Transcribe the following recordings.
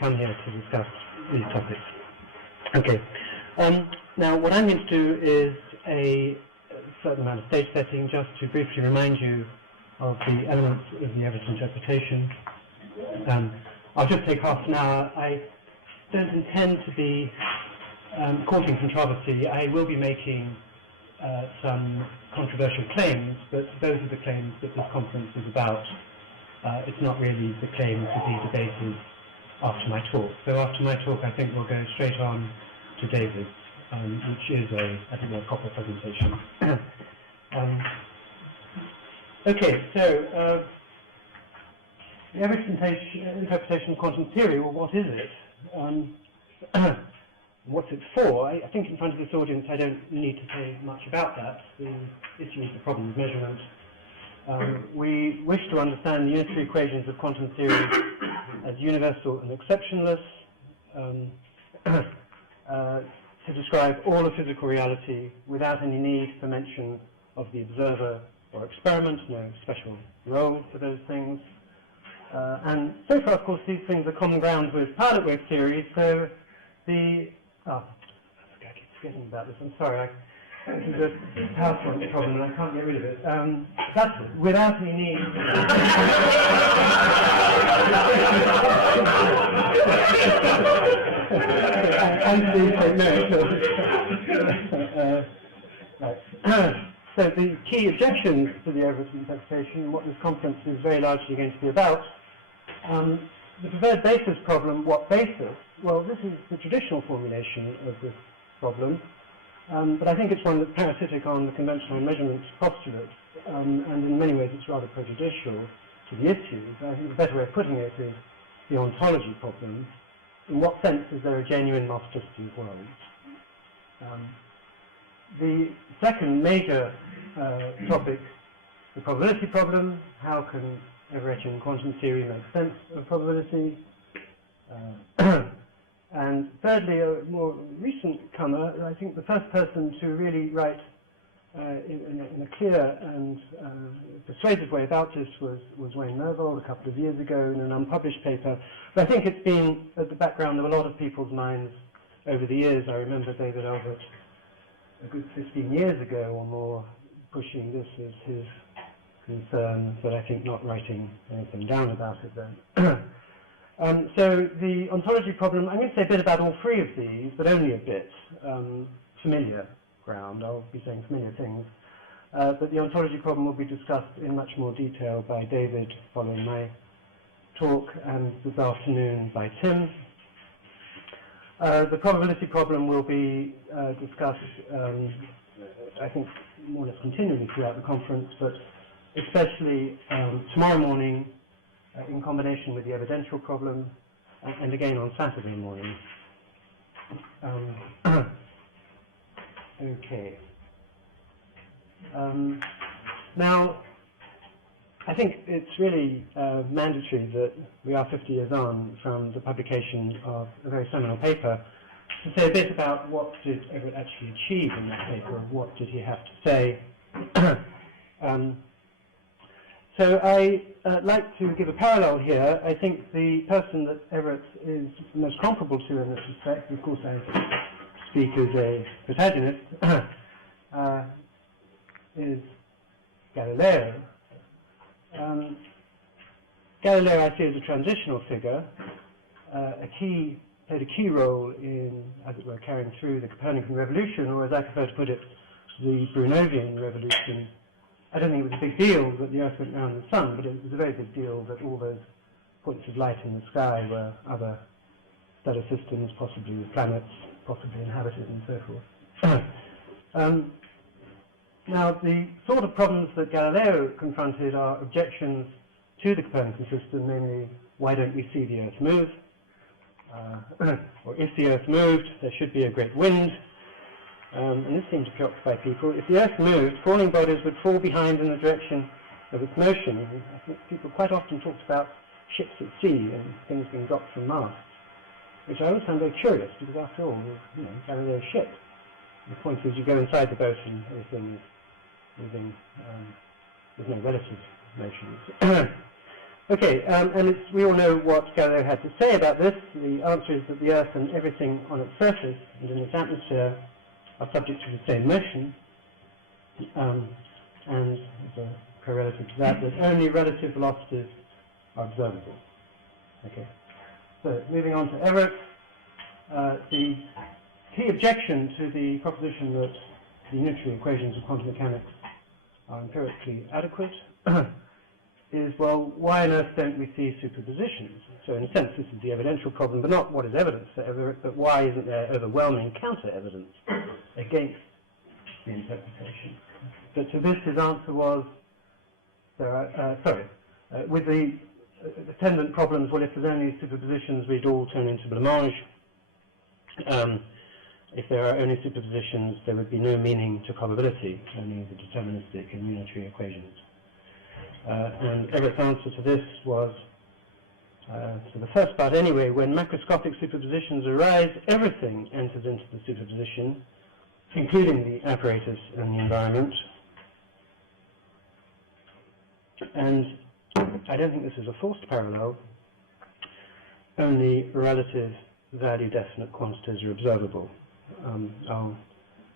come here to discuss these topics. Okay. Now, what I'm going to do is a certain amount of stage setting, just to briefly remind you of the elements of the Everett interpretation. I'll just take half an hour. I don't intend to be courting controversy. I will be making some controversial claims, but those are the claims that this conference is about. It's not really the claim to be debated after my talk. So after my talk, I think we'll go straight on to David's, which is I think, a proper presentation. Okay, so the Everett interpretation of quantum theory, well, what is it? What's it for? I think in front of this audience I don't need to say much about that. The issue is the problem of measurement. We wish to understand the unitary equations of quantum theory as universal and exceptionless, to describe all of physical reality without any need for mention of the observer or experiment, no special role for those things. And so far, of course, these things are common ground with pilot wave theory, so the... I keep forgetting about this, I'm sorry. This is a PowerPoint problem and I can't get rid of it. That's without any need. Right. So the key objections to the Everett interpretation, what this conference is very largely going to be about, the preferred basis problem, what basis? Well, this is the traditional formulation of this problem, but I think it's one that's parasitic on the conventional measurement postulate, and in many ways it's rather prejudicial to the issues. I think the better way of putting it is the ontology problem. In what sense is there a genuine multiplicity of worlds? The second major topic, the probability problem. How can Everettian quantum theory make sense of probability? And thirdly, a more recent comer, I think the first person to really write in a clear and persuasive way about this was Wayne Myrvold a couple of years ago in an unpublished paper. But I think it's been at the background of a lot of people's minds over the years. I remember David Albrecht a good 15 years ago or more pushing this as his concern, but I think not writing anything down about it then. So the ontology problem, I'm going to say a bit about all three of these, but only a bit. Familiar ground, I'll be saying familiar things. But the ontology problem will be discussed in much more detail by David following my talk, and this afternoon by Tim. The probability problem will be discussed, I think, more or less continually throughout the conference, but especially tomorrow morning in combination with the evidential problem, and again on Saturday morning. Okay. Now, I think it's really mandatory that we are 50 years on from the publication of a very seminal paper to say a bit about what did Everett actually achieve in that paper, what did he have to say. So I like to give a parallel here. I think the person that Everett is most comparable to in this respect, of course I speak as a protagonist, is Galileo. Galileo I see as a transitional figure, played a key role in, as it were, carrying through the Copernican revolution, or as I prefer to put it, the Brunonian revolution. I don't think it was a big deal that the Earth went around the Sun, but it was a very big deal that all those points of light in the sky were other stellar systems, possibly with planets, possibly inhabited, and so forth. Now, the sort of problems that Galileo confronted are objections to the Copernican system, namely, why don't we see the Earth move? Or if the Earth moved, there should be a great wind. And this seemed to preoccupy people. If the Earth moved, falling bodies would fall behind in the direction of its motion. And I think people quite often talked about ships at sea and things being dropped from masts, which I always found very curious, because after all, you know, Galileo's ship. The point is, you go inside the boat and everything is moving with no relative motions. Okay, and we all know what Geroch had to say about this. The answer is that the Earth and everything on its surface and in its atmosphere are subject to the same motion, and as a correlative to that, that only relative velocities are observable. Okay, so moving on to Everett, the key objection to the proposition that the unitary equations of quantum mechanics are empirically adequate is, well, why on earth don't we see superpositions? So in a sense this is the evidential problem, but not what is evidence for Everett, but why isn't there overwhelming counter-evidence against the interpretation? But to this his answer was, with the attendant problems, well, if there's only superpositions, we'd all turn into blancmange. If there are only superpositions, there would be no meaning to probability, only the deterministic and unitary equations. And Everett's answer to this was, to the first part anyway, when macroscopic superpositions arise, everything enters into the superposition, including the apparatus and the environment. And I don't think this is a forced parallel. Only relative value definite quantities are observable. I'll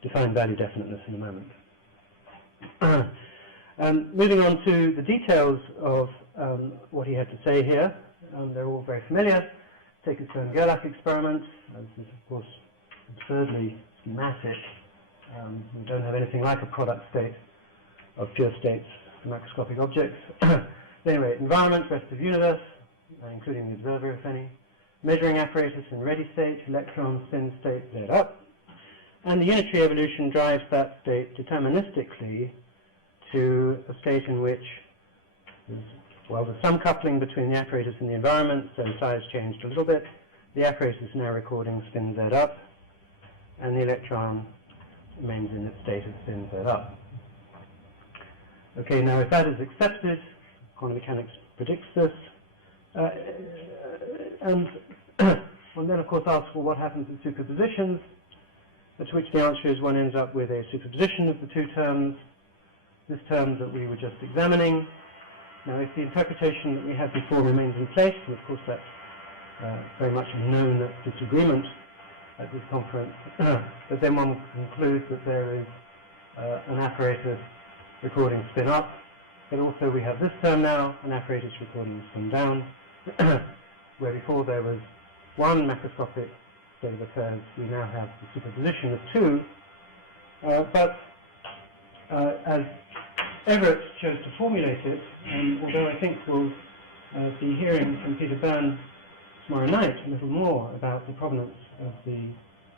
define value definiteness in a moment. Moving on to the details of what he had to say here. They're all very familiar. Take a Stern-Gerlach experiment. This is, of course, absurdly schematic. We don't have anything like a product state of pure states for macroscopic objects. Anyway, environment, rest of universe, including the observer, if any. Measuring apparatus in ready state, electron, spin state, Z up. And the unitary evolution drives that state deterministically to a state in which there's some coupling between the apparatus and the environment, so the size changed a little bit. The apparatus is now recording spin Z up, and the electron remains in its state of spin Z up. Okay, now if that is accepted, quantum mechanics predicts this, and one then of course asks, well, what happens in superpositions? To which the answer is one ends up with a superposition of the two terms, this term that we were just examining. Now if the interpretation that we had before remains in place, and of course that's very much a known disagreement at this conference, but then one concludes that there is an apparatus recording spin up, but also we have this term now, an apparatus recording spin down, where before there was one macroscopic state of affairs, we now have the superposition of two, but as Everett chose to formulate it, although I think we'll be hearing from Peter Byrne tomorrow night a little more about the provenance of the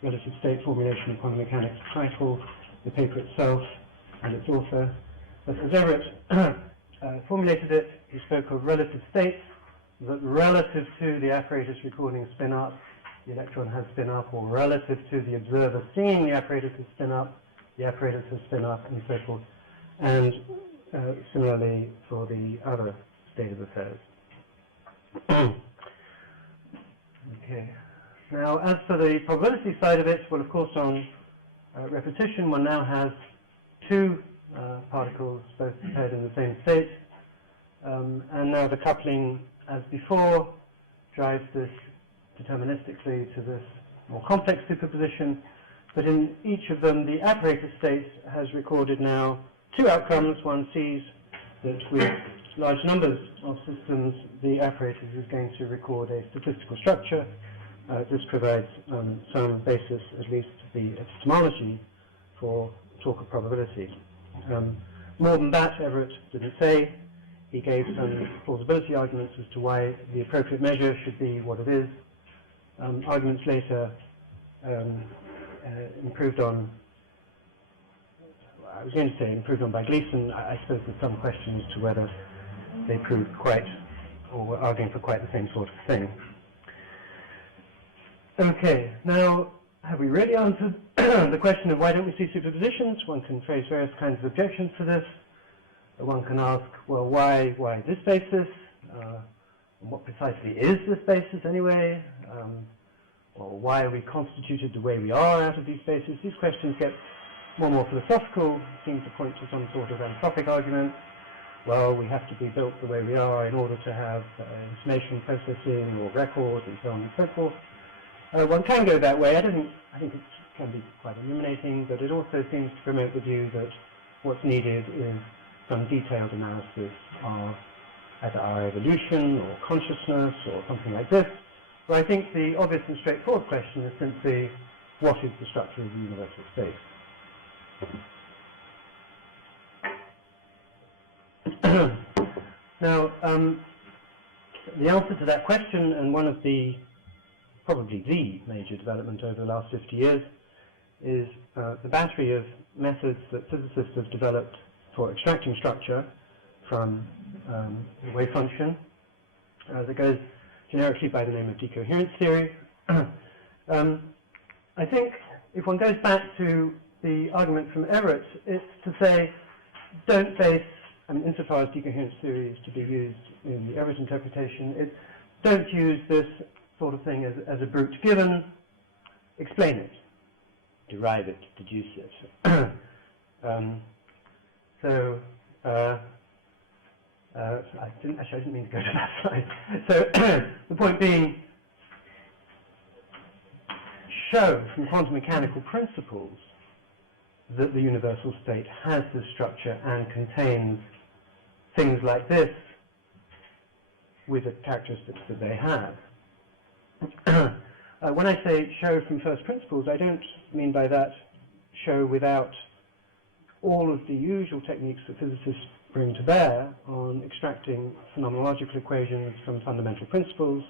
relative state formulation of quantum mechanics title, the paper itself, and its author. But as Everett formulated it, he spoke of relative states that relative to the apparatus recording spin up, the electron has spin up, or relative to the observer seeing the apparatus has spin up, the apparatus has spin up, and so forth. And similarly for the other state of affairs. Okay. Now, as for the probability side of it, well, of course, on repetition, one now has two particles both paired in the same state, and now the coupling, as before, drives this deterministically to this more complex superposition. But in each of them, the apparatus state has recorded now two outcomes. One sees that with large numbers of systems, the apparatus is going to record a statistical structure. This provides some basis, at least the epistemology, for talk of probability. More than that, Everett didn't say. He gave some plausibility arguments as to why the appropriate measure should be what it is. Arguments later improved on, I was going to say improved on by Gleason. I suppose there's some question as to whether they proved quite, or were arguing for quite the same sort of thing. Okay, now have we really answered the question of why don't we see superpositions? One can phrase various kinds of objections to this. One can ask, well, why this basis? What precisely is this basis anyway? Or why are we constituted the way we are out of these bases? These questions get more and more philosophical, seem to point to some sort of anthropic argument. well, we have to be built the way we are in order to have information processing or records and so on and so forth. One can go that way. I think it can be quite illuminating, but it also seems to promote the view that what's needed is some detailed analysis of either our evolution or consciousness or something like this. But I think the obvious and straightforward question is simply, what is the structure of the universal space? Now, the answer to that question, and one of the, probably the major development over the last 50 years, is the battery of methods that physicists have developed for extracting structure from the wave function that goes generically by the name of decoherence theory. I think if one goes back to the argument from Everett, it's to say, don't base, insofar as decoherence theory is to be used in the Everett interpretation, don't use this sort of thing as a brute given, explain it, derive it, deduce it. I didn't mean to go to that slide. So the point being, show from quantum mechanical principles that the universal state has this structure and contains things like this with the characteristics that they have. When I say show from first principles, I don't mean by that show without all of the usual techniques that physicists bring to bear on extracting phenomenological equations from fundamental principles,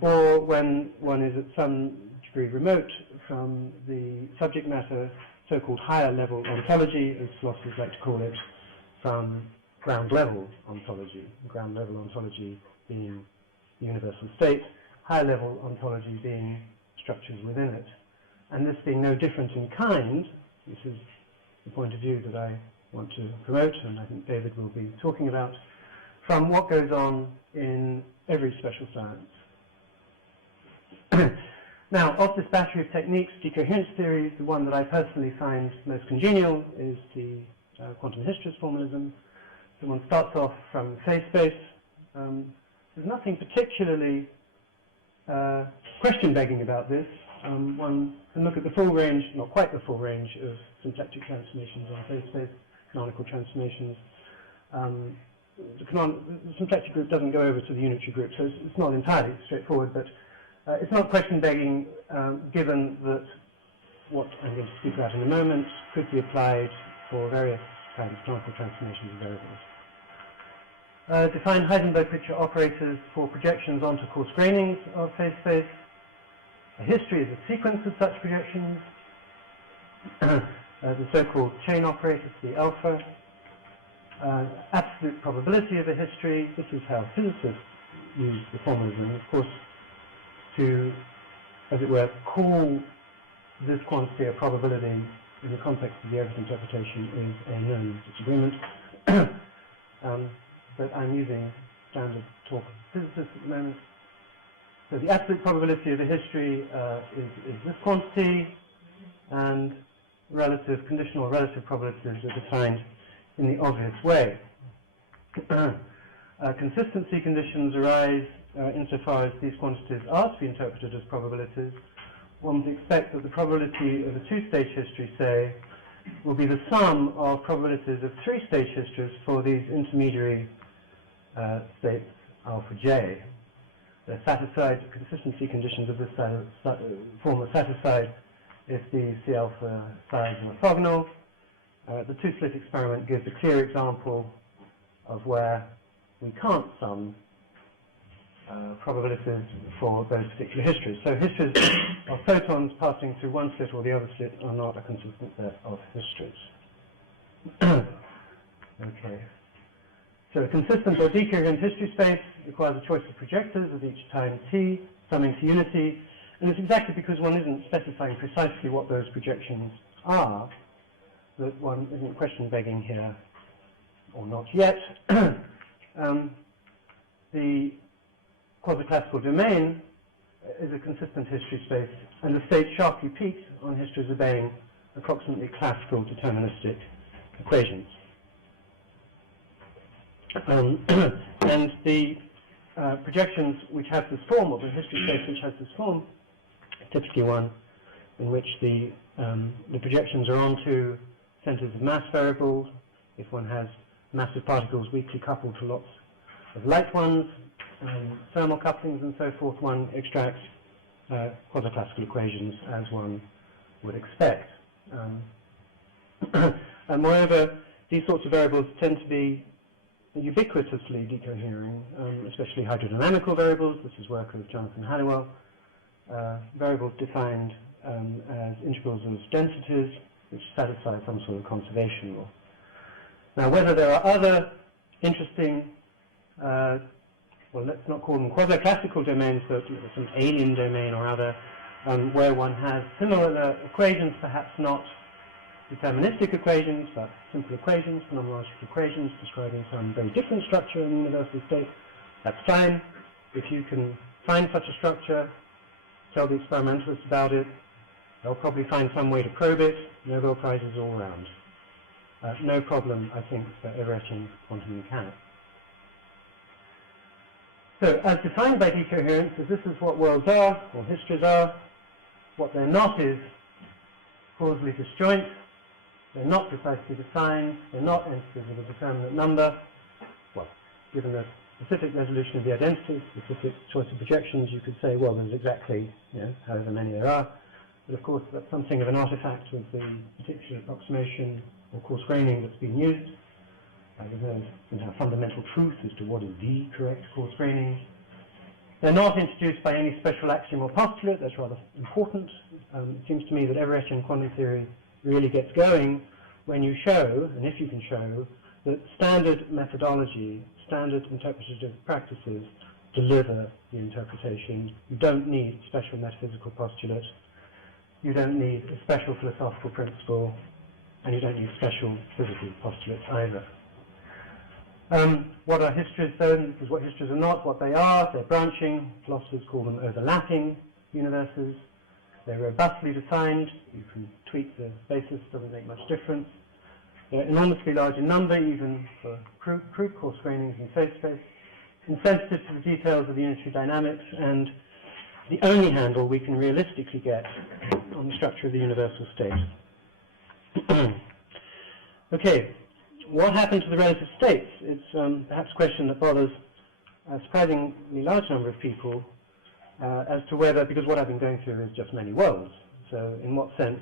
or when one is at some degree remote from the subject matter, so-called higher level ontology, as philosophers like to call it, from ground level ontology. Ground level ontology being the universal state, higher level ontology being structures within it. And this being no different in kind, this is the point of view that I want to promote, and I think David will be talking about, from what goes on in every special science. Now, of this battery of techniques, decoherence theory, the one that I personally find most congenial is the quantum hysteresis formalism. So one starts off from phase space. There's nothing particularly question-begging about this. One can look at the full range, not quite the full range, of symplectic transformations on phase space, canonical transformations. The symplectic group doesn't go over to the unitary group, so it's not entirely straightforward, but it's not question-begging, given that what I'm going to speak about in a moment could be applied for various kinds of canonical transformations of variables. Define Heisenberg picture operators for projections onto coarse grainings of phase space. A history is a sequence of such projections. The so-called chain operator, the alpha. Absolute probability of a history. This is how physicists use the formalism. Of course, to, as it were, call this quantity a probability in the context of the Everett interpretation is a known disagreement. But I'm using standard talk of physicists at the moment. So the absolute probability of a history is this quantity, and relative, conditional or relative probabilities are defined in the obvious way. Consistency conditions arise insofar as these quantities are to be interpreted as probabilities. One would expect that the probability of a two-stage history, say, will be the sum of probabilities of three-stage histories for these intermediary states alpha j. They're satisfied, consistency conditions of this form are satisfied if the C alpha sides are orthogonal. The two-slit experiment gives a clear example of where we can't sum probabilities for those particular histories. So histories of photons passing through one slit or the other slit are not a consistent set of histories. Okay. So a consistent or decoherent history space requires a choice of projectors of each time t, summing to unity, and it's exactly because one isn't specifying precisely what those projections are that one isn't question-begging here, or not yet. The quasi-classical domain is a consistent history space, and the state sharply peaks on histories obeying approximately classical deterministic equations. And the projections which have this form, or the history space which has this form, typically one in which the projections are onto centers of mass variables. If one has massive particles weakly coupled to lots of light ones, thermal couplings and so forth, one extracts quasi-classical equations as one would expect. And moreover, these sorts of variables tend to be ubiquitously decohering, especially hydrodynamical variables. This is work of Jonathan Halliwell. Variables defined as integrals of densities, which satisfy some sort of conservation law. Now, whether there are other interesting, well, let's not call them quasi-classical domains, but some alien domain or other, where one has similar equations, perhaps not deterministic equations, but simple equations, phenomenological equations describing some very different structure in the universal state, that's fine. If you can find such a structure, tell the experimentalists about it, they'll probably find some way to probe it. Nobel Prizes all round. No problem, I think, for Everettian quantum mechanics. So, as defined by decoherence, this is what worlds are, or histories are. What they're not is causally disjoint. They're not precisely defined. They're not entities of a determinate number. Well, given the specific resolution of the identity, specific choice of projections, you could say, well, there's exactly, however many there are. But of course, that's something of an artifact of the particular approximation or coarse graining that's been used. There's no fundamental truth as to what is the correct coarse graining. They're not introduced by any special axiom or postulate. That's rather important. It seems to me that Everettian quantum theory really gets going when you show, and if you can show, that standard methodology, standard interpretative practices deliver the interpretation. You don't need special metaphysical postulate. You don't need a special philosophical principle, and you don't need special physical postulates either. What are histories then? Because what histories are not, what they are, they're branching. Philosophers call them overlapping universes. They're robustly defined. You can tweak the basis, doesn't make much difference. They're enormously large in number, even for crude coarse grainings in phase space. Insensitive to the details of the unitary dynamics, and the only handle we can realistically get on the structure of the universal state. Okay, what happened to the relative states? It's perhaps a question that bothers a surprisingly large number of people as to whether, because what I've been going through is just many worlds, so in what sense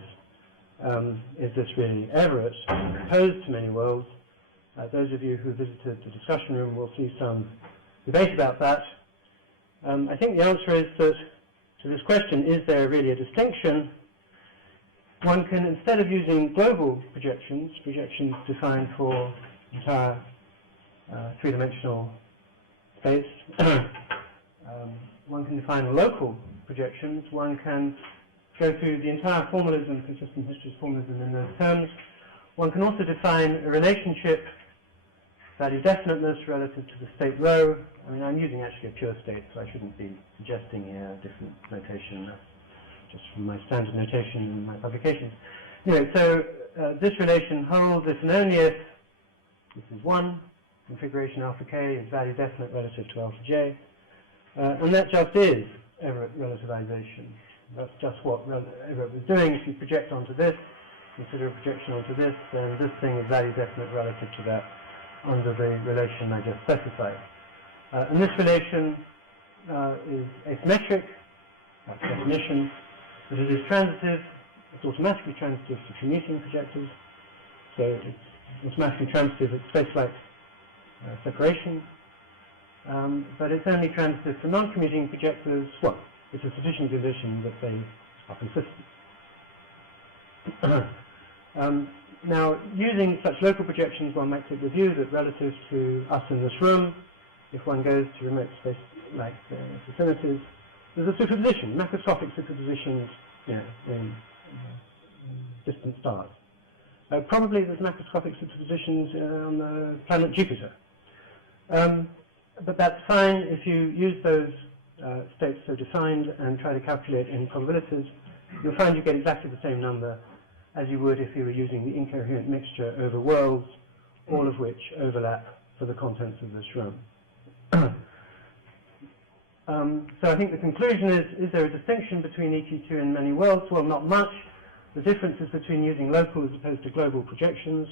is this really Everett opposed to many worlds? Those of you who visited the discussion room will see some debate about that. I think the answer is that to this question, is there really a distinction? One can, instead of using global projections defined for entire three-dimensional space, one can define local projections. One can go through the entire formalism, consistent histories formalism in those terms. One can also define a relationship, value definiteness relative to the state rho. I mean, I'm using actually a pure state, so I shouldn't be suggesting here a different notation. That's just from my standard notation in my publications. So this relation holds if and only if this is 1, configuration alpha k is value definite relative to alpha j. And that just is Everett relativization. That's just what Everett was doing. If you project onto this, consider a projection onto this, then this thing is value definite relative to that under the relation I just specified. And this relation is asymmetric, that's definition, but it is transitive. It's automatically transitive to commuting projectors, so it's automatically transitive at space-like separation. But it's only transitive for non-commuting projectors. Well, it's a sufficient condition that they are consistent. Now, using such local projections, one might take the view that relative to us in this room, if one goes to remote space-like facilities, there's a superposition, macroscopic superpositions in distant stars. Probably there's macroscopic superpositions on the planet Jupiter. But that's fine if you use those states so defined and try to calculate in probabilities. You'll find you get exactly the same number as you would if you were using the incoherent mixture over worlds, all of which overlap for the contents of this room. So I think the conclusion is there a distinction between ET2 and many worlds? Well, not much. The difference is between using local as opposed to global projections.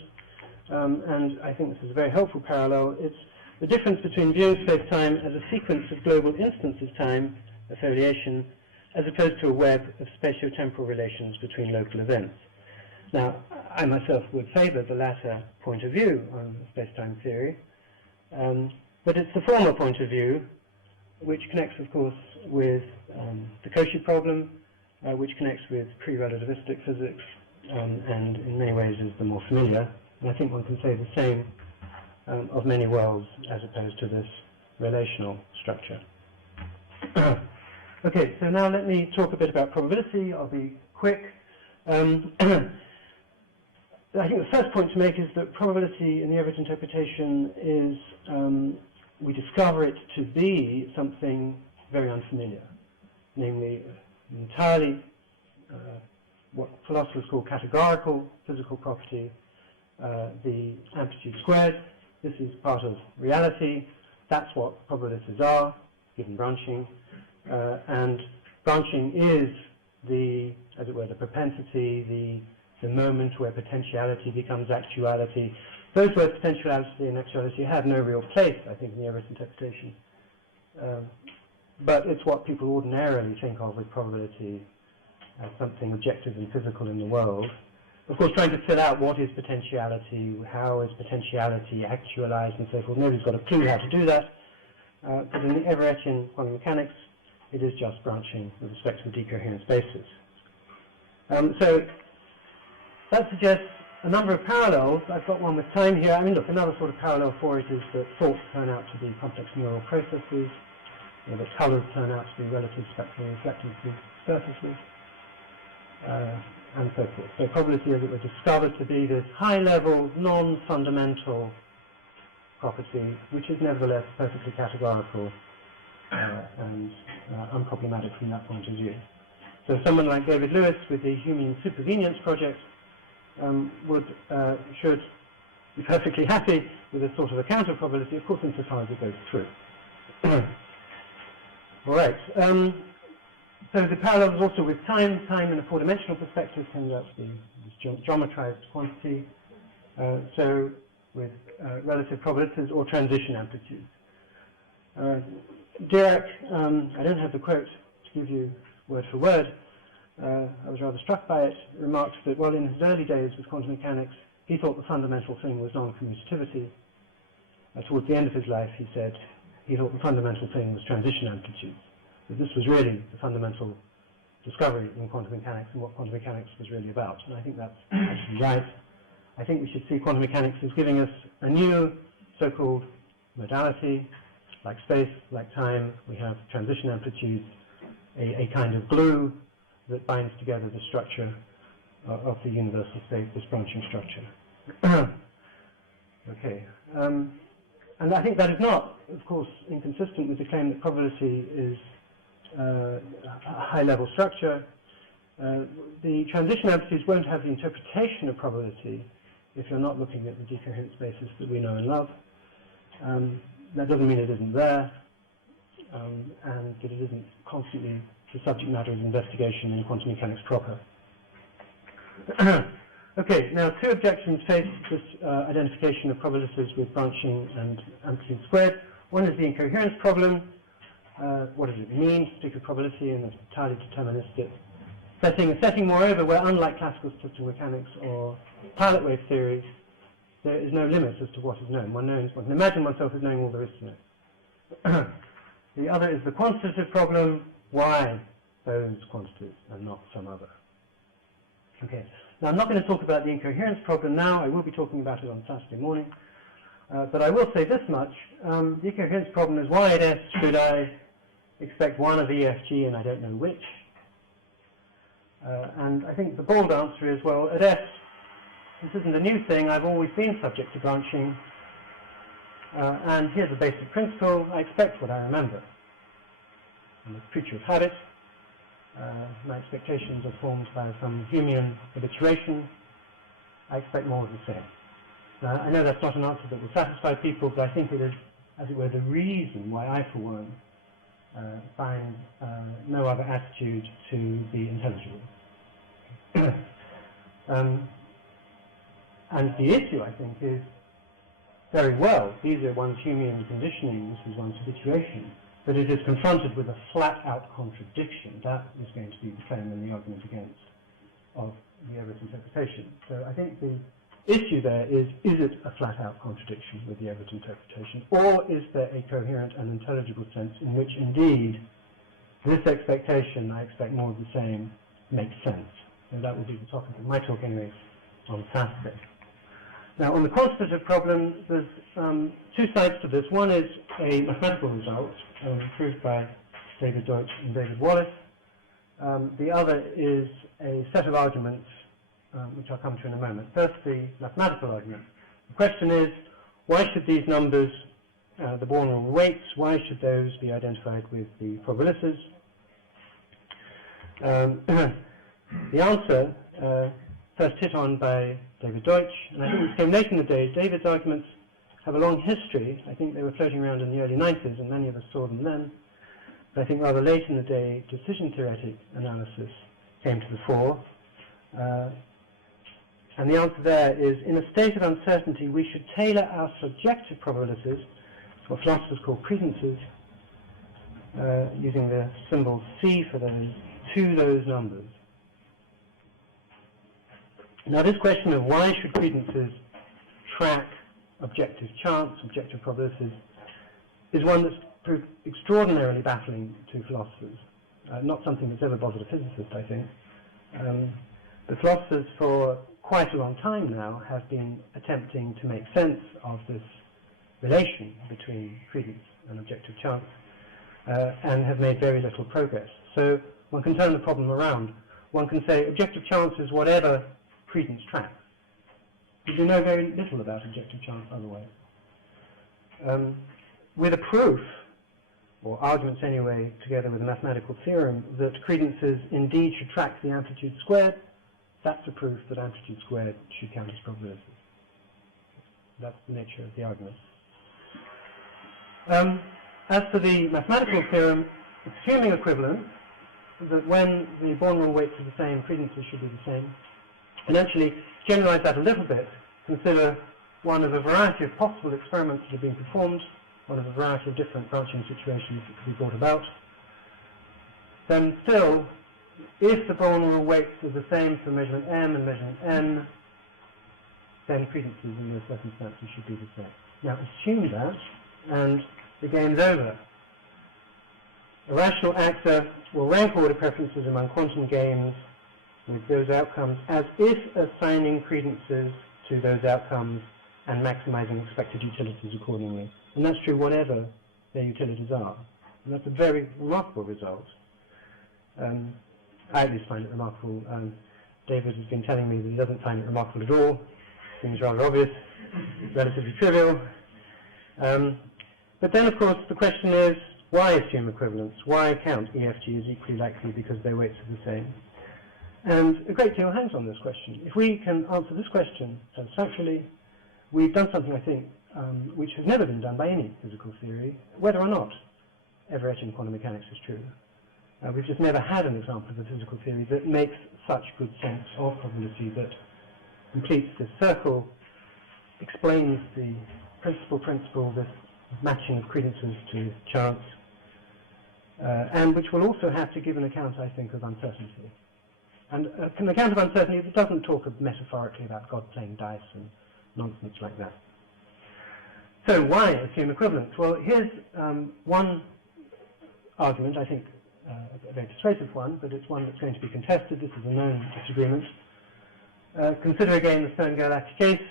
And I think this is a very helpful parallel. It's the difference between viewing space-time as a sequence of global instances time, a foliation, as opposed to a web of spatio-temporal relations between local events. Now, I myself would favor the latter point of view on space-time theory, but it's the former point of view which connects, of course, with the Cauchy problem, which connects with pre-relativistic physics, and in many ways is the more familiar. And I think one can say the same of many worlds as opposed to this relational structure. Okay, so now let me talk a bit about probability. I'll be quick. I think the first point to make is that probability in the Everett interpretation is, we discover it to be something very unfamiliar, namely entirely what philosophers call categorical physical property, the amplitude squared. This is part of reality. That's what probabilities are, given branching. And branching is the, as it were, the propensity, the moment where potentiality becomes actuality. Those words, potentiality and actuality, have no real place, I think, in the Everett interpretation. But it's what people ordinarily think of with probability as something objective and physical in the world. Of course, trying to fill out what is potentiality, how is potentiality actualized, and so forth. Nobody's got a clue how to do that. But in the Everettian quantum mechanics, it is just branching with respect to the decoherence basis. So that suggests a number of parallels. I've got one with time here. I mean, look, another sort of parallel for it is that thoughts turn out to be complex neural processes, that colors turn out to be relative spectral reflectancy surfaces, and so forth. So probability, as it were, discovered to be this high-level, non-fundamental property, which is nevertheless perfectly categorical and unproblematic from that point of view. So someone like David Lewis with the Humean supervenience project should be perfectly happy with a sort of a counter probability, of course, insofar as it goes through. All right. So the parallel is also with time. Time in a four-dimensional perspective turns out to be this geometrized quantity. So with relative probabilities or transition amplitudes. Geroch, I don't have the quote to give you word for word. I was rather struck by it. Remarked that, well, in his early days with quantum mechanics, he thought the fundamental thing was non-commutativity. Towards the end of his life, he said he thought the fundamental thing was transition amplitudes. That this was really the fundamental discovery in quantum mechanics and what quantum mechanics was really about. And I think that's actually right. I think we should see quantum mechanics as giving us a new so-called modality, like space, like time. We have transition amplitudes, a kind of glue that binds together the structure of the universal state, this branching structure. Okay. And I think that is not, of course, inconsistent with the claim that probability is a high-level structure. The transition amplitudes won't have the interpretation of probability if you're not looking at the decoherence basis that we know and love. That doesn't mean it isn't there, and that it isn't constantly the subject matter of investigation in quantum mechanics proper. Okay, now two objections face this identification of probabilities with branching and amplitude squared. One is the incoherence problem. What does it mean to speak of probability in an entirely deterministic setting? A setting, moreover, where unlike classical statistical mechanics or pilot wave theory, there is no limit as to what is known. One can imagine oneself as knowing all there is to know. The other is the quantitative problem. Why those quantities and not some other? Okay. Now, I'm not going to talk about the incoherence problem now. I will be talking about it on Saturday morning. But I will say this much. The incoherence problem is, why at S should I expect one of E, F, G, and I don't know which? And I think the bald answer is, well, at S, this isn't a new thing. I've always been subject to branching. And here's a basic principle. I expect what I remember. I'm a creature of habit. My expectations are formed by some Humean habituation. I expect more of the I know that's not an answer that will satisfy people, but I think it is, as it were, the reason why I, for one, find no other attitude to be intelligible. And the issue, I think, is very well, these are one's Humean conditioning, this is one's habituation, but it is confronted with a flat-out contradiction. That is going to be the claim and the argument against of the Everett interpretation. So I think the issue there is it a flat-out contradiction with the Everett interpretation, or is there a coherent and intelligible sense in which indeed this expectation, I expect more of the same, makes sense? And that will be the topic of my talk anyway on Saturday. Now, on the quantitative problem, there's two sides to this. One is a mathematical result proved by David Deutsch and David Wallace. The other is a set of arguments, which I'll come to in a moment. First, the mathematical argument. The question is, why should these numbers, the Born rule weights, why should those be identified with the probabilities? The answer, first hit on by David Deutsch, and I think this came late in the day. David's arguments have a long history. I think they were floating around in the early 90s, and many of us saw them then. But I think rather late in the day, decision theoretic analysis came to the fore. And the answer there is, in a state of uncertainty, we should tailor our subjective probabilities, what philosophers call credences, using the symbol C for those, to those numbers. Now, this question of why should credences track objective chance, objective probabilities, is one that's proved extraordinarily baffling to philosophers. Not something that's ever bothered a physicist, I think. The philosophers for quite a long time now have been attempting to make sense of this relation between credence and objective chance, and have made very little progress. So one can turn the problem around. One can say objective chance is whatever credence tracks. Because we know very little about objective chance otherwise. With a proof, or arguments anyway, together with a mathematical theorem, that credences indeed should track the amplitude squared, that's a proof that amplitude squared should count as probabilities. That's the nature of the argument. As for the mathematical theorem, assuming equivalence, that when the Born rule weights are the same, credences should be the same. And actually, generalize that a little bit, consider one of a variety of possible experiments that have been performed, one of a variety of different branching situations that could be brought about. Then still, if the Born rule weights are the same for measurement M and measurement N, then credences in those circumstances should be the same. Now assume that, and the game's over. A rational actor will rank order preferences among quantum games with those outcomes as if assigning credences to those outcomes and maximizing expected utilities accordingly. And that's true whatever their utilities are. And that's a very remarkable result. I at least find it remarkable. David has been telling me that he doesn't find it remarkable at all. Seems rather obvious, relatively trivial. But then, of course, the question is, why assume equivalence? Why count EFG as equally likely because their weights are the same? And a great deal hangs on this question. If we can answer this question satisfactorily, we've done something, I think, which has never been done by any physical theory, whether or not Everett in quantum mechanics is true. We've just never had an example of a physical theory that makes such good sense of probability, that completes this circle, explains the principle, this matching of credences to chance, and which will also have to give an account, I think, of uncertainty. And an account of uncertainty that doesn't talk metaphorically about God playing dice and nonsense like that. So why assume equivalence? Well, here's one argument, I think a very persuasive one, but it's one that's going to be contested. This is a known disagreement. Consider again the Stone galactic case.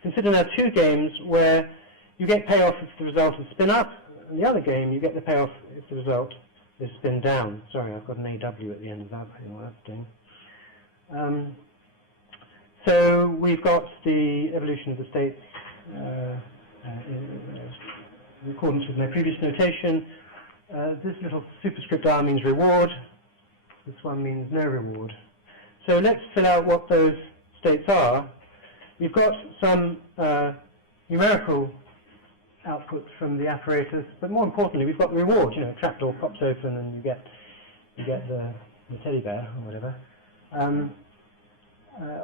Consider now two games where you get payoff if the result is spin up, and the other game you get the payoff if the result is spin down. Sorry, I've got an AW at the end of that. I don't know what that's doing. So we've got the evolution of the states in accordance with my previous notation. This little superscript R means reward. This one means no reward. So let's fill out what those states are. we've got some numerical outputs from the apparatus, but more importantly, we've got the reward. You know, a trapdoor pops open and you get the teddy bear or whatever.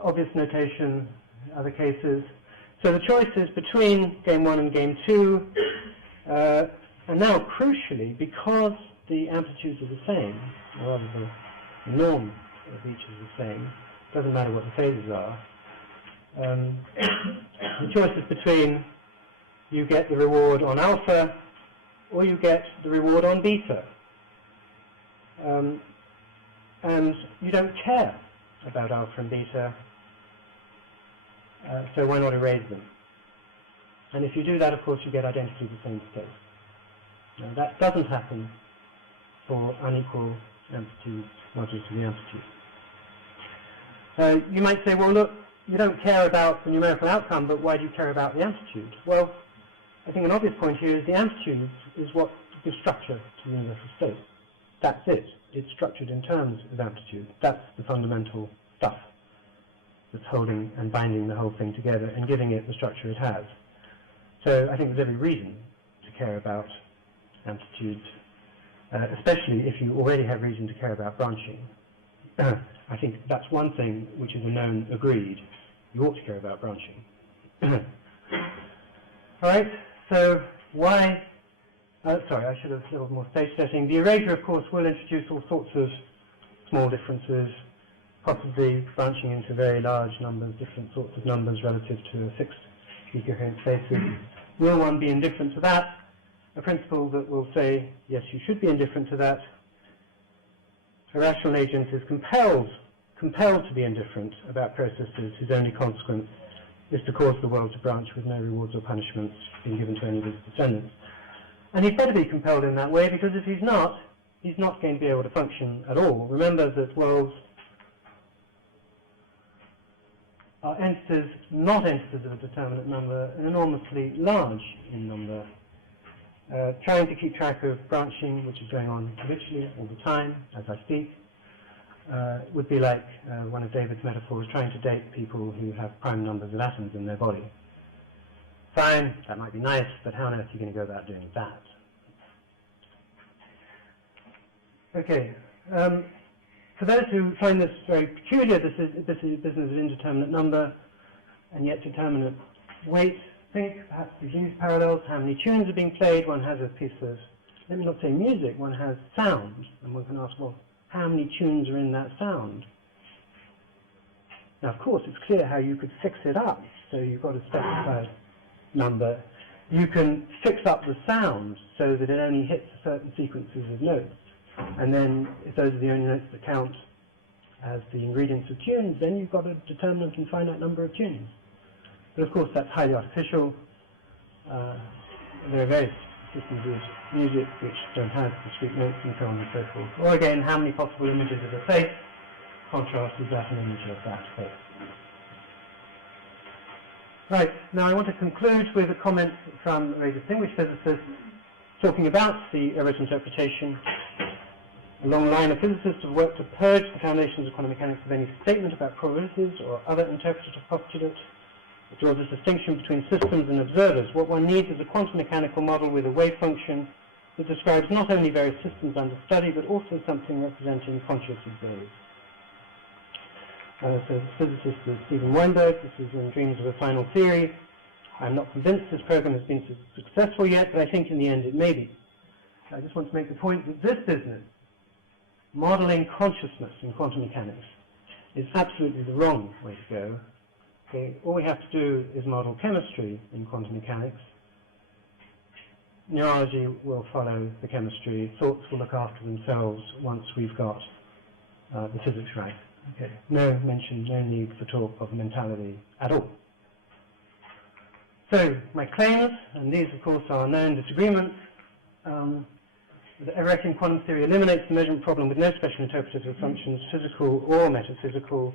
Obvious notation, other cases. So the choice is between game 1 and game 2, and now crucially, because the amplitudes are the same, or rather the norm of each is the same, doesn't matter what the phases are, the choice is between you get the reward on alpha or you get the reward on beta. And you don't care about alpha and beta, so why not erase them? And if you do that, of course, you get identically the same state. Now, that doesn't happen for unequal amplitudes, modules of the amplitude. You might say, well, look, you don't care about the numerical outcome, but why do you care about the amplitude? Well, I think an obvious point here is the amplitude is what gives structure to the universal state. That's it. It's structured in terms of amplitude. That's the fundamental stuff that's holding and binding the whole thing together and giving it the structure it has. So I think there's every reason to care about amplitudes, especially if you already have reason to care about branching. I think that's one thing which is a known agreed. You ought to care about branching. All right, so why... sorry, I should have a little more stage setting. The erasure, of course, will introduce all sorts of small differences, possibly branching into very large numbers, different sorts of numbers relative to a fixed decoherence basis. Will one be indifferent to that? A principle that will say, yes, you should be indifferent to that. A rational agent is compelled to be indifferent about processes whose only consequence is to cause the world to branch with no rewards or punishments being given to any of his descendants. And he'd better be compelled in that way, because if he's not going to be able to function at all. Remember that worlds are entities, not entities of a determinate number, and enormously large in number. Trying to keep track of branching, which is going on habitually all the time, as I speak, would be like one of David's metaphors, trying to date people who have prime numbers of atoms in their body. Fine, that might be nice, but how on earth are you going to go about doing that? Okay, for those who find this very peculiar, this is business of indeterminate number and yet determinate weight. Think perhaps these use parallels, how many tunes are being played. One has a piece of, let me not say music, one has sound, and one can ask, well, how many tunes are in that sound? Now, of course, it's clear how you could fix it up, so you've got a specified number. You can fix up the sound so that it only hits certain sequences of notes, and then if those are the only notes that count as the ingredients of tunes, then you've got a determinate and finite number of tunes. But of course, that's highly artificial. There are various systems of music which don't have discrete notes and so on and so forth. Or again, how many possible images of a face? Contrast, is that an image of that face? Right, now I want to conclude with a comment from a very distinguished physicist talking about the Everett interpretation. A long line of physicists have worked to purge the foundations of quantum mechanics of any statement about probabilities or other interpretative postulate. It draws a distinction between systems and observers. What one needs is a quantum mechanical model with a wave function that describes not only various systems under study, but also something representing conscious observers. So the physicist is Steven Weinberg. This is in Dreams of a Final Theory. I'm not convinced this program has been successful yet, but I think in the end it may be. I just want to make the point that this business, modeling consciousness in quantum mechanics, is absolutely the wrong way to go. Okay, all we have to do is model chemistry in quantum mechanics. Neurology will follow the chemistry. Thoughts will look after themselves once we've got the physics right. Okay, no mention, no need for talk of mentality at all. So, my claims, and these of course are known disagreements. The Everettian quantum theory eliminates the measurement problem with no special interpretative functions, physical or metaphysical.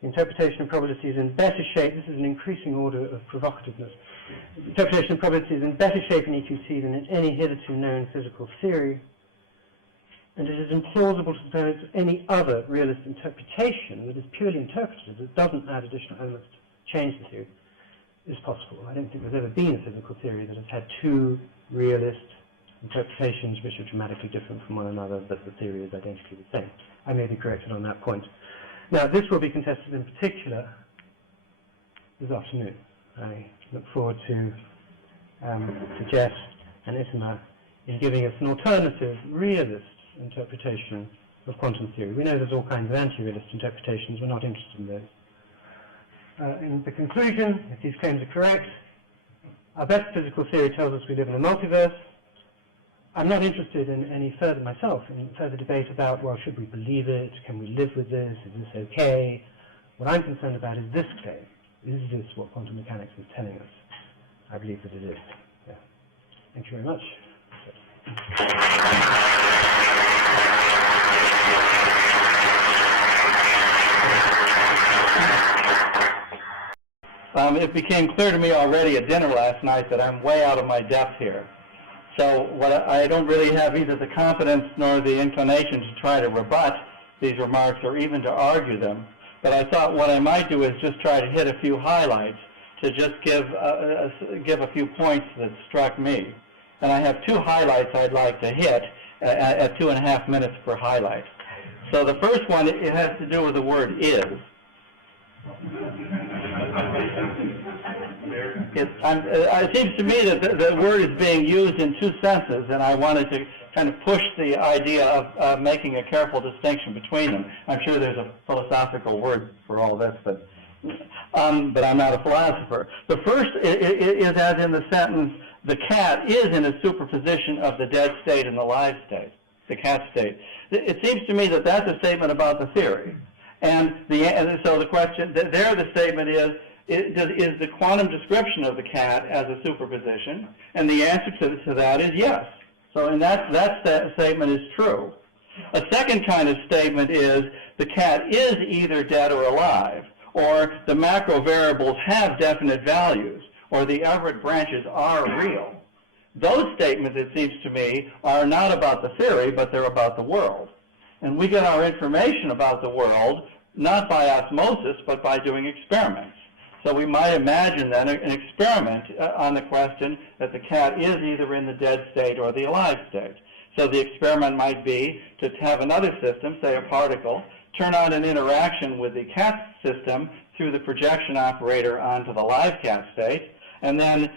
The interpretation of probability is in better shape. This is an increasing order of provocativeness. The interpretation of probability is in better shape in EQT than in any hitherto known physical theory. And it is implausible to suppose any other realist interpretation that is purely interpretative, that doesn't add additional elements change the theory, is possible. I don't think there's ever been a physical theory that has had two realist interpretations which are dramatically different from one another, but the theory is identically the same. I may be corrected on that point. Now, this will be contested in particular this afternoon. I look forward to Jeff and Itamar in giving us an alternative, realist interpretation of quantum theory. We know there's all kinds of anti-realist interpretations. We're not interested in those. In the conclusion, if these claims are correct, our best physical theory tells us we live in a multiverse. I'm not interested in any further myself, in further debate about, well, should we believe it? Can we live with this? Is this okay? What I'm concerned about is this claim. Is this what quantum mechanics is telling us? I believe that it is. Yeah. Thank you very much. It became clear to me already at dinner last night that I'm way out of my depth here. So I don't really have either the confidence nor the inclination to try to rebut these remarks or even to argue them. But I thought what I might do is just try to hit a few highlights to just give a few points that struck me. And I have two highlights I'd like to hit at 2.5 minutes per highlight. So the first one, it has to do with the word is. It seems to me that the word is being used in two senses, and I wanted to kind of push the idea of making a careful distinction between them. I'm sure there's a philosophical word for all this, but I'm not a philosopher. The first is as in the sentence, the cat is in a superposition of the dead state and the live state, the cat state. It seems to me that that's a statement about the theory. And so the question, there the statement is the quantum description of the cat as a superposition? And the answer to that is yes. So and that statement is true. A second kind of statement is the cat is either dead or alive, or the macro variables have definite values, or the Everett branches are real. Those statements, it seems to me, are not about the theory, but they're about the world. And we get our information about the world not by osmosis, but by doing experiments. So we might imagine then an experiment on the question that the cat is either in the dead state or the alive state. So the experiment might be to have another system, say a particle, turn on an interaction with the cat system through the projection operator onto the live cat state, and then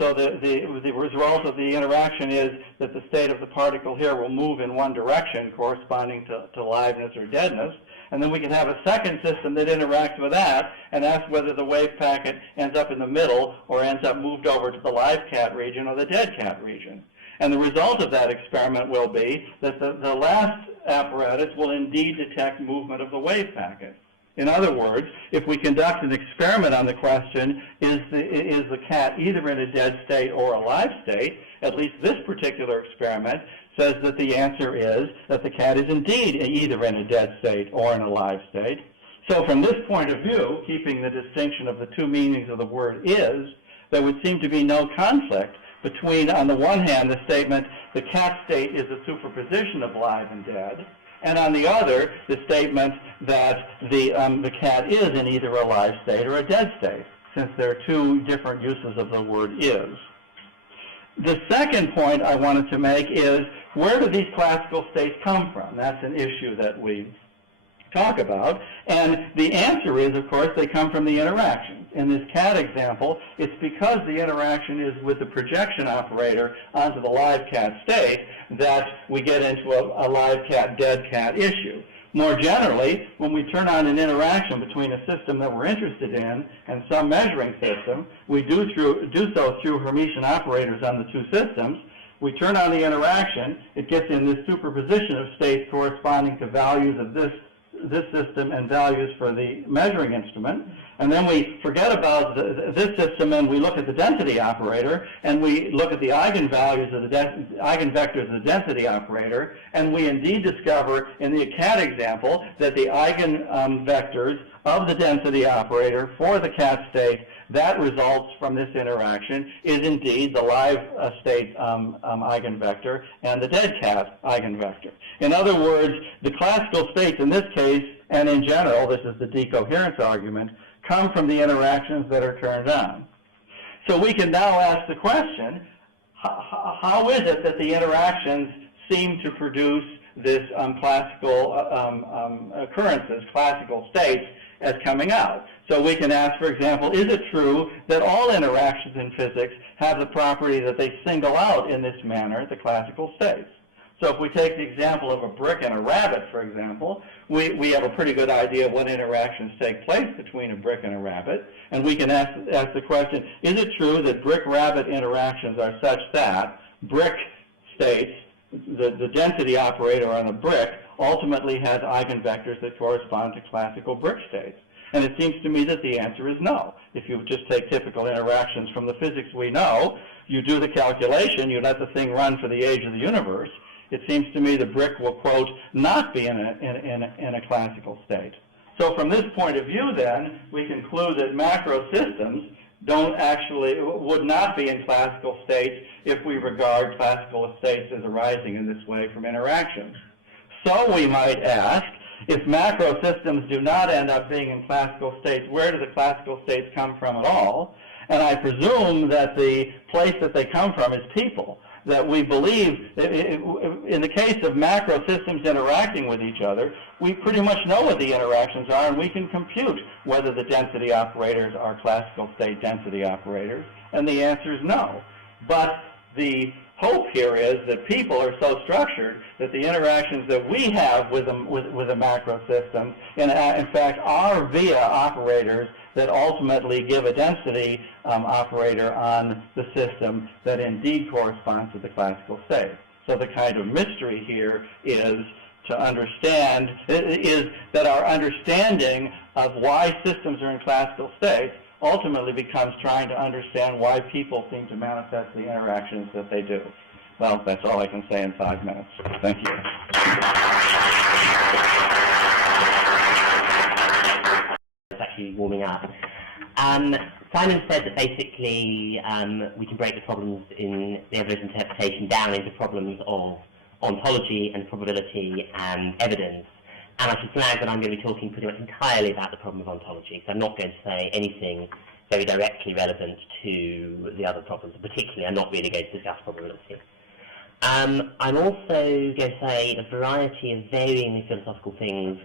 so the result of the interaction is that the state of the particle here will move in one direction corresponding to liveness or deadness. And then we can have a second system that interacts with that and ask whether the wave packet ends up in the middle or ends up moved over to the live cat region or the dead cat region. And the result of that experiment will be that the last apparatus will indeed detect movement of the wave packet. In other words, if we conduct an experiment on the question, is the cat either in a dead state or a live state, at least this particular experiment says that the answer is that the cat is indeed either in a dead state or in a live state. So from this point of view, keeping the distinction of the two meanings of the word is, there would seem to be no conflict between, on the one hand, the statement the cat state is a superposition of live and dead, and on the other, the statement that the cat is in either a live state or a dead state, since there are two different uses of the word is. The second point I wanted to make is, where do these classical states come from? That's an issue that we talk about. And the answer is, of course, they come from the interactions. In this cat example, it's because the interaction is with the projection operator onto the live cat state that we get into a live cat, dead cat issue. More generally, when we turn on an interaction between a system that we're interested in and some measuring system, we do so through Hermitian operators on the two systems. We turn on the interaction, it gets in this superposition of states corresponding to values of this system and values for the measuring instrument. And then we forget about this system and we look at the density operator and we look at the eigenvalues of the eigenvectors of the density operator, and we indeed discover in the cat example that the eigenvectors of the density operator for the cat state that results from this interaction is indeed the live state eigenvector and the dead cat eigenvector. In other words, the classical states in this case, and in general, this is the decoherence argument, come from the interactions that are turned on. So we can now ask the question, how is it that the interactions seem to produce this classical occurrences, classical states, as coming out? So we can ask, for example, is it true that all interactions in physics have the property that they single out in this manner, the classical states? So if we take the example of a brick and a rabbit, for example, we have a pretty good idea of what interactions take place between a brick and a rabbit, and we can ask the question, is it true that brick-rabbit interactions are such that brick states, the density operator on a brick, ultimately has eigenvectors that correspond to classical brick states? And it seems to me that the answer is no. If you just take typical interactions from the physics we know, you do the calculation, you let the thing run for the age of the universe, it seems to me the brick will, quote, not be in a classical state. So from this point of view, then, we conclude that macro systems would not be in classical states if we regard classical states as arising in this way from interactions. So we might ask, if macro systems do not end up being in classical states, where do the classical states come from at all? And I presume that the place that they come from is people. That we believe, in the case of macro systems interacting with each other, we pretty much know what the interactions are, and we can compute whether the density operators are classical state density operators, and the answer is no. But the hope here is that people are so structured that the interactions that we have with a macro system, in fact, are via operators that ultimately give a density operator on the system that indeed corresponds to the classical state. So the kind of mystery here is to understand, is that our understanding of why systems are in classical states ultimately becomes trying to understand why people seem to manifest the interactions that they do. Well, that's all I can say in 5 minutes. Thank you. It's actually warming up. Simon said that basically we can break the problems in the Everett interpretation down into problems of ontology and probability and evidence. And I should flag that I'm going to be talking pretty much entirely about the problem of ontology, so I'm not going to say anything very directly relevant to the other problems, and particularly I'm not really going to discuss probability. I'm also going to say a variety of varying philosophical things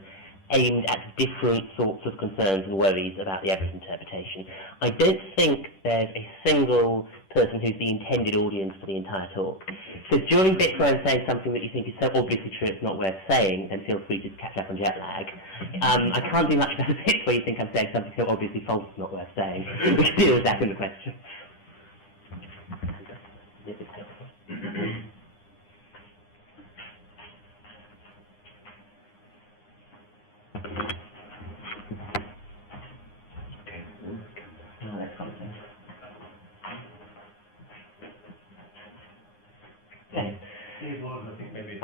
aimed at different sorts of concerns and worries about the Everett interpretation. I don't think there's a single person who's the intended audience for the entire talk. So during bits where I'm saying something that you think is so obviously true it's not worth saying, then feel free to catch up on jet lag. I can't do much about the bits where you think I'm saying something so obviously false it's not worth saying. We can deal with that in the question.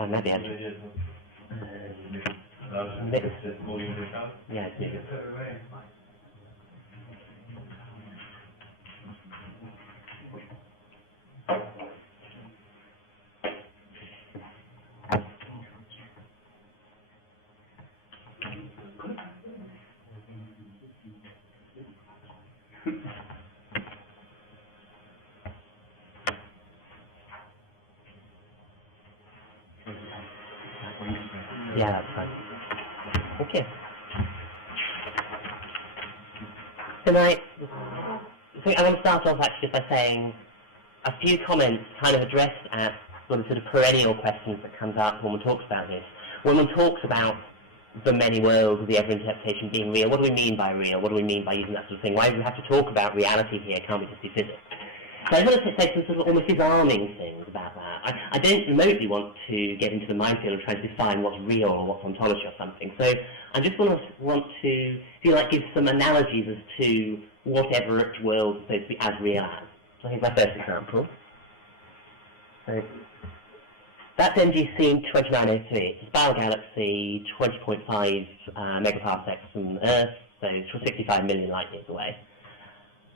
Maybe I should. Yeah, it's maybe. Yeah, that's fine. Okay. Tonight, I want to start off actually by saying a few comments kind of addressed at one of the sort of perennial questions that comes up when one talks about this. When one talks about the many worlds of the Everett interpretation being real, what do we mean by real? What do we mean by using that sort of thing? Why do we have to talk about reality here? Can't we just do physics? So I want to say some sort of almost disarming things about that. I don't remotely want to get into the minefield of trying to define what's real or what's ontology or something. So I just want to feel like give some analogies as to what Everett world is supposed to be as real as. So here's my first example. So that's NGC 2903. It's a spiral galaxy, 20.5 megaparsecs from Earth, so 65 million light years away.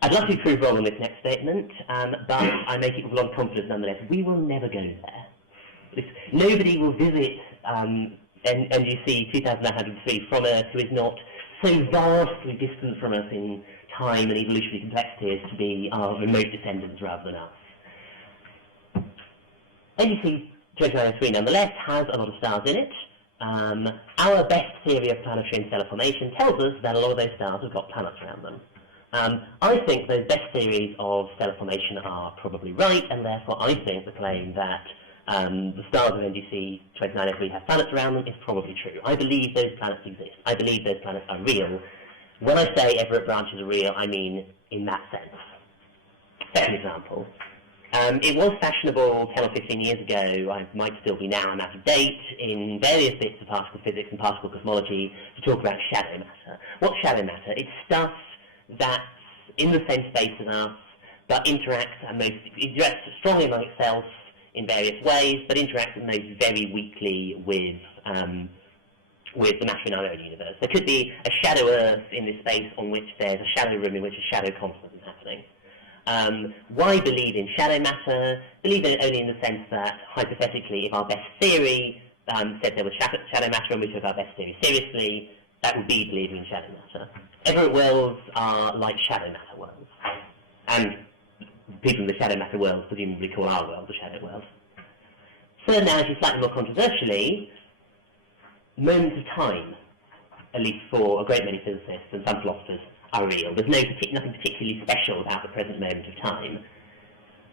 I'd love to prove wrong on this next statement, but I make it with a lot of confidence nonetheless. We will never go there. Nobody will visit NGC 2903 from Earth who is not so vastly distant from us in time and evolutionary complexity as to be our remote descendants rather than us. NGC 2903 nonetheless has a lot of stars in it. Our best theory of planetary and stellar formation tells us that a lot of those stars have got planets around them. I think those best theories of stellar formation are probably right, and therefore I think the claim that the stars of NGC 2903 have planets around them is probably true. I believe those planets exist. I believe those planets are real. When I say Everett branches are real, I mean in that sense. Second example. It was fashionable 10 or 15 years ago, I might still be now, I'm out of date, in various bits of particle physics and particle cosmology to talk about shadow matter. What's shadow matter? It's stuff that's in the same space as us, but interacts strongly among itself in various ways, but interacts most very weakly with the matter in our own universe. There could be a shadow Earth in this space on which there's a shadow room in which a shadow constant is happening. Why believe in shadow matter? Believe in it only in the sense that, hypothetically, if our best theory said there was shadow matter and we took our best theory seriously, that would be believing in shadow matter. Everett worlds are like shadow matter worlds. And people in the shadow matter world presumably call our world the shadow world. Third analogy, slightly more controversially, moments of time, at least for a great many physicists and some philosophers, are real. There's nothing particularly special about the present moment of time.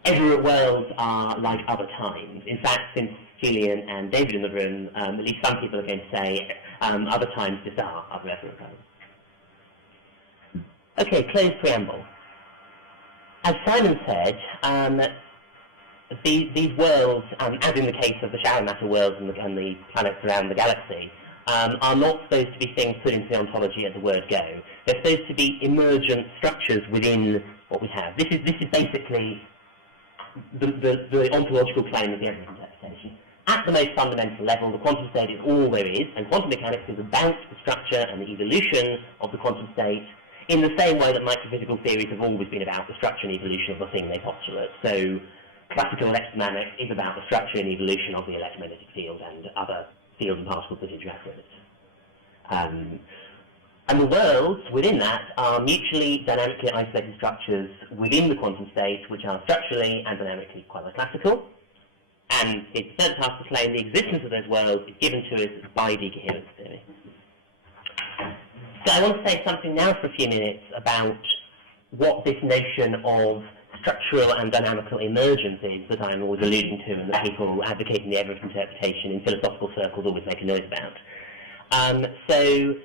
Everett worlds are like other times. In fact, since Julian and David in the room, at least some people are going to say other times just are other Everett worlds. Okay, closed preamble. As Simon said, these worlds, as in the case of the shadow matter worlds and the planets around the galaxy, are not supposed to be things put into the ontology at the word go. They're supposed to be emergent structures within what we have. This is basically the ontological claim of the Everett interpretation. At the most fundamental level, the quantum state is all there is, and quantum mechanics is about the structure and the evolution of the quantum state in the same way that microphysical theories have always been about the structure and evolution of the thing they postulate. So classical electromagnetic is about the structure and evolution of the electromagnetic field and other fields and particles that interact with it. And the worlds within that are mutually dynamically isolated structures within the quantum state, which are structurally and dynamically quasi-classical. And it's third task to claim the existence of those worlds is given to us by decoherence theory. So I want to say something now for a few minutes about what this notion of structural and dynamical emergence is that I'm always alluding to and that people advocating the Everett interpretation in philosophical circles always make a noise about. So,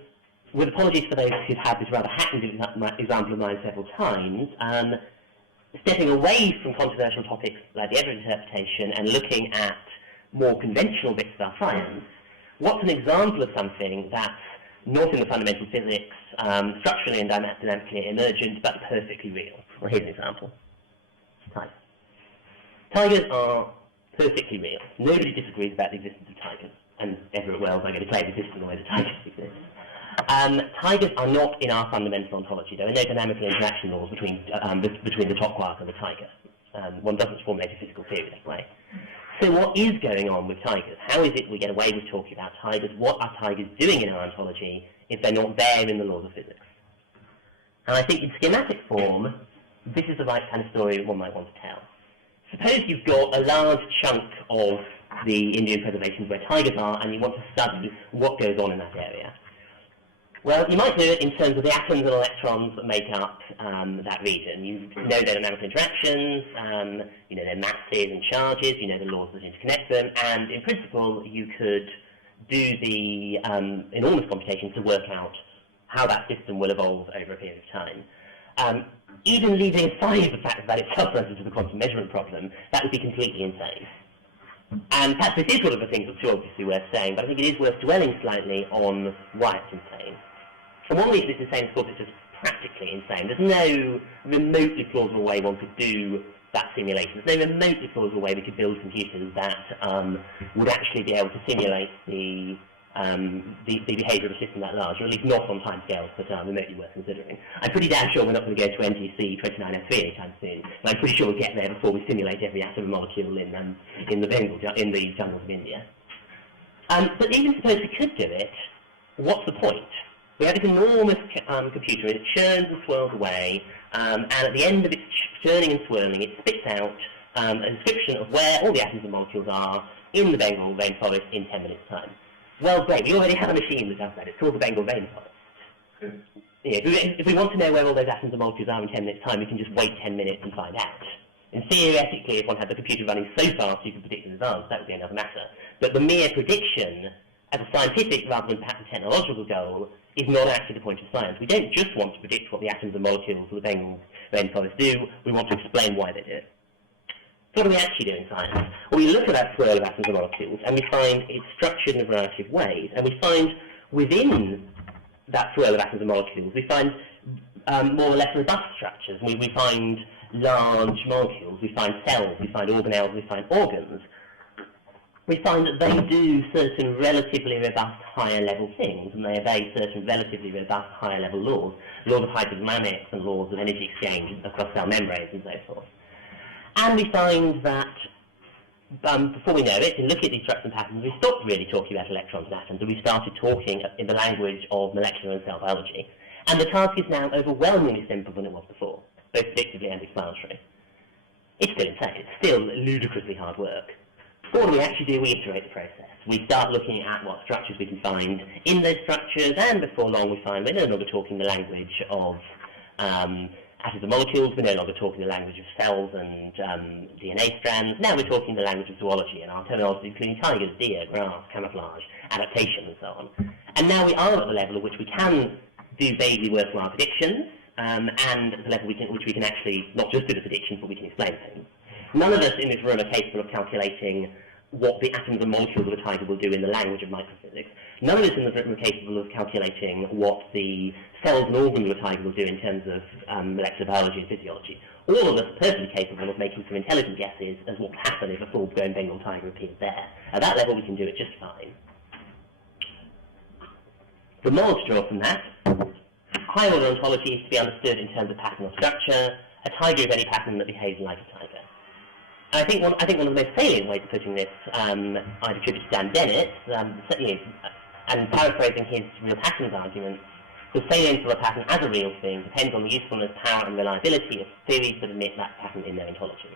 with apologies for those who've had this rather hackneyed example of mine several times, stepping away from controversial topics like the Everett interpretation and looking at more conventional bits of our science, what's an example of something that's not in the fundamental physics, structurally and dynamically emergent, but perfectly real? Well, here's an example. Tigers. Tigers are perfectly real. Nobody disagrees about the existence of tigers. And Everett Wells are going to claim exist in the way that tigers exist. Tigers are not in our fundamental ontology. There are no dynamical interaction laws between the top quark and the tiger. One doesn't formulate a physical theory that way. So what is going on with tigers? How is it we get away with talking about tigers? What are tigers doing in our ontology if they're not there in the laws of physics? And I think in schematic form, this is the right kind of story one might want to tell. Suppose you've got a large chunk of the Indian preservations where tigers are and you want to study what goes on in that area. Well, you might do it in terms of the atoms and electrons that make up that region. You know their dynamical interactions, you know their masses and charges, you know the laws that interconnect them, and in principle you could do the enormous computations to work out how that system will evolve over a period of time. Even leaving aside the fact that it's substantive to the quantum measurement problem, that would be completely insane. And perhaps this is one of the things that's too obviously worth saying, but I think it is worth dwelling slightly on why it's insane. And one reason it's insane, of course, is just practically insane. There's no remotely plausible way one could do that simulation. There's no remotely plausible way we could build computers that would actually be able to simulate the behaviour of a system that large, or at least not on timescales that are remotely worth considering. I'm pretty damn sure we're not going to go to NGC 2903 anytime soon, and I'm pretty sure we'll get there before we simulate every atom and molecule in the jungles of India. But even suppose we could do it, what's the point? We have this enormous computer, and it churns and swirls away, and at the end of its churning and swirling, it spits out a description of where all the atoms and molecules are in the Bengal rainforest in 10 minutes' time. Well, great, we already have a machine that does that. It's called the Bengal rainforest. Yeah, if we want to know where all those atoms and molecules are in 10 minutes' time, we can just wait 10 minutes and find out. And theoretically, if one had the computer running so fast you could predict in advance, that would be another matter. But the mere prediction, as a scientific rather than perhaps a technological goal, is not actually the point of science. We don't just want to predict what the atoms and molecules of the Bengal rainforest do, we want to explain why they do it. So what do we actually do in science? Well, we look at that swirl of atoms and molecules, and we find it's structured in a variety of ways, and we find within that swirl of atoms and molecules, we find more or less robust structures. We find large molecules, we find cells, we find organelles, we find organs. We find that they do certain relatively robust higher-level things, and they obey certain relatively robust higher-level laws of hydrodynamics and laws of energy exchange across cell membranes and so forth. And we find that, before we know it, in looking at these structures and patterns, we stopped really talking about electrons and atoms, and we started talking in the language of molecular and cell biology. And the task is now overwhelmingly simpler than it was before, both predictively and explanatory. It's still insane. It's still ludicrously hard work. What do we actually do? We iterate the process. We start looking at what structures we can find in those structures, and before long we find we're no longer talking the language of atoms and molecules, we're no longer talking the language of cells and DNA strands. Now we're talking the language of zoology, and our terminology including tigers, deer, grass, camouflage, adaptation, and so on. And now we are at the level at which we can do vaguely worthwhile predictions, and at the level which we can actually not just do the predictions, but we can explain things. None of us in this room are capable of calculating what the atoms and molecules of a tiger will do in the language of microphysics. None of us in this room are capable of calculating what the cells and organs of a tiger will do in terms of molecular biology and physiology. All of us are perfectly capable of making some intelligent guesses as what will happen if a full-grown Bengal tiger appears there. At that level, we can do it just fine. The moral to draw from that: high-order ontology is to be understood in terms of pattern or structure. A tiger is any pattern that behaves like a tiger. I think one of the most salient ways of putting this, I attribute to Dan Dennett, and paraphrasing his real patterns argument, the salience of a pattern as a real thing depends on the usefulness, power, and reliability of theories that admit that pattern in their ontology.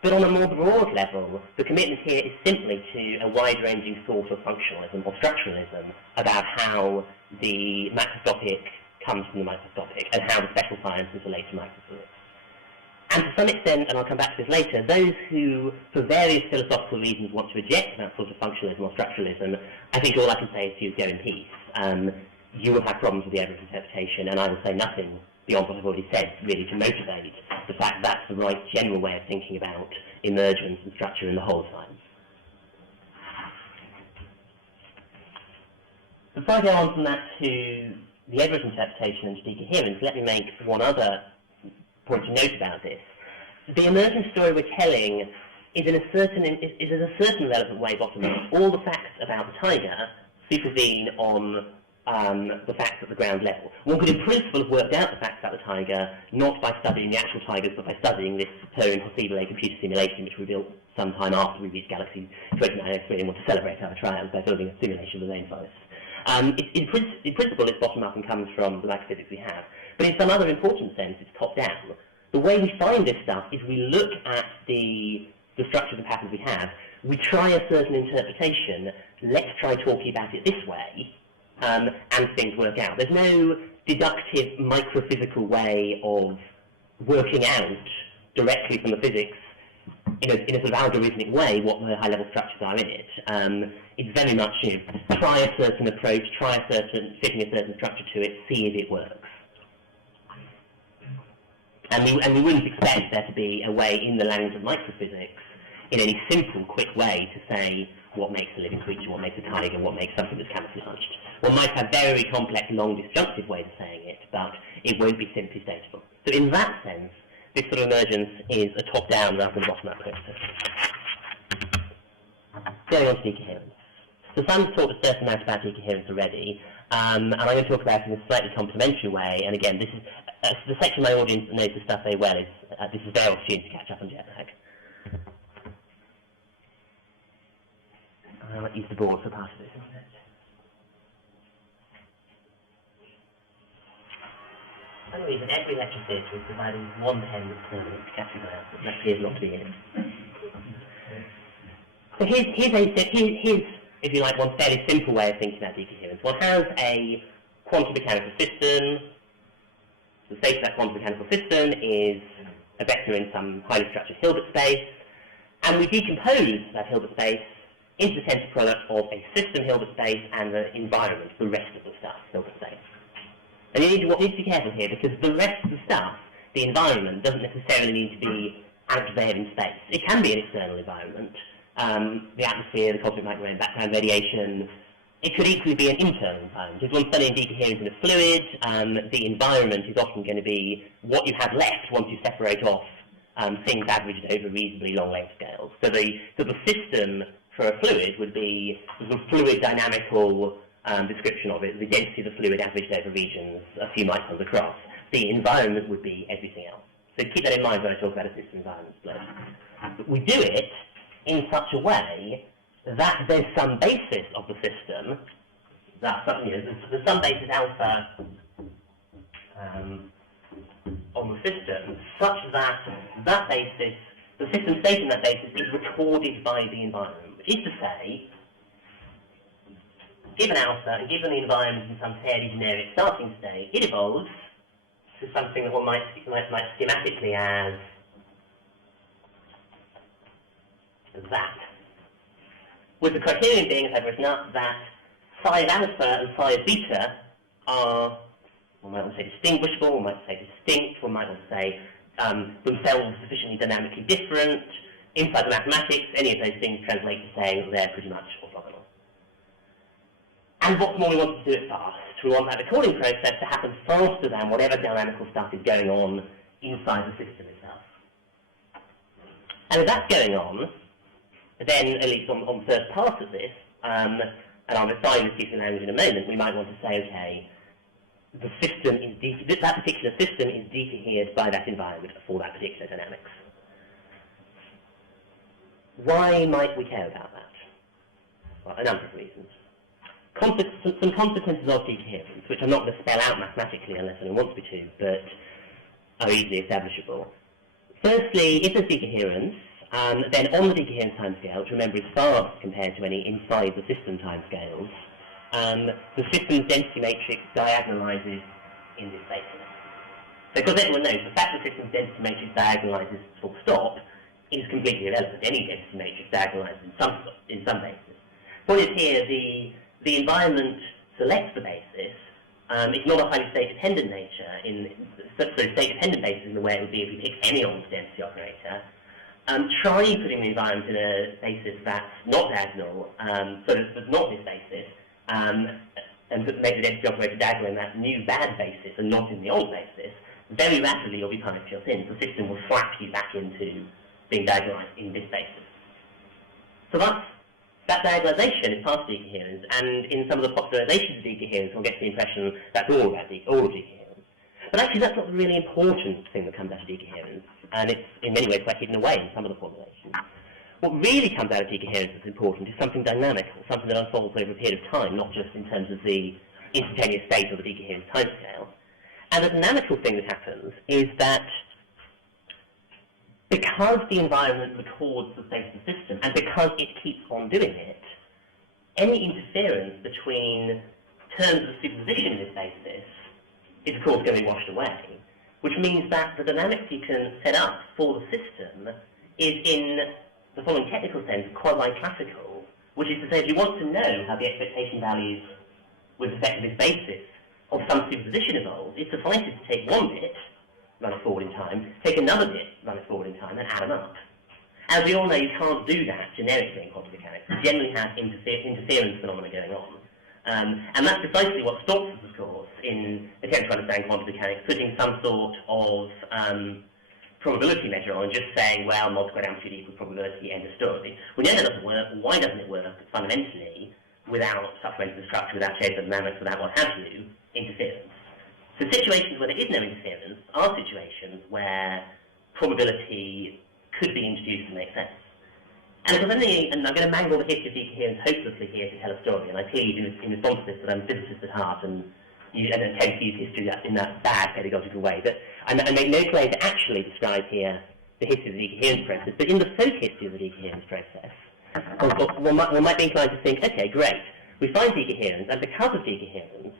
But on a more broad level, the commitment here is simply to a wide-ranging thought of functionalism or structuralism about how the macroscopic comes from the microscopic and how the special sciences relate to microphysics. And to some extent, and I'll come back to this later, those who, for various philosophical reasons, want to reject that sort of functionalism or structuralism, I think all I can say is to you, go in peace. You will have problems with the Everett interpretation, and I will say nothing beyond what I've already said, really, to motivate the fact that that's the right general way of thinking about emergence and structure in the whole science. Before I go on from that to the Everett interpretation and to decoherence, let me make one other point to note about this. The emergence story we're telling is in a certain relevant way bottom up. All the facts about the tiger supervene on the facts at the ground level. One could in principle have worked out the facts about the tiger not by studying the actual tigers, but by studying this per impossible computer simulation which we built sometime after we reached Galaxy 2903 and want to celebrate our trials by building a simulation of the rainforest. In principle, it's bottom up and comes from the microphysics we have. But in some other important sense, it's top down. The way we find this stuff is we look at the structures and patterns we have, we try a certain interpretation, let's try talking about it this way, and things work out. There's no deductive microphysical way of working out directly from the physics in a sort of algorithmic way what the high-level structures are in it. It's very much, try a certain approach, fitting a certain structure to it, see if it works. And we wouldn't expect there to be a way in the language of microphysics, in any simple, quick way, to say what makes a living creature, what makes a tiger, what makes something that's camouflaged. One might have very complex, long, disjunctive ways of saying it, but it won't be simply statable. So in that sense, this sort of emergence is a top-down rather than a bottom-up process. Going on to decoherence. So Sam's talked a certain amount about decoherence already, and I'm going to talk about it in a slightly complementary way, and again, this is the section of my audience that knows this stuff very well is, this is their opportunity to catch up on jet lag. I'll use the board for part of this, isn't it? Hilary, that every lecture theatre is providing one pen that's permanent to capture glass, but that appears not to be it. So here's, if you like, one fairly simple way of thinking about decoherence. One has a quantum mechanical system. The state of that quantum mechanical system is a vector in some highly structured Hilbert space, and we decompose that Hilbert space into the tensor product of a system Hilbert space and the environment, the rest of the stuff, Hilbert space. And you need to be careful here, because the rest of the stuff, the environment, doesn't necessarily need to be out there in space. It can be an external environment, the atmosphere, the cosmic microwave background radiation. It could equally be an internal environment. If one's studying decoherence in a fluid, the environment is often going to be what you have left once you separate off things averaged over reasonably long length scales. So the system for a fluid would be the fluid dynamical description of it, the density of the fluid averaged over regions a few microns across. The environment would be everything else. So keep that in mind when I talk about a system environment split. But we do it in such a way that there's some basis of the system, that there's some basis alpha on the system, such that that basis, the system state in that basis, is recorded by the environment. Which is to say, given alpha and given the environment in some fairly generic starting state, it evolves to something that one might schematically as that. With the criterion being, as I've written up, that psi of alpha and psi of beta are, one might want to say distinguishable, one might say distinct, one might want to say themselves sufficiently dynamically different. Inside the mathematics, any of those things translate to saying that they're pretty much orthogonal. And what's more, we want to do it fast. We want that recording process to happen faster than whatever dynamical stuff is going on inside the system itself. And if that's going on, then, at least on the first pass of this, and I'll define this using language in a moment, we might want to say, okay, the system is that particular system is decohered by that environment for that particular dynamics. Why might we care about that? Well, a number of reasons. Some consequences of decoherence, which I'm not going to spell out mathematically unless anyone wants me to, but are easily establishable. Firstly, if there's decoherence, then on the decoherence timescale, which remember is fast compared to any inside the system timescales, the system's density matrix diagonalizes in this basis. So, because everyone knows, the fact that the system's density matrix diagonalizes full stop is completely irrelevant. Any density matrix diagonalizes in some basis. The point is here, the environment selects the basis. It's not a highly state-dependent nature. So state-dependent basis in the way it would be if you pick any old density operator. Try putting the environment in a basis that's not diagonal, so that's not this basis, and make the density operator diagonal in that new bad basis and not in the old basis. Very rapidly you'll be punished your sins. The system will slap you back into being diagonalized in this basis. So that diagonalization is part of decoherence, and in some of the popularizations of decoherence, one gets the impression that's all about all of decoherence. But actually, that's not the really important thing that comes out of decoherence, and it's in many ways quite hidden away in some of the formulations. What really comes out of decoherence that's important is something dynamic, something that unfolds over a period of time, not just in terms of the instantaneous state or the decoherence timescale. And the dynamical thing that happens is that because the environment records the state of the system, and because it keeps on doing it, any interference between terms of superposition in this basis is of course going to be washed away, which means that the dynamics you can set up for the system is, in the following technical sense, quasi-classical, which is to say, if you want to know how the expectation values with respect to this basis of some superposition evolve, it suffices to take one bit, run it forward in time, take another bit, run it forward in time, and add them up. As we all know, you can't do that generically in quantum mechanics. You generally have interference phenomena going on. And that's precisely what stops us, of course, in attempting to understand quantum mechanics, putting some sort of probability measure on and just saying, well, mod squared amplitude equals probability, end of story. We know that doesn't work. Why doesn't it work? Fundamentally, without supplementing the structure, without change of dynamics, without what have you, interference. So situations where there is no interference are situations where probability could be introduced to make sense. And I'm going to mangle the history of decoherence hopelessly here to tell a story, and I plead in response to this that I'm a physicist at heart, and and attempt to use history in that bad pedagogical way. But I make no claim to actually describe here the history of the decoherence process, but in the folk history of the decoherence process, one might be inclined to think, okay, great, we find decoherence, and because of decoherence,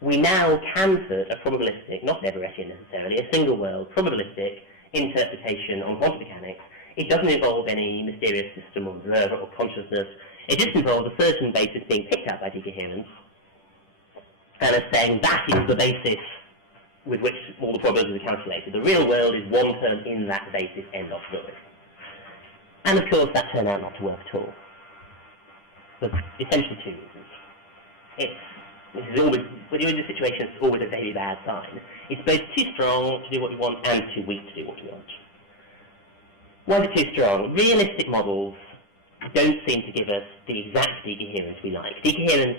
we now can put a probabilistic, not Everettian necessarily, a single world probabilistic interpretation on quantum mechanics. It doesn't involve any mysterious system or observer or consciousness. It just involves a certain basis being picked up by decoherence, and as saying that is the basis with which all the probabilities are calculated. The real world is one term in that basis, end of story. And of course that turned out not to work at all. For essentially two reasons. This is always, when you're in this situation, it's always a very bad sign. It's both too strong to do what you want and too weak to do what you want. Why is it too strong? Realistic models don't seem to give us the exact decoherence we like. Decoherence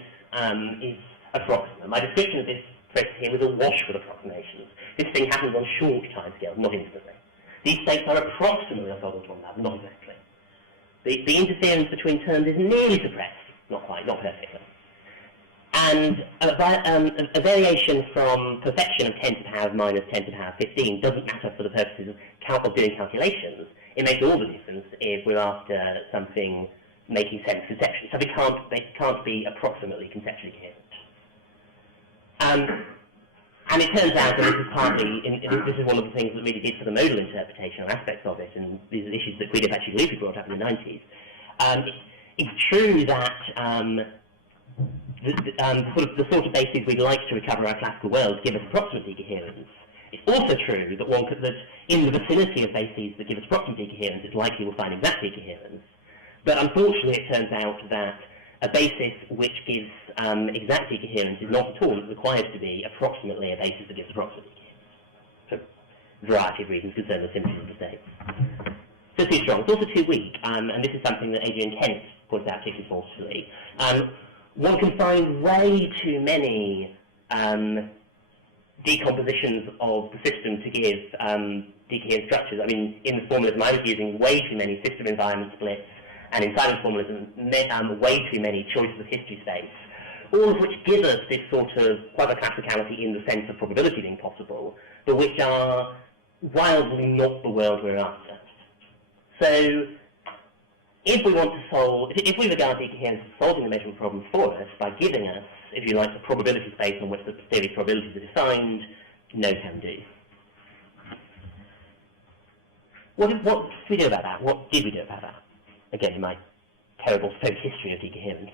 is approximate. My description of this process here was awash with approximations. This thing happens on short timescales, not instantly. These states are approximately orthogonal to one another, not exactly. The interference between terms is nearly suppressed, not quite, not perfectly. And a variation from perfection of 10 to the power minus 10 to the power 15 doesn't matter for the purposes of doing calculations. It makes all the difference if we're after something making sense conceptually. So it can't be approximately conceptually coherent. And it turns out that this is partly, this is one of the things that really did for the modal interpretation or aspects of it, and these are issues that Guido Paciuliucci brought up in the 90s. It's true that the sort of bases we'd like to recover our classical worlds give us approximate decoherence. It's also true that that in the vicinity of bases that give us approximate decoherence, it's likely we'll find exact decoherence. But unfortunately, it turns out that a basis which gives exact decoherence is not at all required to be approximately a basis that gives approximate decoherence. For a variety of reasons concerned with symmetry of the states. So too strong. It's also too weak, and this is something that Adrian Kent points out particularly forcefully. One can find way too many decompositions of the system to give decoherent structures. I mean, in the formalism I was using, way too many system environment splits, and in silent formalism, way too many choices of history space, all of which give us this sort of quasi-classicality in the sense of probability being possible, but which are wildly not the world we're after. So, if we want to solve, if we regard decoherence as solving the measurement problem for us by giving us, if you like, the probability space on which the theory probabilities are defined, no can do. What did we do about that? What did we do about that? Again, in my terrible folk history of decoherence.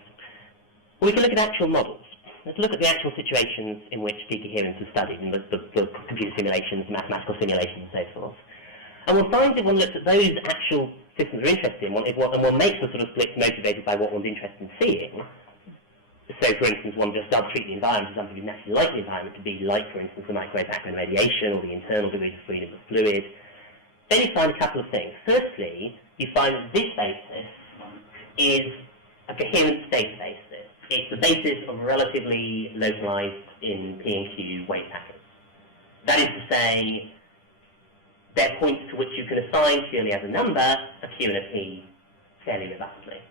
Well, we can look at actual models. Let's look at the actual situations in which decoherence is studied, in the computer simulations, mathematical simulations, and so forth. And we'll find if one looks at those actual systems we're interested in, and one makes the sort of splits motivated by what one's interested in seeing. So, for instance, one just does treat the environment as something you'd naturally like the environment to be, like, for instance, the microwave background radiation or the internal degrees of freedom of fluid. Then you find a couple of things. Firstly, you find that this basis is a coherent state basis. It's the basis of relatively localized in P and Q wave packets. That is to say, they're points to which you can assign purely as a number a Q and a P fairly robustly.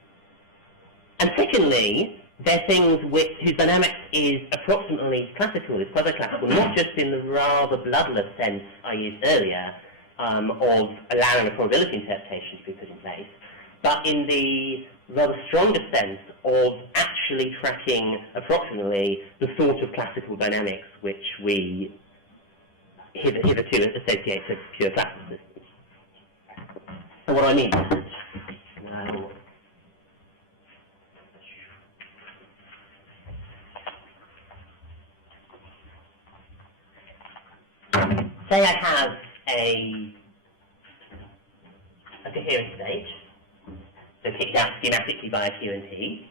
And secondly, they're things whose dynamics is approximately classical, is quasi-classical, not just in the rather bloodless sense I used earlier of allowing a probability interpretation to be put in place, but in the rather stronger sense of actually tracking approximately the sort of classical dynamics which we hitherto associate with pure classical systems. So what I mean is, say I have a coherent state, so kicked out schematically by a Q and T,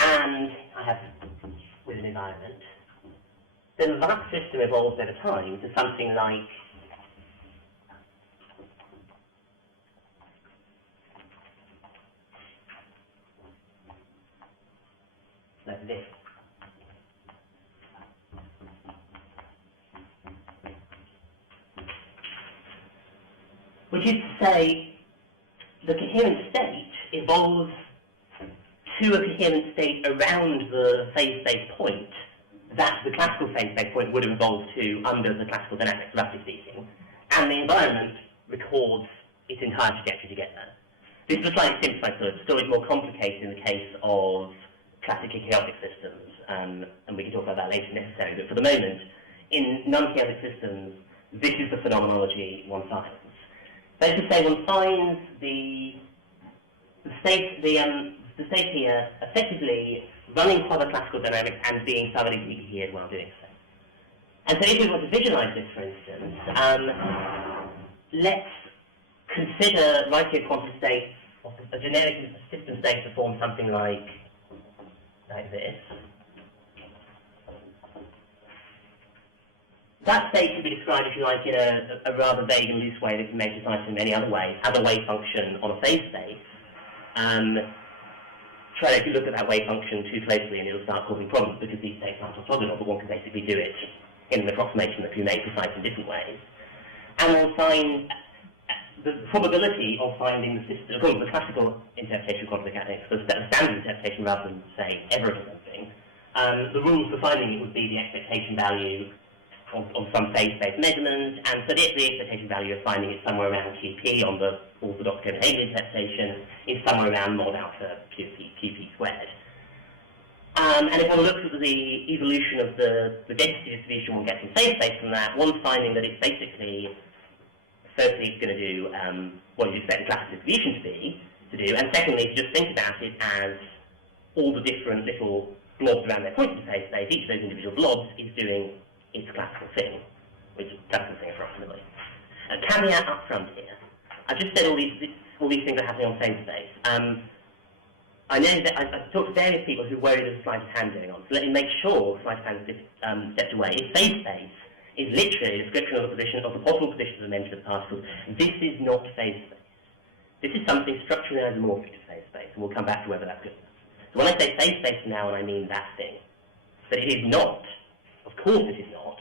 and I have with an environment, then that system evolves over time to something like this. Which is to say, the coherent state evolves to a coherent state around the phase space point that the classical phase space point would have evolved to under the classical dynamics, roughly speaking, and the environment records its entire trajectory to get there. This is a slightly simplified story. The story is more complicated in the case of classically chaotic systems, and we can talk about that later if necessary, but for the moment, in non-chaotic systems, this is the phenomenology one finds. That is to say, one finds the state here effectively running quasi-classical dynamics and being thoroughly decohered while doing so. And so if we want to visualize this, for instance, let's consider writing a quantum state, or a generic system state to form something like this. That state can be described, if you like, in a rather vague and loose way that can make it nice in many other ways, as a wave function on a phase space. Try if you look at that wave function too closely and it'll start causing problems because these states aren't orthogonal, but one can basically do it in an approximation that can be made precise in different ways. And we'll find the probability of finding the system, according to the classical interpretation of quantum mechanics, the standard interpretation rather than, say, Everett or something, the rules for finding it would be the expectation value of some phase-space measurement, and so the expectation value of finding it somewhere around QP on the orthodox Copenhagen interpretation is somewhere around mod alpha QP squared. And if one looks at the evolution of the density distribution one gets in phase space from that, one's finding that it's basically, firstly, it's going to do what you'd expect the classical distribution to do, and secondly, to just think about it as all the different little blobs around their points in phase space, each of those individual blobs is doing its classical thing, which is classical thing approximately. A caveat up front here. I've just said all these things are happening on phase space. I know that I've talked to various people who worry there's a sleight of hand going on, so let me make sure the sleight of hand is stepped away. If phase space is literally a description of the position of the possible positions of the momentum of particles, this is not phase space. This is something structurally isomorphic to phase space, and we'll come back to whether that's good enough. So when I say phase space now, and I mean that thing, but it is not. Of course it is not.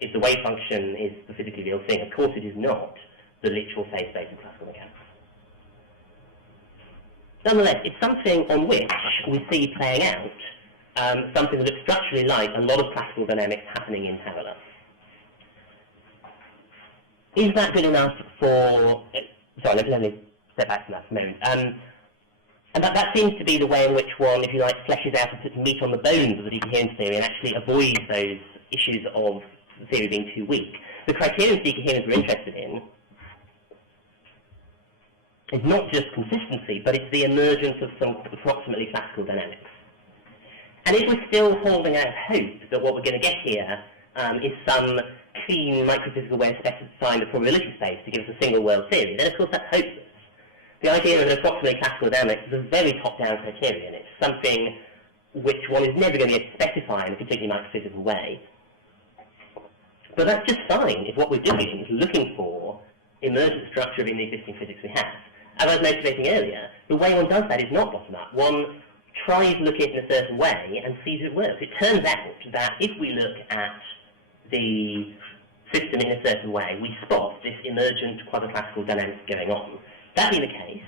If the wave function is the physically real thing, of course it is not the literal phase space in classical mechanics. Nonetheless, it's something on which we see playing out something that looks structurally like a lot of classical dynamics happening in parallel. Is that good enough for... Sorry, let me step back from that for a moment. And that seems to be the way in which one, if you like, fleshes out and puts meat on the bones of the decoherence theory and actually avoids those issues of the theory being too weak. The criterion decoherence we're interested in is not just consistency, but it's the emergence of some approximately classical dynamics. And if we're still holding out hope that what we're going to get here is some clean microphysical way of specifying the probability space to give us a single world theory, then of course that's hopeless. The idea of an approximately classical dynamics is a very top-down criterion. It's something which one is never going to be able to specify in a particularly microphysical way. But that's just fine if what we're doing is looking for emergent structure in the existing physics we have. As I was motivating earlier, the way one does that is not bottom-up. One tries to look at it in a certain way and sees it works. It turns out that if we look at the system in a certain way, we spot this emergent quasi-classical dynamics going on. That being the case,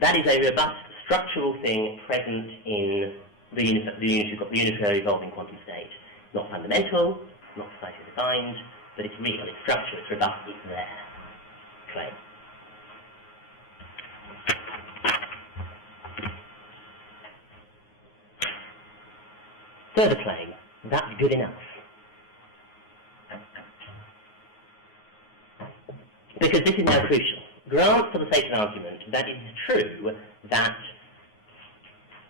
that is a robust structural thing present in the unitary evolving quantum state. Not fundamental, not precisely defined, but it's real, it's structural, it's robust, it's there. Claim. Further claim, that's good enough. Because this is now crucial. Grant, for the sake of argument, that it is true that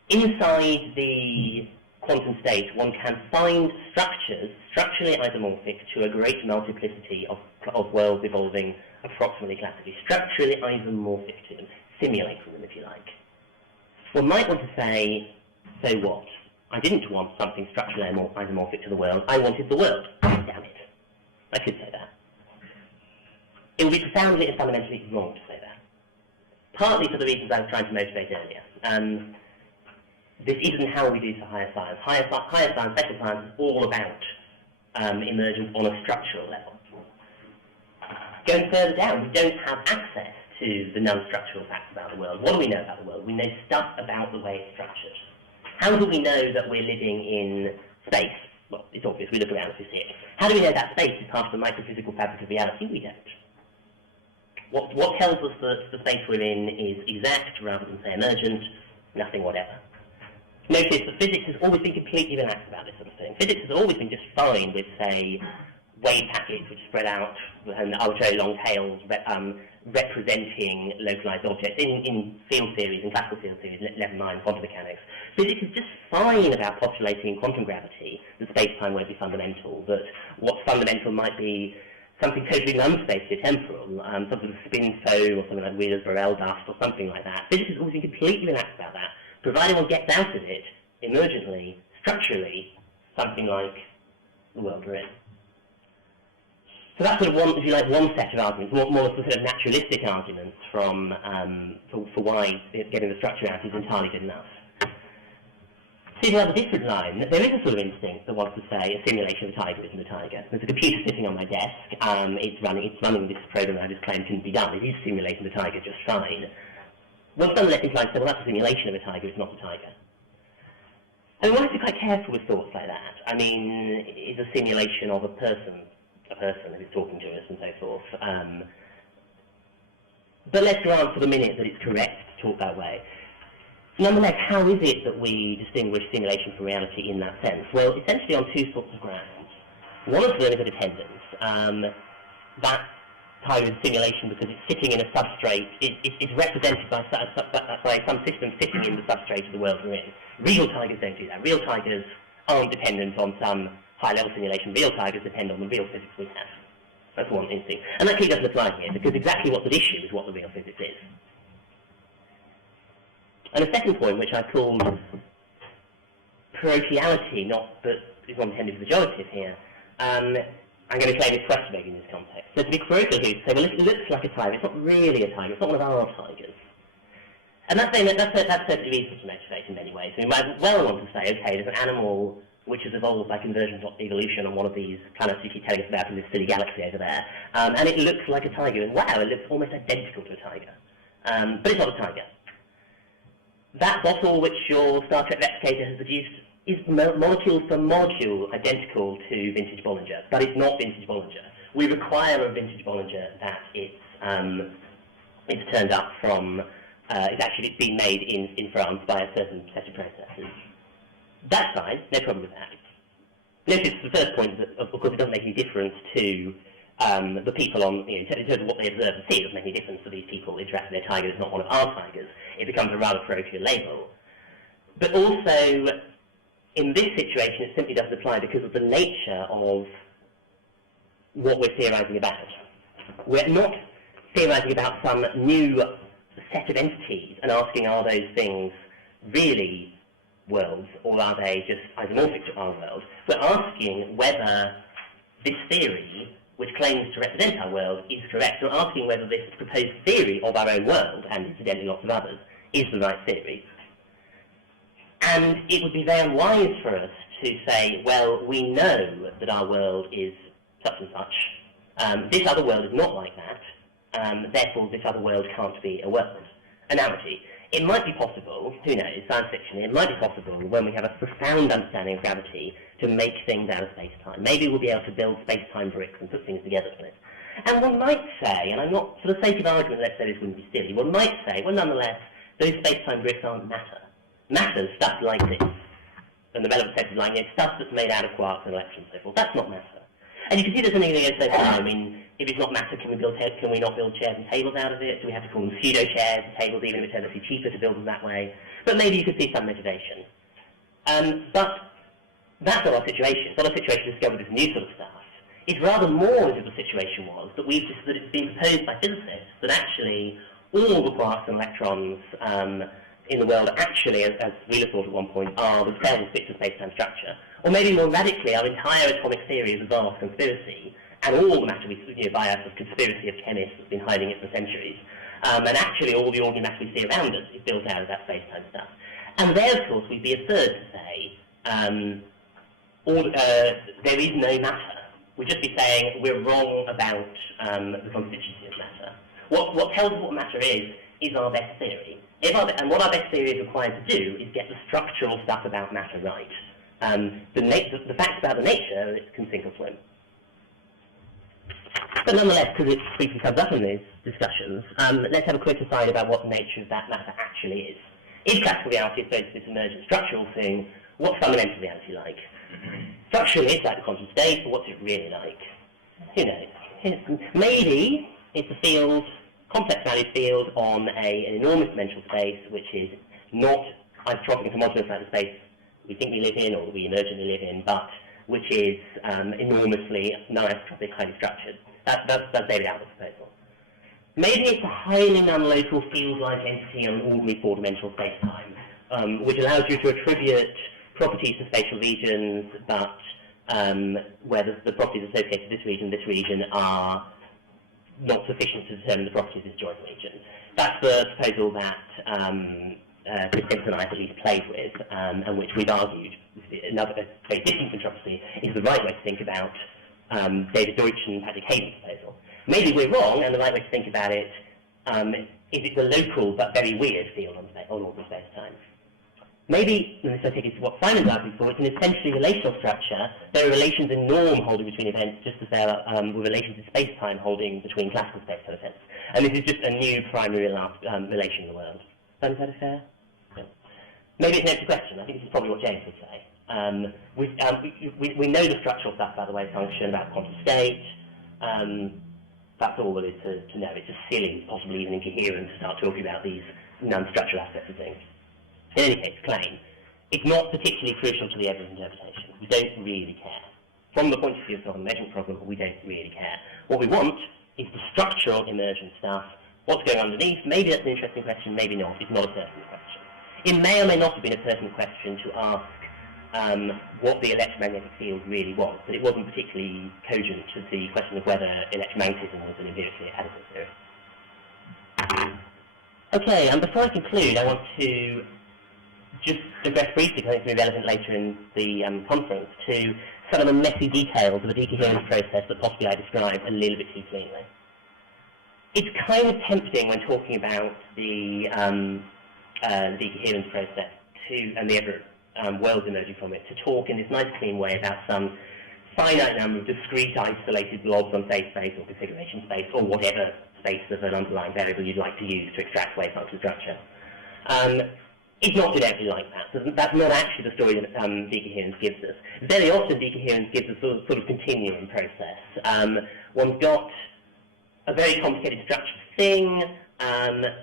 inside the quantum state one can find structures structurally isomorphic to a great multiplicity of worlds evolving approximately classically, structurally isomorphic to them, simulating them if you like. One might want to say, so what? I didn't want something structurally isomorphic to the world, I wanted the world. Damn it. I could say that. It would be profoundly and fundamentally wrong to say that. Partly for the reasons I was trying to motivate earlier. This isn't how we do for higher science. Higher science, special science is all about emergence on a structural level. Going further down, we don't have access to the non-structural facts about the world. What do we know about the world? We know stuff about the way it's structured. How do we know that we're living in space? well, it's obvious, we look around as we see it. How do we know that space is part of the microphysical fabric of reality? We don't. What tells us that the space we're in is exact rather than, say, emergent? Nothing whatever. Notice that physics has always been completely relaxed about this sort of thing. Physics has always been just fine with, say, wave packets which spread out and arbitrary long tails representing localized objects in field theories, in classical field theories, never mind quantum mechanics. Physics is just fine about postulating in quantum gravity that space-time won't be fundamental, that what's fundamental might be something totally non-spatio-temporal, something like spin foam or something like Wheeler's-Borel dust or something like that. Physics has always been completely relaxed about that, provided one gets out of it, emergently, structurally, something like the world we're in. So that's sort of one, if you like, one set of arguments, more sort of naturalistic arguments from for why getting the structure out is entirely good enough. See, on a different line, there is a sort of instinct that wants to say a simulation of a tiger isn't a tiger. There's a computer sitting on my desk, it's running this program I just claimed couldn't be done. It is simulating the tiger just fine. One's nonetheless inclined to say, well, that's a simulation of a tiger, it's not a tiger. I mean, one has to be quite careful with thoughts like that. I mean, it's a simulation of a person who's talking to us and so forth. But let's grant for the minute that it's correct to talk that way. Nonetheless, how is it that we distinguish simulation from reality in that sense? Well, essentially on two sorts of grounds. One of them is a dependence. That tiger is simulation because it's sitting in a substrate. It's represented by some system sitting in the substrate of the world we're in. Real tigers don't do that. Real tigers aren't dependent on some high-level simulation. Real tigers depend on the real physics we have. That's one instinct. And that clearly doesn't apply here, because exactly what's at issue is what the real physics is. And a second point, which I call parochiality, not that it's not intended for pejorative here, I'm going to claim it's questionable in this context. So to be parochial here, to say, well, it looks like a tiger, it's not really a tiger, it's not one of our tigers. And that's certainly reasonable to motivate in many ways. We might well want to say, okay, there's an animal which has evolved by convergent evolution on one of these planets you keep telling us about in this silly galaxy over there, and it looks like a tiger, and wow, it looks almost identical to a tiger. But it's not a tiger. That bottle which your Star Trek replicator has produced is molecule for molecule identical to vintage Bollinger, but it's not vintage Bollinger. We require a vintage Bollinger that it's turned up from, it's been made in France by a certain set of processes. That's fine, no problem with that. Notice the first point is that, of course, it doesn't make any difference to the people on, in terms of what they observe and see. It doesn't make any difference to these people interested in their tiger is not one of our tigers. It becomes a rather parochial label. But also, in this situation, it simply doesn't apply because of the nature of what we're theorizing about. We're not theorizing about some new set of entities and asking, are those things really worlds, or are they just isomorphic to our world? We're asking whether this theory, which claims to represent our world, is correct. We're asking whether this proposed theory of our own world, and incidentally lots of others, is the right theory. And it would be very unwise for us to say, well, we know that our world is such and such. This other world is not like that. Therefore, this other world can't be a world. Analogy. It might be possible, who knows, science fiction, it might be possible when we have a profound understanding of gravity to make things out of space-time. Maybe we'll be able to build space-time bricks and put things together from it. And one might say, and I'm not, for the sake of argument, let's say this wouldn't be silly, one might say, well, nonetheless, those space-time bricks aren't matter. Matter's stuff like this. And the relevant set is like, stuff that's made out of quarks and electrons and so forth. That's not matter. And you can see there's something that goes so far. I mean, if it's not matter, can we not build chairs and tables out of it? Do we have to call them pseudo-chairs and tables, even if it's endlessly cheaper to build them that way? But maybe you could see some motivation. But that's not our situation. It's not our situation to discover this new sort of stuff. It's rather more as if the situation was that that it's been proposed by physicists that actually all the quarks and electrons in the world actually, as Wheeler thought at one point, are themselves bits of space-time structure. Or maybe more radically, our entire atomic theory is a vast conspiracy, and all the matter we by us of conspiracy of chemists that's been hiding it for centuries. And actually all the ordinary matter we see around us is built out of that space-time stuff. And there, of course, we'd be absurd to say there is no matter. We'd just be saying we're wrong about the constituency of matter. What tells us what matter is our best theory. And what our best theory is required to do is get the structural stuff about matter right. The facts about the nature can sink or swim. But nonetheless, because it briefly comes up in these discussions, let's have a quick aside about what the nature of that matter actually is. Is classical reality supposed to be this emergent structural thing? What's fundamental reality like? Structurally, it's like the quantum state, but what's it really like? Who knows? Maybe it's a field, complex valued field on an enormous dimensional space, which is not isotropic and homogeneous like the space we think we live in or we emergently live in, but which is enormously non-isotropic, highly structured. That's David Albert's proposal. Maybe it's a highly non-local field-like entity on an ordinary four-dimensional space-time, which allows you to attribute properties to spatial regions, but where the properties associated with this region are not sufficient to determine the properties of this joint region. That's the proposal that Simpson and I at least played with, and which we've argued, another very distant controversy, is the right way to think about David Deutsch and Patrick Hayden's proposal. Maybe we're wrong, and the right way to think about it is it's a local but very weird field on ordinary space-time. Maybe, and this I think is what Simon's arguing for, it's an essentially relational structure. There are relations in norm holding between events, just as there are relations in space-time holding between classical space-time events. And this is just a new primary relation in the world. Is that fair? Yeah. Maybe it's an empty question. I think this is probably what James would say. We know the structural stuff about the wave function, about the quantum state. That's all there is to know. It's just silly, possibly even incoherent, to start talking about these non-structural aspects of things. In any case, claim, it's not particularly crucial to the Everett interpretation. We don't really care. From the point of view of the measurement problem, we don't really care. What we want is the structural emergent stuff. What's going on underneath? Maybe that's an interesting question, maybe not. It's not a pertinent question. It may or may not have been a pertinent question to ask what the electromagnetic field really was, but it wasn't particularly cogent to the question of whether electromagnetism was an empirically adequate theory. Okay, and before I conclude, I want to just address briefly, because it's going to be relevant later in the conference, to some of the messy details of the decoherence process that possibly I described a little bit too cleanly. It's kind of tempting when talking about the decoherence process and the Everett worlds emerging from it to talk in this nice clean way about some finite number of discrete isolated blobs on phase space or configuration space or whatever space of an underlying variable you'd like to use to extract wave function structure. It's not directly like that. So that's not actually the story that decoherence gives us. Very often decoherence gives us a sort of continuum process. One's got a very complicated structured thing,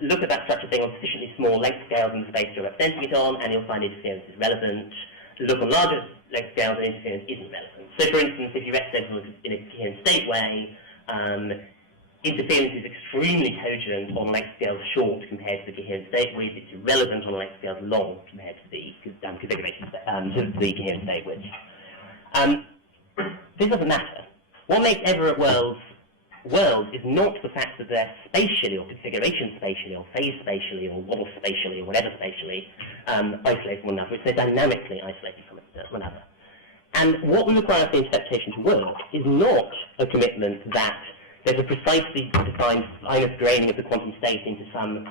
look at that structured thing on sufficiently small length scales in the space you're representing it on, and you'll find interference is relevant. Look on larger length scales and interference isn't relevant. So for instance, if you represent it in a coherent state way, interference is extremely cogent on length scales short compared to the coherent state width. It's irrelevant on length scales long compared to the configuration to the coherent state width. This doesn't matter. What makes Everett worlds is not the fact that they're spatially or configuration spatially or phase spatially or Wallace spatially or whatever spatially isolated from one another. It's they're dynamically isolated from one another. And what we require for the interpretation to work is not a commitment that there's a precisely defined finite graining of the quantum state into some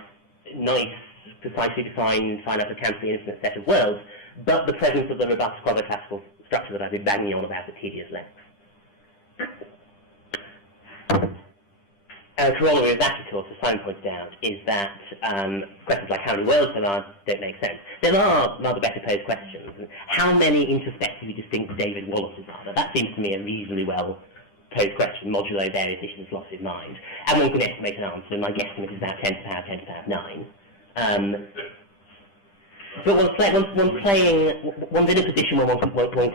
nice, precisely defined, finite, cancelling infinite set of worlds, but the presence of the robust quasi-classical structure that I've been banging on about at tedious length. A corollary of that, of course, as Simon pointed out, is that questions like how many worlds there are don't make sense. There are rather better posed questions. How many introspectively distinct David Wallaces are there? That seems to me a reasonably well posed question, modulo various issues of philosophy of mind. And one can estimate an answer, and my guesstimate is about 10 to the power 10 to the power 9. But one's in a position where one can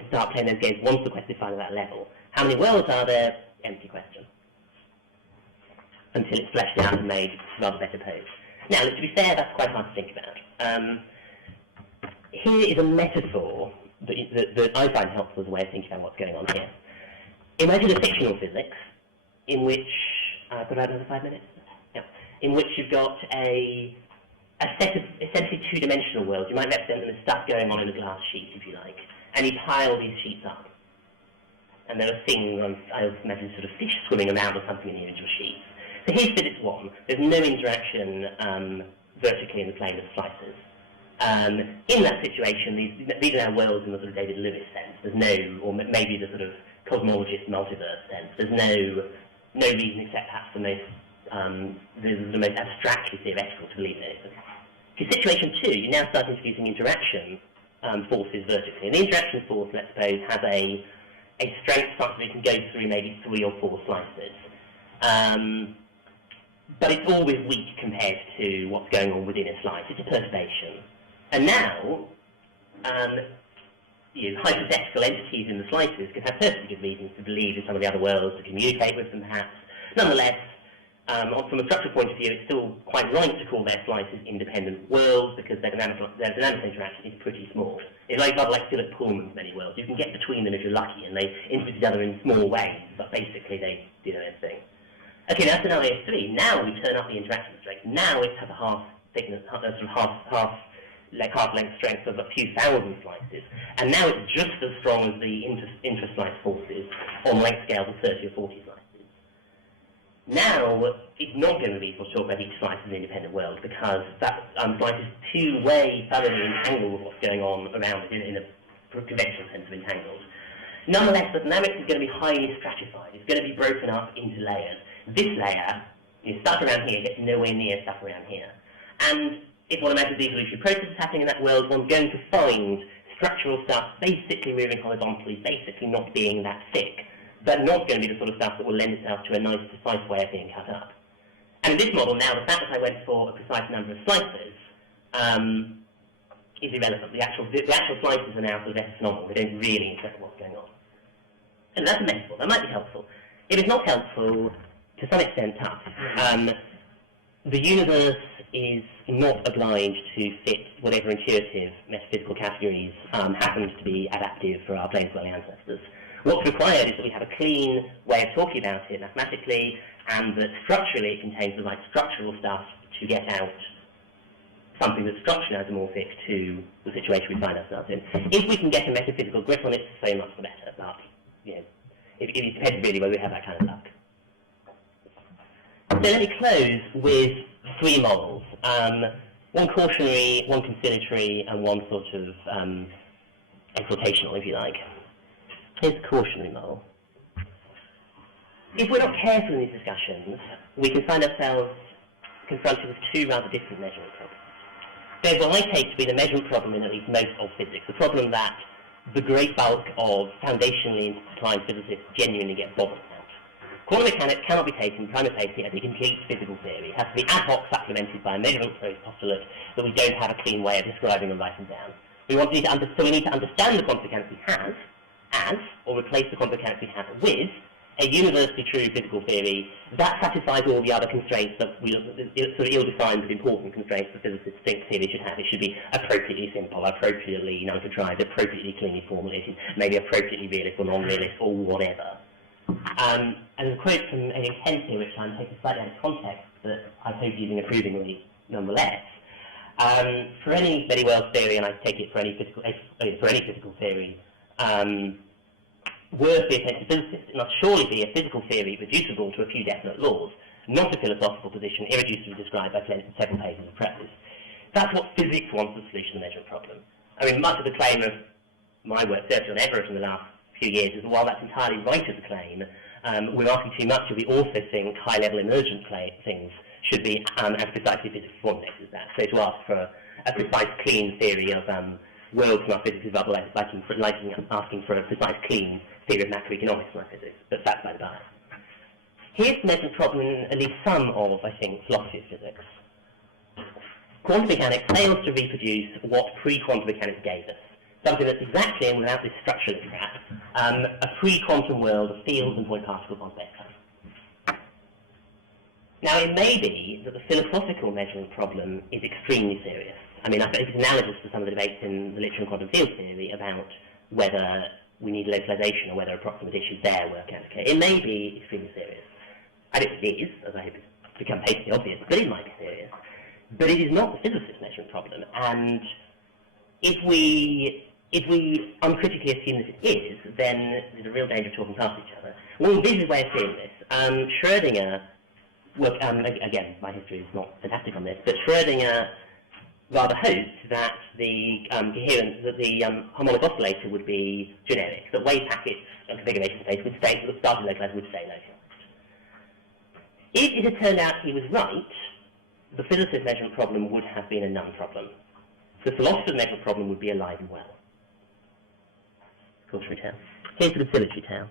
start playing those games once the question is found at that level. How many worlds are there? Empty question. Until it's fleshed out and made rather better posed. Now, to be fair, that's quite hard to think about. Here is a metaphor that I find helpful as a way of thinking about what's going on here. Imagine a fictional physics in which, I've got about another 5 minutes? Yeah. In which you've got a set of essentially two-dimensional worlds. You might represent them as stuff going on in a glass sheet, if you like. And you pile these sheets up. And there are things, I imagine sort of fish swimming around or something in the individual sheets. So here's physics 1. There's no interaction vertically in the plane of slices. In that situation, these are now worlds in the sort of David Lewis sense. There's no, or maybe the sort of cosmologist multiverse sense. There's no reason except perhaps the most abstractly theoretical to believe in it. For situation 2, you now start introducing interaction forces vertically. And the interaction force, let's suppose, has a strength such that it can go through maybe 3 or 4 slices. But it's always weak compared to what's going on within a slice. It's a perturbation. And now, hypothetical entities in the slices can have perfectly good reasons to believe in some of the other worlds, to communicate with them perhaps. Nonetheless, from a structural point of view, it's still quite right to call their slices independent worlds because their dynamic interaction is pretty small. It's rather like Philip Pullman's many worlds. You can get between them if you're lucky, and they influence each other in small ways, but basically they do their own thing. Okay, now scenario 3. Now we turn up the interaction strength. Now it has a half thickness, sort of half length strength of a few thousand slices, and now it's just as strong as the inter-slice forces on length scales of 30 or 40 slices. Now it's not going to be able to talk about each slice as an independent world because that slice is too thoroughly entangled with what's going on around it in a conventional sense of entangled. Nonetheless, the dynamics is going to be highly stratified. It's going to be broken up into layers. This layer, stuff around here gets nowhere near stuff around here. And if one imagines these evolutionary processes happening in that world, one's going to find structural stuff basically moving horizontally, basically not being that thick. But not going to be the sort of stuff that will lend itself to a nice, precise way of being cut up. And in this model now, the fact that I went for a precise number of slices is irrelevant. The actual slices are now sort of phenomenal. They don't really interpret what's going on. And that's a metaphor. That might be helpful. If it's not helpful, to some extent tough. The universe is not obliged to fit whatever intuitive metaphysical categories happens to be adaptive for our plane-dwelling ancestors. What's required is that we have a clean way of talking about it mathematically, and that structurally it contains the right structural stuff to get out something that's structurally isomorphic to the situation we find ourselves in. If we can get a metaphysical grip on it, so much the better, but it depends really whether we have that kind of luck. So let me close with 3 models. One cautionary, one conciliatory, and one sort of exhortational, if you like. Here's the cautionary model. If we're not careful in these discussions, we can find ourselves confronted with 2 rather different measurement problems. There's what I take to be the measurement problem in at least most of physics, the problem that the great bulk of foundationally inclined physicists genuinely get bothered about. Quantum mechanics cannot be taken prima facie as a complete physical theory. It has to be ad hoc supplemented by a measurement postulate that we don't have a clean way of describing and writing down. So we need to understand the quantum mechanics we have as, or replace the quantum mechanics we have with, a universally true physical theory that satisfies all the other constraints that sort of ill-defined but important constraints that physicists think theory should have. It should be appropriately simple, appropriately non-contrived, appropriately cleanly formulated, maybe appropriately realist or non-realist or whatever. And a quote from an intent here, which I'm taking slightly out of context, but I hope using approvingly nonetheless. For any many world theory, and I take it for any physical theory, worthy attention to physicists, it must surely be a physical theory reducible to a few definite laws, not a philosophical position irreducibly described by several pages of practice. That's what physics wants as a solution to the measurement problem. I mean, much of the claim of my work, certainly on Everett in the last few years, is that while that's entirely right as a claim, we're asking too much, and we also think high-level emergent things should be as precisely physically formulated as that. So to ask for a precise, clean theory of worlds from our physics is rather like asking for a precise, clean theory of macroeconomics from our physics, but that's by the by. Here's the measurement problem in at least some of, I think, philosophy of physics. Quantum mechanics fails to reproduce what pre-quantum mechanics gave us. Something that's exactly, and without this structural crap, a pre-quantum world of fields and point particles on spectra. Now, it may be that the philosophical measurement problem is extremely serious. I mean, I think it's analogous to some of the debates in the literature and quantum field theory about whether we need localization or whether approximate issues there work out okay. It may be extremely serious. I don't think it is, as I hope it's become patently obvious, but it might be serious. But it is not the physicist measurement problem, and if we uncritically assume that it is, then there's a real danger of talking past each other. One business way of seeing this, Schrödinger, again, my history is not fantastic on this, but Schrödinger rather hoped that the harmonic oscillator would be generic, that wave packets and configuration space would stay, that started localized would stay localized. If it had turned out he was right, the physicist measurement problem would have been a non-problem. The philosopher's measurement problem would be alive and well. Cautionary tale. Here's the conciliatory tale.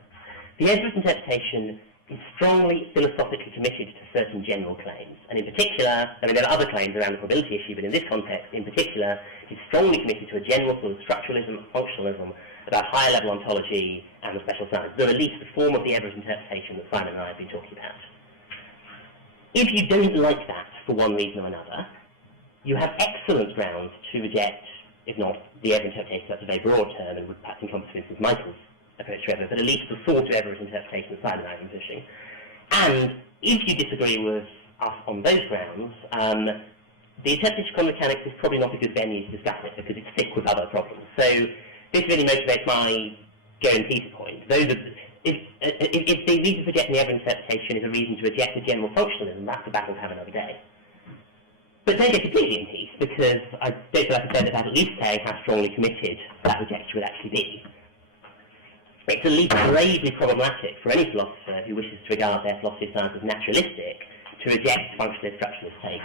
The Everett interpretation is strongly philosophically committed to certain general claims, and in particular, I mean there are other claims around the probability issue, but in this context, in particular, it's strongly committed to a general sort of structuralism and functionalism about higher level ontology and the special science, or at least the form of the Everett interpretation that Simon and I have been talking about. If you don't like that for one reason or another, you have excellent grounds to reject, if not the Everett interpretation, that's a very broad term and would perhaps encompass, for instance, Michael's approach to Everett, but at least the sort of Everett interpretation that Simon and I have been pushing. And if you disagree with us on those grounds, the interpretation of quantum mechanics is probably not a good venue to discuss it because it's thick with other problems. So this really motivates my guarantee point. If the reason for rejecting the Everett interpretation is a reason to reject the general functionalism, that's a battle to have another day. But don't get completely in peace, because I don't feel like I said that at least say how strongly committed that rejection would actually be. It's at least gravely problematic for any philosopher who wishes to regard their philosophy of science as naturalistic to reject functionalist structuralist takes.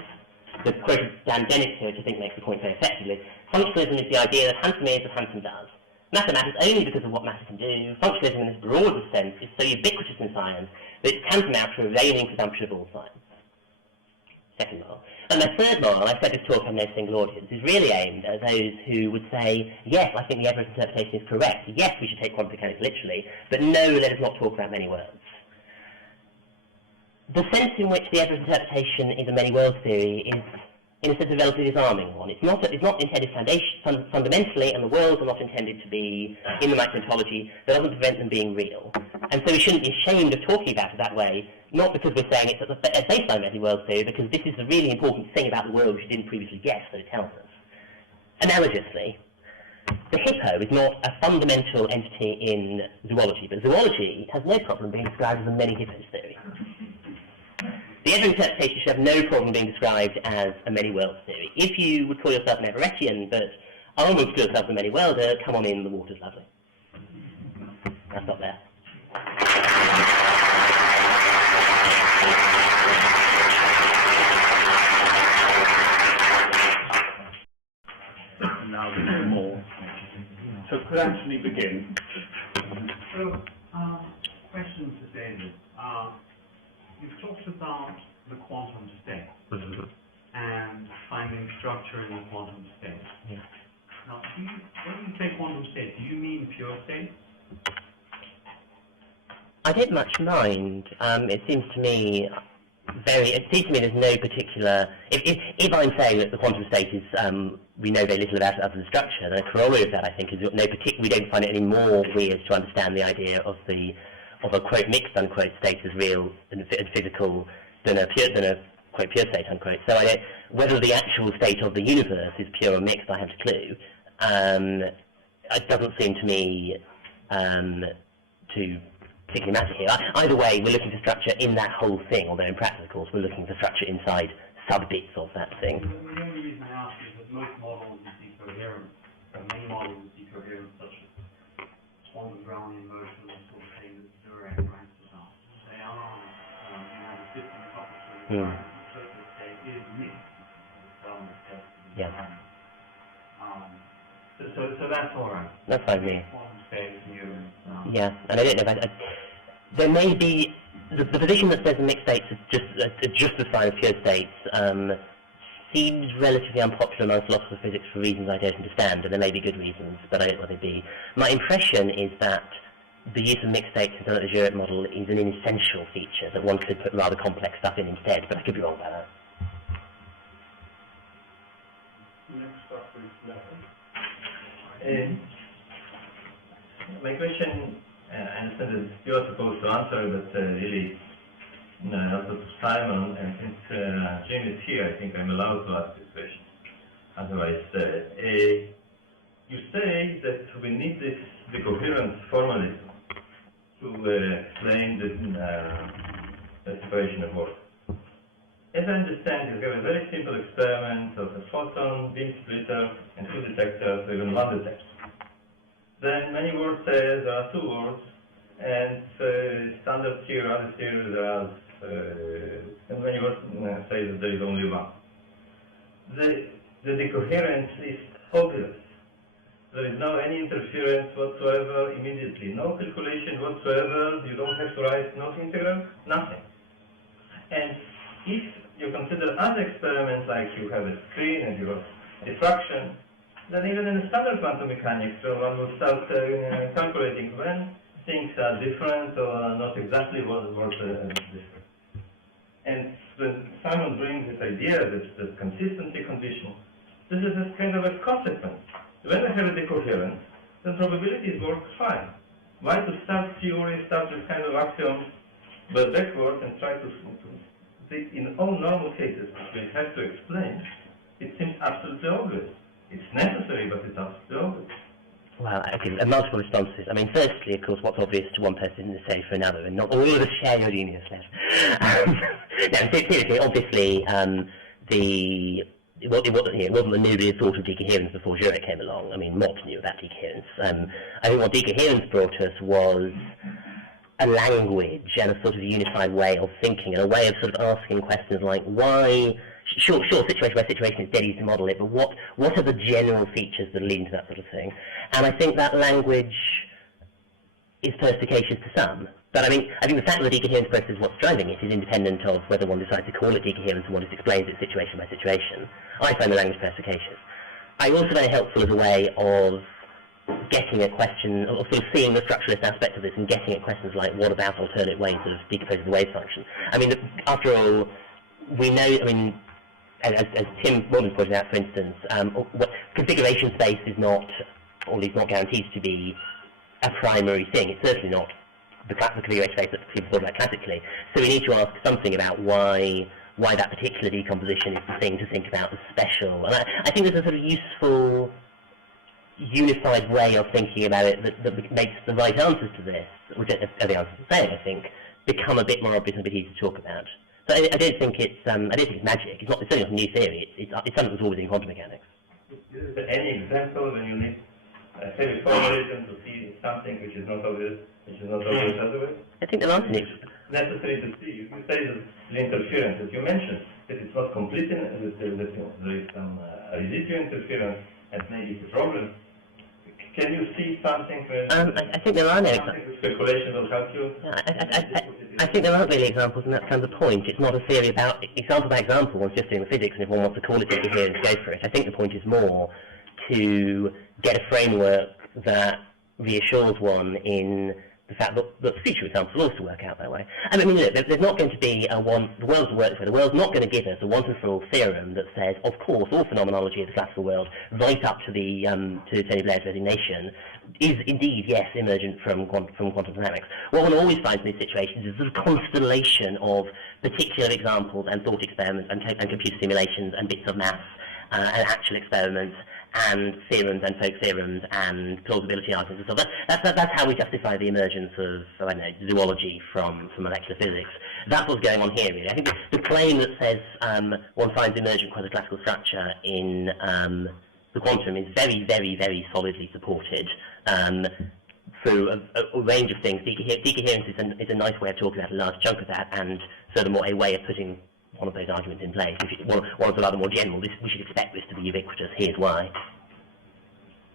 The quote of Dan Dennett here, which I think makes the point very effectively, functionalism is the idea that handsome is as handsome does. Matter matters only because of what matter can do. Functionalism in this broader sense is so ubiquitous in science that it's tantamount to a reigning presumption of all science. Second moral. And my third moral, I said this talk had no single audience, is really aimed at those who would say, yes, I think the Everett interpretation is correct, yes, we should take quantum mechanics literally, but no, let us not talk about many worlds. The sense in which the Everett interpretation is a many worlds theory is, in a sense, a relatively disarming one. It's not intended fundamentally, and the worlds are not intended to be in the micro-ontology. That doesn't prevent them being real. And so we shouldn't be ashamed of talking about it that way, not because we're saying it's a baseline many worlds theory, because this is the really important thing about the world which you didn't previously guess, that it tells us. Analogously, the hippo is not a fundamental entity in zoology, but zoology has no problem being described as a many hippos theory. The Everett interpretation should have no problem being described as a many worlds theory. If you would call yourself an Everettian, but almost call yourself a many worlder, come on in, the water's lovely. I'll stop there. Now there's more. So could Anthony begin? So, question for David. You've talked about the quantum state and finding structure in the quantum state. Yeah. Now, when you say quantum state, do you mean pure state? I don't much mind. It seems to me there's no particular. If I'm saying that the quantum state is we know very little about it other than structure, then a corollary of that I think is we don't find it any more weird to understand the idea of a quote mixed unquote state as real and physical than a quote pure state unquote. So whether the actual state of the universe is pure or mixed, I haven't a clue. It doesn't seem to me to particularly matter here. Either way, we're looking for structure in that whole thing, although in practice, of course, we're looking for structure inside sub-bits of that thing. The only reason I ask is that most models of decoherence, many models of decoherence, such as Swanson-Brownian motion, sort of thing that Geroch writes about, they are system properties where the surface state is mixed with some state. Yeah. So that's all right. That's fine with me. Quantum state is new. Yeah, and I don't know if there may be the position that says the mixed states are just the sign of pure states seems relatively unpopular among philosophers of physics for reasons I don't understand, and there may be good reasons, but I don't know what they be. My impression is that the use of mixed states in the Geroch model is an essential feature, that one could put rather complex stuff in instead, but I could be wrong about that. Next up is Lev. My question, I understand that you're supposed to answer, but really also to Simon, and since Jim is here, I think I'm allowed to ask this question. Otherwise, you say that we need this decoherence formalism to explain the separation of work. as I understand, you have a very simple experiment of a photon, beam splitter, and two detectors, or even one detector. Then many words say there are two words, and standard theory, other theory, there are, and many words say that there is only one. The decoherence is obvious. There is no any interference whatsoever immediately, no calculation whatsoever, you don't have to write no integral, nothing. And if you consider other experiments like you have a screen and you have diffraction, then even in standard quantum mechanics, one will start calculating when things are different or not exactly what different. And when Simon brings this idea, this consistency condition, this is a kind of a consequence. When I have a decoherence, then probabilities work fine. Why to start theory, start this kind of axiom, but backwards and try to in all normal cases, which we have to explain, it seems absolutely obvious. It's necessary, but it's absolutely obvious. Well, okay, multiple responses. I mean, firstly, of course, what's obvious to one person is necessary for another, and not all of us share your genius, Lev. No, seriously, obviously, it wasn't the newly thought of decoherence before Geroch came along. I mean, Mott knew about decoherence. I think what decoherence brought us was a language and a sort of unified way of thinking, and a way of sort of asking questions like why. Sure, situation by situation it's dead easy to model it, but what are the general features that lead to that sort of thing? And I think that language is perspicacious to some. But I think the fact that the decoherence process is what's driving it is independent of whether one decides to call it decoherence and one just explains it situation by situation. I find the language perspicacious. I also find it helpful as a way of getting at question, or sort of seeing the structuralist aspect of this and getting at questions like what about alternate ways of decomposing the wave function? I mean, after all, we know, I mean, as Tim Maudlin pointed out, for instance, configuration space is not, or at least not guaranteed to be, a primary thing. It's certainly not the configuration space that people thought about classically. So we need to ask something about why that particular decomposition is the thing to think about as special. And I think there's a sort of useful, unified way of thinking about it that makes the right answers to this, which are the answers to saying, I think, become a bit more obvious and a bit easier to talk about. So I don't think it's magic. It's certainly not a new theory. It's something that's always in quantum mechanics. Is there any example when you need a heavy formalism to see something which is not obvious, otherwise? I think there aren't any. Necessary to see. You say that the interference that you mentioned, that it's not complete, there is some residual interference, and maybe it's a problem. Can you see something where I think there are no examples. Speculation will help you? I think there aren't really examples, and that's kind of the point. It's not a theory about example by example. One's just doing the physics, and if one wants to call it decoherence, go for it. I think the point is more to get a framework that reassures one in the fact that future examples will also work out that way. I mean, look, there's not going to be the world's work for the world's not going to give us a once-and-for-all theorem that says, of course, all phenomenology of the classical world, right up to the to Tony Blair's resignation, is indeed, yes, emergent from quantum dynamics. What one always finds in these situations is a sort of constellation of particular examples and thought experiments and computer simulations and bits of maths and actual experiments and theorems and folk theorems and plausibility arguments and stuff. That's how we justify the emergence of, I don't know, zoology from molecular physics. That's what's going on here, really. I think the claim that says one finds emergent quasi-classical structure in the quantum is very, very, very solidly supported through a range of things. Decoherence is a nice way of talking about a large chunk of that, and furthermore a way of putting one of those arguments in place. One of the other more general, we should expect this to be ubiquitous. Here's why.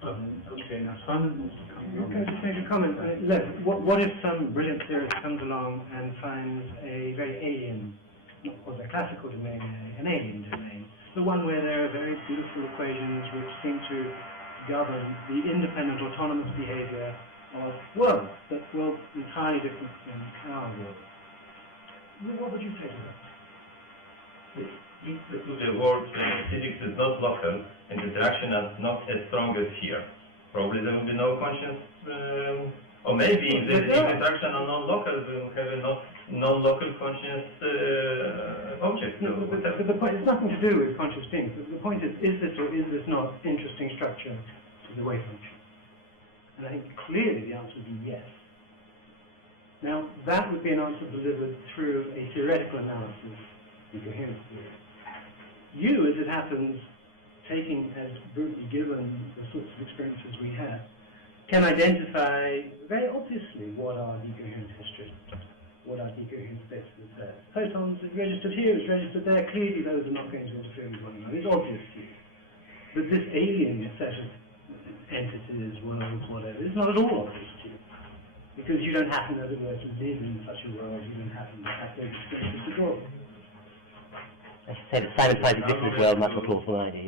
Okay, now Simon wants to come in. Okay, just make a comment. Lev, what if some brilliant theorist comes along and finds a very alien, not quite a classical domain, an alien domain, the one where there are very beautiful equations which seem to govern the independent autonomous behavior of worlds, but worlds entirely different from our world? What would you say to that? If the world physics is not local and interaction is not as strong as here, probably there will be no conscious, or maybe if the interaction are non-local, we will have a non-local conscious object. But the point has nothing to do with conscious beings. The point is this or is this not interesting structure to the wave function? And I think clearly the answer would be yes. Now, that would be an answer delivered through a theoretical analysis decoherence theory. You, as it happens, taking as brutally given the sorts of experiences we have, can identify very obviously what our decoherence history is, what our decoherence basis is. Photons are registered here, it's registered there, clearly those are not going to interfere with one another. It's obvious to you. But this alien set of entities, worlds, whatever, it's not at all obvious to you. Because you don't happen, as it were, to live in such a world, you don't happen to have those experiences at all. I should say that Simon finds existence world much more plausible than I do.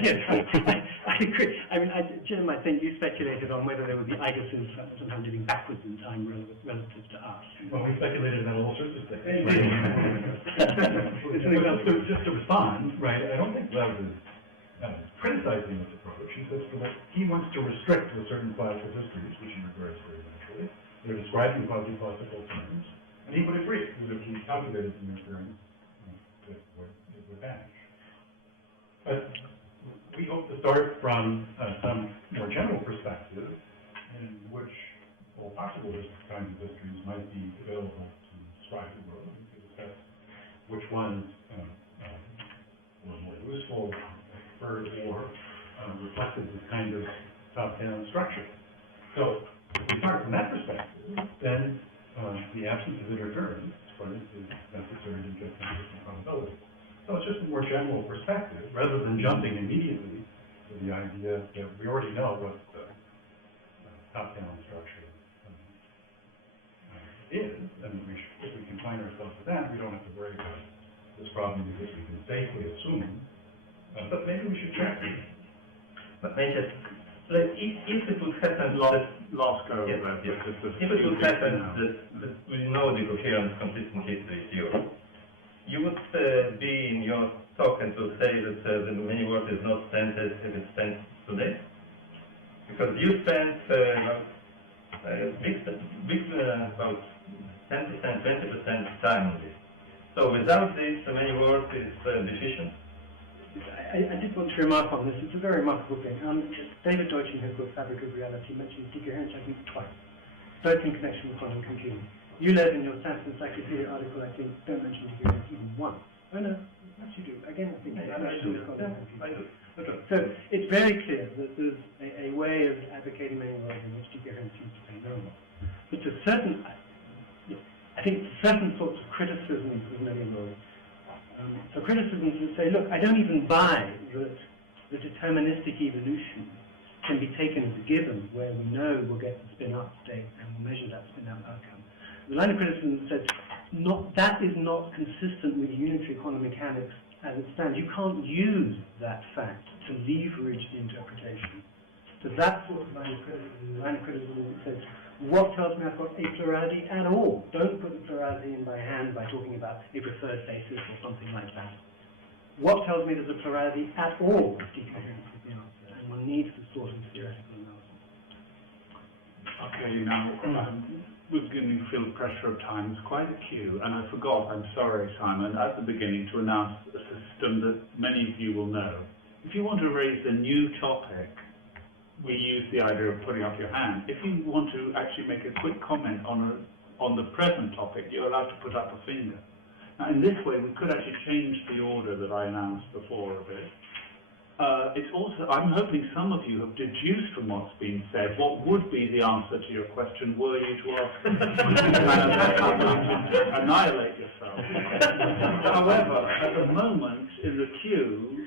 Yes, I agree. I mean, Jim, I think you speculated on whether there would be Igoses somehow living backwards in time relative to us. Well, we speculated on all sorts of things. Just to respond, right, I don't think Lev is criticizing this approach. He says that he wants to restrict to a certain class of histories, which he regards very naturally. They're described in quasi-classical terms, and he would agree that if he calculated the interference, it would vanish. But we hope to start from some more general perspective in which all possible kinds of histories might be available to describe the world, and to discuss which ones were more useful, preferred, or reflected this kind of top-down structure. So if we start from that perspective, then the absence of interference is necessary to get consistent probability. So it's just a more general perspective, rather than jumping immediately to the idea that we already know what the top-down structure is, and if we confine ourselves to that, we don't have to worry about this problem because we can safely assume. But maybe we should check. But maybe if it would happen Last go. Yes, yes. If it would happen that we know the coherence consistent history theory, you would be in your talk and to say that the many world is not spent as it stands today? Because you spent about 10%, 20% time on this. So without this, the many world is deficient? I did want to remark on this. It's a very remarkable thing. David Deutsch in his book Fabric of Reality mentions decoherence, I think, twice, both in connection with quantum computing. You, Lev, in your Stanford Encyclopedia article, I think, don't mention decoherence even once. Oh no, yes you do. Again, I think I do. Okay, so it's very clear that there's a way of advocating many worlds in which decoherence seems to play no role. But to certain, I think certain sorts of criticisms of many worlds. So criticisms would say, look, I don't even buy that the deterministic evolution can be taken as a given, where we know we'll get the spin-up state and we'll measure that spin-up outcome. The line of criticism says, that is not consistent with unitary quantum mechanics as it stands. You can't use that fact to leverage the interpretation. So that sort of line of criticism says, what tells me I've got a plurality at all? Don't put the plurality in by hand by talking about a preferred basis or something like that. What tells me there's a plurality at all? Decoherence is the answer, and one needs this sort of theoretical analysis. Okay, now, we're beginning to feel the pressure of time. It's quite a queue, and I forgot, I'm sorry, Simon, at the beginning to announce a system that many of you will know. If you want to raise a new topic, we use the idea of putting up your hand. If you want to actually make a quick comment on the present topic, you're allowed to put up a finger. Now, in this way, we could actually change the order that I announced before a bit. It's also, I'm hoping some of you have deduced from what's been said what would be the answer to your question were you to ask to annihilate yourself. However, at the moment in the queue,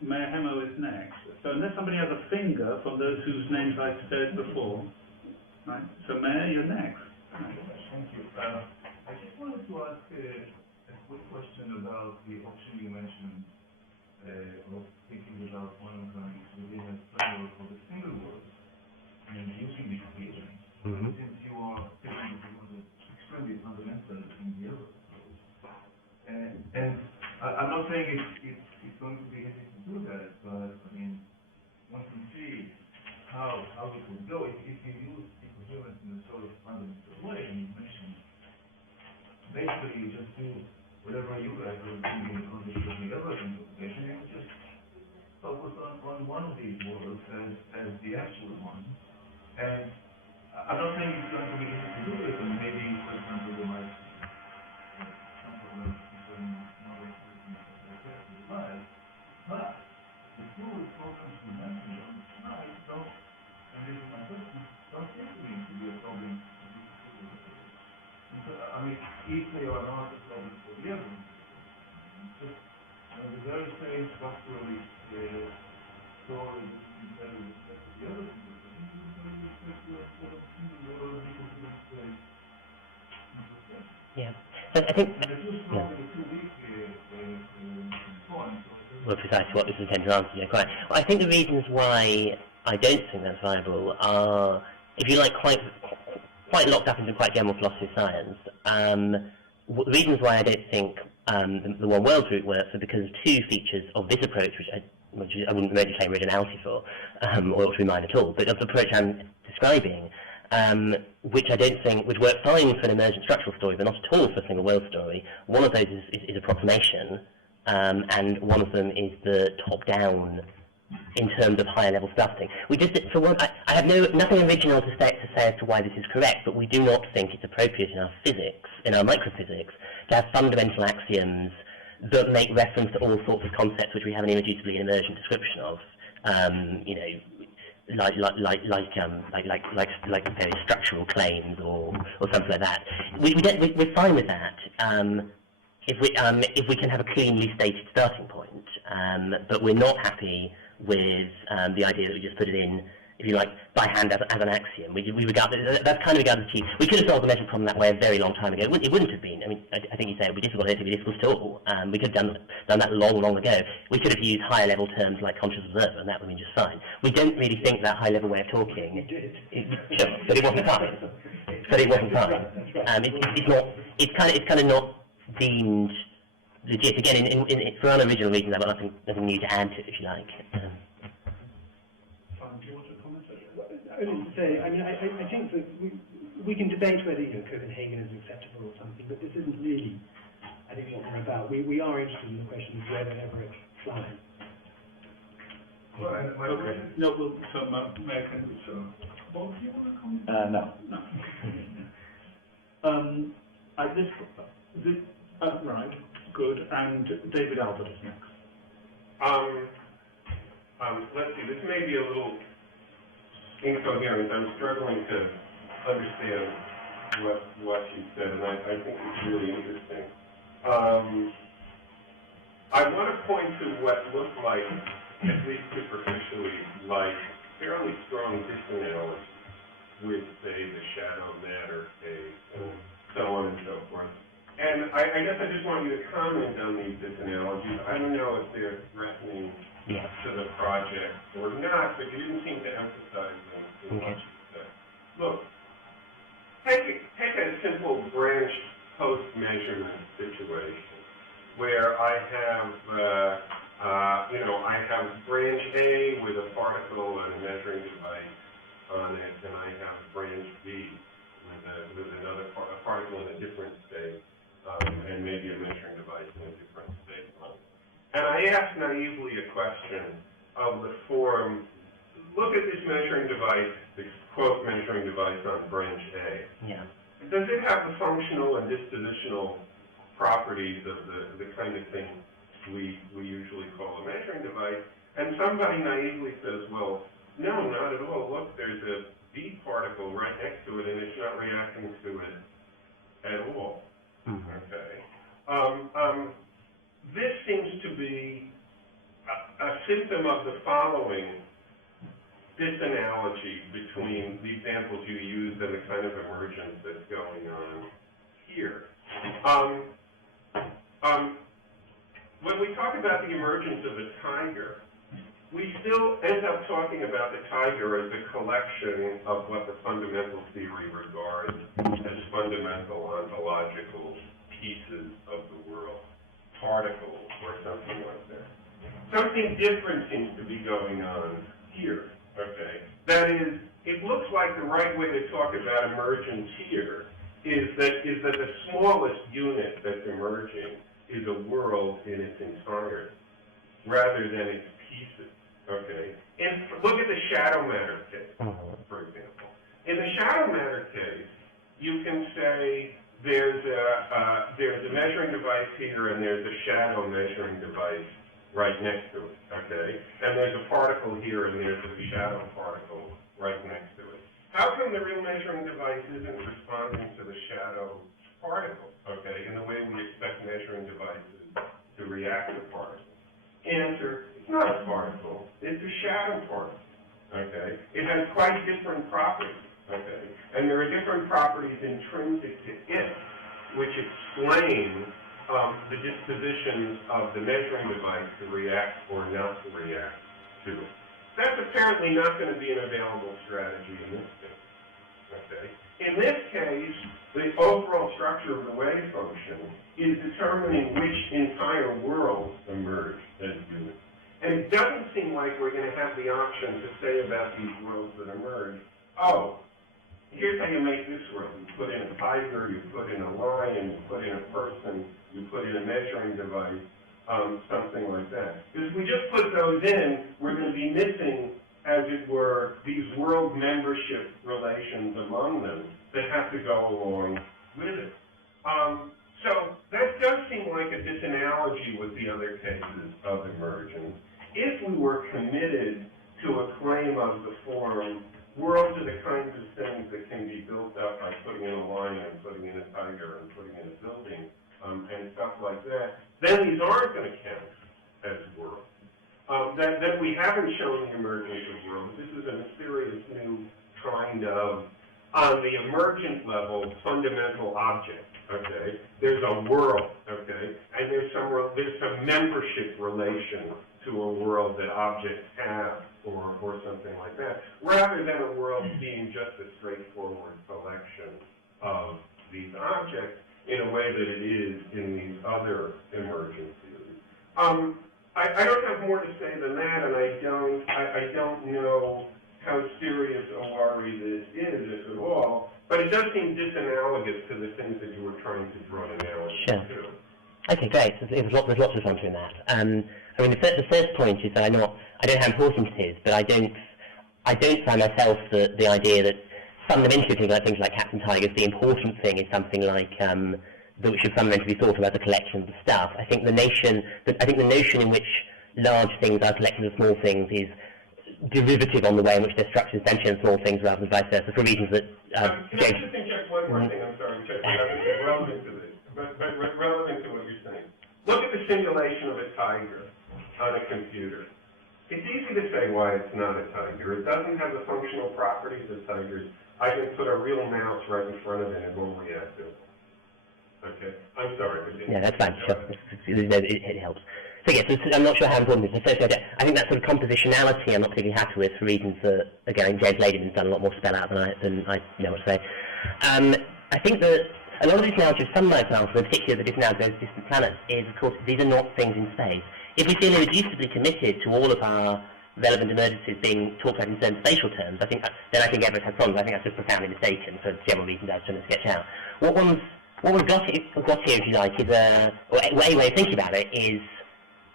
Mayor Hemo is next. So unless somebody has a finger from those whose names I've said before, right? So Mayor, you're next. Thank you. I just wanted to ask a quick question about the option you mentioned of thinking about quantum mechanics within a framework of a single world and using the equation. Since you are taking the extremely fundamental in the other world. And I'm not saying it's going to be easy to do that, but I mean, one can see how it would go if you use decoherence in a sort of fundamental way. And you mentioned basically you just do whatever you guys are doing in the context of the Everett interpretation, you just focus on one of these worlds as the actual one. And I'm not saying it's going to be easy to do this, and maybe, for example, there might be some problem if they are not a problem for the other one. Just the very same structurally story is better with respect to the other two. Yeah. So I think. And if you strong in the 2 week point, well, precisely what this is intended to answer, yeah, quite. Well, I think the reasons why I don't think that's viable are, if you like, quite locked up into quite general philosophy of science. The reasons why I don't think the one world route works are because of two features of this approach, which I wouldn't really claim originality for, or to be mine at all, but of the approach I'm describing, which I don't think would work fine for an emergent structural story, but not at all for a single world story. One of those is approximation, and one of them is the top-down in terms of higher level stuffing. We just, for one, I have nothing original to say as to why this is correct, but we do not think it's appropriate in our physics, in our microphysics, to have fundamental axioms that make reference to all sorts of concepts which we have an irreducibly emergent description of. You know, like various structural claims or something like that. We're fine with that. If we can have a cleanly stated starting point, but we're not happy with the idea that we just put it in, if you like, by hand as an axiom. We regard that's kind of regarded as cheap. We could have solved the measurement problem that way a very long time ago. It wouldn't have been. I mean, I think you say it would be difficult. It would be difficult at all. We could have done that long ago. We could have used higher level terms like conscious observer, and that would have been just fine. We don't really think that high level way of talking. Sure, but it wasn't fine. It's not. It's kind of not deemed legit. Again, for unoriginal reasons, I've got nothing new to add to it, if you like. Do you want to comment? Only to say, I mean, I think that we can debate whether Copenhagen is acceptable or something, but this isn't really, I think, what we're about. We are interested in the question of whether Everett flies. well, and my question, No, well, so American. So, Bob, do you want to comment? No. No. Right. Good. And David Albert is next. Let's see, this may be a little incoherent. I'm struggling to understand what you said, and I think it's really interesting. I want to point to what looked like, at least superficially, like fairly strong disanalogy with, say, the shadow matter case, and so on and so forth. And I guess I just want you to comment on these disanalogies. I don't know if they're threatening to the project or not, but you didn't seem to emphasize them too much. Look, take a simple branched post-measurement situation where I have, I have branch A with a particle and a measuring device on it, and I have branch B with another particle in a different state. And maybe a measuring device in a different state. And I ask naively a question of the form, look at this measuring device, this quote measuring device on branch A. Yeah. Does it have the functional and dispositional properties of the kind of thing we usually call a measuring device? And somebody naively says, well, no, not at all. Look, there's a B particle right next to it, and it's not reacting to it at all. Okay. This seems to be a symptom of the following disanalogy between the examples you used and the kind of emergence that's going on here. When we talk about the emergence of a tiger, we still end up talking about the tiger as a collection of what the fundamental theory regards as fundamental ontological pieces of the world, particles or something like that. Something different seems to be going on here, okay? That is, it looks like the right way to talk about emergence here is that the smallest unit that's emerging is a world in its entirety, rather than its pieces. Okay, and look at the shadow matter case, for example. In the shadow matter case, you can say there's a measuring device here and there's a shadow measuring device right next to it. Okay, and there's a particle here and there's a shadow particle right next to it. How come the real measuring device isn't responding to the shadow particle, okay, in the way we expect measuring devices to react to particles? Answer, it's not a particle, it's a shadow particle, okay? It has quite different properties, okay? And there are different properties intrinsic to it, which explain the disposition of the measuring device to react or not to react to it. That's apparently not going to be an available strategy in this case, okay? In this case, the overall structure of the wave function is determining which entire worlds emerge as units. And it doesn't seem like we're going to have the option to say about these worlds that emerge, oh, here's how you make this world. You put in a tiger, you put in a lion, you put in a person, you put in a measuring device, something like that. Because if we just put those in, we're going to be missing, as it were, these world membership relations among them that have to go along with it. So that does seem like a disanalogy with the other cases of emergence. If we were committed to a claim of the form, worlds are the kinds of things that can be built up by putting in a lion and putting in a tiger and putting in a building and stuff like that, then these aren't going to count as worlds. That we haven't shown the emergence of worlds. This is a mysterious new kind of, on the emergent level, fundamental object. Okay, there's a world. Okay, and there's some membership relation to a world that objects have, or something like that, rather than a world being just a straightforward collection of these objects in a way that it is in these other emergent theories. I don't have more to say than that, and I don't know how serious a worry this is, if at all, but it does seem disanalogous to the things that you were trying to draw an analogy to. Okay, great. There's lots of fun in that. I mean, the first point is that I don't know how important it is, but I don't find myself the idea that fundamentally things like cats and tigers, the important thing is something like that should fundamentally be thought about the collection of the stuff. I think the notion in which large things are collections of small things is derivative on the way in which they're structured as sentient small things rather than vice versa, for reasons that can I just interject one more thing? I'm sorry, Chuck, relevant to this, but relevant to what you're saying. Look at the simulation of a tiger on a computer. It's easy to say why it's not a tiger. It doesn't have the functional properties of tigers. I can put a real mouse right in front of it and it won't react to it. Okay? I'm sorry. Yeah, that's fine. Sure. It helps. So yes, I'm not sure how important it is. I think that sort of compositionality I'm not particularly happy with for reasons that, again, James Vaidman's done a lot more spell out than I know what to say. I think that a lot of these analogies, some of my examples, in particular the different analogies of distant planets, is, of course, these are not things in space. If we feel irreducibly committed to all of our relevant emergencies being talked about in certain spatial terms, I think Everett has problems. I think that's just profoundly mistaken for general reasons I was trying to sketch out. What we've got here, if you like, is a way of thinking about it is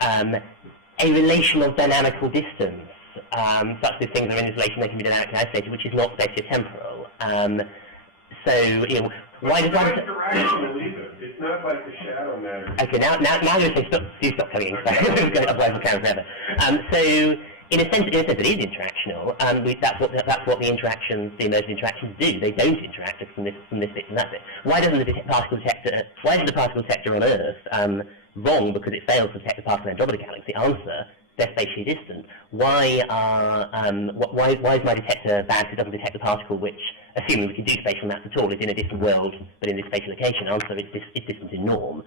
a relation of dynamical distance, such that things are in this relation they can be dynamically isolated, which is not spatiotemporal. So, why does that? It's not like the shadow matter. Okay, now you're saying stop coming in. Otherwise we'll carry forever. So, in a sense, it is interactional. That's what the emergent interactions do. They don't interact from this bit to that bit. Why doesn't the particle detector on Earth wrong because it fails to detect the particle in the Andromeda galaxy? Answer: they're spatially distant. Why is my detector bad if it doesn't detect the particle which, assuming we can do spatial maps at all, is in a distant world but in this spatial location? Answer: it's distant in norm.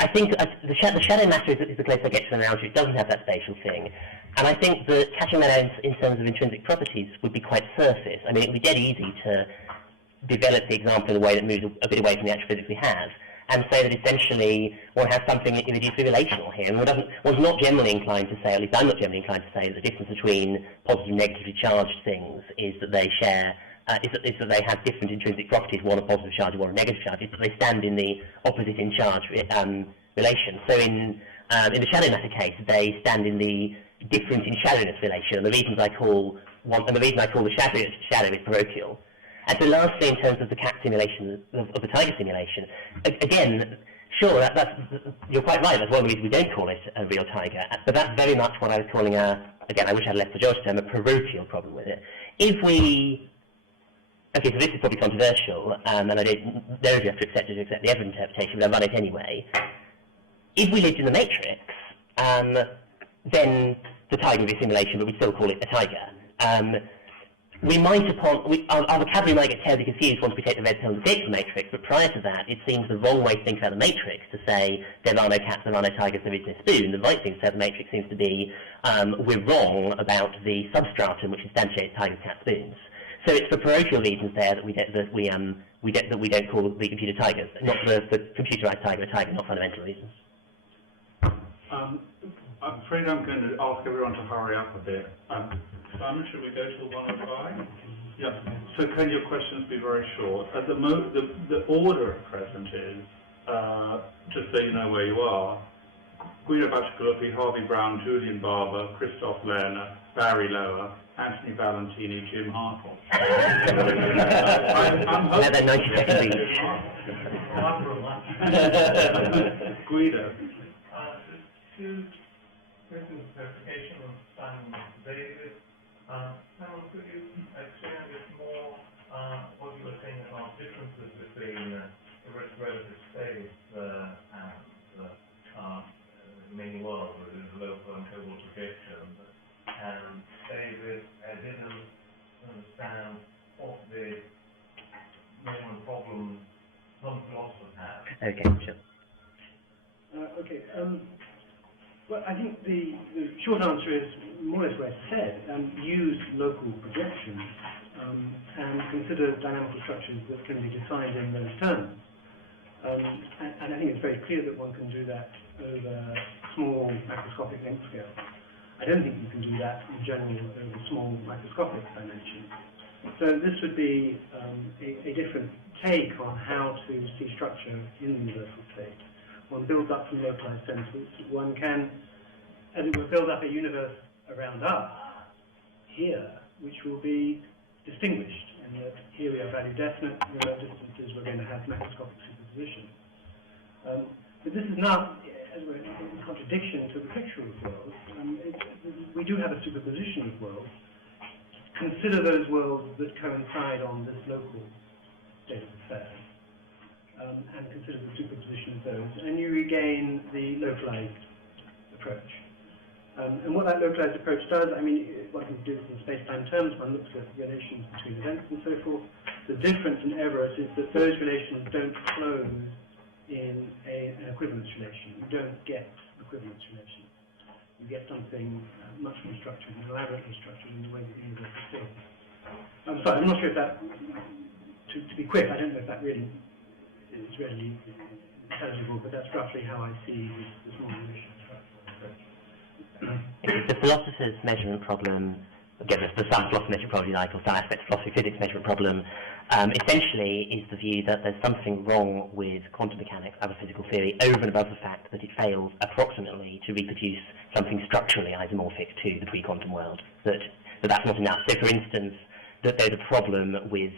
I think the shadow matter is the closest I get to an analogy. It doesn't have that spatial thing. And I think that catching that out in terms of intrinsic properties would be quite surface. I mean, it would be dead easy to develop the example in a way that moves a bit away from the actual physics we have, and say that essentially one has something irreducibly relational here. And one's not generally inclined to say, at least I'm not generally inclined to say, that the difference between positive and negatively charged things is that they share, is that they have different intrinsic properties, one a positive charge and one a negative charge, is that they stand in the opposite in charge relation. So in the shadow matter case, they stand in the different in shadowiness relation, and the reason I call the shadow is parochial. And so lastly, in terms of the cat simulation, of the tiger simulation, again, sure, you're quite right, that's one of the reasons we don't call it a real tiger, but that's very much what I was calling again, I wish I had left the George term, a parochial problem with it. If we Okay, so this is probably controversial, and I don't know if you have to accept it or accept the Everett interpretation, but I run it anyway. If we lived in the Matrix, then the tiger would be a simulation, but we'd still call it a tiger. We might our vocabulary might get terribly confused once we take the red pill and escape the Matrix, but prior to that, it seems the wrong way to think about the Matrix to say there are no cats, there are no tigers, there is no spoon. The right thing to say about the Matrix seems to be we're wrong about the substratum which instantiates tigers, cats, spoons. So it's for parochial reasons there that we don't call the computer tigers, not the computerized tiger a tiger, not fundamental reasons. I'm afraid I'm going to ask everyone to hurry up a bit. Simon, should we go to the 105? Yeah. So can your questions be very short? At the order at present is, just so you know where you are, Guido Bacigalupi, Harvey Brown, Julian Barber, Christoph Lerner, Barry Loewer, Anthony Valentini, Jim Hartle. I'm hoping 90 seconds each. Guido. Two questions of clarification on Simon David. Simon, could you explain a bit more what you were saying about differences between relative space and the main world, which is local and global projection? And David, I didn't understand what the main problem some philosophers have. Okay, sure. Well, I think the short answer is more or less what I said. Use local projections and consider dynamical structures that can be defined in those terms. And I think it's very clear that one can do that over small macroscopic length scale. I don't think you can do that in general over small microscopic dimensions. So this would be a different take on how to see structure in the universal state. One builds up from localized senses. One can, as it were, build up a universe around us here, which will be distinguished. And that here we are value definite, remote distances, we're going to have macroscopic superposition. But this is not, as it were, in contradiction to the picture of worlds. We do have a superposition of worlds. Consider those worlds that coincide on this local state of affairs. And consider the superposition of those, and you regain the localized approach. And what that localized approach does, I mean, one can do this in space-time terms. One looks at relations between events and so forth. The difference in Everett is that those relations don't close in an equivalence relation. You don't get equivalence relations. You get something much more structured and elaborately structured in the way that the universe is built. I'm sorry, I'm not sure if that, to be quick, I don't know if that really is readily intelligible, but that's roughly how I see this model relation structure. The philosopher's measurement problem, again, the some philosophy measurement problem, like, or some aspect of philosophy physics measurement problem, essentially is the view that there's something wrong with quantum mechanics, other physical theory, over and above the fact that it fails approximately to reproduce something structurally isomorphic to the pre-quantum world. That's not enough. So, for instance, that there's a problem with,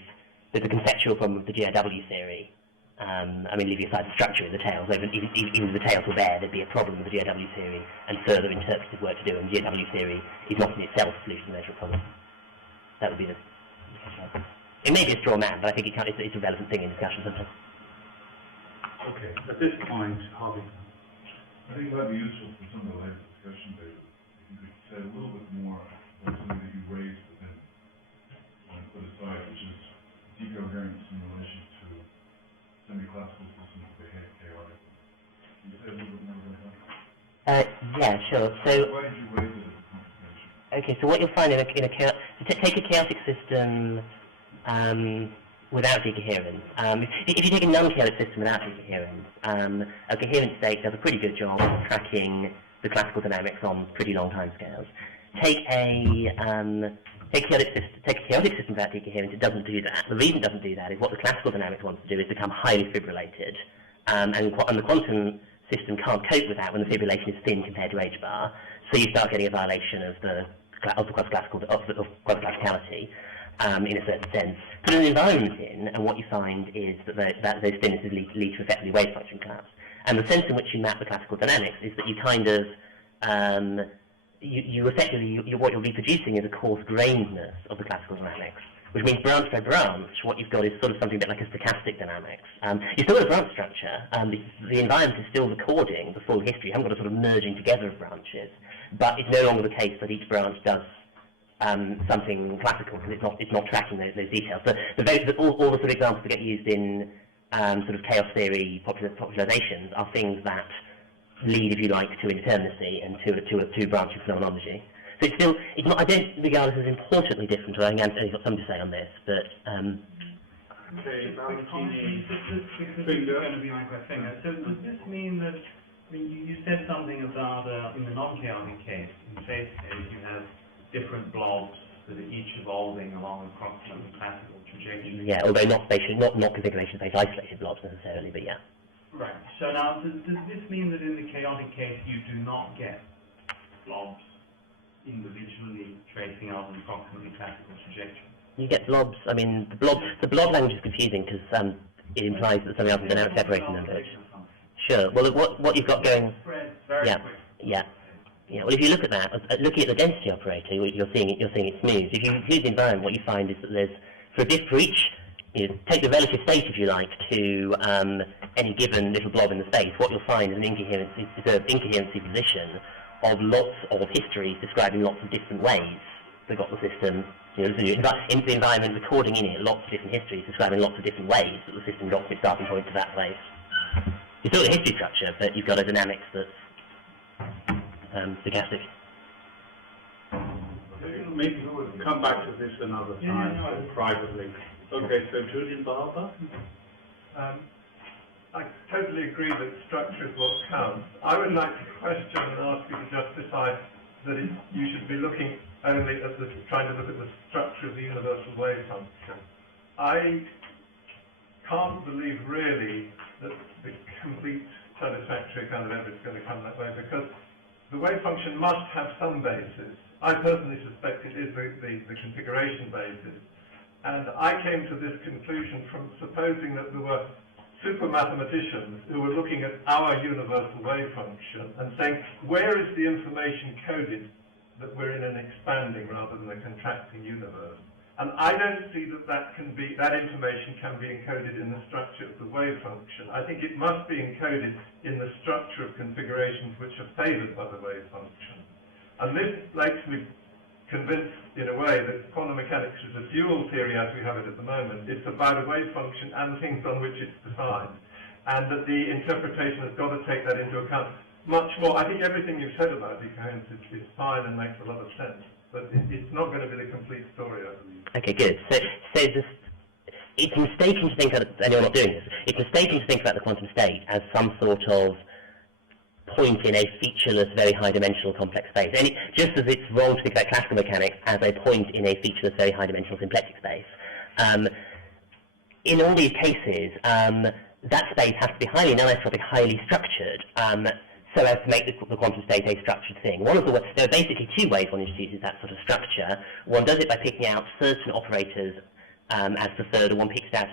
there's a conceptual problem with the GRW theory. I mean, leaving aside the structure of the tails, even if the tails were there, there'd be a problem with the GRW theory and further interpretive work to do, and GRW theory is not in itself a solution to the measurement problem. That would be the... It may be a straw man, but I think it's a relevant thing in discussion sometimes. Okay, at this point, Harvey. I think it might be useful for some of the later discussion, David, if you could say a little bit more about something that you raised but then put aside, which is decoherence in relation to semi-classical systems that behave chaotically. Can you say a little bit more about that? Yeah, sure. So, why did you raise it as a complication? okay, so what you'll find in a take a chaotic system without decoherence. If you take a non-chaotic system without decoherence, a coherent state does a pretty good job of tracking the classical dynamics on pretty long timescales. Take a chaotic system without decoherence, it doesn't do that. The reason it doesn't do that is what the classical dynamics wants to do is become highly fibrillated. And the quantum system can't cope with that when the fibrillation is thin compared to h-bar. So you start getting a violation of the quasi-classicality in a certain sense. Put an environment in, and what you find is that those thinnnesses lead to effectively wave function collapse. And the sense in which you map the classical dynamics is that you kind of you effectively what you're reproducing is a coarse grainedness of the classical dynamics. which means branch by branch, what you've got is sort of something a bit like a stochastic dynamics. You still got a branch structure. The environment is still recording the full history. You haven't got a sort of merging together of branches, but it's no longer the case that each branch does something classical, because it's not tracking those details. So all the sort of examples that get used in sort of chaos theory popularizations are things that lead, if you like, to indeterminacy and to a branching phenomenology. So it's not, I don't regard it as importantly different, although I think Anthony's got something to say on this, but... Okay, This is going to be my question. So does this mean that, I mean, you said something about, in the non-chaotic case, in the phase case, you have different blobs that are each evolving along approximately classical trajectory. Yeah, although not configuration-based isolated blobs necessarily, but yeah. Right. So now, does this mean that in the chaotic case you do not get blobs individually tracing out an approximately classical trajectory? You get blobs. I mean, the blob language is confusing because it implies that something else is dynamic separating them. But sure. Well, what you've got going. Yeah. Well, if you look at that, looking at the density operator, you're seeing it smooth. If you include the environment, what you find is that there's for each. Take the relative state, if you like, to any given little blob in the space. What you'll find is an incoherency position of lots of histories describing lots of different ways that got the system, in the environment recording in it lots of different histories describing lots of different ways that the system got from its starting point to that place. It's still a history structure, but you've got a dynamics that's stochastic. Maybe we'll come back to this another time, privately. Okay, so Julian Barber? I totally agree that structure is what counts. I would like to question and ask you to justify that you should be looking only at trying to look at the structure of the universal wave function. I can't believe really that the complete satisfactory kind of Everett is going to come that way, because the wave function must have some basis. I personally suspect it is the configuration basis. And I came to this conclusion from supposing that there were super mathematicians who were looking at our universal wave function and saying, where is the information coded that we're in an expanding rather than a contracting universe? And I don't see that information can be encoded in the structure of the wave function. I think it must be encoded in the structure of configurations which are favored by the wave function. And this makes me convinced, in a way, that quantum mechanics is a dual theory as we have it at the moment. It's about a wave function and things on which it's defined. And that the interpretation has got to take that into account much more. I think everything you've said about decoherence is fine and makes a lot of sense. But it's not going to be the complete story, I believe. Okay, good. So it's mistaken to think that, and you're not doing this, it's mistaken to think about the quantum state as some sort of point in a featureless, very high-dimensional complex space. Just as it's wrong to think about classical mechanics as a point in a featureless, very high-dimensional symplectic space. In all these cases, that space has to be highly anisotropic, highly structured, so as to make the quantum state a structured thing. there are basically two ways one introduces that sort of structure. One does it by picking out certain operators as preferred, or one picks out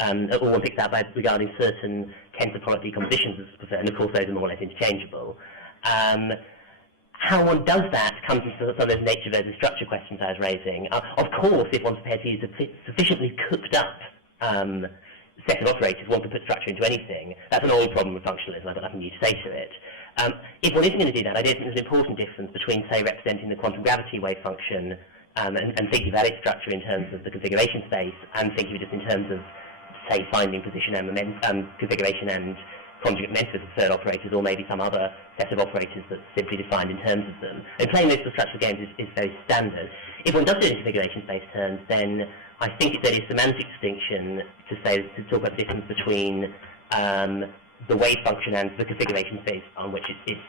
or one picks out by regarding certain tensor product decompositions as preferred, and of course those are more or less interchangeable. How one does that comes into some of those nature versus structure questions I was raising. Of course, if one's prepared to use a sufficiently cooked up set of operators, one can put structure into anything. That's an old problem with functionalism. I've got nothing new to say to it. If one isn't going to do that, I don't think there's an important difference between, say, representing the quantum gravity wave function and thinking about its structure in terms of the configuration space, and thinking of it just in terms of, say, finding position and configuration and conjugate momentum as third operators, or maybe some other set of operators that's simply defined in terms of them. And playing those structural games is very standard. If one does do it in configuration-based terms, then I think it's a semantic distinction to talk about the difference between the wave function and the configuration space on which it's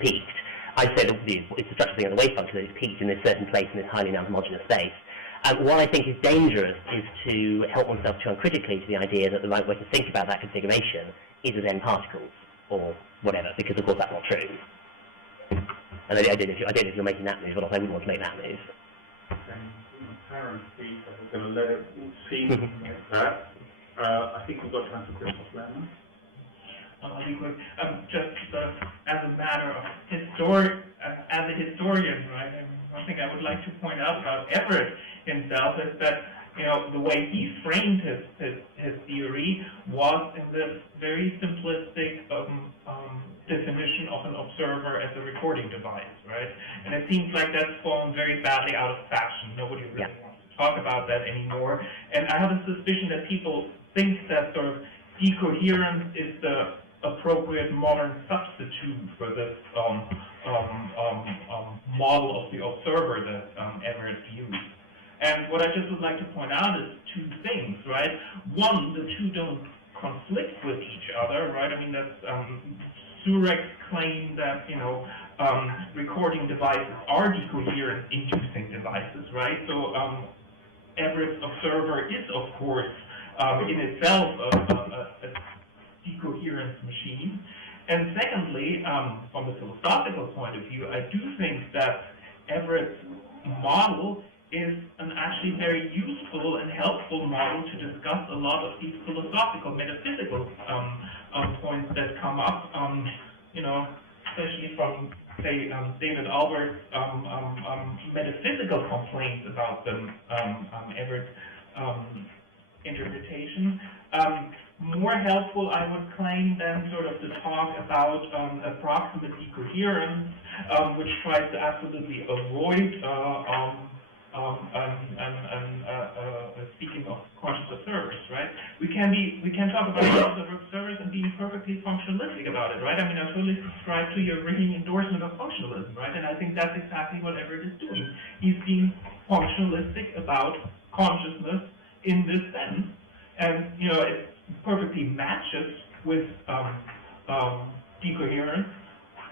peaked. I'd say that it's the structural thing of the wave function that is peaked in this certain place in this highly non-homogeneous space. What I think is dangerous is to help oneself too uncritically to the idea that the right way to think about that configuration is as n particles, or whatever, because of course that's not true. And I don't know if you're making that move, but I wouldn't want to make that move. Apparent piece, I'm going to let it seem like that. I think we've got time for questions, Lemon. I think just as a matter of as a historian, right? one thing I would like to point out about Everett himself is that, you know, the way he framed his theory was in this very simplistic definition of an observer as a recording device, right? And it seems like that's fallen very badly out of fashion. Nobody really wants to talk about that anymore. And I have a suspicion that people think that sort of decoherence is the appropriate modern substitute for this model of the observer that Everett used. And what I just would like to point out is two things, right? One, the two don't conflict with each other, right? I mean, that's Surek's claim that, you know, recording devices are decoherence inducing devices, right? So Everett's observer is, of course, in itself a decoherence machine. And secondly, from the philosophical point of view, I do think that Everett's model is an actually very useful and helpful model to discuss a lot of these philosophical, metaphysical points that come up, you know, especially from, say, David Albert's metaphysical complaints about the Everett interpretation. More helpful, I would claim, than sort of the talk about approximate decoherence, which tries to absolutely avoid speaking of conscious observers, right? We can talk about conscious observers and being perfectly functionalistic about it, right? I mean, I totally subscribe to your ringing endorsement of functionalism, right? And I think that's exactly what Everett is doing. He's being functionalistic about consciousness in this sense, and you know, it perfectly matches with decoherence,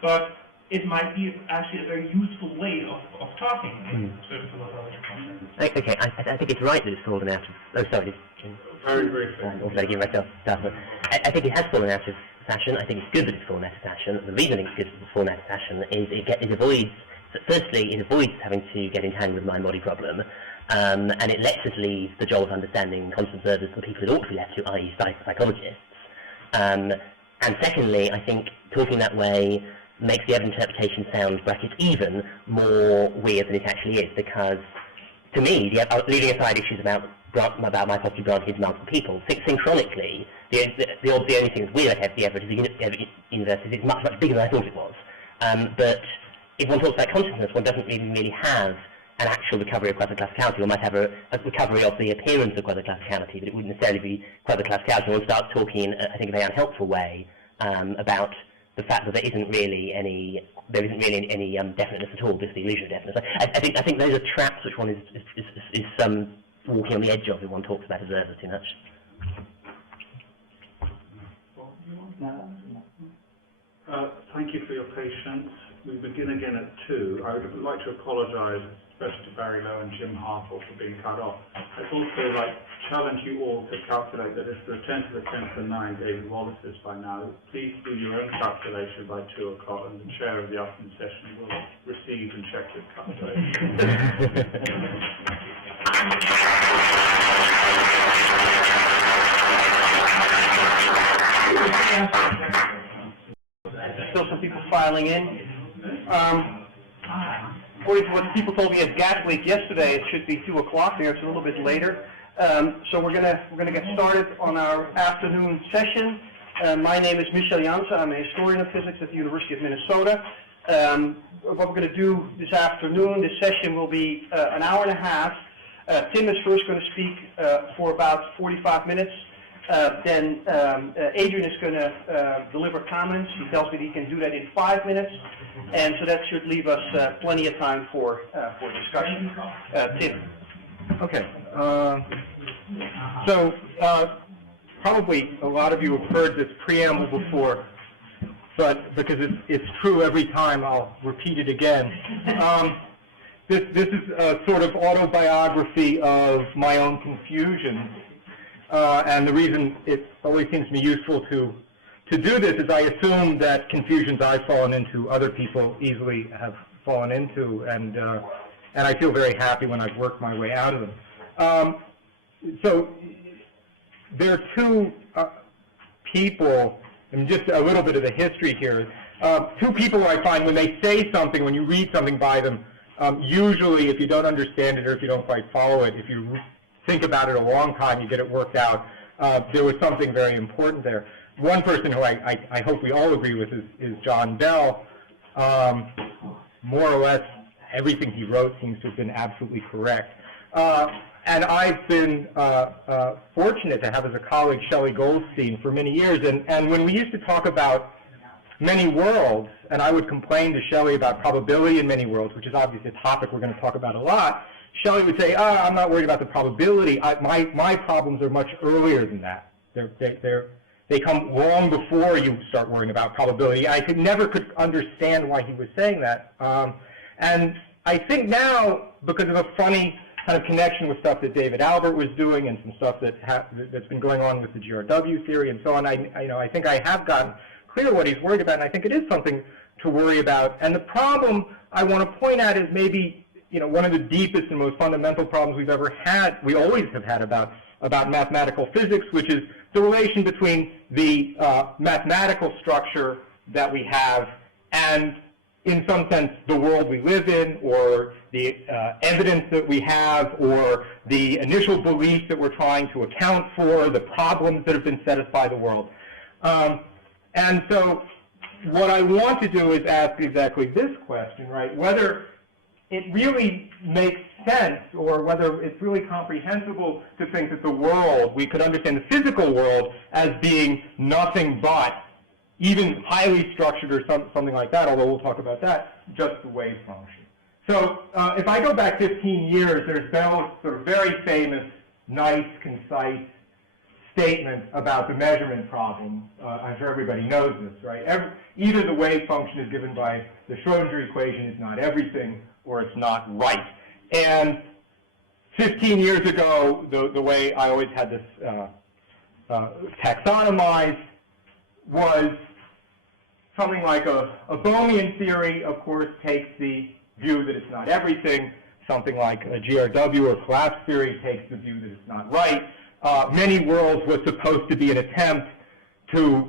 but it might be actually a very useful way of talking in certain philosophical concepts. Okay, I think it's right that it's fallen out of... Oh, sorry. Very briefly. Also, give myself stuff. I think it has fallen out of fashion. I think it's good that it's fallen out of fashion. The reason it's good that it's fallen out of fashion is it avoids... Firstly, it avoids having to get entangled with the mind-body problem, and it lets us leave the job of understanding conscious observers to the people it ought to be left to, i.e. psychologists. And secondly, I think talking that way makes the Everett interpretation sound, brackets, even more weird than it actually is, because to me, leaving aside issues about my possibly granting to multiple people, synchronically, the only thing that's weird about the Everett universe is it's much, much bigger than I thought it was. But if one talks about consciousness, one doesn't really have an actual recovery of quasi-classicality. One might have a recovery of the appearance of quasi-classicality, but it wouldn't necessarily be quasi-classicality. One starts talking, I think, in a very unhelpful way about the fact that there isn't really any definiteness at all, just the illusion of definiteness. I think those are traps which one is walking on the edge of if one talks about observers too much. Thank you for your patience. We begin again at 2. I would like to apologise, especially to Barry Lowe and Jim Hartle, for being cut off. I'd also like to challenge you all to calculate that if the 10 to the 10 to the 9 David Wallace is by now, please do your own calculation by 2 o'clock, and the chair of the afternoon session will receive and check your calculation. Still some people filing in. According to what people told me at GAT Week yesterday, it should be 2 o'clock here. It's a little bit later. So we're gonna get started on our afternoon session. My name is Michel Janssen. I'm a historian of physics at the University of Minnesota. What we're going to do this afternoon, this session will be an hour and a half. Tim is first going to speak for about 45 minutes. Then Adrian is going to deliver comments. He tells me that he can do that in 5 minutes, and so that should leave us plenty of time for discussion. Tim. Okay. So probably a lot of you have heard this preamble before, but because it's true every time, I'll repeat it again. This is a sort of autobiography of my own confusion. And the reason it always seems to me useful to do this is I assume that confusions I've fallen into, other people easily have fallen into, and I feel very happy when I've worked my way out of them. So there are two people, and just a little bit of the history here. Two people who I find when they say something, when you read something by them, Usually, if you don't understand it or if you don't quite follow it, if you think about it a long time, you get it worked out. There was something very important there. One person who I hope we all agree with is John Bell. More or less, everything he wrote seems to have been absolutely correct. And I've been fortunate to have as a colleague Shelley Goldstein for many years. And when we used to talk about many worlds, and I would complain to Shelley about probability in many worlds, which is obviously a topic we're going to talk about a lot, Shelley would say, I'm not worried about the probability. My problems are much earlier than that. They come long before you start worrying about probability. I never could understand why he was saying that. And I think now, because of a funny kind of connection with stuff that David Albert was doing and some stuff that's been going on with the GRW theory and so on, I think I have gotten clear what he's worried about, and I think it is something to worry about. And the problem I want to point out is maybe one of the deepest and most fundamental problems we've ever had, we always have had about mathematical physics, which is the relation between the mathematical structure that we have and, in some sense, the world we live in, or the evidence that we have, or the initial beliefs that we're trying to account for, the problems that have been set up by the world. And so what I want to do is ask exactly this question, right? Whether it really makes sense, or whether it's really comprehensible to think that the world, we could understand the physical world as being nothing but, even highly structured or something like that, although we'll talk about that, just the wave function. So if I go back 15 years, there's Bell's sort of very famous, nice, concise statement about the measurement problem. I'm sure everybody knows this, right? Either the wave function is given by the Schrodinger equation is not everything, or it's not right. And 15 years ago, the way I always had this taxonomized was something like a Bohmian theory, of course, takes the view that it's not everything. Something like a GRW or collapse theory takes the view that it's not right. Many worlds was supposed to be an attempt to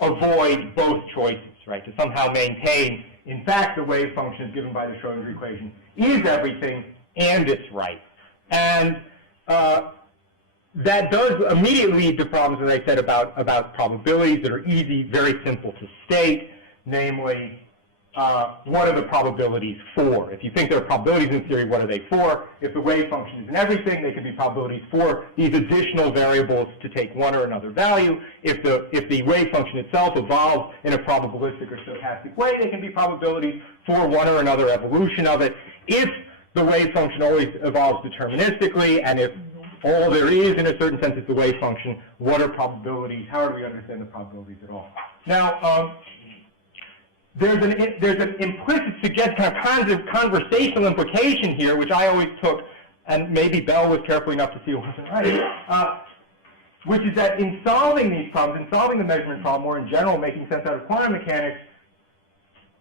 avoid both choices, right? To somehow maintain, in fact, the wave function given by the Schrodinger equation is everything and it's right. And that does immediately lead to problems, as I said, about probabilities that are easy, very simple to state, namely, what are the probabilities for? If you think there are probabilities in theory, what are they for? If the wave function isn't everything, they can be probabilities for these additional variables to take one or another value. If the wave function itself evolves in a probabilistic or stochastic way, they can be probabilities for one or another evolution of it. If the wave function always evolves deterministically, and if all there is, in a certain sense, is the wave function, what are probabilities? How do we understand the probabilities at all? Now, there's an implicit kind of conversational implication here, which I always took, and maybe Bell was careful enough to see it wasn't right, which is that in solving these problems, in solving the measurement problem, or in general making sense out of quantum mechanics,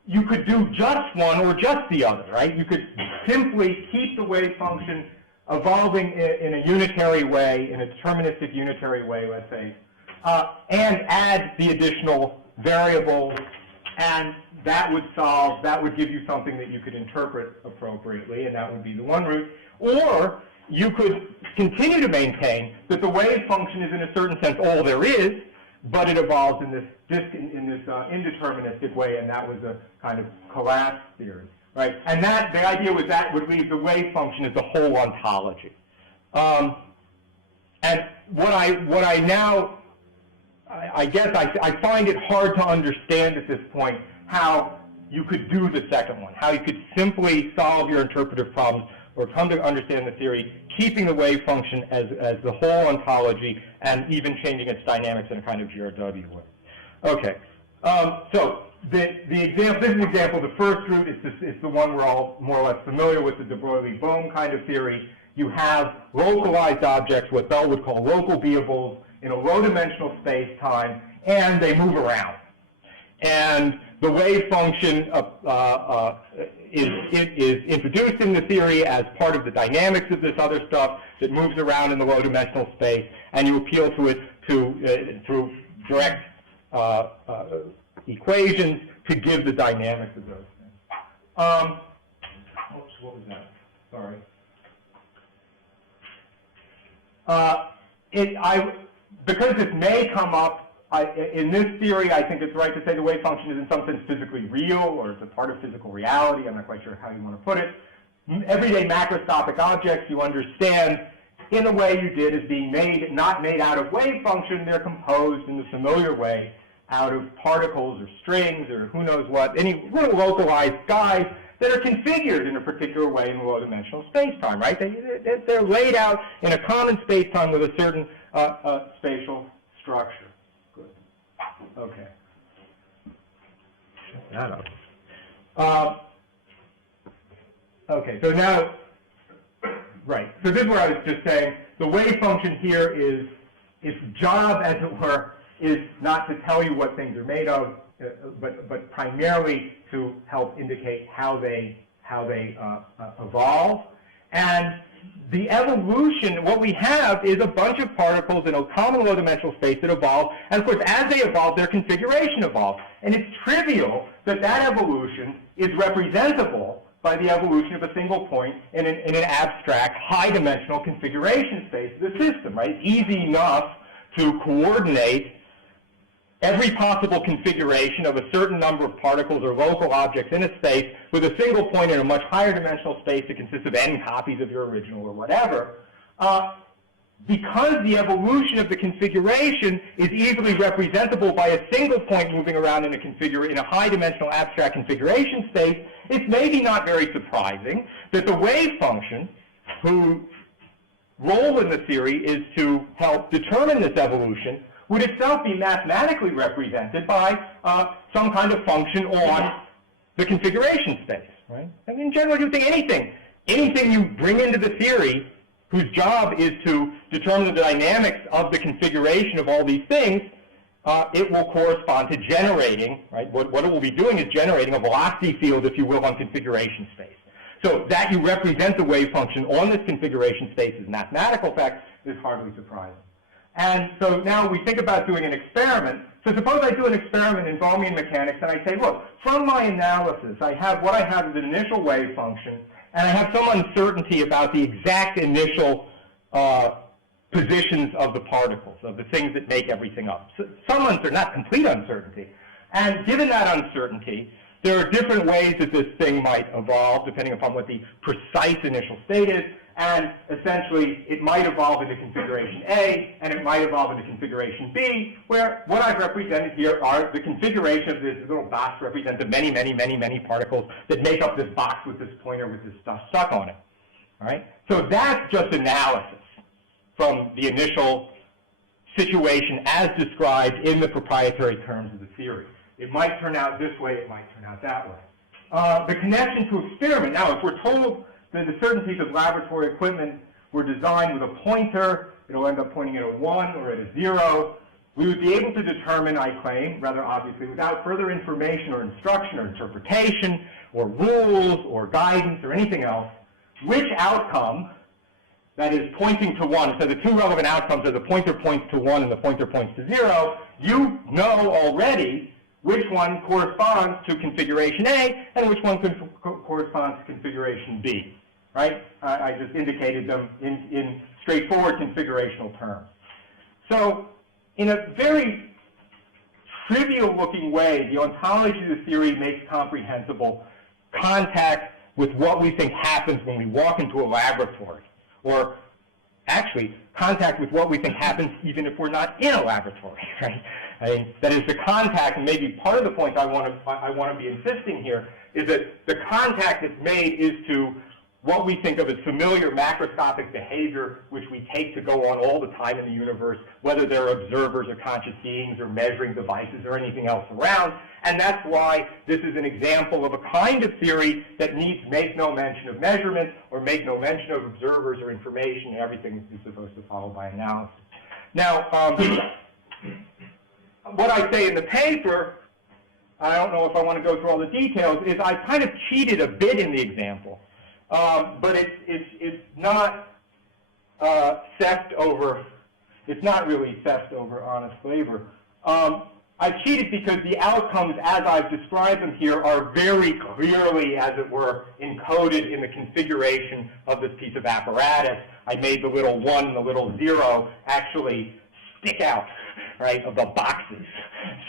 you could do just one or just the other, right? You could simply keep the wave function evolving in a unitary way, in a deterministic unitary way, let's say, and add the additional variables, and that would give you something that you could interpret appropriately, and that would be the one route. Or you could continue to maintain that the wave function is, in a certain sense, all there is, but it evolves in this indeterministic way, and that was a kind of collapse theory, right? And the idea was that would leave the wave function as the whole ontology. And what I now, I guess I find it hard to understand at this point how you could do the second one, how you could simply solve your interpretive problems or come to understand the theory, keeping the wave function as the whole ontology and even changing its dynamics in a kind of GRW way. Okay, so the example, this is an example. The first route is the one we're all more or less familiar with, the de Broglie-Bohm kind of theory. You have localized objects, what Bell would call local beables, in a low-dimensional space-time, and they move around. And the wave function is introduced in the theory as part of the dynamics of this other stuff that moves around in the low-dimensional space, and you appeal to it through direct equations to give the dynamics of those things. What was that? Sorry. Because it may come up, in this theory, I think it's right to say the wave function is in some sense physically real, or it's a part of physical reality. I'm not quite sure how you want to put it. Everyday macroscopic objects, you understand, in the way you did, is being made, not made out of wave function. They're composed in the familiar way out of particles or strings or who knows what, any little localized guys that are configured in a particular way in low-dimensional space-time, right? They're laid out in a common space-time with a certain spatial structure. Good. Okay. Shut that up. Okay, so now, right, so this is where I was just saying, the wave function here is, its job, as it were, is not to tell you what things are made of, but primarily to help indicate how they evolve. And the evolution, what we have is a bunch of particles in a common low-dimensional space that evolve, and of course, as they evolve, their configuration evolves. And it's trivial that that evolution is representable by the evolution of a single point in an abstract, high-dimensional configuration space of the system, right? It's easy enough to coordinate every possible configuration of a certain number of particles or local objects in a space with a single point in a much higher dimensional space that consists of n copies of your original or whatever. Because the evolution of the configuration is easily representable by a single point moving around in a high-dimensional abstract configuration space, it's maybe not very surprising that the wave function, whose role in the theory is to help determine this evolution, would itself be mathematically represented by some kind of function on the configuration space, right? I mean, generally, you think anything you bring into the theory whose job is to determine the dynamics of the configuration of all these things, it will correspond to generating, right? What it will be doing is generating a velocity field, if you will, on configuration space. So that you represent the wave function on this configuration space as mathematical fact is hardly surprising. And so now we think about doing an experiment. So suppose I do an experiment in Bohmian mechanics, and I say, look, from my analysis, what I have is an initial wave function, and I have some uncertainty about the exact initial positions of the particles, of the things that make everything up. So some uncertainty, not complete uncertainty. And given that uncertainty, there are different ways that this thing might evolve, depending upon what the precise initial state is. And essentially, it might evolve into configuration A, and it might evolve into configuration B, where what I've represented here are the configuration of this little box represents the many, many, many, many particles that make up this box with this pointer with this stuff stuck on it. All right? So that's just analysis from the initial situation as described in the proprietary terms of the theory. It might turn out this way, it might turn out that way. The connection to experiment. Now, if we're told that the certainties of laboratory equipment were designed with a pointer, it'll end up pointing at a 1 or at a 0, we would be able to determine, I claim, rather obviously, without further information or instruction or interpretation or rules or guidance or anything else, which outcome, that is pointing to 1, so the two relevant outcomes are the pointer points to 1 and the pointer points to 0, you know already which one corresponds to configuration A and which one corresponds to configuration B, right? I just indicated them in straightforward configurational terms. So in a very trivial-looking way, the ontology of the theory makes comprehensible contact with what we think happens when we walk into a laboratory, or actually contact with what we think happens even if we're not in a laboratory, right? I mean, that is the contact, and maybe part of the point I want to be insisting here is that the contact that's made is to what we think of as familiar macroscopic behavior, which we take to go on all the time in the universe, whether they're observers or conscious beings or measuring devices or anything else around. And that's why this is an example of a kind of theory that needs make no mention of measurement or make no mention of observers or information. Everything is supposed to follow by analysis. Now, what I say in the paper, I don't know if I want to go through all the details, is I kind of cheated a bit in the example. But it's not theft over, it's not really theft over honest labor. I've cheated because the outcomes, as I've described them here, are very clearly, as it were, encoded in the configuration of this piece of apparatus. I made the little 1 and the little 0 actually stick out, right, of the boxes,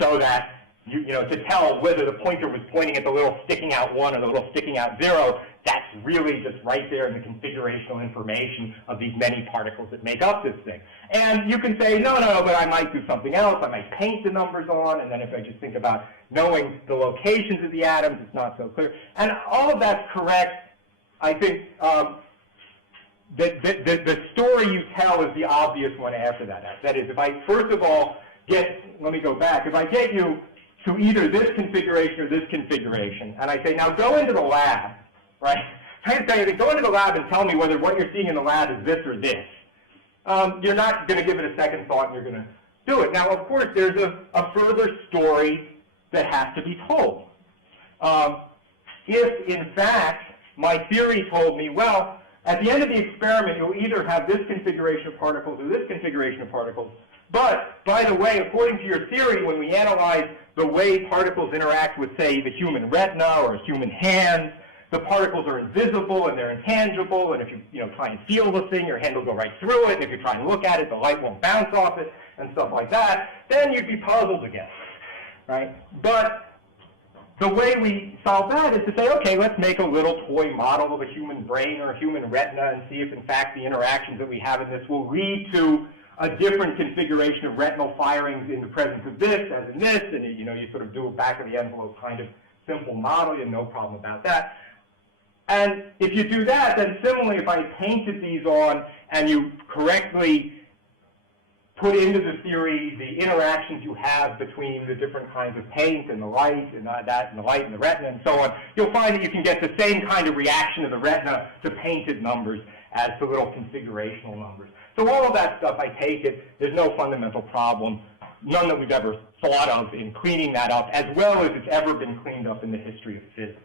so that, you know, to tell whether the pointer was pointing at the little sticking out 1 or the little sticking out 0, that's really just right there in the configurational information of these many particles that make up this thing. And you can say, no, but I might do something else. I might paint the numbers on, and then if I just think about knowing the locations of the atoms, it's not so clear. And all of that's correct. I think the story you tell is the obvious one after that. That is, if I, first of all, let me go back. If I get you to either this configuration or this configuration, and I say, now go into the lab, right? I say, go into the lab and tell me whether what you're seeing in the lab is this or this. You're not going to give it a second thought, and you're going to do it. Now, of course, there's a further story that has to be told. If, in fact, my theory told me, well, at the end of the experiment, you'll either have this configuration of particles or this configuration of particles, but, by the way, according to your theory, when we analyze the way particles interact with, say, the human retina or a human hand, the particles are invisible and they're intangible, and if you try and feel the thing, your hand will go right through it, and if you try and look at it, the light won't bounce off it, and stuff like that, then you'd be puzzled again, right? But the way we solve that is to say, okay, let's make a little toy model of a human brain or a human retina and see if, in fact, the interactions that we have in this will lead to a different configuration of retinal firings in the presence of this as in this, and you sort of do a back-of-the-envelope kind of simple model. You have no problem about that. And if you do that, then similarly, if I painted these on and you correctly put into the theory the interactions you have between the different kinds of paint and the light and the light and the retina and so on, you'll find that you can get the same kind of reaction of the retina to painted numbers as to little configurational numbers. So all of that stuff, I take it, there's no fundamental problem, none that we've ever thought of in cleaning that up, as well as it's ever been cleaned up in the history of physics.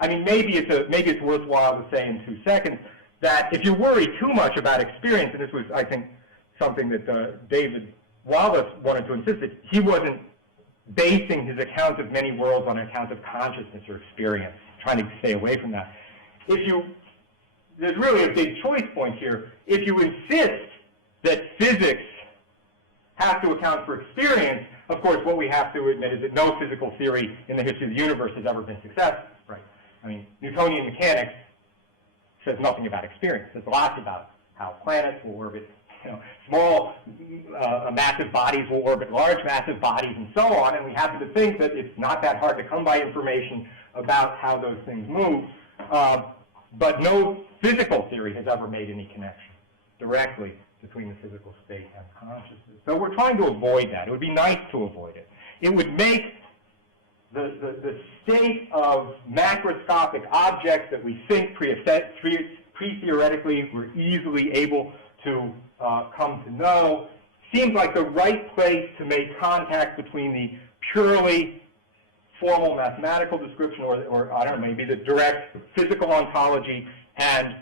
I mean, maybe it's worthwhile to say in 2 seconds that if you worry too much about experience, and this was, I think, something that David Wallace wanted to insist that he wasn't basing his account of many worlds on an account of consciousness or experience, trying to stay away from that. There's really a big choice point here. If you insist that physics has to account for experience, of course, what we have to admit is that no physical theory in the history of the universe has ever been successful, right? I mean, Newtonian mechanics says nothing about experience. It says lots about how planets will orbit, small massive bodies will orbit large massive bodies and so on, and we happen to think that it's not that hard to come by information about how those things move, but no physical theory has ever made any connection directly between the physical state and consciousness. So we're trying to avoid that. It would be nice to avoid it. It would make the state of macroscopic objects that we think pre-theoretically we're easily able to come to know seems like the right place to make contact between the purely formal mathematical description or I don't know, maybe the direct physical ontology and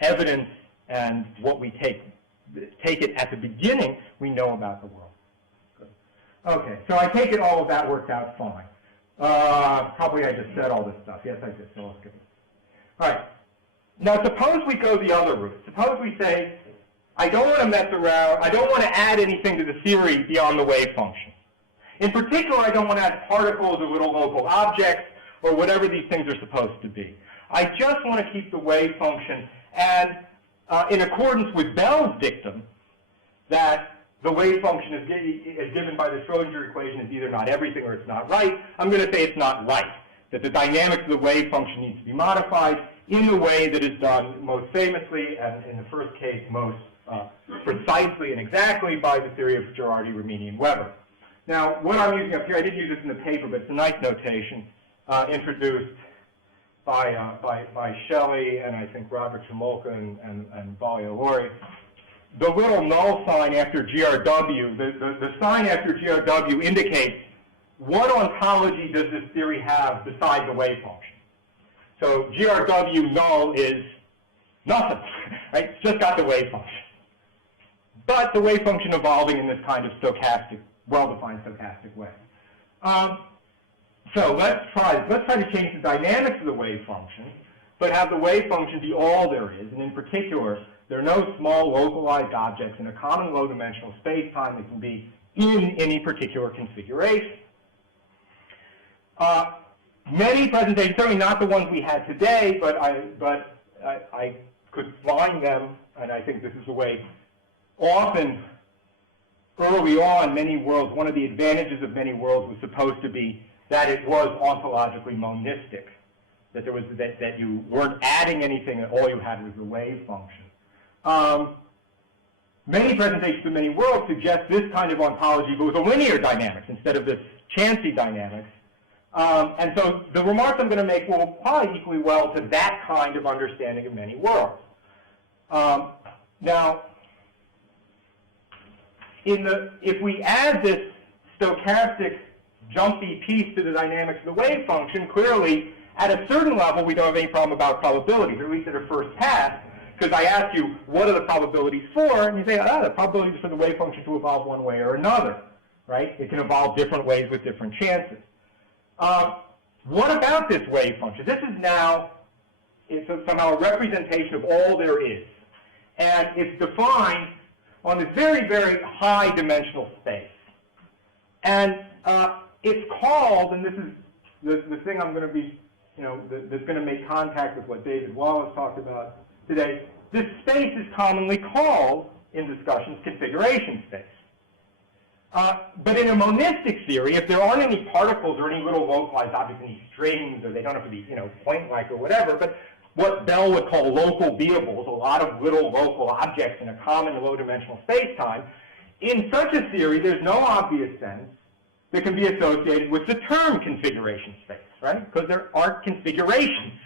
evidence and what we take it at the beginning we know about the world. Good. Okay, so I take it all of that worked out fine. Probably I just said all this stuff. Yes, I did, so let's skip it. All right. Now suppose we go the other route. Suppose we say, I don't want to mess around, I don't want to add anything to the theory beyond the wave function. In particular, I don't want to add particles or little local objects or whatever these things are supposed to be. I just want to keep the wave function, and in accordance with Bell's dictum, that the wave function is given by the Schrodinger equation is either not everything or it's not right, I'm going to say it's not right, that the dynamics of the wave function needs to be modified in the way that is done most famously, and in the first case most precisely and exactly by the theory of Girardi, Rimini, and Weber. Now, what I'm using up here, I didn't use this in the paper, but it's a nice notation introduced by Shelley and I think Robert Chmulka and Valliolori. The little null sign after GRW, the sign after GRW indicates what ontology does this theory have besides the wave function. So GRW null is nothing, right? It's just got the wave function. But the wave function evolving in this kind of stochastic well-defined stochastic way. So let's try to change the dynamics of the wave function, but have the wave function be all there is, and in particular, there are no small localized objects in a common low-dimensional space-time that can be in any particular configuration. Many presentations, certainly not the ones we had today, but I could find them, and I think this is the way often early on many worlds, one of the advantages of many worlds was supposed to be that it was ontologically monistic, that there was that you weren't adding anything, and all you had was the wave function. Many presentations of many worlds suggest this kind of ontology, but with a linear dynamics instead of this chancy dynamics. And so the remarks I'm going to make will apply equally well to that kind of understanding of many worlds. Now, if we add this stochastic jumpy piece to the dynamics of the wave function, clearly, at a certain level, we don't have any problem about probabilities, or at least at a first pass, because I ask you, what are the probabilities for? And you say, the probabilities for the wave function to evolve one way or another, right? It can evolve different ways with different chances. What about this wave function? This is now somehow a representation of all there is. And it's defined on this very, very high dimensional space. And it's called, and this is the thing I'm going to be, that's going to make contact with what David Wallace talked about today. This space is commonly called, in discussions, configuration space. But in a monistic theory, if there aren't any particles or any little localized objects, any strings, or they don't have to be, point-like or whatever, but what Bell would call local beables, a lot of little local objects in a common low-dimensional space-time, in such a theory, there's no obvious sense that can be associated with the term configuration space, right? Because there aren't configurations.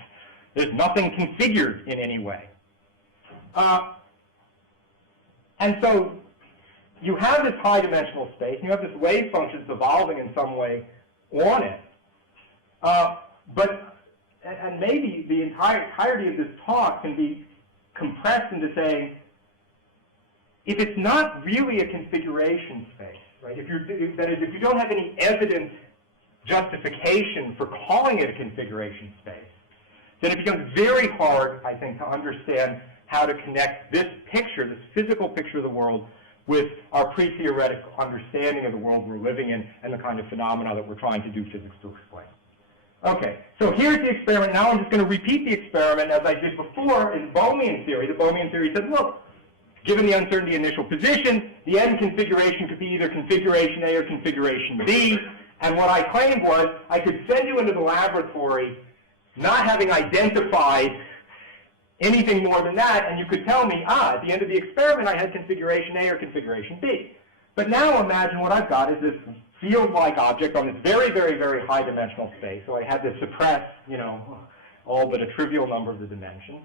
There's nothing configured in any way. And so you have this high-dimensional space, and you have this wave function that's evolving in some way on it. And maybe the entirety of this talk can be compressed into saying, if it's not really a configuration space, right? That is, if you don't have any evident justification for calling it a configuration space, then it becomes very hard, I think, to understand how to connect this picture, this physical picture of the world, with our pre-theoretical understanding of the world we're living in and the kind of phenomena that we're trying to do physics to explain. Okay, so here's the experiment. Now I'm just going to repeat the experiment as I did before in Bohmian theory. The Bohmian theory said, look, given the uncertainty initial position, the end configuration could be either configuration A or configuration B. And what I claimed was I could send you into the laboratory not having identified anything more than that, and you could tell me, at the end of the experiment I had configuration A or configuration B. But now imagine what I've got is this field-like object on this very, very, very high dimensional space. So I had to suppress, all but a trivial number of the dimensions.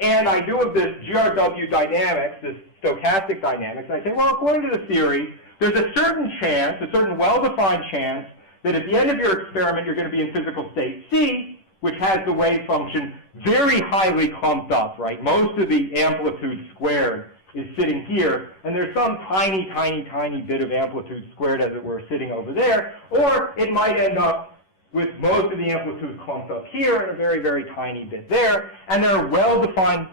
And I do of this GRW dynamics, this stochastic dynamics, and I say, well, according to the theory, there's a certain chance, a certain well-defined chance, that at the end of your experiment you're going to be in physical state C, which has the wave function very highly clumped up, right? Most of the amplitude squared is sitting here, and there's some tiny, tiny, tiny bit of amplitude squared, as it were, sitting over there, or it might end up with most of the amplitude clumped up here and a very, very tiny bit there, and there are well-defined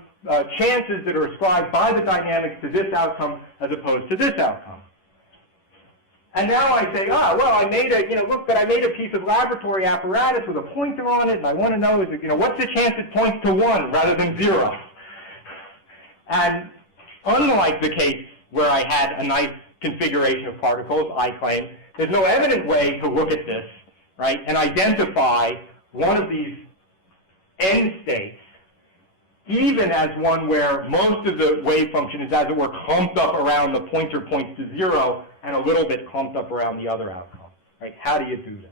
chances that are ascribed by the dynamics to this outcome as opposed to this outcome. And now I say, well, I made I made a piece of laboratory apparatus with a pointer on it, and I want to know, what's the chance it points to 1 rather than 0? And unlike the case where I had a nice configuration of particles, I claim, there's no evident way to look at this, right, and identify one of these end states, even as one where most of the wave function is, as it were, clumped up around the pointer points to 0 and a little bit clumped up around the other outcome, right? How do you do this?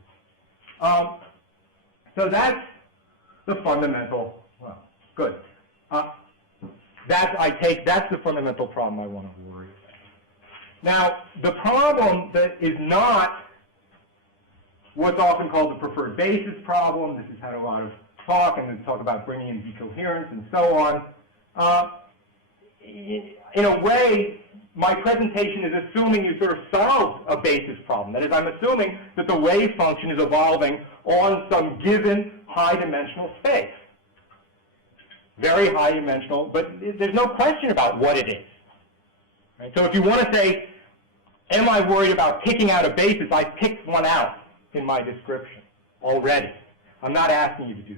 So that's the fundamental, well, good. That's the fundamental problem I want to worry about. Now, the problem that is not what's often called the preferred basis problem. This has had a lot of talk, and then talk about bringing in decoherence and so on. In a way, my presentation is assuming you sort of solve a basis problem. That is, I'm assuming that the wave function is evolving on some given high-dimensional space. Very high-dimensional, but there's no question about what it is. Right? So if you want to say, am I worried about picking out a basis, I picked one out in my description already. I'm not asking you to do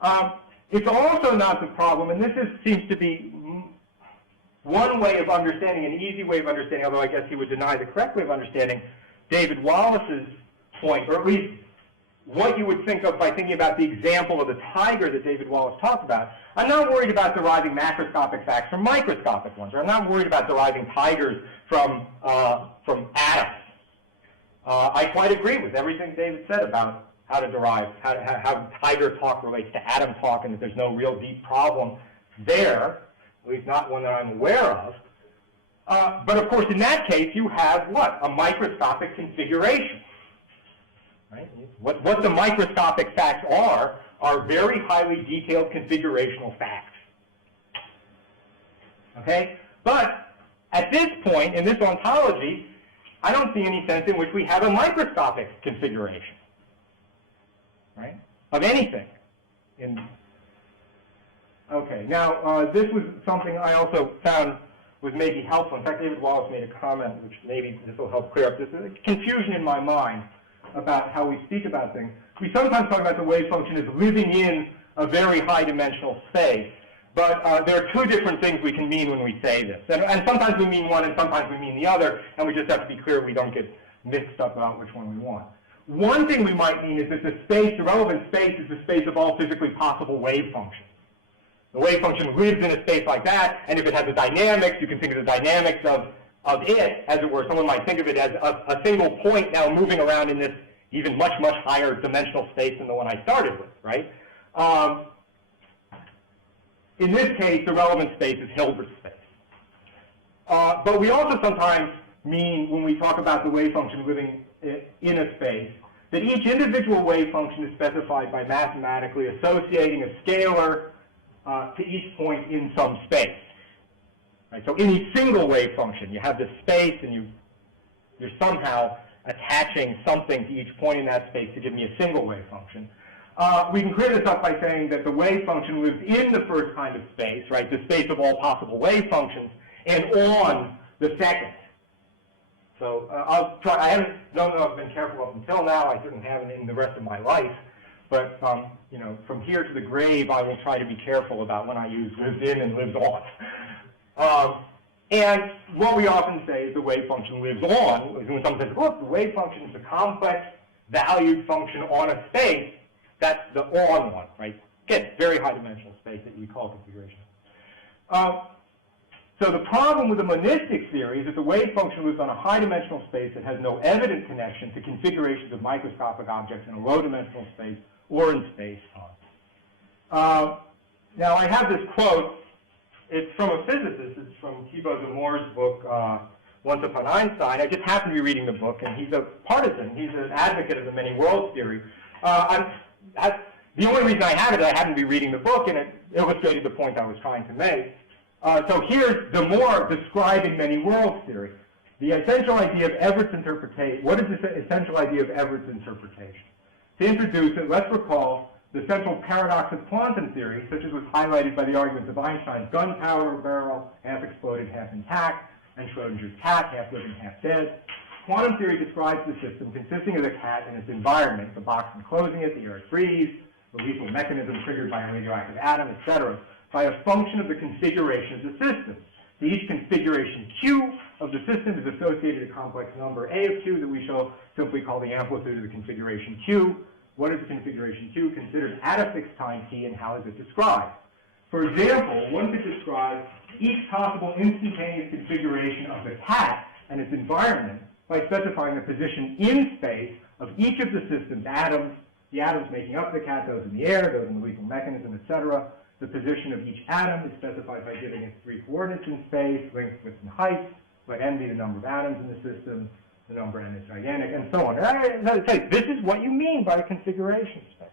that. It's also not the problem, and this seems to be one way of understanding, an easy way of understanding, although I guess he would deny the correct way of understanding David Wallace's point, or at least what you would think of by thinking about the example of the tiger that David Wallace talked about. I'm not worried about deriving macroscopic facts from microscopic ones, or I'm not worried about deriving tigers from atoms. I quite agree with everything David said about how to derive, how tiger talk relates to atom talk, and that there's no real deep problem there, at least not one that I'm aware of. But of course, in that case, you have what? A microscopic configuration. Right? What the microscopic facts are very highly detailed configurational facts. Okay? But at this point, in this ontology, I don't see any sense in which we have a microscopic configuration, right, of anything. Okay, now this was something I also found was maybe helpful. In fact, David Wallace made a comment, which maybe this will help clear up this confusion in my mind about how we speak about things. We sometimes talk about the wave function as living in a very high-dimensional space, but there are two different things we can mean when we say this. And sometimes we mean one and sometimes we mean the other, and we just have to be clear we don't get mixed up about which one we want. One thing we might mean is that the space, the relevant space, is the space of all physically possible wave functions. The wave function lives in a space like that, and if it has a dynamics, you can think of the dynamics of it, as it were. Someone might think of it as a single point now moving around in this even much, much higher dimensional space than the one I started with, right? In this case, the relevant space is Hilbert space. But we also sometimes mean, when we talk about the wave function living in a space, that each individual wave function is specified by mathematically associating a scalar to each point in some space. Right? So in each single wave function, you have this space, and you're somehow attaching something to each point in that space to give me a single wave function. We can clear this up by saying that the wave function lives in the first kind of space, right, the space of all possible wave functions, and on the second. So I'll try. Don't know if I've been careful up until now. I certainly haven't in the rest of my life. But you know, from here to the grave, I will try to be careful about when I use lives in and lives on. And what we often say is the wave function lives on. When someone says, look, the wave function is a complex valued function on a space, that's the on one, right? Again, very high dimensional space that we call configuration. So the problem with the monistic theory is that the wave function lives on a high dimensional space that has no evident connection to configurations of microscopic objects in a low dimensional space or in space-time. Now I have this quote. It's from a physicist. It's from Thibaut de Moor's book, Once Upon Einstein. I just happen to be reading the book, and he's a partisan. He's an advocate of the many worlds theory. The only reason I have it is I happened to be reading the book, and it illustrated the point I was trying to make. So here's de Moor describing many worlds theory. The essential idea of Everett's interpretation. What is the essential idea of Everett's interpretation? To introduce it, let's recall the central paradox of quantum theory, such as was highlighted by the arguments of Einstein's gunpowder barrel, half exploded, half intact, and Schrodinger's cat, half living, half dead. Quantum theory describes the system consisting of the cat and its environment, the box enclosing it, the air it breathes, the lethal mechanism triggered by a radioactive atom, etc., by a function of the configuration of the system. To each configuration Q of the system is associated a complex number A of Q that we shall simply call the amplitude of the configuration Q. What is the configuration Q considered at a fixed time T, and how is it described? For example, one could describe each possible instantaneous configuration of the cat and its environment by specifying the position in space of each of the system's atoms, the atoms making up the cat, those in the air, those in the lethal mechanism, etc. The position of each atom is specified by giving it 3 coordinates in space, length, width, and height. Let n be the number of atoms in the system, the number n is gigantic, and so on. This is what you mean by a configuration space.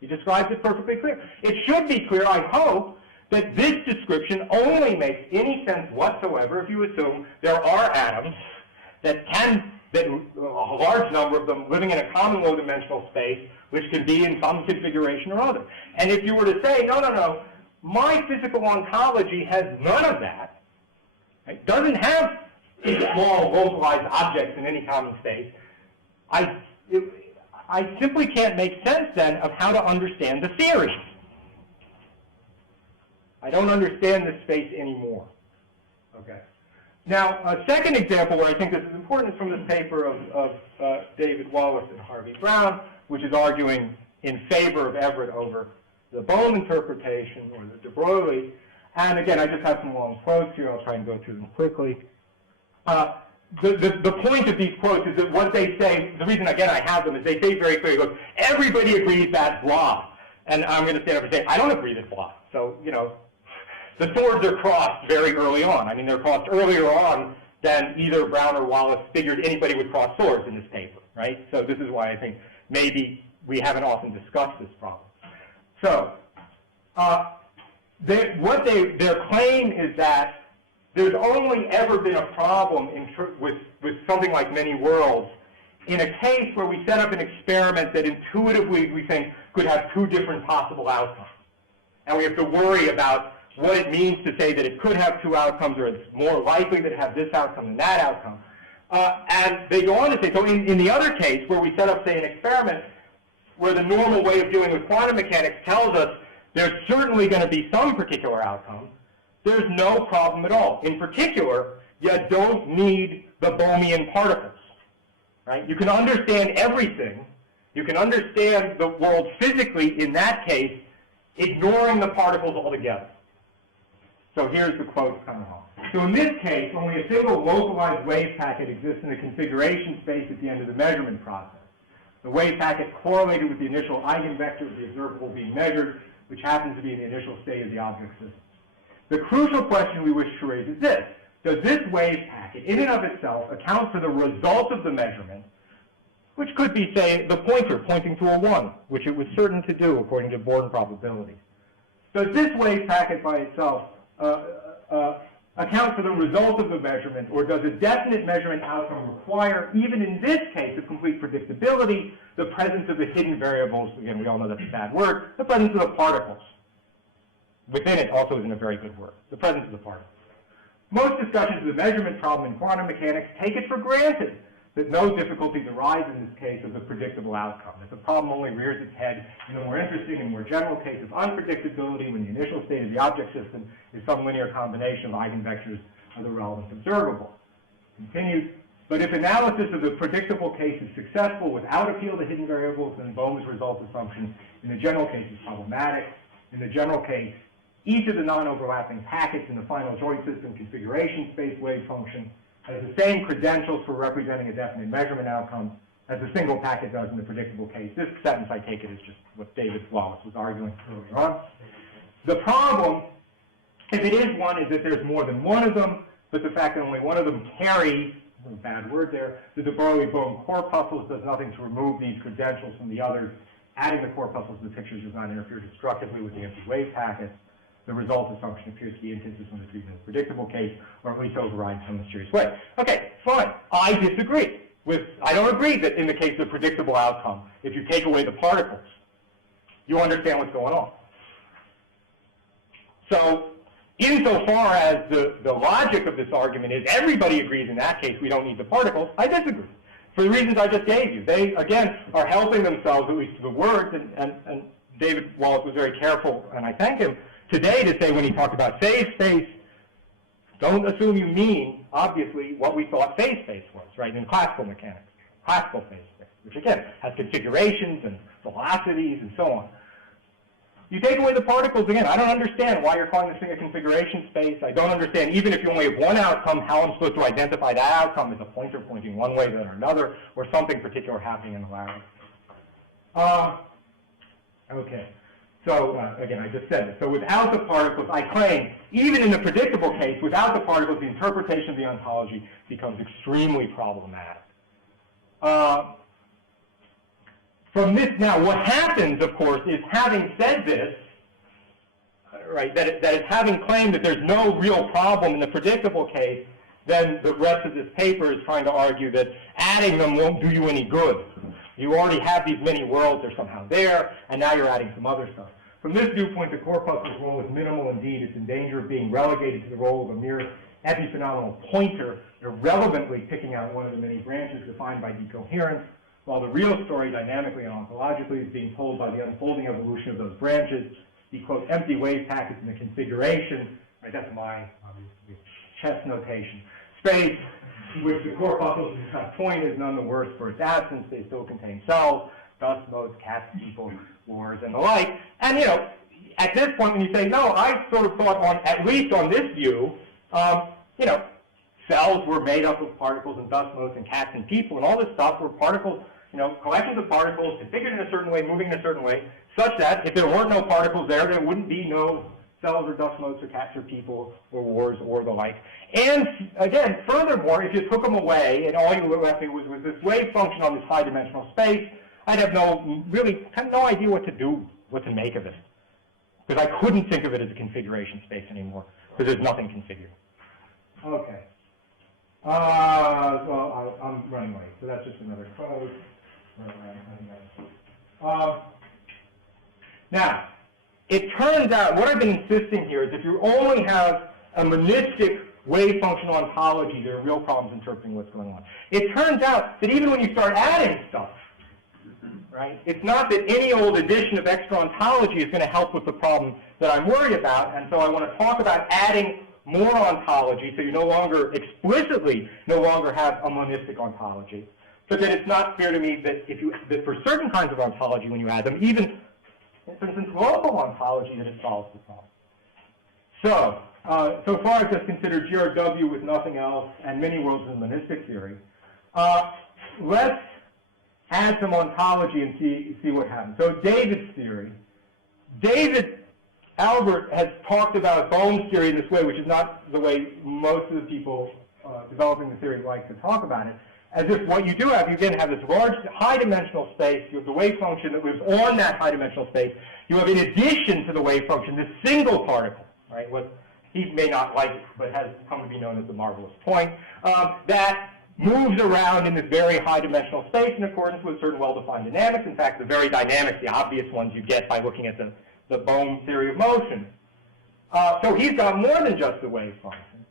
He describes it perfectly clear. It should be clear, I hope, that this description only makes any sense whatsoever if you assume there are atoms that a large number of them living in a common low-dimensional space, which can be in some configuration or other. And if you were to say, no, my physical ontology has none of that, right? Doesn't have small localized objects in any common space, I simply can't make sense then of how to understand the theory. I don't understand this space anymore. Okay. Now, a second example where I think this is important is from this paper of David Wallace and Harvey Brown, which is arguing in favor of Everett over the Bohm interpretation or the de Broglie. And again, I just have some long quotes here. I'll try and go through them quickly. The point of these quotes is that what they say, the reason, again, I have them, is they say very clearly, look, everybody agrees that's blah. And I'm going to stand up and say, I don't agree that's blah. So, the swords are crossed very early on. I mean, they're crossed earlier on than either Brown or Wallace figured anybody would cross swords in this paper, right? So this is why I think maybe we haven't often discussed this problem. So their claim is that there's only ever been a problem with something like many worlds in a case where we set up an experiment that intuitively we think could have two different possible outcomes. And we have to worry about what it means to say that it could have two outcomes, or it's more likely that it have this outcome than that outcome. And they go on to say, so in the other case, where we set up, say, an experiment where the normal way of dealing with quantum mechanics tells us there's certainly going to be some particular outcome, there's no problem at all. In particular, you don't need the Bohmian particles, right? You can understand everything. You can understand the world physically in that case, ignoring the particles altogether. So here's the quote coming home. So in this case, only a single localized wave packet exists in the configuration space at the end of the measurement process. The wave packet correlated with the initial eigenvector of the observable being measured, which happens to be in the initial state of the object system. The crucial question we wish to raise is this: does this wave packet, in and of itself, account for the result of the measurement, which could be, say, the pointer pointing to a 1, which it was certain to do according to Born probabilities? Does this wave packet by itself account for the result of the measurement, or does a definite measurement outcome require, even in this case of complete predictability, the presence of the hidden variables? Again, we all know that's a bad word. The presence of the particles. Within it also isn't a very good word. The presence of the particles. Most discussions of the measurement problem in quantum mechanics take it for granted that no difficulties arise in this case of the predictable outcome, that the problem only rears its head in a more interesting and more general case of unpredictability when the initial state of the object system is some linear combination of eigenvectors of the relevant observable. Continued, but if analysis of the predictable case is successful without appeal to hidden variables, then Bohm's result assumption in the general case is problematic. In the general case, each of the non-overlapping packets in the final joint system configuration space wave function has the same credentials for representing a definite measurement outcome as a single packet does in the predictable case. This sentence, I take it, is just what David Wallace was arguing earlier on. The problem, if it is one, is that there's more than one of them, but the fact that only one of them carries, a bad word there, the de Broglie-Bohm corpuscles does nothing to remove these credentials from the others. Adding the corpuscles to the pictures does not interfere destructively with the empty wave packets. The result assumption appears to be inconsistent with the treatment of the predictable case, or at least overrides in some mysterious way. Okay, fine. I disagree. I don't agree that in the case of predictable outcome, if you take away the particles, you understand what's going on. So, insofar as the logic of this argument is everybody agrees in that case we don't need the particles, I disagree. For the reasons I just gave you. They, again, are helping themselves, at least to the words, and David Wallace was very careful, and I thank him, today to say when he talked about phase space, don't assume you mean, obviously, what we thought phase space was, right, in classical mechanics, classical phase space, which again has configurations and velocities and so on. You take away the particles, again, I don't understand why you're calling this thing a configuration space. I don't understand, even if you only have one outcome, how I'm supposed to identify that outcome as a pointer pointing one way or another, or something particular happening in the labyrinth. Okay. So, again, I just said it. So without the particles, I claim, even in the predictable case, without the particles, the interpretation of the ontology becomes extremely problematic. From this, now, what happens, of course, is having said this, right, that is having claimed that there's no real problem in the predictable case, then the rest of this paper is trying to argue that adding them won't do you any good. You already have these many worlds, they're somehow there, and now you're adding some other stuff. From this viewpoint, the corpuscle's role is minimal indeed. It's in danger of being relegated to the role of a mere epiphenomenal pointer, irrelevantly picking out one of the many branches defined by decoherence, while the real story, dynamically and ontologically, is being told by the unfolding evolution of those branches. The, quote, empty wave packets in the configuration, right, that's my chess notation, space, which the corpuscles point is none the worse for its absence. They still contain cells, dust motes, cats, people, wars, and the like. And, you know, at this point when you say, no, I sort of thought on, at least on this view, you know, cells were made up of particles and dust motes and cats and people, and all this stuff were particles, you know, collections of particles configured in a certain way, moving in a certain way, such that if there weren't no particles there, there wouldn't be no cells or dust motes or cats or people or wars or the like. And again, furthermore, if you took them away and all you were left with was this wave function on this high-dimensional space, I'd have really have no idea what to do, what to make of it. Because I couldn't think of it as a configuration space anymore, because there's nothing configured. Okay. Well, I'm running late, so that's just another code. Now, it turns out, what I've been insisting here is if you only have a monistic wave function ontology, there are real problems interpreting what's going on. It turns out that even when you start adding stuff, right, it's not that any old addition of extra ontology is going to help with the problem that I'm worried about, and so I want to talk about adding more ontology, so you explicitly no longer have a monistic ontology. But then it's not clear to me that for certain kinds of ontology, when you add them, even, for instance, local ontology, that it solves the problem. So, so far I've just considered GRW with nothing else and many worlds in monistic theory. Let's add some ontology and see what happens. So David's theory. Albert has talked about Bohm's theory in this way, which is not the way most of the people developing the theory like to talk about it, as if what you do have, you again have this large high-dimensional space, you have the wave function that lives on that high-dimensional space, you have in addition to the wave function this single particle, right, what he may not like, but has come to be known as the marvelous point, that moves around in this very high-dimensional space in accordance with certain well-defined dynamics. In fact, the very dynamics, the obvious ones you get by looking at the Bohm theory of motion. So he's got more than just the wave function.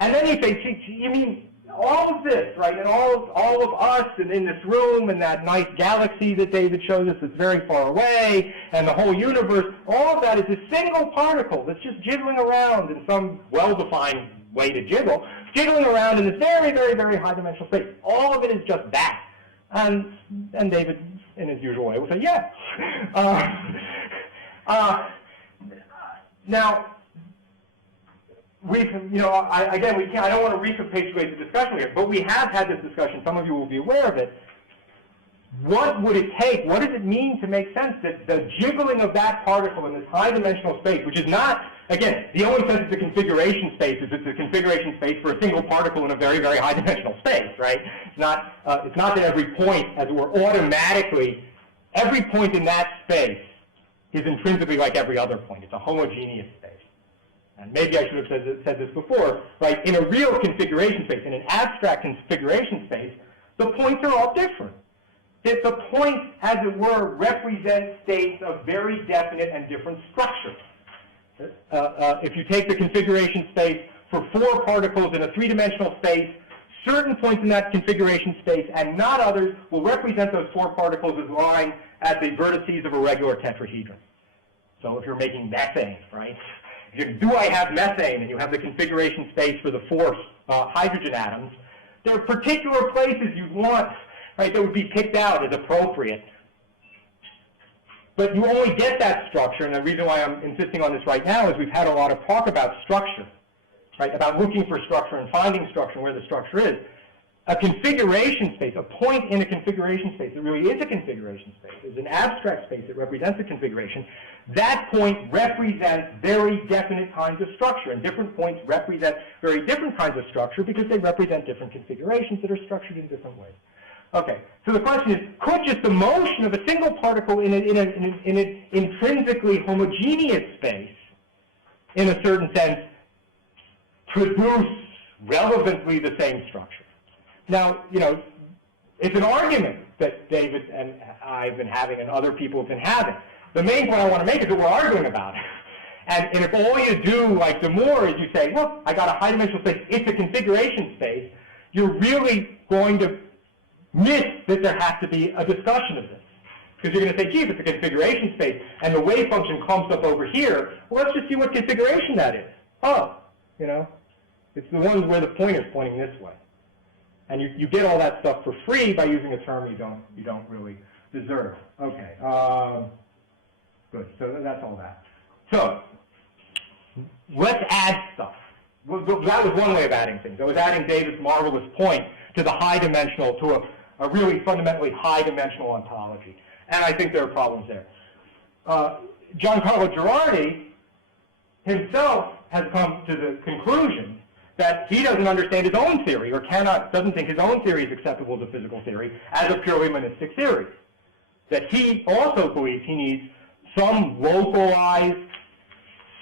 And then you say, you mean all of this, right, and all of us and in this room and that nice galaxy that David shows us that's very far away and the whole universe, all of that is a single particle that's just jiggling around in some well-defined way to jiggling around in this very, very, very high-dimensional space. All of it is just that. And David, in his usual way, will say, yeah. Now, I don't want to recapitulate the discussion here, but we have had this discussion. Some of you will be aware of it. What would it take? What does it mean to make sense that the jiggling of that particle in this high-dimensional space, which is not, again, the only sense it's a configuration space is it's a configuration space for a single particle in a very, very high-dimensional space, right? It's not that every point, as it were, automatically, every point in that space is intrinsically like every other point. It's a homogeneous space. And maybe I should have said this before, right? In a real configuration space, in an abstract configuration space, the points are all different. That the points, as it were, represent states of very definite and different structure. If you take the configuration space for 4 particles in a 3-dimensional space, certain points in that configuration space and not others will represent those 4 particles as lying at the vertices of a regular tetrahedron. So if you're making methane, right? Do I have methane, and you have the configuration space for the 4 hydrogen atoms, there are particular places you'd want, right, that would be picked out as appropriate. But you only get that structure, and the reason why I'm insisting on this right now is we've had a lot of talk about structure, right, about looking for structure and finding structure and where the structure is. A configuration space, a point in a configuration space that really is a configuration space, is an abstract space that represents a configuration. That point represents very definite kinds of structure, and different points represent very different kinds of structure because they represent different configurations that are structured in different ways. Okay, so the question is, could just the motion of a single particle in an intrinsically homogeneous space, in a certain sense, produce relevantly the same structure? Now, you know, it's an argument that David and I've been having and other people have been having. The main point I want to make is that we're arguing about it. And if all you do, like the more, is you say, look, I got a high-dimensional space, it's a configuration space, you're really going to miss that there has to be a discussion of this. Because you're going to say, gee, if it's a configuration space and the wave function clumps up over here, well, let's just see what configuration that is. Oh, you know, it's the ones where the pointer's pointing this way. And you get all that stuff for free by using a term you don't really deserve. Okay, good, so that's all that. So, let's add stuff. Well, that was one way of adding things. I was adding David's marvelous point to the high-dimensional, to a really fundamentally high-dimensional ontology. And I think there are problems there. Giancarlo Girardi himself has come to the conclusion that he doesn't understand his own theory, or doesn't think his own theory is acceptable to physical theory as a purely monistic theory. That he also believes he needs some localized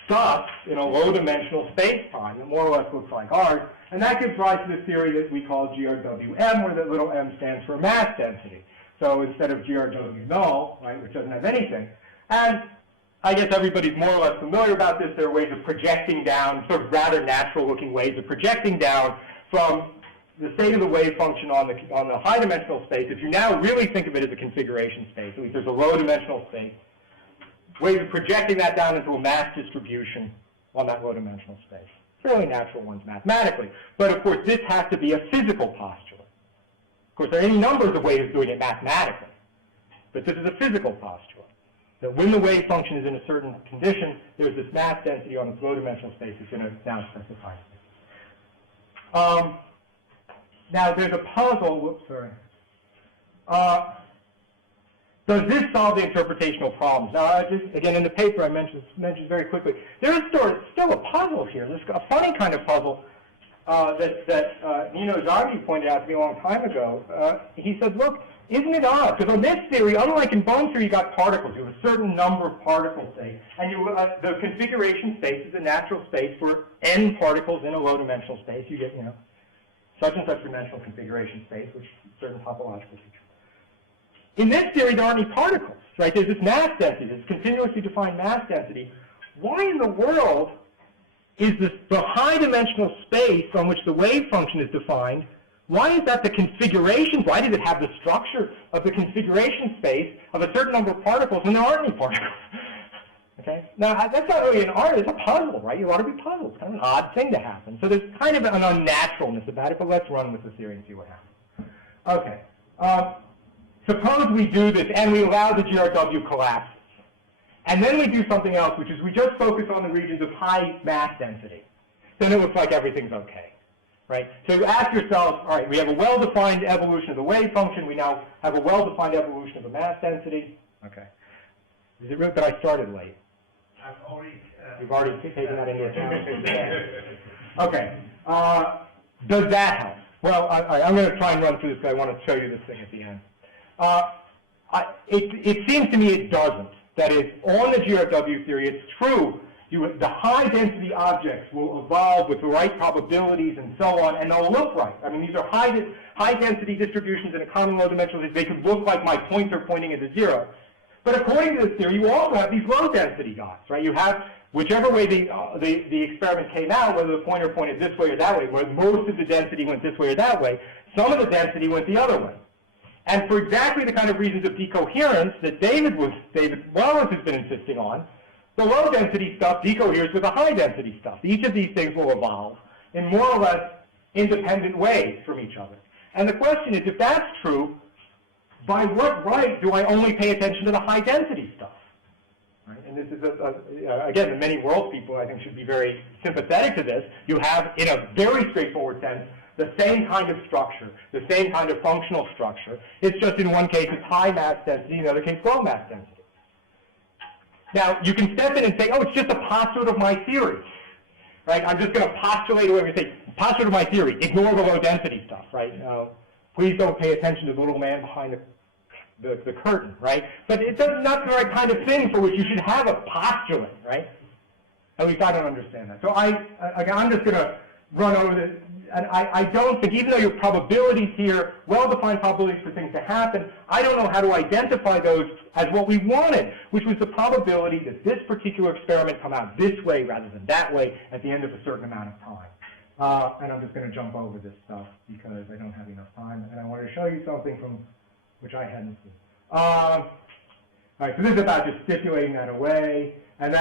stuff in a low-dimensional space-time that more or less looks like ours, and that gives rise to this theory that we call GRWM, where that little m stands for mass density. So instead of GRW null, right, which doesn't have anything, and I guess everybody's more or less familiar about this. There are ways of projecting down, sort of rather natural-looking ways of projecting down from the state of the wave function on the high-dimensional space. If you now really think of it as a configuration space, at least there's a low-dimensional space, ways of projecting that down into a mass distribution on that low-dimensional space. Fairly natural ones mathematically. But of course, this has to be a physical postulate. Of course, there are any numbers of ways of doing it mathematically. But this is a physical postulate. That when the wave function is in a certain condition, there's this mass density on its low-dimensional space that's in a now specified space. Now, there's a puzzle. Whoops, sorry. Does this solve the interpretational problems? Now, again, in the paper I mentioned very quickly, there is still a puzzle here. There's a funny kind of puzzle that Nino Zaghi pointed out to me a long time ago. He said, look, isn't it odd? Because on this theory, unlike in bone theory, you got particles. You have a certain number of particles, say, and the configuration space is a natural space for n particles in a low-dimensional space. You get, such and such dimensional configuration space, which is certain topological features. In this theory, there aren't any particles, right? There's this mass density, this continuously defined mass density. Why in the world is the high-dimensional space on which the wave function is defined, why is that the configuration? Why does it have the structure of the configuration space of a certain number of particles when there aren't any particles? Okay? Now, that's not really an art, it's a puzzle, right? You ought to be puzzled. It's kind of an odd thing to happen. So there's kind of an unnaturalness about it, but let's run with the theory and see what happens. Okay. Suppose we do this and we allow the GRW collapses. And then we do something else, which is we just focus on the regions of high mass density. Then it looks like everything's okay, right? So you ask yourself, all right, we have a well-defined evolution of the wave function. We now have a well-defined evolution of the mass density. Okay. Is it real that I started late? I've already... You've already taken that into account? Okay. Does that help? Well, I'm going to try and run through this because I want to show you this thing at the end. It seems to me it doesn't. That is, on the GRW theory, it's true. The high-density objects will evolve with the right probabilities and so on, and they'll look right. I mean, these are high-density distributions in a common low-dimensional. They could look like my pointer pointing at a zero. But according to this theory, you also have these low-density dots, right? You have, whichever way the experiment came out, whether the pointer pointed this way or that way, where most of the density went this way or that way, some of the density went the other way. And for exactly the kind of reasons of decoherence that David Wallace has been insisting on, the low-density stuff decoheres with the high-density stuff. Each of these things will evolve in more or less independent ways from each other. And the question is, if that's true, by what right do I only pay attention to the high-density stuff? Right? And this is, again, the many world people, I think, should be very sympathetic to this. You have, in a very straightforward sense, the same kind of structure, the same kind of functional structure. It's just in one case it's high mass density, in the other case low mass density. Now, you can step in and say, oh, it's just a postulate of my theory. Right? I'm just going to postulate away and say, postulate of my theory, ignore the low density stuff, right? Please don't pay attention to the little man behind the curtain, right? But it's not the right kind of thing for which you should have a postulate, right? At least I don't understand that. So I'm just going to run over this. And I don't think, even though your probabilities here, well-defined probabilities for things to happen, I don't know how to identify those as what we wanted, which was the probability that this particular experiment come out this way rather than that way at the end of a certain amount of time. And I'm just going to jump over this stuff because I don't have enough time. And I want to show you something from which I hadn't seen. All right, so this is about just stipulating that away. And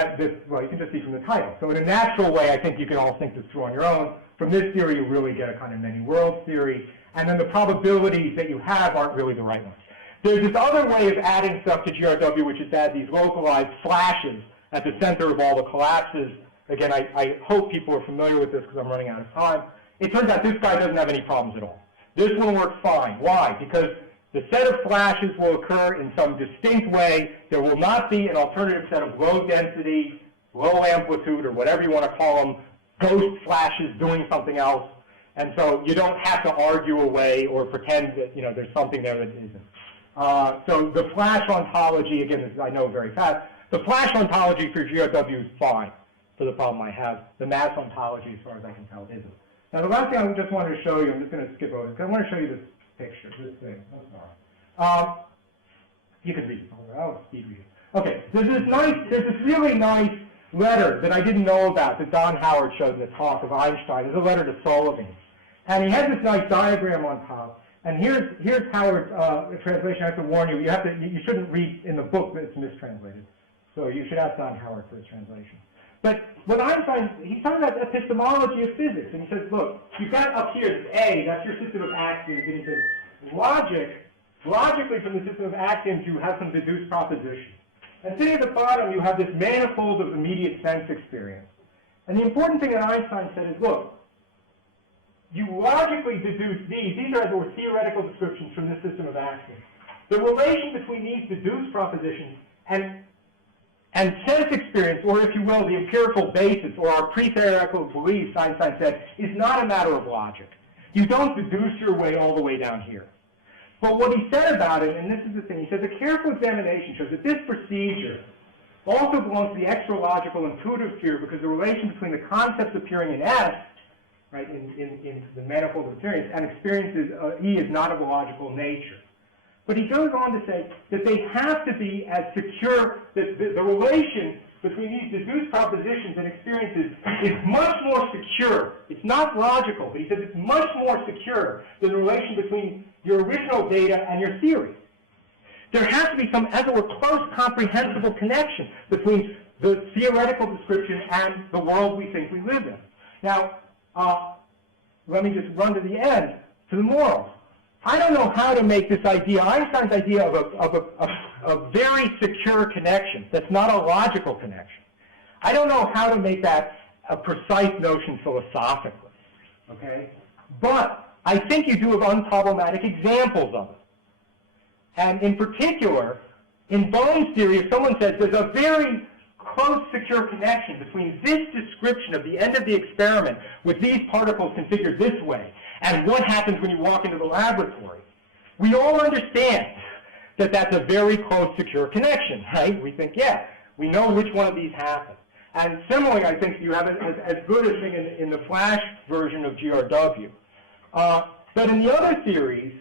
well, you can just see from the title. So in a natural way, I think you can all think this through on your own. From this theory, you really get a kind of many worlds theory. And then the probabilities that you have aren't really the right ones. There's this other way of adding stuff to GRW, which is to add these localized flashes at the center of all the collapses. Again, I hope people are familiar with this because I'm running out of time. It turns out this guy doesn't have any problems at all. This one works fine. Why? Because the set of flashes will occur in some distinct way. There will not be an alternative set of low density, low amplitude, or whatever you want to call them, ghost flashes doing something else. And so you don't have to argue away or pretend that there's something there that isn't. So the flash ontology, again, this is, I know very fast, the flash ontology for GRW is fine for the problem I have. The mass ontology, as far as I can tell, isn't. Now the last thing I just wanted to show you, I'm just going to skip over because I want to show you this picture, this thing. I'm sorry. You can read it. I'll speed read it. Okay, there's this really nice letter that I didn't know about that Don Howard showed in the talk of Einstein. It's a letter to Sullivan. And he has this nice diagram on top. And here's Howard's translation. I have to warn you, you shouldn't read in the book that it's mistranslated. So you should ask Don Howard for his translation. But what Einstein, he's talking about epistemology of physics. And he says, look, you've got up here this A, that's your system of axioms. And he says, logically from the system of axioms, you have some deduced propositions. And sitting at the bottom, you have this manifold of immediate sense experience. And the important thing that Einstein said is, look, you logically deduce these are, as it were, theoretical descriptions from this system of axioms. The relation between these deduced propositions and sense experience, or if you will, the empirical basis, or our pre-theoretical beliefs, Einstein said, is not a matter of logic. You don't deduce your way all the way down here. But what he said about it, and this is the thing, he says a careful examination shows that this procedure also belongs to the extra-logical intuitive sphere because the relation between the concepts appearing in S, right, in the manifold of experience, and experiences E is not of a logical nature. But he goes on to say that they have to be as secure, that the relation between these deduced propositions and experiences is much more secure. It's not logical, but he says it's much more secure than the relation between your original data and your theory. There has to be some, as it were, close comprehensible connection between the theoretical description and the world we think we live in. Now, let me just run to the end, to the morals. I don't know how to make this idea, Einstein's idea of a very secure connection that's not a logical connection. I don't know how to make that a precise notion philosophically, okay? But I think you do have unproblematic examples of it. And in particular, in Bohm's theory, if someone says there's a very close, secure connection between this description of the end of the experiment with these particles configured this way and what happens when you walk into the laboratory, we all understand that that's a very close, secure connection, right? We think, yeah, we know which one of these happens. And similarly, I think you have as good a thing in the flash version of GRW. But in the other theories,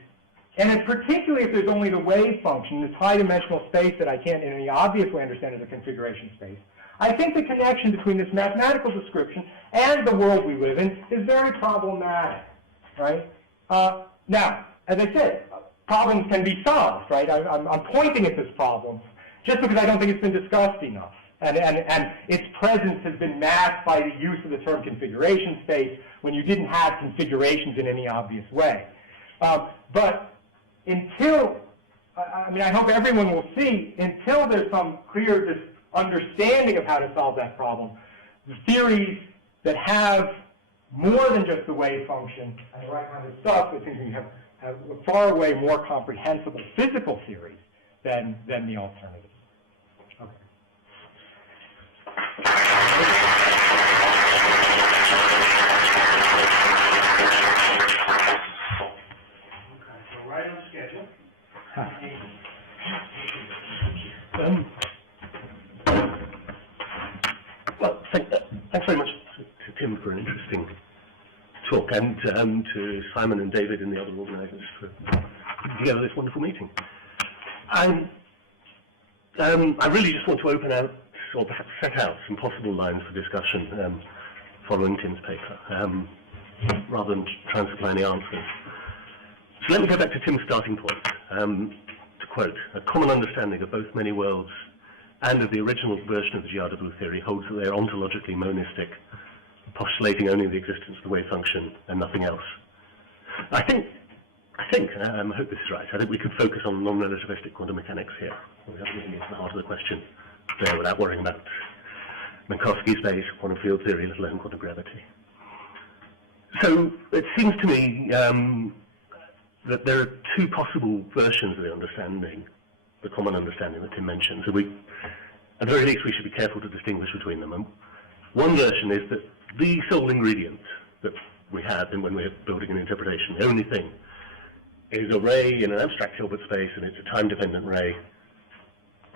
and particularly if there's only the wave function, this high-dimensional space that I can't in any obvious way understand as a configuration space, I think the connection between this mathematical description and the world we live in is very problematic, right? Now, as I said, problems can be solved, right? I'm pointing at this problem just because I don't think it's been discussed enough. And its presence has been masked by the use of the term configuration space when you didn't have configurations in any obvious way. But until, I hope everyone will see, until there's some clear understanding of how to solve that problem, the theories that have more than just the wave function and the right kind of stuff, it seems we have far away more comprehensible physical theories than the alternatives. Okay. Well, thanks very much to Tim for an interesting talk, and to Simon and David and the other organisers for putting together this wonderful meeting. I really just want to open out, or perhaps set out, some possible lines for discussion following Tim's paper, rather than try and supply any answers. So let me go back to Tim's starting point. To quote, a common understanding of both many worlds and of the original version of the GRW theory holds that they are ontologically monistic, postulating only the existence of the wave function and nothing else. I hope this is right. I think we could focus on non-relativistic quantum mechanics here. We have to get to the heart of the question there without worrying about Minkowski space, quantum field theory, let alone quantum gravity. So it seems to me that there are two possible versions of the understanding, the common understanding that Tim mentioned. So at the very least, we should be careful to distinguish between them. And one version is that the sole ingredient that we have when we're building an interpretation, the only thing, is a ray in an abstract Hilbert space, and it's a time-dependent ray.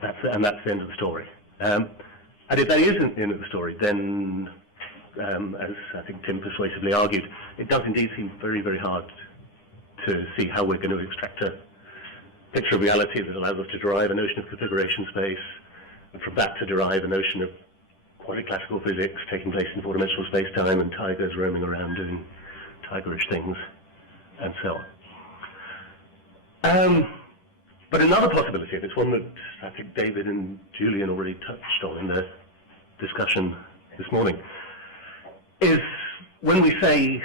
That's the end of the story. And if that isn't the end of the story, then, as I think Tim persuasively argued, it does indeed seem very, very hard to see how we're going to extract a picture of reality that allows us to derive a notion of configuration space, and from that to derive a notion of quasi-classical physics taking place in four-dimensional space-time and tigers roaming around doing tigerish things, and so on. But another possibility, and it's one that I think David and Julian already touched on in their discussion this morning, is when we say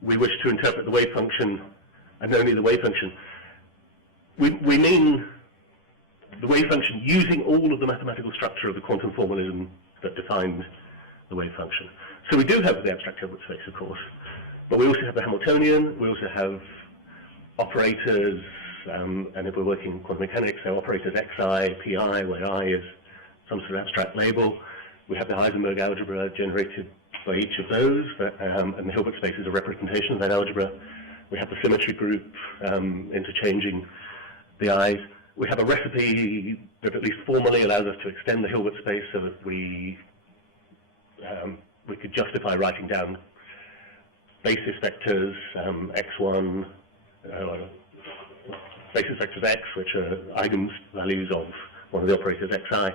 we wish to interpret the wave function and only the wave function, we mean the wave function using all of the mathematical structure of the quantum formalism that defined the wave function. So we do have the abstract Hilbert space, of course, but we also have the Hamiltonian, we also have operators, and if we're working in quantum mechanics, so operators xi, pi, where I is some sort of abstract label. We have the Heisenberg algebra generated by each of those, and the Hilbert space is a representation of that algebra. We have the symmetry group interchanging the i's. We have a recipe that at least formally allows us to extend the Hilbert space so that we could justify writing down basis vectors x1, basis vectors x, which are eigenvalues of one of the operators xi,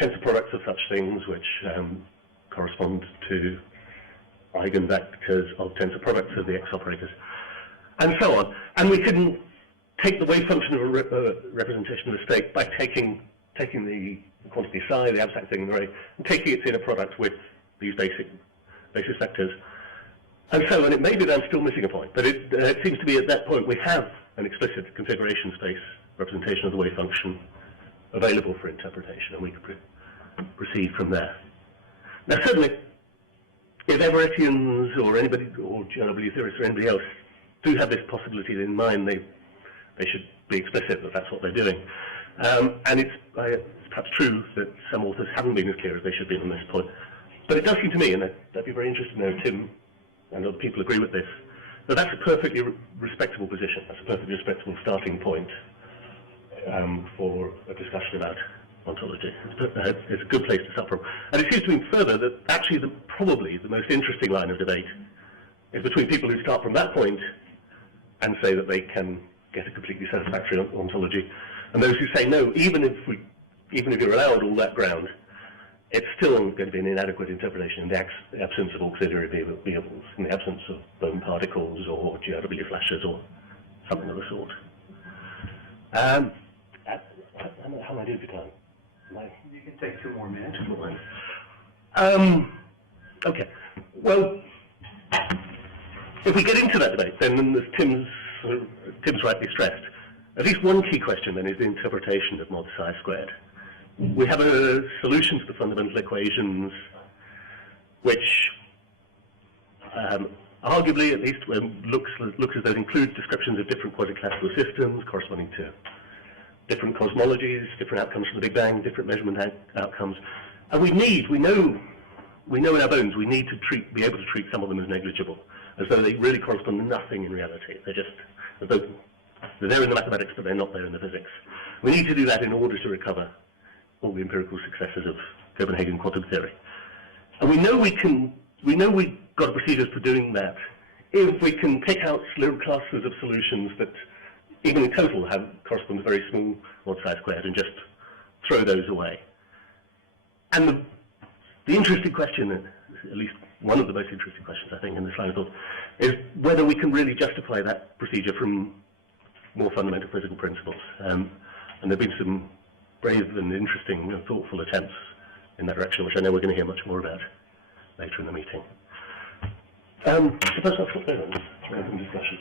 tensor products of such things which correspond to eigenvectors of tensor products of the x operators, and so on. And we can take the wave function of a representation of a state by taking the quantity psi, the abstract thing in the ray, and taking its inner product with these basis vectors. And so, and it may be that I'm still missing a point, but it seems to be at that point we have an explicit configuration space representation of the wave function available for interpretation, and we could proceed from there. Now, certainly, if Everettians or anybody, or GRW theorists or anybody else, do have this possibility in mind, they should be explicit that that's what they're doing. And it's perhaps true that some authors haven't been as clear as they should be on this point. But it does seem to me, and I'd be very interested to know if Tim and other people agree with this, that that's a perfectly respectable position. That's a perfectly respectable starting point for a discussion about ontology. It's a good place to start from. And it seems to me further that actually probably the most interesting line of debate is between people who start from that point and say that they can get a completely satisfactory ontology, and those who say no, even if you're allowed all that ground, it's still going to be an inadequate interpretation in the absence of auxiliary variables, in the absence of bone particles or GRW flashes or something of the sort. How am I doing for time? You can take 2 more minutes. Okay. Well, if we get into that debate, then as Tim's rightly stressed, at least one key question then is the interpretation of mod psi squared. We have a solution to the fundamental equations which arguably at least looks as though it includes descriptions of different quasi-classical systems corresponding to different cosmologies, different outcomes from the Big Bang, different measurement outcomes. And we know in our bones we need to be able to treat some of them as negligible, as though they really correspond to nothing in reality. They're just, as though They're there in the mathematics, but they're not there in the physics. We need to do that in order to recover all the empirical successes of Copenhagen quantum theory. And we know we've got procedures for doing that if we can pick out little clusters of solutions that, even in total, correspond to very small odd-size squares, and just throw those away. And the interesting question, at least one of the most interesting questions, I think, in this line of thought, is whether we can really justify that procedure from more fundamental physical principles. And there have been some brave and interesting and thoughtful attempts in that direction, which I know we're going to hear much more about later in the meeting. Suppose I'll flip over and throw open discussion.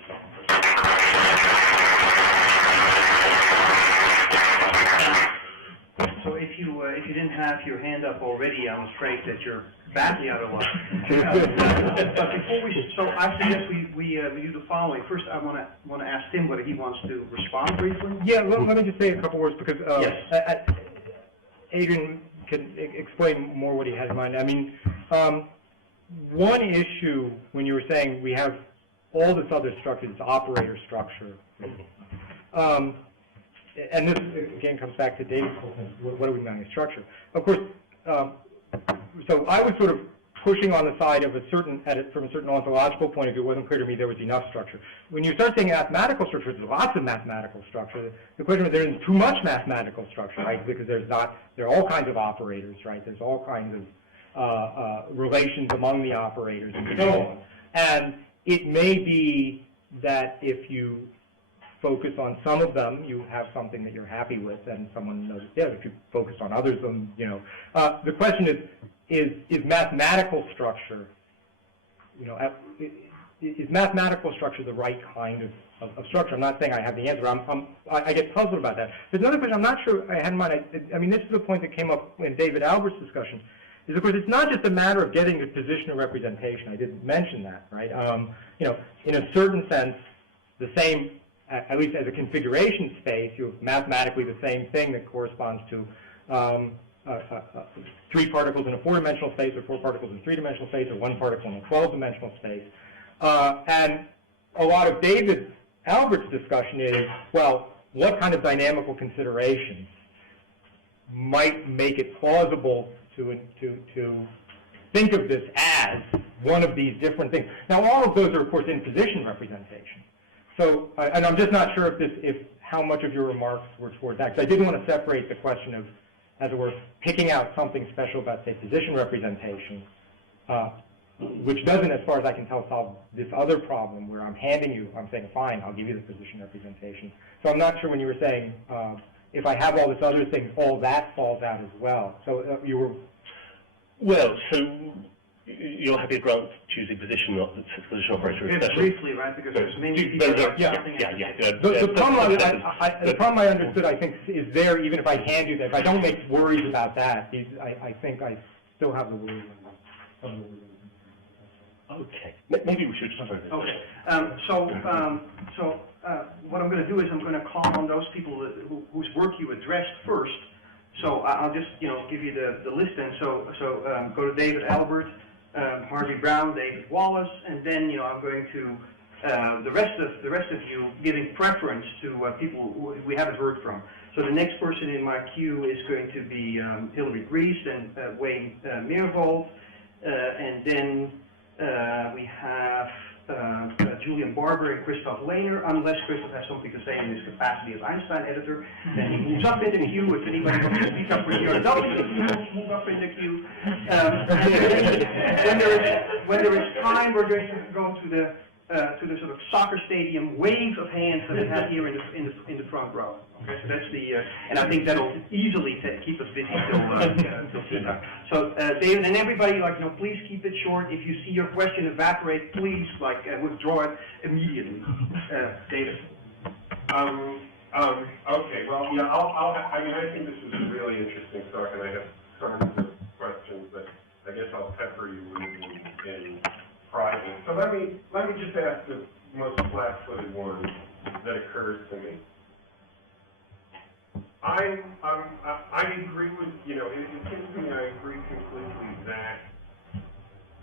So if you didn't have your hand up already, I'm afraid that you're badly out of luck. But before so I suggest we do the following. First, I want to ask Tim whether he wants to respond briefly. Yeah, let me just say a couple words because Yes. Adrian can explain more what he has in mind. I mean, one issue when you were saying we have all this other structure, this operator structure, and this again comes back to David's question, what do we mean by structure? Of course, so I was sort of pushing on the side of from a certain ontological point of view. It wasn't clear to me there was enough structure. When you start saying mathematical structure, there's lots of mathematical structure. The question is there isn't too much mathematical structure, right? Because there are all kinds of operators, right? There's all kinds of relations among the operators and so on. And it may be that if you focus on some of them, you have something that you're happy with, and someone knows, yeah, if you focus on others, then, you know. The question is mathematical structure, you know, is mathematical structure the right kind of structure? I'm not saying I have the answer. I get puzzled about that. There's another question I'm not sure I had in mind. I mean, this is the point that came up in David Albert's discussion, is, of course, it's not just a matter of getting a position of representation. I didn't mention that, right? You know, in a certain sense, the same, at least as a configuration space, you have mathematically the same thing that corresponds to 3 particles in a 4-dimensional space, or 4 particles in a 3-dimensional space, or 1 particle in a 12-dimensional space. And a lot of David Albert's discussion is, well, what kind of dynamical considerations might make it plausible to think of this as one of these different things. Now, all of those are, of course, in position representation. So, and I'm just not sure if how much of your remarks were toward that, because I didn't want to separate the question of, as it were, picking out something special about, say, position representation, which doesn't, as far as I can tell, solve this other problem where I'm saying, fine, I'll give you the position representation. So I'm not sure when you were saying, if I have all this other things, all that falls out as well. So you were... Well, so you're happy to grant choosing position operator. Very briefly, right, because there's many people... The problem I understood, I think, is there, even if I hand you that. If I don't make worries about that, I think I still have the worries. Okay. Maybe we should start over. Okay. So what I'm going to do is I'm going to call on those people whose work you addressed first. So I'll just, you know, give you the list. And so go to David Albert, Harvey Brown, David Wallace, and then, you know, I'm going to the rest of you giving preference to people who we haven't heard from. So the next person in my queue is going to be Hilary Greaves and Wayne Myrvold, and then we have Julian Barber and Christoph Lehner, unless Christoph has something to say in his capacity as Einstein editor. Then he moves up in the queue. If anybody wants to speak up for your adults, move up in the queue. When there is time, we're going to go to the sort of soccer stadium wave of hands that we have here in the front row. Okay, so that's the, and I think that'll easily keep us busy till tea time. So David and everybody, like, you know, please keep it short. If you see your question evaporate, please, like, withdraw it immediately. David. Okay. Well, yeah. I mean, I think this is a really interesting talk, and I have tons of questions, but I guess I'll pepper you in private. So let me just ask the most flat-footed one that occurs to me. I agree with, you know, it seems to me I agree completely that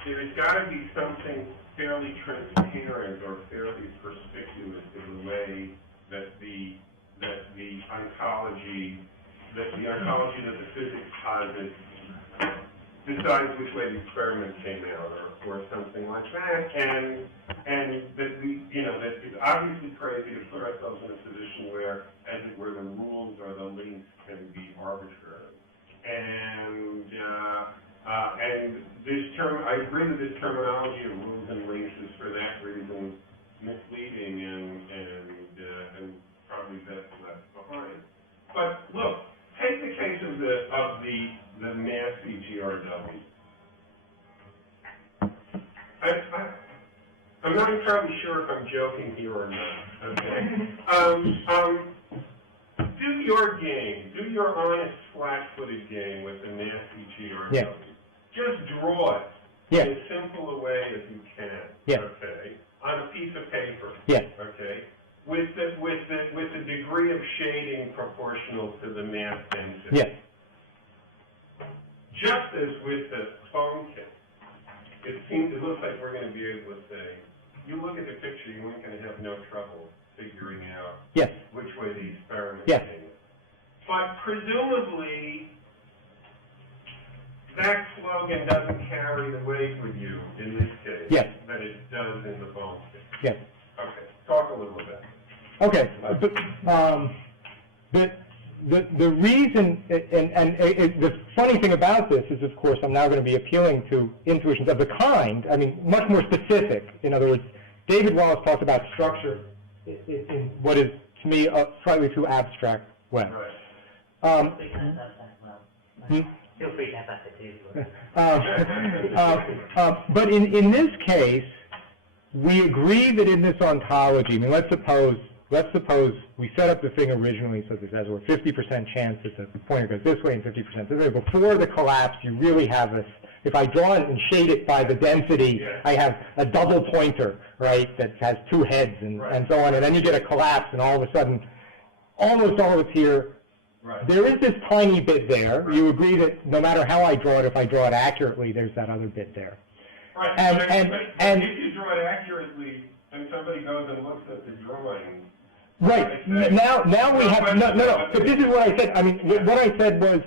there's got to be something fairly transparent or fairly perspicuous in the way that the ontology that the physics posit decides which way the experiment came out, or something like that, and that that it's obviously crazy to put ourselves in a position where, as it were, the rules or the links can be arbitrary. And this term, I agree that this terminology of rules and links is for that reason misleading and probably best left behind. But look, take the case of the massy GRW. I'm not entirely sure if I'm joking here or not. Okay. Do your game. Do your honest, flat-footed game with the massy GRW. Yeah. Just draw it Yeah. in as simple a way as you can. Yeah. Okay. On a piece of paper. Yeah. Okay. With the degree of shading proportional to the mass density. Yeah. Just as with the phone kit, it looks like we're going to be able to say, you look at the picture, you ain't going to have no trouble figuring out Yes. which way the experiment Yes. came. But presumably, that slogan doesn't carry the weight with you in this case Yes. that it does in the phone kit. Yes. Okay, talk a little bit. Okay, the reason, the funny thing about this is, of course, I'm now going to be appealing to intuitions of the kind, I mean, much more specific. In other words, David Wallace talked about structure in what is, to me, a slightly too abstract way. Right. Feel free to have that too. But in this case, we agree that in this ontology, I mean, let's suppose we set up the thing originally so there's as a 50% chance that the pointer goes this way and 50% this way. Before the collapse, you really have this. If I draw it and shade it by the density, I have a double pointer, right, that has two heads and so on, and then you get a collapse, and all of a sudden, almost all of it's here. Right. There is this tiny bit there. You agree that no matter how I draw it, if I draw it accurately, there's that other bit there. Right. And if you draw it accurately, and somebody goes and looks at the drawing. Right. Now we have no. But this is what I said. I mean, what I said was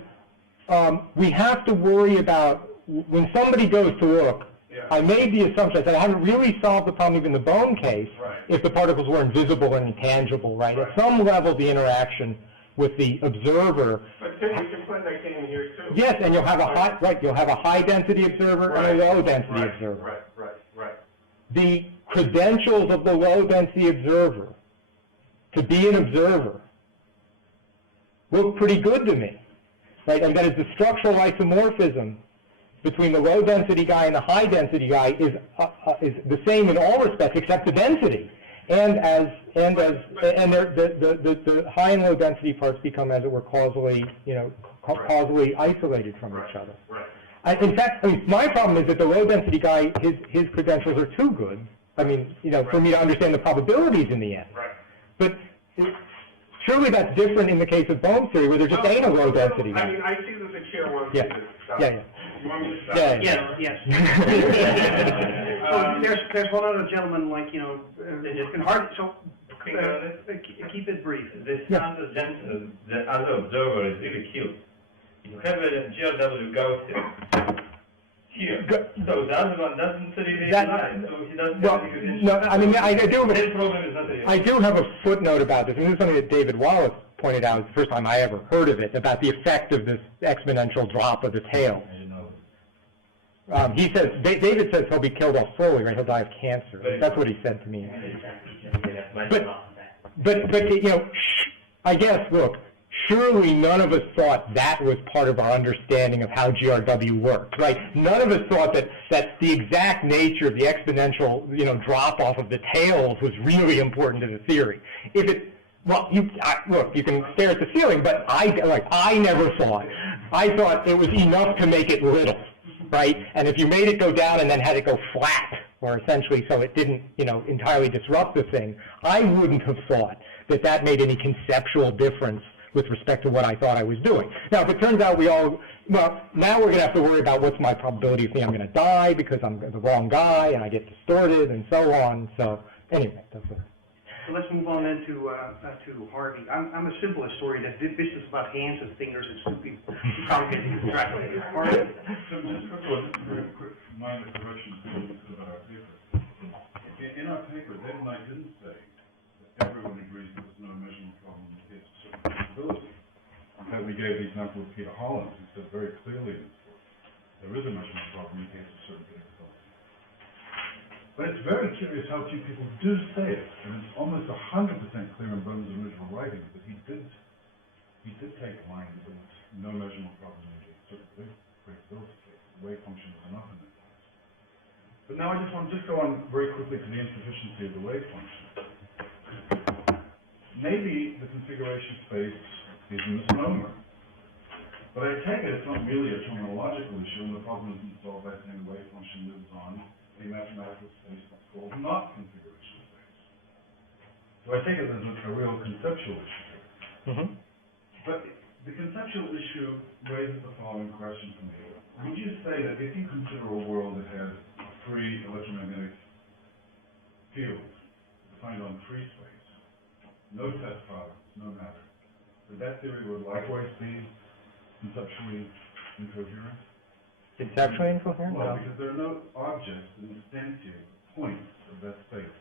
we have to worry about when somebody goes to look. Yeah. I made the assumption that I haven't really solved the problem even in the bone case. Right. If the particles were invisible and intangible, right? At some level, the interaction with the observer. But Tim, you can put that game in here too. Yes, and you'll have a high density observer and a low density observer. Right. The credentials of the low density observer to be an observer look pretty good to me, right? And that is the structural isomorphism between the low density guy and the high density guy is the same in all respects except the density. And the high and low density parts become, as it were, causally isolated from each other. Right. In fact, my problem is that the low density guy, his credentials are too good. I mean, for me to understand the probabilities in the end. Right. But surely that's different in the case of bone theory, where there just ain't a low density guy. I mean, I see that the chair wants me to stop. Yeah. You want me to stop? Yes. There's one other gentleman, can hardly, so keep it brief. The Saunders and the other observer is really cute. You have a GRW Gaussian here. So the other one doesn't really lie. So he doesn't have No, I mean, I do. His problem is not a I do have a footnote about this, and this is something that David Wallace pointed out. It's the first time I ever heard of it, about the effect of this exponential drop of the tail. He says, David says he'll be killed off slowly, right? He'll die of cancer. That's what he said to me. But I guess, look, surely none of us thought that was part of our understanding of how GRW worked, right? None of us thought that the exact nature of the exponential, drop-off of the tails was really important to the theory. Look, you can stare at the ceiling, but I never thought. I thought it was enough to make it little, right? And if you made it go down and then had it go flat, or essentially so it didn't, entirely disrupt the thing, I wouldn't have thought that made any conceptual difference with respect to what I thought I was doing. Now, if it turns out now we're going to have to worry about what's my probability of thinking I'm going to die because I'm the wrong guy and I get distorted and so on. So, anyway, that's it. So let's move move on then to Harvey. I'm a simple historian. That business about hands and fingers is stupid. You probably get distracted. Harvey. So just one very quick minor correction about our paper. In our paper, David and I didn't say that everyone agrees that there's no measurement problem in the case of certain probability. In fact, we gave the example of Peter Holland, who said very clearly in his book, there is a measurement problem in the case of certain probability. But it's very curious how few people do say it, and it's almost 100% clear in Bohn's original writings that he did take the line that there was no measurement problem in the case of certain probability cases. The wave function is enough in that case. But now I just want to go on very quickly to the insufficiency of the wave function. Maybe the configuration space is a misnomer. But I take it it's not really a terminological issue, and the problem isn't solved by saying the wave function lives on a mathematical space that's called not configuration space. So I take it there's a real conceptual issue. Mm-hmm. But the conceptual issue raises the following question for me. Would you say that if you consider a world that has a free electromagnetic field defined on free space, no test products, no matter, that theory would likewise be conceptually incoherent? Conceptually incoherent? Well, No. because there are no objects in instantiate points of that space.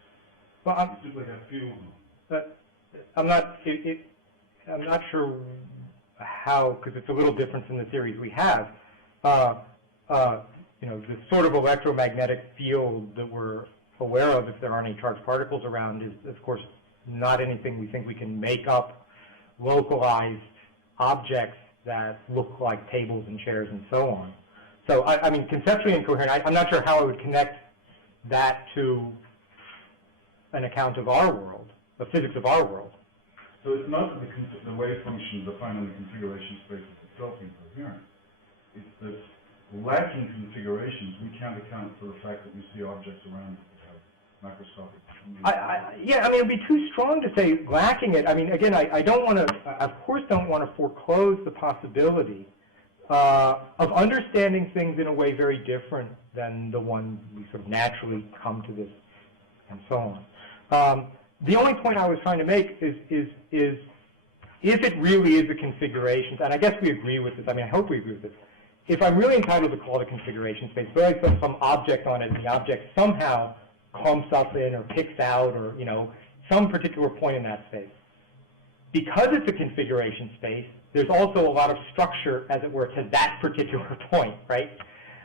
Well, You simply have fields on them. I'm not sure how, because it's a little different from the theories we have. The sort of electromagnetic field that we're aware of, if there aren't any charged particles around, is of course not anything we think we can make up localized objects that look like tables and chairs and so on. So, I mean, conceptually incoherent, I'm not sure how I would connect that to an account of our world, the physics of our world. So it's not that the wave function defined in the configuration space is itself incoherent. It's that lacking configurations, we can't account for the fact that we see objects around us that have macroscopic. Yeah, I mean, it'd be too strong to say lacking it. I mean, again, I don't want to, of course, don't want to foreclose the possibility of understanding things in a way very different than the one we sort of naturally come to this, and so on. The only point I was trying to make is if it really is a configuration, and I guess we agree with this, I mean, I hope we agree with this, if I'm really entitled to call it a configuration space, but I put some object on it, and the object somehow clumps up in or picks out or, some particular point in that space. Because it's a configuration space, there's also a lot of structure, as it were, to that particular point, right?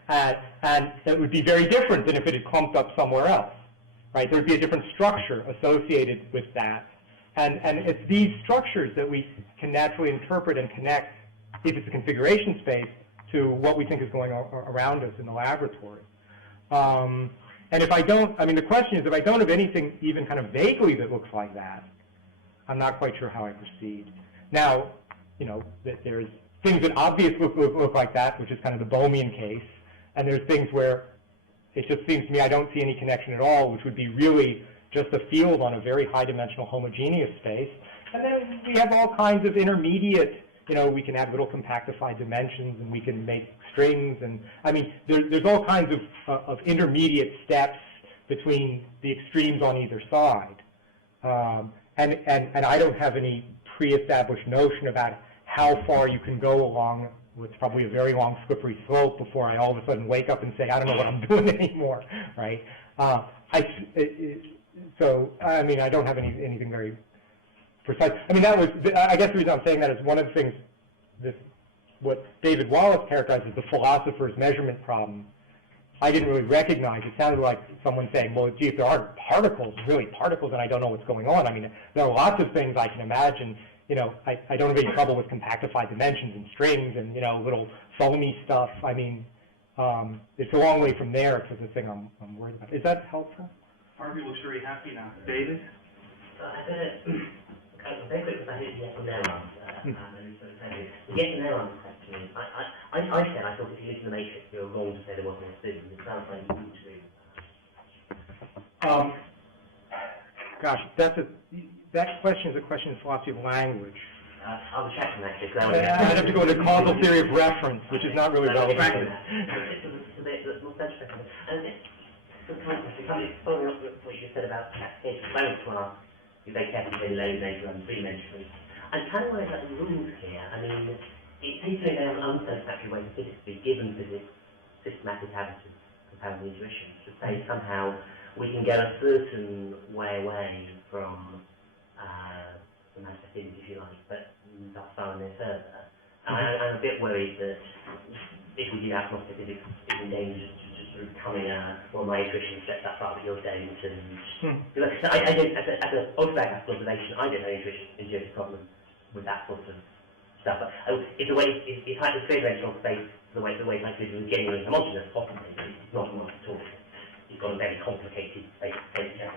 And it would be very different than if it had clumped up somewhere else, right? There would be a different structure associated with that. And it's these structures that we can naturally interpret and connect, if it's a configuration space, to what we think is going on around us in the laboratory. And if I don't, I mean, the question is, if I don't have anything even kind of vaguely that looks like that, I'm not quite sure how I proceed. Now, there's things that obviously look like that, which is kind of the Bohmian case, and there's things where it just seems to me I don't see any connection at all, which would be really just a field on a very high-dimensional homogeneous space. And then we have all kinds of intermediate, we can add little compactified dimensions, and we can make strings, and I mean, there's all kinds of intermediate steps between the extremes on either side. And I don't have any pre-established notion about how far you can go along what's probably a very long slippery slope before I all of a sudden wake up and say, I don't know what I'm doing anymore, right? So, I mean, I don't have anything very precise. I mean, I guess the reason I'm saying that is one of the things, what David Wallace characterized as the philosopher's measurement problem, I didn't really recognize. It sounded like someone saying, well, gee, if there aren't particles, really particles, and I don't know what's going on. I mean, there are lots of things I can imagine. I don't have any trouble with compactified dimensions and strings and, little phony stuff. I mean, it's a long way from there to the thing I'm worried about. Is that helpful? Harvey looks very happy now. David? I'm going to very quick, because I think yes or no answer. The yes or no answer question is, I said I thought if you look in the matrix, you were wrong to say there wasn't a spoon. It sounds like you need to. Gosh, that question is a question of philosophy of language. I'll check on that. I'd have to go into causal theory of reference, which is not really relevant. It's a bit more centric. And following up with what you said about application, I want to ask, be very careful between low dimensional and three dimensional. And kind of worried about the rules here. I mean, it seems to me there's an unsatisfactory way for physics to be given physics systematic habits of compound intuition, to say somehow we can get a certain way away from the manifest image, if you like, but not far no further. I'm a bit worried that if we do agnostic physics, it's in danger to just sort of becoming well, my intuition sets that far, but yours don't. And I don't, as an observation, I don't know intuition problem with that sort of stuff. But it's the way it's like the three-dimensional space, the way like this is getting really homogeneous, possibly. It's not homogeneous at all. It's got a very complicated space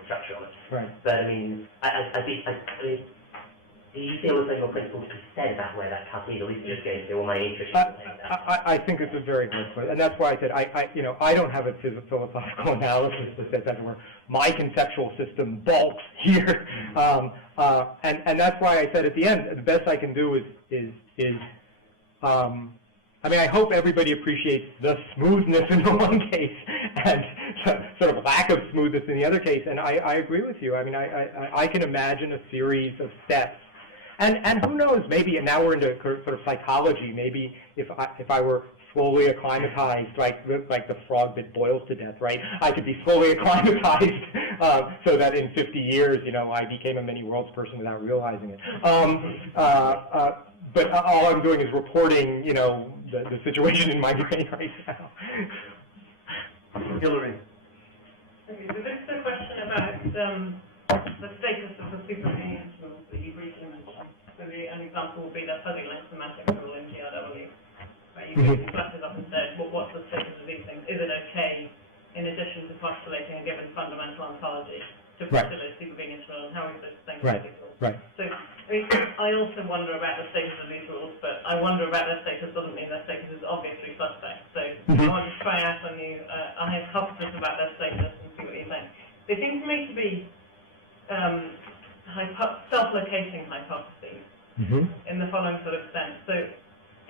structure on it. Right. But I mean, I mean, do you feel as though your principle to be said about where that cut is, or is it just going to be all my intuition? I think it's a very good point, and that's why I said I don't have a philosophical analysis that says that where my conceptual system bulks here, and that's why I said at the end the best I can do is I mean, I hope everybody appreciates the smoothness in the one case and sort of lack of smoothness in the other case, and I agree with you. I mean, I can imagine a series of steps. And who knows, maybe, and now we're into sort of psychology, maybe if I were slowly acclimatized, like the frog that boils to death, right? I could be slowly acclimatized so that in 50 years, I became a many worlds person without realizing it. But all I'm doing is reporting, the situation in my brain right now. Hilary. Okay, so this is a question about the status of the supervenience rules that you briefly mentioned. So an example would be the fuzzy length semantic rule in GRW. Right, you put classes up and said, well, what's the status of these things? Is it okay, in addition to postulating a given fundamental ontology, to postulate supervenience rules? How is this thing physical? Right. So I also wonder about the status of these rules, but I wonder about their status doesn't mean their status is obviously suspect. So I want to try out on you a hypothesis about their status and see what you think. They seem to me to be self-locating hypotheses in the following sort of sense. So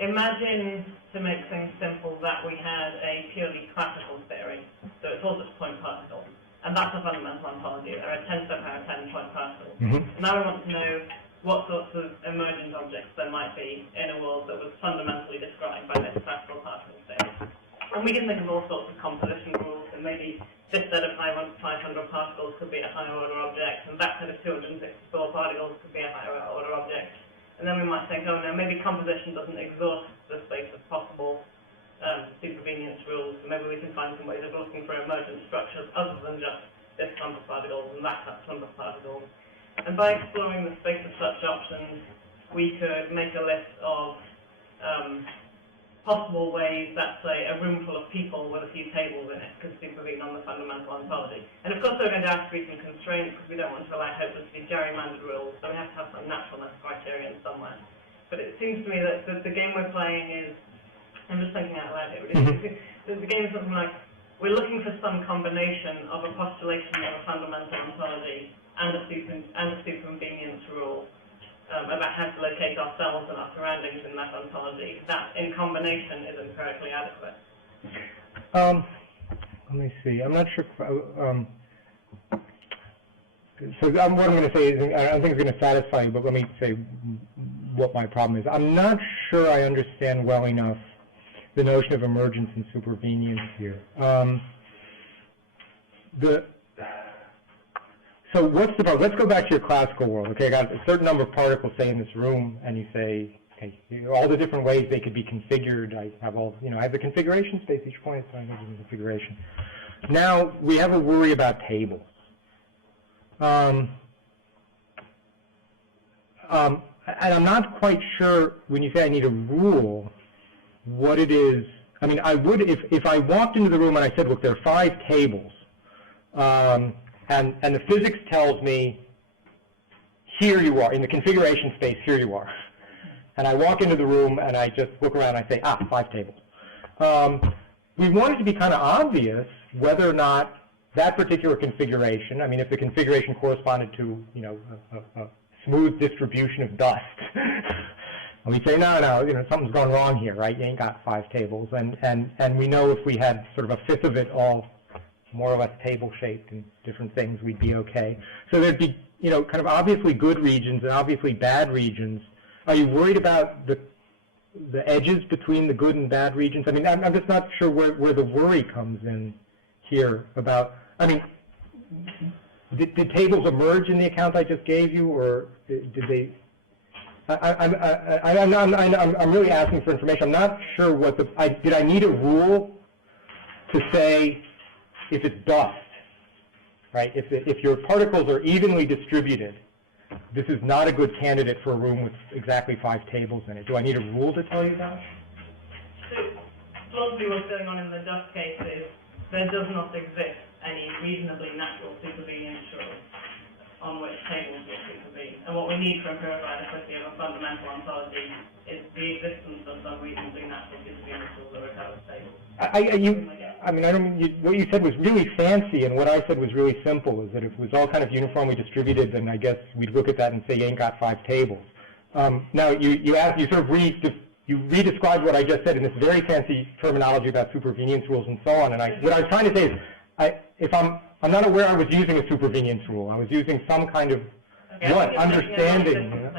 imagine, to make things simple, that we had a purely classical theory, so it's all just point particles, and that's a fundamental ontology. There are 10 to the power 10 point particles. Now we want to know what sorts of emergent objects there might be in a world that was fundamentally described by this classical particle theory. And we can think of all sorts of composition rules, and maybe this set of 500 particles could be a higher order object, and that set of 264 particles could be a higher order object. And then we might think, oh no, maybe composition doesn't exhaust the space of possible supervenience rules, so maybe we can find some ways of looking for emergent structures other than just this clump of particles and that clump of particles. And by exploring the space of such options, we could make a list of possible ways that, say, a room full of people with a few tables in it could supervene on the fundamental ontology. And of course, there are going to have to be some constraints because we don't want to allow hopelessly gerrymandered rules, so we have to have some naturalness criterion somewhere. But it seems to me that the game we're playing is, I'm just thinking out loud here, the game is something like, we're looking for some combination of a postulation of a fundamental ontology and a supervenience rule. About how to locate ourselves and our surroundings in that ontology, that in combination is empirically adequate. Let me see. I'm not sure. So what I'm going to say is, I don't think it's going to satisfy you, but let me say what my problem is. I'm not sure I understand well enough the notion of emergence and supervenience here. So what's the problem? Let's go back to your classical world. Okay, I got a certain number of particles, say, in this room, and you say, okay, all the different ways they could be configured. I have all, I have the configuration space. Each point is a configuration. Now we have a worry about tables. And I'm not quite sure when you say I need a rule, what it is. I mean, I would if I walked into the room and I said, look, there are 5 tables. And the physics tells me, here you are, in the configuration space, here you are. And I walk into the room and I just look around and I say, 5 tables. We want it to be kind of obvious whether or not that particular configuration, I mean, if the configuration corresponded to, a smooth distribution of dust, and we say, no, something's gone wrong here, right? You ain't got 5 tables. And we know if we had sort of a fifth of it all more or less table-shaped and different things, we'd be okay. So there'd be, you know, kind of obviously good regions and obviously bad regions. Are you worried about the edges between the good and bad regions? I mean, I'm just not sure where the worry comes in here about, I mean, did tables emerge in the account I just gave you, or did they? I'm really asking for information. I'm not sure what did I need a rule to say if it's dust, right? If your particles are evenly distributed, this is not a good candidate for a room with exactly 5 tables in it. Do I need a rule to tell you that? So, largely what's going on in the dust case is there does not exist any reasonably natural supervenience rules on which tables will supervene. And what we need for empirical adequacy of a fundamental ontology is the existence of some reasonably natural supervenience rules that recover tables. What you said was really fancy, and what I said was really simple, is that if it was all kind of uniformly distributed, then I guess we'd look at that and say you ain't got 5 tables. Now, you sort of redescribed what I just said in this very fancy terminology about supervenience rules and so on, and what I was trying to say is, I'm not aware I was using a supervenience rule. I was using some kind of understanding. You know?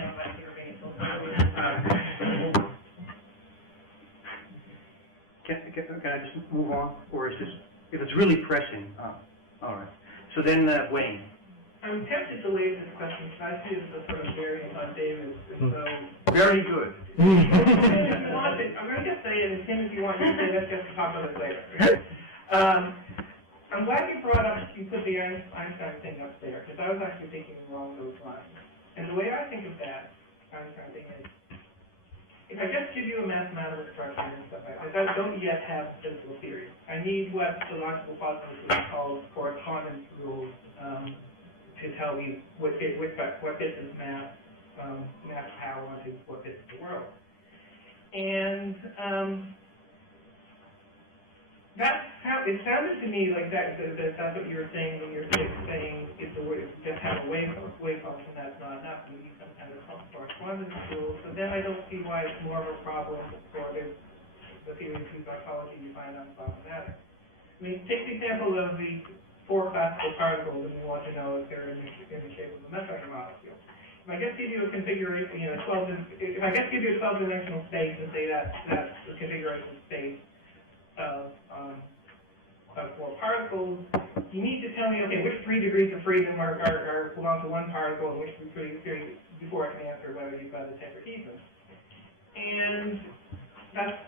Can I just move on, or is this, if it's really pressing? All right. So then, Wayne. I'm tempted to leave this question because I see it as a sort of variant on David's. So very good. I'm going to just say it, and Tim, if you want, you can say let's just talk about it later. I'm glad you put the Einstein thing up there, because I was actually thinking along those lines. And the way I think of that Einstein thing is, if I just give you a mathematical structure and stuff like that, I don't yet have physical theory. I need what the logical positivists call correspondence rules to tell me what bit is math, math power, what bit is the world. And it sounded to me like that's what you were saying when you're saying if the word just have a wave function, that's not enough. We need some kind of correspondence rule. So then I don't see why it's more of a problem for the theory of true psychology you find unproblematic. I mean, take the example of the 4 classical particles, and you want to know if they're in the shape of a metric molecule. If I just give you a configuration, if I just give you a 12-dimensional space and say that's the configuration space of 4 particles, you need to tell me, okay, which 3 degrees of freedom belong to one particle, and which 3 degrees, before I can answer whether you've got a tetrahedron. And that's,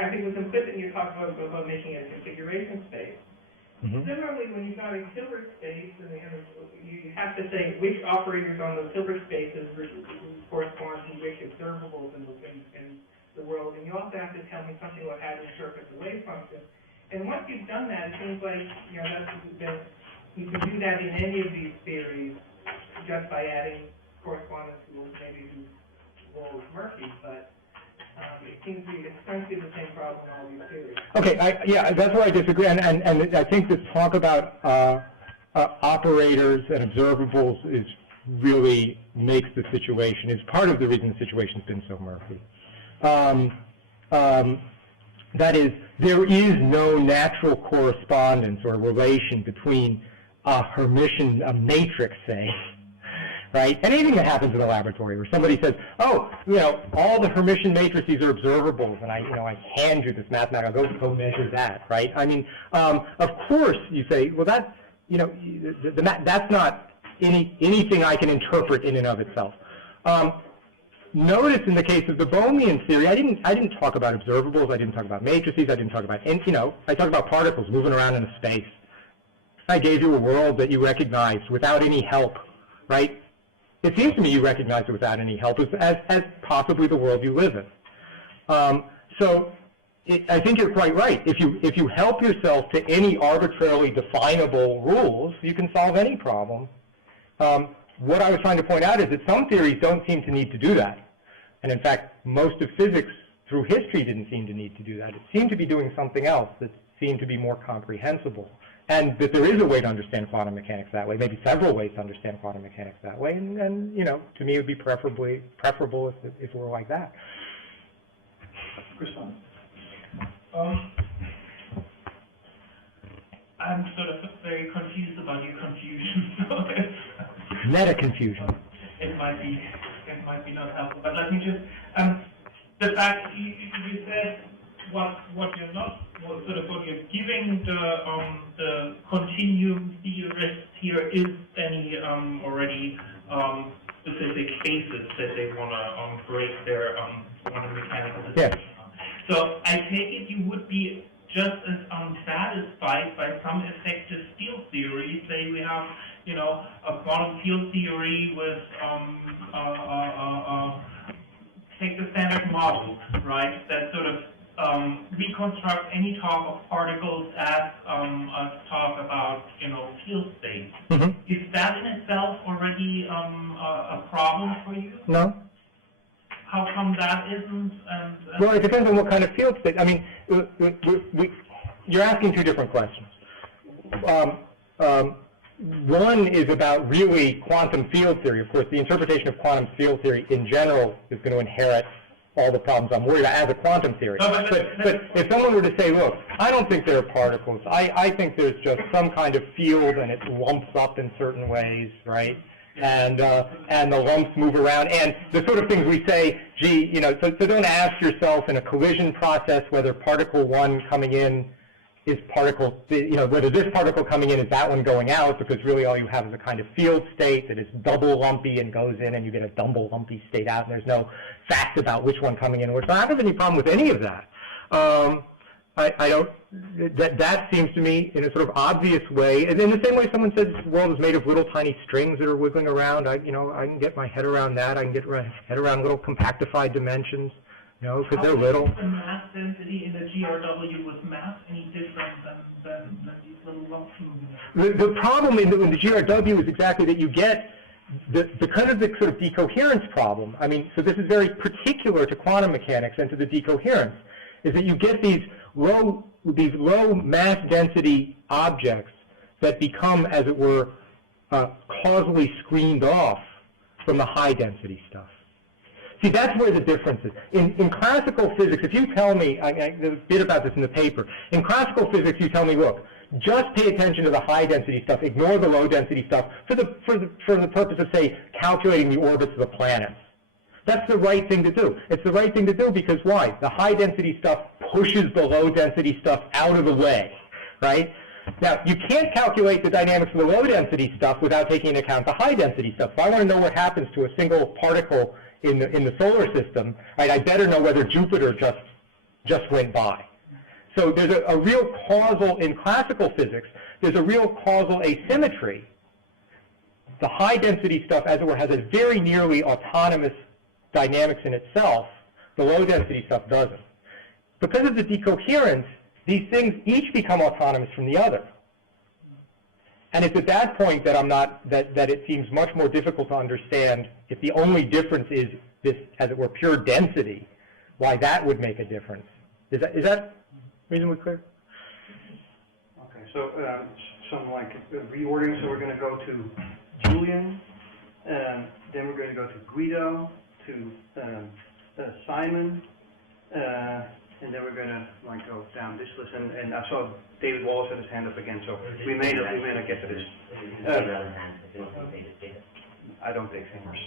I think, what's implicit in your talk about making a configuration space. Mm-hmm. Similarly, when you've got a Hilbert space, and you have to say which operators on those Hilbert spaces correspond to which observables in the world, and you also have to tell me something about how to interpret the wave function. And once you've done that, it seems like that you can do that in any of these theories just by adding correspondence rules, maybe to Lowell Murphy, but it seems to be essentially the same problem in all these theories. Okay, yeah, that's where I disagree, and I think this talk about operators and observables really makes the situation, is part of the reason the situation's been so murky. That is, there is no natural correspondence or relation between a Hermitian, a matrix, say, right? Anything that happens in a laboratory where somebody says, oh, all the Hermitian matrices are observables, and I hand you this mathematical, go measure that, right? I mean, of course you say, well, that's, that's not anything I can interpret in and of itself. Notice in the case of the Bohmian theory, I didn't talk about observables, I didn't talk about matrices, I didn't talk about, I talked about particles moving around in a space. I gave you a world that you recognized without any help, right? It seems to me you recognized it without any help as possibly the world you live in. I think you're quite right. If you help yourself to any arbitrarily definable rules, you can solve any problem. What I was trying to point out is that some theories don't seem to need to do that. And in fact, most of physics through history didn't seem to need to do that. It seemed to be doing something else that seemed to be more comprehensible. And that there is a way to understand quantum mechanics that way, maybe several ways to understand quantum mechanics that way. And to me it would be preferable if it were like that. Chris, I'm sort of very confused about your confusion. So Meta confusion. it might be not helpful. But let me just the fact you said what you're not, what you're giving the continuum theorists here is any already specific cases that they want to break their quantum mechanical decision on. So I take it you would be just as unsatisfied by some effective field theory. Say we have, a quantum field theory with take the standard model, right? That sort of reconstruct any talk of particles as talk about, field states. Mm-hmm. Is that in itself already a problem for you? No. How come that isn't? Well, it depends on what kind of field state. I mean, you're asking two different questions. One is about really quantum field theory. Of course, the interpretation of quantum field theory in general is going to inherit all the problems I'm worried about as a quantum theory. No, but if someone were to say, look, I don't think there are particles. I think there's just some kind of field and it lumps up in certain ways, right? And the lumps move around, and the sort of things we say, gee, so don't ask yourself in a collision process whether particle one coming in is particle, whether this particle coming in is that one going out, because really all you have is a kind of field state that is double lumpy and goes in, and you get a double lumpy state out, and there's no fact about which one coming in or which one. I don't have any problem with any of that. I don't. That seems to me in a sort of obvious way, and in the same way someone says the world is made of little tiny strings that are wiggling around. I can get my head around that. I can get my head around little compactified dimensions, because they're little. Is the mass density in the GRW with mass any different than these little lumps moving? The problem in the GRW is exactly that you get the kind of the sort of decoherence problem. I mean, so this is very particular to quantum mechanics and to the decoherence, is that you get these low mass density objects that become, as it were, causally screened off from the high density stuff. See, that's where the difference is. In classical physics, if you tell me, there's a bit about this in the paper, in classical physics you tell me, look, just pay attention to the high density stuff, ignore the low density stuff for the purpose of, say, calculating the orbits of the planets. That's the right thing to do. It's the right thing to do because why? The high density stuff pushes the low density stuff out of the way, right? Now, you can't calculate the dynamics of the low density stuff without taking into account the high density stuff. If I want to know what happens to a single particle in the solar system, right, I better know whether Jupiter just went by. So there's a real causal, in classical physics, there's a real causal asymmetry. The high density stuff, as it were, has a very nearly autonomous dynamics in itself. The low density stuff doesn't. Because of the decoherence, these things each become autonomous from the other. And it's at that point that that it seems much more difficult to understand if the only difference is this, as it were, pure density, why that would make a difference. Is that reasonably clear? Okay, so some like reordering. So we're going to go to Julian, then we're going to go to Guido, to Simon, and then we're going to go down this list. And I saw David Wallace had his hand up again, so we may not get to this. I don't take fingers.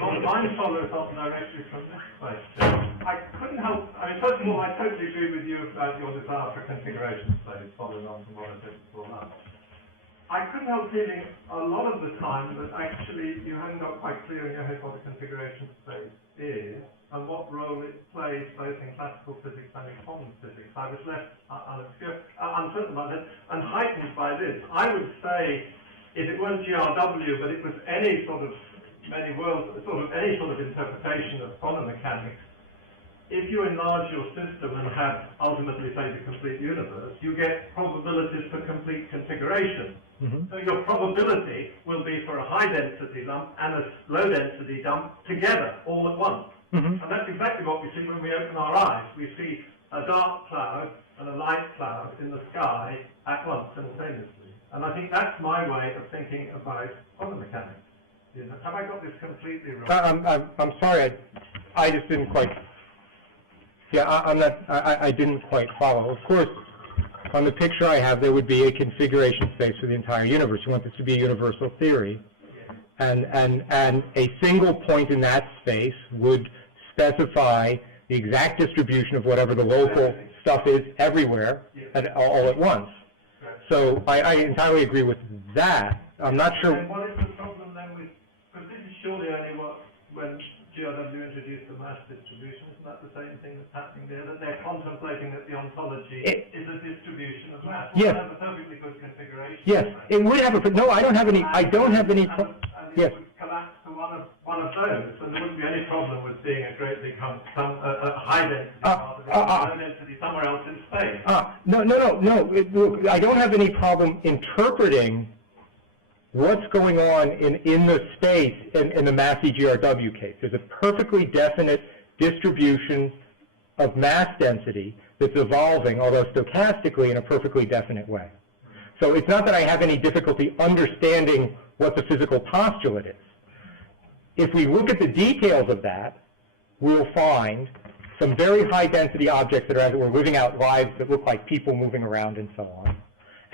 Mine follows up directly from this question. I couldn't help, first of all, I totally agree with you about your desire for configuration space, following on from what I said before that. I couldn't help feeling a lot of the time that actually you haven't got quite clear in your head what a configuration space is and what role it plays both in classical physics and in quantum physics. I was left uncertain about it and heightened by this. I would say if it weren't GRW, but it was any sort of any sort of interpretation of quantum mechanics, if you enlarge your system and have ultimately, say, the complete universe, you get probabilities for complete configuration. Mm-hmm. So your probability will be for a high-density lump and a low-density lump together, all at once. Mm-hmm. And that's exactly what we see when we open our eyes. We see a dark cloud and a light cloud in the sky at once, simultaneously. And I think that's my way of thinking about quantum mechanics. Have I got this completely wrong? I'm sorry, I just didn't quite. Yeah, I'm not. I didn't quite follow. Of course, on the picture I have, there would be a configuration space for the entire universe. You want this to be a universal theory. And a single point in that space would specify the exact distribution of whatever the local stuff is everywhere all at once. So I entirely agree with that. I'm not sure. And what is the problem then with, because this is surely only what, when GRW introduced the mass distribution, isn't that the same thing that's happening there, that they're contemplating that the ontology is a distribution of mass? Yes. Well, that's a perfectly good configuration. Yes, it would have a, no, I don't have any, yes. It would collapse to one of those, and there wouldn't be any problem with seeing a great big a high density low density somewhere else in space. No. Look, I don't have any problem interpreting what's going on in the space in the mass EGRW case. There's a perfectly definite distribution of mass density that's evolving, although stochastically, in a perfectly definite way. So it's not that I have any difficulty understanding what the physical postulate is. If we look at the details of that, we'll find some very high density objects that are, as it were, living out lives that look like people moving around and so on,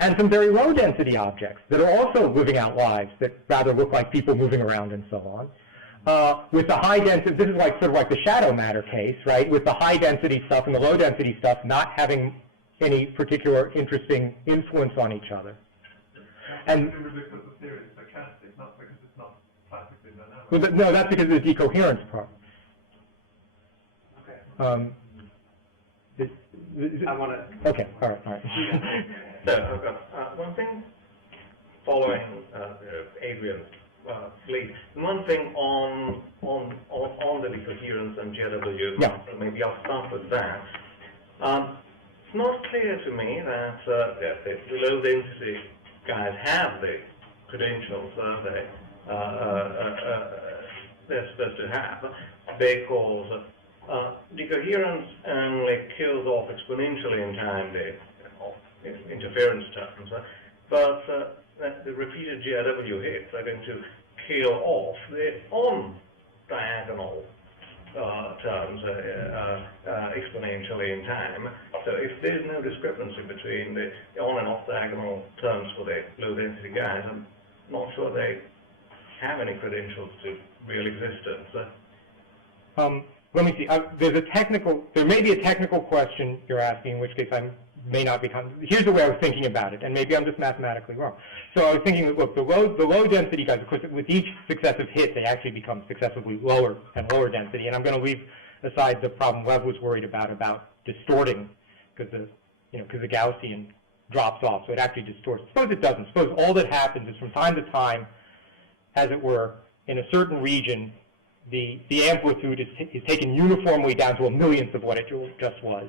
and some very low density objects that are also living out lives that rather look like people moving around and so on. With the high density, this is like sort of like the shadow matter case, right? With the high density stuff and the low density stuff not having any particular interesting influence on each other. And because the theory is stochastic, not because it's not classically dynamic. well, no, that's because of the decoherence part. Okay. I want to. Okay. All right. So, one thing following Adrian's lead. One thing on the decoherence and GRW. Yeah. Maybe I'll start with that. It's not clear to me that the low density guys have the credentials they're supposed to have, because decoherence only kills off exponentially in time the interference terms, but the repeated GRW hits are going to kill off the on-diagonal terms exponentially in time. So if there's no discrepancy between the on and off diagonal terms for the low density guys, I'm not sure they have any credentials to real existence. Let me see. There may be a technical question you're asking, in which case I may not be. Here's the way I was thinking about it, and maybe I'm just mathematically wrong. So I was thinking, look, the low density guys, of course, with each successive hit, they actually become successively lower and lower density. And I'm going to leave aside the problem Lev was worried about distorting, because the Gaussian drops off, so it actually distorts. Suppose it doesn't. Suppose all that happens is from time to time, as it were, in a certain region, the amplitude is taken uniformly down to a millionth of what it just was.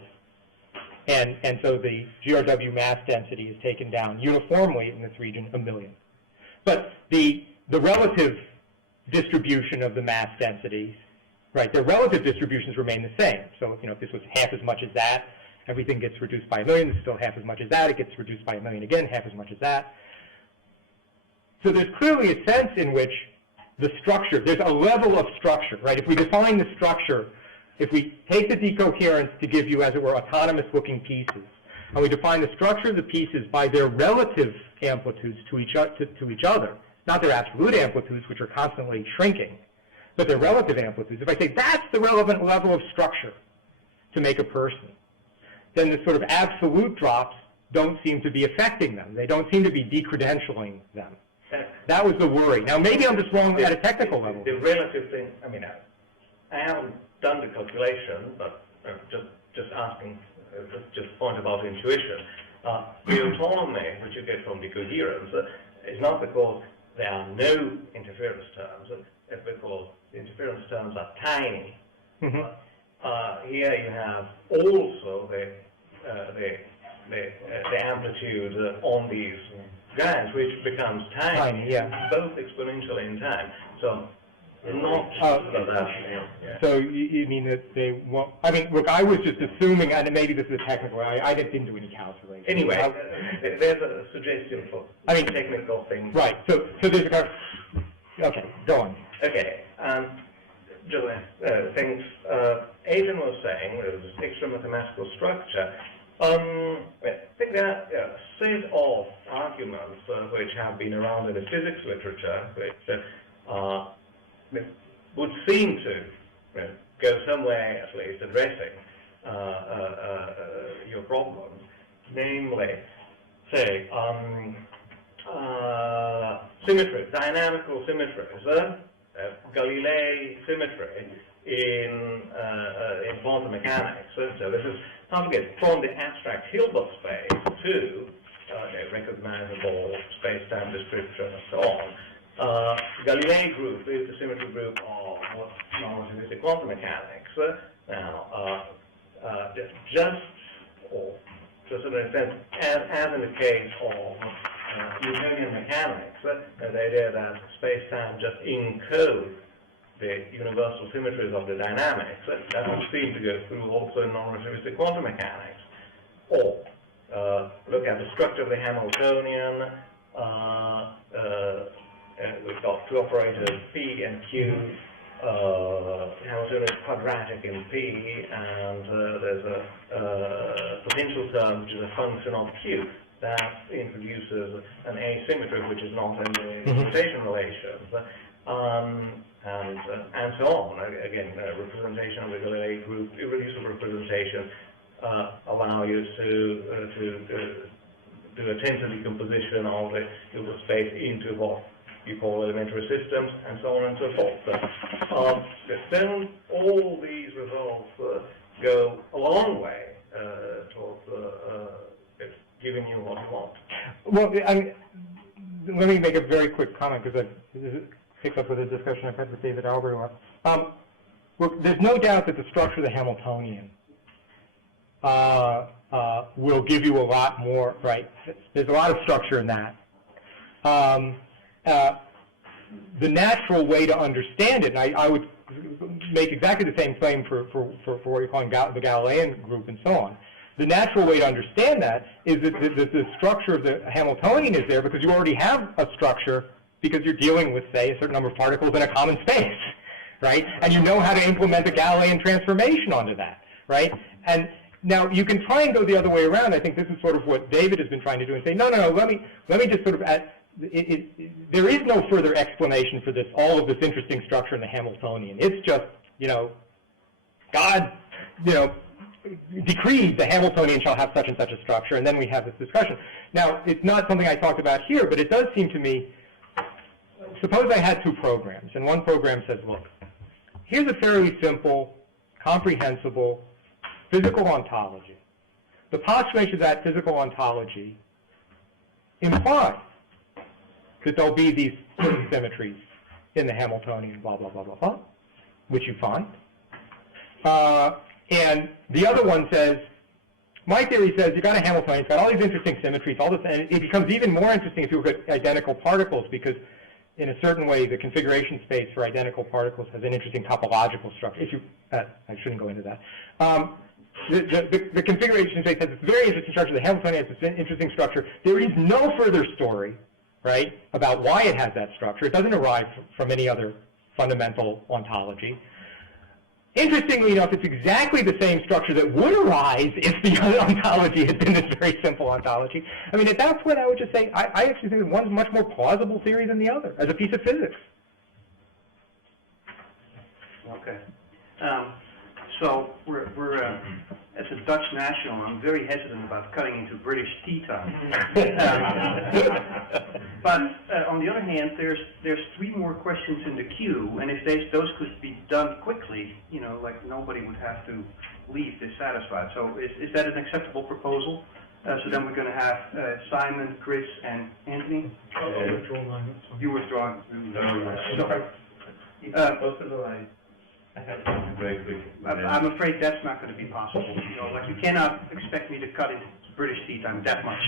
And so the GRW mass density is taken down uniformly in this region a million. But the relative distribution of the mass densities, right, their relative distributions remain the same. So, if this was half as much as that, everything gets reduced by a million. This is still half as much as that. It gets reduced by a million again, half as much as that. So there's clearly a sense in which the structure, there's a level of structure, right? If we define the structure, if we take the decoherence to give you, as it were, autonomous-looking pieces, and we define the structure of the pieces by their relative amplitudes to each other, not their absolute amplitudes, which are constantly shrinking, but their relative amplitudes. If I say that's the relevant level of structure to make a person, then the sort of absolute drops don't seem to be affecting them. They don't seem to be decredentialing them. That was the worry. Now, maybe I'm just wrong at a technical level. The relative thing, I haven't done the calculation, but just asking, just point about intuition. The autonomy which you get from decoherence is not because there are no interference terms, it's because the interference terms are tiny. Mm-hmm. Here you have also the amplitude on these guys, which becomes tiny, both exponentially in time. So, not So you mean that they won't? I mean, look, I was just assuming, and maybe this is a technical. I didn't do any calculation. Anyway, there's a suggestion for technical things. Right. So there's a kind of. Okay, go on. Okay. Things Adrian was saying, there was extra mathematical structure. I think there are a set of arguments which have been around in the physics literature, which would seem to go some way, at least, addressing your problem. Namely, say, symmetry, dynamical symmetries, Galilei symmetry in quantum mechanics. So this is how to get from the abstract Hilbert space to a recognizable space-time description and so on. Galilei group is the symmetry group of what's known as quantum mechanics. Now, just or to a certain extent, as in the case of Newtonian mechanics, the idea that space-time just encodes the universal symmetries of the dynamics, that would seem to go through also in non-relativistic quantum mechanics. Or look at the structure of the Hamiltonian. We've got two operators, P and Q. Hamiltonian is quadratic in P, and there's a potential term which is a function of Q that introduces an asymmetry which is not in the rotation relations, and so on. Again, representation of the Galilei group, irreducible representation, allow you to do a tensor decomposition of the Hilbert space into what you call elementary systems, and so on and so forth. Then all these results go a long way towards giving you what you want. Well, let me make a very quick comment, because it picks up with a discussion I've had with David Albrecht. Look, there's no doubt that the structure of the Hamiltonian will give you a lot more, right? There's a lot of structure in that. The natural way to understand it, and I would make exactly the same claim for what you're calling the Galilean group and so on. The natural way to understand that is that the structure of the Hamiltonian is there because you already have a structure because you're dealing with, say, a certain number of particles in a common space, right? And you know how to implement the Galilean transformation onto that, right? And now you can try and go the other way around. I think this is sort of what David has been trying to do and say, no, let me just sort of add, there is no further explanation for this, all of this interesting structure in the Hamiltonian. It's just, God, decreed the Hamiltonian shall have such and such a structure, and then we have this discussion. Now, it's not something I talked about here, but it does seem to me, suppose I had two programs, and one program says, look, here's a fairly simple, comprehensible physical ontology. The postulation of that physical ontology implies that there'll be these symmetries in the Hamiltonian, blah, blah, blah, blah, blah, which you find. And the other one says, my theory says you've got a Hamiltonian, it's got all these interesting symmetries, all this, and it becomes even more interesting if you look at identical particles, because in a certain way, the configuration space for identical particles has an interesting topological structure. If you, I shouldn't go into that. The configuration space has this very interesting structure. The Hamiltonian has this interesting structure. There is no further story, right, about why it has that structure. It doesn't arise from any other fundamental ontology. Interestingly enough, it's exactly the same structure that would arise if the other ontology had been this very simple ontology. I mean, at that point, I would just say, I actually think that one's a much more plausible theory than the other, as a piece of physics. Okay. So we're as a Dutch national, I'm very hesitant about cutting into British tea time. But on the other hand, there's three more questions in the queue, and if those could be done quickly, like nobody would have to leave dissatisfied. So is that an acceptable proposal? So then we're going to have Simon, Chris, and Anthony. You withdraw. I'm afraid that's not going to be possible. You cannot expect me to cut into British tea time that much.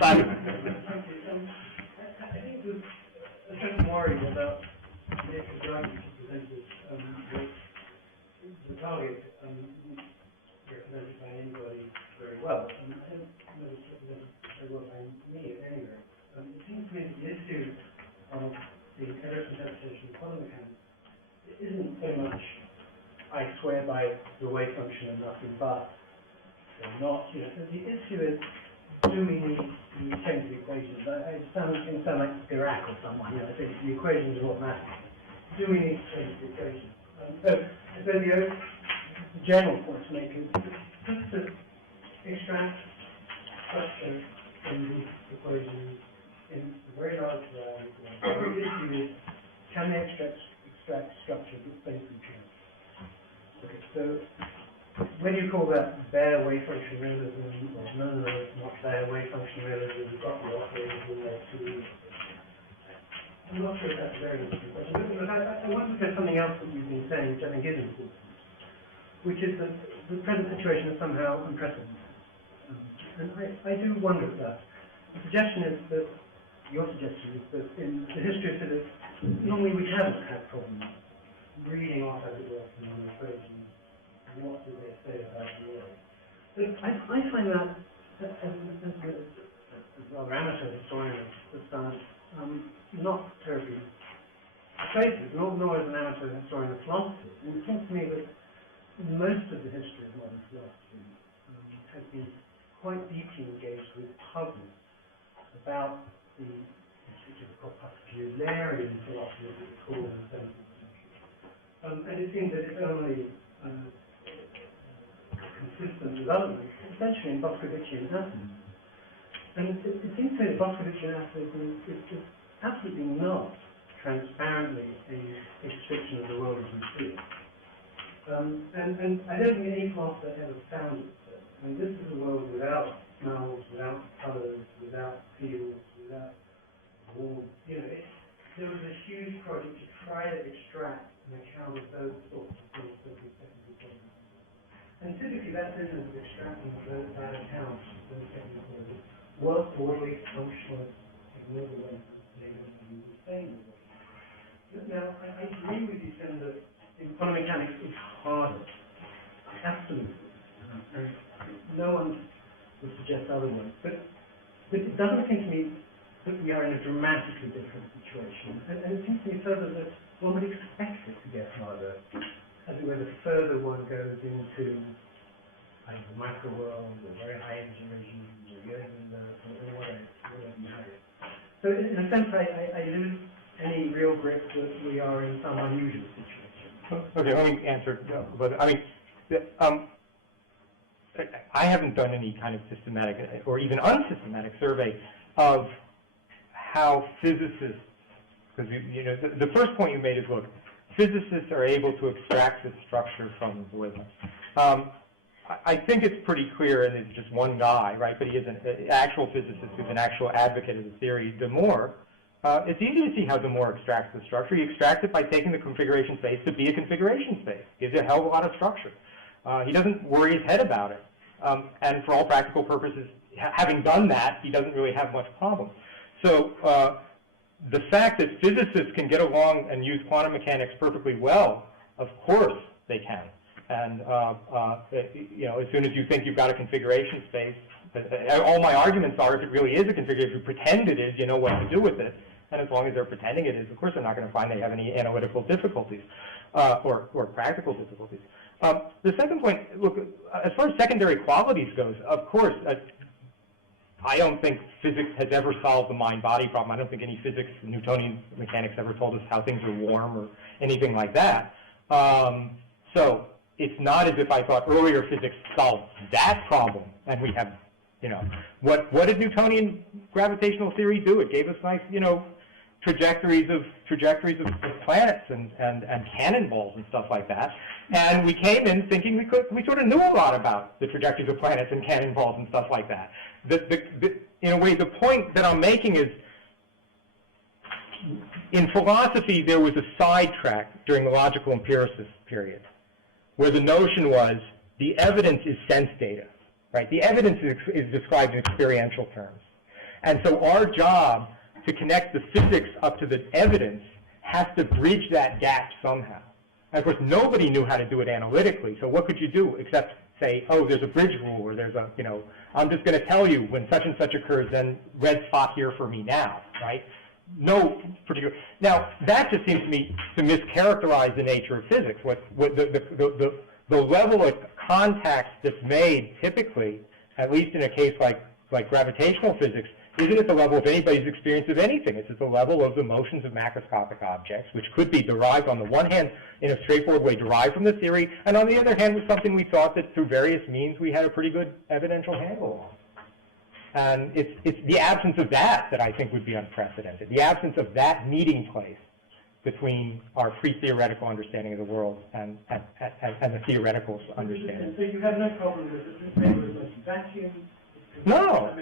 Simon. I think I'm kind of worried about the exercise you presented. The target represented by anybody very well, and I don't know if it's represented very well by me anyway. It seems to me that the issue of the Everett interpretation of quantum mechanics isn't so much I swear by the wave function and nothing but, or not. You know, the issue is, do we need to change the equations? It can sound like Geroch or someone, you know, I think the equations are what matter. Do we need to change the equations? So the general point to make is just to extract structure from these equations in a very large variety. The issue is, can they extract structure that basically change? Okay, so whether you call that bare wave function realism, or no, it's not bare wave function realism, you've got the operators in there too. I'm not sure if that's a very interesting question. But I want to say something else that you've been saying, which I think is important, which is that the present situation is somehow unprecedented. And I do wonder at that. The suggestion is that, your suggestion is that in the history of physics, normally we haven't had problems reading off, as it were, from the equations. What do they say about the world? But I find that, as a rather amateur historian of science, not terribly persuasive, nor as an amateur historian of philosophy. And it seems to me that most of the history of modern philosophy has been quite deeply engaged with puzzles about the, which is called Postularian philosophy, as it's called in the 17th century. And it seems that it's only consistent development, essentially in Boscovician atoms. And it seems to me that Boscovician atoms is absolutely not transparently a description of the world as we see it. And I don't think any philosopher ever found it. I mean, this is a world without smells, without colours, without fields, without walls. You know, there was a huge project to try to extract an account of those sorts of things that we technically don't. And typically that business of extracting that account, those technical things, was orderly, functional, ignore the ones that you were saying. Now, I agree with you, Tim, that quantum mechanics is harder. Absolutely. And no one would suggest otherwise. But it doesn't seem to me that we are in a dramatically different situation. And it seems to me further that one would expect it to get harder, as it were, the further one goes into the macro world, or very high energy regimes, or whatever you have it. So in a sense, I lose any real grip that we are in some unusual situation. Okay, let me answer. But I mean, I haven't done any kind of systematic or even unsystematic survey of how physicists, because you know, the first point you made is, look, physicists are able to extract this structure from the Boylan. I think it's pretty clear, and it's just one guy, right? But he is an actual physicist who's an actual advocate of the theory. Damore, it's easy to see how Damore extracts the structure. He extracts it by taking the configuration space to be a configuration space. Gives you a hell of a lot of structure. He doesn't worry his head about it. And for all practical purposes, having done that, he doesn't really have much problem. So the fact that physicists can get along and use quantum mechanics perfectly well, of course they can. And you know, as soon as you think you've got a configuration space, all my arguments are, if it really is a configuration, if you pretend it is, you know what to do with it. And as long as they're pretending it is, of course they're not going to find they have any analytical difficulties or practical difficulties. The second point, look, as far as secondary qualities goes, of course, I don't think physics has ever solved the mind-body problem. I don't think any physics, Newtonian mechanics, ever told us how things are warm or anything like that. So it's not as if I thought earlier physics solved that problem, and we have, you know, what did Newtonian gravitational theory do? It gave us nice, you know, trajectories of planets and cannonballs and stuff like that. And we came in thinking we sort of knew a lot about the trajectories of planets and cannonballs and stuff like that. In a way, the point that I'm making is, in philosophy, there was a sidetrack during the logical empiricist period, where the notion was the evidence is sense data, right? The evidence is described in experiential terms. And so our job to connect the physics up to the evidence has to bridge that gap somehow. And of course, nobody knew how to do it analytically, so what could you do except say, oh, there's a bridge rule, or there's a, you know, I'm just going to tell you when such and such occurs, then red spot here for me now, right? No particular. Now, that just seems to me to mischaracterize the nature of physics. What the level of contact that's made typically, at least in a case like gravitational physics, isn't at the level of anybody's experience of anything. It's at the level of the motions of macroscopic objects, which could be derived on the one hand in a straightforward way derived from the theory, and on the other hand was something we thought that through various means we had a pretty good evidential handle on. And it's the absence of that I think would be unprecedented. The absence of that meeting place between our pre-theoretical understanding of the world and the theoretical understanding. So you have no problem with this paper is like vacuum? No.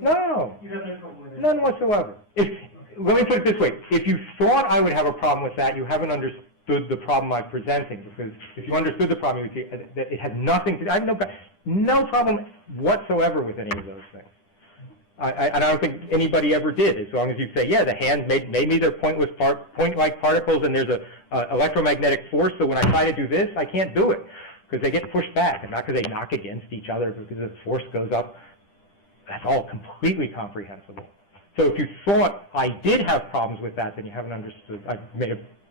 No. You have no problem with it? None whatsoever. Let me put it this way. If you thought I would have a problem with that, you haven't understood the problem I'm presenting, because if you understood the problem, you would see that it had nothing to do, I have no problem whatsoever with any of those things. I don't think anybody ever did, as long as you say, yeah, the hand made me their point-like particles, and there's a electromagnetic force, so when I try to do this, I can't do it, because they get pushed back, and not because they knock against each other, because the force goes up. That's all completely comprehensible. So if you thought I did have problems with that, then you haven't understood.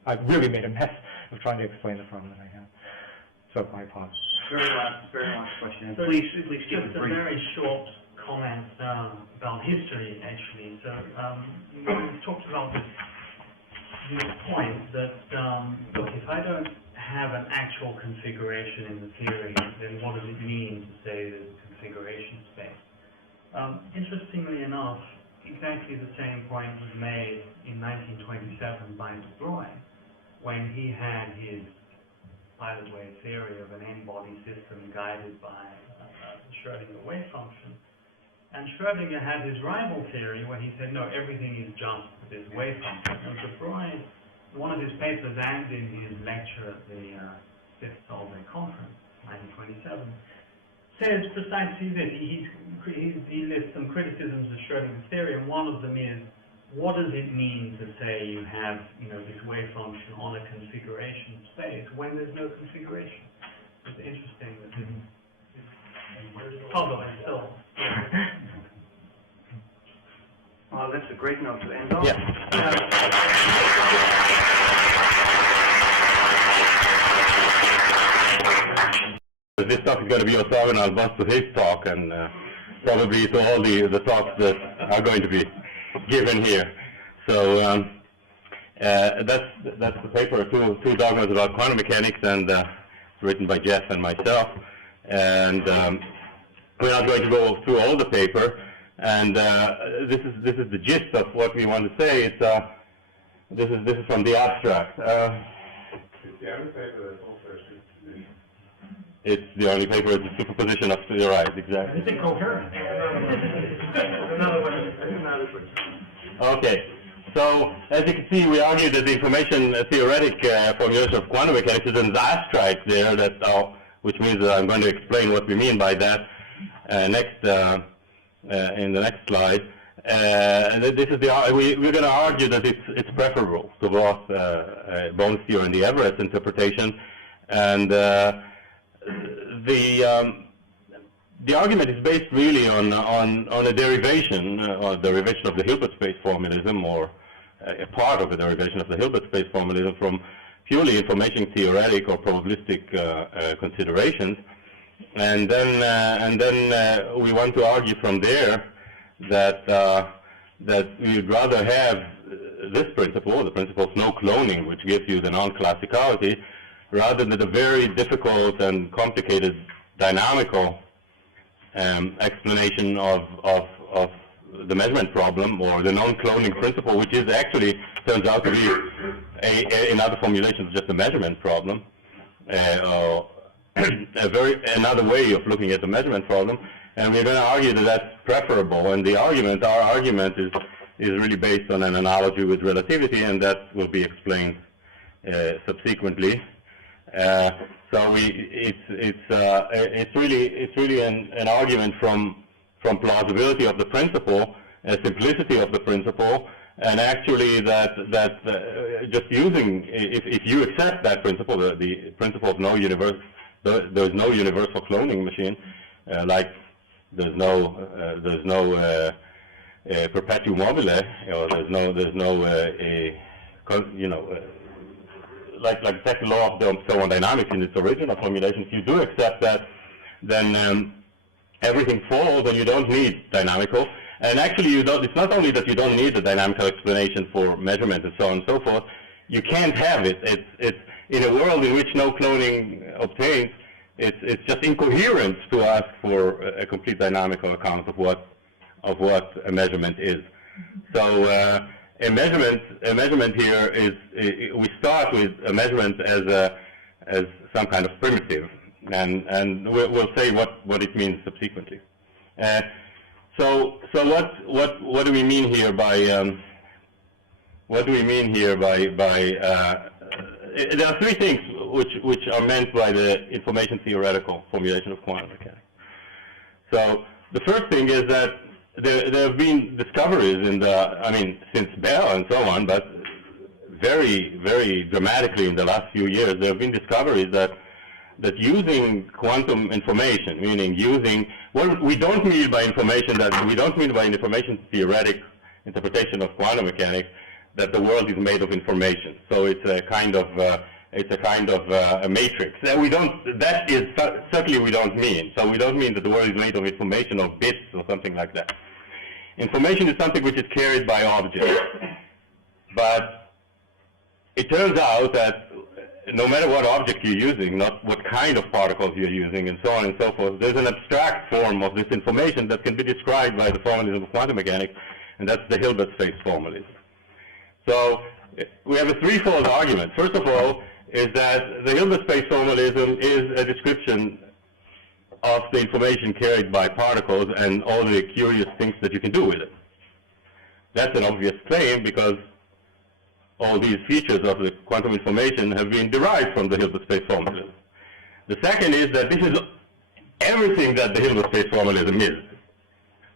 I've really made a mess of trying to explain the problem that I have. So I apologize. Very last question. So please keep Just it a brief. very short comment about history, actually. So you talked about this point that, look, if I don't have an actual configuration in the theory, then what does it mean to say there's a configuration space? Interestingly enough, exactly the same point was made in 1927 by De Broglie, when he had his pilot wave theory of an n-body system guided by the Schrödinger wave function. And Schrödinger had his rival theory where he said, no, everything is just this wave function. And De Broglie, one of his papers and in his lecture at the Fifth Solvay Conference, 1927, says precisely this. He lists some criticisms of Schrödinger's theory, and one of them is, what does it mean to say you have, this wave function on a configuration space when there's no configuration? It's interesting that it's puzzling still. Well, that's a great note to end on. This talk is going to be orthogonal both to his talk and probably to all the talks that are going to be given here. So that's the paper, two dogmas about quantum mechanics, and written by Jeff and myself. And we're not going to go through all the paper. And this is the gist of what we want to say. It's this is from the abstract. The only paper that also It's the only paper, it's a superposition of theories, exactly. It's Decoherence. Another one. Okay, so as you can see, we argue that the information theoretic formulation of quantum mechanics is an abstract there, which means that I'm going to explain what we mean by that in the next slide. This is we're going to argue that it's preferable to both Bohn's theory and the Everett interpretation, and the argument is based really on a derivation, or derivation of the Hilbert space formalism, or a part of a derivation of the Hilbert space formalism from purely information theoretic or probabilistic considerations, and then we want to argue from there that we would rather have this principle, the principle of no cloning, which gives you the non-classicality, rather than the very difficult and complicated dynamical explanation of the measurement problem, or the non-cloning principle, which is actually turns out to be in other formulations just a measurement problem, another way of looking at the measurement problem. And we're going to argue that that's preferable. And our argument is really based on an analogy with relativity, and that will be explained subsequently. So it's really an argument from plausibility of the principle, simplicity of the principle, and actually that just using, if you accept that principle, the principle of there's no universal cloning machine, like there's no perpetuum mobile, or there's no like the second law of the thermodynamics in its original formulation, if you do accept that, then everything falls and you don't need dynamical. And actually, it's not only that you don't need the dynamical explanation for measurement and so on and so forth, you can't have it. It's in a world in which no cloning obtains, it's just incoherent to ask for a complete dynamical account of what a measurement is. So a measurement here is, we start with a measurement as some kind of primitive, and we'll say what it means subsequently. So what do we mean here by there are three things which are meant by the information theoretical formulation of quantum mechanics. So the first thing is that there have been discoveries since Bell and so on, but very, very dramatically in the last few years, there have been discoveries that using quantum information, meaning using what we don't mean by information theoretic interpretation of quantum mechanics, that the world is made of information. So it's a kind of a matrix. Certainly we don't mean. So we don't mean that the world is made of information or bits or something like that. Information is something which is carried by objects. But it turns out that no matter what object you're using, not what kind of particles you're using, and so on and so forth, there's an abstract form of this information that can be described by the formalism of quantum mechanics, and that's the Hilbert space formalism. So we have a threefold argument. First of all, is that the Hilbert space formalism is a description of the information carried by particles and all the curious things that you can do with it. That's an obvious claim because all these features of the quantum information have been derived from the Hilbert space formalism. The second is that this is everything that the Hilbert space formalism is.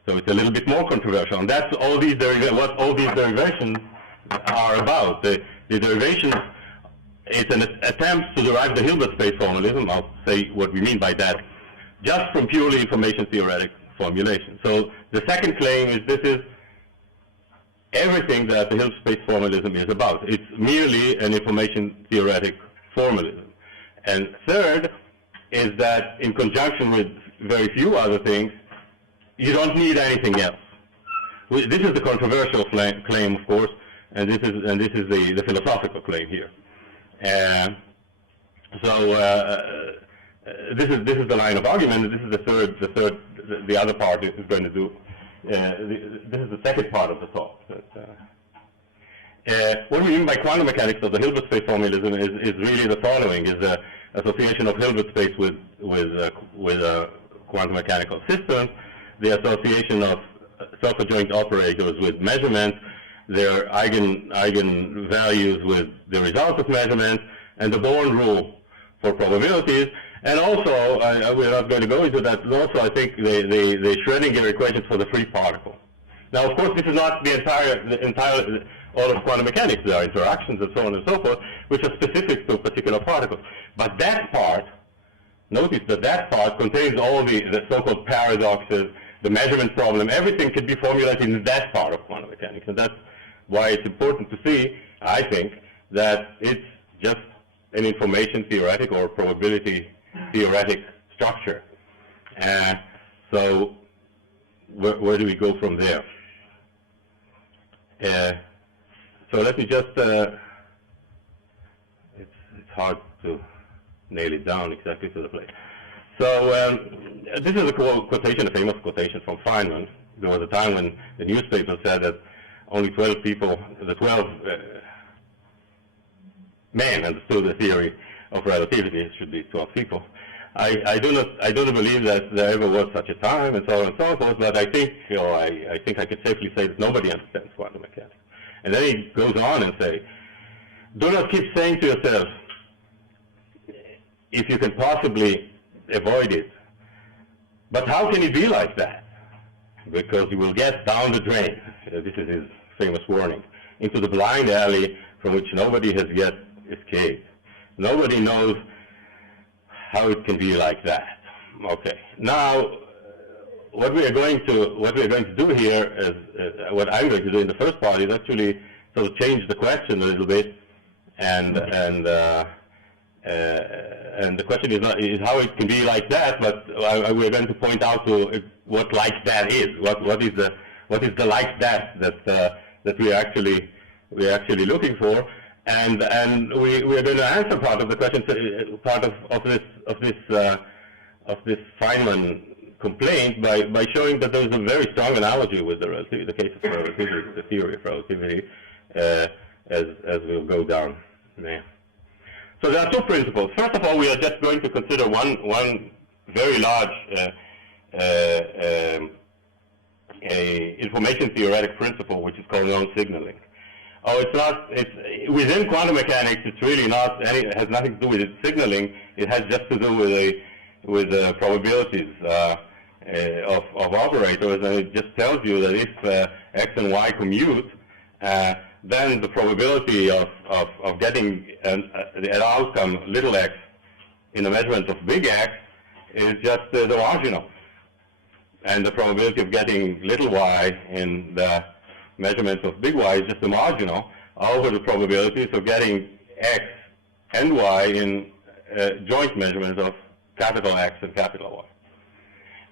So it's a little bit more controversial, and that's what all these derivations are about. The derivations, it's an attempt to derive the Hilbert space formalism. I'll say what we mean by that, just from purely information theoretic formulation. So the second claim is this is everything that the Hilbert space formalism is about. It's merely an information theoretic formalism. And third is that in conjunction with very few other things, you don't need anything else. This is the controversial claim, of course, and this is the philosophical claim here. This is the line of argument. This is the other part is going to do. This is the second part of the talk. What we mean by quantum mechanics of the Hilbert space formalism is really the following: is the association of Hilbert space with quantum mechanical systems, the association of self-adjoint operators with measurements, their eigenvalues with the results of measurements, and the Born rule for probabilities. And also, we're not going to go into that, but also I think the Schrödinger equations for the free particle. Now, of course, this is not the entire all of quantum mechanics. There are interactions and so on and so forth, which are specific to particular particles. But that part, notice that part contains all the so-called paradoxes, the measurement problem, everything can be formulated in that part of quantum mechanics. And that's why it's important to see, I think, that it's just an information theoretic or probability theoretic structure. So where do we go from there? So let me just, it's hard to nail it down exactly to the place. So this is a quotation, a famous quotation from Feynman. There was a time when the newspaper said that only 12 people, the 12 men understood the theory of relativity. It should be 12 people. I do not believe that there ever was such a time, and so on and so forth. But I think, I think I can safely say that nobody understands quantum mechanics. And then he goes on and say, do not keep saying to yourself, if you can possibly avoid it. But how can it be like that? Because you will get down the drain. This is his famous warning, into the blind alley from which nobody has yet escaped. Nobody knows how it can be like that. Okay. Now, what we are going to do here is what I'm going to do in the first part is actually sort of change the question a little bit and the question is how it can be like that. But we're going to point out to what like that is. What is the like that we're actually looking for, and we are going to answer part of the question, part of this Feynman complaint by showing that there is a very strong analogy with the case of relativity, the theory of relativity, as we'll go down there. So there are two principles. First of all, we are just going to consider one very large a information theoretic principle, which is called known signaling. It's within quantum mechanics. It's really not it has nothing to do with its signaling. It has just to do with the probabilities of operators, and it just tells you that if x and y commute, then the probability of getting an outcome little x in the measurement of big X is just the marginal. And the probability of getting little y in the measurement of big Y is just the marginal over the probabilities of getting X and Y in joint measurements of capital X and capital Y.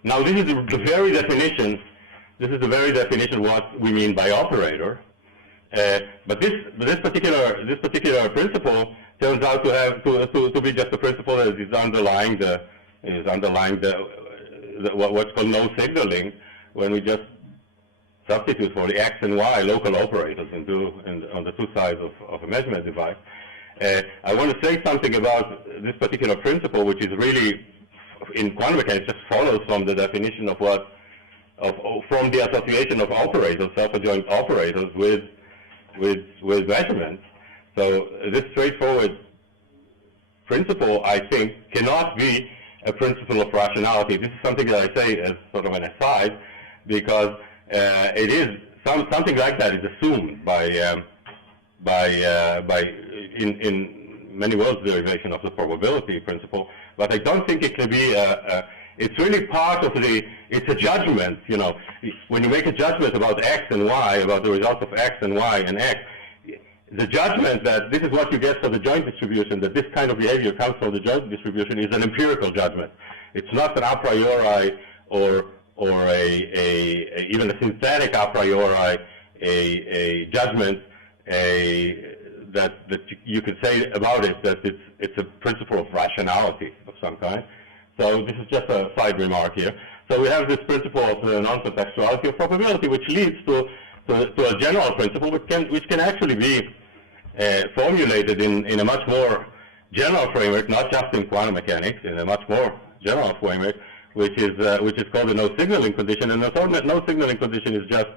Now this is the very definition. This is the very definition what we mean by operator. But this particular principle turns out to have to be just a principle that is underlying what's called no signaling, when we just substitute for the X and Y local operators on the two sides of a measurement device. I want to say something about this particular principle, which is really in quantum mechanics just follows from the definition of from the association of operators, self-adjoint operators with measurements. So this straightforward principle, I think, cannot be a principle of rationality. This is something that I say as sort of an aside, because it is something like that is assumed in many worlds derivation of the probability principle. But I don't think it can be it's really part of it's a judgment, you know. When you make a judgment about X and Y, about the results of X and Y and X, the judgment that this is what you get for the joint distribution, that this kind of behavior comes from the joint distribution, is an empirical judgment. It's not an a priori or even a synthetic a priori, a judgment, that you could say about it that it's a principle of rationality of some kind. So this is just a side remark here. So we have this principle of the non-contextuality of probability, which leads to a general principle which can actually be formulated in a much more general framework, not just in quantum mechanics, in a much more general framework, which is called the no signaling condition. And the no signaling condition is just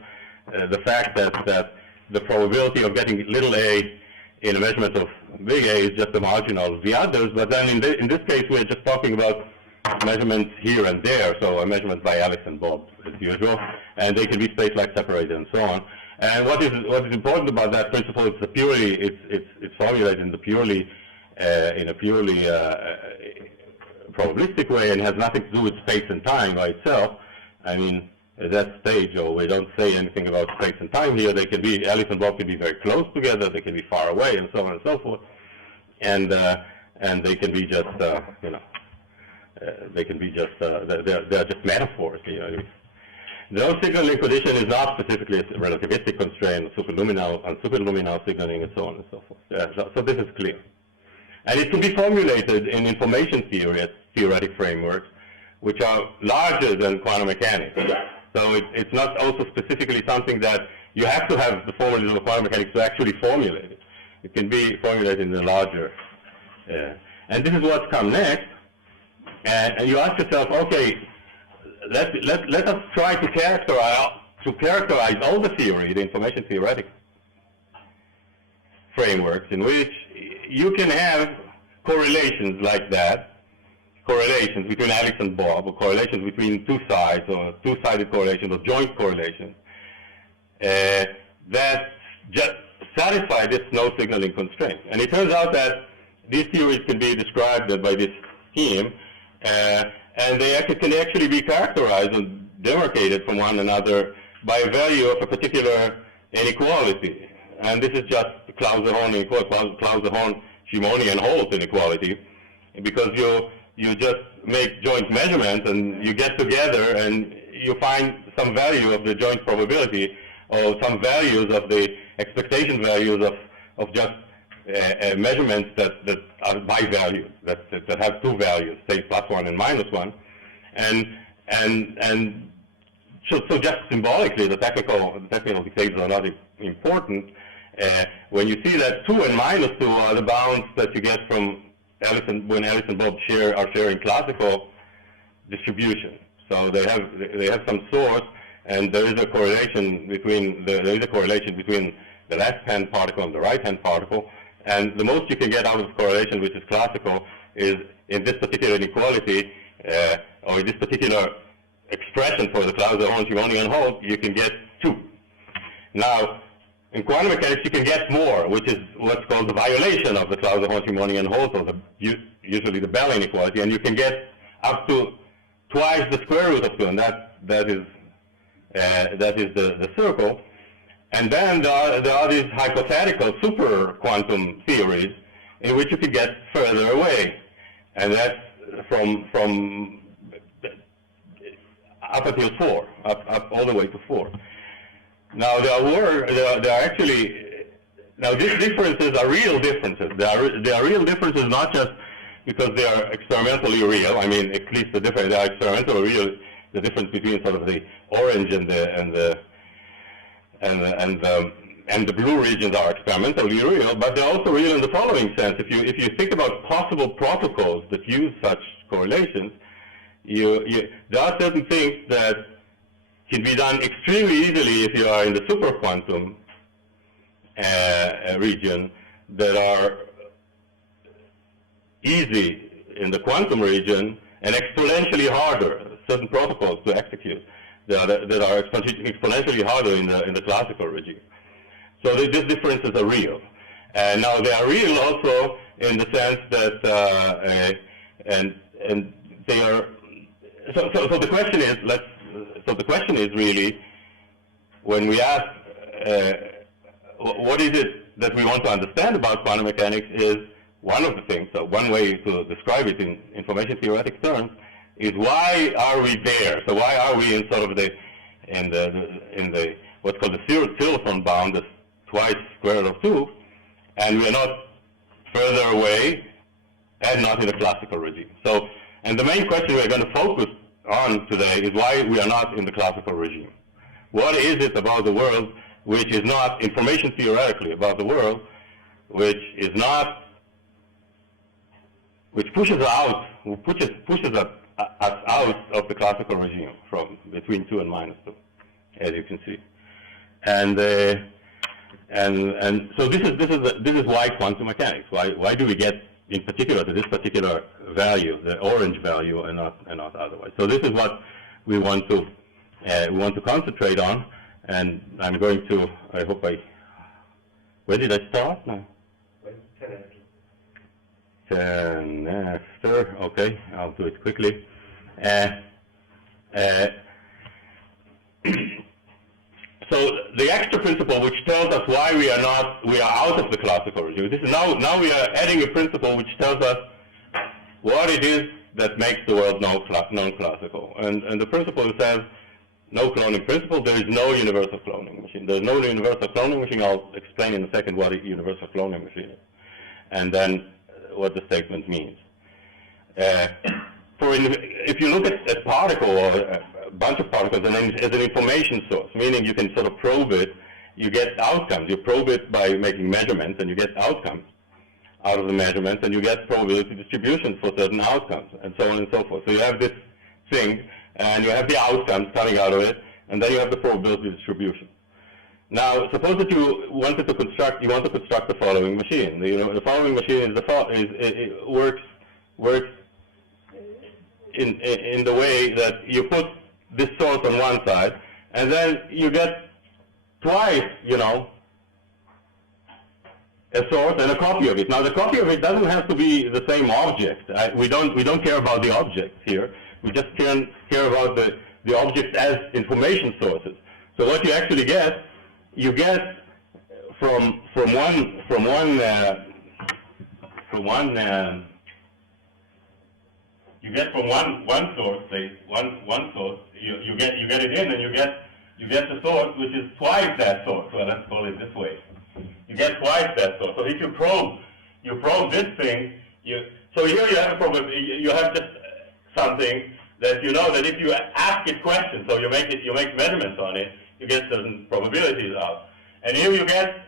the fact that the probability of getting little a in a measurement of big A is just the marginal of the others. But then in this case, we're just talking about measurements here and there, so a measurement by Alice and Bob as usual, and they can be space-like separated and so on. And what is important about that principle is it's formulated in a purely probabilistic way, and has nothing to do with space and time by itself. I mean, at that stage, or we don't say anything about space and time here. They can be Alice and Bob can be very close together. They can be far away, and so on and so forth. And they can be just they can be just they're just metaphors. You know. The no signaling condition is not specifically a relativistic constraint, superluminal signaling, and so on and so forth. So this is clear. And it can be formulated in information theoretic frameworks, which are larger than quantum mechanics. So it's not also specifically something that you have to have the formalism of quantum mechanics to actually formulate it. It can be formulated in the larger. And this is what's come next. And you ask yourself, okay, let us try to characterize all the theory, the information theoretic frameworks, in which you can have correlations like that, correlations between Alice and Bob, or correlations between two sides, or two-sided correlations, or joint correlations, that just satisfy this no signaling constraint. And it turns out that these theories can be described by this scheme, and they can actually be characterized and demarcated from one another by a value of a particular inequality. and this is just Clauser-Horn inequality, Clauser-Horn-Shimonian Holt inequality, because you just make joint measurements and you get together and you find some value of the joint probability or some values of the expectation values of just measurements that are bi-values, that have two values, say +1 and -1, and so just symbolically, the technical details are not important. When you see that 2 and -2 are the bounds that you get from when Alice and Bob are sharing classical distribution, so they have some source, and there is a correlation between the left-hand particle and the right-hand particle, and the most you can get out of correlation, which is classical, is in this particular inequality or in this particular expression for the Clauser-Horn-Shimonian Holt, you can get 2. Now, in quantum mechanics, you can get more, which is what's called the violation of the Clauser-Horn-Shimonian Holt, or usually the Bell inequality, and you can get up to twice the square root of 2, and that is the circle. And then there are these hypothetical super quantum theories in which you can get further away, and that's from up until 4, up all the way to 4. Now there are actually, now these differences are real differences. They are real differences not just because they are experimentally real. I mean, at least they are experimentally real. The difference between sort of the orange and the blue regions are experimentally real, but they're also real in the following sense. If you think about possible protocols that use such correlations, there are certain things that can be done extremely easily if you are in the superquantum region that are easy in the quantum region and exponentially harder, certain protocols to execute that are exponentially harder in the classical regime. So these differences are real. And now they are real also in the sense that, and they are, so the question is, so the question is really, when we ask what is it that we want to understand about quantum mechanics, is one of the things, so one way to describe it in information theoretic terms, is why are we there? So why are we in sort of in the what's called the Silverthorne bound, the twice square root of 2, and we are not further away and not in the classical regime. So, and the main question we're going to focus on today is why we are not in the classical regime. What is it about the world which is not information theoretically about the world, which is not, which pushes us out of the classical regime from between 2 and -2, as you can see, and so this is why quantum mechanics. Why do we get in particular to this particular value, the orange value, and not otherwise? So this is what we want to concentrate on, and I'm going to. I hope I. Where did I start? No. 10 after. Okay, I'll do it quickly. So the extra principle, which tells us why we are out of the classical regime. This is now we are adding a principle which tells us what it is that makes the world non-classical. And the principle says, no cloning principle, there is no universal cloning machine. There's no universal cloning machine. I'll explain in a second what a universal cloning machine is, and then what the statement means. If you look at a particle or a bunch of particles as an information source, meaning you can sort of probe it, you get outcomes. You probe it by making measurements, and you get outcomes out of the measurements, and you get probability distributions for certain outcomes, and so on and so forth. So you have this thing, and you have the outcomes coming out of it, and then you have the probability distribution. Now, suppose that you want to construct the following machine. The following machine works in the way that you put this source on one side, and then you get twice, a source and a copy of it. Now, the copy of it doesn't have to be the same object. We don't care about the objects here. We just care about the objects as information sources. So what you actually get, you get from one source, say one source, you get it in, and you get the source which is twice that source. Well, let's call it this way. You get twice that source. So if you probe this thing, so here you have you have just something that you know that if you ask it questions, so you make measurements on it, you get certain probabilities out. And here you get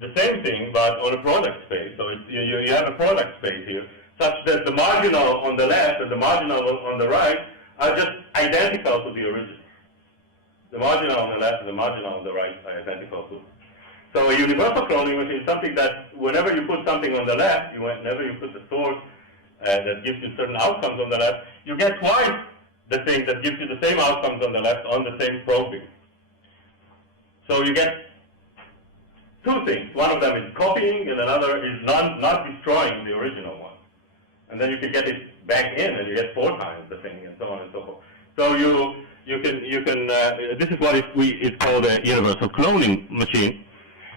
the same thing, but on a product space. So you have a product space here, such that the marginal on the left and the marginal on the right are just identical to the original. The marginal on the left and the marginal on the right are identical to. So a universal cloning machine is something that whenever you put something on the left, whenever you put the source that gives you certain outcomes on the left, you get twice the thing that gives you the same outcomes on the left on the same probing. So you get two things. One of them is copying, and another is not destroying the original one. And then you can get it back in, and you get 4 times the thing, and so on and so forth. So you can this is what it's called a universal cloning machine.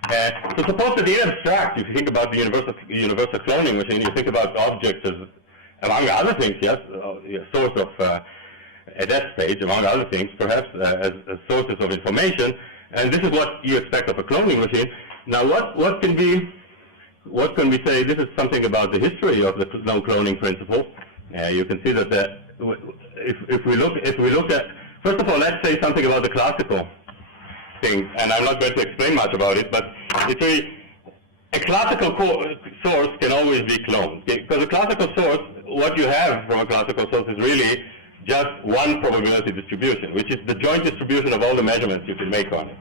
So suppose that in abstract, if you think about the universal cloning machine, you think about objects as, among other things, yes, a source of at that stage, among other things, perhaps as sources of information. And this is what you expect of a cloning machine. Now, what can we say? This is something about the history of the non-cloning principle. You can see that if we look at, first of all, let's say something about the classical things, and I'm not going to explain much about it, but it's a classical source can always be cloned, because a classical source, what you have from a classical source is really just one probability distribution, which is the joint distribution of all the measurements you can make on it.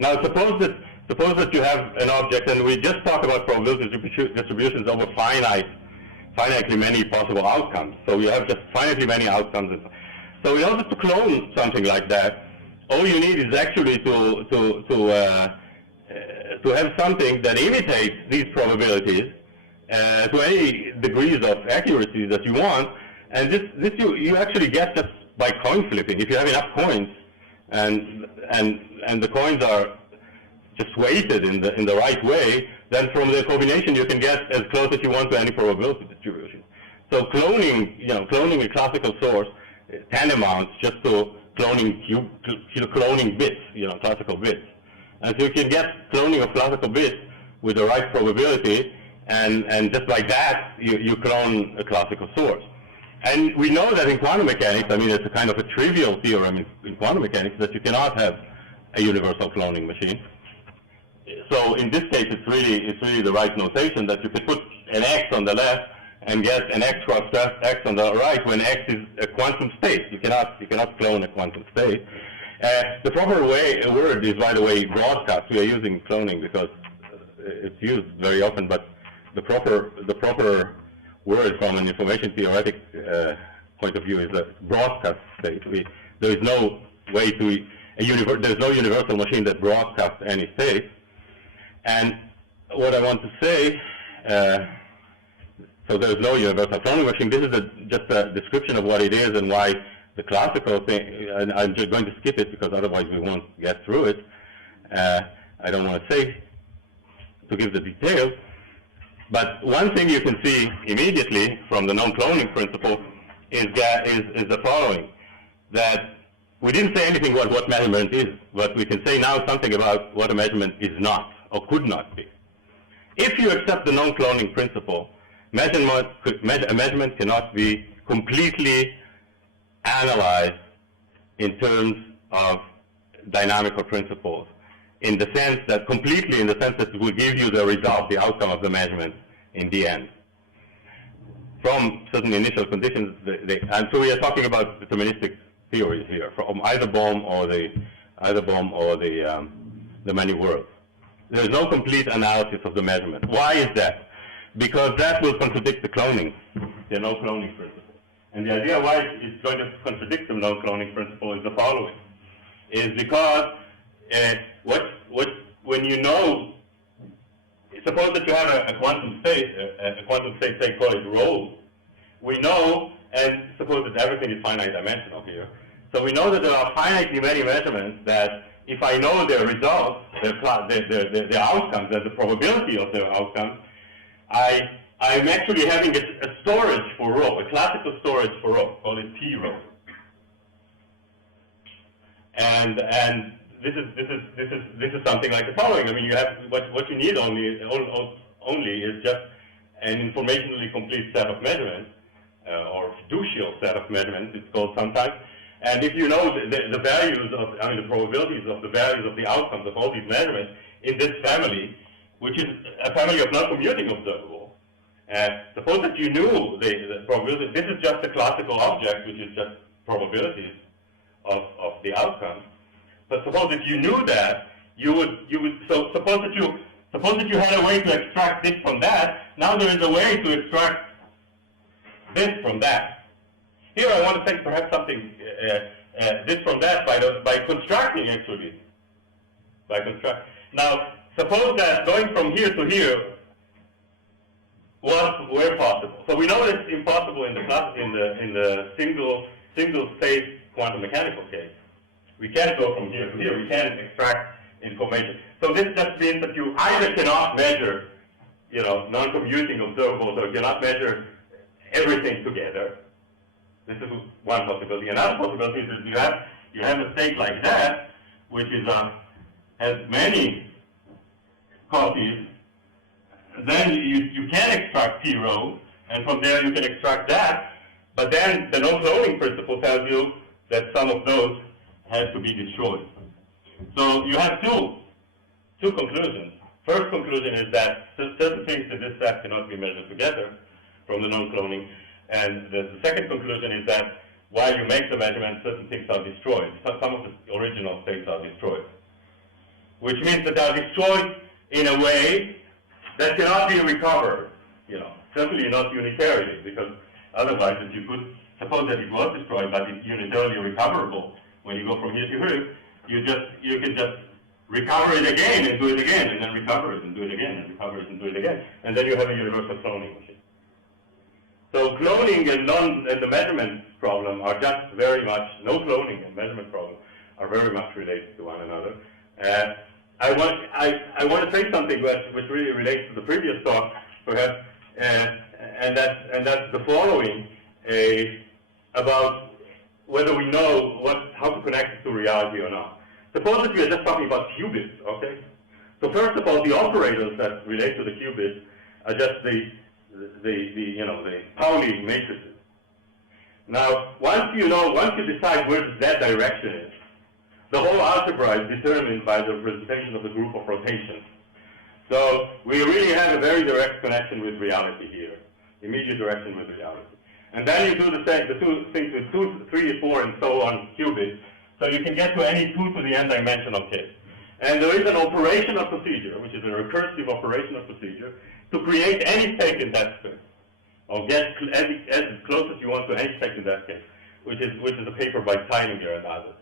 Now, suppose that you have an object, and we just talk about probability distributions over finitely many possible outcomes. So you have just finitely many outcomes. So in order to clone something like that, all you need is actually to have something that imitates these probabilities to any degrees of accuracy that you want, and this you actually get just by coin flipping. If you have enough coins, and the coins are just weighted in the right way, then from the combination you can get as close as you want to any probability distribution. So cloning a classical source tantamounts just to cloning bits, classical bits. And so you can get cloning of classical bits with the right probability, and just like that, you clone a classical source. And we know that in quantum mechanics, I mean, it's a kind of a trivial theorem in quantum mechanics that you cannot have a universal cloning machine. So in this case, it's really the right notation that you could put an X on the left and get an X cross X on the right when X is a quantum state. You cannot clone a quantum state. The proper word is, by the way, broadcast. We are using cloning because it's used very often, but the proper word from an information theoretic point of view is a broadcast state. There is no way to there's no universal machine that broadcasts any state. And what I want to say, so there's no universal cloning machine. This is just a description of what it is and why the classical thing, and I'm just going to skip it because otherwise we won't get through it. I don't want to give the details. But one thing you can see immediately from the non-cloning principle is the following, that we didn't say anything about what measurement is, but we can say now something about what a measurement is not, or could not be. If you accept the non-cloning principle, a measurement cannot be completely analyzed in terms of dynamical principles, in the sense that it will give you the result, the outcome of the measurement in the end. From certain initial conditions, and so we are talking about deterministic theories here, from either Bohm or the many worlds. There is no complete analysis of the measurement. Why is that? Because that will contradict the no-cloning principle. And the idea why it's going to contradict the no-cloning principle is the following: is because when you know, suppose that you have a quantum state, say call it rho. We know, and suppose that everything is finite dimensional here. So we know that there are finitely many measurements that, if I know their results, the outcomes and the probability of the outcomes, I'm actually having a storage for rho, a classical storage for rho, call it P rho. And this is something like the following. I mean, you have what you need only is just an informationally complete set of measurements, or fiducial set of measurements, it's called sometimes. And if you know the values of, I mean, the probabilities of the values of the outcomes of all these measurements in this family, which is a family of non-commuting observable, suppose that you knew the probability, this is just a classical object, which is just probabilities of the outcome. But suppose that you knew that, so suppose that you had a way to extract this from that. Now there is a way to extract this from that. Here I want to take perhaps something, this from that by constructing actually. Now, suppose that going from here to here were possible. So we know it's impossible in the single state quantum mechanical case. We can't go from here to here. We can't extract information. So this just means that you either cannot measure, non-commuting observables, or cannot measure everything together. This is one possibility. Another possibility is that you have a state like that, which has many copies. Then you can extract P rho, and from there you can extract that. But then the no-cloning principle tells you that some of those has to be destroyed. So you have two conclusions. First conclusion is that certain things in this set cannot be measured together from the non-cloning. And the second conclusion is that while you make the measurement, certain things are destroyed. Some of the original states are destroyed. Which means that they are destroyed in a way that cannot be recovered. Certainly not unitarily, because otherwise if you could suppose that it was destroyed, but it's unitarily recoverable. When you go from here to here, you can just recover it again and do it again, and then recover it and do it again, and recover it and do it again. And then you have a universal cloning machine. So cloning and the measurement problem are just very much, no cloning and measurement problem are very much related to one another. I want to say something which really relates to the previous talk, perhaps, and that's the following, about whether we know how to connect it to reality or not. Suppose that we are just talking about qubits, okay? So first of all, the operators that relate to the qubits are just the Pauli matrices. Now, once you decide where the z direction is, the whole algebra is determined by the representation of the group of rotations. So we really have a very direct connection with reality here, immediate direction with reality. And then you do the two things with 2, 3, 4, and so on qubits, so you can get to any 2 to the n dimensional case. And there is an operational procedure, which is a recursive operational procedure, to create any state in that space, or get as close as you want to any state in that case, which is a paper by Seininger and others.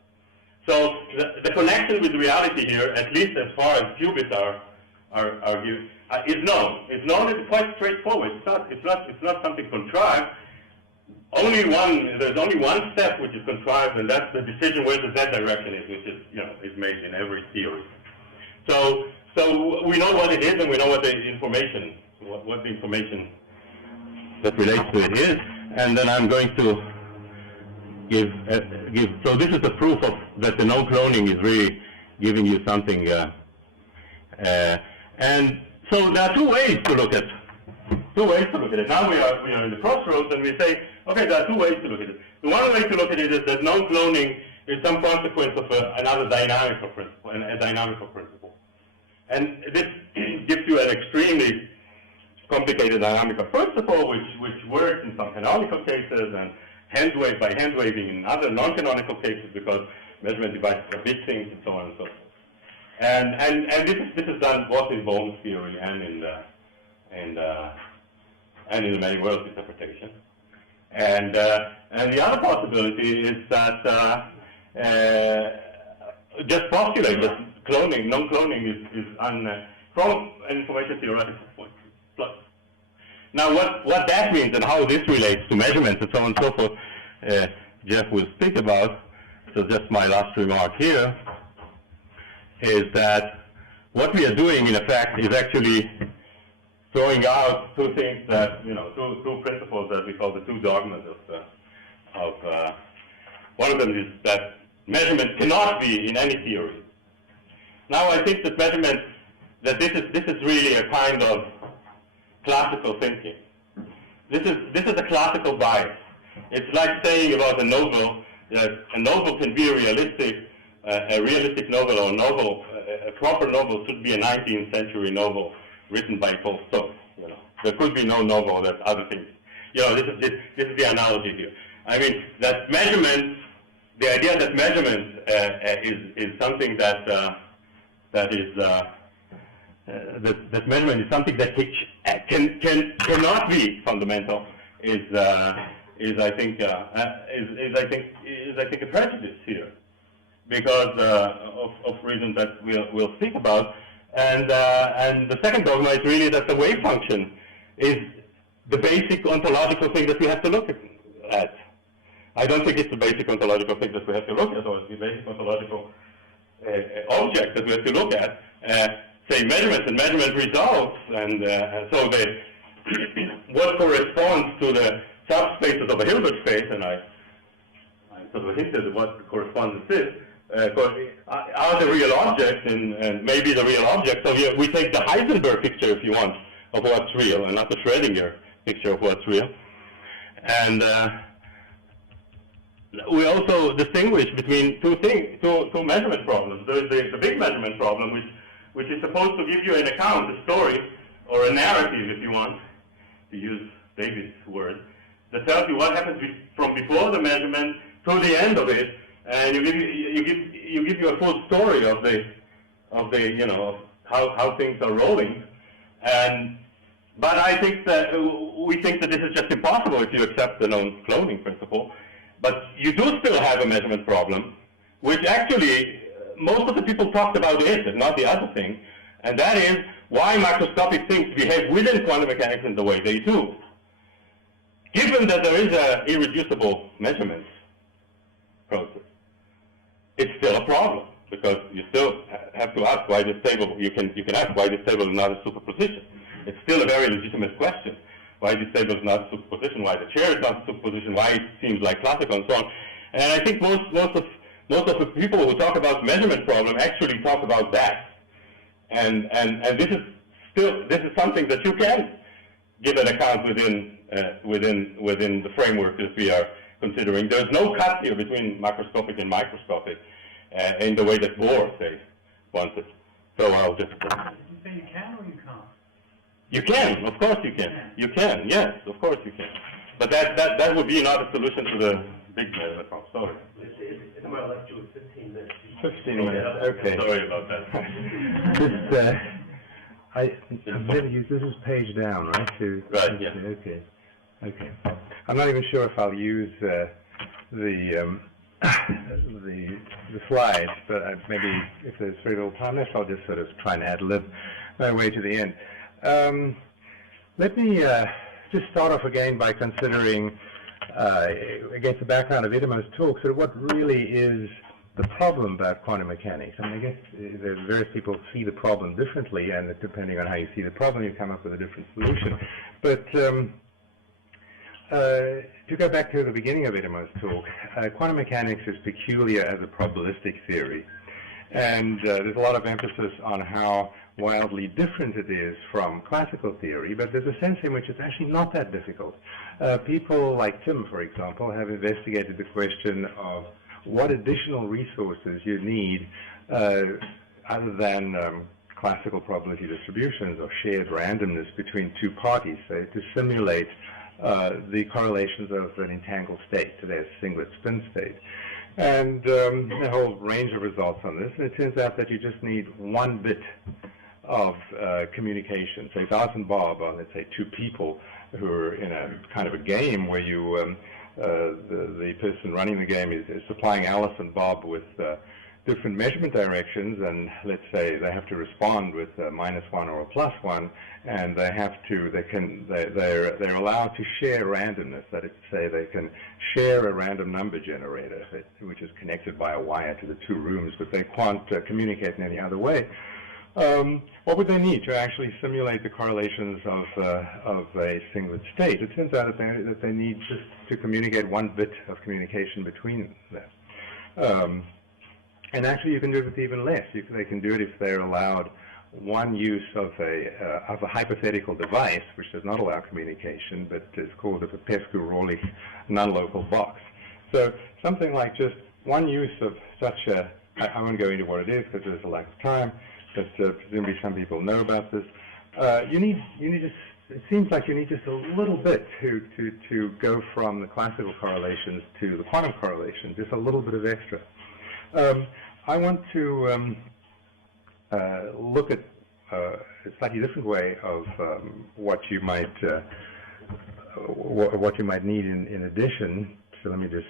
So the connection with reality here, at least as far as qubits are given, is known. It's known. It's quite straightforward. It's not something contrived. There's only one step which is contrived, and that's the decision where the z direction is, which is made in every theory. So we know what it is, and we know what the information that relates to it is, and then I'm going to give. So this is the proof that the no-cloning is really giving you something. And so there are two ways to look at it. Now we are in the crossroads, and we say, okay, there are two ways to look at it. The one way to look at it is that no-cloning is some consequence of another dynamical principle, a dynamical principle. And this gives you an extremely complicated dynamical principle, which works in some canonical cases and by hand waving in other non-canonical cases, because measurement devices are big things and so on and so forth. And this is done both in Bohm's theory and in the many worlds interpretation. And the other possibility is that just postulate that non-cloning is from an information theoretical point. Plus. Now, what that means and how this relates to measurements and so on and so forth, Jeff will speak about. So just my last remark here is that what we are doing, in effect, is actually throwing out two things that, two principles that we call the two dogmas of one of them is that measurement cannot be in any theory. Now I think that measurement, that this is really a kind of classical thinking. This is a classical bias. It's like saying about a novel that a novel can be realistic, a realistic novel or novel, a proper novel should be a 19th century novel written by Tolstoy. There could be no novel that other things. This is the analogy here. I mean that measurement, the idea that measurement is something that measurement is something that cannot be fundamental is I think a prejudice here, because of reasons that we'll speak about. And the second dogma is really that the wave function is the basic ontological thing that we have to look at. I don't think it's the basic ontological thing that we have to look at, or the basic ontological object that we have to look at. Say measurements and measurement results, and so what corresponds to the subspaces of a Hilbert space, and I sort of hinted at what the correspondence is, are the real objects, and maybe the real object. So we take the Heisenberg picture, if you want, of what's real, and not the Schrödinger picture of what's real. And we also distinguish between two measurement problems. There's the big measurement problem, which is supposed to give you an account, a story, or a narrative, if you want, to use David's word, that tells you what happens from before the measurement to the end of it, and you give you a full story of how things are rolling. But I think that we think that this is just impossible if you accept the known cloning principle. But you do still have a measurement problem, which actually most of the people talked about it, and not the other thing, and that is why microscopic things behave within quantum mechanics in the way they do. Given that there is an irreducible measurement process, it's still a problem, because you still have to ask why this table, you can ask why this table is not a superposition. It's still a very legitimate question. Why this table is not a superposition, why the chair is not a superposition, why it seems like classical, and so on. And I think most of the people who talk about measurement problem actually talk about that. And this is something that you can give an account within the framework that we are considering. There's no cut here between macroscopic and microscopic in the way that Bohr, say, wants it. So I'll just... You say you can or you can't? You can, of course you can. You can, yes, of course you can. But that would be not a solution to the big measurement problem. Sorry. Itamar left you with 15 minutes. 15 minutes, okay. Sorry about that. I've never used, this is page down, right? Right, yeah. Okay. I'm not even sure if I'll use the slides, but maybe if there's very little time left, I'll just sort of try and ad-lib my way to the end. Let me just start off again by considering, against the background of Itamar's talk, sort of what really is the problem about quantum mechanics. I mean, I guess there's various people see the problem differently, and depending on how you see the problem, you come up with a different solution. But to go back to the beginning of Itamar's talk, quantum mechanics is peculiar as a probabilistic theory. And there's a lot of emphasis on how wildly different it is from classical theory, but there's a sense in which it's actually not that difficult. People like Tim, for example, have investigated the question of what additional resources you need other than classical probability distributions or shared randomness between two parties, say, to simulate the correlations of an entangled state to their singlet spin state. And a whole range of results on this, and it turns out that you just need one bit of communication. Say Alice and Bob are, let's say, two people who are in a kind of a game where you, the person running the game is supplying Alice and Bob with different measurement directions, and let's say they have to respond with a -1 or a +1, and they have to, they're allowed to share randomness. That is to say, they can share a random number generator, which is connected by a wire to the two rooms, but they can't communicate in any other way. What would they need to actually simulate the correlations of a singlet state? It turns out that they need just to communicate one bit of communication between them. And actually, you can do it with even less. They can do it if they're allowed one use of a hypothetical device, which does not allow communication, but is called a Popescu-Rorley non-local box. So something like just one use of such a, I won't go into what it is because there's a lack of time, but presumably some people know about this. You need just, it seems like you need just a little bit to go from the classical correlations to the quantum correlations, just a little bit of extra. I want to look at a slightly different way of what you might need in addition. So let me just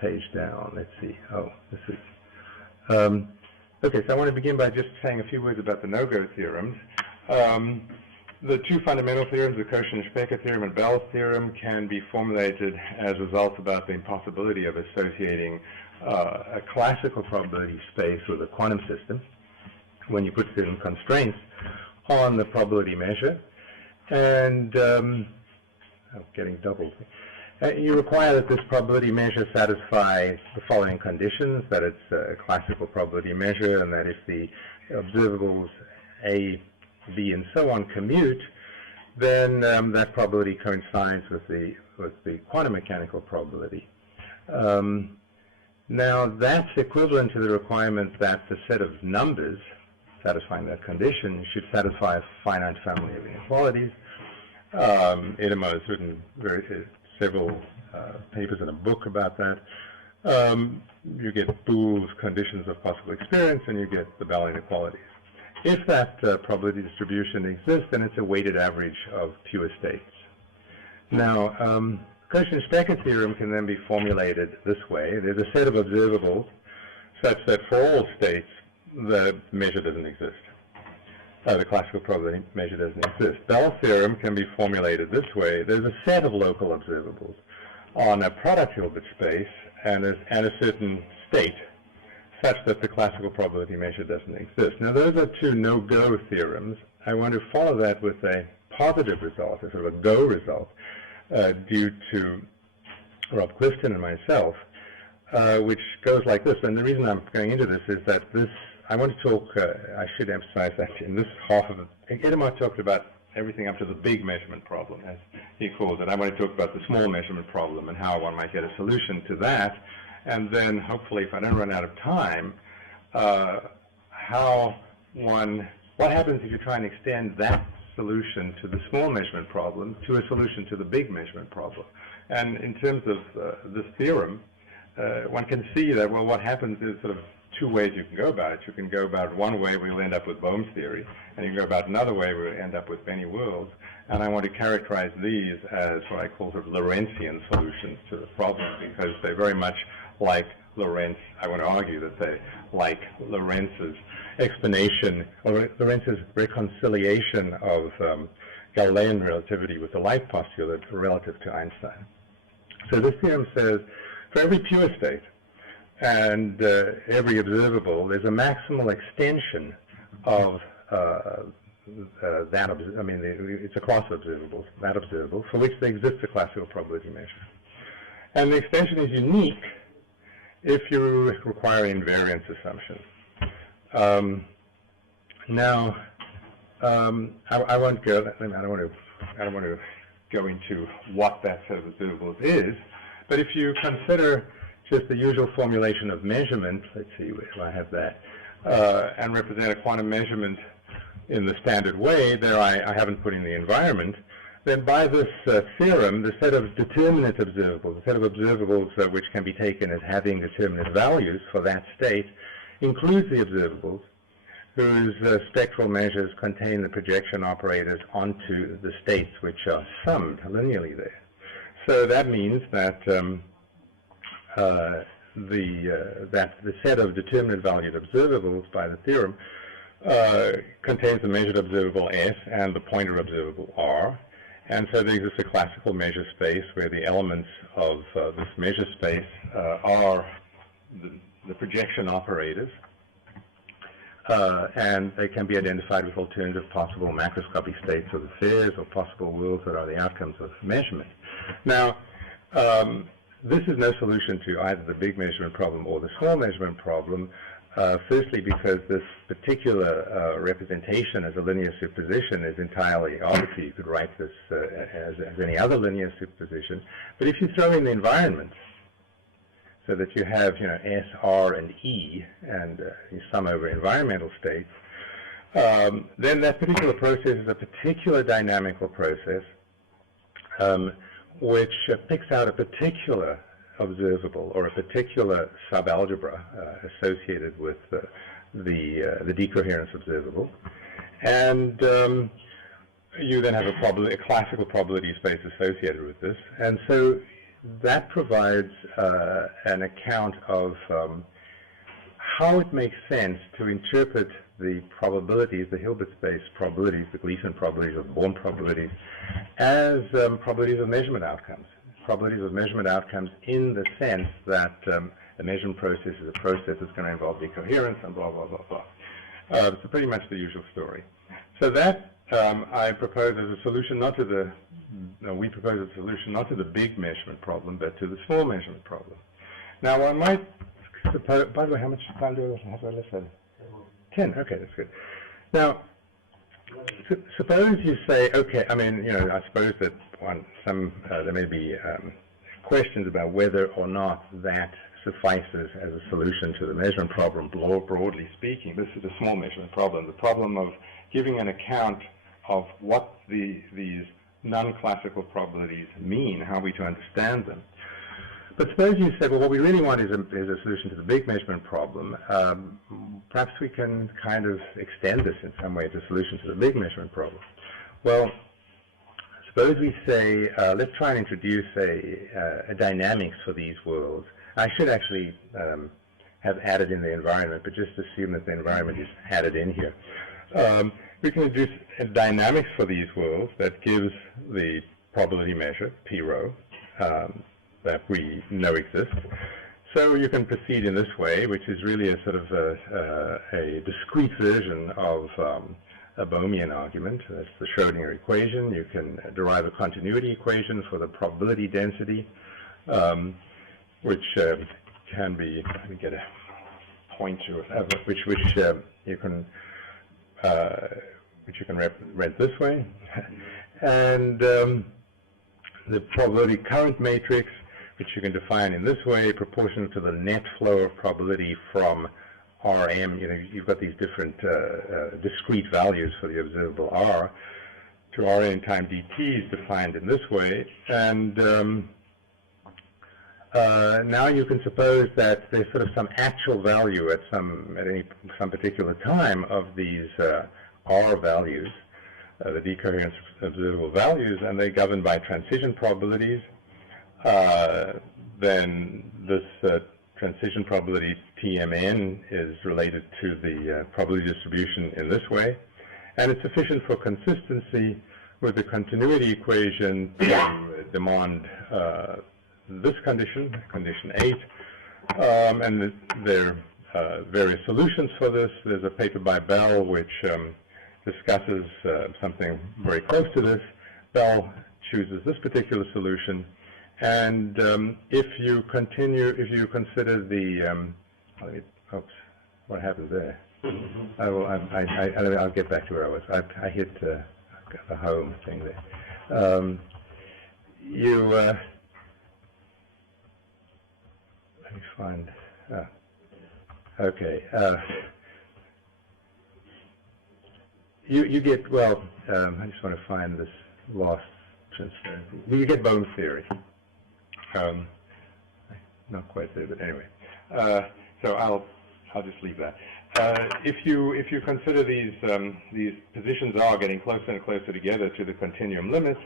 page down. Let's see. Oh, this is okay. So I want to begin by just saying a few words about the no-go theorems. The two fundamental theorems, the Cauchy-Specker theorem and Bell's theorem, can be formulated as results about the impossibility of associating a classical probability space with a quantum system when you put certain constraints on the probability measure. And getting doubled. You require that this probability measure satisfy the following conditions: that it's a classical probability measure, and that if the observables A, B, and so on commute, then that probability coincides with the quantum mechanical probability. Now, that's equivalent to the requirement that the set of numbers satisfying that condition should satisfy a finite family of inequalities. Itamar has written several papers in a book about that. You get Boole's conditions of possible experience, and you get the Bell inequalities. If that probability distribution exists, then it's a weighted average of pure states. Now, Cauchy-Specker theorem can then be formulated this way. There's a set of observables such that for all states, the measure doesn't exist. The classical probability measure doesn't exist. Bell's theorem can be formulated this way. There's a set of local observables on a product Hilbert space and a certain state such that the classical probability measure doesn't exist. Now, those are two no-go theorems. I want to follow that with a positive result, a sort of a go result, due to Rob Clifton and myself, which goes like this. And the reason I'm going into this is that I want to talk, I should emphasize that in this half of it, Itamar talked about everything up to the big measurement problem, as he calls it. I want to talk about the small measurement problem and how one might get a solution to that. And then, hopefully, if I don't run out of time, what happens if you try and extend that solution to the small measurement problem to a solution to the big measurement problem. And in terms of this theorem, one can see that, well, what happens is sort of two ways you can go about it. You can go about one way where you'll end up with Bohm's theory, and you can go about another way where you'll end up with many worlds. And I want to characterize these as what I call sort of Lorentzian solutions to the problem, because they're very much like Lorentz. I want to argue that they like Lorentz's explanation, or Lorentz's reconciliation of Galilean relativity with the light postulate relative to Einstein. So this theorem says, for every pure state and every observable, there's a maximal extension of it's a class of observables, that observable, for which there exists a classical probability measure. And the extension is unique if you require invariance assumption. Now, I won't go. I don't want to go into what that set of observables is, but if you consider just the usual formulation of measurement, let's see where I have that, and represent a quantum measurement in the standard way, there I haven't put in the environment, then by this theorem, the set of determinate observables, the set of observables which can be taken as having determinate values for that state, includes the observables whose spectral measures contain the projection operators onto the states which are summed linearly there. So that means that the set of determinate valued observables by the theorem contains the measured observable S and the pointer observable R. And so there exists a classical measure space where the elements of this measure space are the projection operators. and they can be identified with alternative possible macroscopic states of affairs or possible worlds that are the outcomes of measurement. Now, this is no solution to either the big measurement problem or the small measurement problem, firstly because this particular representation as a linear superposition is entirely arbitrary. You could write this as any other linear superposition. But if you throw in the environment, so that you have, S, R, and E, and you sum over environmental states, then that particular process is a particular dynamical process which picks out a particular observable or a particular subalgebra associated with the decoherence observable, and you then have a classical probability space associated with this, and so that provides an account of how it makes sense to interpret the probabilities, the Hilbert space probabilities, the Gleason probabilities, or Born probabilities, as probabilities of measurement outcomes. Probabilities of measurement outcomes in the sense that the measurement process is a process that's going to involve decoherence and blah, blah, blah, blah. So pretty much the usual story. So that I propose as a solution not to the, we propose a solution not to the big measurement problem, but to the small measurement problem. Now, I might suppose, by the way, how much time do I have left? 10, okay, that's good. Now, suppose you say, okay, I mean, I suppose that there may be questions about whether or not that suffices as a solution to the measurement problem, broadly speaking. This is a small measurement problem, the problem of giving an account of what these non-classical probabilities mean, how are we to understand them. But suppose you said, well, what we really want is a solution to the big measurement problem. Perhaps we can kind of extend this in some way to a solution to the big measurement problem. Well, suppose we say, let's try and introduce a dynamics for these worlds. I should actually have added in the environment, but just assume that the environment is added in here. We can introduce a dynamics for these worlds that gives the probability measure, P rho, that we know exists. So you can proceed in this way, which is really a sort of a discrete version of a Bohmian argument. That's the Schrodinger equation. You can derive a continuity equation for the probability density, which can be, let me get a pointer, which you can read this way, and the probability current matrix, which you can define in this way, proportional to the net flow of probability from Rm. You've got these different discrete values for the observable R, to Rn times dt is defined in this way, and now you can suppose that there's sort of some actual value at some particular time of these R values, the decoherence observable values, and they're governed by transition probabilities. Then this transition probability Tmn is related to the probability distribution in this way, and it's sufficient for consistency with the continuity equation to demand this condition, condition 8, and there are various solutions for this. There's a paper by Bell which discusses something very close to this. Bell chooses this particular solution, and if you consider the, oops, what happened there? I'll get back to where I was. I hit the home thing there. Let me find, okay. You get, well, I just want to find this lost transfer. You get Bohm's theory. Not quite there, but anyway. So I'll just leave that. If you consider these positions are getting closer and closer together to the continuum limits,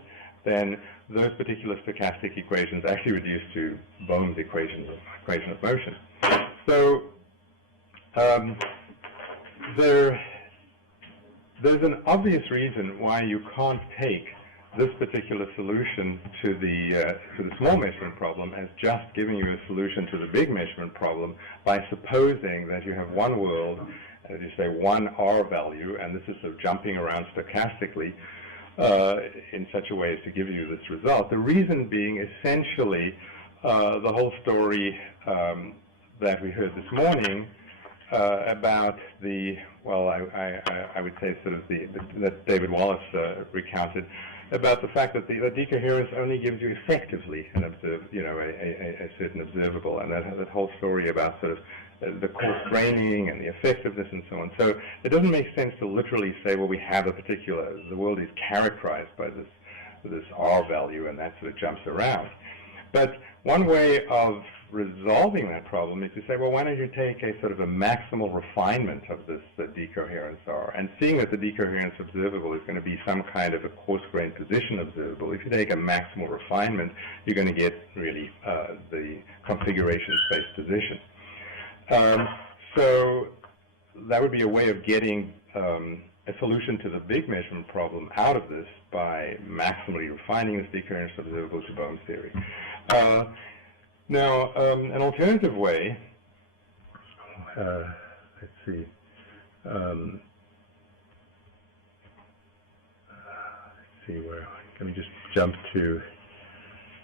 then those particular stochastic equations actually reduce to Bohm's equation of motion. So there's an obvious reason why you can't take this particular solution to the small measurement problem as just giving you a solution to the big measurement problem by supposing that you have one world as you say, one R value, and this is sort of jumping around stochastically in such a way as to give you this result. The reason being essentially the whole story that we heard this morning about the, well, I would say sort of that David Wallace recounted, about the fact that the decoherence only gives you effectively an a certain observable, and that whole story about sort of the coarse graining and the effectiveness and so on. So it doesn't make sense to literally say, well, we have a particular, the world is characterized by this R value, and that sort of jumps around. But one way of resolving that problem is to say, well, why don't you take a sort of a maximal refinement of this decoherence R, and seeing that the decoherence observable is going to be some kind of a coarse-grained position observable, if you take a maximal refinement, you're going to get really the configuration space position. So that would be a way of getting a solution to the big measurement problem out of this by maximally refining this decoherence observable to Bohm's theory. Now, an alternative way, let's see, where, let me just jump to,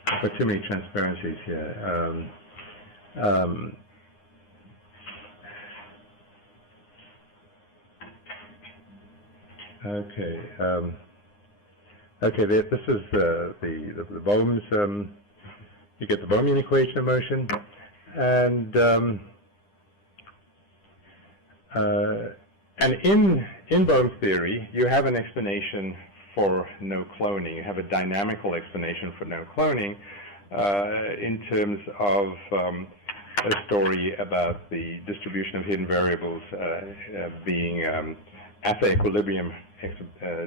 I've got too many transparencies here. Okay, this is the Bohm's, you get the Bohmian equation of motion, and in Bohm's theory, you have an explanation for no cloning. You have a dynamical explanation for no cloning in terms of a story about the distribution of hidden variables being at the equilibrium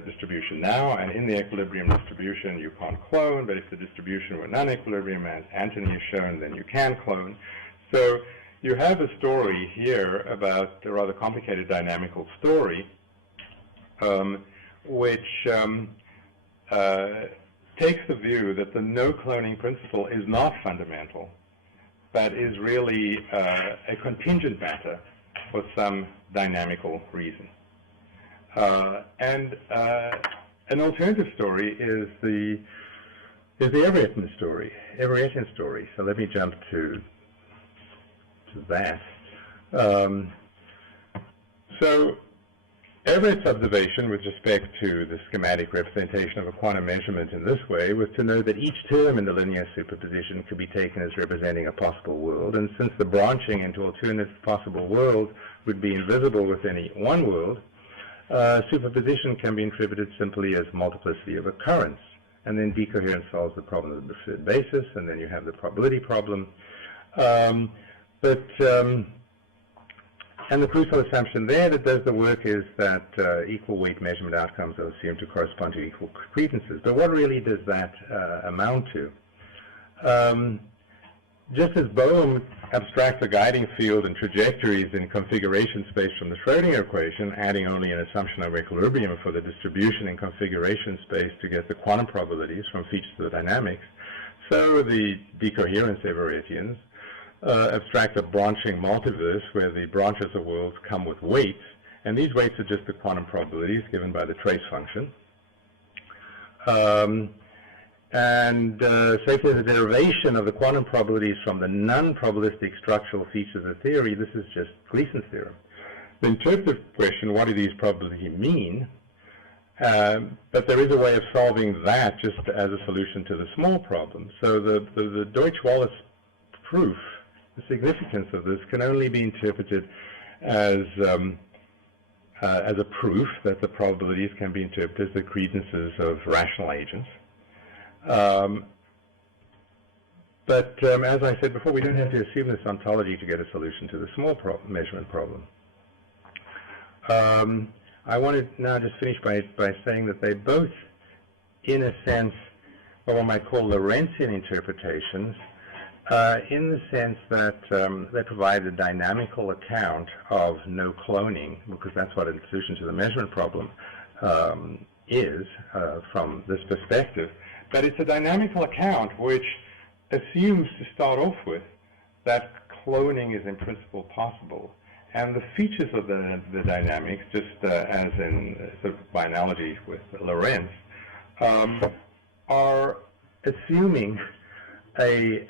distribution now, and in the equilibrium distribution you can't clone, but if the distribution were non-equilibrium, as Anthony has shown, then you can clone. So you have a story here about a rather complicated dynamical story, which takes the view that the no cloning principle is not fundamental, but is really a contingent matter for some dynamical reason. And an alternative story is the Everettian story. So let me jump to that. So Everett's observation with respect to the schematic representation of a quantum measurement in this way was to know that each term in the linear superposition could be taken as representing a possible world, and since the branching into alternate possible worlds would be invisible with any one world, superposition can be interpreted simply as multiplicity of occurrence, and then decoherence solves the problem of the preferred basis, and then you have the probability problem. And the crucial assumption there that does the work is that equal weight measurement outcomes are assumed to correspond to equal credences. But what really does that amount to? Just as Bohm abstracts a guiding field and trajectories in configuration space from the Schrödinger equation, adding only an assumption of equilibrium for the distribution in configuration space to get the quantum probabilities from features of the dynamics, so the decoherence Everettians abstract a branching multiverse where the branches of worlds come with weights, and these weights are just the quantum probabilities given by the trace function. So if there's a derivation of the quantum probabilities from the non-probabilistic structural features of the theory, this is just Gleason's theorem. The interpretive question, what do these probabilities mean? But there is a way of solving that just as a solution to the small problem. So the Deutsch-Wallace proof, the significance of this can only be interpreted as a proof that the probabilities can be interpreted as the credences of rational agents. But as I said before, we don't have to assume this ontology to get a solution to the small measurement problem. I want to now just finish by saying that they both, in a sense, what one might call Lorentzian interpretations, in the sense that they provide a dynamical account of no cloning, because that's what a solution to the measurement problem is from this perspective. But it's a dynamical account which assumes to start off with that cloning is in principle possible, And the features of the dynamics, just as in sort of by analogy with Lorentz, are assuming a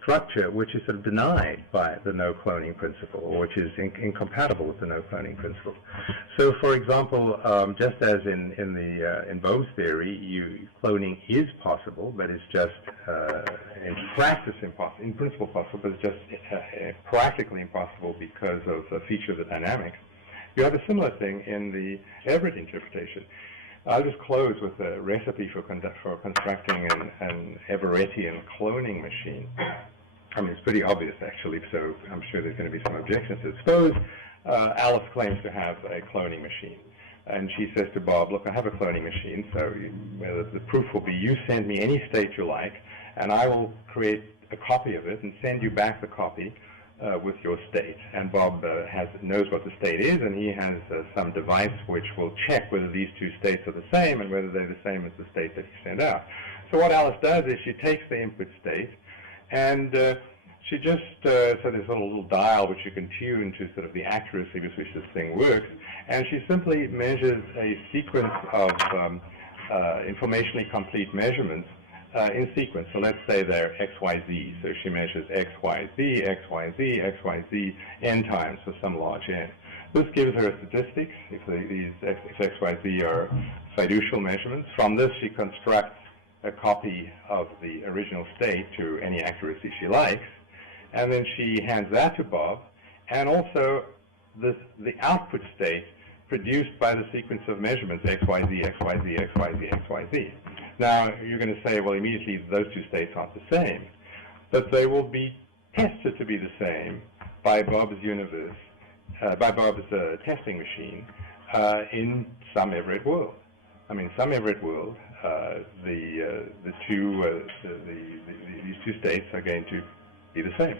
structure which is sort of denied by the no-cloning principle, or which is incompatible with the no-cloning principle. So, for example, just as in Bohm's theory, cloning is possible, but it's just in practice impossible. In principle possible, but it's just practically impossible because of a feature of the dynamics. You have a similar thing in the Everett interpretation. I'll just close with a recipe for constructing an Everettian cloning machine. I mean, it's pretty obvious, actually, so I'm sure there's going to be some objections to it. Suppose Alice claims to have a cloning machine, and she says to Bob, look, I have a cloning machine, so the proof will be you send me any state you like, and I will create a copy of it and send you back the copy with your state. And Bob knows what the state is, and he has some device which will check whether these two states are the same and whether they're the same as the state that he sent out. So what Alice does is she takes the input state, and she just, so there's a little dial which you can tune to sort of the accuracy with which this thing works, and she simply measures a sequence of informationally complete measurements in sequence. So let's say they're X, Y, Z. So she measures X, Y, Z, X, Y, Z, X, Y, Z, n times for some large n. This gives her a statistic, if these X, Y, Z are fiducial measurements. From this, she constructs a copy of the original state to any accuracy she likes, and then she hands that to Bob, and also the output state produced by the sequence of measurements X, Y, Z, X, Y, Z, X, Y, Z, X, Y, Z. Now, you're going to say, well, immediately those two states aren't the same, but they will be tested to be the same by Bob's universe, by Bob's testing machine in some Everett world. I mean, some Everett world, these two states are going to be the same.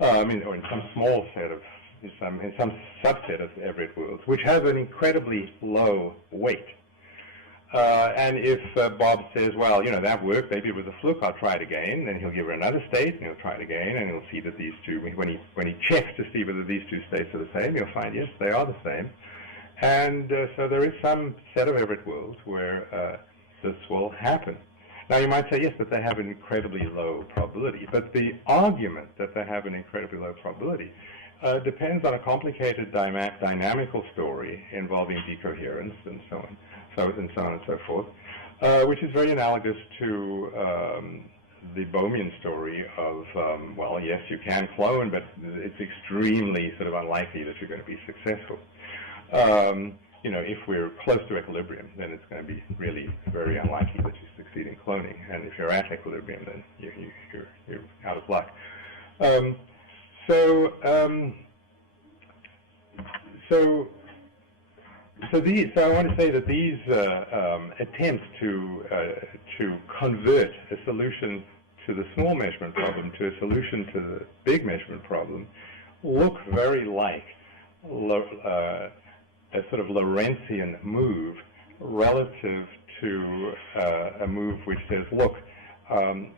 I mean, or in some small set of, in some subset of Everett worlds, which have an incredibly low weight. And if Bob says, well, that worked, maybe it was a fluke, I'll try it again, then he'll give her another state, and he'll try it again, and he'll see that these two, when he checks to see whether these two states are the same, he'll find, yes, they are the same. And so there is some set of Everett worlds where this will happen. Now, you might say, yes, but they have an incredibly low probability. But the argument that they have an incredibly low probability depends on a complicated dynamical story involving decoherence and so on. And so on and so forth, which is very analogous to the Bohmian story of, well, yes, you can clone, but it's extremely sort of unlikely that you're going to be successful. If we're close to equilibrium, then it's going to be really very unlikely that you succeed in cloning. And if you're at equilibrium, then you're out of luck. So I want to say that these attempts to convert a solution to the small measurement problem to a solution to the big measurement problem look very like a sort of Lorentzian move relative to a move which says, look,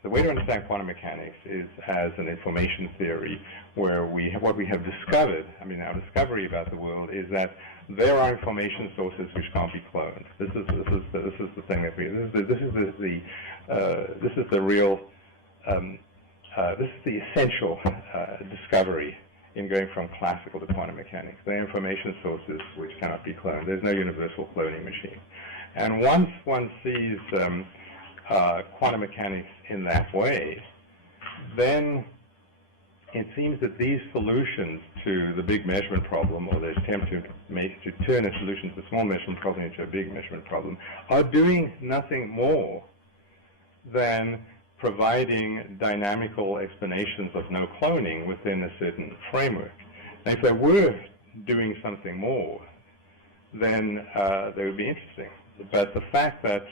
the way to understand quantum mechanics is as an information theory where what we have discovered, I mean, our discovery about the world is that there are information sources which can't be cloned. This is the thing that this is the real this is the essential discovery in going from classical to quantum mechanics. There are information sources which cannot be cloned. There's no universal cloning machine. And once one sees quantum mechanics in that way, then it seems that these solutions to the big measurement problem, or the attempt to turn a solution to the small measurement problem into a big measurement problem, are doing nothing more than providing dynamical explanations of no cloning within a certain framework. Now, if they were doing something more, then they would be interesting. But the fact that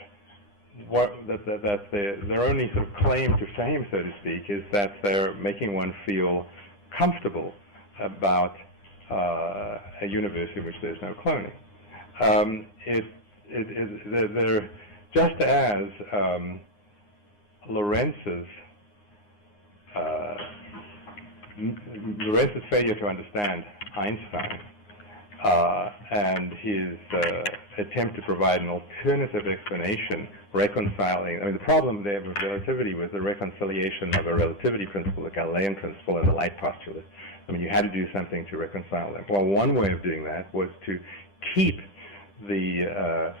their only sort of claim to fame, so to speak, is that they're making one feel comfortable about a universe in which there's no cloning. They're just as Lorentz's failure to understand Einstein and his attempt to provide an alternative explanation, reconciling. I mean, the problem there with relativity was the reconciliation of a relativity principle, the Galilean principle, and the light postulate. I mean, you had to do something to reconcile them. Well, one way of doing that was to keep the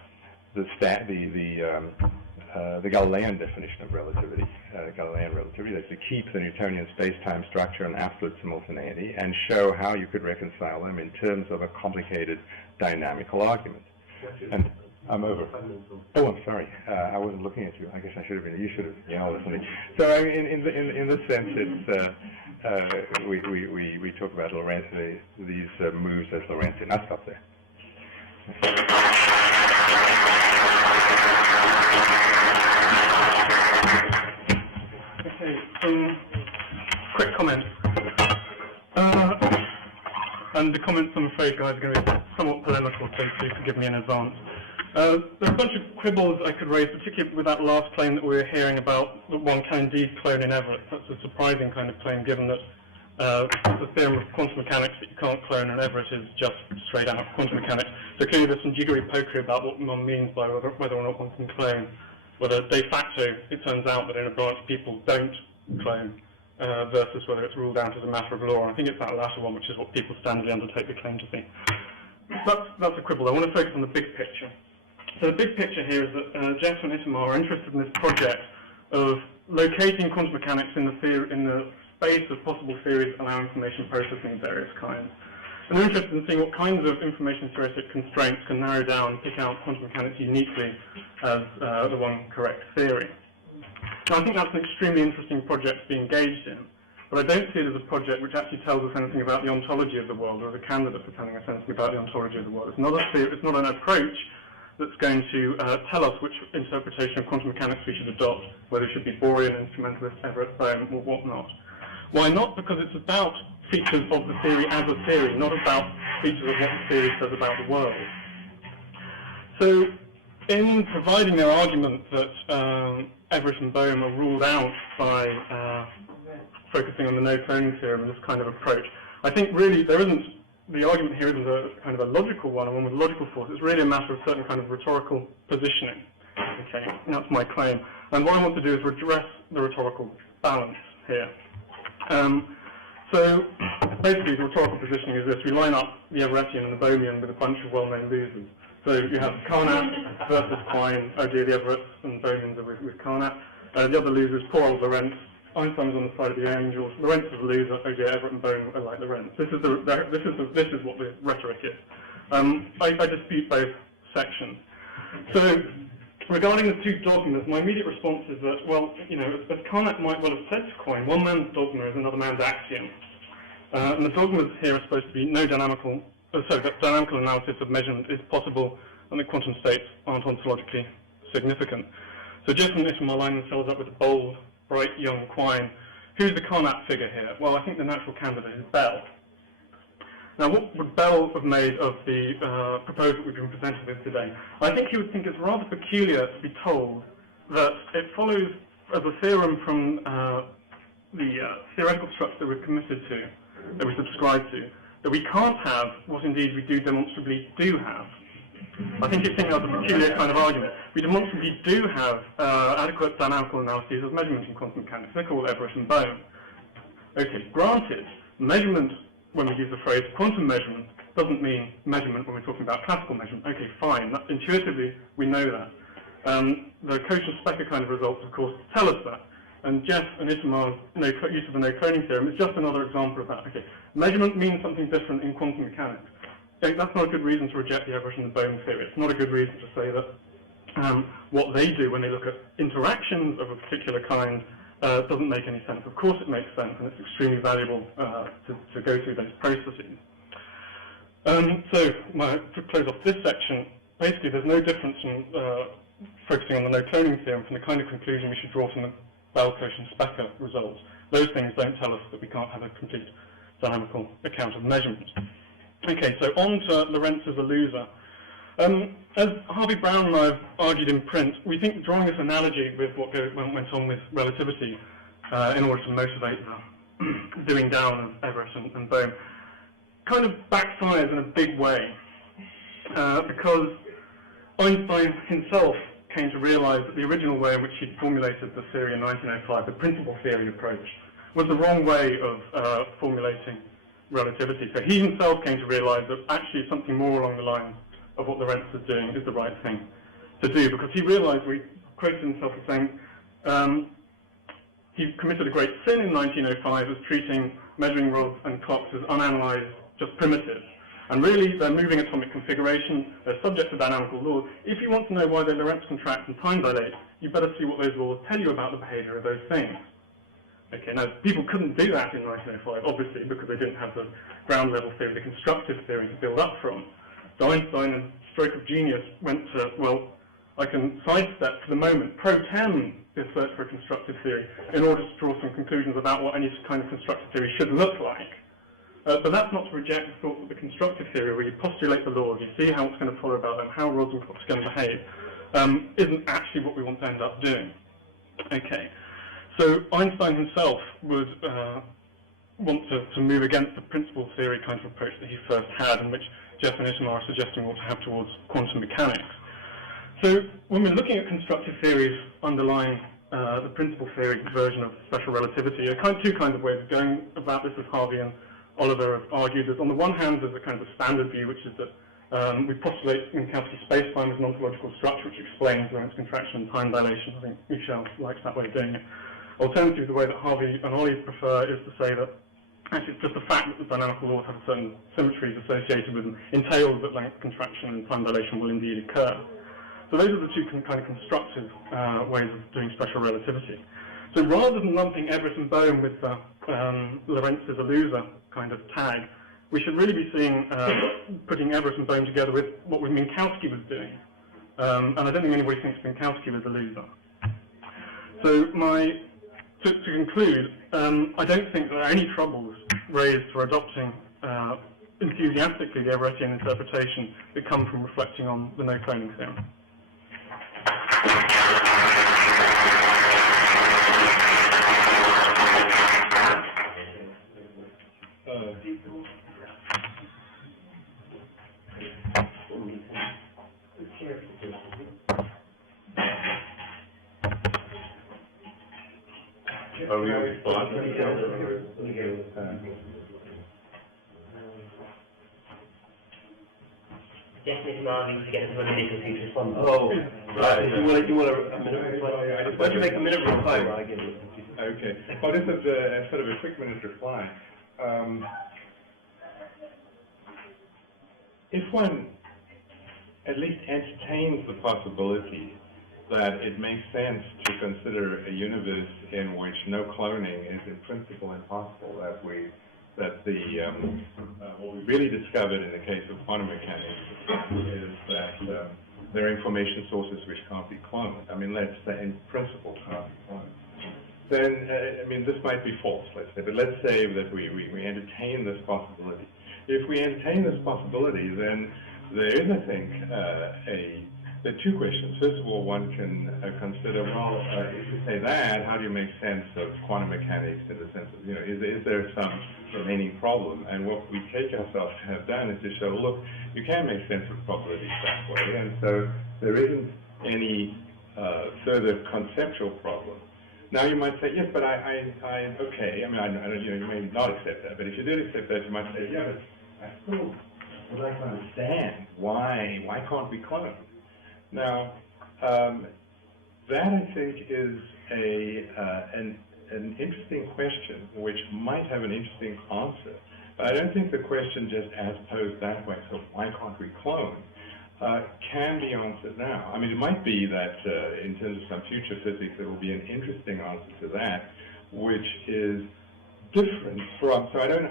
Galilean definition of relativity, Galilean relativity, that's to keep the Newtonian space-time structure and absolute simultaneity and show how you could reconcile them in terms of a complicated dynamical argument. And I'm over. Oh, I'm sorry. I wasn't looking at you. I guess I should have been. You should have. Yeah, listening. So I mean, in this sense, it's we talk about Lorentz, these moves as Lorentzian. I'll stop there. Okay, some quick comments. And the comments, I'm afraid, guys, are going to be somewhat polemical, so please forgive me in advance. There's a bunch of quibbles I could raise, particularly with that last claim that we were hearing about that one can indeed clone in Everett. That's a surprising kind of claim, given that the theorem of quantum mechanics that you can't clone in Everett is just straight out quantum mechanics. So clearly there's some jiggery-pokery about what one means by whether or not one can clone. Whether de facto it turns out that in a branch people don't clone, versus whether it's ruled out as a matter of law. I think it's that latter one, which is what people standardly undertake the claim to be. That's a quibble. I want to focus on the big picture. So the big picture here is that Jeff and Itamar are interested in this project of locating quantum mechanics in the space of possible theories allowing information processing of various kinds. And they're interested in seeing what kinds of information theoretic constraints can narrow down and pick out quantum mechanics uniquely as the one correct theory. Now, I think that's an extremely interesting project to be engaged in, but I don't see it as a project which actually tells us anything about the ontology of the world, or as a candidate for telling us anything about the ontology of the world. It's not an approach that's going to tell us which interpretation of quantum mechanics we should adopt, whether it should be Bohrian, instrumentalist, Everett, Bohm, or whatnot. Why not? Because it's about features of the theory as a theory, not about features of what the theory says about the world. So, in providing their argument that Everett and Bohm are ruled out by focusing on the no-cloning theorem and this kind of approach, I think really the argument here isn't a kind of a logical one, or one with logical force. It's really a matter of certain kind of rhetorical positioning. Okay, and that's my claim. And what I want to do is redress the rhetorical balance here. So basically the rhetorical positioning is this. We line up the Everettian and the Bohmian with a bunch of well-known losers. So you have Carnap versus Quine. Oh dear, the Everetts and Bohmians are with Carnap. The other losers, poor old Lorentz. Einstein was on the side of the angels. Lorentz was a loser. Oh dear, Everett and Bohm are like Lorentz. This is what the rhetoric is. I dispute both sections. So regarding the two dogmas, my immediate response is that, well, you know, as Carnap might well have said to Quine, one man's dogma is another man's axiom. And the dogmas here are supposed to be that dynamical analysis of measurement is possible and that quantum states aren't ontologically significant. So Jeff and Itamar line themselves up with a bold, bright young Quine. Who's the Carnap figure here? Well, I think the natural candidate is Bell. Now, what would Bell have made of the proposal we've been presented with today? I think he would think it's rather peculiar to be told that it follows as a theorem from the theoretical structure that we're committed to, that we subscribe to, that we can't have what indeed we do demonstrably do have. I think he'd think that's a peculiar kind of argument. We demonstrably do have adequate dynamical analyses of measurement in quantum mechanics. They're called Everett and Bohm. Okay, granted, measurement, when we use the phrase quantum measurement, doesn't mean measurement when we're talking about classical measurement. Okay, fine. Intuitively, we know that. The Cauchy-Specker kind of results, of course, tell us that. And Jeff and Itamar's use of the no-cloning theorem is just another example of that. Okay, measurement means something different in quantum mechanics. Okay, that's not a good reason to reject the Everett and the Bohm theory. It's not a good reason to say that what they do when they look at interactions of a particular kind doesn't make any sense. Of course it makes sense, and it's extremely valuable to go through those processes. So to close off this section, basically there's no difference in focusing on the no-cloning theorem from the kind of conclusion we should draw from the Bell-Cauchy-Specker results. Those things don't tell us that we can't have a complete dynamical account of measurement. Okay, so on to Lorentz as a loser. As Harvey Brown and I have argued in print, we think drawing this analogy with what went on with relativity in order to motivate the doing down of Everett and Bohm kind of backfires in a big way, because Einstein himself came to realize that the original way in which he formulated the theory in 1905, the principal theory approach, was the wrong way of formulating relativity. So he himself came to realize that actually something more along the lines of what Lorentz is doing is the right thing to do, because he realized, he quoted himself as saying, he committed a great sin in 1905 as treating measuring rods and clocks as unanalyzed, just primitives. And really, they're moving atomic configuration, they're subject to dynamical laws. If you want to know why they Lorentz contract and time dilate, you better see what those laws tell you about the behavior of those things. Okay, now, people couldn't do that in 1905, obviously, because they didn't have the ground level theory, the constructive theory to build up from. So Einstein, in stroke of genius, went to, well, I can sidestep for the moment, pro tem this search for a constructive theory in order to draw some conclusions about what any kind of constructive theory should look like. But that's not to reject the thought that the constructive theory, where you postulate the laws, you see how it's going to follow about them, how rods and clocks are going to behave, isn't actually what we want to end up doing. Okay, so Einstein himself would want to move against the principal theory kind of approach that he first had, and which Jeff and Itamar are suggesting ought to have towards quantum mechanics. So when we're looking at constructive theories underlying the principal theory version of special relativity, there are two kinds of ways of going about this, as Harvey and Oliver have argued. There's, on the one hand, there's a kind of a standard view, which is that we postulate Minkowski spacetime as an ontological structure, which explains Lorentz contraction and time dilation. I think Michel likes that way of doing it. Alternatively, the way that Harvey and Ollie prefer is to say that actually it's just the fact that the dynamical laws have certain symmetries associated with them entails that length contraction and time dilation will indeed occur. So those are the two kind of constructive ways of doing special relativity. So rather than lumping Everett and Bohm with Lorentz is a loser kind of tag, we should really be seeing putting Everett and Bohm together with what Minkowski was doing. And I don't think anybody thinks Minkowski was a loser. So to conclude, I don't think there are any troubles raised for adopting enthusiastically the Everettian interpretation that come from reflecting on the no-cloning theorem. Definitely marking to get into an initial future response. Oh, right. You want a minute reply? Why don't you make a minute reply while I give you? Okay. Well, this is a sort of a quick minute reply. If one at least entertains the possibility that it makes sense to consider a universe in which no cloning is in principle impossible, what we really discovered in the case of quantum mechanics is that there are information sources which can't be cloned. I mean, let's say in principle can't be cloned. Then, I mean, this might be false, let's say, but let's say that we entertain this possibility. If we entertain this possibility, then there is, I think, there are two questions. First of all, one can consider, well, if you say that, how do you make sense of quantum mechanics in the sense of, is there some remaining problem? And what we take ourselves to have done is to show, look, you can make sense of probabilities that way, and so there isn't any further conceptual problem. Now you might say, yes, but okay, I mean, you may not accept that, but if you did accept that, you might say, yeah, but I still would like to understand why can't we clone? Now, that I think is an interesting question, which might have an interesting answer. But I don't think the question just as posed that way, so why can't we clone, can be answered now. I mean, it might be that in terms of some future physics, there will be an interesting answer to that, which is different from. So I don't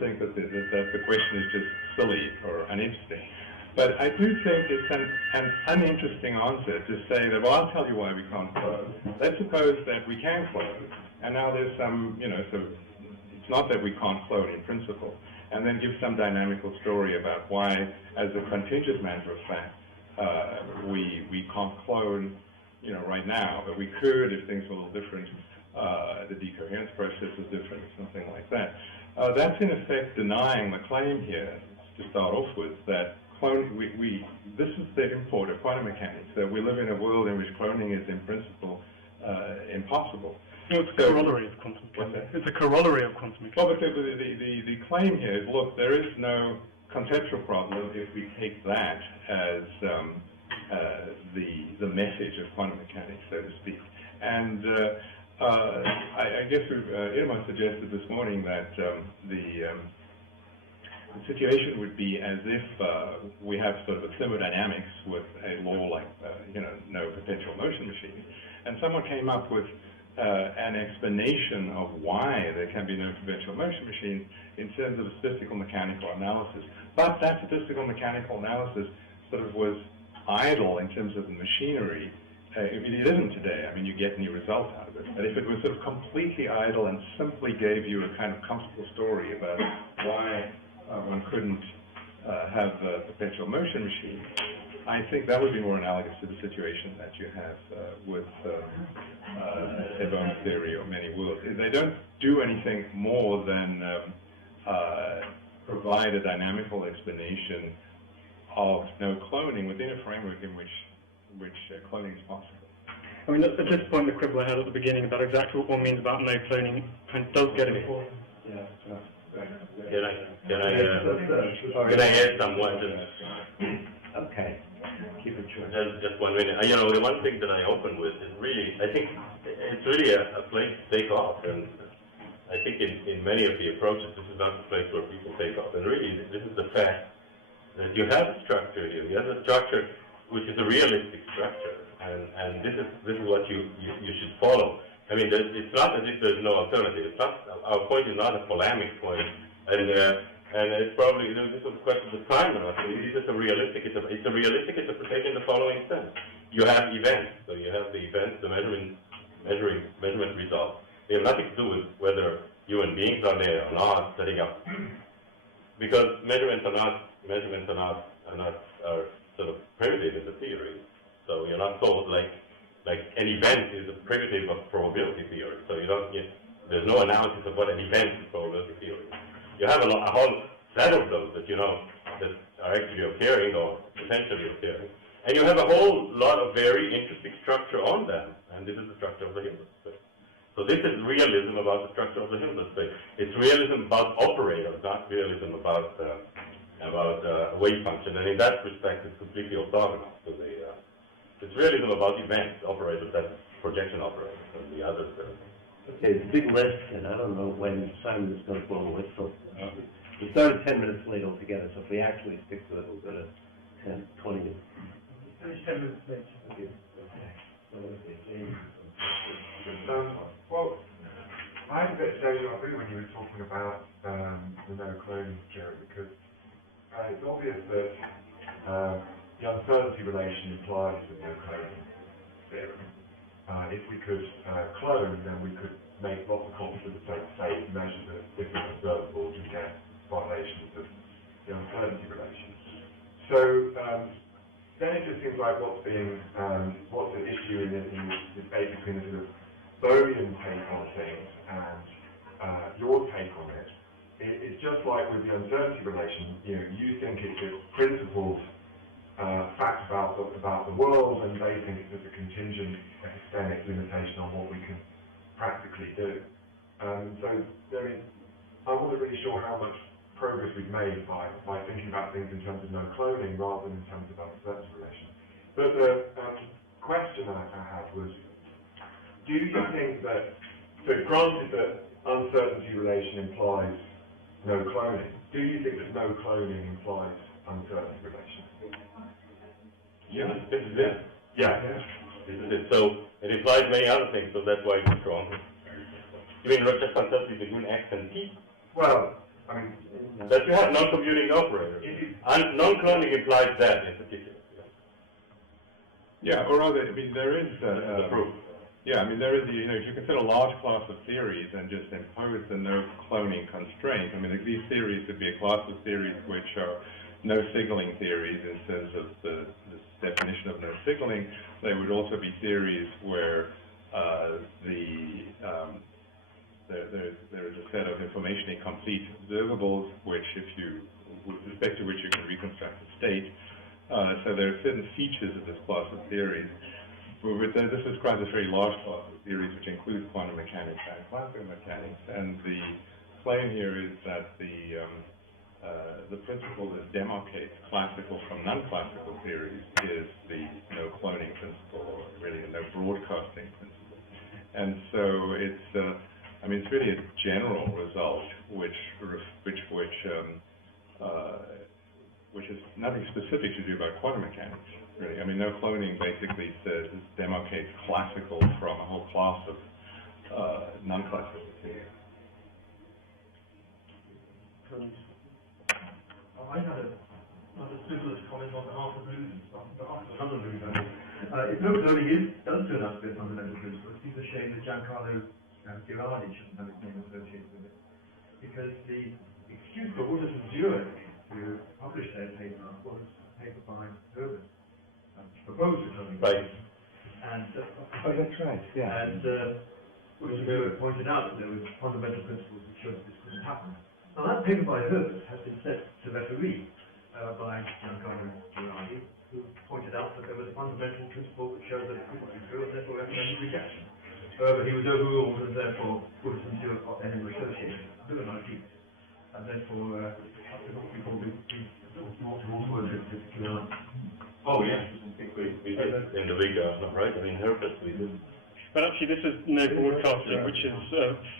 think that the question is just silly or uninteresting. But I do think it's an uninteresting answer to say that, well, I'll tell you why we can't clone. Let's suppose that we can clone, and now there's some, so it's not that we can't clone in principle, and then give some dynamical story about why, as a contingent matter of fact, we can't clone, right now, but we could if things were a little different, the decoherence decoherence process is different. It's nothing like that. That's in effect denying the claim here, to start off with, that cloning, this is the import of quantum mechanics, that we live in a world in which cloning is in principle impossible. No, it's a corollary of quantum mechanics. It's a corollary of quantum mechanics. Well, but the claim here is, look, there is no conceptual problem if we take that as the message of quantum mechanics, so to speak. And I guess Itamar suggested this morning that the situation would be as if we have sort of a thermodynamics with a law like, no perpetual motion machine, and someone came up with an explanation of why there can be no perpetual motion machine in terms of a statistical mechanical analysis. But that statistical mechanical analysis sort of was idle in terms of the machinery. It isn't today. I mean, you get any result out of it. But if it was sort of completely idle and simply gave you a kind of comfortable story about why one couldn't have a perpetual motion machine, I think that would be more analogous to the situation that you have with Evon's theory or many worlds. They don't do anything more than provide a dynamical explanation of no cloning within a framework in which cloning is possible. I mean, at this point, the quibble I had at the beginning about exactly what one means about no cloning kind of does get important. Can I add somewhat? Okay. Keep it short. Just 1 minute. The one thing that I open with is really, I think it's really a place to take off. And I think in many of the approaches, this is not the place where people take off. And really, this is the fact that you have a structure here. You have a structure which is a realistic structure. And this is what you should follow. I mean, it's not as if there's no alternative. It's not, our point is not a polemic point. And it's probably, this was a question of time or not. This is a realistic, it's a realistic interpretation in the following sense. You have events, so you have the events, the measurement results. They have nothing to do with whether human beings are there or not setting up, because measurements are sort of primitive in the theory. So you're not told like an event is a primitive of probability theory. So there's no analysis of what an event is probability theory. You have a whole set of those that that are actually occurring or potentially occurring. And you have a whole lot of very interesting structure on them. And this is the structure of the Hilbert space. So this is realism about the structure of the Hilbert space. It's realism about operators, not realism about a wave function. And in that respect, it's completely orthogonal to the. It's realism about events, operators, that's projection operators, and the others. Okay, it's a big list, and I don't know when Simon is going to blow the whistle. We started 10 minutes late altogether, so if we actually stick to it, we'll go to 10, 20 minutes. Finish 10 minutes late. Okay. Well, I had a bit of deja vu when you were talking about the no cloning theory, because it's obvious that the uncertainty relation implies the no cloning theorem. If we could clone, then we could make lots of copies of the same state, measure the different observables, and get violations of the uncertainty relation. So then it just seems like what's at issue in this debate between the sort of Bohmian take on things and your take on it. It's just like with the uncertainty relation. You think it's a principled fact about the world, and they think it's just a contingent epistemic limitation on what we can practically do. So I wasn't really sure how much progress we've made by thinking about things in terms of no cloning rather than in terms of uncertainty relation. But the question I had was, do you think that, so granted that uncertainty relation implies no cloning, do you think that no cloning implies uncertainty relation? Yeah, this is it. Yeah. This is it. So it implies many other things, so that's why it's strong. You mean not just uncertainty between X and T? Well, I mean, that you have non-commuting operators. And non-cloning implies that in particular. Yeah, or rather, I mean, there is the proof. Yeah, I mean, there is, if you consider a large class of theories and just impose the no cloning constraint, I mean, these theories would be a class of theories which are no signaling theories in terms of the definition of no signaling. They would also be theories where there is a set of informationally complete observables, with respect to which you can reconstruct the state. So there are certain features of this class of theories. This describes a very large class of theories, which includes quantum mechanics and classical mechanics. And the claim here is that the principle that demarcates classical from non-classical theories is the no cloning principle, or really the no broadcasting principle. And so it's really a general result which has nothing specific to do about quantum mechanics, really. I mean, no cloning basically says demarcates classical from a whole class of non-classical theories. I had a simplest comment on behalf of losers, on behalf of another loser. It looks as though he does turn out to be a fundamental principle. It seems a shame that Giancarlo Girardi shouldn't have his name associated with it. Because the excuse for Wallace and Geroch to publish their paper was a paper by Herbert, proposed to cloning. Right. And, that's right, yeah. And Wallace and Geroch pointed out that there were fundamental principles that showed this couldn't happen. Now that paper by Herbert has been set to referee by Giancarlo Girardi, who pointed out that there was a fundamental principle that showed that it could not be true, and therefore recommended rejection. However, he was overruled, and therefore Wallace and Geroch got their name associated. A bit of an idea. And therefore, we probably more towards words if Oh yes, I think we did in the Liga, right? I mean, Herbert we did. But actually, this is no broadcasting, which is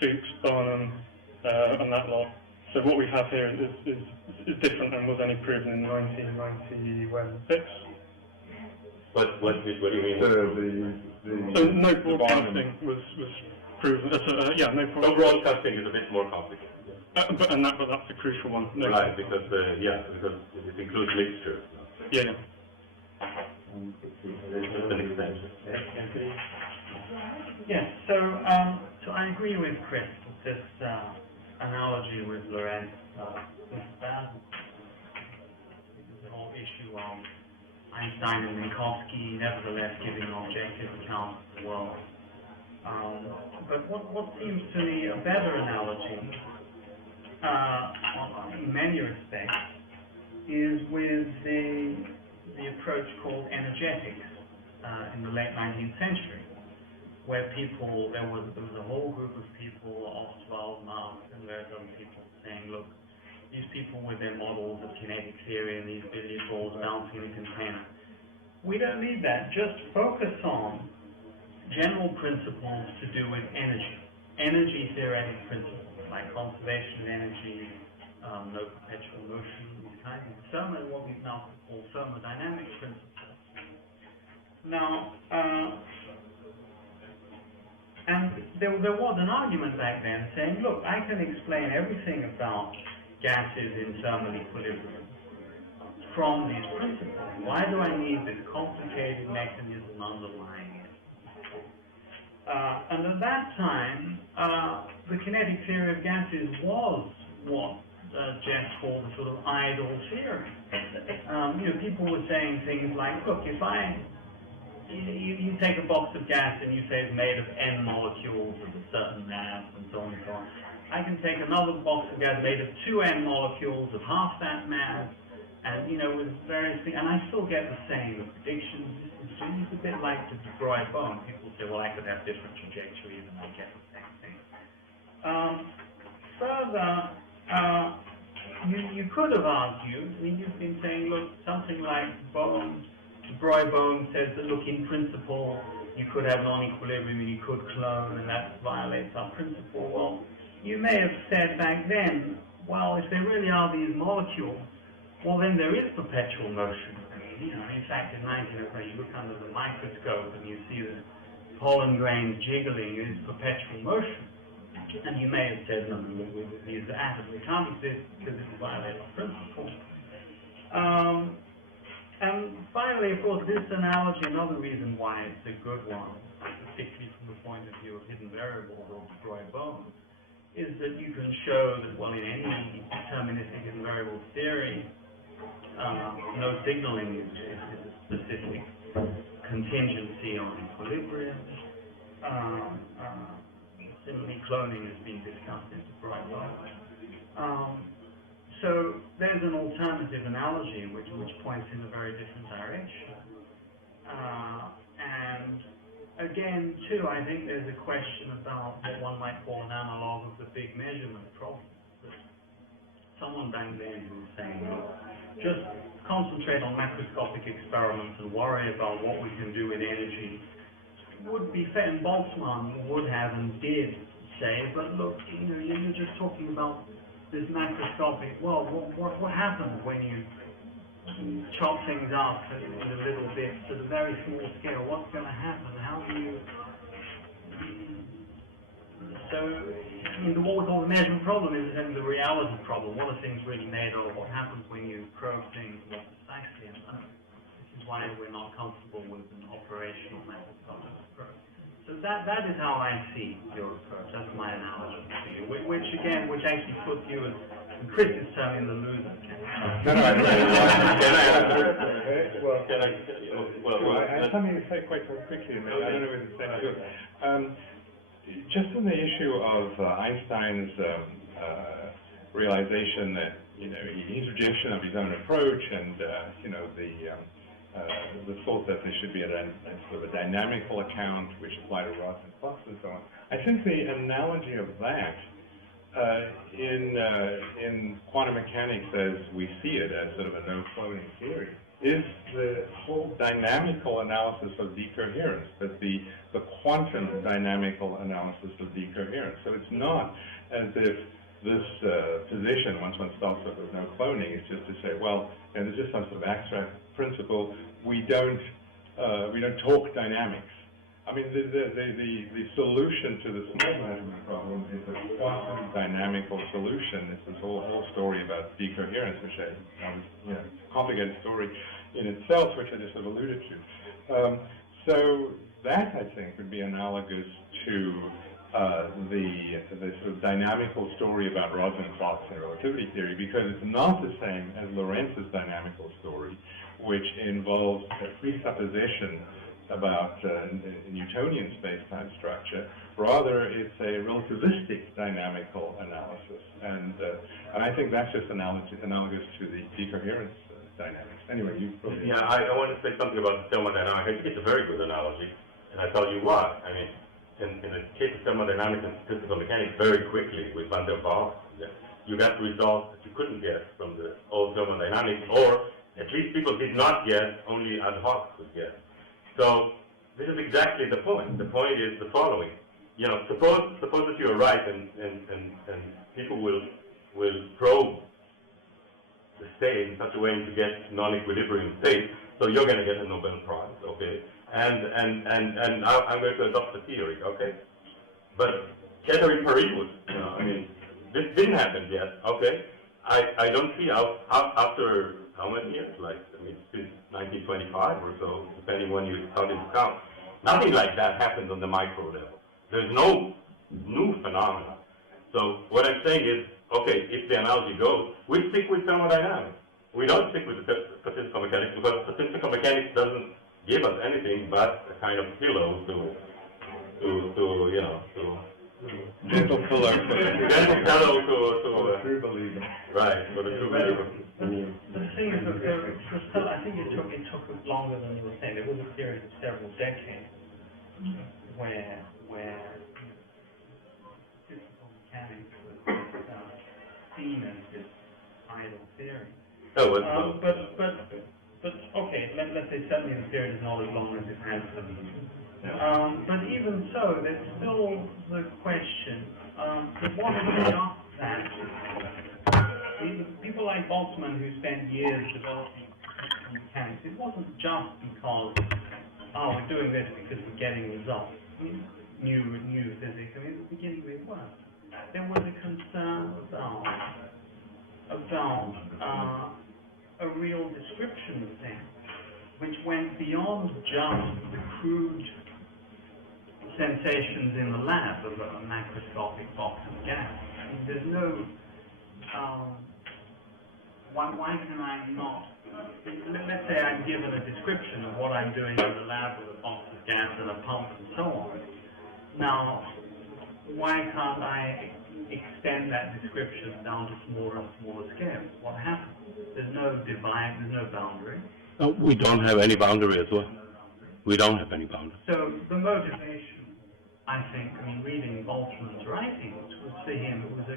Fuchs, Barnum, and that lot. So what we have here is different and was only proven in 1996. What do you mean? So no broadcasting was proven. No broadcasting is a bit more complicated. But that's the crucial one. No. Right, because it includes mixture. Yeah. It's an extension. Yes, so I agree with Chris that this analogy with Lorentz is bad. The whole issue of Einstein and Minkowski nevertheless giving an objective account of the world. But what seems to me a better analogy, in many respects, is with the approach called energetics in the late 19th century, where there was a whole group of people, Ostwald, Marx, and various other people saying, look, these people with their models of kinetic theory and these billiard balls bouncing in a container, we don't need that. Just focus on general principles to do with energy theoretic principles, like conservation of energy, no perpetual motion, these kinds of what we now call thermodynamic principles. Now, and there was an argument back then saying, look, I can explain everything about gases in thermal equilibrium from these principles. Why do I need this complicated mechanism underlying it? And at that time, the kinetic theory of gases was what Jeff called a sort of idle theory. People were saying things like, look, if you take a box of gas and you say it's made of n molecules of a certain mass and so on and so on. I can take another box of gas made of 2n molecules of half that mass, and with various things, and I still get the same predictions. It's a bit like the de Broglie bone. People say, well, I could have different trajectories and I get the same thing. Further, you could have argued, you've been saying, look, something like bones. Broglie bone says that, look, in principle, you could have non-equilibrium and you could clone, and that violates our principle. Well, you may have said back then, well, if there really are these molecules, well, then there is perpetual motion. In fact, in 1903, you look under the microscope and you see the pollen grains jiggling is perpetual motion. And you may have said, no, these atoms, they can't exist because it violates our principle. And finally, of course, this analogy, another reason why it's a good one, particularly from the point of view of hidden variables or de Broglie bones, is that you can show that, well, in any deterministic hidden variable theory, no signaling is a specific contingency on equilibrium. Similarly, cloning has been discussed into bright light. So there's an alternative analogy which points in a very different direction. And again, too, I think there's a question about what one might call an analog of the big measurement problem. Someone back then who was saying, look, just concentrate on macroscopic experiments and worry about what we can do with energy would be fair, and Boltzmann would have and did say, but look, you're just talking about this macroscopic, well, what happens when you chop things up in a little bit to the very small scale? What's going to happen? How do you... So, what we call the measurement problem is the reality problem. What are things really made of? What happens when you probe things more precisely? And this is why we're not comfortable with an operational macroscopic approach. So that is how I see your approach. That's my analogy to you, which actually puts you, in Chris's term, in the loser camp. I have something to say quite quickly. I don't know if it's the same. Just on the issue of Einstein's realization that his rejection of his own approach and the thought that there should be a sort of a dynamical account which applied to rods and clocks and so on. I think the analogy of that in quantum mechanics as we see it as sort of a no-cloning theory is the whole dynamical analysis of decoherence, but the quantum dynamical analysis of decoherence. So it's not as if this position, once one starts with no cloning, is just to say, well, there's just some sort of abstract principle. We don't talk dynamics. I mean, the solution to the small measurement problem is a quantum dynamical solution. It's this whole story about decoherence, which it's a complicated story in itself, which I just have alluded to. So that, I think, would be analogous to the sort of dynamical story about rods and clocks in relativity theory, because it's not the same as Lorentz's dynamical story, which involves a presupposition about Newtonian space-time structure. Rather, it's a relativistic dynamical analysis, and I think that's just analogous to the decoherence dynamics. Anyway, you. Yeah, I want to say something about thermodynamics. I think it's a very good analogy, and I tell you why. I mean, in the case of thermodynamics and statistical mechanics, very quickly with van der Waals, you got results that you couldn't get from the old thermodynamics, or at least people did not get, only ad hoc could get. So this is exactly the point. The point is the following. Suppose that you are right and people will probe the state in such a way to get non-equilibrium states, so you're going to get a Nobel Prize, okay? And I'm going to adopt the theory, okay? But ceteris paribus, I mean, this didn't happen yet, okay? I don't see after how many years? Since 1925 or so, depending when you start to count. Nothing like that happens on the micro level. There's no new phenomena. So what I'm saying is, okay, if the analogy goes, we stick with thermodynamics. We don't stick with statistical mechanics, because statistical mechanics doesn't give us anything but a kind of pillow to gentle pillow to a true believer. Right, for the true believer. The thing is, I think it took longer than you were saying. There was a period of several decades where statistical mechanics was seen as this idle theory. But okay, let's say certainly the period is not as long as it has been. But even so, there's still the question, it wasn't just that. People like Boltzmann, who spent years developing statistical mechanics, it wasn't just because, we're doing this because we're getting results. New physics. I mean, at the beginning they weren't. There was a concern about a real description of things, which went beyond just the crude sensations in the lab of a macroscopic box of gas. I mean, there's no, why can I not, let's say I'm given a description of what I'm doing in the lab with a box of gas and a pump and so on. Now, why can't I extend that description down to smaller and smaller scales? What happens? There's no divide, there's no boundary. We don't have any boundary as well. We don't have any boundary. So the motivation, I think, I mean, reading Maudlin's writings was for him, it was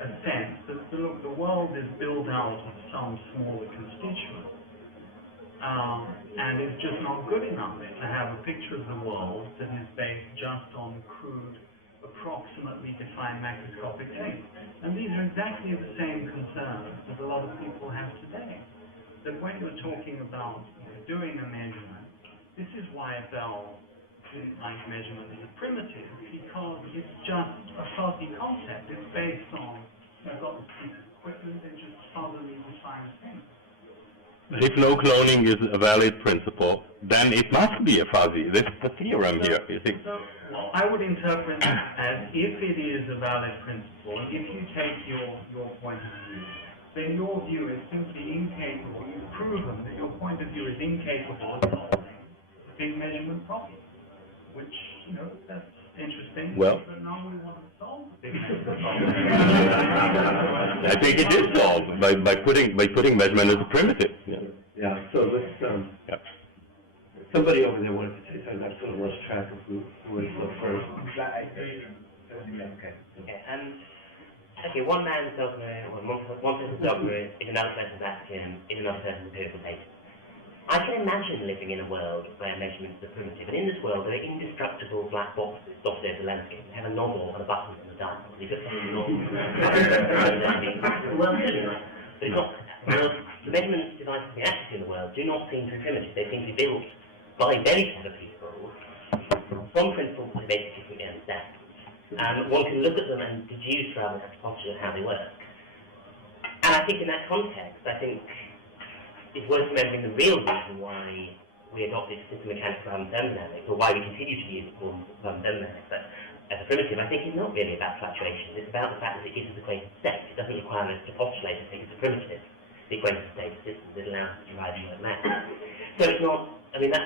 a sense that the world is built out of some smaller constituent. And it's just not good enough to have a picture of the world that is based just on crude, approximately defined macroscopic things. And these are exactly the same concerns that a lot of people have today. That when we're talking about doing a measurement, this is why Bell didn't like measurement as a primitive, because it's just a fuzzy concept. It's based on, I've got this piece of equipment and just fuzzily define things. But if no cloning is a valid principle, then it must be a fuzzy. This is the theorem here, you think? So, well, I would interpret it as if it is a valid principle, and if you take your point of view, then your view is simply incapable. You've proven that your point of view is incapable of solving a big measurement problem, which, that's interesting. Well, but now we want to solve a big measurement problem. I think it is solved by putting measurement as a primitive. Yeah, so let's, somebody over there wanted to say something. I've sort of lost track of who was the first. Okay, one man's dogma, or one person's dogma is another person's axiom, is another person's empirical data. I can imagine living in a world where measurements are primitive, and in this world there are indestructible black boxes dotted over the landscape. They have a nozzle and a button and a dial. You put something in the nozzle. The world's silly, right? But it's not. The measurement devices we actually see in the world do not seem to be primitive. They seem to be built by very clever people from principles that they basically understand. One can look at them and deduce rather than postulate how they work. And I think in that context, I think it's worth remembering the real reason why we adopted system mechanics rather than thermodynamics, or why we continue to use the forms of thermodynamics as a primitive. I think it's not really about fluctuations. It's about the fact that it gives us equated state. It doesn't require us to postulate and think it's a primitive. The equated state system that allows us to write in word math. So it's not, I mean, that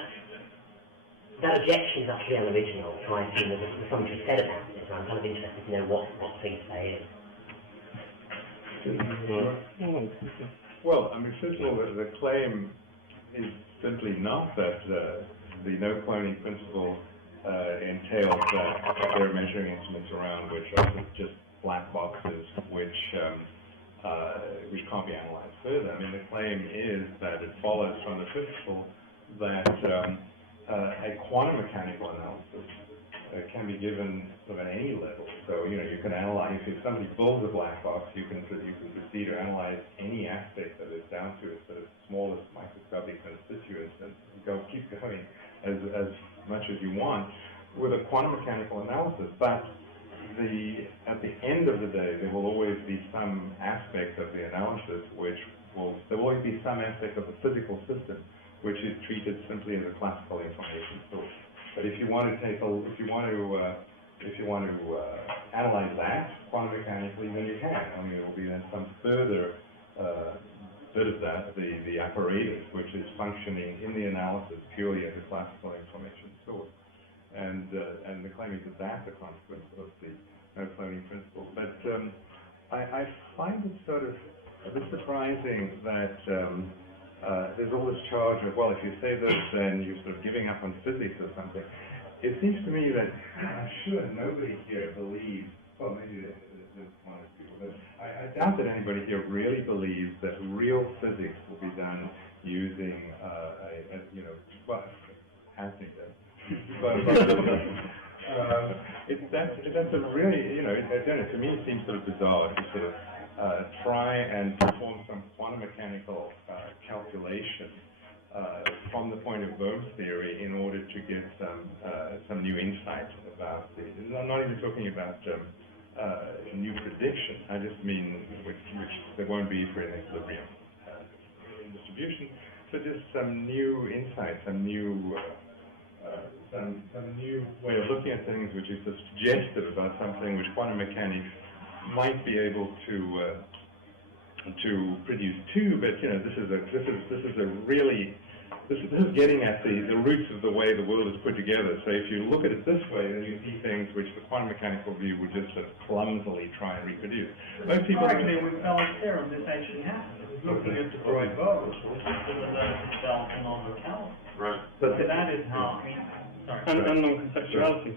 objection is actually unoriginal, so I assume there's something to be said about it, so I'm kind of interested to know what the thing to say is. Well, I mean, first of all, the claim is simply not that the no cloning principle entails that there are measuring instruments around which are just black boxes which can't be analyzed further. I mean, the claim is that it follows from the principle that a quantum mechanical analysis can be given sort of at any level. So, you can analyze, if somebody builds a black box, you can proceed to analyze any aspect of it down to its sort of smallest microscopic constituents and keep going as much as you want with a quantum mechanical analysis. But at the end of the day, there will always be some aspect of the analysis there will always be some aspect of the physical system which is treated simply as a classical information source. But if you want to analyze that quantum mechanically, then you can. I mean, there will be then some further bit of that, the apparatus, which is functioning in the analysis purely as a classical information source. And the claim is that that's a consequence of the no cloning principle. But I find it sort of a bit surprising that there's all this charge of, well, if you say this, then you're sort of giving up on physics or something. It seems to me that I'm sure nobody here believes, well, maybe there's one or two, but I doubt that anybody here really believes that real physics will be done using Hansen does. That's a really, to me it seems sort of bizarre to sort of try and perform some quantum mechanical calculation from the point of Bohm's theory in order to get some new insight about I'm not even talking about new prediction. I just mean which there won't be for an equilibrium distribution, but just some new insight, some new way of looking at things which is suggestive about something which quantum mechanics might be able to produce too. But this is this is getting at the roots of the way the world is put together. So if you look at it this way, then you see things which the quantum mechanical view would just sort of clumsily try and reproduce. Most people Actually, with Bell's theorem, this actually happened. It was looking at the Freud bubbles, which is the Bell and non-locality. Right. But that is how, And non-conceptuality.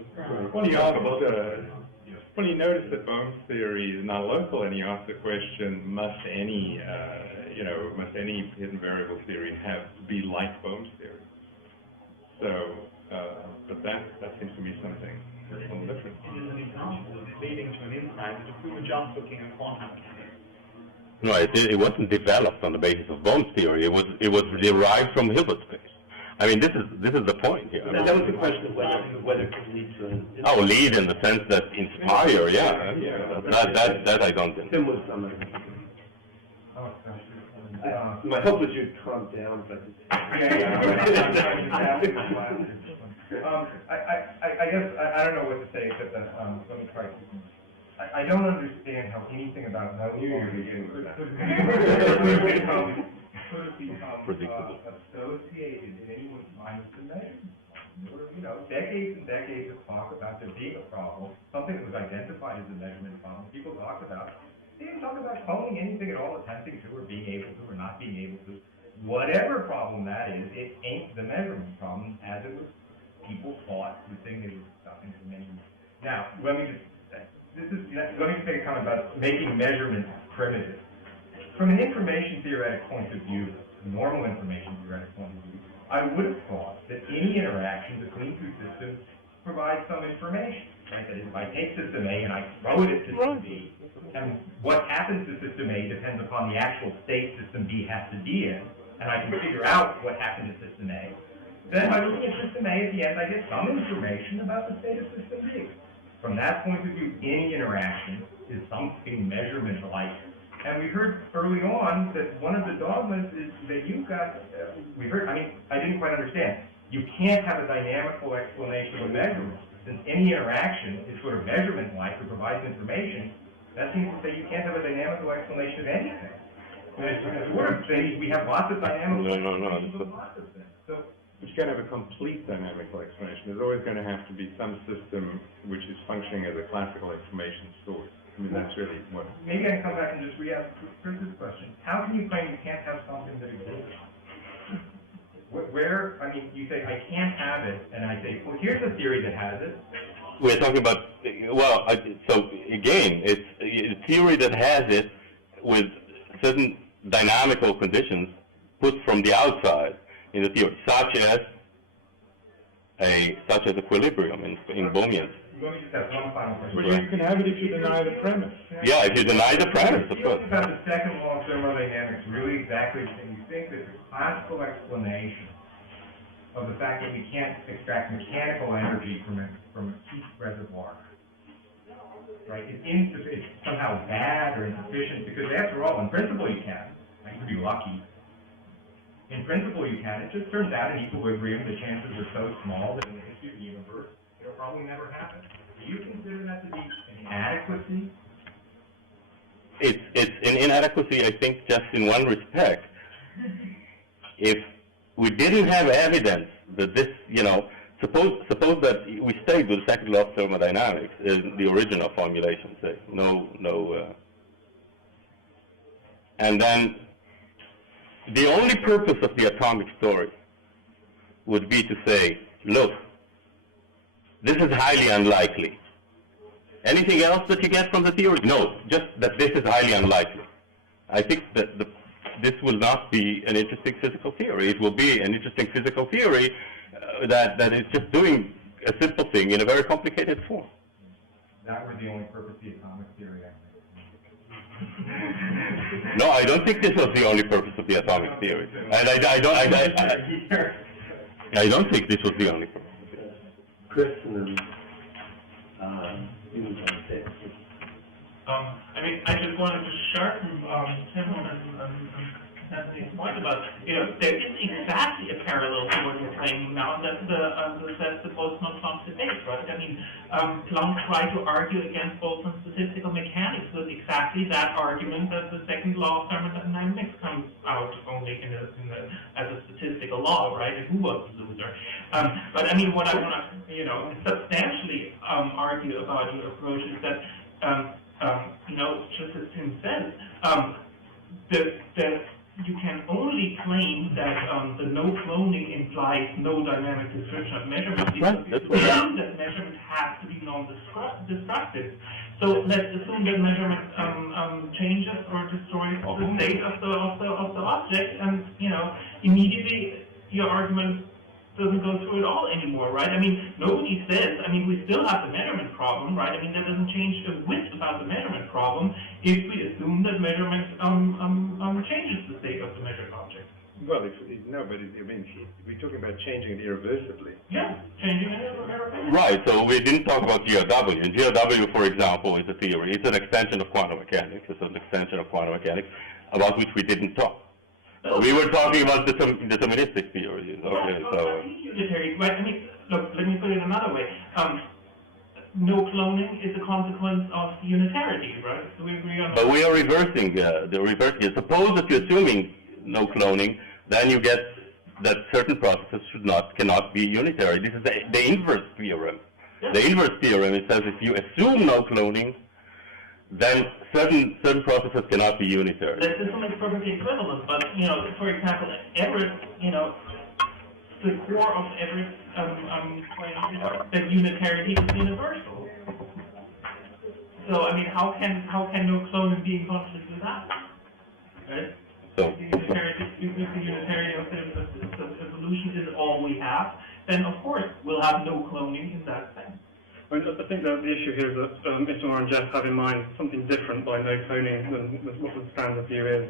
Well, you notice that Bohm's theory is not local, and you ask the question: must any hidden variable theory be like Bohm's theory? So, but that seems to me something a little different. It is an example leading to an insight that if we were just looking at quantum mechanics. No, it wasn't developed on the basis of Bohm's theory. It was derived from Hilbert's space. I mean, this is the point here. That was the question of whether it could lead to an... Oh, lead in the sense that inspire, yeah. That I don't think. Similar summary. My hope was you'd calm down, but... I guess, I don't know what to say, except that, let me try. I don't understand how anything about no could become associated in anyone's mind with the measurement. There were, decades and decades of talk about there being a problem, something that was identified as a measurement problem. People talked about it. They didn't talk about cloning anything at all, attempting to, or being able to, or not being able to. Whatever problem that is, it ain't the measurement problem as it was. People thought the thing they were discussing for many years. Now, let me just take a comment about making measurements primitive. From an information theoretic point of view, a normal information theoretic point of view, I would have thought that any interaction between two systems provides some information. Right? That is, if I take system A and I throw it at system B, and what happens to system A depends upon the actual state system B has to be in, and I can figure out what happened to system A. Then by looking at system A at the end, I get some information about the state of system B. From that point of view, any interaction is something measurement-like. And we heard early on that one of the dogmas is that you've got, I didn't quite understand. You can't have a dynamical explanation of measurement. Since any interaction is sort of measurement-like or provides information, that seems to say you can't have a dynamical explanation of anything. We have lots of dynamical explanations of lots of things. So, But you can't have a complete dynamical explanation. There's always going to have to be some system which is functioning as a classical information source. I mean, that's really what... Maybe I can come back and just re-ask Chris's question. How can you claim you can't have something that exists? You say, I can't have it, and I say, well, here's a theory that has it. We're talking about, so again, it's a theory that has it with certain dynamical conditions put from the outside in the theory, such as equilibrium in Bohmian. Let me just have one final question. Well, you can have it if you deny the premise. Yeah, if you deny the premise, of course. You about the second law of thermodynamics really exactly the same. You think that the classical explanation of the fact that we can't extract mechanical energy from a heat reservoir, right, it's somehow bad or insufficient, because after all, in principle you can. You could be lucky. In principle you can. It just turns out in equilibrium the chances are so small that in the history of the universe it'll probably never happen. Do you consider that to be an inadequacy? It's an inadequacy, I think, just in one respect. If we didn't have evidence that this, suppose that we stayed with the second law of thermodynamics in the original formulation, say, and then the only purpose of the atomic story would be to say, look, this is highly unlikely. Anything else that you get from the theory? No, just that this is highly unlikely. I think that this will not be an interesting physical theory. It will be an interesting physical theory that is just doing a simple thing in a very complicated form. That was the only purpose of the atomic theory, I think. No, I don't think this was the only purpose of the atomic theory. And I don't think this was the only purpose. Chris and then you can say it. I just wanted to sharpen Tim and Anthony's point about, there is exactly a parallel to what you're claiming now, that's the Boltzmann-Planck debate, right? I mean, Planck tried to argue against Boltzmann's statistical mechanics with exactly that argument that the second law of thermodynamics comes out only as a statistical law, right? Who was the loser? But I mean, what I want to, substantially argue about your approach is that, just as Tim said, that you can only claim that the no cloning implies no dynamic description of measurement because assume that measurement has to be non-destructive. So let's assume that measurement changes or destroys the state of the object, and immediately your argument doesn't go through at all anymore, right? I mean, nobody says, we still have the measurement problem, right? I mean, that doesn't change a whit about the measurement problem if we assume that measurement changes the state of the measured object. Well, we're talking about changing it irreversibly. Yeah, changing it irreversibly. Right, so we didn't talk about GRW. And GRW, for example, is a theory. It's an extension of quantum mechanics. It's an extension of quantum mechanics about which we didn't talk. We were talking about deterministic theories. Okay, so. Unitary, right? I mean, look, let me put it another way. No cloning is a consequence of unitarity, right? Do we agree on that? But we are reversing the reversing. Suppose that you're assuming no cloning, then you get that certain processes cannot be unitary. This is the inverse theorem. Yeah. The inverse theorem, it says if you assume no cloning, then certain processes cannot be unitary. This is perfectly equivalent, but for example, Everett, the core of Everett's claim is that unitarity is universal. So I mean, how can no cloning be in conflict with that? Right? So if the unitarity of evolution is all we have, then of course we'll have no cloning in that sense. I think that the issue here is that Itamar and Jeff have in mind something different by no cloning than what the standard view is.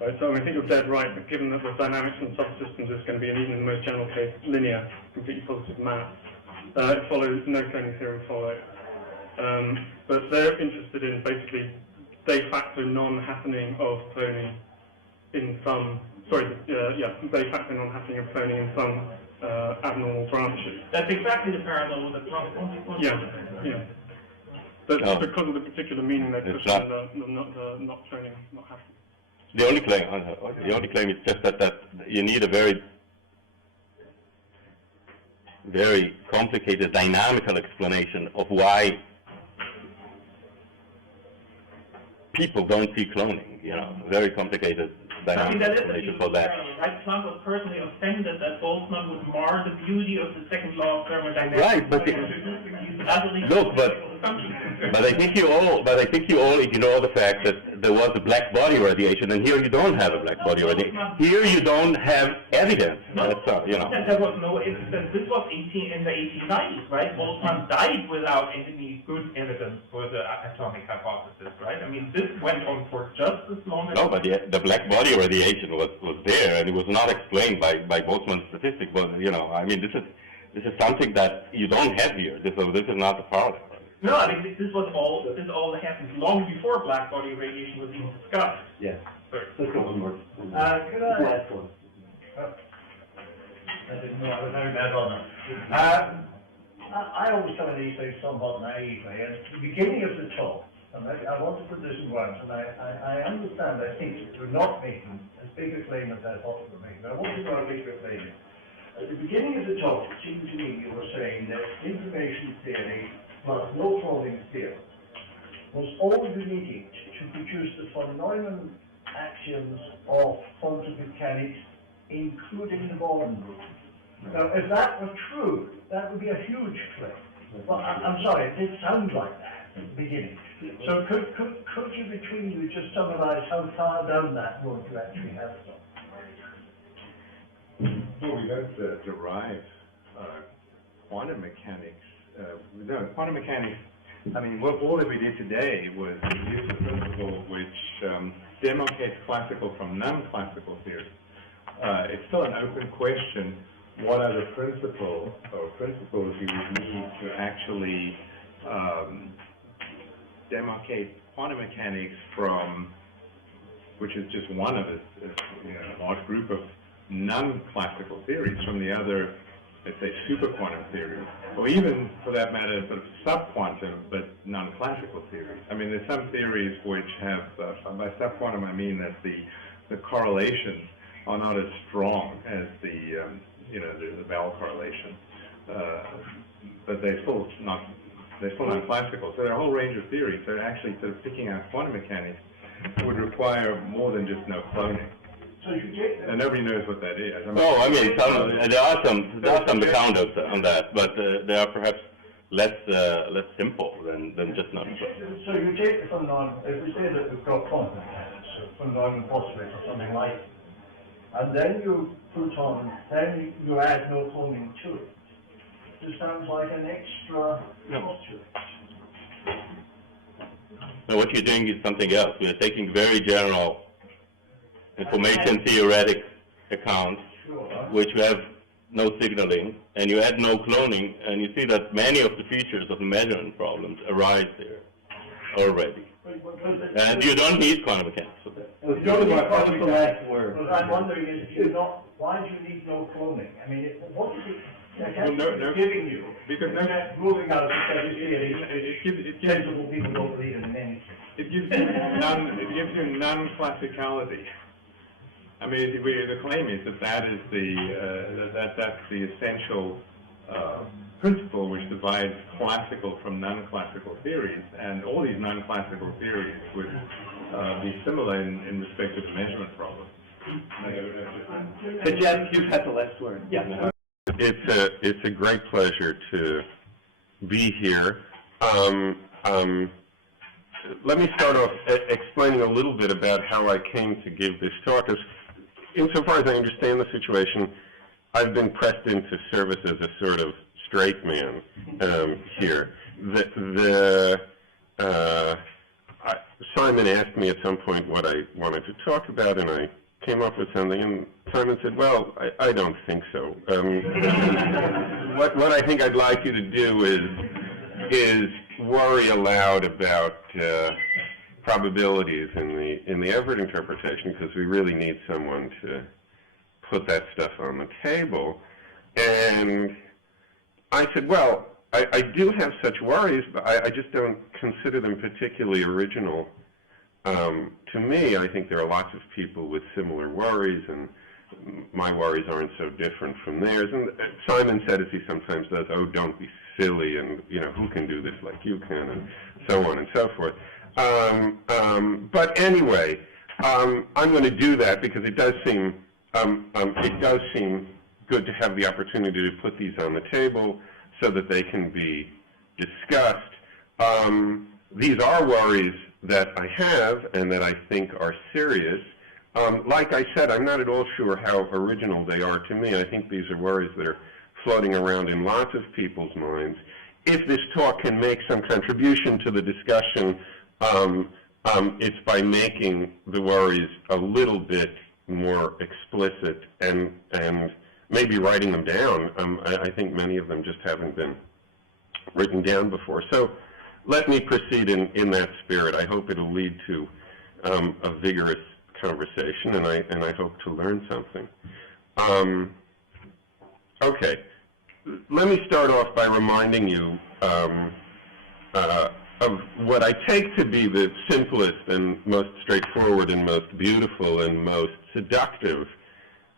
Right? So I think you're dead right, but given that the dynamics in subsystems is going to be, even in the most general case, linear, completely positive math, it follows, no cloning theory follows. But they're interested in basically de facto non-happening of cloning in some, de facto non-happening of cloning in some abnormal branches. That's exactly the parallel with the problem. Yeah. But because of the particular meaning they push on the not cloning, not happening. The only claim is just that you need a very, very complicated dynamical explanation of why people don't see cloning. Very complicated dynamical explanation for that. Right? Planck was personally offended that Boltzmann would mar the beauty of the second law of thermodynamics. Right, but I think you all ignore the fact that there was a black body radiation, and here you don't have a black body radiation. Here you don't have evidence. There was no evidence. This was in the 1890s, right? Boltzmann died without any good evidence for the atomic hypothesis, right? I mean, this went on for just as long as... No, but the black body radiation was there, and it was not explained by Boltzmann's statistics. But this is something that you don't have here. This is not the problem. No, I mean this all happened long before black body radiation was even discussed. Yes. Sorry. Let's go one more. Could I? Last one. I didn't know I was very bad on that. I always come at these things somewhat naively. At the beginning of the talk, and I want to put this in words, and I understand, I think you're not making as big a claim as I thought you were making. I want to know how big your claim is. At the beginning of the talk, it seemed to me you were saying that information theory plus no cloning theory was all you needed to produce the von Neumann axioms of quantum mechanics, including the Maudlin rule. Now, if that were true, that would be a huge claim. Well, I'm sorry, it did sound like that at the beginning. So could you, between you, just summarize how far down that road you actually have gone? Well, we don't derive quantum mechanics. Quantum mechanics, all that we did today was use a principle which demarcates classical from non-classical theory. It's still an open question what are the principles you would need to actually demarcate quantum mechanics from, which is just one of a large group of non-classical theories, from the other, let's say, superquantum theories, or even, for that matter, sort of subquantum but non-classical theories. There's some theories which have, by subquantum I mean that the correlations are not as strong as the the Bell correlation, but they're still not classical. So there are a whole range of theories. So actually, sort of picking out quantum mechanics would require more than just no cloning. And nobody knows what that is. No, I mean, there are some accounts on that, but they are perhaps less simple than just not. So you take the phenomenon, if we say that we've got quantum mechanics, phenomenon phosphate or something like it, and then you put on, then you add no cloning to it. This sounds like an extra postulate. No, what you're doing is something else. We are taking very general information theoretic accounts, which have no signaling, and you add no cloning, and you see that many of the features of the measurement problems arise there already. And you don't need quantum mechanics for that. Well, you don't need quantum mechanics. What I'm wondering is, why do you need no cloning? I mean, what is it? Giving you, because moving out of the sensible people don't believe in anything. It gives you non-classicality. I mean, the claim is that is that's the essential principle which divides classical from non-classical theories, and all these non-classical theories would be similar in respect to the measurement problem. But Jeff, you've had the last word. Yeah. It's a great pleasure to be here. Let me start off explaining a little bit about how I came to give this talk. Insofar as I understand the situation, I've been pressed into service as a sort of straight man here. Simon asked me at some point what I wanted to talk about, and I came up with something, and Simon said, well, I don't think so. What I think I'd like you to do is worry aloud about probabilities in the Everett interpretation, because we really need someone to put that stuff on the table. And I said, well, I do have such worries, but I just don't consider them particularly original. To me, I think there are lots of people with similar worries, and my worries aren't so different from theirs. And Simon said, as he sometimes does, oh, don't be silly, and who can do this like you can, and so on and so forth. But anyway, I'm going to do that because it does seem good to have the opportunity to put these on the table so that they can be discussed. These are worries that I have and that I think are serious. Like I said, I'm not at all sure how original they are to me. I think these are worries that are floating around in lots of people's minds. If this talk can make some contribution to the discussion, it's by making the worries a little bit more explicit and maybe writing them down. I think many of them just haven't been written down before. So let me proceed in that spirit. I hope it'll lead to a vigorous conversation, and I hope to learn something. Okay, let me start off by reminding you of what I take to be the simplest and most straightforward and most beautiful and most seductive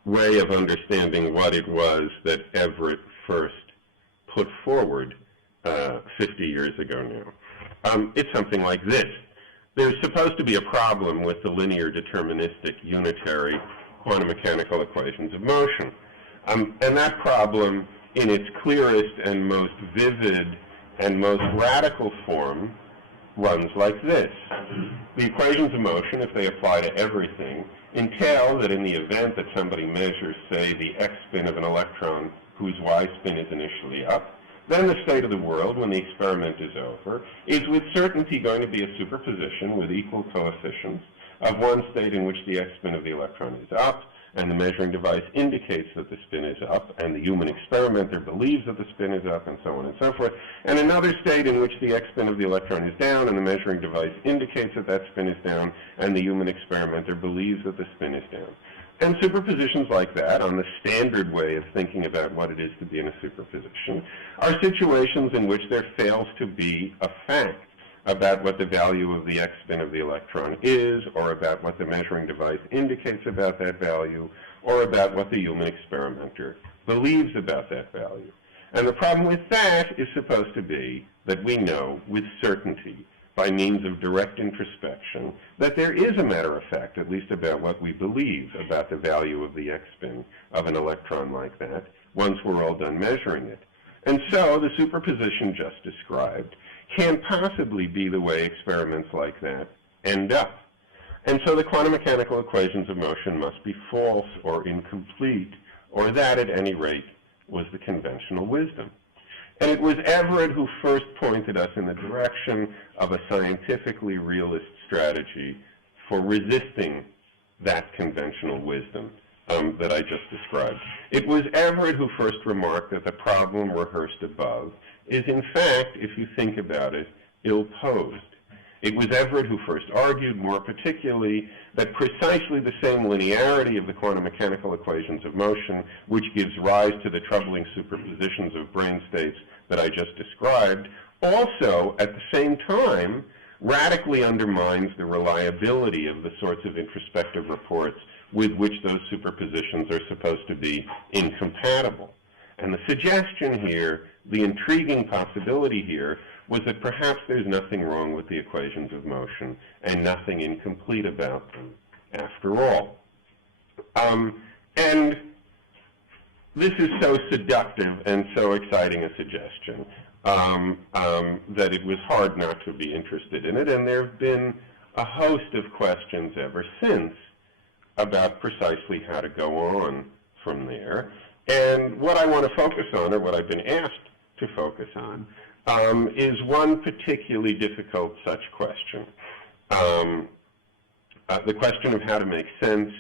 way of understanding what it was that Everett first put forward 50 years ago now. It's something like this. There's supposed to be a problem with the linear deterministic unitary quantum mechanical equations of motion. And that problem, in its clearest and most vivid and most radical form, runs like this. The equations of motion, if they apply to everything, entail that in the event that somebody measures, say, the x spin of an electron whose y spin is initially up, then the state of the world, when the experiment is over, is with certainty going to be a superposition with equal coefficients of one state in which the x spin of the electron is up, and the measuring device indicates that the spin is up, and the human experimenter believes that the spin is up, and so on and so forth, and another state in which the x spin of the electron is down, and the measuring device indicates that that spin is down, and the human experimenter believes that the spin is down. And superpositions like that, on the standard way of thinking about what it is to be in a superposition, are situations in which there fails to be a fact, about what the value of the x-spin of the electron is, or about what the measuring device indicates about that value, or about what the human experimenter believes about that value. And the problem with that is supposed to be that we know with certainty, by means of direct introspection, that there is a matter of fact, at least about what we believe about the value of the x-spin of an electron like that, once we're all done measuring it. And so the superposition just described can't possibly be the way experiments like that end up. And so the quantum mechanical equations of motion must be false or incomplete, or that, at any rate, was the conventional wisdom. And it was Everett who first pointed us in the direction of a scientifically realist strategy for resisting that conventional wisdom that I just described. It was Everett who first remarked that the problem rehearsed above is, in fact, if you think about it, ill-posed. It was Everett who first argued, more particularly, that precisely the same linearity of the quantum mechanical equations of motion, which gives rise to the troubling superpositions of brane states that I just described, also, at the same time, radically undermines the reliability of the sorts of introspective reports with which those superpositions are supposed to be incompatible. And the suggestion here, the intriguing possibility here, was that perhaps there's nothing wrong with the equations of motion and nothing incomplete about them after all. And this is so seductive and so exciting a suggestion that it was hard not to be interested in it, and there have been a host of questions ever since about precisely how to go on from there. And what I want to focus on, or what I've been asked to focus on, is one particularly difficult such question. The question of how to make sense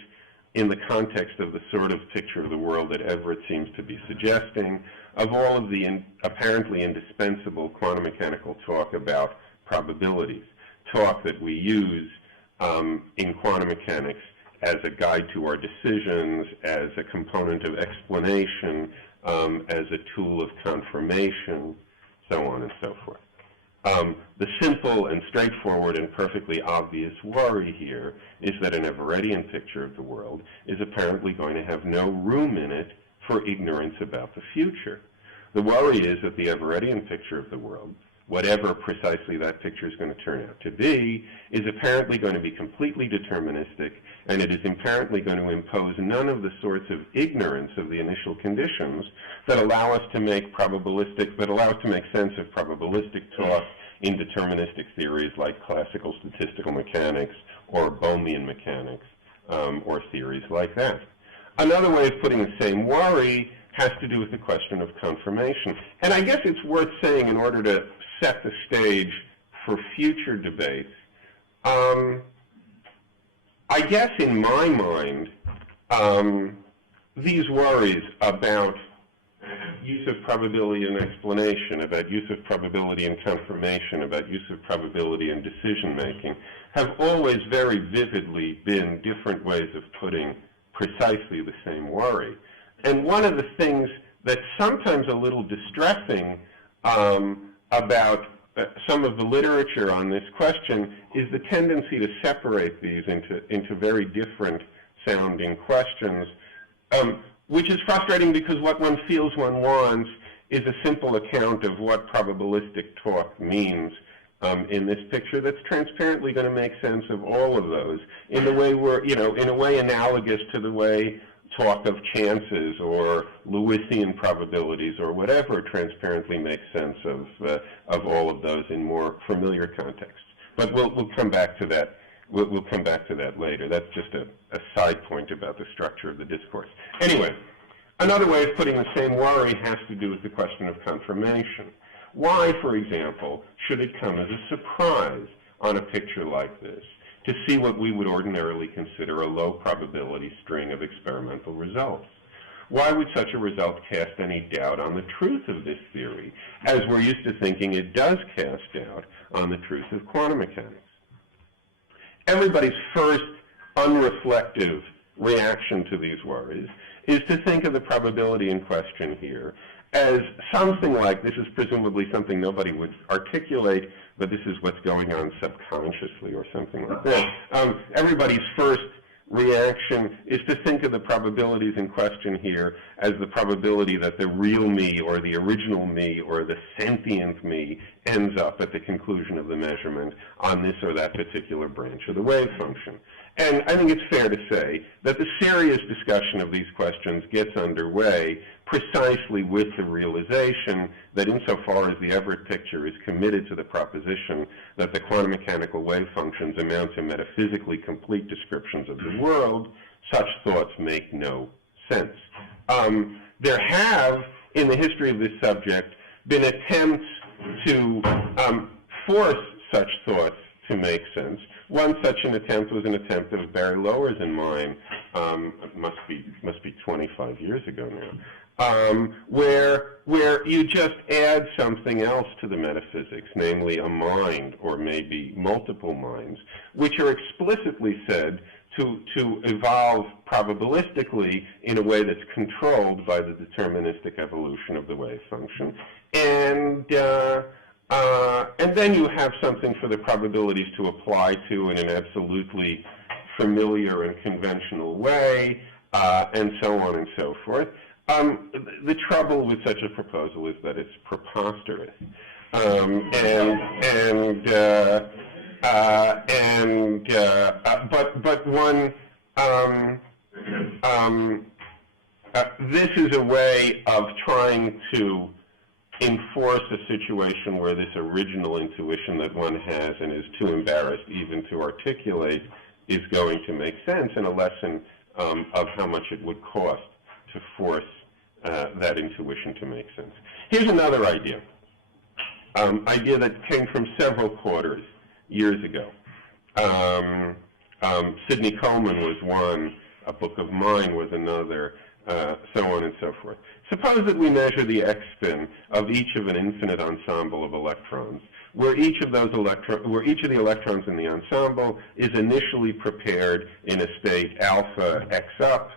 in the context of the sort of picture of the world that Everett seems to be suggesting, of all of the apparently indispensable quantum mechanical talk about probabilities, talk that we use in quantum mechanics as a guide to our decisions, as a component of explanation, as a tool of confirmation, so on and so forth. The simple and straightforward and perfectly obvious worry here is that an Everettian picture of the world is apparently going to have no room in it for ignorance about the future. The worry is that the Everettian picture of the world, whatever precisely that picture is going to turn out to be, is apparently going to be completely deterministic, and it is apparently going to impose none of the sorts of ignorance of the initial conditions that allow us to make sense of probabilistic talk in deterministic theories like classical statistical mechanics or Bohmian mechanics, or theories like that. Another way of putting the same worry has to do with the question of confirmation. And I guess it's worth saying, in order to set the stage for future debates, I guess in my mind, these worries about use of probability and explanation, about use of probability and confirmation, about use of probability and decision-making, have always very vividly been different ways of putting precisely the same worry. And one of the things that's sometimes a little distressing about some of the literature on this question is the tendency to separate these into very different sounding questions, which is frustrating because what one feels one wants is a simple account of what probabilistic talk means in this picture that's transparently going to make sense of all of those in the way in a way analogous to the way talk of chances or Lewisian probabilities or whatever transparently makes sense of all of those in more familiar contexts. But we'll come back to that. We'll come back to that later. That's just a side point about the structure of the discourse. Anyway, another way of putting the same worry has to do with the question of confirmation. Why, for example, should it come as a surprise on a picture like this to see what we would ordinarily consider a low probability string of experimental results? Why would such a result cast any doubt on the truth of this theory, as we're used to thinking it does cast doubt on the truth of quantum mechanics? Everybody's first unreflective reaction to these worries is to think of the probability in question here as something like, this is presumably something nobody would articulate, but this is what's going on subconsciously or something like that. Everybody's first reaction is to think of the probabilities in question here as the probability that the real me or the original me or the sentient me ends up at the conclusion of the measurement on this or that particular branch of the wave function. And I think it's fair to say that the serious discussion of these questions gets underway precisely with the realization that insofar as the Everett picture is committed to the proposition that the quantum mechanical wave functions amount to metaphysically complete descriptions of the world, such thoughts make no sense. There have, in the history of this subject, been attempts to force such thoughts to make sense. One such an attempt was an attempt of Barry Loewer's and mine, it must be 25 years ago now, where you just add something else to the metaphysics, namely a mind or maybe multiple minds, which are explicitly said to evolve probabilistically in a way that's controlled by the deterministic evolution of the wave function. And then you have something for the probabilities to apply to in an absolutely familiar and conventional way, and so on and so forth. The trouble with such a proposal is that it's preposterous. But one, this is a way of trying to enforce a situation where this original intuition that one has and is too embarrassed even to articulate is going to make sense, and a lesson of how much it would cost to force that intuition to make sense. Here's another idea that came from several quarters years ago. Sidney Coleman was one, A Book of Mine was another, so on and so forth. Suppose that we measure the x-spin of each of an infinite ensemble of electrons, where each of the electrons in the ensemble is initially prepared in a state alpha x up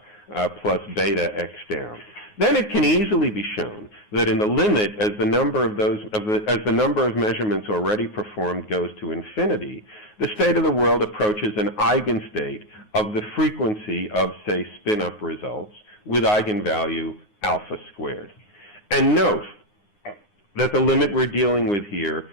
plus beta x down. Then it can easily be shown that in the limit, as the number of measurements already performed goes to infinity, the state of the world approaches an eigenstate of the frequency of, say, spin-up results with eigenvalue alpha squared. And note that the limit we're dealing with here,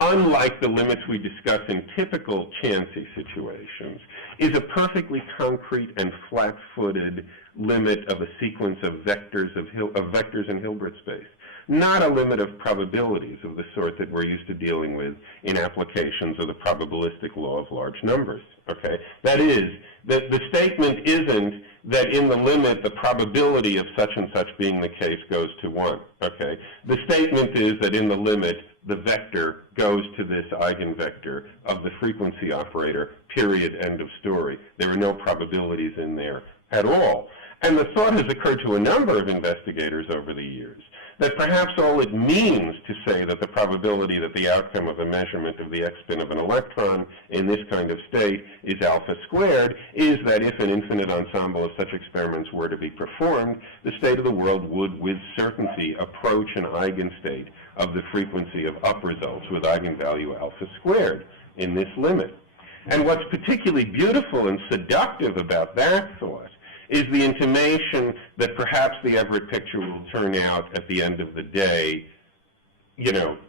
unlike the limits we discuss in typical chancy situations, is a perfectly concrete and flat-footed limit of a sequence of vectors in Hilbert space, not a limit of probabilities of the sort that we're used to dealing with in applications of the probabilistic law of large numbers. Okay, that is, that the statement isn't that in the limit the probability of such and such being the case goes to 1. Okay, the statement is that in the limit the vector goes to this eigenvector of the frequency operator, period, end of story. There are no probabilities in there at all. And the thought has occurred to a number of investigators over the years that perhaps all it means to say that the probability that the outcome of a measurement of the x-spin of an electron in this kind of state is alpha squared is that if an infinite ensemble of such experiments were to be performed, the state of the world would with certainty approach an eigenstate of the frequency of up results with eigenvalue alpha squared in this limit. And what's particularly beautiful and seductive about that thought is the intimation that perhaps the Everett picture will turn out at the end of the day,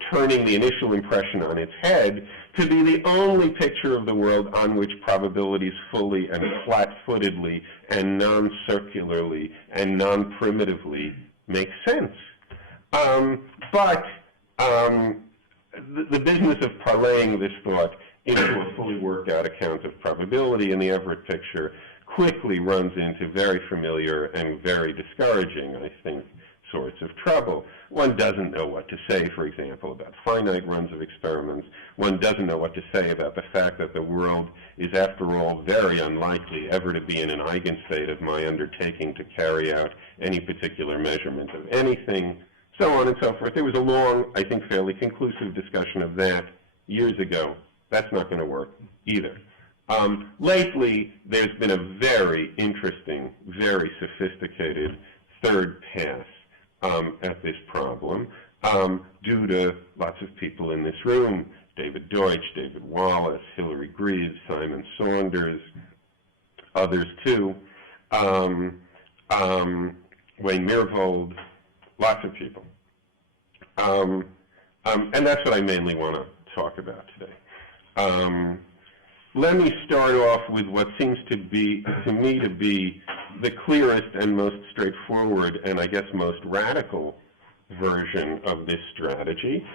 turning the initial impression on its head to be the only picture of the world on which probabilities fully and flat-footedly and non-circularly and non-primitively make sense. But the business of parlaying this thought into a fully worked out account of probability in the Everett picture quickly runs into very familiar and very discouraging, I think, sorts of trouble. One doesn't know what to say, for example, about finite runs of experiments. One doesn't know what to say about the fact that the world is, after all, very unlikely ever to be in an eigenstate of my undertaking to carry out any particular measurement of anything, so on and so forth. There was a long, I think, fairly conclusive discussion of that years ago. That's not going to work either. Lately, there's been a very interesting, very sophisticated third pass at this problem due to lots of people in this room, David Deutsch, David Wallace, Hilary Greaves, Simon Saunders, others too, Wayne Myrvold, lots of people. And that's what I mainly want to talk about today. Let me start off with what seems to me to be the clearest and most straightforward and I guess most radical version of this strategy.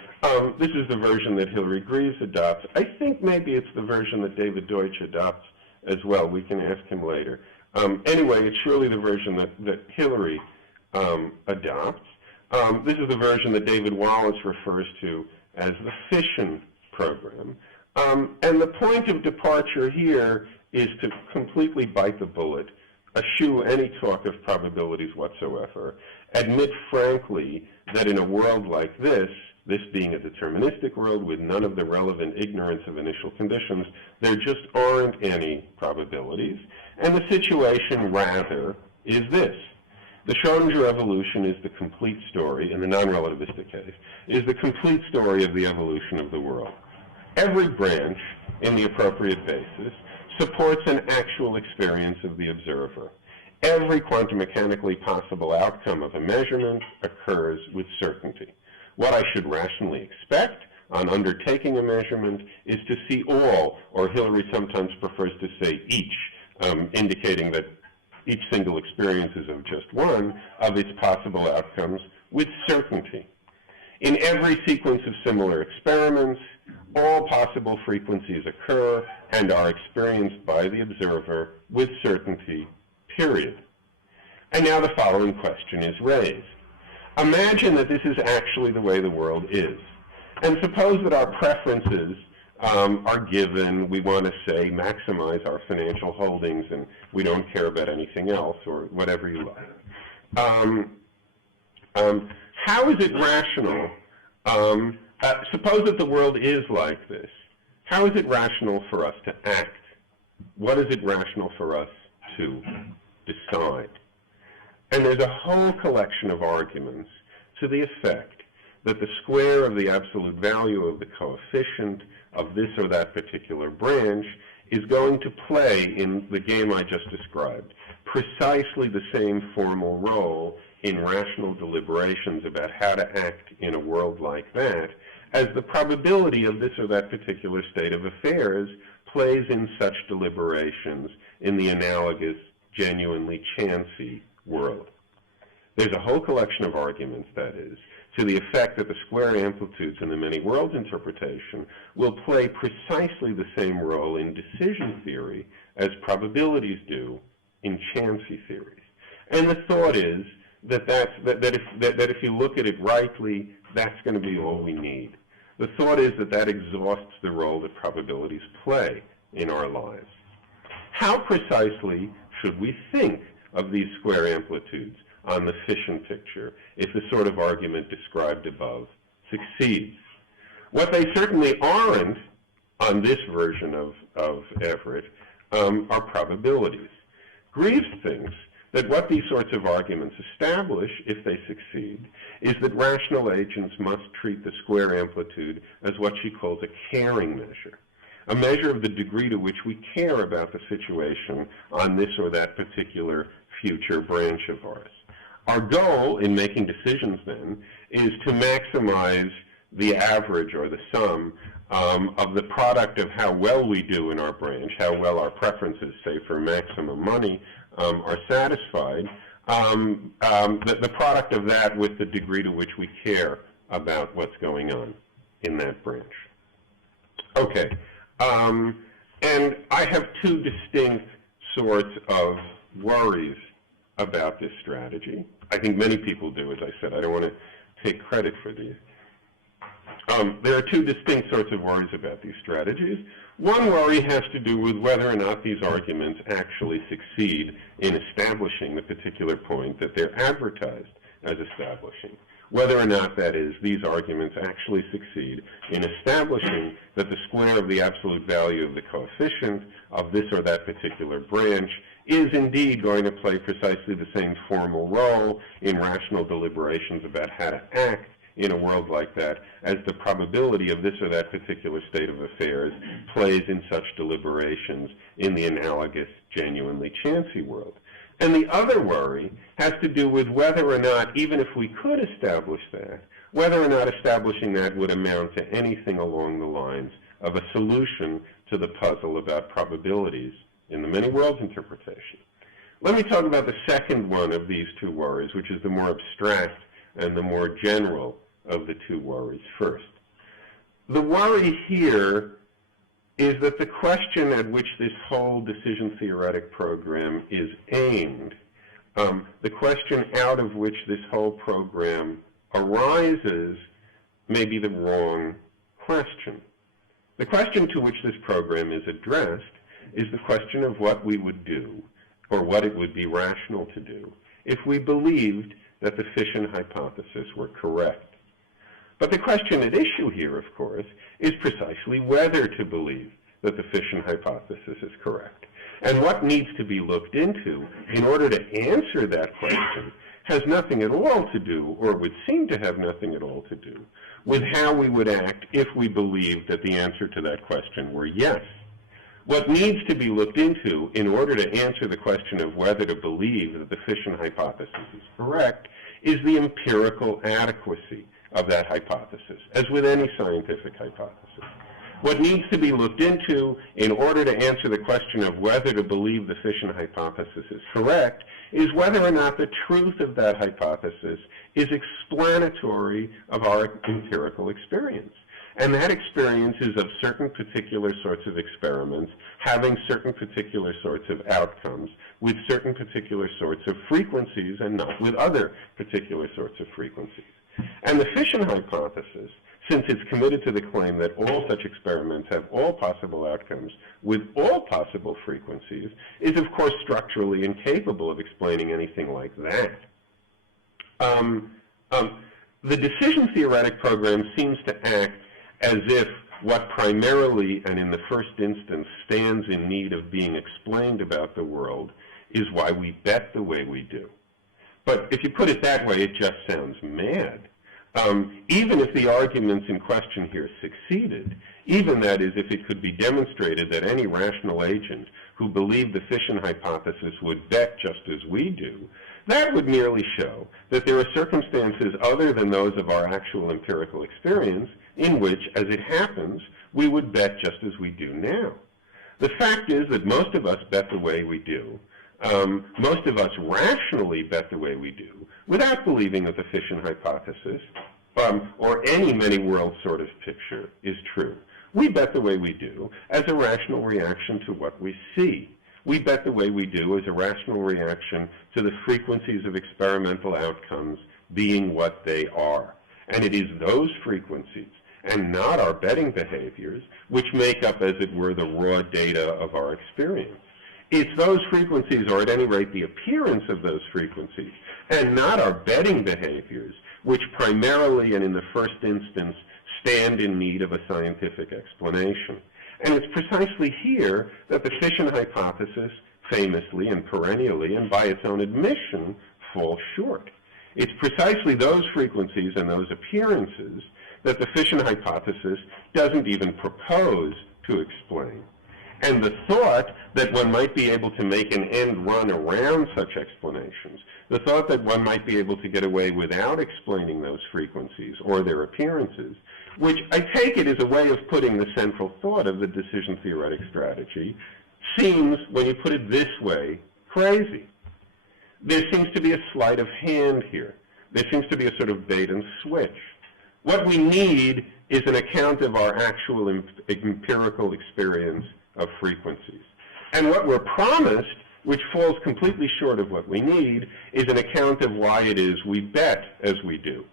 This is the version that Hilary Greaves adopts. I think maybe it's the version that David Deutsch adopts as well. We can ask him later. Anyway, it's surely the version that Hilary adopts. This is the version that David Wallace refers to as the fission program. And the point of departure here is to completely bite the bullet, eschew any talk of probabilities whatsoever, admit frankly that in a world like this being a deterministic world with none of the relevant ignorance of initial conditions, there just aren't any probabilities. And the situation, rather, is this. The Schrödinger evolution is the complete story, in the non-relativistic case, is the complete story of the evolution of the world. Every branch, in the appropriate basis, supports an actual experience of the observer. Every quantum mechanically possible outcome of a measurement occurs with certainty. What I should rationally expect on undertaking a measurement is to see all, or Hilary sometimes prefers to say each, indicating that each single experience is of just one of its possible outcomes with certainty. In every sequence of similar experiments, all possible frequencies occur and are experienced by the observer with certainty, period. And now the following question is raised. Imagine that this is actually the way the world is. And suppose that our preferences are given, we want to say maximize our financial holdings and we don't care about anything else or whatever you like. How is it rational, suppose that the world is like this, how is it rational for us to act? What is it rational for us to decide? And there's a whole collection of arguments to the effect that the square of the absolute value of the coefficient of this or that particular branch is going to play in the game I just described precisely the same formal role in rational deliberations about how to act in a world like that as the probability of this or that particular state of affairs plays in such deliberations in the analogous, genuinely chancy world. There's a whole collection of arguments, that is, to the effect that the square amplitudes in the many worlds interpretation will play precisely the same role in decision theory as probabilities do in chancy theories. And the thought is that if you look at it rightly, that's going to be all we need. The thought is that exhausts the role that probabilities play in our lives. How precisely should we think of these square amplitudes on the fission picture if the sort of argument described above succeeds? What they certainly aren't on this version of Everett are probabilities. Greaves thinks that what these sorts of arguments establish, if they succeed, is that rational agents must treat the square amplitude as what she calls a caring measure, a measure of the degree to which we care about the situation on this or that particular future branch of ours. Our goal in making decisions, then, is to maximize the average or the sum of the product of how well we do in our branch, how well our preferences, say for maximum money, are satisfied, the product of that with the degree to which we care about what's going on in that branch. Okay, and I have two distinct sorts of worries about this strategy. I think many people do, as I said. I don't want to take credit for these. There are two distinct sorts of worries about these strategies. One worry has to do with whether or not these arguments actually succeed in establishing the particular point that they're advertised as establishing. whether or not, that is, these arguments actually succeed in establishing that the square of the absolute value of the coefficient of this or that particular branch is indeed going to play precisely the same formal role in rational deliberations about how to act in a world like that as the probability of this or that particular state of affairs plays in such deliberations in the analogous, genuinely chancy world. And the other worry has to do with whether or not, even if we could establish that, whether or not establishing that would amount to anything along the lines of a solution to the puzzle about probabilities in the many worlds interpretation. Let me talk about the second one of these two worries, which is the more abstract and the more general of the two worries first. The worry here is that the question at which this whole decision theoretic program is aimed, the question out of which this whole program arises, may be the wrong question. The question to which this program is addressed is the question of what we would do, or what it would be rational to do, if we believed that the fission hypothesis were correct. But the question at issue here, of course, is precisely whether to believe that the fission hypothesis is correct. And what needs to be looked into in order to answer that question has nothing at all to do, or would seem to have nothing at all to do, with how we would act if we believed that the answer to that question were yes. What needs to be looked into in order to answer the question of whether to believe that the fission hypothesis is correct is the empirical adequacy of that hypothesis, as with any scientific hypothesis. What needs to be looked into in order to answer the question of whether to believe the fission hypothesis is correct is whether or not the truth of that hypothesis is explanatory of our empirical experience. And that experience is of certain particular sorts of experiments, having certain particular sorts of outcomes, with certain particular sorts of frequencies, and not with other particular sorts of frequencies. And the fission hypothesis, since it's committed to the claim that all such experiments have all possible outcomes with all possible frequencies, is of course structurally incapable of explaining anything like that. The decision theoretic program seems to act as if what primarily and in the first instance stands in need of being explained about the world is why we bet the way we do. But if you put it that way, it just sounds mad. Even if the arguments in question here succeeded, even that is if it could be demonstrated that any rational agent who believed the fission hypothesis would bet just as we do, that would merely show that there are circumstances other than those of our actual empirical experience in which, as it happens, we would bet just as we do now. The fact is that most of us bet the way we do. Most of us rationally bet the way we do, without believing that the fission hypothesis, or any many-world sort of picture, is true. We bet the way we do as a rational reaction to what we see. We bet the way we do as a rational reaction to the frequencies of experimental outcomes being what they are. And it is those frequencies, and not our betting behaviors, which make up, as it were, the raw data of our experience. It's those frequencies, or at any rate the appearance of those frequencies, and not our betting behaviors, which primarily and in the first instance stand in need of a scientific explanation. And it's precisely here that the fission hypothesis famously and perennially and by its own admission falls short. It's precisely those frequencies and those appearances that the fission hypothesis doesn't even propose to explain. And the thought that one might be able to make an end run around such explanations, the thought that one might be able to get away without explaining those frequencies or their appearances, which I take it is a way of putting the central thought of the decision theoretic strategy, seems, when you put it this way, crazy. There seems to be a sleight of hand here. There seems to be a sort of bait and switch. What we need is an account of our actual empirical experience of frequencies. And what we're promised, which falls completely short of what we need, is an account of why it is we bet as we do.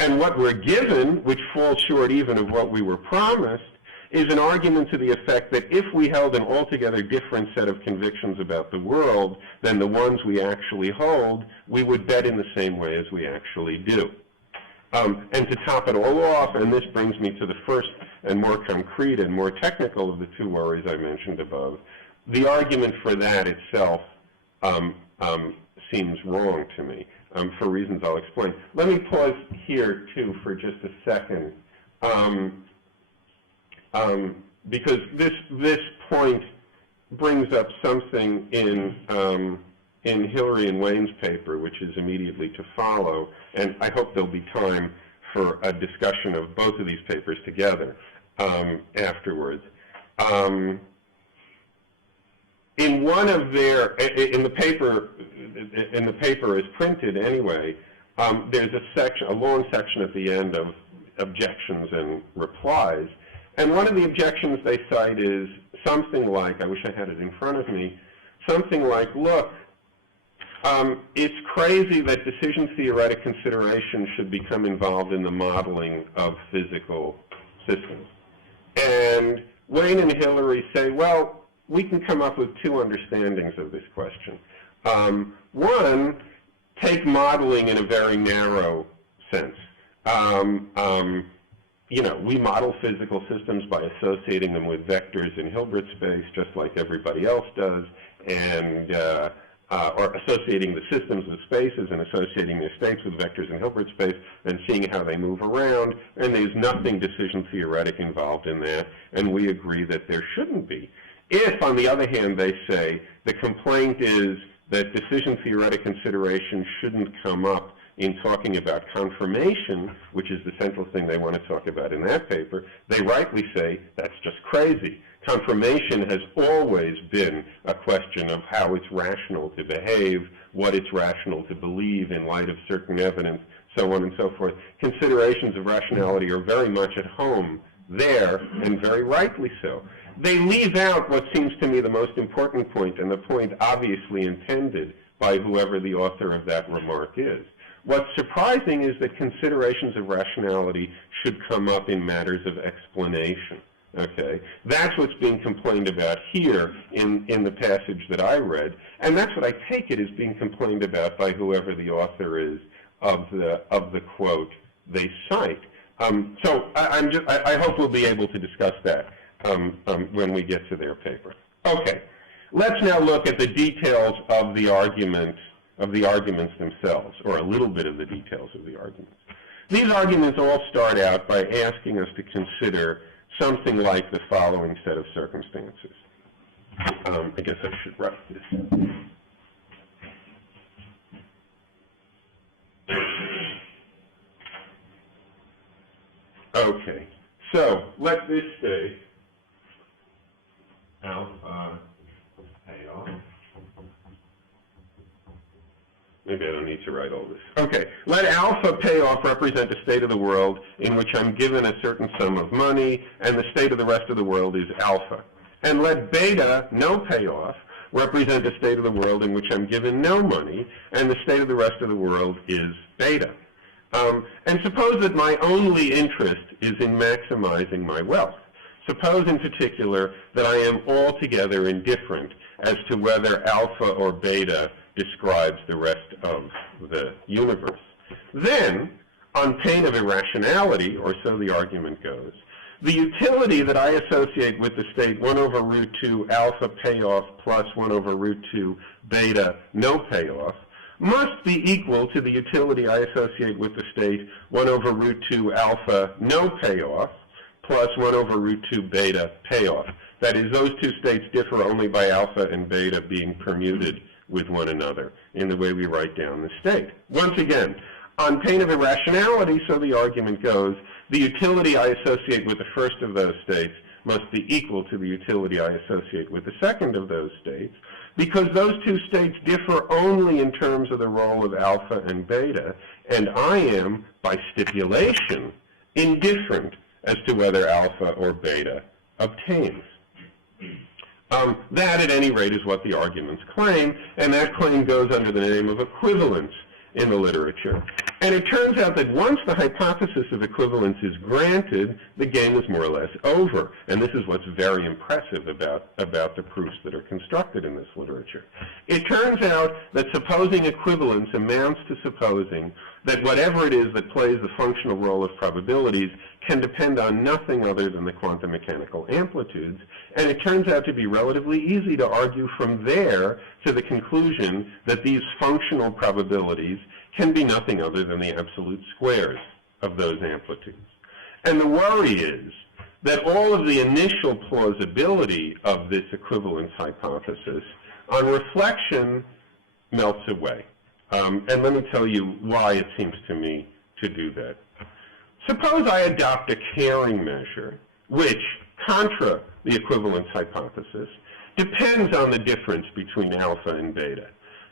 And what we're given, which falls short even of what we were promised, is an argument to the effect that if we held an altogether different set of convictions about the world than the ones we actually hold, we would bet in the same way as we actually do. And to top it all off, and this brings me to the first and more concrete and more technical of the two worries I mentioned above, the argument for that itself seems wrong to me, for reasons I'll explain. Let me pause here, too, for just a second, because this point brings up something in Hilary and Wayne's paper, which is immediately to follow, and I hope there'll be time for a discussion of both of these papers together afterwards. In one of their, in the paper as printed anyway, there's a long section at the end of objections and replies, and one of the objections they cite is something like, I wish I had it in front of me, something like, look, it's crazy that decision theoretic consideration should become involved in the modeling of physical systems. And Wayne and Hilary say, well, we can come up with two understandings of this question. One, take modeling in a very narrow sense. You know, we model physical systems by associating them with vectors in Hilbert space, just like everybody else does, and or associating the systems with spaces and associating their states with vectors in Hilbert space, and seeing how they move around, and there's nothing decision theoretic involved in that, and we agree that there shouldn't be. If, on the other hand, they say the complaint is that decision theoretic consideration shouldn't come up in talking about confirmation, which is the central thing they want to talk about in that paper, they rightly say that's just crazy. Confirmation has always been a question of how it's rational to behave, what it's rational to believe in light of certain evidence, so on and so forth. Considerations of rationality are very much at home there, and very rightly so. They leave out what seems to me the most important point, and the point obviously intended by whoever the author of that remark is. What's surprising is that considerations of rationality should come up in matters of explanation. Okay, that's what's being complained about here in the passage that I read, and that's what I take it is being complained about by whoever the author is of the quote they cite. So I hope we'll be able to discuss that when we get to their paper. Okay, let's now look at the details of the arguments themselves, or a little bit of the details of the arguments. These arguments all start out by asking us to consider something like the following set of circumstances. I guess I should write this. Okay, so let this say alpha payoff. Maybe I don't need to write all this. Okay, let alpha payoff represent a state of the world in which I'm given a certain sum of money, and the state of the rest of the world is alpha. And let beta, no payoff, represent a state of the world in which I'm given no money, and the state of the rest of the world is beta. And suppose that my only interest is in maximizing my wealth. Suppose in particular that I am altogether indifferent as to whether alpha or beta describes the rest of the universe. Then, on pain of irrationality, or so the argument goes, the utility that I associate with the state 1 over root 2 alpha payoff plus 1 over root 2 beta no payoff must be equal to the utility I associate with the state 1 over root 2 alpha no payoff plus 1 over root 2 beta payoff. That is, those two states differ only by alpha and beta being permuted with one another in the way we write down the state. Once again, on pain of irrationality, so the argument goes, the utility I associate with the first of those states must be equal to the utility I associate with the second of those states, because those two states differ only in terms of the role of alpha and beta, and I am, by stipulation, indifferent as to whether alpha or beta obtains. That, at any rate, is what the arguments claim, and that claim goes under the name of equivalence in the literature. And it turns out that once the hypothesis of equivalence is granted, the game is more or less over. And this is what's very impressive about the proofs that are constructed in this literature. It turns out that supposing equivalence amounts to supposing that whatever it is that plays the functional role of probabilities can depend on nothing other than the quantum mechanical amplitudes. And it turns out to be relatively easy to argue from there to the conclusion that these functional probabilities can be nothing other than the absolute squares of those amplitudes. And the worry is that all of the initial plausibility of this equivalence hypothesis on reflection melts away. And let me tell you why it seems to me to do that. Suppose I adopt a Caring measure, which, contra the equivalence hypothesis, depends on the difference between alpha and beta.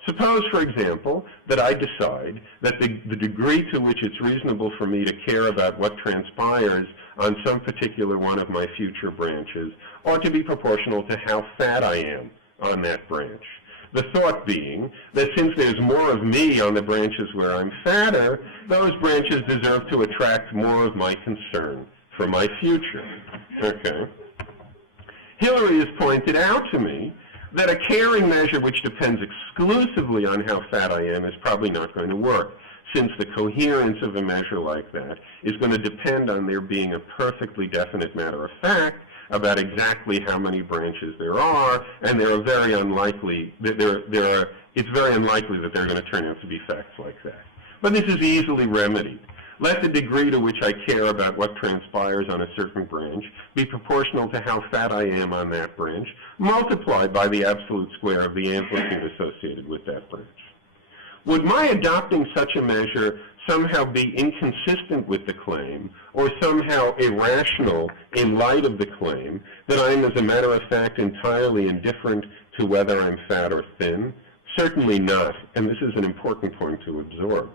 Suppose, for example, that I decide that the degree to which it's reasonable for me to care about what transpires on some particular one of my future branches ought to be proportional to how fat I am on that branch. The thought being that since there's more of me on the branches where I'm fatter, those branches deserve to attract more of my concern for my future. Okay. Hilary has pointed out to me that a Caring measure which depends exclusively on how fat I am is probably not going to work, since the coherence of a measure like that is going to depend on there being a perfectly definite matter of fact about exactly how many branches there are, and it's very unlikely that they're going to turn out to be facts like that. But this is easily remedied. Let the degree to which I care about what transpires on a certain branch be proportional to how fat I am on that branch, multiplied by the absolute square of the amplitude associated with that branch. Would my adopting such a measure somehow be inconsistent with the claim, or somehow irrational in light of the claim, that I'm, as a matter of fact, entirely indifferent to whether I'm fat or thin? Certainly not, and this is an important point to absorb.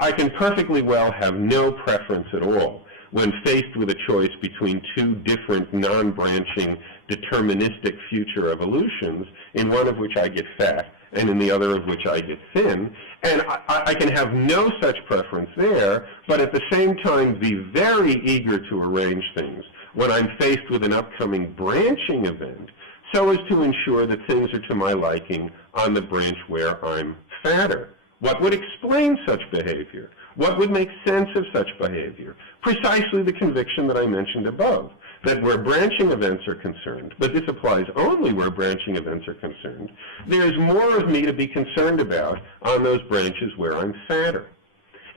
I can perfectly well have no preference at all when faced with a choice between two different non-branching deterministic future evolutions, in one of which I get fat and in the other of which I get thin, and I can have no such preference there, but at the same time be very eager to arrange things when I'm faced with an upcoming branching event, so as to ensure that things are to my liking on the branch where I'm fatter. What would explain such behavior? What would make sense of such behavior? Precisely the conviction that I mentioned above, that where branching events are concerned, but this applies only where branching events are concerned, there's more of me to be concerned about on those branches where I'm fatter.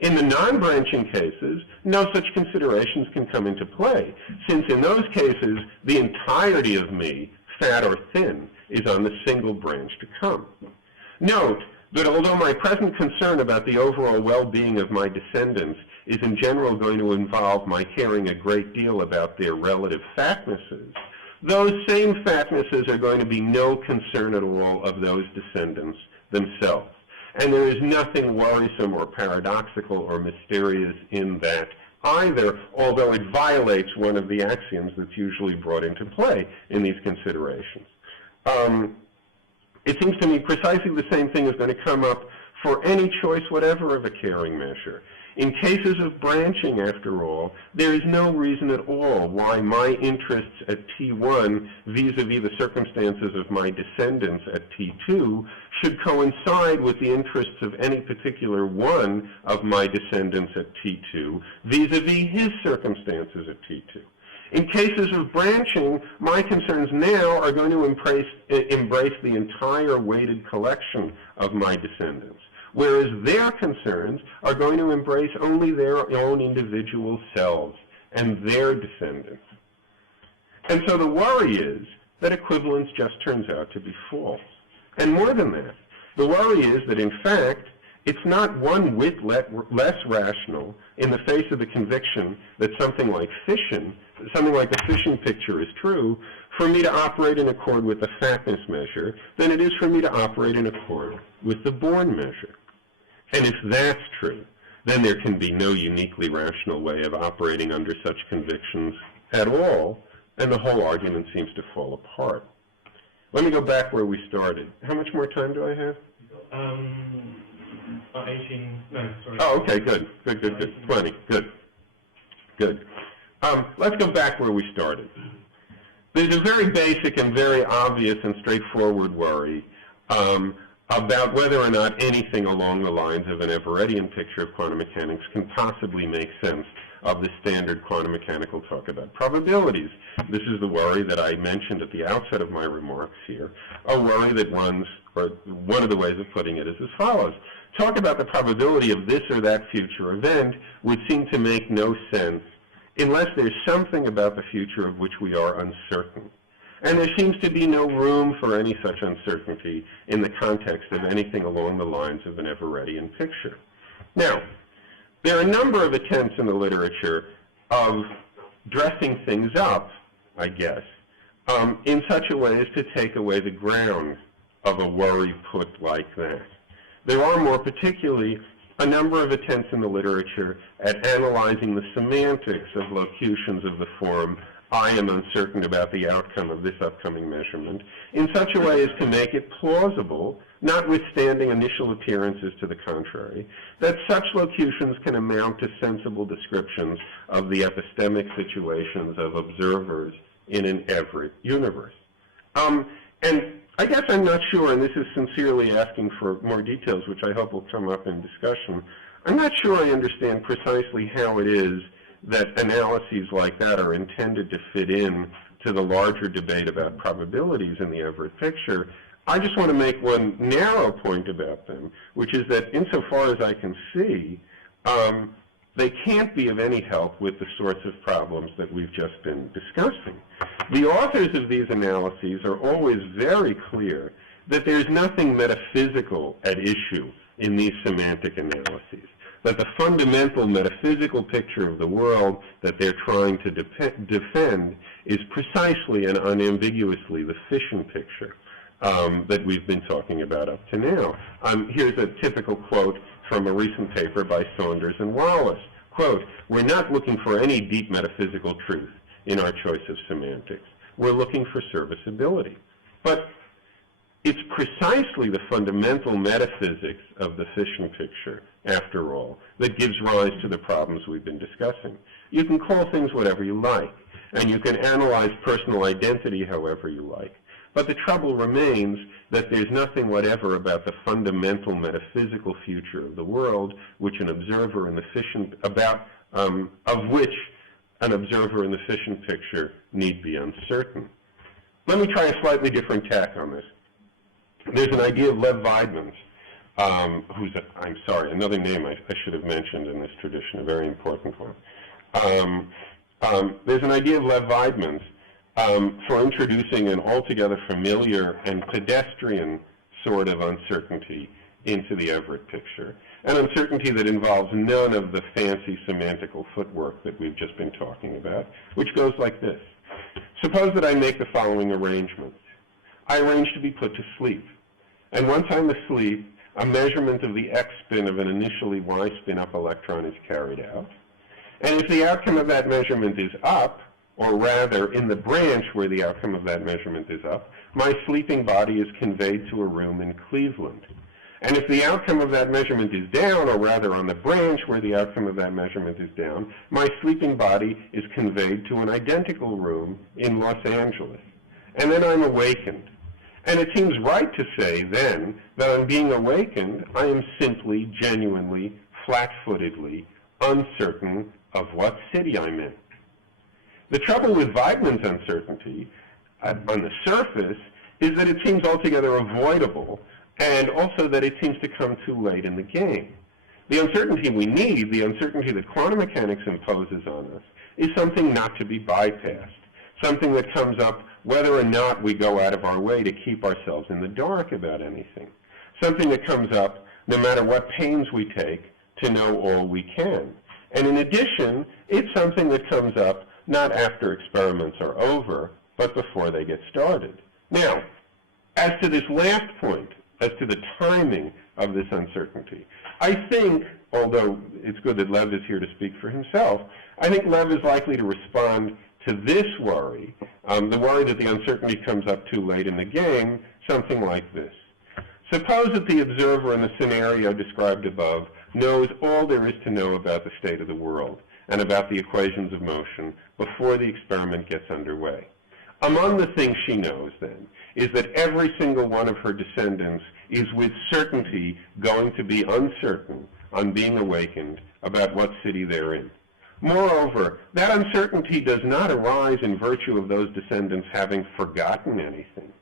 In the non-branching cases, no such considerations can come into play, since in those cases, the entirety of me, fat or thin, is on the single branch to come. Note that although my present concern about the overall well-being of my descendants is in general going to involve my caring a great deal about their relative fatnesses, those same fatnesses are going to be no concern at all of those descendants themselves. And there is nothing worrisome or paradoxical or mysterious in that either, although it violates one of the axioms that's usually brought into play in these considerations. It seems to me precisely the same thing is going to come up for any choice whatever of a Caring measure. In cases of branching, after all, there is no reason at all why my interests at T1 vis-a-vis the circumstances of my descendants at T2 should coincide with the interests of any particular one of my descendants at T2 vis-a-vis his circumstances at T2. In cases of branching, my concerns now are going to embrace the entire weighted collection of my descendants, whereas their concerns are going to embrace only their own individual selves and their descendants. And so the worry is that equivalence just turns out to be false. And more than that, the worry is that, in fact, it's not one whit less rational in the face of the conviction that something like the fission picture is true, for me to operate in accord with the fatness measure than it is for me to operate in accord with the Born measure. And if that's true, then there can be no uniquely rational way of operating under such convictions at all, and the whole argument seems to fall apart. Let me go back where we started. How much more time do I have? 18, no, sorry. Oh, okay, good. 20, good. Let's go back where we started. There's a very basic and very obvious and straightforward worry about whether or not anything along the lines of an Everettian picture of quantum mechanics can possibly make sense of the standard quantum mechanical talk about probabilities. This is the worry that I mentioned at the outset of my remarks here, a worry that runs, or one of the ways of putting it is as follows. Talk about the probability of this or that future event would seem to make no sense unless there's something about the future of which we are uncertain. And there seems to be no room for any such uncertainty in the context of anything along the lines of an Everettian picture. Now, there are a number of attempts in the literature of dressing things up, I guess, in such a way as to take away the ground of a worry put like that. There are more particularly a number of attempts in the literature at analyzing the semantics of locutions of the form, I am uncertain about the outcome of this upcoming measurement, in such a way as to make it plausible, notwithstanding initial appearances to the contrary, that such locutions can amount to sensible descriptions of the epistemic situations of observers in an Everett universe. And I guess I'm not sure, and this is sincerely asking for more details, which I hope will come up in discussion, I'm not sure I understand precisely how it is that analyses like that are intended to fit in to the larger debate about probabilities in the Everett picture. I just want to make one narrow point about them, which is that insofar as I can see, they can't be of any help with the sorts of problems that we've just been discussing. The authors of these analyses are always very clear that there's nothing metaphysical at issue in these semantic analyses, that the fundamental metaphysical picture of the world that they're trying to defend is precisely and unambiguously the fission picture that we've been talking about up to now. Here's a typical quote from a recent paper by Saunders and Wallace. Quote, "We're not looking for any deep metaphysical truth in our choice of semantics. We're looking for serviceability." But it's precisely the fundamental metaphysics of the fission picture, after all, that gives rise to the problems we've been discussing. You can call things whatever you like, and you can analyze personal identity however you like. But the trouble remains that there's nothing whatever about the fundamental metaphysical future of the world which an observer in the fission of which an observer in the fission picture need be uncertain. Let me try a slightly different tack on this. There's an idea of Lev Vaidman's, another name I should have mentioned in this tradition, a very important one. There's an idea of Lev Vaidman's for introducing an altogether familiar and pedestrian sort of uncertainty into the Everett picture, an uncertainty that involves none of the fancy semantical footwork that we've just been talking about, which goes like this. Suppose that I make the following arrangement. I arrange to be put to sleep, and once I'm asleep, a measurement of the x spin of an initially y spin up electron is carried out, and if the outcome of that measurement is up, or rather, in the branch where the outcome of that measurement is up, my sleeping body is conveyed to a room in Cleveland. And if the outcome of that measurement is down, or rather on the branch where the outcome of that measurement is down, my sleeping body is conveyed to an identical room in Los Angeles. And then I'm awakened. And it seems right to say then that on being awakened, I am simply, genuinely, flat-footedly uncertain of what city I'm in. The trouble with Vaidman's uncertainty on the surface is that it seems altogether avoidable, and also that it seems to come too late in the game. The uncertainty we need, the uncertainty that quantum mechanics imposes on us, is something not to be bypassed, something that comes up whether or not we go out of our way to keep ourselves in the dark about anything, something that comes up no matter what pains we take to know all we can. And in addition, it's something that comes up not after experiments are over, but before they get started. Now, as to this last point, as to the timing of this uncertainty, I think, although it's good that Lev is here to speak for himself, I think Lev is likely to respond to this worry, the worry that the uncertainty comes up too late in the game, something like this. Suppose that the observer in the scenario described above knows all there is to know about the state of the world and about the equations of motion before the experiment gets underway. Among the things she knows, then, is that every single one of her descendants is with certainty going to be uncertain on being awakened about what city they're in. Moreover, that uncertainty does not arise in virtue of those descendants having forgotten anything.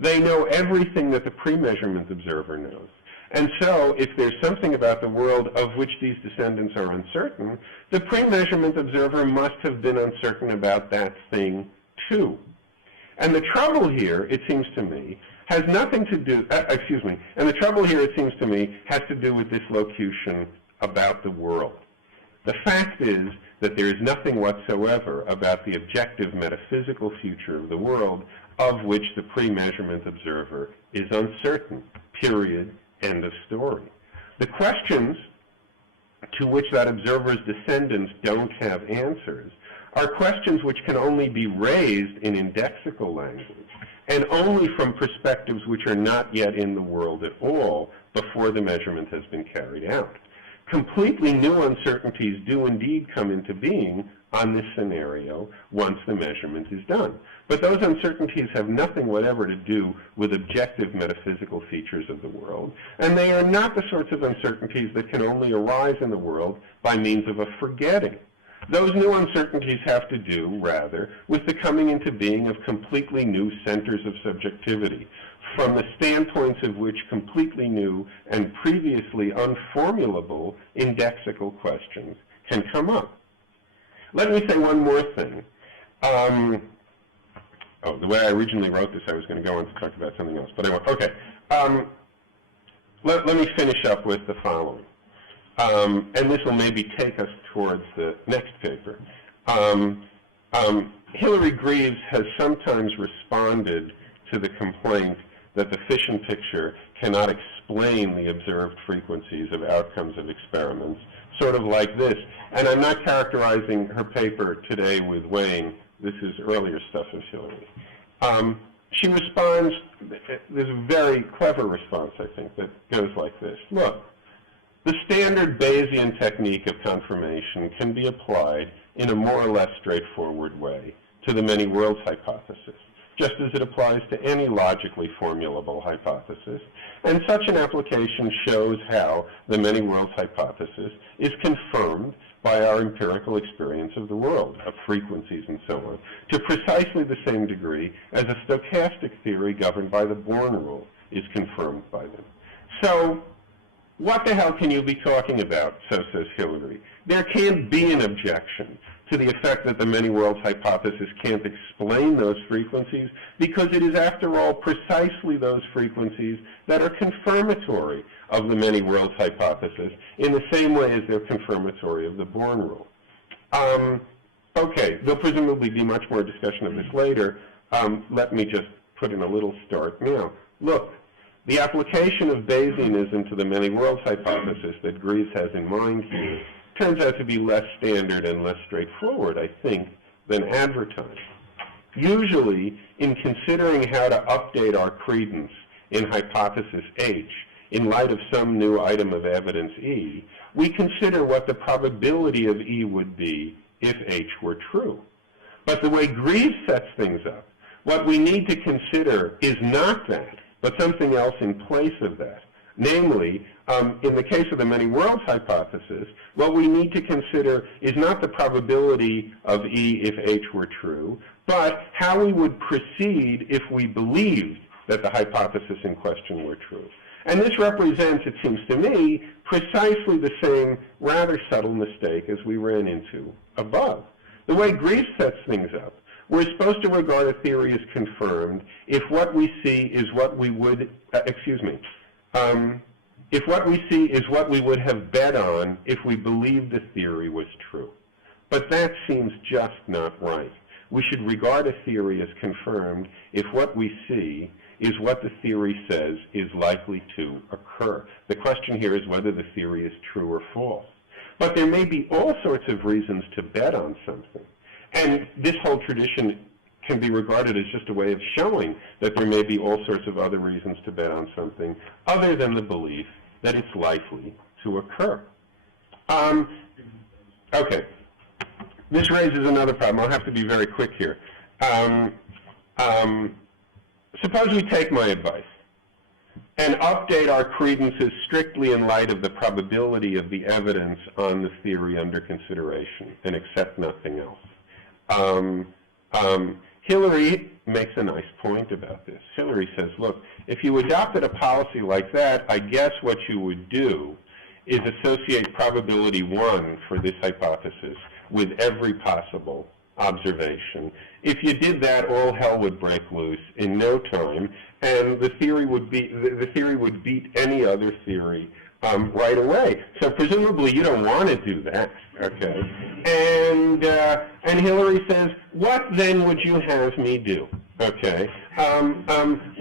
They know everything that the pre-measurement observer knows. And so, if there's something about the world of which these descendants are uncertain, the pre-measurement observer must have been uncertain about that thing too. And the trouble here, it seems to me, has nothing to do, and the trouble here, it seems to me, has to do with this locution about the world. The fact is that there is nothing whatsoever about the objective metaphysical future of the world of which the pre-measurement observer is uncertain, period, end of story. The questions to which that observer's descendants don't have answers are questions which can only be raised in indexical language and only from perspectives which are not yet in the world at all before the measurement has been carried out. Completely new uncertainties do indeed come into being on this scenario once the measurement is done. But those uncertainties have nothing whatever to do with objective metaphysical features of the world, and they are not the sorts of uncertainties that can only arise in the world by means of a forgetting. Those new uncertainties have to do, rather, with the coming into being of completely new centers of subjectivity, from the standpoints of which completely new and previously unformulable indexical questions can come up. Let me say one more thing. The way I originally wrote this, I was going to go on to talk about something else, but I won't. Okay. Let me finish up with the following. And this will maybe take us towards the next paper. Hilary Greaves has sometimes responded to the complaint that the fission picture cannot explain the observed frequencies of outcomes of experiments, sort of like this. And I'm not characterizing her paper today with Wayne. This is earlier stuff of Hilary. She responds, there's a very clever response, I think, that goes like this. Look, the standard Bayesian technique of confirmation can be applied in a more or less straightforward way to the many worlds hypothesis, just as it applies to any logically formulable hypothesis, and such an application shows how the many worlds hypothesis is confirmed by our empirical experience of the world, of frequencies and so on, to precisely the same degree as a stochastic theory governed by the Born rule is confirmed by them. So, what the hell can you be talking about, so says Hilary. There can't be an objection to the effect that the many worlds hypothesis can't explain those frequencies, because it is, after all, precisely those frequencies that are confirmatory of the many worlds hypothesis in the same way as they're confirmatory of the Born rule. Okay, there'll presumably be much more discussion of this later. Let me just put in a little start now. Look, the application of Bayesianism to the many worlds hypothesis that Greaves has in mind here turns out to be less standard and less straightforward, I think, than advertised. Usually, in considering how to update our credence in hypothesis H in light of some new item of evidence E, we consider what the probability of E would be if H were true. But the way Greaves sets things up, what we need to consider is not that, but something else in place of that. Namely, in the case of the many worlds hypothesis, what we need to consider is not the probability of E if H were true, but how we would proceed if we believed that the hypothesis in question were true. And this represents, it seems to me, precisely the same rather subtle mistake as we ran into above. The way Greaves sets things up, we're supposed to regard a theory as confirmed if what we see is what we would, if what we see is what we would have bet on if we believed the theory was true. But that seems just not right. We should regard a theory as confirmed if what we see is what the theory says is likely to occur. The question here is whether the theory is true or false. But there may be all sorts of reasons to bet on something. And this whole tradition can be regarded as just a way of showing that there may be all sorts of other reasons to bet on something other than the belief that it's likely to occur. Okay. This raises another problem. I'll have to be very quick here. Suppose we take my advice and update our credences strictly in light of the probability of the evidence on the theory under consideration and accept nothing else. Hilary makes a nice point about this. Hilary says, look, if you adopted a policy like that, I guess what you would do is associate probability 1 for this hypothesis with every possible observation. If you did that, all hell would break loose in no time, and the theory would beat any other theory right away. So presumably you don't want to do that, okay? And Hilary says, what then would you have me do? Okay.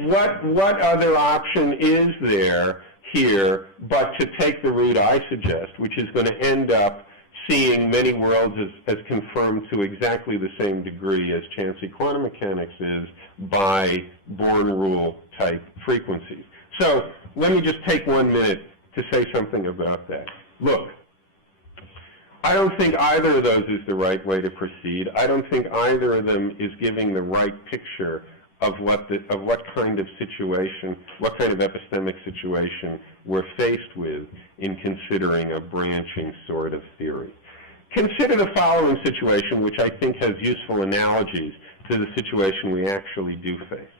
What other option is there here but to take the route I suggest, which is going to end up seeing many worlds as confirmed to exactly the same degree as chancy quantum mechanics is by Born rule type frequencies. So let me just take 1 minute to say something about that. Look, I don't think either of those is the right way to proceed. I don't think either of them is giving the right picture of what kind of situation, what kind of epistemic situation we're faced with in considering a branching sort of theory. Consider the following situation, which I think has useful analogies to the situation we actually do face.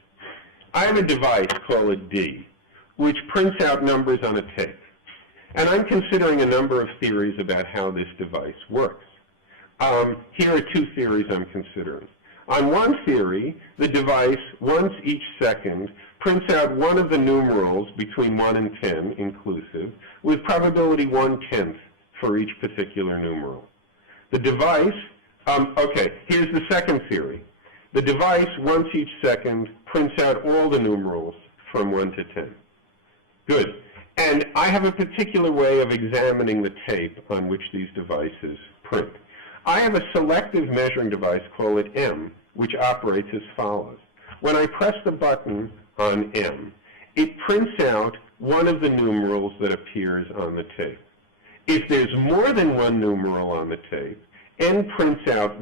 I have a device, call it D, which prints out numbers on a tape. And I'm considering a number of theories about how this device works. Here are 2 theories I'm considering. On one theory, the device, once each second, prints out one of the numerals between 1 and 10 inclusive, with probability 1/10 for each particular numeral. The device, okay, here's the second theory. The device, once each second, prints out all the numerals from 1 to 10. Good. And I have a particular way of examining the tape on which these devices print. I have a selective measuring device, call it M, which operates as follows. When I press the button on M, it prints out one of the numerals that appears on the tape. If there's more than one numeral on the tape, M prints out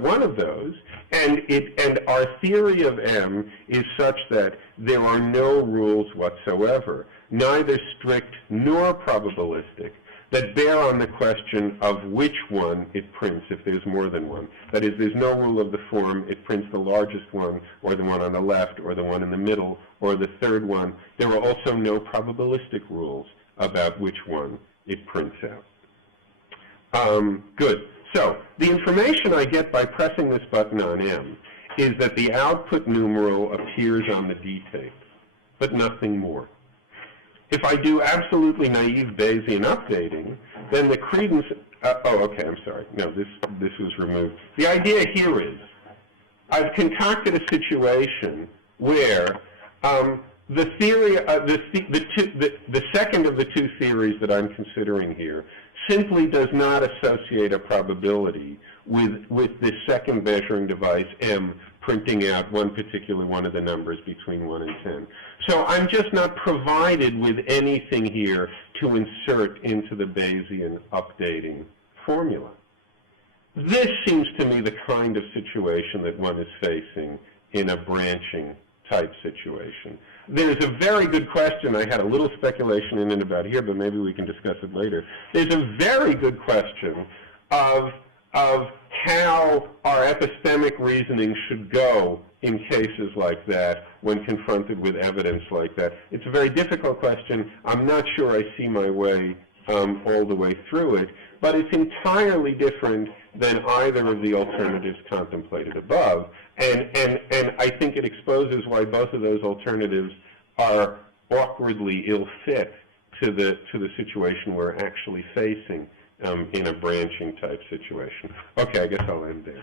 one of those, and our theory of M is such that there are no rules whatsoever, neither strict nor probabilistic, that bear on the question of which one it prints if there's more than one. That is, there's no rule of the form, it prints the largest one, or the one on the left, or the one in the middle, or the third one. There are also no probabilistic rules about which one it prints out. Good. So, the information I get by pressing this button on M is that the output numeral appears on the D tape, but nothing more. If I do absolutely naive Bayesian updating, then the credence, okay, I'm sorry. No, this was removed. The idea here is, I've concocted a situation where the theory, the second of the 2 theories that I'm considering here simply does not associate a probability with this second measuring device, M, printing out one particular one of the numbers between 1 and 10. So I'm just not provided with anything here to insert into the Bayesian updating formula. This seems to me the kind of situation that one is facing in a branching type situation. There's a very good question, I had a little speculation in it about here, but maybe we can discuss it later. There's a very good question of how our epistemic reasoning should go in cases like that when confronted with evidence like that. It's a very difficult question. I'm not sure I see my way all the way through it, but it's entirely different than either of the alternatives contemplated above, and I think it exposes why both of those alternatives are awkwardly ill-fit to the situation we're actually facing in a branching type situation. Okay, I guess I'll end there.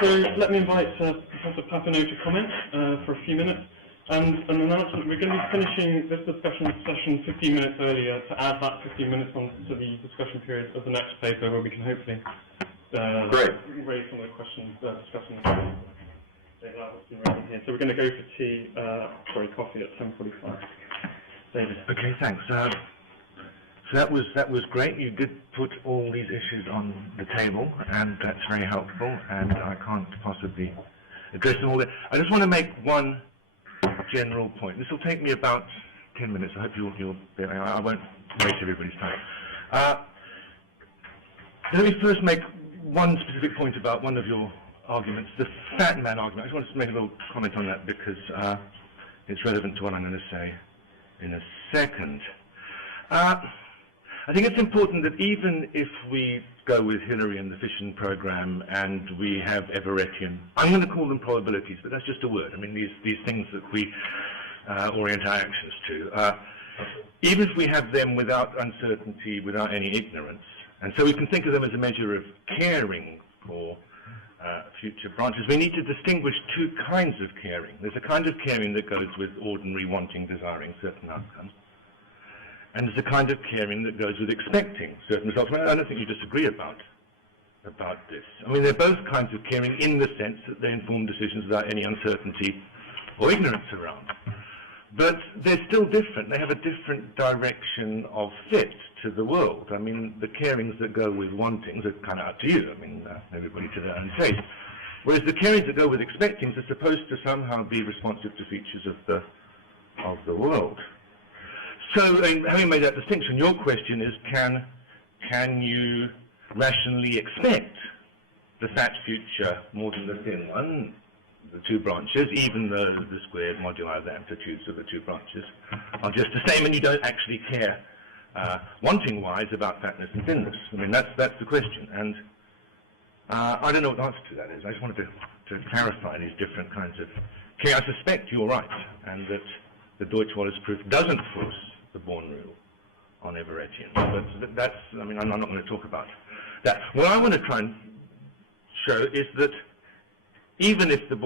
So let me invite Professor Papineau to comment for a few minutes. And an announcement, we're going to be finishing this discussion session 15 minutes earlier to add that 15 minutes on to the discussion period of the next paper, where we can hopefully raise some of the questions discussing what's been written here. So we're going to go for coffee at 10:45. David. Okay, thanks. So that was great. You did put all these issues on the table, and that's very helpful, and I can't possibly address them all. I just want to make one general point. This will take me about 10 minutes. I hope I won't waste everybody's time. Let me first make one specific point about one of your arguments, the fat man argument. I just wanted to make a little comment on that because it's relevant to what I'm going to say in a second. I think it's important that even if we go with Hilary and the fission program and we have Everettian, I'm going to call them probabilities, but that's just a word. I mean, these things that we orient our actions to. Even if we have them without uncertainty, without any ignorance, and so we can think of them as a measure of caring for future branches, we need to distinguish two kinds of caring. There's a kind of caring that goes with ordinary wanting, desiring certain outcomes. And there's a kind of caring that goes with expecting certain results. I don't think you disagree about this. I mean, they're both kinds of caring in the sense that they inform decisions without any uncertainty or ignorance around. But they're still different. They have a different direction of fit to the world. I mean, the carings that go with wantings are kind of up to you. I mean, everybody to their own taste. Whereas the carings that go with expectings are supposed to somehow be responsive to features of the world. So, having made that distinction, your question is, can you rationally expect the fat future more than the thin one, the two branches, even though the squared moduli of the amplitudes of the two branches are just the same, and you don't actually care, wanting-wise, about fatness and thinness? I mean, that's the question, and I don't know what the answer to that is. I just wanted to clarify these different kinds of care. I suspect you're right, and that the Deutsch-Wallace proof doesn't force the Born rule on Everettians, but that's, I mean, I'm not going to talk about that. What I want to try and show is that even if the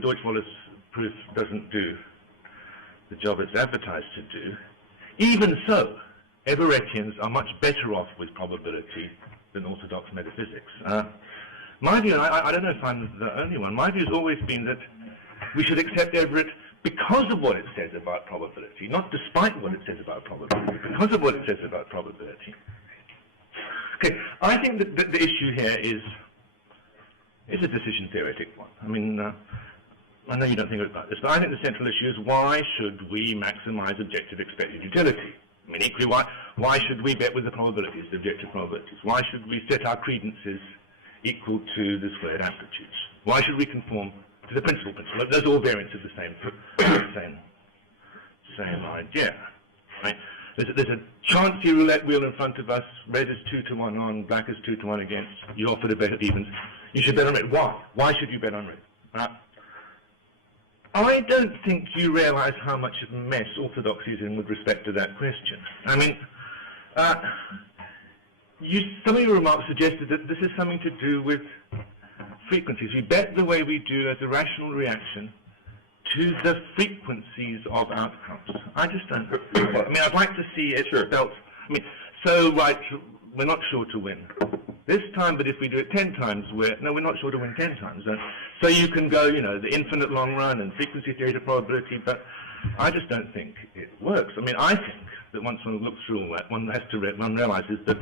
Deutsch-Wallace proof doesn't do the job it's advertised to do, even so, Everettians are much better off with probability than orthodox metaphysics. My view, and I don't know if I'm the only one, my view has always been that we should accept Everett because of what it says about probability, not despite what it says about probability, because of what it says about probability. Okay, I think that the issue here is a decision theoretic one. I mean, I know you don't think about this, but I think the central issue is why should we maximize objective expected utility? I mean, equally, why should we bet with the probabilities, the objective probabilities? Why should we set our credences equal to the squared amplitudes? Why should we conform to the principal? Those are all variants of the same idea. Right? There's a chancy roulette wheel in front of us. Red is 2-to-1 on, black is 2-to-1 against. You offer to bet at evens. You should bet on red. Why? Why should you bet on red? I don't think you realize how much of a mess orthodoxy is in with respect to that question. I mean, some of your remarks suggested that this is something to do with frequencies. We bet the way we do as a rational reaction to the frequencies of outcomes. I just don't. I mean, I'd like to see it spelt. I mean, so right, we're not sure to win this time, but if we do it 10 times, we're not sure to win 10 times. So you can go, the infinite long run and frequency theory to probability, but I just don't think it works. I mean, I think that once one looks through all that, one realizes that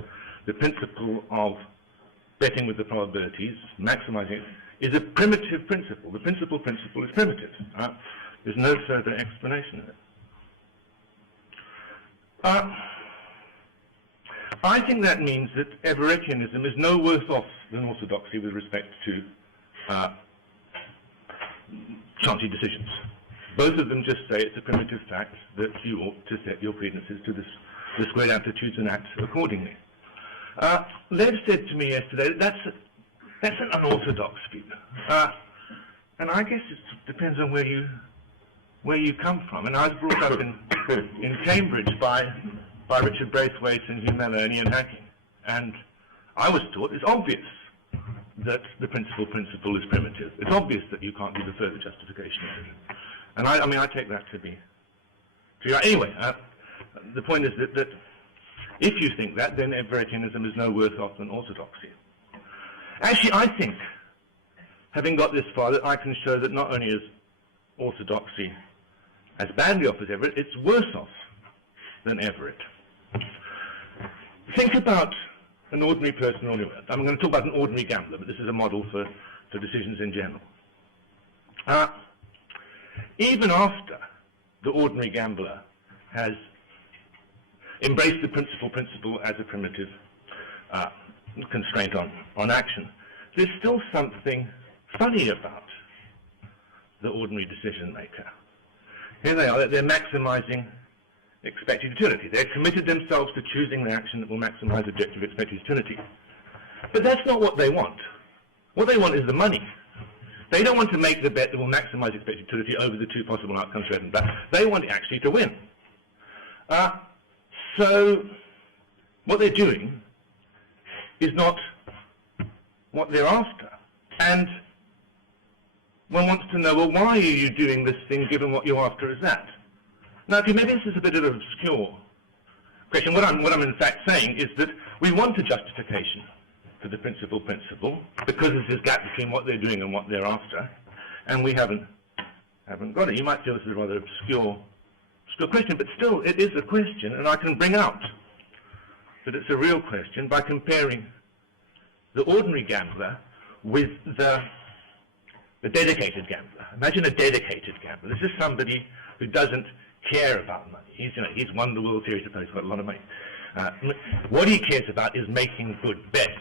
the principle of betting with the probabilities, maximizing it, is a primitive principle. The principal principle is primitive. There's no further explanation of it. I think that means that Everettianism is no worse off than orthodoxy with respect to chancy decisions. Both of them just say it's a primitive fact that you ought to set your credences to the squared amplitudes and act accordingly. Lev said to me yesterday that that's an unorthodox view, and I guess it depends on where you come from. And I was brought up in Cambridge by Richard Braithwaite and Hugh Mellor and Ian Hacking, and I was taught it's obvious that the principal principle is primitive. It's obvious that you can't do the further justification of it. And I mean, I take that to be true. Anyway, the point is that if you think that, then Everettianism is no worse off than orthodoxy. Actually, I think, having got this far, that I can show that not only is orthodoxy as badly off as Everett, it's worse off than Everett. Think about an ordinary person. I'm going to talk about an ordinary gambler, but this is a model for decisions in general. Even after the ordinary gambler has embraced the principle as a primitive constraint on action, there's still something funny about the ordinary decision maker. Here they are, they're maximizing expected utility. They've committed themselves to choosing the action that will maximize objective expected utility. But that's not what they want. What they want is the money. They don't want to make the bet that will maximize expected utility over the two possible outcomes, red and black. They want actually to win. So what they're doing is not what they're after. And one wants to know, well, why are you doing this thing given what you're after is that? Now, maybe this is a bit of an obscure question. What I'm in fact saying is that we want a justification for the principle because there's this gap between what they're doing and what they're after, and we haven't got it. You might feel this is a rather obscure question, but still it is a question, and I can bring out that it's a real question by comparing the ordinary gambler with the dedicated gambler. Imagine a dedicated gambler. This is somebody who doesn't care about money. He's won the World Series, so he's got a lot of money. What he cares about is making good bets.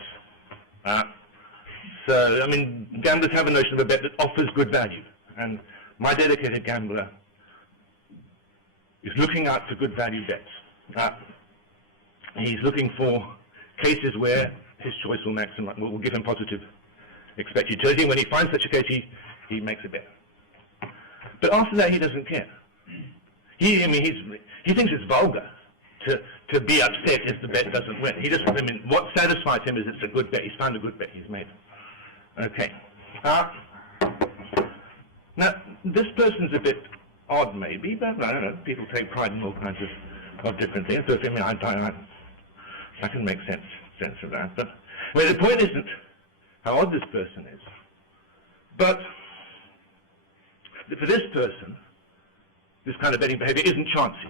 So, I mean, gamblers have a notion of a bet that offers good value. And my dedicated gambler is looking out for good value bets. He's looking for cases where his choice will give him positive expected utility. When he finds such a case, he makes a bet. But after that, he doesn't care. He thinks it's vulgar to be upset if the bet doesn't win. What satisfies him is it's a good bet. He's found a good bet. He's made it. Okay. Now, this person's a bit odd, maybe, but I don't know. People take pride in all kinds of different things. So, I can make sense of that. But the point isn't how odd this person is, but for this person, this kind of betting behavior isn't chancy.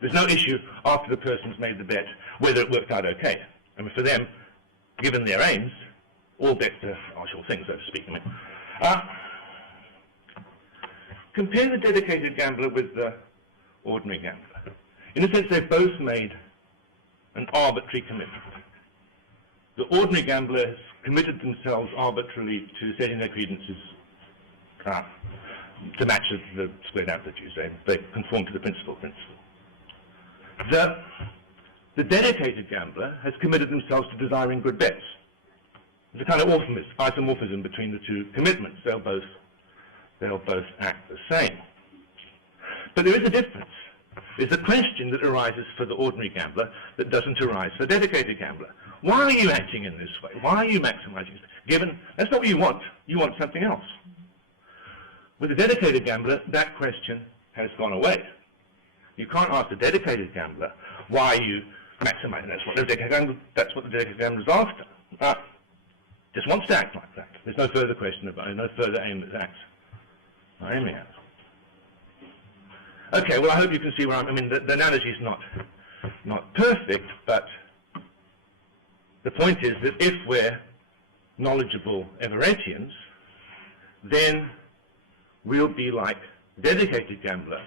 There's no issue after the person's made the bet whether it worked out okay. I mean, for them, given their aims, all bets are sure things, so to speak. Compare the dedicated gambler with the ordinary gambler. In a sense, they've both made an arbitrary commitment. The ordinary gambler has committed themselves arbitrarily to setting their credences to match the squared amplitudes. They conform to the principle. The dedicated gambler has committed themselves to desiring good bets. There's a kind of isomorphism between the two commitments. They'll both act the same. But there is a difference. There's a question that arises for the ordinary gambler that doesn't arise for the dedicated gambler. Why are you acting in this way? Why are you maximizing? Given that's not what you want something else. With the dedicated gambler, that question has gone away. You can't ask the dedicated gambler, why are you maximizing? That's what the dedicated gambler is after. Just wants to act like that. There's no further question about it, no further aim that acts. I'm aiming at. Okay, well, I hope you can see where the analogy is not perfect, but the point is that if we're knowledgeable Everettians, then we'll be like dedicated gambler,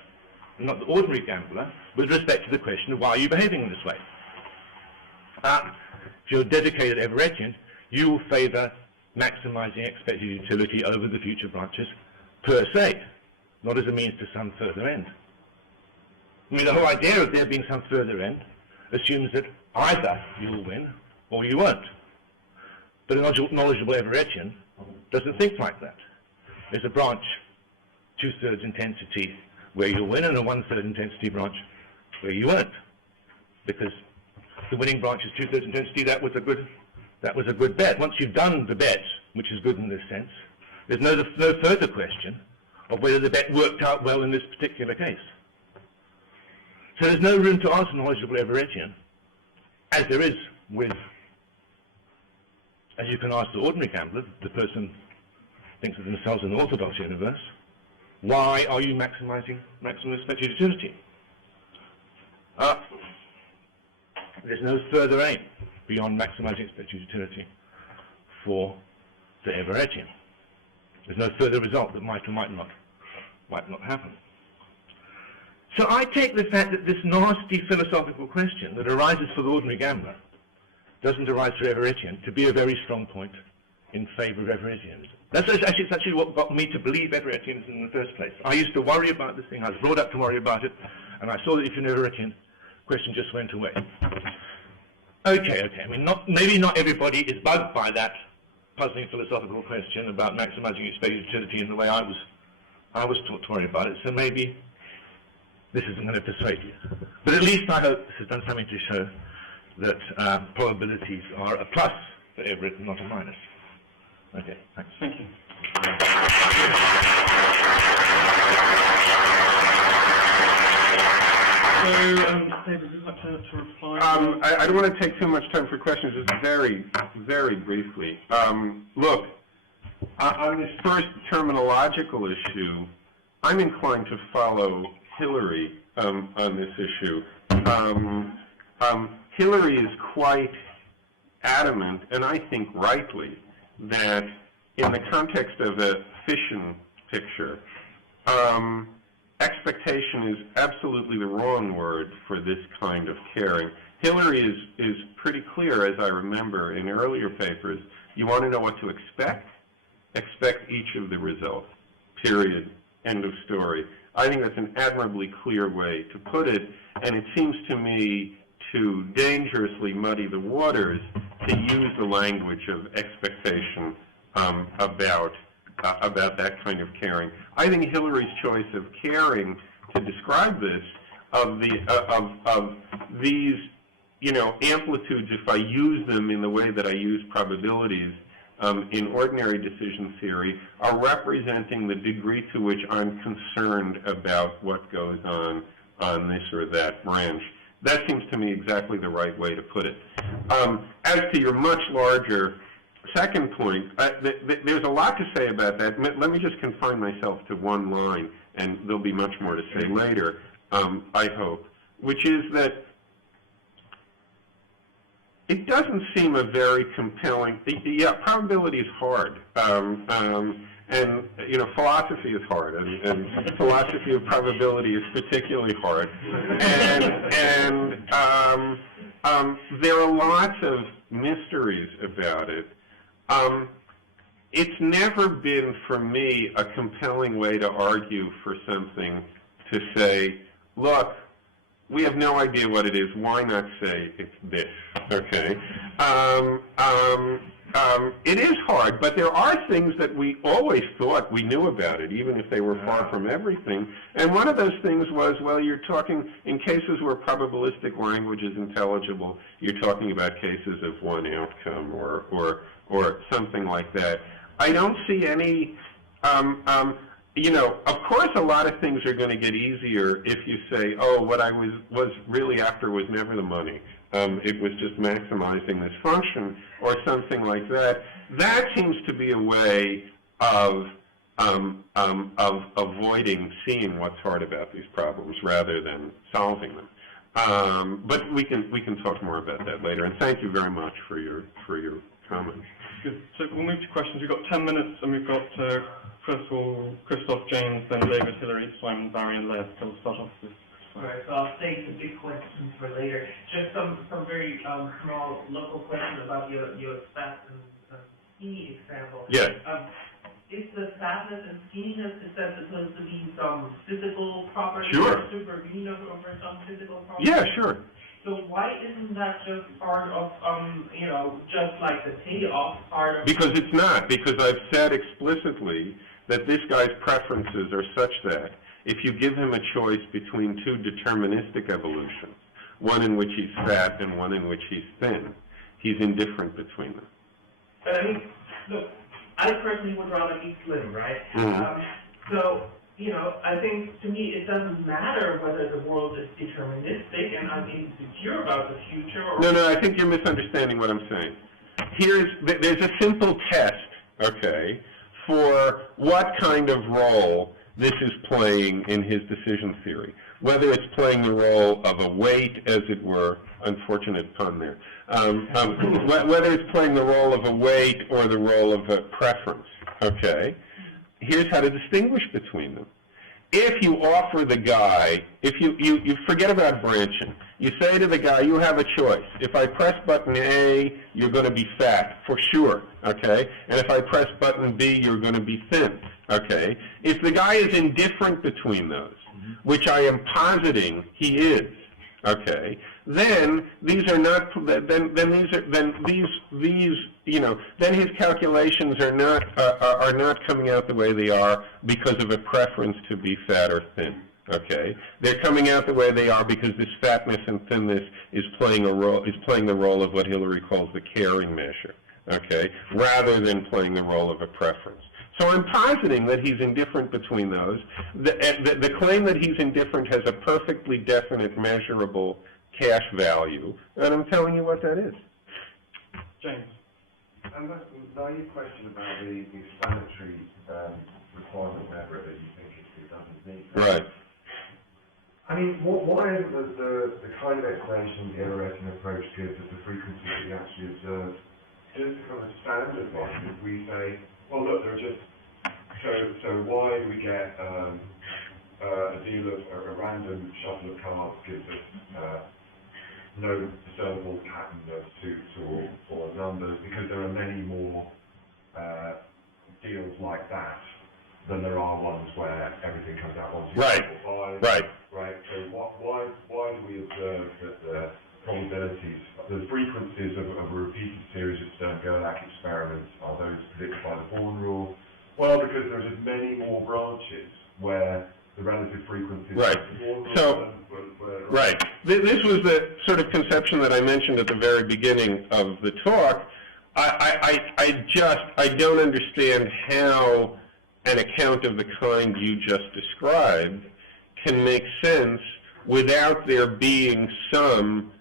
not the ordinary gambler, with respect to the question of why are you behaving in this way. If you're a dedicated Everettian, you will favor maximizing expected utility over the future branches per se, not as a means to some further end. The whole idea of there being some further end assumes that either you'll win or you won't. But a knowledgeable Everettian doesn't think like that. There's a branch 2/3 intensity where you'll win and a 1/3 intensity branch where you won't. Because the winning branch is 2/3 intensity, that was a good bet. Once you've done the bet, which is good in this sense, there's no further question of whether the bet worked out well in this particular case. So there's no room to ask a knowledgeable Everettian, as there is as you can ask the ordinary gambler, the person thinks of themselves in the orthodox universe, why are you maximizing maximum expected utility? There's no further aim beyond maximizing expected utility for the Everettian. There's no further result that might or might not happen. So I take the fact that this nasty philosophical question that arises for the ordinary gambler doesn't arise for Everettian to be a very strong point in favor of Everettianism. That's actually what got me to believe Everettianism in the first place. I used to worry about this thing. I was brought up to worry about it, and I saw that if you're an Everettian, question just went away. Okay. I mean, maybe not everybody is bugged by that puzzling philosophical question about maximizing expected utility in the way I was taught to worry about it. So maybe this isn't going to persuade you. But at least I hope this has done something to show that probabilities are a plus for Everett and not a minus. Okay, thanks. Thank you. So, David, would you like to reply? I don't want to take too much time for questions, just very, very briefly. Look, on this first terminological issue, I'm inclined to follow Hilary on this issue. Hilary is quite adamant, and I think rightly, that in the context of a fission picture, expectation is absolutely the wrong word for this kind of caring. Hilary is pretty clear, as I remember, in earlier papers. You want to know what to expect? Expect each of the results, period, end of story. I think that's an admirably clear way to put it, and it seems to me to dangerously muddy the waters to use the language of expectation about that kind of caring. I think Hilary's choice of caring to describe this, of these, amplitudes, if I use them in the way that I use probabilities in ordinary decision theory, are representing the degree to which I'm concerned about what goes on this or that branch. That seems to me exactly the right way to put it. As to your much larger second point, there's a lot to say about that. Let me just confine myself to one line, and there'll be much more to say later, I hope, which is that it doesn't seem a very compelling, probability is hard, and philosophy is hard, and philosophy of probability is particularly hard, and there are lots of mysteries about it. It's never been, for me, a compelling way to argue for something to say, look, we have no idea what it is. Why not say it's this? Okay. It is hard, but there are things that we always thought we knew about it, even if they were far from everything. And one of those things was, well, you're talking, in cases where probabilistic language is intelligible, you're talking about cases of one outcome or something like that. I don't see any, of course a lot of things are going to get easier if you say, oh, what I was really after was never the money. It was just maximizing this function or something like that. That seems to be a way of avoiding seeing what's hard about these problems rather than solving them. But we can talk more about that later. And thank you very much for your comments. Good. So we'll move to questions. We've got 10 minutes, and we've got first of all Christoph, James, then David, Hilary, Simon, Barry, and Lev. So we'll start off with. Right, so I'll save the big questions for later. Just some very small local questions about your fast and skinny example. Yes. Is the fatness and skinniness, is that supposed to be some physical property? Sure. Supervene over some physical property? Yeah, sure. So why isn't that just part of, just like the payoff part of... Because it's not. Because I've said explicitly that this guy's preferences are such that if you give him a choice between two deterministic evolutions, one in which he's fat and one in which he's thin, he's indifferent between them. But I mean, look, I personally would rather be slim, right? Mm-hmm. So, you know, I think to me it doesn't matter whether the world is deterministic and I'm insecure about the future or... No, I think you're misunderstanding what I'm saying. There's a simple test, okay, for what kind of role this is playing in his decision theory. Whether it's playing the role of a weight, as it were, unfortunate pun there, whether it's playing the role of a weight or the role of a preference, okay? Here's how to distinguish between them. If you offer the guy, if you forget about branching, you say to the guy, you have a choice. If I press button A, you're going to be fat, for sure, okay? And if I press button B, you're going to be thin, okay? If the guy is indifferent between those, which I am positing he is, okay, then these are not, then his calculations are not coming out the way they are because of a preference to be fat or thin, okay? They're coming out the way they are because this fatness and thinness is playing the role of what Hilary calls the caring measure, okay, rather than playing the role of a preference. So I'm positing that he's indifferent between those. The claim that he's indifferent has a perfectly definite, measurable cash value, and I'm telling you what that is. James. And that's a naive question about the explanatory requirement of Everett that you think it doesn't meet. Right. I mean, why isn't the kind of explanation the Everettian approach gives of the frequencies that he actually observes just from a standard one? If we say, well, look, there are just, so why do we get a deal of a random shuffle of cards gives us no discernible pattern of suits or numbers, because there are many more deals like that than there are ones where everything comes out 1, 2, 3, 4, 5. Right. So why do we observe that the probabilities, the frequencies of a repeated series of Stern-Gerlach experiments are those predicted by the Born rule? Well, because there's just many more branches where the relative frequencies right. of the Born rule So, right. This was the sort of conception that I mentioned at the very beginning of the talk. I don't understand how an account of the kind you just described can make sense without there being some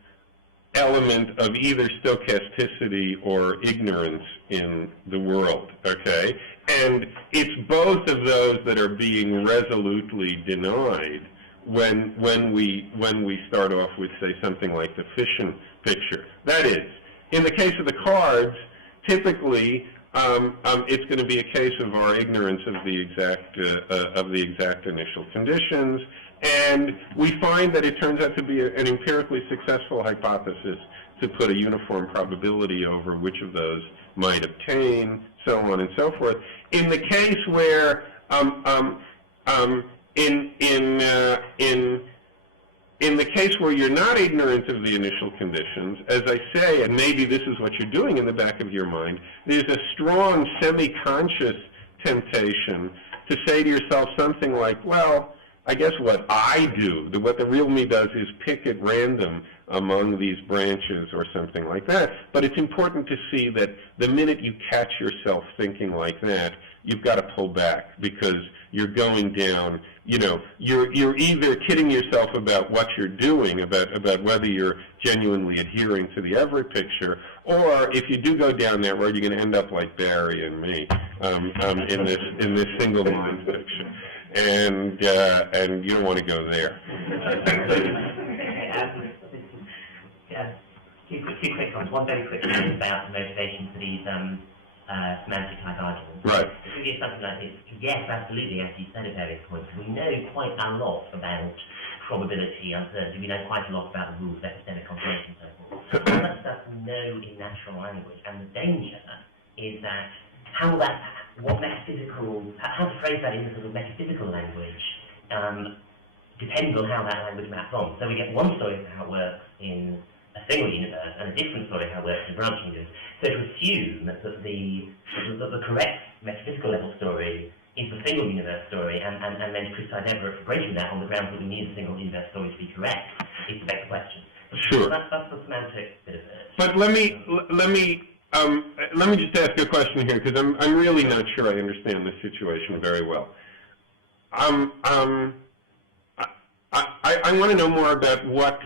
element of either stochasticity or ignorance in the world, okay? And it's both of those that are being resolutely denied when we start off with, say, something like the fission picture. That is, in the case of the cards, typically it's going to be a case of our ignorance of the exact initial conditions, and we find that it turns out to be an empirically successful hypothesis to put a uniform probability over which of those might obtain, so on and so forth. In the case where in the case where you're not ignorant of the initial conditions, as I say, and maybe this is what you're doing in the back of your mind, there's a strong semi-conscious temptation to say to yourself something like, well, I guess what I do, what the real me does is pick at random among these branches or something like that. But it's important to see that the minute you catch yourself thinking like that, you've got to pull back because you're going down, you're either kidding yourself about what you're doing, about whether you're genuinely adhering to the Everett picture, or if you do go down that road, you're going to end up like Barry and me in this single mind picture. And you don't want to go there. Two quick ones. One very quick one about the motivation for these semantic type arguments. Right. It really is something like this. Yes, absolutely, as you said at various points, we know quite a lot about probability, uncertainty. We know quite a lot about the rules of epistemic confirmation and so forth. All that stuff we know in natural language, and the danger is that how to phrase that in a sort of metaphysical language depends on how that language maps on. So we get one story of how it works in a single universe and a different story of how it works in branching universe. So to assume that the correct metaphysical level story is the single universe story and then to criticize Everett for breaking that on the grounds that we need a single universe story to be correct is the big question. Sure. That's the semantic bit of it. But let me just ask you a question here, because I'm really not sure I understand this situation very well. I want to know more about what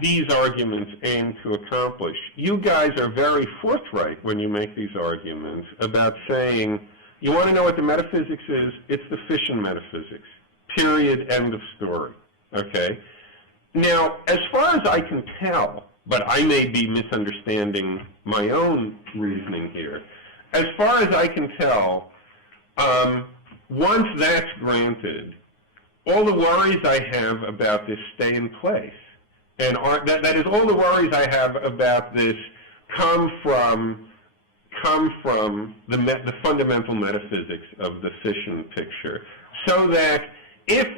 these arguments aim to accomplish. You guys are very forthright when you make these arguments about saying, you want to know what the metaphysics is? It's the fission metaphysics. Period. End of story. Okay? Now, as far as I can tell, but I may be misunderstanding my own reasoning here, as far as I can tell, once that's granted, all the worries I have about this stay in place. And that is, all the worries I have about this come from the fundamental metaphysics of the fission picture. So that if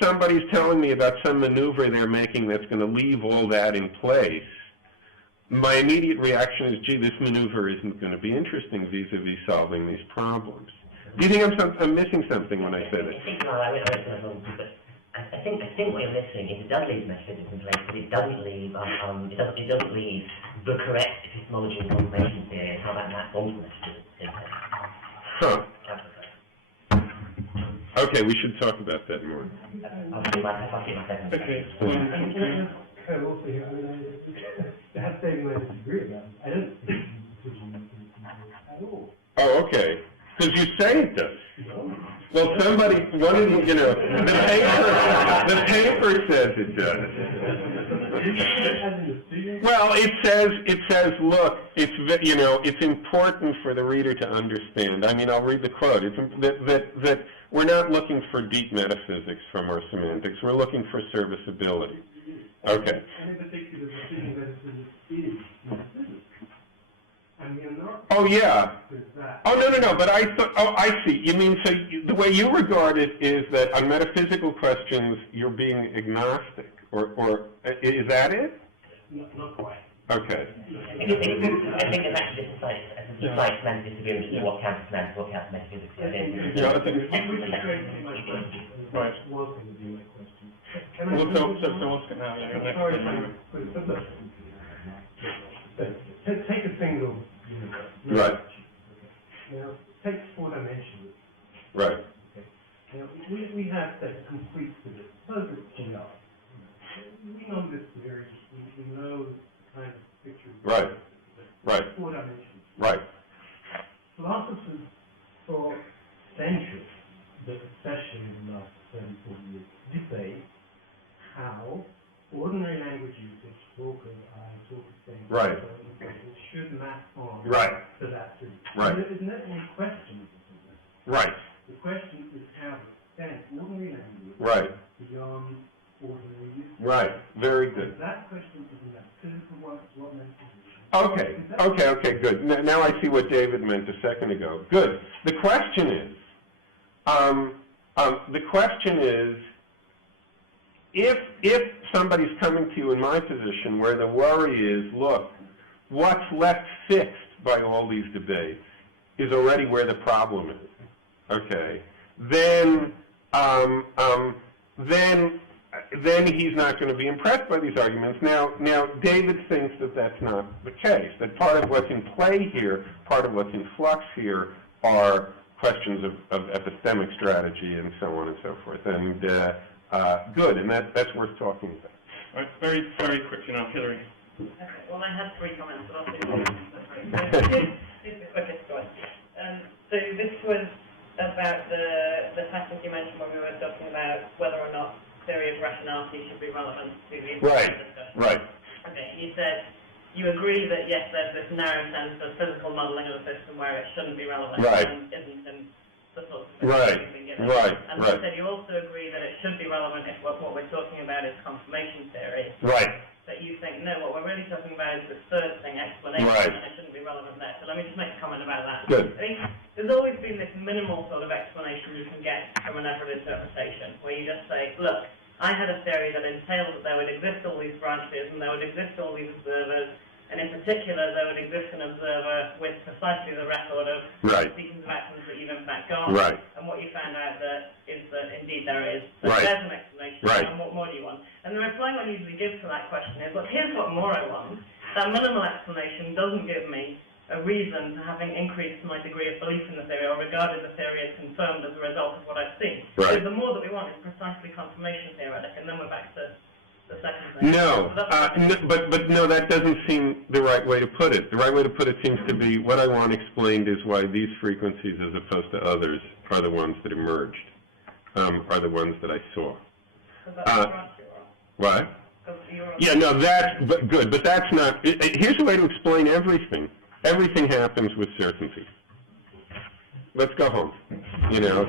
somebody's telling me about some maneuver they're making that's going to leave all that in place, my immediate reaction is, gee, this maneuver isn't going to be interesting vis-a-vis solving these problems. Do you think I'm missing something when I say that? I think what you're missing is it does leave metaphysics in place, but it doesn't leave it doesn't leave the correct epistemology and confirmation theory and how that maps onto metaphysics in place. Huh. Okay, we should talk about that more. I'll see my second. Okay. Also here, I mean, that's something I disagree about. I don't think at all. Oh, okay. Because you say it does. No. Well, somebody, one of you, the paper says it does. Well, it says, look, it's important for the reader to understand. I mean, I'll read the quote. It's that we're not looking for deep metaphysics from our semantics. We're looking for serviceability. Okay. And in particular, the thinking medicine is metaphysics. And you're not. Oh, yeah. Oh, no, but I thought, oh, I see. You mean, so the way you regard it is that on metaphysical questions, you're being agnostic, or is that it? Not quite. Okay. I think it's actually just like semantic disagreement as to what counts as semantic, what counts as metaphysics. Jonathan? Right. One thing would be my question. Well, so ask it now. Take a single Right. Okay. Now, take 4 dimensions. Right. Okay. Now, we have that complete physics. Suppose it's GR. We know this theory. We know the kind of picture. Right. Right. 4 dimensions. Right. Philosophers for centuries, the obsession in the last 30, 40 years, debate how ordinary language usage, talk of I, talk of things, Right. should map on Right. to that physics. Right. There isn't any question of this. Right. The question is how to extend ordinary language Right. beyond ordinary usage. Right. Very good. If that question is a metaphysical one, it's what metaphysics. Okay, good. Now I see what David meant a second ago. Good. The question is, if somebody's coming to you in my position where the worry is, look, what's left fixed by all these debates is already where the problem is. Okay, then he's not going to be impressed by these arguments. Now, David thinks that that's not the case. That part of what's in play here, part of what's in flux here, are questions of epistemic strategy and so on and so forth. And good, and that's worth talking about. Right, very, very quickly now, Hilary. Okay, well, I have 3 comments, but I'll do one. Here's the quickest one. So this was about the passage you mentioned when we were talking about whether or not theory of rationality should be relevant to the discussion. Right. Okay, you said you agree that, yes, there's this narrow sense of physical modeling of the system where it shouldn't be relevant and isn't in the sorts of things we've been given. And you said you also agree that it should be relevant if what we're talking about is confirmation theory. Right. But you think, no, what we're really talking about is the third thing, explanation, and it shouldn't be relevant there. So let me just make a comment about that. Good. I mean, there's always been this minimal sort of explanation you can get from an Everett interpretation, where you just say, look, I had a theory that entailed that there would exist all these branches, and there would exist all these observers, and in particular, there would exist an observer with precisely the record of sequence of actions that you've in fact got. Right. And what you found out is that indeed there is. So Right. there's an explanation. Right. And what more do you want? And the reply one usually gives to that question is, look, here's what more I want. That minimal explanation doesn't give me a reason to having increased my degree of belief in the theory or regarded the theory as confirmed as a result of what I've seen. Right. So the more that we want is precisely confirmation theoretic, and then we're back to the second thing. No, but no, that doesn't seem the right way to put it. The right way to put it seems to be what I want explained is why these frequencies, as opposed to others, are the ones that emerged, are the ones that I saw. What? Yeah, no, that's good, but that's not. Here's a way to explain everything. Everything happens with certainty. Let's go home. You know,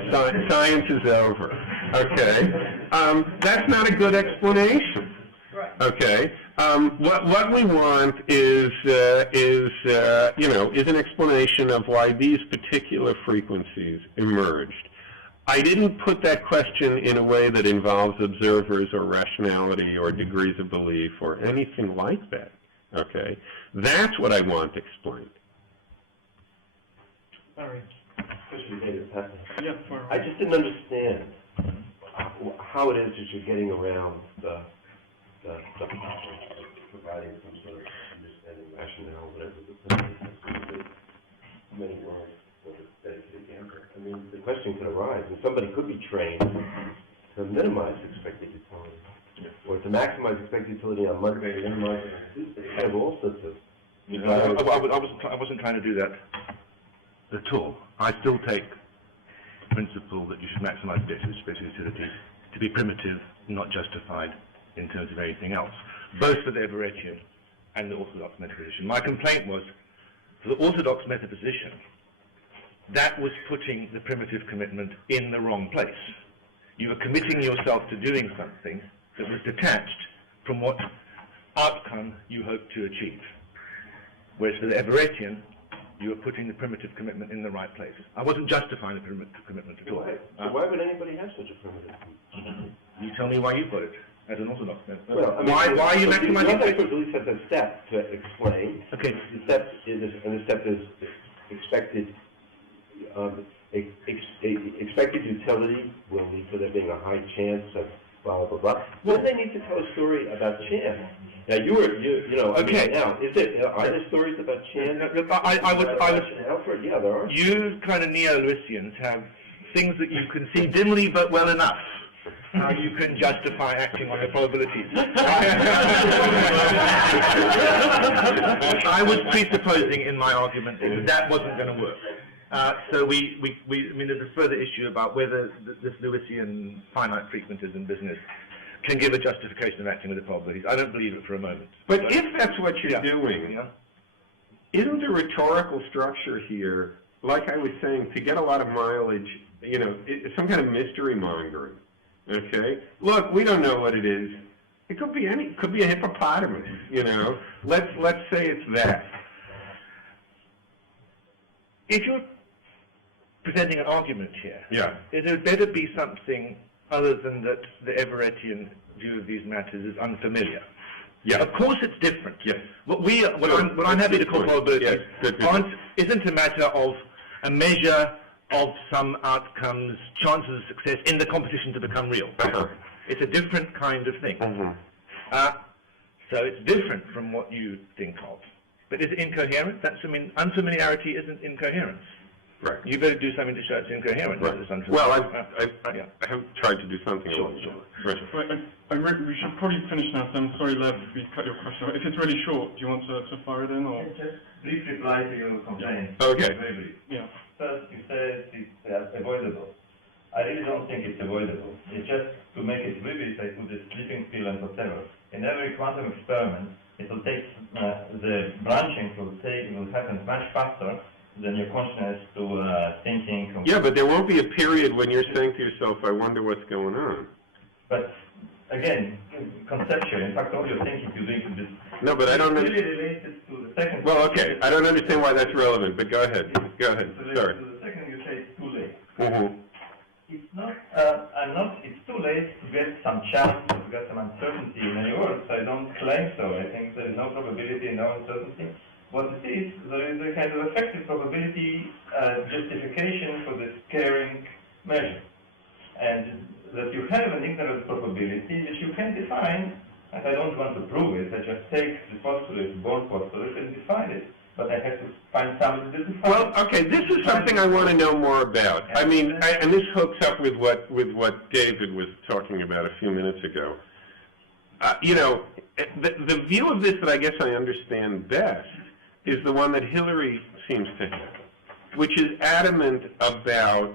science is over. Okay, that's not a good explanation. Okay, what we want is an explanation of why these particular frequencies emerged. I didn't put that question in a way that involves observers or rationality or degrees of belief or anything like that. Okay, that's what I want explained. Sorry. I just didn't understand how it is that you're getting around the providing some sort of understanding, rationale, whatever the principle is. Many words for the dedicated answer. I mean, the question could arise, and somebody could be trained to minimize expected utility, or to maximize expected utility on Monday and minimize it on Tuesday. Kind of all sorts of. I wasn't trying to do that at all. I still take the principle that you should maximize expected utility to be primitive, not justified in terms of anything else, both for the Everettian and the orthodox metaphysician. My complaint was, for the orthodox metaphysician, that was putting the primitive commitment in the wrong place. You were committing yourself to doing something that was detached from what outcome you hoped to achieve. Whereas for the Everettian, you were putting the primitive commitment in the right place. I wasn't justifying the primitive commitment at all. So why would anybody have such a primitive commitment? You tell me why you've got it as an orthodox method. Well, I mean, why are you maximizing? You have to at least have a step to explain. Okay. The step is expected. Expected utility will lead to there being a high chance of blah blah blah. Well, they need to tell a story about chance. Now Okay. Now, are there stories about chance? I was. Alfred, yeah, there are. You kind of neo-Lewisians have things that you can see dimly but well enough. How you can justify acting on the probabilities. I was presupposing in my argument that wasn't going to work. So I mean, there's a further issue about whether this Lewisian finite frequentism business can give a justification of acting with the probabilities. I don't believe it for a moment. But if that's what you're doing, isn't the rhetorical structure here, like I was saying, to get a lot of mileage, it's some kind of mystery mongering? Okay, look, we don't know what it is. It could be it could be a hippopotamus. Let's say it's that. If you're presenting an argument here, it had better be something other than that the Everettian view of these matters is unfamiliar. Yeah, of course it's different. Yes. What I'm happy to call probabilities isn't a matter of a measure of some outcomes, chances of success in the competition to become real. It's a different kind of thing. So it's different from what you think of. But is it incoherent? Unfamiliarity isn't incoherence. Right. You better do something to show it's incoherent. Right. Well, I have tried to do something. Sure. We should probably finish now, so I'm sorry, Lev, we cut your question. If it's really short, do you want to fire it in? Or? Just brief reply to your complaint. Okay. Very brief. Yeah. First, you said it's avoidable. I really don't think it's avoidable. It's just to make it vivid, I put a sleeping pill and whatever. In every quantum experiment, it will take the branching will happen much faster than your consciousness to thinking. Yeah, but there won't be a period when you're saying to yourself, I wonder what's going on. But again, conceptually, in fact, all you're thinking to do is no, but I don't know. Really related to the second. Well, okay, I don't understand why that's relevant, but go ahead. Go ahead. Sorry. To the second, you say it's too late. Mm-hmm. It's not. It's too late to get some chance, to get some uncertainty in any words. I don't claim so. I think there is no probability, no uncertainty. What it is, there is a kind of effective probability justification for the scaring measure, and that you have an ignorant probability that you can define. And I don't want to prove it. I just take the postulate, board postulate, and define it. But I have to find Well, okay, this is something I want to know more about. I mean, and this hooks up with what David was talking about a few minutes ago. You know, the view of this that I guess I understand best is the one that Hilary seems to have, which is adamant about,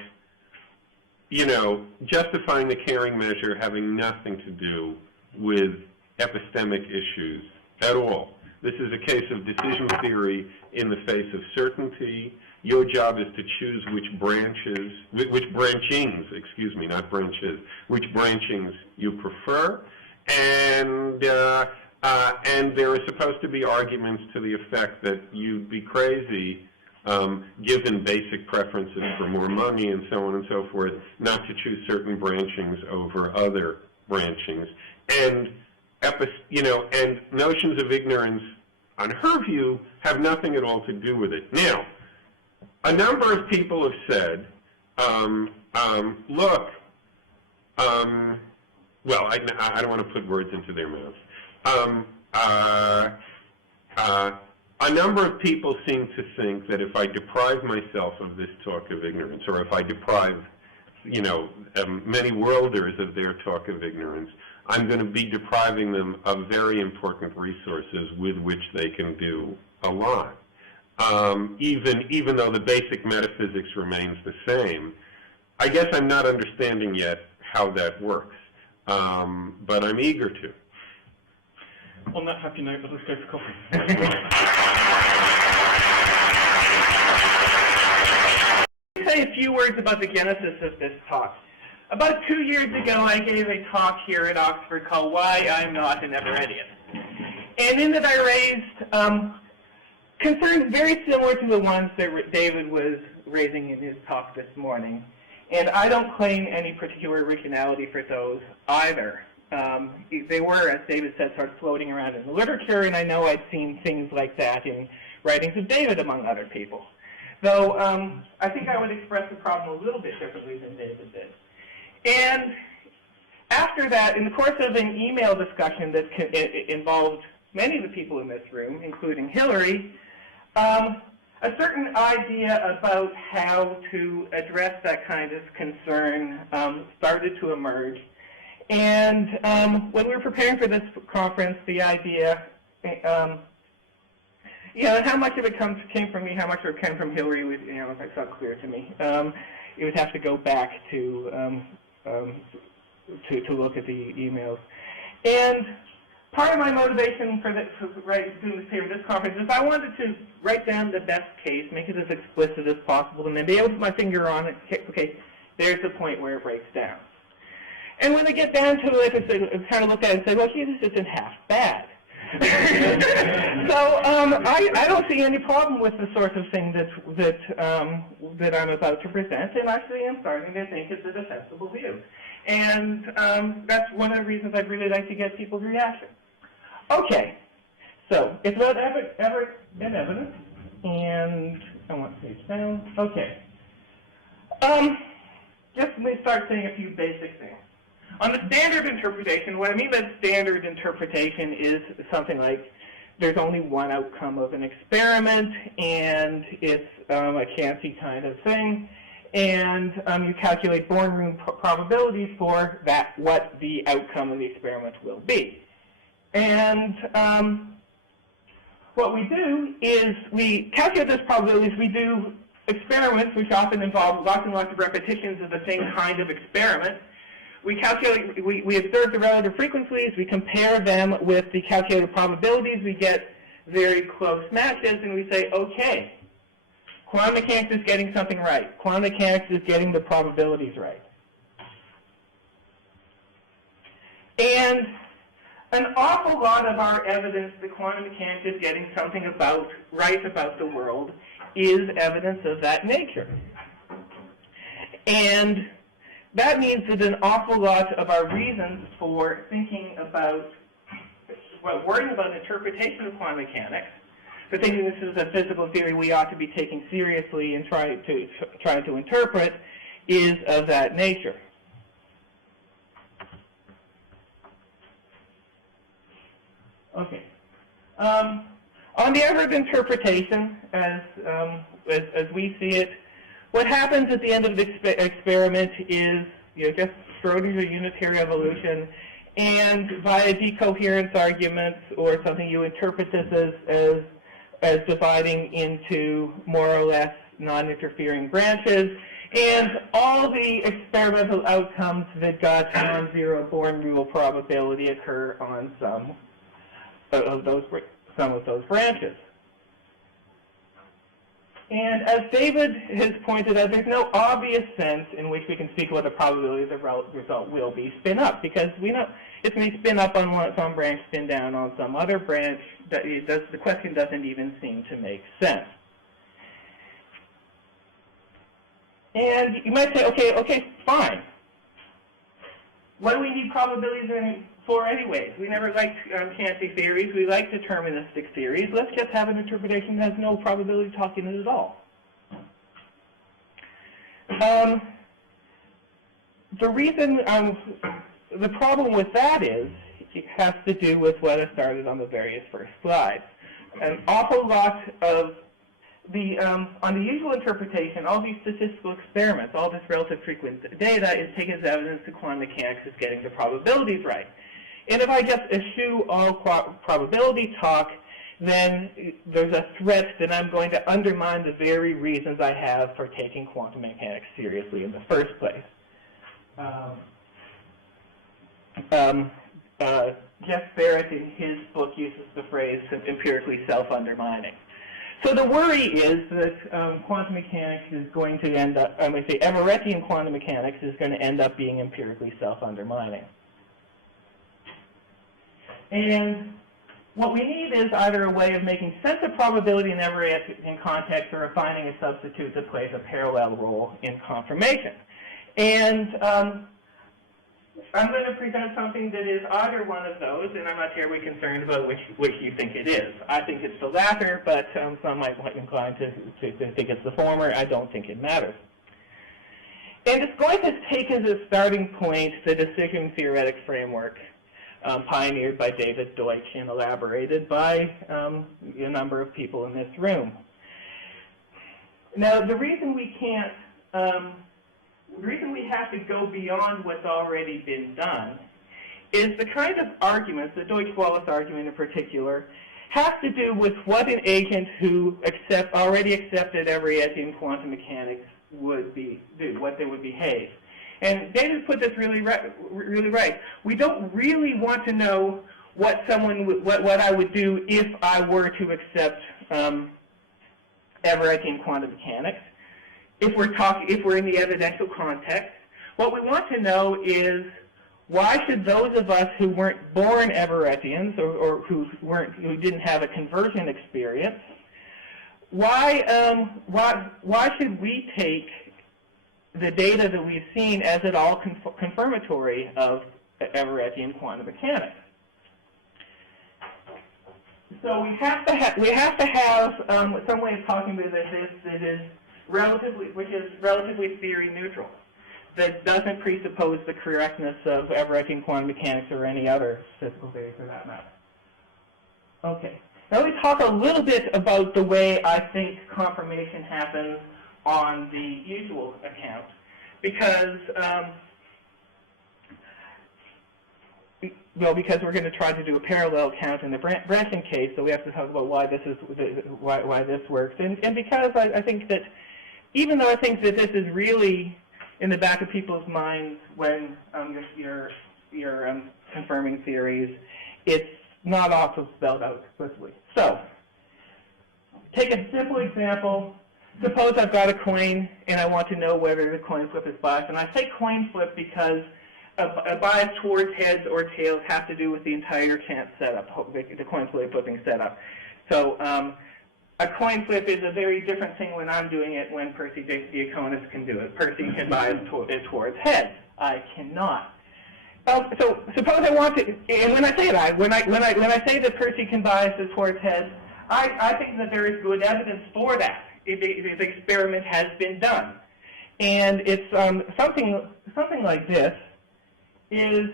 you know, justifying the caring measure having nothing to do with epistemic issues at all. This is a case of decision theory in the face of certainty. Your job is to choose which branchings, not branches, which branchings you prefer. And there are supposed to be arguments to the effect that you'd be crazy, given basic preferences for more money and so on and so forth, not to choose certain branchings over other branchings. And and notions of ignorance, on her view, have nothing at all to do with it. Now, a number of people have said, look, well, I don't want to put words into their mouths. A number of people seem to think that if I deprive myself of this talk of ignorance, or if I deprive, many worlders of their talk of ignorance, I'm going to be depriving them of very important resources with which they can do a lot. Even though the basic metaphysics remains the same, I guess I'm not understanding yet how that works, but I'm eager to. On that happy note, let's go for coffee. Say a few words about the genesis of this talk. About 2 years ago, I gave a talk here at Oxford called Why I'm Not an Everettian. And in it I raised concerns very similar to the ones that David was raising in his talk this morning. And I don't claim any particular originality for those either. They were, as David said, sort of floating around in the literature, and I know I'd seen things like that in writings of David, among other people. Though I think I would express the problem a little bit differently than David did. And after that, in the course of an email discussion that involved many of the people in this room, including Hilary, a certain idea about how to address that kind of concern started to emerge. And when we were preparing for this conference, the idea, how much of it came from me, how much of it came from Hilary, it's not clear to me. It would have to go back to look at the emails. And part of my motivation for doing this paper, this conference, is I wanted to write down the best case, make it as explicit as possible, and then be able to put my finger on it. Okay, there's the point where it breaks down. And when I get down to it, I kind of look at it and say, well, gee, this isn't half bad. So I don't see any problem with the sort of thing that I'm about to present, and actually I'm starting to think it's a defensible view. And that's one of the reasons I'd really like to get people's reaction. Okay, so it's about Everett and evidence, and I want to page down. Okay. Just let me start saying a few basic things. On the standard interpretation, what I mean by standard interpretation is something like there's only one outcome of an experiment, and it's a chancy kind of thing, and you calculate Born-room probabilities for that, what the outcome of the experiment will be. And what we do is we calculate those probabilities. We do experiments which often involve lots and lots of repetitions of the same kind of experiment. We calculate, we observe the relative frequencies, we compare them with the calculated probabilities, we get very close matches, and we say, okay, quantum mechanics is getting something right. Quantum mechanics is getting the probabilities right. And an awful lot of our evidence that quantum mechanics is getting something right about the world is evidence of that nature. And that means that an awful lot of our reasons for thinking about, worrying about interpretation of quantum mechanics, for thinking this is a physical theory we ought to be taking seriously and trying to interpret, is of that nature. Okay. On the Everett interpretation, as we see it, what happens at the end of the experiment is just Schrodinger's unitary evolution, and via decoherence arguments or something, you interpret this as dividing into more or less non-interfering branches, and all the experimental outcomes that got non-zero Born rule probability occur on some of those branches. And as David has pointed out, there's no obvious sense in which we can speak about the probability the result will be spin up, because we know it's going to spin up on some branch, spin down on some other branch. The question doesn't even seem to make sense. And you might say, okay, fine. What do we need probabilities for anyways? We never liked Canty theories. We like deterministic theories. Let's just have an interpretation that has no probability talk in it at all. The reason, the problem with that is, it has to do with what I started on the various first slides. An awful lot of on the usual interpretation, all these statistical experiments, all this relative frequent data is taken as evidence that quantum mechanics is getting the probabilities right. And if I just eschew all probability talk, then there's a threat that I'm going to undermine the very reasons I have for taking quantum mechanics seriously in the first place. Jeff Barrett in his book uses the phrase empirically self-undermining. So the worry is that quantum mechanics is going to end up, I would say Everettian quantum mechanics is going to end up being empirically self-undermining. And what we need is either a way of making sense of probability in Everettian context, or of finding a substitute that plays a parallel role in confirmation. And I'm going to present something that is either one of those, and I'm not terribly concerned about which you think it is. I think it's the latter, but some might be inclined to think it's the former. I don't think it matters. And it's going to take as a starting point the decision theoretic framework pioneered by David Deutsch and elaborated by a number of people in this room. Now, the reason we can't the reason we have to go beyond what's already been done is the kind of arguments, the Deutsch-Wallace argument in particular, has to do with what an agent who already accepted Everettian quantum mechanics would do, what they would behave. And David put this really right. We don't really want to know what I would do if I were to accept Everettian quantum mechanics. If we're in the evidential context, what we want to know is, why should those of us who weren't born Everettians or who didn't have a conversion experience, why should we take the data that we've seen as at all confirmatory of Everettian quantum mechanics? So we have to have some way of talking about this that is relatively theory neutral, that doesn't presuppose the correctness of Everettian quantum mechanics or any other physical theory for that matter. Okay, now let me talk a little bit about the way I think confirmation happens on the usual account, because because we're going to try to do a parallel count in the branching case, so we have to talk about why this works, and because I think that, even though I think that this is really in the back of people's minds when you're confirming theories, it's not also spelled out explicitly. So, take a simple example. Suppose I've got a coin and I want to know whether the coin flip is biased. And I say coin flip because a bias towards heads or tails has to do with the entire chance setup, the coin flipping setup. So a coin flip is a very different thing when I'm doing it when Percy, the economist, can do it. Percy can bias towards heads. I cannot. So suppose I want to, and when I say that, when I say that Percy can bias towards heads, I think that there is good evidence for that. The experiment has been done, and it's something like this. Is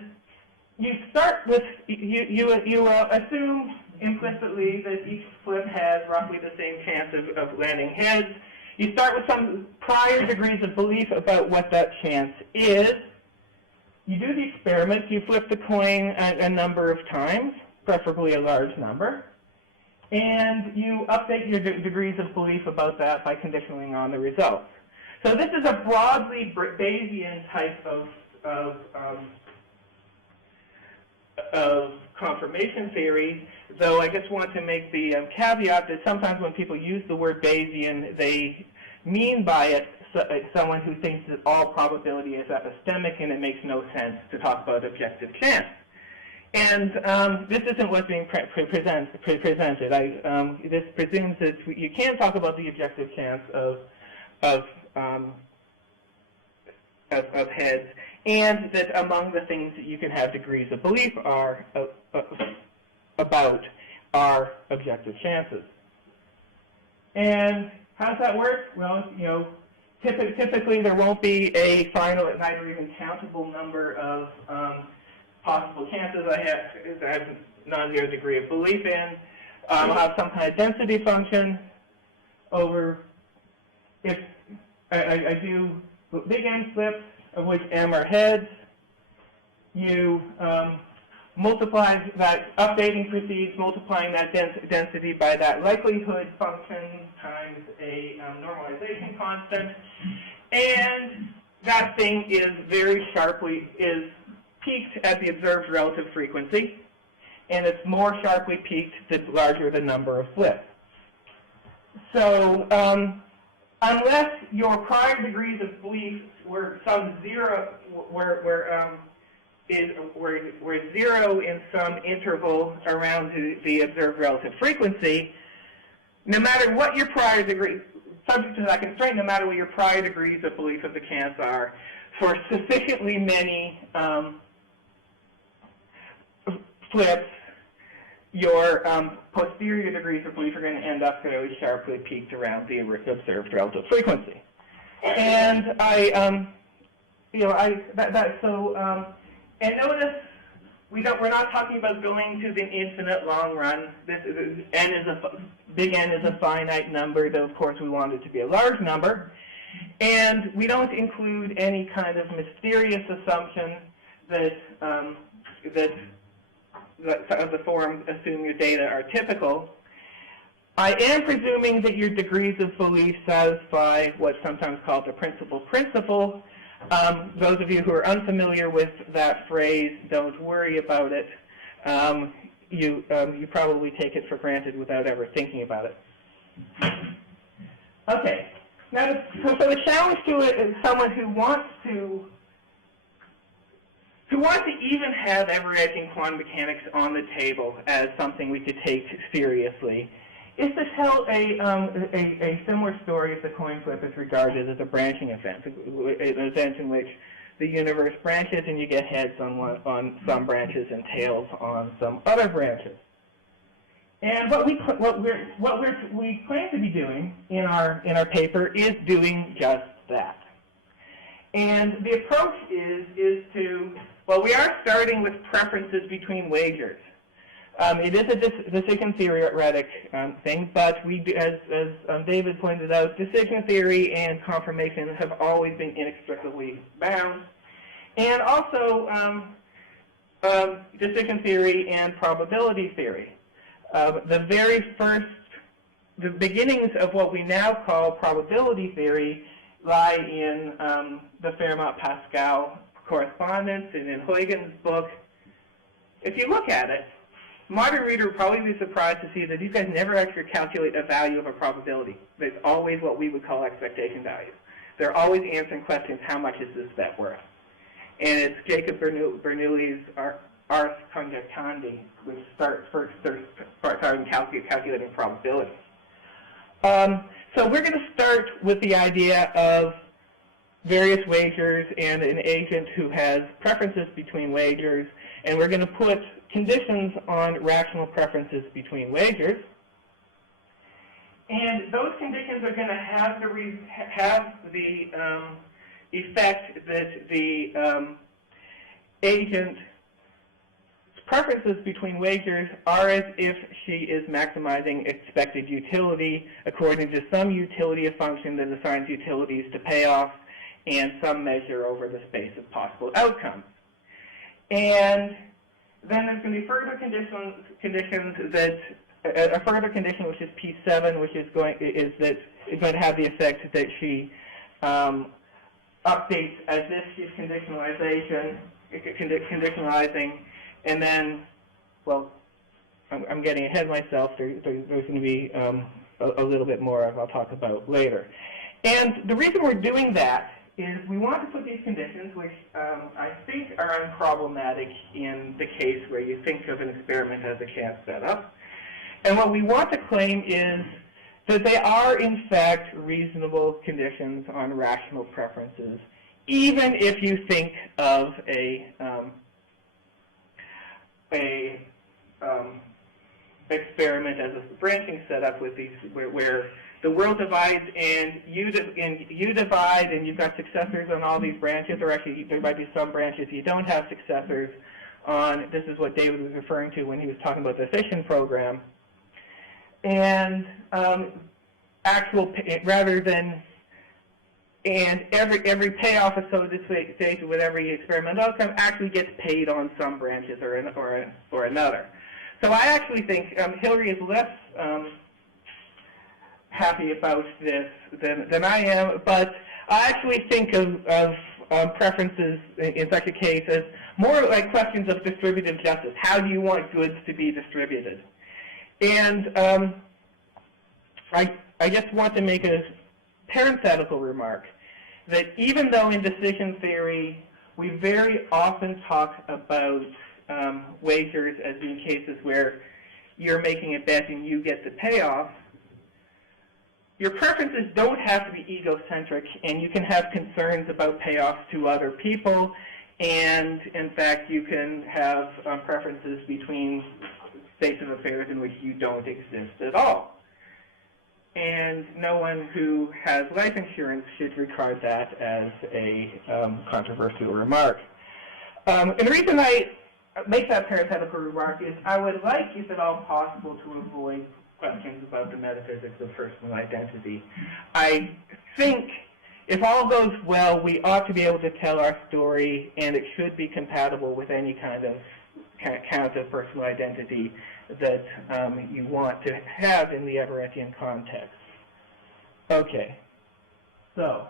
you start with you assume implicitly that each flip has roughly the same chance of landing heads. You start with some prior degrees of belief about what that chance is. You do the experiment. You flip the coin a number of times, preferably a large number, and you update your degrees of belief about that by conditioning on the results. So this is a broadly Bayesian type of confirmation theory, though I just want to make the caveat that sometimes when people use the word Bayesian, they mean by it someone who thinks that all probability is epistemic and it makes no sense to talk about objective chance. And this isn't what's being presented. This presumes that you can talk about the objective chance of heads, and that among the things that you can have degrees of belief about are objective chances. And how does that work? Well, typically there won't be a finite or even countable number of possible chances I have non-zero degree of belief in. I'll have some kind of density function over, if I do big N flips, of which M are heads, you multiply that, updating precedes multiplying that density by that likelihood function times a normalization constant, and that thing is very sharply, peaked at the observed relative frequency, and it's more sharply peaked the larger the number of flips. So unless your prior degrees of belief were some zero, were zero in some interval around the observed relative frequency, no matter what your prior degree, subject to that constraint, no matter what your prior degrees of belief of the chance are, for sufficiently many flips, your posterior degrees of belief are going to end up fairly sharply peaked around the observed relative frequency. And and notice we're not talking about going to the infinite long run. Big N is a finite number, though of course we want it to be a large number. And we don't include any kind of mysterious assumption that of the form assume your data are typical. I am presuming that your degrees of belief satisfy what's sometimes called the principal. Those of you who are unfamiliar with that phrase, don't worry about it. You probably take it for granted without ever thinking about it. Okay. Now, so the challenge to it is someone who wants to even have Everettian quantum mechanics on the table as something we could take seriously, is to tell a similar story if the coin flip is regarded as a branching event, an event in which the universe branches and you get heads on some branches and tails on some other branches. And what we claim to be doing in our paper is doing just that. And the approach is to, well, we are starting with preferences between wagers. It is a decision theoretic thing, but we do, as David pointed out, decision theory and confirmation have always been inextricably bound. And also decision theory and probability theory. The beginnings of what we now call probability theory lie in the Fermat-Pascal correspondence and in Huygens' book. If you look at it, modern reader would probably be surprised to see that these guys never actually calculate a value of a probability. It's always what we would call expectation value. They're always answering questions, how much is this bet worth? And it's Jacob Bernoulli's Ars Conjectandi, which starts calculating probability. So we're going to start with the idea of various wagers and an agent who has preferences between wagers, and we're going to put conditions on rational preferences between wagers. And those conditions are going to have the effect that the agent's preferences between wagers are as if she is maximizing expected utility according to some utility function that assigns utilities to payoffs and some measure over the space of possible outcomes. And then there's going to be further conditions that a further condition, which is P7, which is going to have the effect that she updates as if she's conditionalizing, and then, well, I'm getting ahead of myself. There's going to be a little bit more I'll talk about later. And the reason we're doing that is we want to put these conditions, which I think are unproblematic in the case where you think of an experiment as a chance setup. And what we want to claim is that they are, in fact, reasonable conditions on rational preferences, even if you think of a experiment as a branching setup with these, where the world divides and you divide and you've got successors on all these branches, or actually there might be some branches you don't have successors on. This is what David was referring to when he was talking about the fission program. And every payoff associated with every experimental outcome actually gets paid on some branches or another. So I actually think Hilary is less happy about this than I am, but I actually think of preferences in such a case as more like questions of distributive justice. How do you want goods to be distributed? And I just want to make a parenthetical remark that even though in decision theory we very often talk about wagers as in cases where you're making a bet and you get the payoff, your preferences don't have to be egocentric, and you can have concerns about payoffs to other people, and in fact you can have preferences between states of affairs in which you don't exist at all. And no one who has life insurance should regard that as a controversial remark. And the reason I make that parenthetical remark is I would like, if at all possible, to avoid questions about the metaphysics of personal identity. I think if all goes well, we ought to be able to tell our story, and it should be compatible with any kind of count of personal identity that you want to have in the Everettian context. Okay, so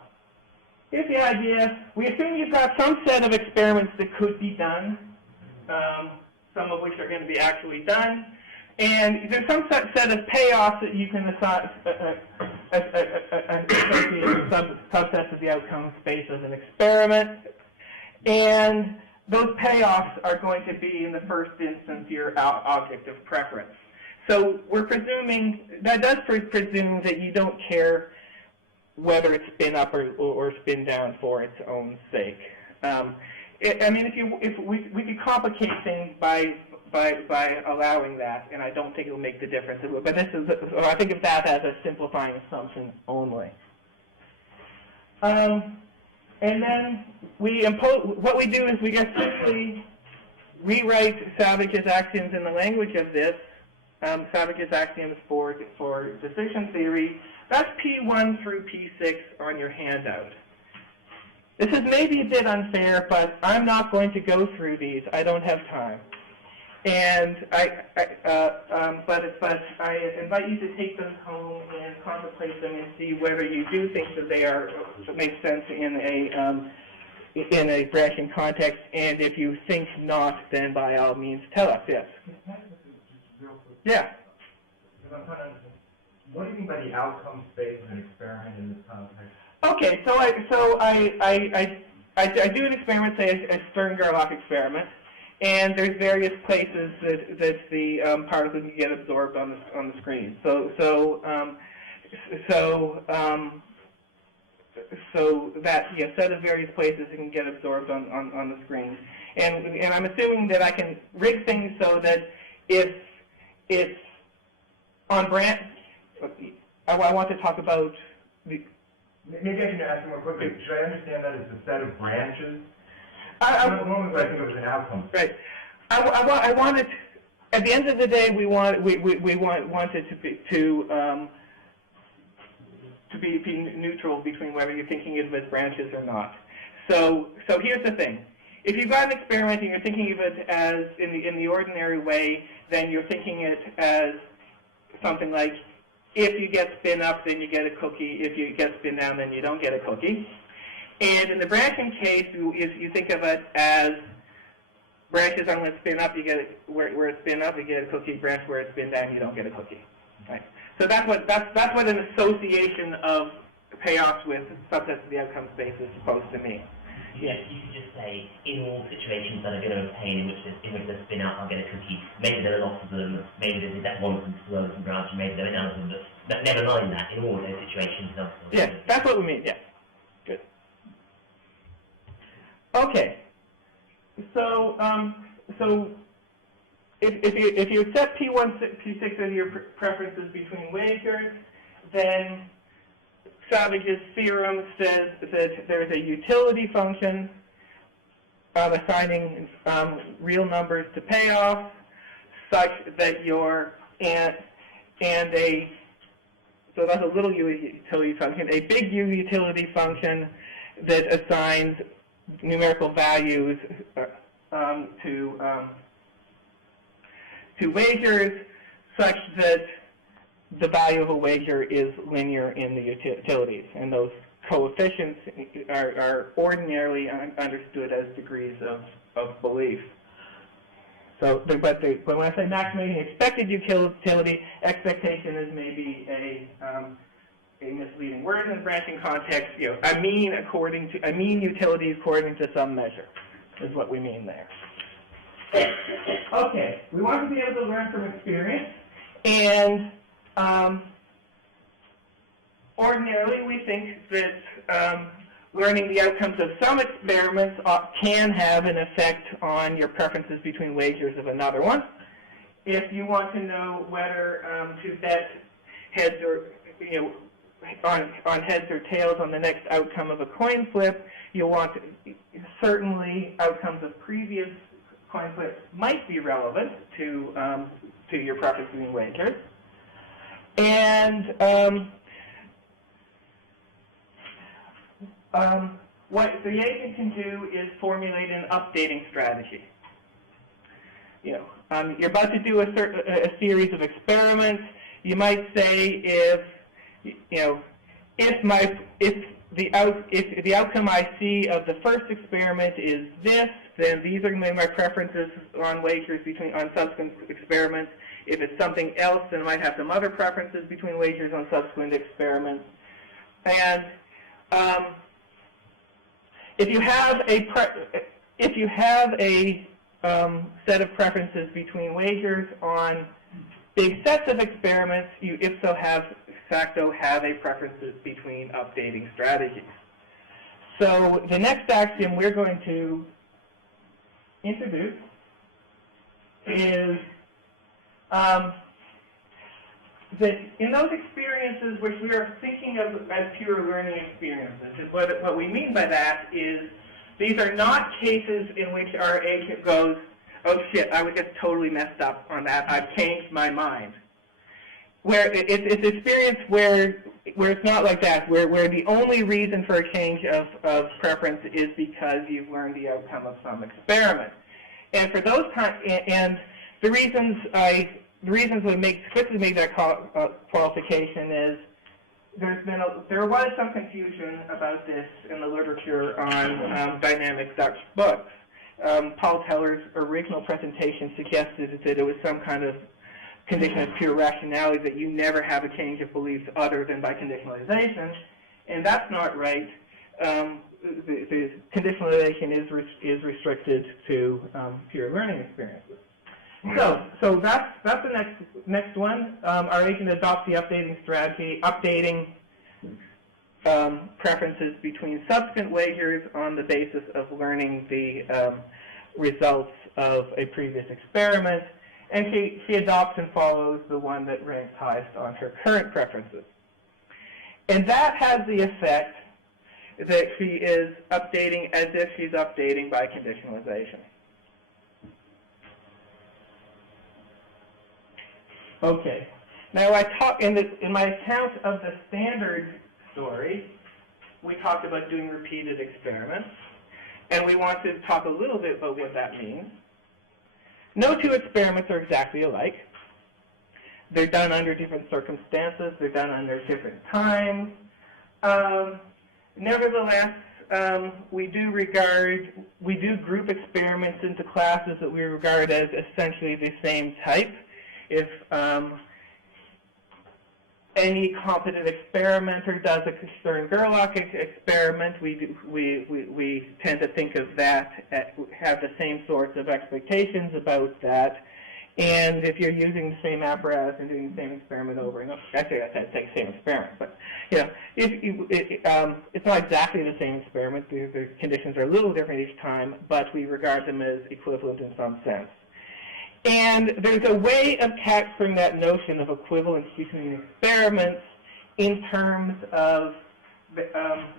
here's the idea. We assume you've got some set of experiments that could be done, some of which are going to be actually done, and there's some set of payoffs that you can assign subsets of the outcome space of an experiment, and those payoffs are going to be, in the first instance, your object of preference. So we're presuming, that does presume that you don't care whether it's spin up or spin down for its own sake. I mean, if we could complicate things by allowing that, and I don't think it'll make the difference. But this is, so I think of that as a simplifying assumption only. And then we impose, what we do is we just simply rewrite Savage's axioms in the language of this. Savage's axioms for decision theory. That's P1 through P6 on your handout. This is maybe a bit unfair, but I'm not going to go through these. I don't have time. And but I invite you to take them home and contemplate them and see whether you do think that they are make sense in a branching context. And if you think not, then by all means tell us. Yes. Yeah. What do you mean by the outcome space of an experiment in this context? Okay, so I do an experiment, say a Stern-Gerlach experiment, and there's various places that the particles can get absorbed on the screen. So that set of various places can get absorbed on the screen, and I'm assuming that I can rig things so that if it's on branch, I want to talk about the. Maybe I can ask more quickly. Should I understand that as a set of branches? Normally what I think of as an outcome. Right. I wanted, at the end of the day, we wanted to be neutral between whether you're thinking of it as branches or not. So here's the thing. If you've got an experiment and you're thinking of it as in the ordinary way, then you're thinking it as something like, if you get spin up, then you get a cookie. If you get spin down, then you don't get a cookie. And in the branching case, you think of it as branches on when it's spin up, you get where it's spin up, you get a cookie. Branch where it's spin down, you don't get a cookie. Right? So that's what an association of payoffs with subsets of the outcome space is supposed to mean. You could just say, in all situations that are going to obtain in which there's spin out, I'll get a cookie. Maybe there are lots of them, maybe there's that one from slows and branching, maybe there are none of them, but never mind that, in all those situations. Yeah, that's what we mean, yeah. Good. Okay. So, if you accept P1, P6 as your preferences between wagers, then Savage's theorem says that there's a utility function assigning real numbers to payoffs, such that so that's a little U utility function, a big U utility function that assigns numerical values to wagers, such that the value of a wager is linear in the utilities, and those coefficients are ordinarily understood as degrees of belief. So, but when I say maximizing expected utility, expectation is maybe a misleading word in the branching context. A mean utility according to some measure is what we mean there. Okay, we want to be able to learn from experience, and ordinarily we think that learning the outcomes of some experiments can have an effect on your preferences between wagers of another one. If you want to know whether to bet heads or, on heads or tails on the next outcome of a coin flip, you'll want to, certainly outcomes of previous coin flips might be relevant to your preference between wagers. And what the agent can do is formulate an updating strategy. You're about to do a series of experiments. You might say, if the outcome I see of the first experiment is this, then these are going to be my preferences on wagers on subsequent experiments. If it's something else, then I might have some other preferences between wagers on subsequent experiments. And if you have a set of preferences between wagers on big sets of experiments, you ipso facto have a preferences between updating strategies. So the next axiom we're going to introduce is that in those experiences which we are thinking of as pure learning experiences, what we mean by that is these are not cases in which our agent goes, oh shit, I was just totally messed up on that, I've changed my mind. Where it's experience where it's not like that, where the only reason for a change of preference is because you've learned the outcome of some experiment. And for those and the reasons what makes Switzerland make that qualification is there was some confusion about this in the literature on dynamic Dutch books. Paul Teller's original presentation suggested that it was some kind of condition of pure rationality, that you never have a change of beliefs other than by conditionalization, and that's not right. The conditionalization is restricted to pure learning experiences. So that's the next one. Our agent adopts the updating strategy, updating preferences between subsequent wagers on the basis of learning the results of a previous experiment, and she adopts and follows the one that ranks highest on her current preferences. And that has the effect that she is updating as if she's updating by conditionalization. Okay. Now I talk in my account of the standard story, we talked about doing repeated experiments, and we want to talk a little bit about what that means. No two experiments are exactly alike. They're done under different circumstances. They're done under different times. Nevertheless, we do group experiments into classes that we regard as essentially the same type. If any competent experimenter does a Stern-Gerlach experiment, we tend to think of that, have the same sorts of expectations about that. And if you're using the same apparatus and doing the same experiment over and over, actually I said same experiment, but it's not exactly the same experiment. The conditions are a little different each time, but we regard them as equivalent in some sense. And there's a way of capturing that notion of equivalence between experiments in terms of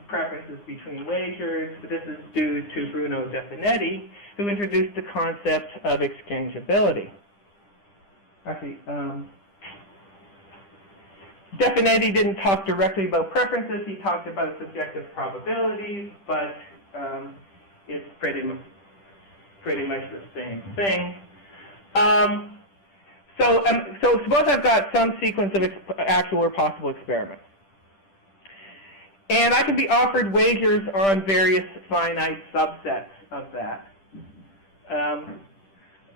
preferences between wagers. This is due to Bruno Definetti, who introduced the concept of exchangeability. Actually, Definetti didn't talk directly about preferences. He talked about subjective probabilities, but it's pretty much the same thing. So suppose I've got some sequence of actual or possible experiments. And I can be offered wagers on various finite subsets of that.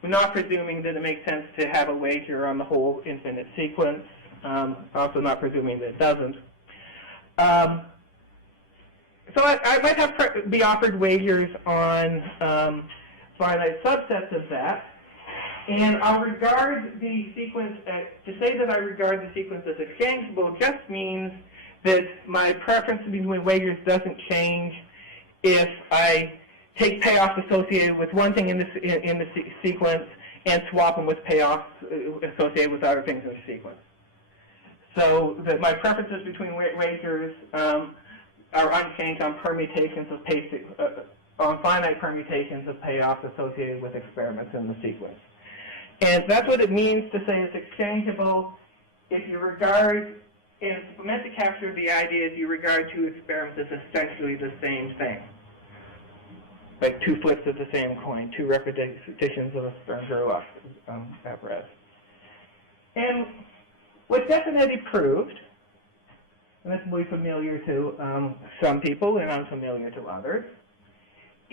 We're not presuming that it makes sense to have a wager on the whole infinite sequence. Also not presuming that it doesn't. So I might be offered wagers on finite subsets of that. And I'll regard the sequence, to say that I regard the sequence as exchangeable just means that my preference between wagers doesn't change if I take payoffs associated with one thing in the sequence and swap them with payoffs associated with other things in the sequence. So that my preferences between wagers are unchanged on permutations of on finite permutations of payoffs associated with experiments in the sequence. And that's what it means to say it's exchangeable. If you regard, and it's meant to capture the idea is you regard two experiments as essentially the same thing. Like two flips of the same coin, two repetitions of a Stern-Gerlach apparatus. And what Definetti proved, and this will be familiar to some people and unfamiliar to others,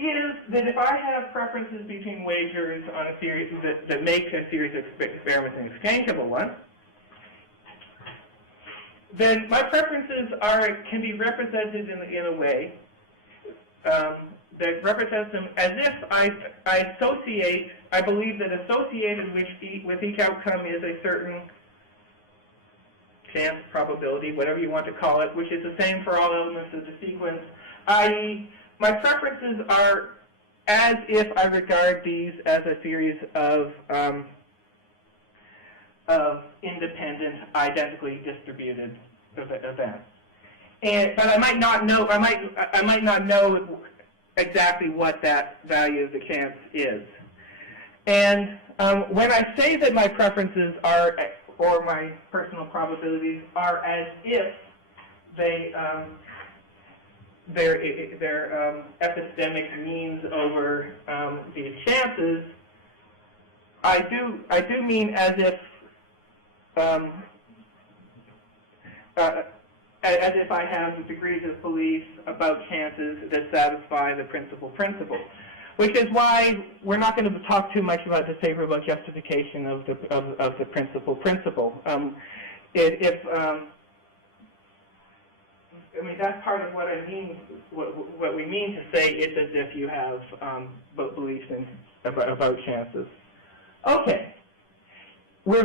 is that if I have preferences between wagers on a series that make a series of experiments an exchangeable one, then my preferences can be represented in a way that represents them as if I believe that associated with each outcome is a certain chance, probability, whatever you want to call it, which is the same for all elements of the sequence, i.e., my preferences are as if I regard these as a series of independent, identically distributed events. But I might not know. I might not know exactly what that value of the chance is. And when I say that my preferences are, or my personal probabilities are as if their epistemic means over these chances, I do mean as if I have degrees of belief about chances that satisfy the principal, which is why we're not going to talk too much about the favorable justification of the principal. I mean, that's part of what I mean. What we mean to say it's as if you have beliefs about chances. Okay, we're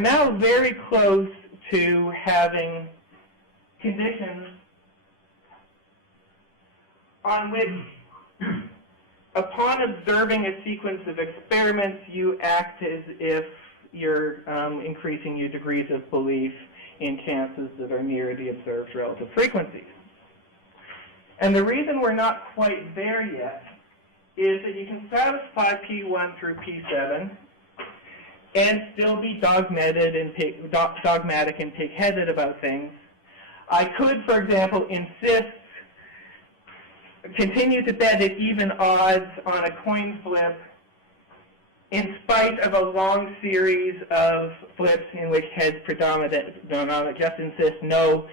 now very close to having conditions on which, upon observing a sequence of experiments, you act as if you're increasing your degrees of belief in chances that are near the observed relative frequencies. And the reason we're not quite there yet is that you can satisfy P1 through P7, and still be dogmatic and pig-headed about things. I could, for example, continue to bet at even odds on a coin flip in spite of a long series of flips in which heads predominate. No, just insist no,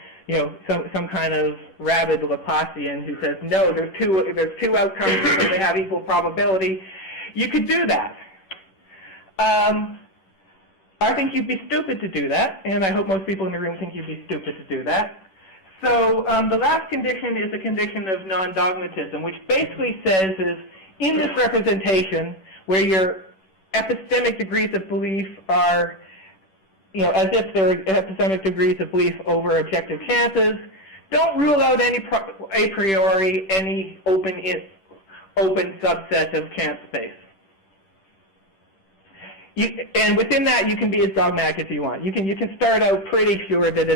some kind of rabid Laplacian who says, no, there's two outcomes because they have equal probability. You could do that. I think you'd be stupid to do that, and I hope most people in the room think you'd be stupid to do that. So the last condition is a condition of non-dogmatism, which basically says is, in this representation, where your epistemic degrees of belief are, as if they're epistemic degrees of belief over objective chances, don't rule out a priori any open subset of chance space. And within that, you can be as dogmatic as you want. You can start out pretty sure that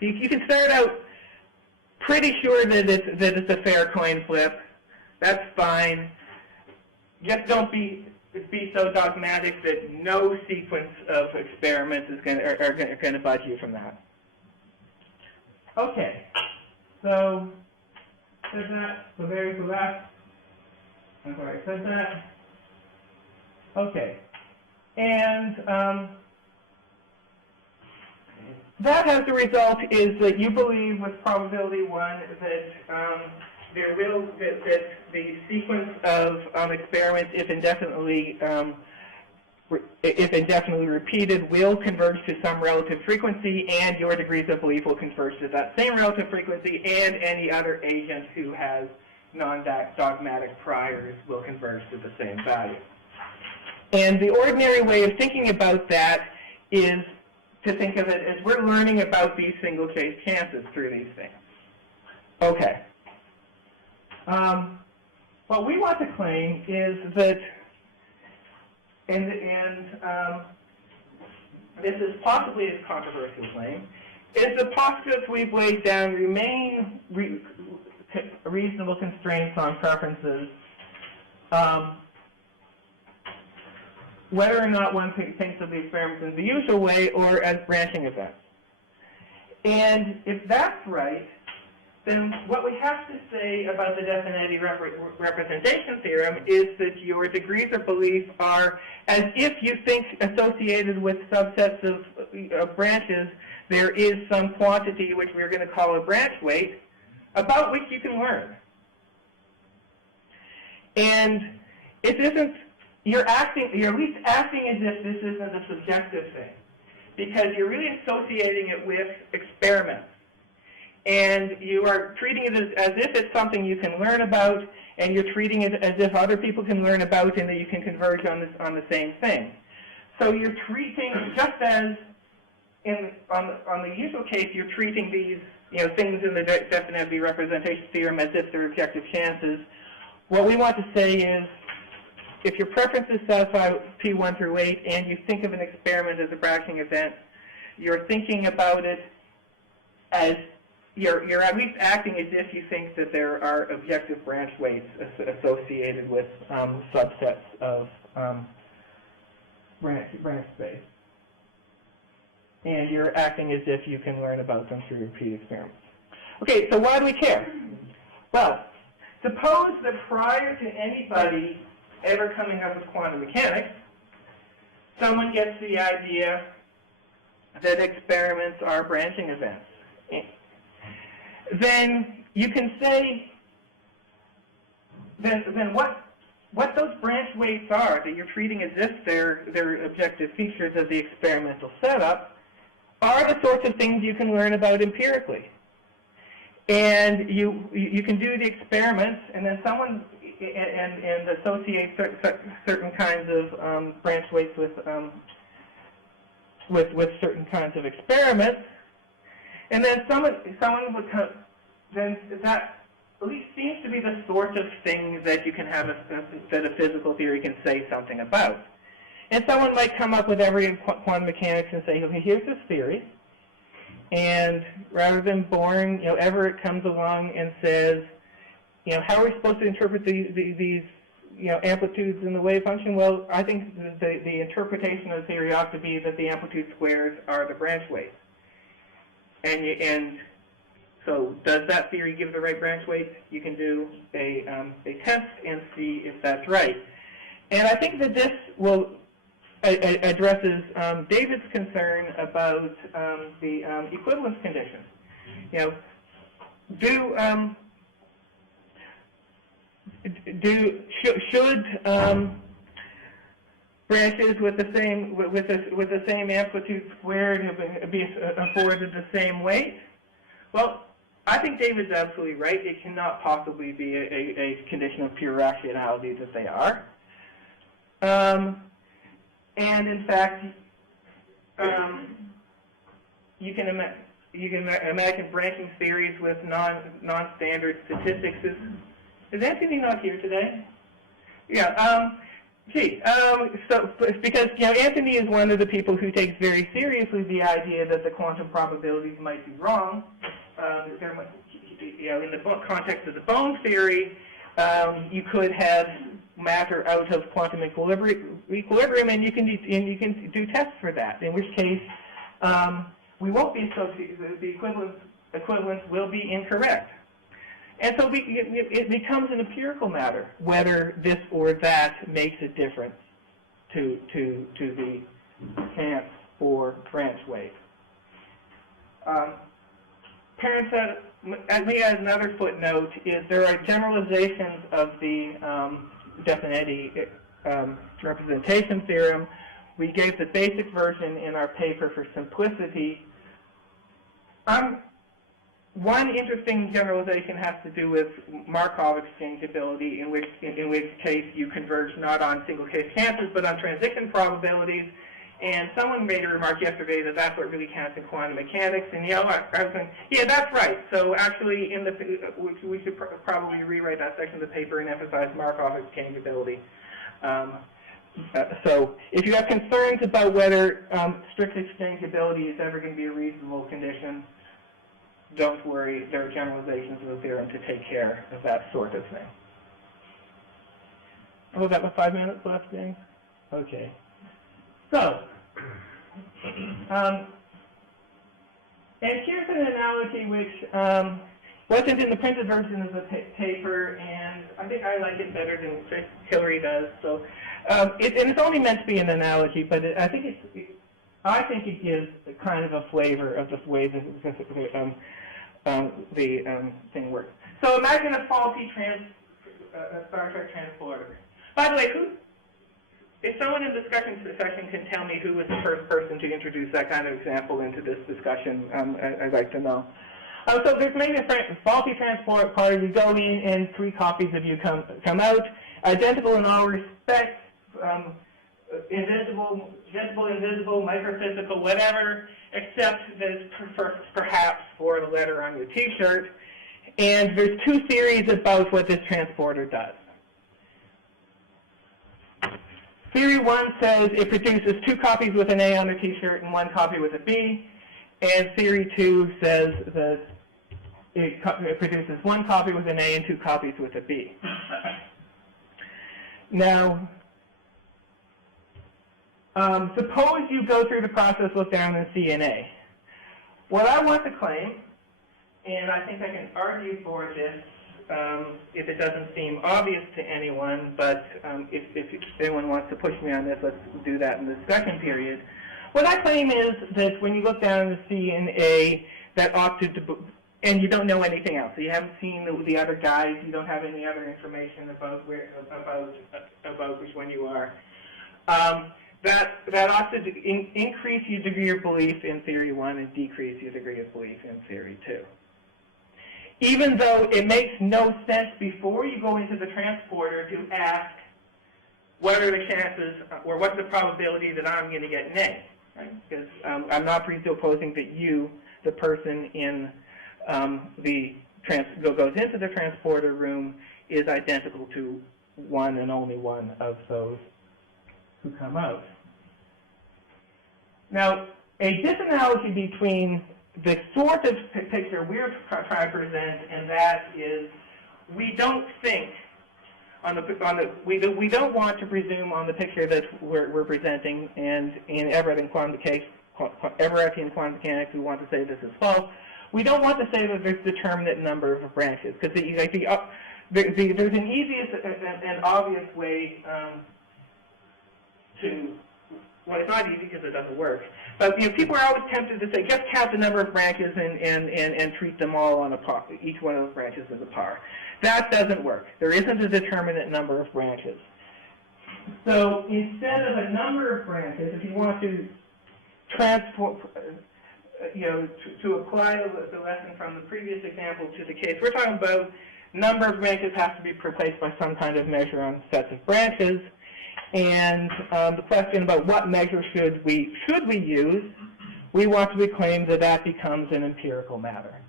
you can start out pretty sure that it's a fair coin flip. That's fine. Just don't be so dogmatic that no sequence of experiments are going to budge you from that. Okay. So said that. So there's the last. I'm sorry. Said that. Okay. And that has the result is that you believe with probability 1 that that the sequence of experiments, if indefinitely repeated, will converge to some relative frequency, and your degrees of belief will converge to that same relative frequency, and any other agent who has non-dogmatic priors will converge to the same value. And the ordinary way of thinking about that is to think of it as we're learning about these single-case chances through these things. Okay. What we want to claim is that, and this is possibly a controversial claim, is the postulates we've laid down remain reasonable constraints on preferences, whether or not one thinks of the experiments in the usual way or as branching events. And if that's right, then what we have to say about the definite representation theorem is that your degrees of belief are as if you think associated with subsets of branches, there is some quantity which we're going to call a branch weight about which you can learn. And it isn't, you're at least acting as if this isn't a subjective thing, because you're really associating it with experiments. And you are treating it as if it's something you can learn about, and you're treating it as if other people can learn about and that you can converge on the same thing. So you're treating, just as on the usual case, you're treating these things in the definite representation theorem as if they're objective chances. What we want to say is, if your preferences satisfy P1 through 8 and you think of an experiment as a branching event, you're thinking about it as you're at least acting as if you think that there are objective branch weights associated with subsets of branch space. And you're acting as if you can learn about them through repeat experiments. Okay, so why do we care? Well, suppose that prior to anybody ever coming up with quantum mechanics, someone gets the idea that experiments are branching events. Then you can say, then what those branch weights are that you're treating as if they're objective features of the experimental setup are the sorts of things you can learn about empirically. And you can do the experiments, and then someone and associate certain kinds of branch weights with certain kinds of experiments, and then someone would come. Then that at least seems to be the sort of thing that you can have that a physical theory can say something about. And someone might come up with Everett quantum mechanics and say, okay, here's this theory. And rather than boring, Everett comes along and says, how are we supposed to interpret these amplitudes in the wave function? Well, I think the interpretation of the theory ought to be that the amplitude squares are the branch weights. And so does that theory give the right branch weights? You can do a test and see if that's right. And I think that this addresses David's concern about the equivalence condition. Should branches with the same amplitude squared be afforded the same weight? Well, I think David's absolutely right. It cannot possibly be a condition of pure rationality that they are. And in fact, you can imagine branching theories with non-standard statistics. Is Anthony not here today? Yeah. So because Anthony is one of the people who takes very seriously the idea that the quantum probabilities might be wrong. In the context of the bone theory, you could have matter out of quantum equilibrium, and you can do tests for that. In which case, we won't be associated. The equivalence will be incorrect. And so it becomes an empirical matter whether this or that makes a difference to the chance for branch weight. As another footnote is there are generalizations of the Definetti representation theorem. We gave the basic version in our paper for simplicity. One interesting generalization has to do with Markov exchangeability, in which case you converge not on single case chances but on transition probabilities. And someone made a remark yesterday that that's what really counts in quantum mechanics. And I was saying, yeah, that's right. So actually, we should probably rewrite that section of the paper and emphasize Markov exchangeability. So if you have concerns about whether strict exchangeability is ever going to be a reasonable condition, don't worry. There are generalizations of the theorem to take care of that sort of thing. Oh, that was 5 minutes left, James? Okay. So, and here's an analogy which wasn't in the printed version of the paper, and I think I like it better than Hilary does. So, and it's only meant to be an analogy, but I think it gives kind of a flavor of the way the thing works. So imagine a faulty Star Trek transporter. By the way, if someone in the discussion session can tell me who was the first person to introduce that kind of example into this discussion, I'd like to know. So there's maybe a faulty transporter. You go in, and 3 copies of you come out, identical in all respects, invisible, microphysical, whatever, except that it's perhaps for the letter on your T-shirt. And there's 2 theories about what this transporter does. Theory 1 says it produces 2 copies with an A on the T-shirt and 1 copy with a B. And Theory 2 says that it produces 1 copy with an A and 2 copies with a B. Now, suppose you go through the process, look down, and see an A. What I want to claim, and I think I can argue for this if it doesn't seem obvious to anyone, but if anyone wants to push me on this, let's do that in the discussion period. What I claim is that when you look down and see an A, that ought to, and you don't know anything else, so you haven't seen the other guys, you don't have any other information about which one you are. That ought to increase your degree of belief in Theory 1 and decrease your degree of belief in Theory 2. Even though it makes no sense before you go into the transporter to ask what are the chances or what's the probability that I'm going to get an A, right? Because I'm not presupposing that you, the person in goes into the transporter room, is identical to one and only one of those who come out. Now, a disanalogy between the sort of picture we're trying to present and that is we don't think we don't want to presume on the picture that we're presenting, and in Everett and Everettian quantum mechanics, we want to say this is false. We don't want to say that there's determinate number of branches, because there's an easiest and obvious way well, it's not easy because it doesn't work. But people are always tempted to say, just count the number of branches and treat them all on a par, each one of those branches as a par. That doesn't work. There isn't a determinate number of branches. So instead of a number of branches, if you want to transport, to apply the lesson from the previous example to the case, we're talking about number of branches has to be replaced by some kind of measure on sets of branches. And the question about what measure should we use, we want to claim that becomes an empirical matter.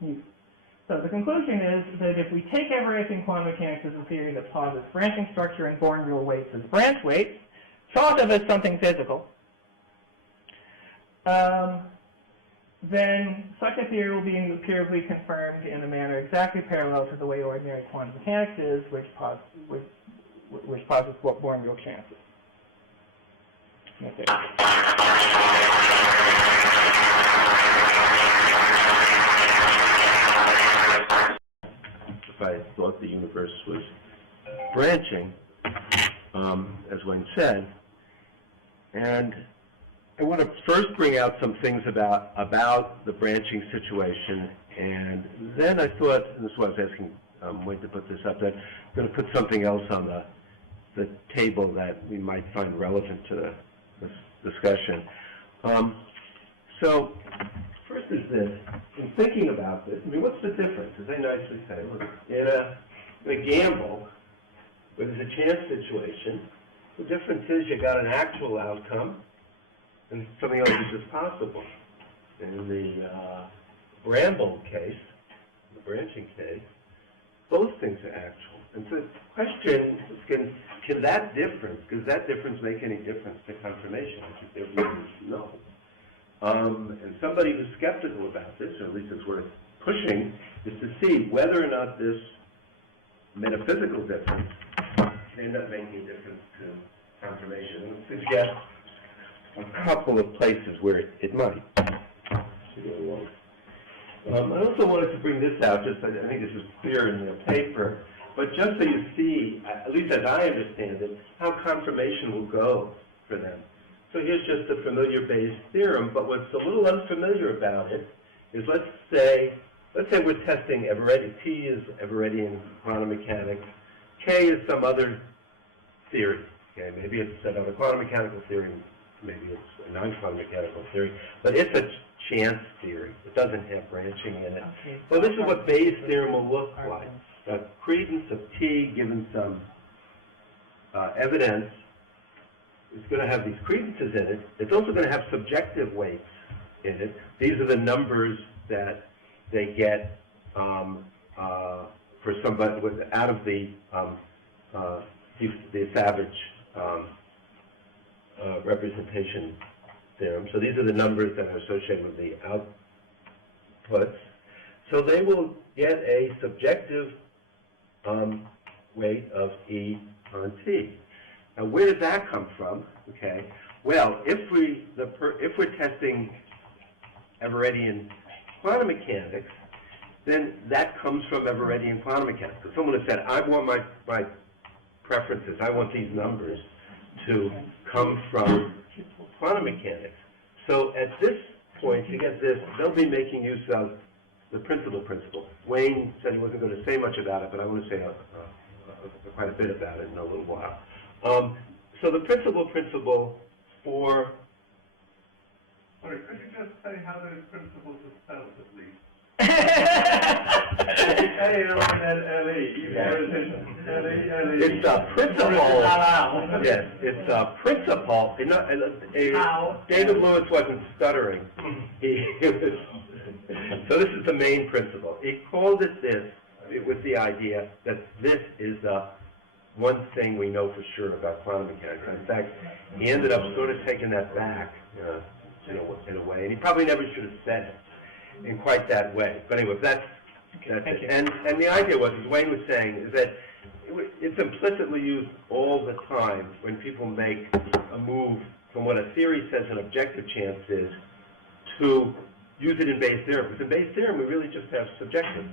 So the conclusion is that if we take Everettian quantum mechanics as a theory that posits branching structure and Born rule weights as branch weights, thought of as something physical, then such a theory will be empirically confirmed in a manner exactly parallel to the way ordinary quantum mechanics is, which posits Born rule chances. Okay. If I thought the universe was branching, as Wayne said, and I want to first bring out some things about the branching situation, and then I thought, and this is why I was asking Wayne to put this up, that I'm going to put something else on the table that we might find relevant to this discussion. So first is this. In thinking about this, I mean, what's the difference? As they nicely say, look, in a gamble, where there's a chance situation, the difference is you got an actual outcome, and something else is just possible. In the Bramble case, the branching case, both things are actual. And so the question is, can that difference, does that difference make any difference to confirmation? I think the answer is no. And somebody who's skeptical about this, or at least it's worth pushing, is to see whether or not this metaphysical difference can end up making a difference to confirmation. And it suggests a couple of places where it might. I also wanted to bring this out, just I think this is clear in the paper, but just so you see, at least as I understand it, how confirmation will go for them. So here's just a familiar Bayes theorem, but what's a little unfamiliar about it is let's say we're testing Everettian. T is Everettian quantum mechanics. K is some other theory. Okay, maybe it's another quantum mechanical theory, maybe it's a non-quantum mechanical theory, but it's a chance theory. It doesn't have branching in it. Okay. So this is what Bayes' theorem will look like. The credence of T given some evidence is going to have these credences in it. It's also going to have subjective weights in it. These are the numbers that they get for somebody out of the Savage representation theorem. So these are the numbers that are associated with the outputs. So they will get a subjective weight of E on T. Now, where does that come from? Okay. Well, if we're testing Everettian quantum mechanics, then that comes from Everettian quantum mechanics. So someone has said, I want my preferences, I want these numbers to come from quantum mechanics. So at this point, to get this, they'll be making use of the principal. Wayne said he wasn't going to say much about it, but I want to say quite a bit about it in a little while. So the principal for... Sorry, could you just say how those principles are spelled, at least? It's a principle. Yes, it's a principle. David Lewis wasn't stuttering. So this is the main principle. He called it this with the idea that this is the one thing we know for sure about quantum mechanics. In fact, he ended up sort of taking that back in a way, and he probably never should have said it in quite that way. But anyway, that's That's it. And the idea was, as Wayne was saying, is that it's implicitly used all the time when people make a move from what a theory says an objective chance is to use it in Bayes' theorem. Because in Bayes' theorem, we really just have subjective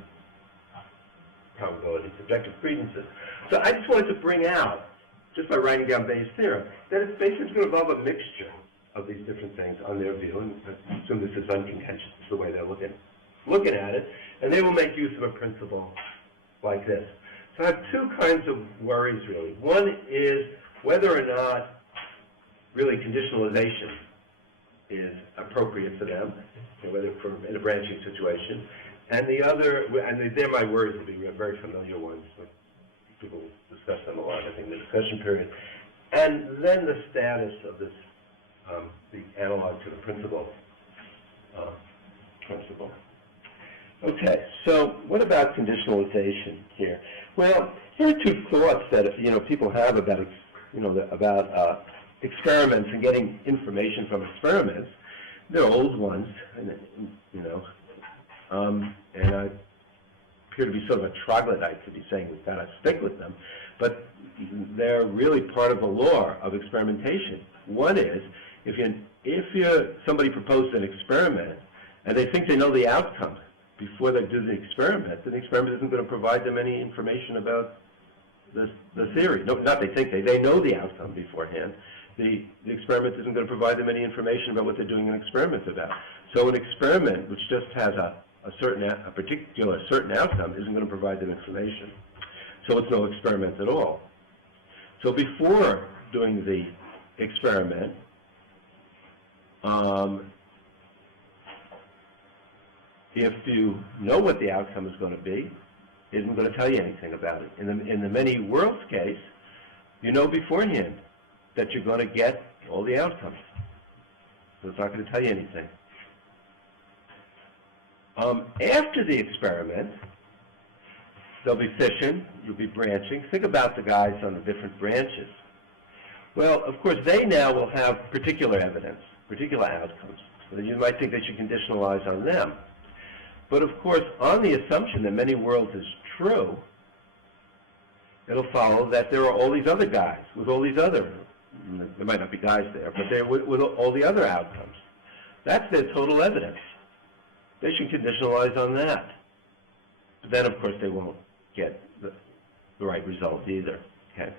probabilities, subjective credences. So I just wanted to bring out, just by writing down Bayes' theorem, that it's basically going to involve a mixture of these different things on their view, and I assume this is uncontentious, it's the way they're looking at it, and they will make use of a principle like this. So I have two kinds of worries, really. One is whether or not really conditionalization is appropriate for them, whether in a branching situation. And the other, and they're my worries, will be very familiar ones, but people discuss them a lot, I think, in the discussion period. And then the status of this, the analog to the principle. Okay, so what about conditionalization here? Well, here are two thoughts that people have about experiments and getting information from experiments. They're old ones, and I appear to be sort of a troglodyte to be saying we've got to stick with them, but they're really part of the law of experimentation. One is, if somebody proposes an experiment and they think they know the outcome before they do the experiment, then the experiment isn't going to provide them any information about the theory. No, not they think, they know the outcome beforehand. The experiment isn't going to provide them any information about what they're doing an experiment about. So an experiment which just has a particular certain outcome isn't going to provide them information. So it's no experiment at all. So before doing the experiment, if you know what the outcome is going to be, it isn't going to tell you anything about it. In the many worlds case, you know beforehand that you're going to get all the outcomes. So it's not going to tell you anything. After the experiment, there'll be fission, you'll be branching. Think about the guys on the different branches. Well, of course, they now will have particular evidence, particular outcomes. So you might think they should conditionalize on them. But of course, on the assumption that many worlds is true, it'll follow that there are all these other guys with all these other, there might not be guys there, but they're with all the other outcomes. That's their total evidence. They should conditionalize on that. But then, of course, they won't get the right result either. Okay.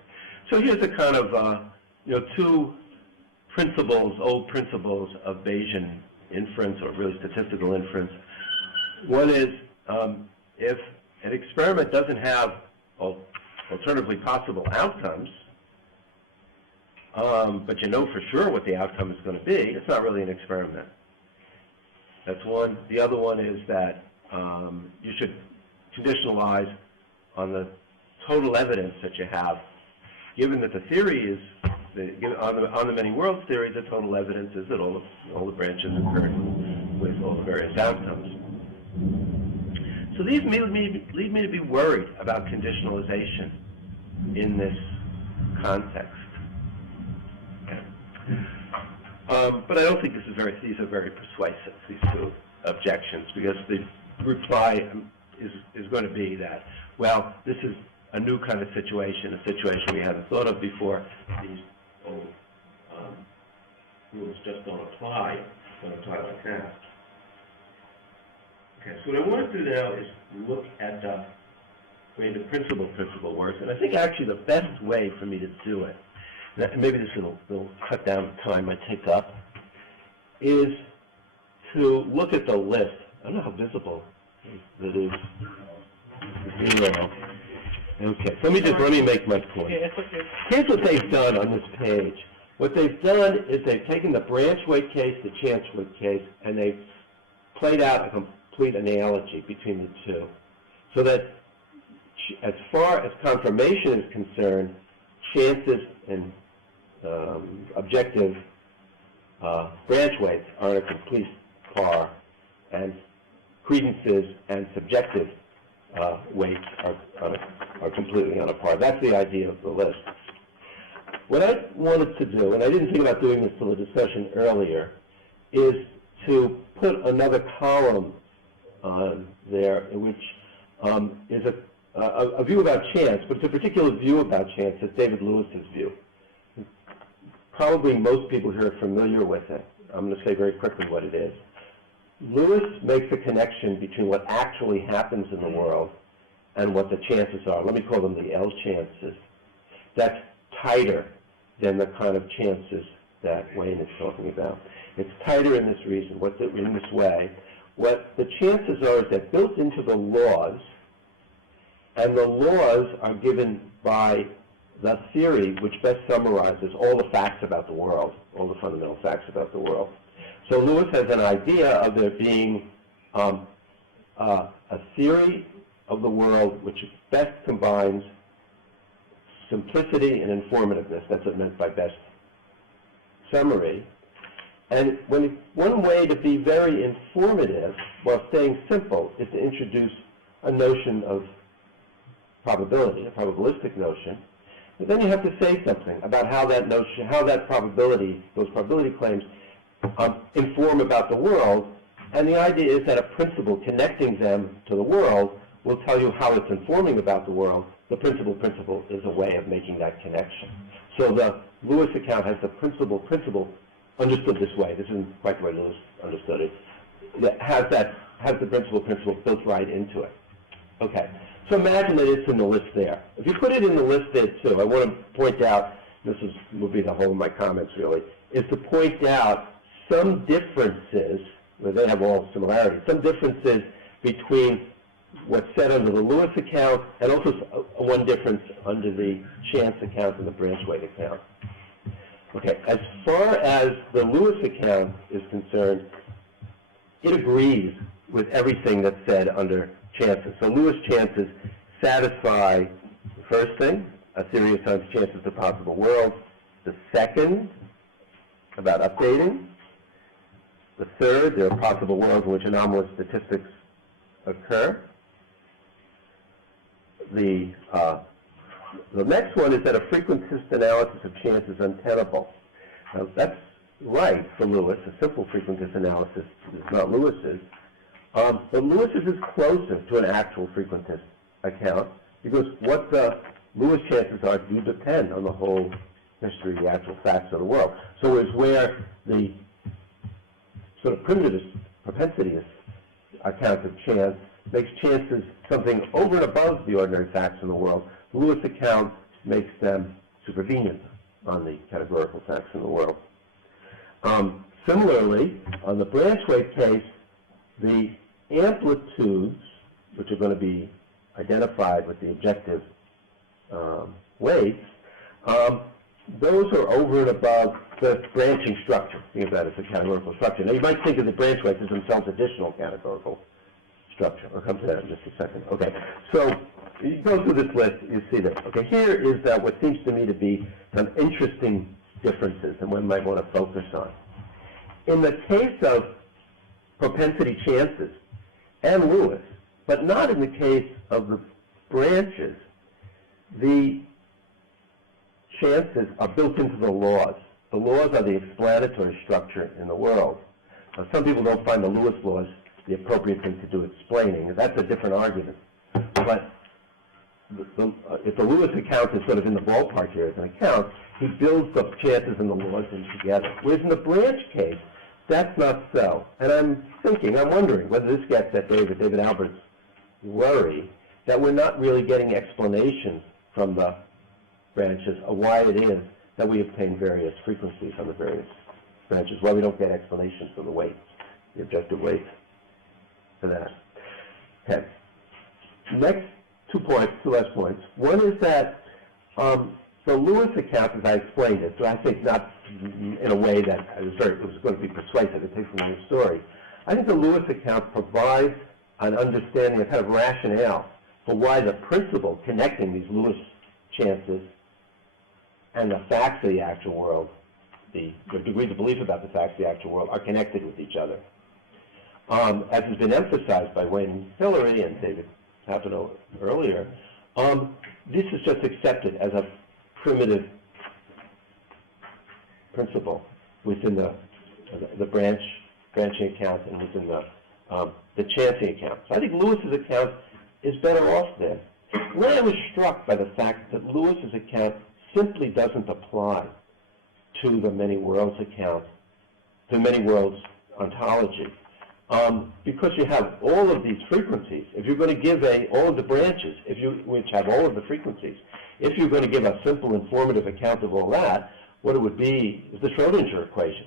So here's a kind of, two principles, old principles of Bayesian inference, or really statistical inference. One is, if an experiment doesn't have alternatively possible outcomes, but you know for sure what the outcome is going to be, it's not really an experiment. That's one. The other one is that you should conditionalize on the total evidence that you have. Given that the theory is, on the many worlds theory, the total evidence is that all the branches occur with all the various outcomes. So these lead me to be worried about conditionalization in this context. Okay. But I don't think these are very persuasive, these two objections, because the reply is going to be that, well, this is a new kind of situation, a situation we hadn't thought of before. These old rules just don't apply like that. Okay, so what I want to do now is look at the way the principle works, and I think actually the best way for me to do it, and maybe this will cut down the time I take up, is to look at the list. I don't know how visible it is. Okay, so let me make my point. Here's what they've done on this page. What they've done is they've taken the branch weight case, the chance weight case, and they've played out a complete analogy between the two. So that as far as confirmation is concerned, chances and objective branch weights are in a complete par, and credences and subjective weights are completely on a par. That's the idea of the list. What I wanted to do, and I didn't think about doing this till the discussion earlier, is to put another column on there in which is a view about chance, but it's a particular view about chance. It's David Lewis's view. Probably most people here are familiar with it. I'm going to say very quickly what it is. Lewis makes a connection between what actually happens in the world and what the chances are. Let me call them the L chances. That's tighter than the kind of chances that Wayne is talking about. It's tighter in this reason, in this way. What the chances are is that built into the laws, and the laws are given by the theory which best summarizes all the facts about the world, all the fundamental facts about the world. So Lewis has an idea of there being a theory of the world which best combines simplicity and informativeness. That's what meant by best summary. And one way to be very informative while staying simple is to introduce a notion of probability, a probabilistic notion. But then you have to say something about how that notion, how that probability, those probability claims, inform about the world. And the idea is that a principle connecting them to the world will tell you how it's informing about the world. The principle is a way of making that connection. So the Lewis account has the principle understood this way. This isn't quite the way Lewis understood it. That has the principle built right into it. Okay. So imagine that it's in the list there. If you put it in the list there too, I want to point out, will be the whole of my comments really, is to point out some differences, where they have all similarities, some differences between what's said under the Lewis account and also one difference under the chance account and the branch weight account. Okay, as far as the Lewis account is concerned, it agrees with everything that's said under chances. So Lewis chances satisfy the first thing, a theory of times chances to possible worlds. The second, about updating. The third, there are possible worlds in which anomalous statistics occur. The next one is that a frequentist analysis of chance is untenable. Now, that's right for Lewis. A simple frequentist analysis is not Lewis's. But Lewis's is closer to an actual frequentist account because what the Lewis chances are do depend on the whole history, the actual facts of the world. So it's where the sort of primitivist, propensitist account of chance makes chances something over and above the ordinary facts in the world. The Lewis account makes them supervenient on the categorical facts in the world. Similarly, on the branch weight case, the amplitudes, which are going to be identified with the objective weights, those are over and above the branching structure. Think of that as a categorical structure. Now, you might think of the branch weights as themselves additional categorical structure. I'll come to that in just a second. Okay, so you go through this list, you see this. Okay, here is what seems to me to be some interesting differences and one might want to focus on. In the case of propensity chances and Lewis, but not in the case of the branches, the chances are built into the laws. The laws are the explanatory structure in the world. Now, some people don't find the Lewis laws the appropriate thing to do explaining. That's a different argument. But if the Lewis account is sort of in the ballpark here as an account, he builds the chances and the laws in together. Whereas in the branch case, that's not so. And I'm wondering whether this gets at David Albert's worry that we're not really getting explanations from the branches of why it is that we obtain various frequencies on the various branches, why we don't get explanations from the weights, the objective weights for that. Okay. Next two last points. One is that the Lewis account, as I explained it, so I think not in a way that it was going to be persuasive, it takes from the story. I think the Lewis account provides an understanding, a kind of rationale for why the principle connecting these Lewis chances and the facts of the actual world, the degrees of belief about the facts of the actual world, are connected with each other. As has been emphasized by Wayne and Hilary and David Papineau earlier, this is just accepted as a primitive principle within the branching account and within the chancing account. So I think Lewis's account is better off then. When I was struck by the fact that Lewis's account simply doesn't apply to the many worlds account, the many worlds ontology, because you have all of these frequencies. If you're going to give all of the branches, which have all of the frequencies, if you're going to give a simple informative account of all that, what it would be is the Schrodinger equation.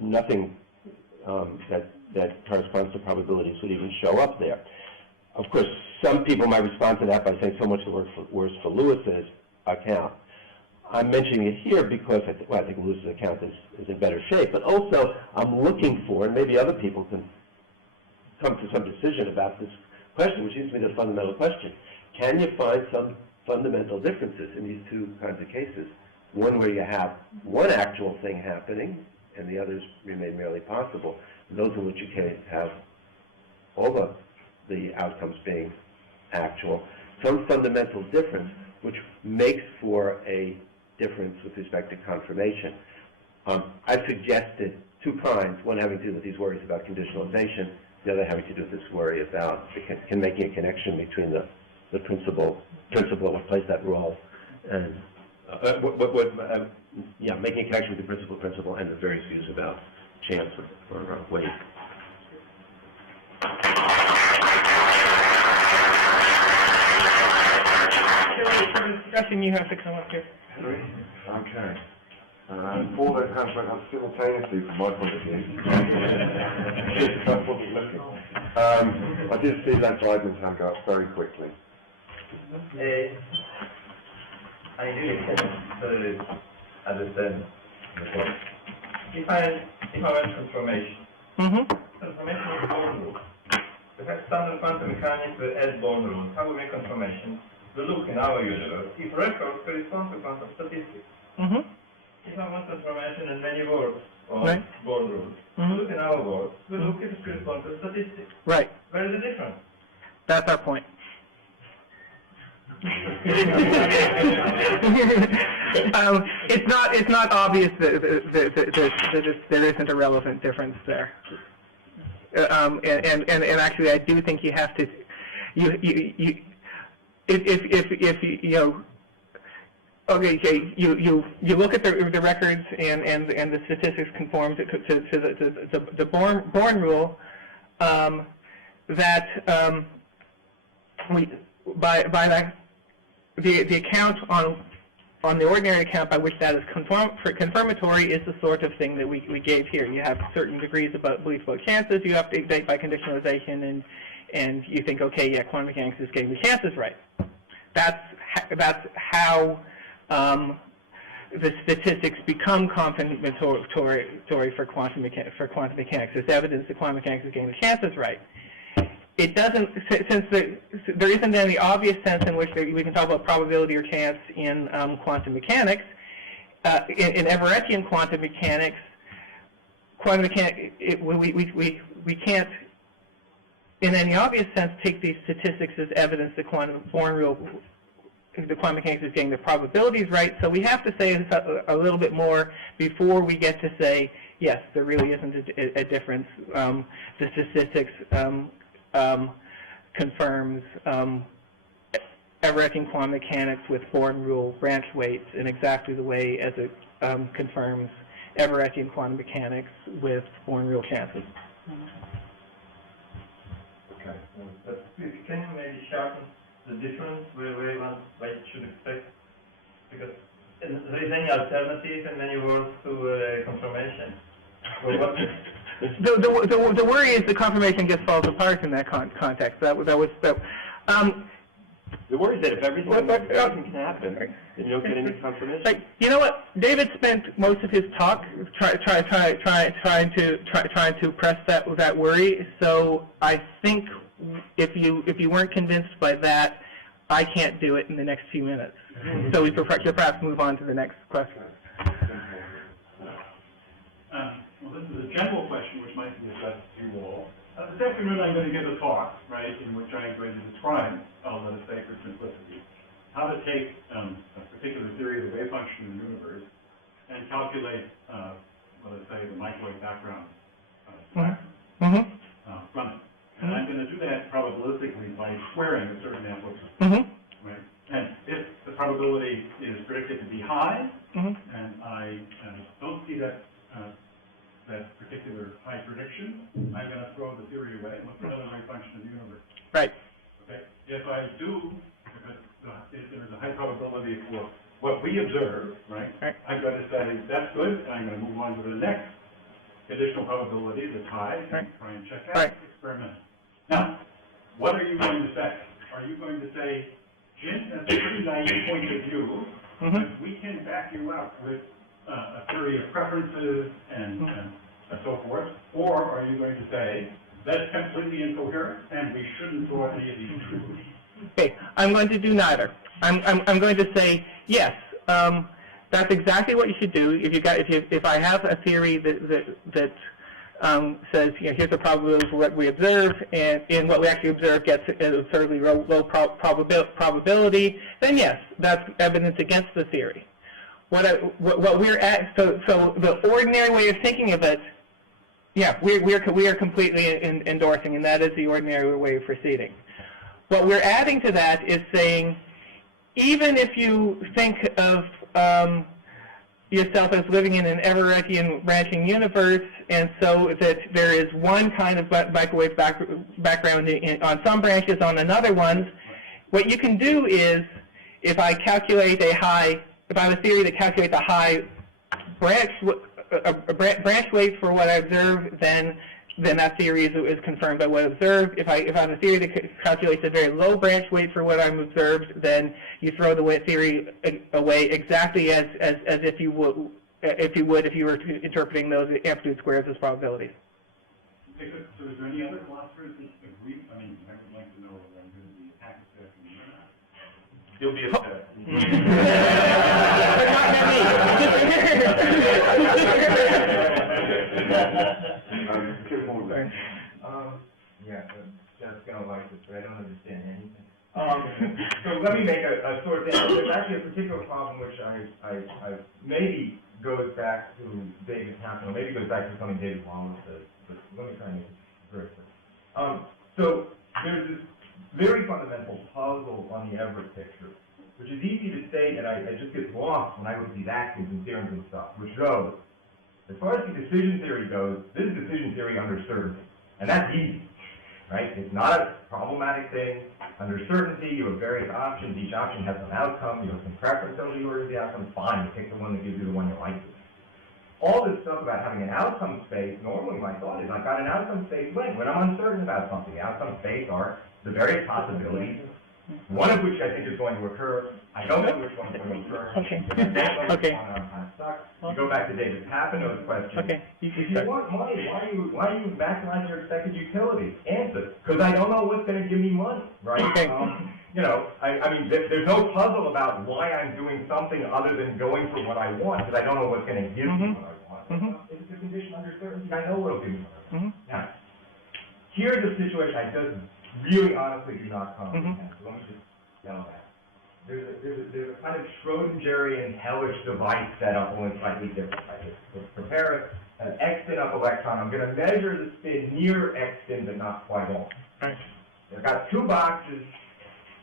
Nothing that corresponds to probabilities would even show up there. Of course, some people might respond to that by saying so much worse for Lewis's account. I'm mentioning it here because I think Lewis's account is in better shape, but also I'm looking for, and maybe other people can come to some decision about this question, which seems to me the fundamental question. Can you find some fundamental differences in these two kinds of cases? One where you have one actual thing happening and the others remain merely possible, and those in which you can have all of the outcomes being actual, some fundamental difference which makes for a difference with respect to confirmation. I've suggested two kinds, one having to do with these worries about conditionalization, the other having to do with this worry about making a connection between the principle what plays that role, and making a connection with the principle and the various views about chance or weight. For the discussion, you have to come up here. Okay. All those hands went up simultaneously from my point of view. That wasn't looking. I did see Lev Vaidman's hand go up very quickly. I really can't understand the point. If I want confirmation, confirmation is Born rule. We have standard quantum mechanics that add Born rules. How we make confirmation? We look in our universe if records correspond to quantum statistics. If I want confirmation in many words or Born rules, we look in our words, we look if it corresponds to statistics. Right. Where is the difference? That's our point. It's not obvious that there isn't a relevant difference there. And actually, I do think you have to if you know. Okay, you look at the records and the statistics conform to the Born rule that by the account on the ordinary account by which that is confirmatory is the sort of thing that we gave here. You have certain degrees of belief about chances. You update by conditionalization, and you think, okay, yeah, quantum mechanics is getting the chances right. That's how the statistics become confirmatory for quantum mechanics. There's evidence that quantum mechanics is getting the chances right. It doesn't, since there isn't any obvious sense in which we can talk about probability or chance in quantum mechanics. In Everettian quantum mechanics, we can't, in any obvious sense, take these statistics as evidence that the quantum mechanics is getting the probabilities right. So we have to say a little bit more before we get to say, yes, there really isn't a difference. The statistics confirms Everettian quantum mechanics with Born rule branch weights in exactly the way as it confirms Everettian quantum mechanics with Born rule chances. Okay. But can you maybe sharpen the difference where one should expect? Because there is any alternative in many words to confirmation. Well, what The worry is the confirmation just falls apart in that context. The worry is that if everything can happen, then you don't get any confirmation. You know what? David spent most of his talk trying to press that worry. So I think if you weren't convinced by that, I can't do it in the next few minutes. So we should perhaps move on to the next question. Well, this is a general question which might be addressed to you all. This afternoon I'm going to give a talk, right, in which I'm going to describe, let us say for simplicity, how to take a particular theory of the wave function in the universe and calculate, let us say, the microwave background from it. And I'm going to do that probabilistically squaring a certain amplitude, Mm-hmm. right? And if the probability is predicted to be high, Mm-hmm. and I don't see that particular high prediction, I'm going to throw the theory away and look for another wave function in the universe. Right. Okay. If I do, if there's a high probability for what we observe, right? I'm going to say that's good, and I'm going to move on to the next additional probability that's high, and try and check that experiment. Now, what are you going to say? Are you going to say, Jim, that's a pretty naive point of view, but we can back you up with a theory of preferences and so forth, or are you going to say, that's completely incoherent, and we shouldn't draw any of these truths? Okay, I'm going to do neither. I'm going to say yes. That's exactly what you should do. If I have a theory that says, here's the probability for what we observe, and what we actually observe gets an absurdly low probability, then yes, that's evidence against the theory. What we're at, so the ordinary way of thinking of it, yeah, we are completely endorsing, and that is the ordinary way of proceeding. What we're adding to that is saying, even if you think of yourself as living in an Everettian branching universe, and so that there is one kind of microwave background on some branches, on another ones, what you can do is, if I calculate if I have a theory that calculates a high branch weight for what I observe, then that theory is confirmed by what I observed. If I have a theory that calculates a very low branch weight for what I'm observed, then you throw the theory away exactly as if you would if you were interpreting those amplitude squares as probabilities. Okay, so is there any other philosophers that agree? I mean, I would like to know whether I'm going to be attacked this afternoon or not. You'll be upset. Yeah, Jeff's gonna like this, but I don't understand anything. So let me make a sort of thing. There's actually a particular problem which I maybe goes back to David Kaplan, or maybe goes back to something David Wallace said, but let me try and make it very quick. So there's this very fundamental puzzle on the Everett picture, which is easy to state, and I just get lost when I look at these axioms and theorems and stuff, which goes, as far as the decision theory goes, this is decision theory under certainty, and that's easy. Right? It's not a problematic thing. Under certainty, you have various options. Each option has some outcome. You have some preference over the order of the outcome. Fine, you pick the one that gives you the one you like. All this stuff about having an outcome space, normally my thought is I've got an outcome space when I'm uncertain about something. The outcome space are the various possibilities, one of which I think is going to occur. I don't know which one is going to occur. Okay. Okay. I'm kind of stuck. You go back to David Papineau's question. Okay. If you want money, why are you maximizing your expected utility? Answer: because I don't know what's going to give me money, right? Okay. I mean, there's no puzzle about why I'm doing something other than going for what I want, because I don't know what's going to give me what I want. If it's a condition under certainty, I know what'll give me what I want. Now, here's a situation I just really honestly do not comprehend. So let me just yell that. There's a kind of Schrödingerian hellish device set up, only slightly different. I just prepare an x-spin up electron. I'm going to measure the spin near x-spin, but not quite on. Right. I've got two boxes.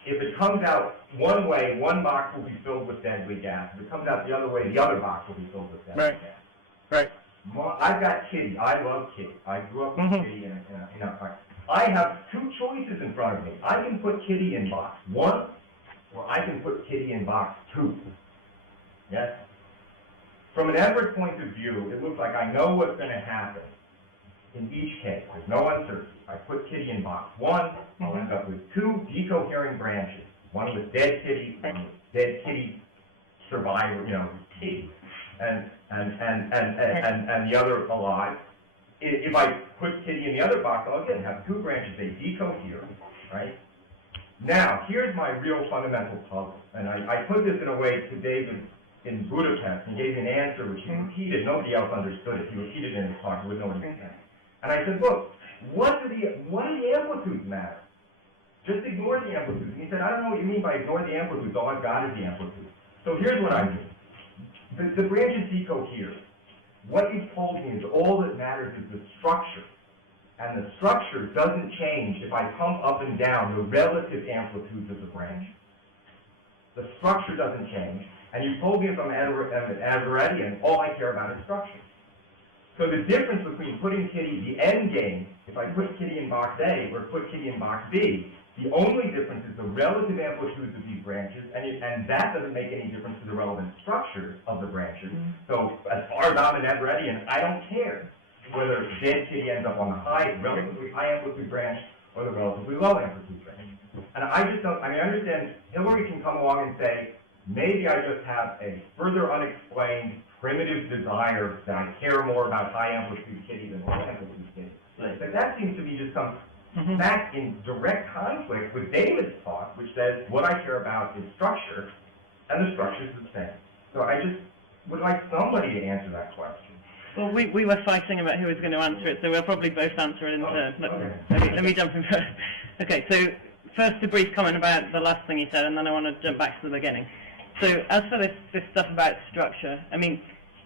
If it comes out one way, one box will be filled with deadly gas. If it comes out the other way, the other box will be filled with deadly gas. Right. I've got Kitty. I love Kitty. I grew up with Kitty in a I have two choices in front of me. I can put Kitty in box 1, or I can put Kitty in box 2. Yes? From an Everett point of view, it looks like I know what's going to happen in each case. There's no uncertainty. I put Kitty in box 1, I'll end up with 2 decohering branches. One with dead Kitty, one with dead Kitty survivor, Kitty, and the other alive. If I put Kitty in the other box, I'll again have 2 branches. They decohere, right? Now, here's my real fundamental puzzle. And I put this in a way to David in Budapest, and gave an answer which he repeated. Nobody else understood it. He repeated it in his talk. He wouldn't know what he was saying. And I said, look, what do the amplitudes matter? Just ignore the amplitudes. And he said, I don't know what you mean by ignore the amplitudes. All I've got is the amplitude. So here's what I mean. The branches decohere. What you've told me is all that matters is the structure and the structure doesn't change if I pump up and down the relative amplitudes of the branch. The structure doesn't change, and you told me if I'm an Everettian, all I care about is structure. So the difference between putting Kitty, the end game, if I put Kitty in box A or put Kitty in box B, the only difference is the relative amplitudes of these branches, and that doesn't make any difference to the relevant structure of the branches. So as far as I'm an Everettian, I don't care whether dead Kitty ends up on the relatively high amplitude branch or the relatively low amplitude branch. And I just don't, I mean, I understand Hilary can come along and say, maybe I just have a further unexplained primitive desire that I care more about high amplitude Kitty than low amplitude Kitty. But that seems to be just some back in direct conflict with David's thought, which says what I care about is structure, and the structure is the same. So I just would like somebody to answer that question. Well, we were fighting about who was going to answer it, so we'll probably both answer it in turn. Let me jump in first. Okay, so first a brief comment about the last thing you said, and then I want to jump back to the beginning. So as for this stuff about structure, I mean,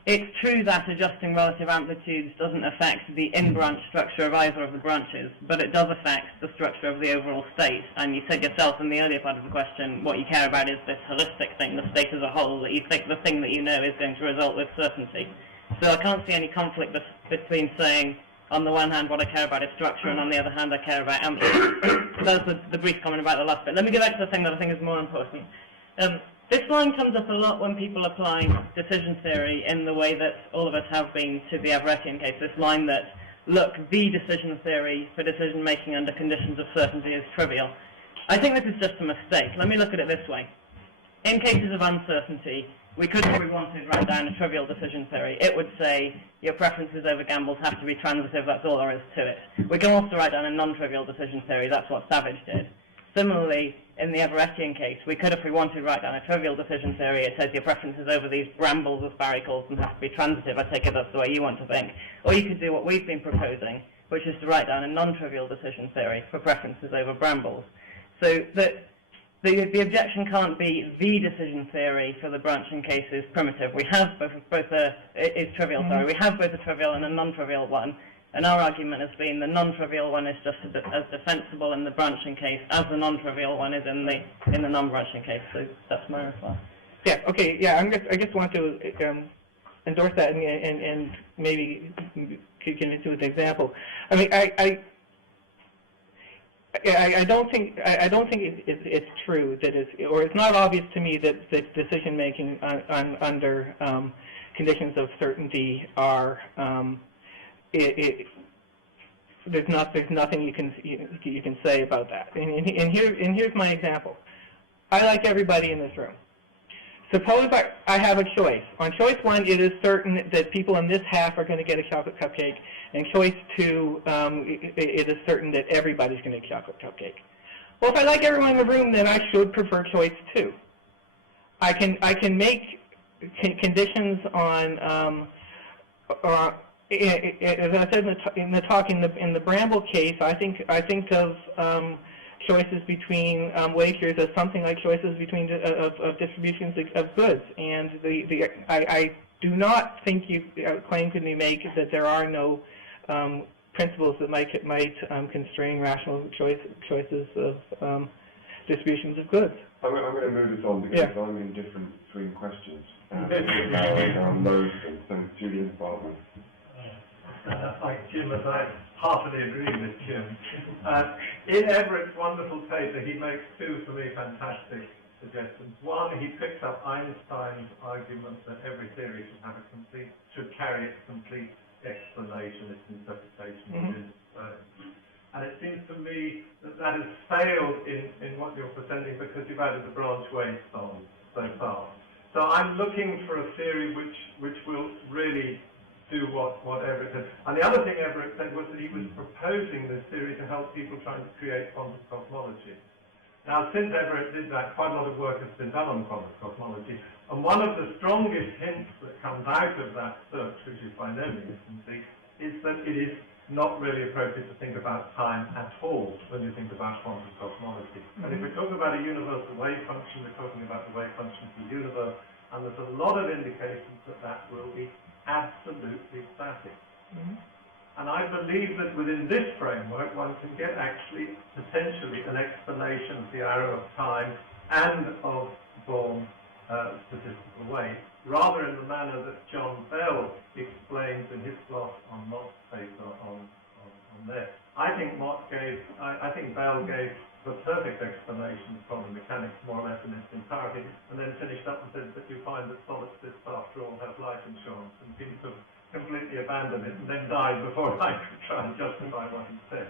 it's true that adjusting relative amplitudes doesn't affect the in-branch structure of either of the branches, but it does affect the structure of the overall state. And you said yourself in the earlier part of the question, what you care about is this holistic thing, the state as a whole, that you think the thing that you know is going to result with certainty. So I can't see any conflict between saying, on the one hand, what I care about is structure, and on the other hand, I care about amplitude. So that's the brief comment about the last bit. Let me go back to the thing that I think is more important. This line comes up a lot when people apply decision theory in the way that all of us have been to the Everettian case. This line that, look, the decision theory for decision making under conditions of certainty is trivial. I think this is just a mistake. Let me look at it this way. In cases of uncertainty, we could, if we wanted, write down a trivial decision theory. It would say your preferences over gambles have to be transitive, that's all there is to it. We can also write down a non-trivial decision theory, that's what Savage did. Similarly, in the Everettian case, we could, if we wanted, write down a trivial decision theory. It says your preferences over these brambles, as Barry calls them, have to be transitive. I take it that's the way you want to think. Or you could do what we've been proposing, which is to write down a non-trivial decision theory for preferences over brambles. So the objection can't be the decision theory for the branching case is primitive. We have is trivial, sorry. We have both a trivial and a non-trivial one. And our argument has been the non-trivial one is just as defensible in the branching case as the non-trivial one is in the non-branching case. So that's my response. Yeah. Okay. Yeah. I just want to endorse that and maybe get into an example. I mean, I don't think it's true that it's not obvious to me that decision making under conditions of certainty are there's nothing you can say about that. And here's my example. I like everybody in this room. Suppose I have a choice. On choice 1, it is certain that people in this half are going to get a chocolate cupcake, and choice 2, it is certain that everybody's going to get a chocolate cupcake. Well, if I like everyone in the room, then I should prefer choice 2. I can make conditions on as I said in the talk in the Bramble case, I think of choices between Lakers as something like choices between of distributions of goods, and I do not think claim can be made that there are no principles that might constrain rational choices of distributions of goods. I'm going to move this on because I'm indifferent between questions. Most and Julian's involvement. Like Jim, as I heartily agree with Jim. In Everett's wonderful paper, he makes two, for me, fantastic suggestions. One, he picks up Einstein's argument that every theory should carry its complete explanation, its interpretation. And it seems to me that has failed in what you're presenting because you've added the branch weight on so far. So I'm looking for a theory which will really do what Everett said. And the other thing Everett said was that he was proposing this theory to help people trying to create quantum cosmology. Now, since Everett did that, quite a lot of work has been done on quantum cosmology. And one of the strongest hints that comes out of that search, which is by no means complete, is that it is not really appropriate to think about time at all when you think about quantum cosmology. And if we're talking about a universal wave function, we're talking about the wave function of the universe, and there's a lot of indications that will be absolutely static. And I believe that within this framework, one can get actually potentially an explanation of the arrow of time and of Born statistical weight, rather in the manner that John Bell explains in his gloss on Mott's paper on there. I think Bell gave the perfect explanation of quantum mechanics, more or less in its entirety, and then finished up and said that you find that solipsists, after all, have life insurance, and seems to have completely abandoned it, and then died before I could try and justify what he said.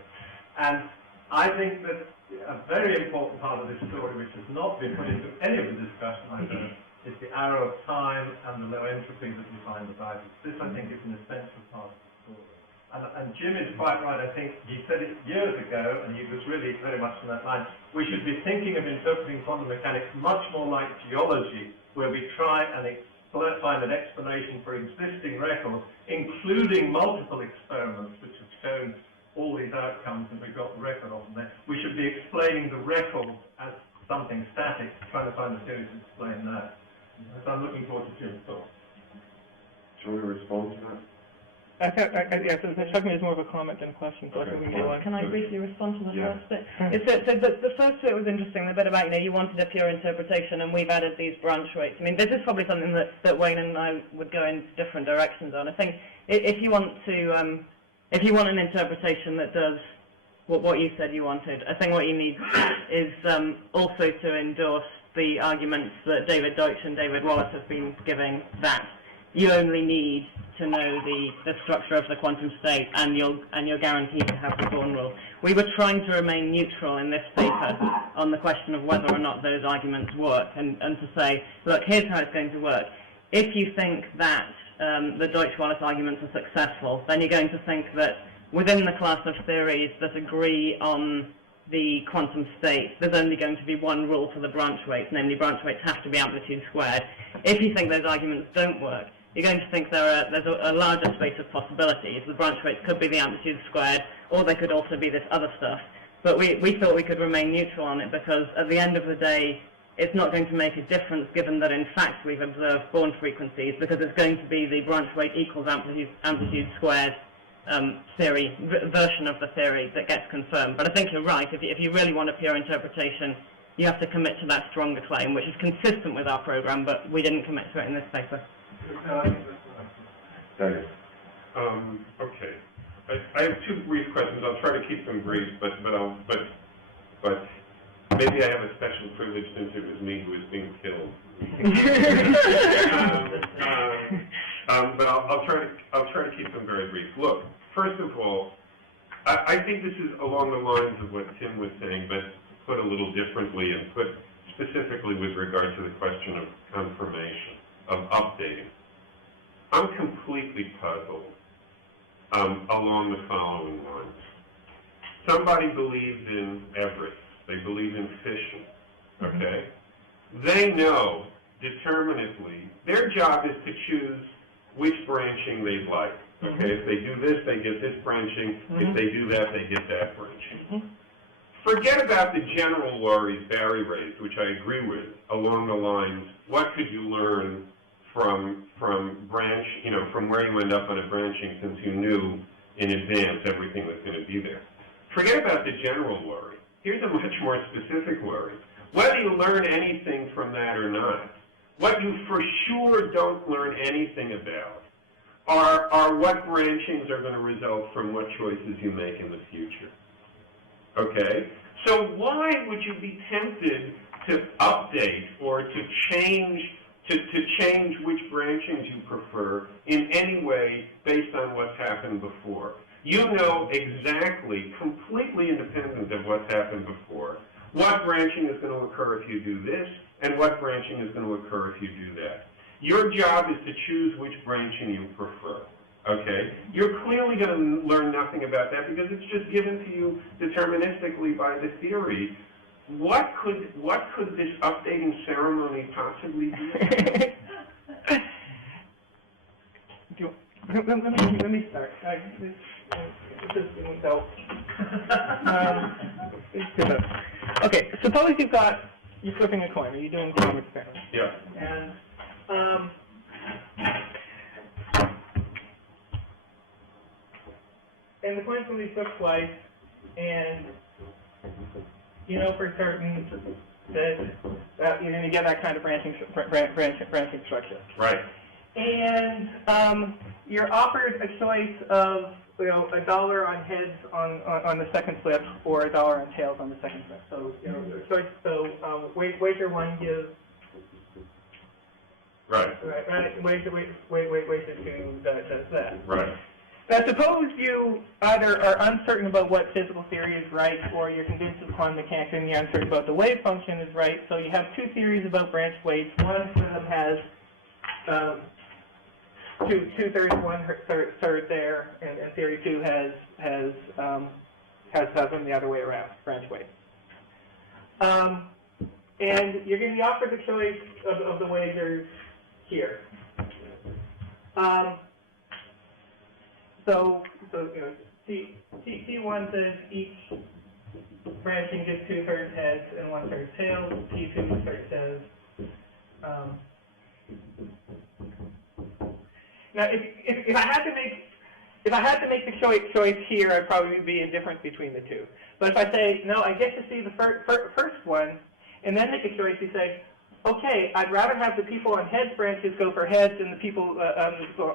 And I think that a very important part of this story, which has not been put into any of the discussion I've heard, is the arrow of time and the low entropy that we find about it. This, I think, is an essential part of the story. And Jim is quite right. I think he said it years ago, and he was really very much on that line. We should be thinking of interpreting quantum mechanics much more like geology, where we try and find an explanation for existing records, including multiple experiments which have shown all these outcomes, and we've got the record of them there. We should be explaining the records as something static, trying to find a theory to explain that. So I'm looking forward to Jim's thoughts. Shall we respond to that? Yes, it struck me as more of a comment than a question, so I think we can go on. Can I briefly respond to the Yeah. first bit? So the first bit was interesting, the bit about, you wanted a pure interpretation, and we've added these branch weights. I mean, this is probably something that Wayne and I would go in different directions on. I think if you want an interpretation that does what you said you wanted, I think what you need is also to endorse the arguments that David Deutsch and David Wallace have been giving, that you only need to know the structure of the quantum state, and you're guaranteed to have the Born rule. We were trying to remain neutral in this paper on the question of whether or not those arguments work, and to say, look, here's how it's going to work. If you think that the Deutsch-Wallace arguments are successful, then you're going to think that within the class of theories that agree on the quantum state, there's only going to be one rule for the branch weights, namely branch weights have to be amplitude squared. If you think those arguments don't work, you're going to think there's a larger space of possibilities. The branch weights could be the amplitude squared, or they could also be this other stuff. But we thought we could remain neutral on it, because at the end of the day, it's not going to make a difference, given that in fact we've observed Born frequencies, because it's going to be the branch weight equals amplitude squared theory, version of the theory that gets confirmed. But I think you're right. If you really want a pure interpretation, you have to commit to that stronger claim, which is consistent with our program, but we didn't commit to it in this paper. Okay. I have two brief questions. I'll try to keep them brief, but maybe I have a special privilege since it was me who was being killed. But I'll try to keep them very brief. Look, first of all, I think this is along the lines of what Tim was saying, but put a little differently, and put specifically with regard to the question of confirmation, of updating. I'm completely puzzled along the following lines. Somebody believes in Everett. They believe in fission. Okay? They know determinately their job is to choose which branching they'd like. Okay? If they do this, they get this branching. If they do that, they get that branching. Forget about the general worries Barry raised, which I agree with, along the lines, what could you learn from branch, from where you end up on a branching, since you knew in advance everything was going to be there. Forget about the general worry. Here's a much more specific worry. Whether you learn anything from that or not, what you for sure don't learn anything about are what branchings are going to result from what choices you make in the future. Okay? So why would you be tempted to update or to change which branchings you prefer in any way based on what's happened before? You know exactly, completely independent of what's happened before, what branching is going to occur if you do this, and what branching is going to occur if you do that. Your job is to choose which branching you prefer. Okay? You're clearly going to learn nothing about that because it's just given to you deterministically by the theory. What could this updating ceremony possibly be? Let me start. Okay, suppose you're flipping a coin, or you're doing quantum experiments. Yeah. And and the points will be flipped twice, and you know for certain that you're going to get that kind of branching structure. Right. And you're offered a choice of $1 on heads on the second flip, or $1 on tails on the second flip. So wager one gives. Right. Wager two does that. Right. Now suppose you either are uncertain about what physical theory is right, or you're convinced of quantum mechanics and you're uncertain about the wave function is right. So you have two theories about branch weights. One of them has two-thirds, one-third there, and theory two has them the other way around, branch weight. And you're going to be offered the choice of the wagers here. So T1 says each branching gets 2/3 heads and 1/3 tails. T2 says now if I had to make the choice here, I'd probably be indifferent between the two. But if I say no, I get to see the first one, and then make a choice, you say, okay, I'd rather have the people on heads branches go for heads and the people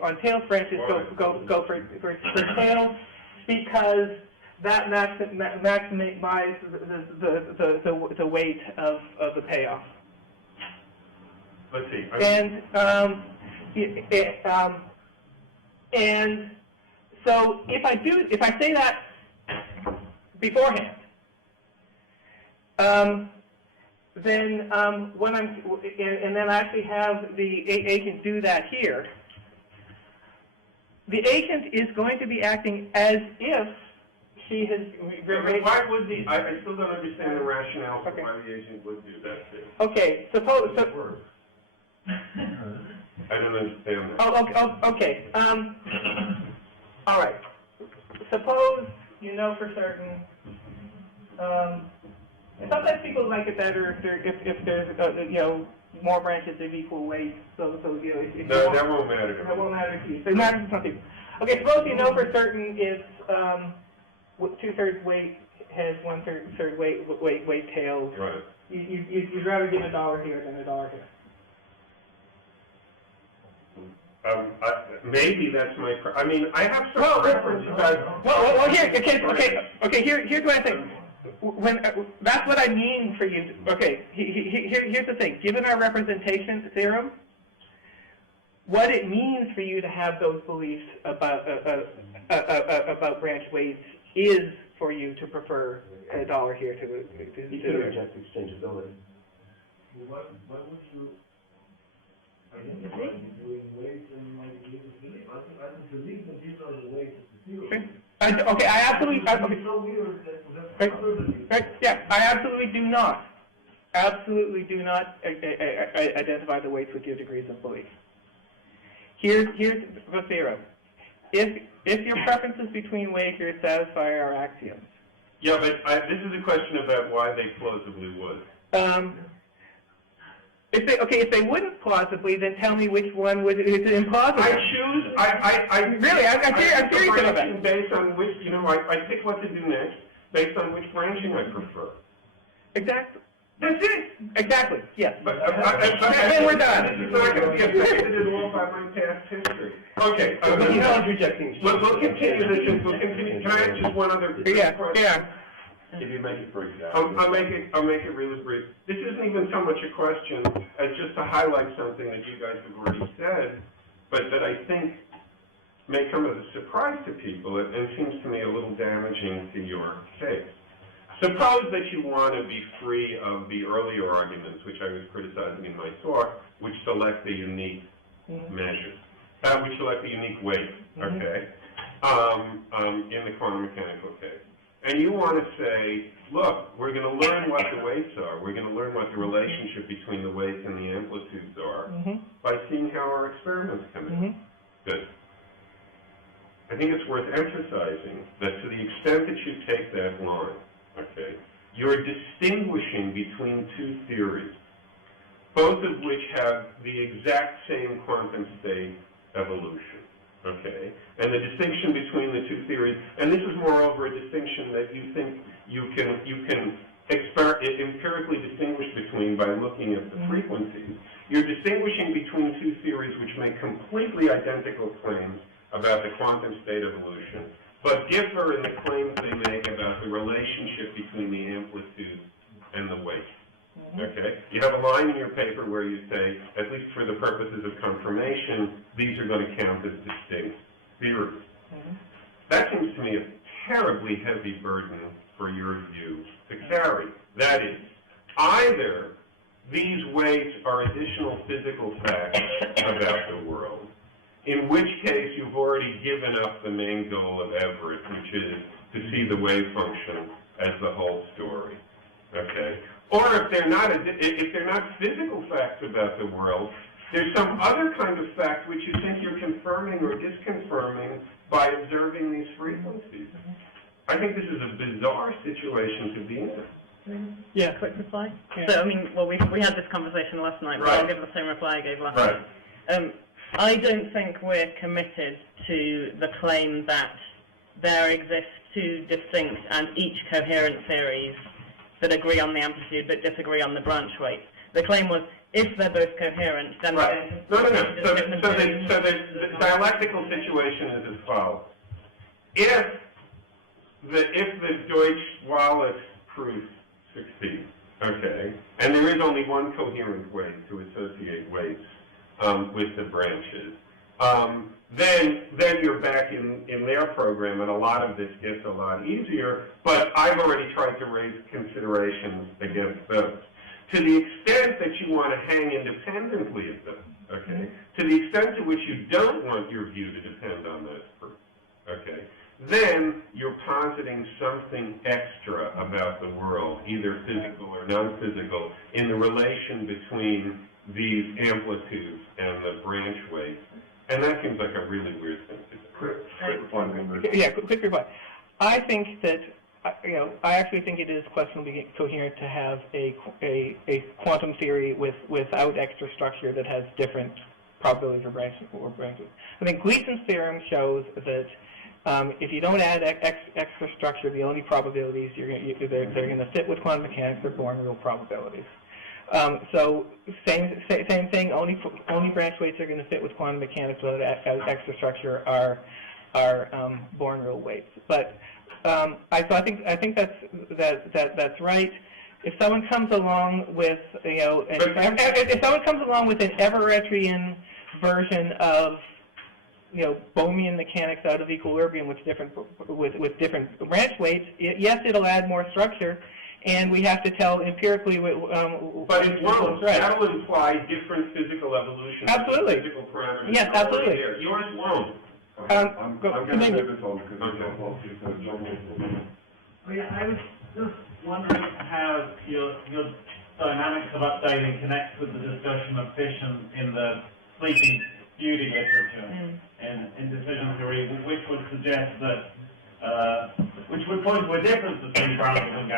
on tails branches go for tails, because that maximizes the weight of the payoff. Let's see. And so if I say that beforehand, then and then I actually have the agent do that here, the agent is going to be acting as if she has. Why would I still don't understand the rationale for why the agent would do that too. Okay, suppose. I don't understand that. Oh, okay. All right. Suppose you know for certain. Sometimes people like it better if there's more branches of equal weight. So that won't matter. That won't matter to you. So it matters to some people. Okay. Suppose you know for certain it's 2/3 weight heads, 1/3 weight tails. Right. You'd rather give $1 here than $1 here. Maybe that's my. I have some preference. Well, here. Okay. Here's what I think. That's what I mean for you. Okay. Here's the thing. Given our representation theorem, what it means for you to have those beliefs about branch weights is for you to prefer $1 here to. You could reject exchangeability. Why would you identify between weights and modifications? I believe that these are the weights of the theory. Okay, I absolutely. Yeah, I absolutely do not. Absolutely do not identify the weights with your degrees of belief. Here's the theorem. If your preferences between wagers satisfy our axioms. Yeah, but this is a question about why they plausibly would. If they wouldn't plausibly, then tell me which one would. Is it implausible? I'm serious about that. Based on which, I pick what to do next based on which branching I prefer. Exactly. That's it. Exactly. Yes. But then we're done. This is not going to be affected at all by my past history. Okay. We'll continue this. We'll continue. Can I ask just one other question? Yeah. If you make it brief, I'll make it really brief. This isn't even so much a question as just to highlight something that you guys have already said, but that I think may come as a surprise to people and seems to me a little damaging to your case. Suppose that you want to be free of the earlier arguments, which I was criticizing in my talk, which select the unique measure, which select the unique weight, okay, in the quantum mechanical case. And you want to say, look, we're going to learn what the weights are. We're going to learn what the relationship between the weights and the amplitudes are by seeing how our experiments come in. Good. I think it's worth emphasizing that to the extent that you take that line, okay, you're distinguishing between two theories, both of which have the exact same quantum state evolution. okay? And the distinction between the two theories, and this is moreover a distinction that you think you can empirically distinguish between by looking at the frequencies. You're distinguishing between two theories which make completely identical claims about the quantum state evolution, but differ in the claims they make about the relationship between the amplitude and the weight. Okay? You have a line in your paper where you say, at least for the purposes of confirmation, these are going to count as distinct theories. That seems to me a terribly heavy burden for your view to carry. That is, either these weights are additional physical facts about the world, in which case you've already given up the main goal of Everett, which is to see the wave function as the whole story. Okay? Or if they're not physical facts about the world, there's some other kind of fact which you think you're confirming or disconfirming by observing these frequencies. I think this is a bizarre situation to be in. Yeah, quick reply. Yeah. So, I mean, well, we had this conversation last night, but I'll give the same reply I gave last night. I don't think we're committed to the claim that there exist two distinct and each coherent theories that agree on the amplitude but disagree on the branch weight. The claim was, if they're both coherent, then No. So the dialectical situation is as follows. If the Deutsch-Wallace proof succeeds, okay, and there is only one coherent way to associate weights with the branches, then you're back in their program, and a lot of this gets a lot easier, but I've already tried to raise considerations against those. To the extent that you want to hang independently of them, okay, to the extent to which you don't want your view to depend on those proofs, okay, then you're positing something extra about the world, either physical or non-physical, in the relation between these amplitudes and the branch weights. And that seems like a really weird thing to do. Quick reply. I think that, I actually think it is questionably coherent to have a quantum theory without extra structure that has different probabilities or branches. I think Gleason's theorem shows that if you don't add extra structure, the only probabilities they're going to fit with quantum mechanics. They're born real probabilities. So same thing. Only branch weights are going to fit with quantum mechanics without extra structure are born real weights. But I think that's right. If someone comes along with if someone comes along with an Everettian version of Bohmian mechanics out of equilibrium with different branch weights, yes, it'll add more structure. And we have to tell empirically but it won't. That will imply different physical evolution. Absolutely. Physical parameters. Yes, absolutely. Yours won't. I'm going to move it on because I was just wondering how your dynamics of updating connects with the discussion of fission in the Sleeping Beauty literature in decision theory, which would suggest that which would point to a difference between Brownfield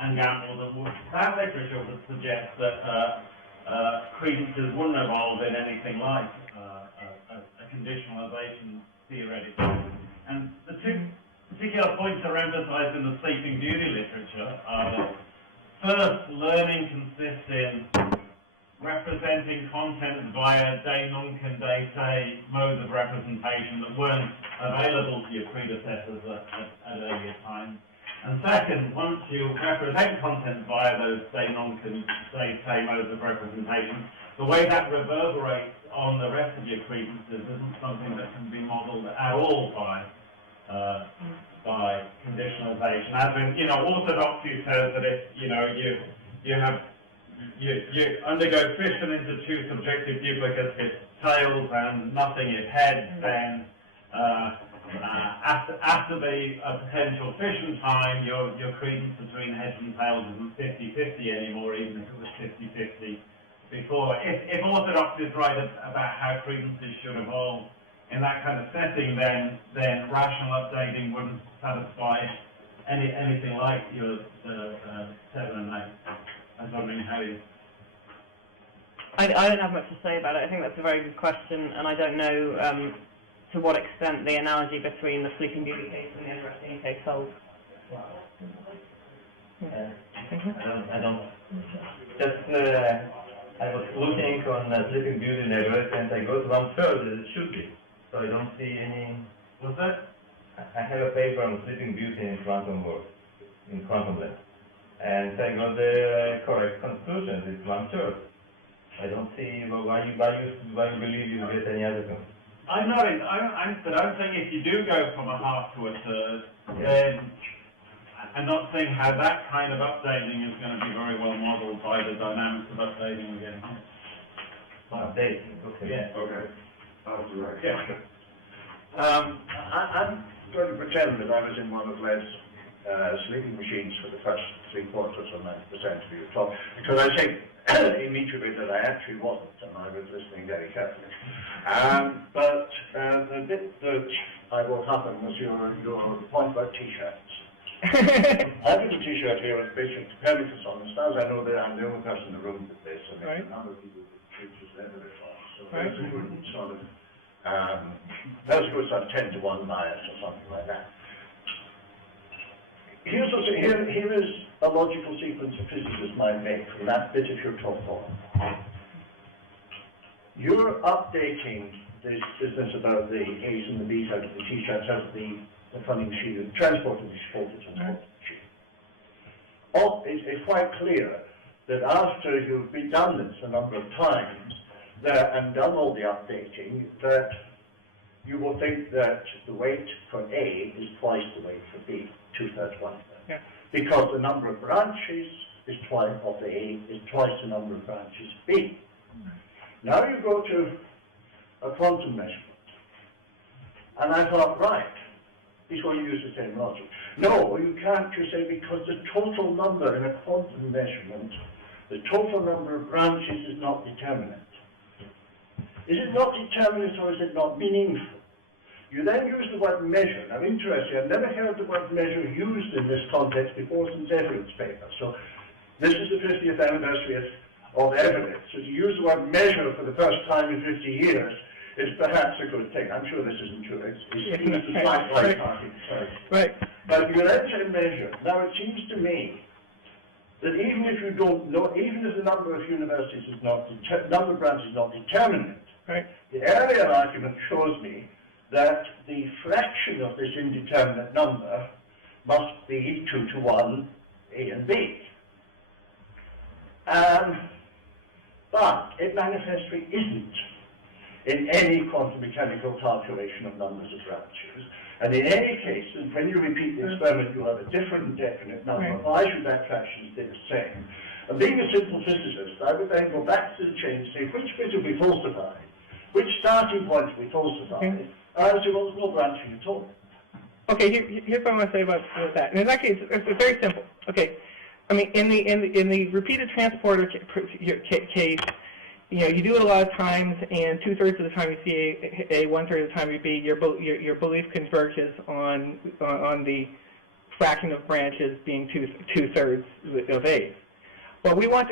and Gamble. That literature would suggest that credences wouldn't evolve in anything like a conditionalization theoretic. And the two particular points that are emphasized in the Sleeping Beauty literature are that first, learning consists in representing content via de nunc and de se modes of representation that weren't available to your predecessors at earlier times. And second, once you represent content via those de nunc and de se modes of representation, the way that reverberates on the rest of your credences isn't something that can be modeled at all by conditionalization. As in, orthodoxy says that if you undergo fission into two subjective duplicates with tails and nothing is heads, then after the potential fission time, your credence between heads and tails isn't 50-50 anymore, even if it was 50-50 before. If orthodoxy is right about how credences should evolve in that kind of setting, then rational updating wouldn't satisfy anything like your 7 and 8. I was wondering how you... I don't have much to say about it. I think that's a very good question, and I don't know to what extent the analogy between the Sleeping Beauty case and the Everettian case holds. I don't. Just I was looking on Sleeping Beauty and Everett, and I got 1/3 as it should be. So I don't see any. What's that? I have a paper on Sleeping Beauty in quantum world, in quantum length, and I got the correct conclusion. It's 1/3. I don't see why you believe you get any other conclusion. But I'm saying if you do go from a half to a third, then I'm not saying how that kind of updating is going to be very well modeled by the dynamics of updating again. Updating, okay. Yeah. Okay. That's right. Yeah. I'm going to pretend that I was in one of Lev's sleeping machines for the first 3/4 or 90% of your talk, because I think immediately that I actually wasn't, and I was listening very carefully. But the bit that I brought up was your point about T-shirts. I've got a T-shirt here with Bishop Copernicus on. As far as I know, I'm the only person in the room with this, and there's a number of people that choose Everett on. So there's a good sort of, there's a good sort of 10-to-1 bias or something like that. Here is a logical sequence a physicist might make from that bit of your top form. You're updating this business about the A's and the B's out of the T-shirts out of the funny machine, the transporter machine. It's quite clear that after you've done this a number of times and done all the updating, that you will think that the weight for A is twice the weight for B, 2/3, 1/3. Yeah. Because the number of branches is twice of the A is twice the number of branches of B. Now you go to a quantum measurement. And I thought, right, he's going to use the same logic. No, you can't, you say, because the total number in a quantum measurement, the total number of branches is not determinate. Is it not determinate or is it not meaningful? You then use the word measure. Now, interesting, I've never heard the word measure used in this context before since Everett's paper. So this is the 50th anniversary of Everett. So to use the word measure for the first time in 50 years is perhaps a good thing. I'm sure this isn't true. It's a slight right party. Right. But you then say measure. Now, it seems to me that even if you don't know, even if the number of universities is not, number of branches is not determinate, right, the earlier argument shows me that the fraction of this indeterminate number must be 2-to-1 A and B. But it manifestly isn't in any quantum mechanical calculation of numbers of branches. And in any case, when you repeat the experiment, you have a different definite number. Right. Why should that fraction stay the same? And being a simple physicist, I would then go back to the chain and say, which bit will be falsified? Which starting point will be falsified? So there's no branching at all. Okay, here's what I want to say about that. And in that case, it's very simple. Okay, I mean, in the repeated transporter case, you know, you do it a lot of times, and 2/3 of the time you see A, 1/3 of the time you B, your belief converges on the fraction of branches being 2/3 of A. What we want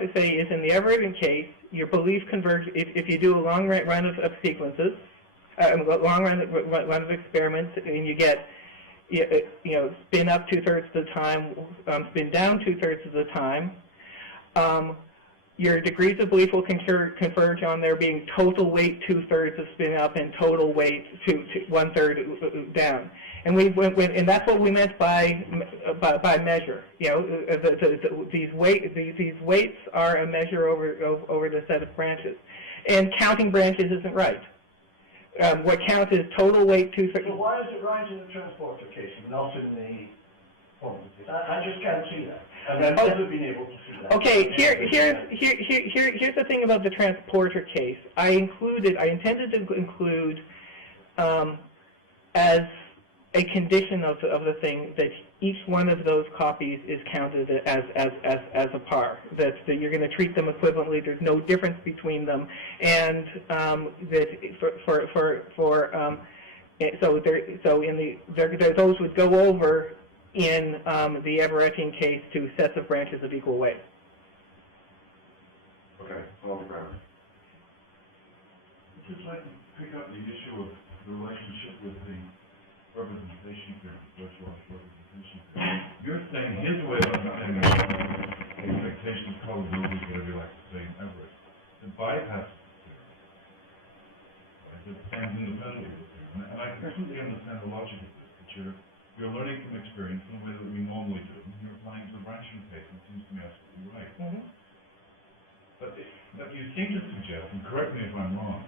to say is, in the Everett case, your belief converges if you do a long run of sequences, long run of experiments, and you get, you know, spin up 2/3 of the time, spin down 2/3 of the time. Your degrees of belief will converge on there being total weight 2/3 of spin up and total weight 1/3 down. And and that's what we meant by measure. You know, these weights are a measure over the set of branches, and counting branches isn't right. What counts is total weight 2/3. So why is it right in the transporter case and not in the quantum case? I just can't see that. And I've never been able to see that. Okay, here's the thing about the transporter case. I intended to include as a condition of the thing that each one of those copies is counted as a par. That you're going to treat them equivalently. There's no difference between them, and those would go over in the Everettian case to sets of branches of equal weight. Okay, on the ground. just like to pick up the issue of the relationship with the representation theory, Deutsch representation theory. You're saying his way of understanding expectations, probabilities, whatever you like to say in Everett, to bypass the theory. Right? It stands independently of the theory. And I completely understand the logic of this, that you're learning from experience in the way that we normally do. You're applying to the branching case, and it seems to me absolutely right. But you seem to suggest, and correct me if I'm wrong,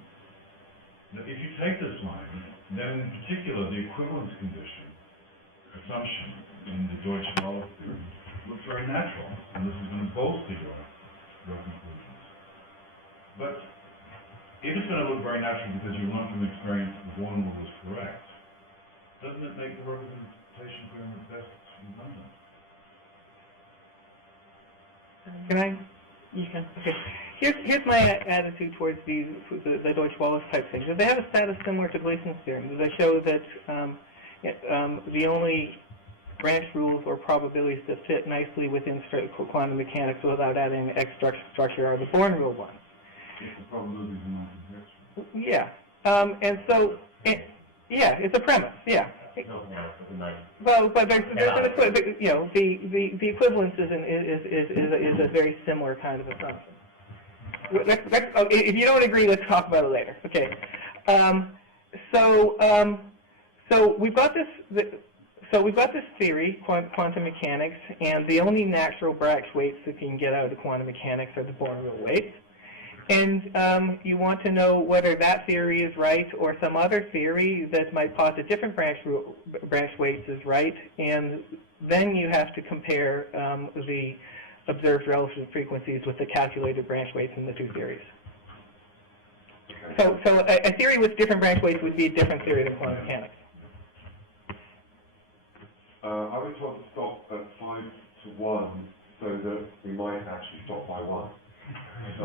that if you take this line, then in particular the equivalence condition assumption in the Deutsch Wallace theory looks very natural, and this is going to bolster your conclusions. But if it's going to look very natural because you learn from experience that the one rule is correct, doesn't it make the representation theorem at best redundant? Can I? You can. Okay. Here's my attitude towards the Deutsch Wallace type things. They have a status similar to Gleason's theorem. They show that the only branch rules or probabilities that fit nicely within straight quantum mechanics without adding X structure are the Born rule ones. If the probabilities are not conjecture. Yeah. And so, yeah, it's a premise. Yeah. Well, but there's an equivalence. You know, the equivalence is a very similar kind of assumption. If you don't agree, let's talk about it later. Okay. So we've got this. So we've got this theory, quantum mechanics, and the only natural Bragg weights that you can get out of quantum mechanics are the Born rule weights. And you want to know whether that theory is right or some other theory that might posit different branch weights is right, and then you have to compare the observed relative frequencies with the calculated branch weights in the two theories. So a theory with different branch weights would be a different theory than quantum mechanics. I was told to stop at 5 to 1 so that we might actually stop by 1. So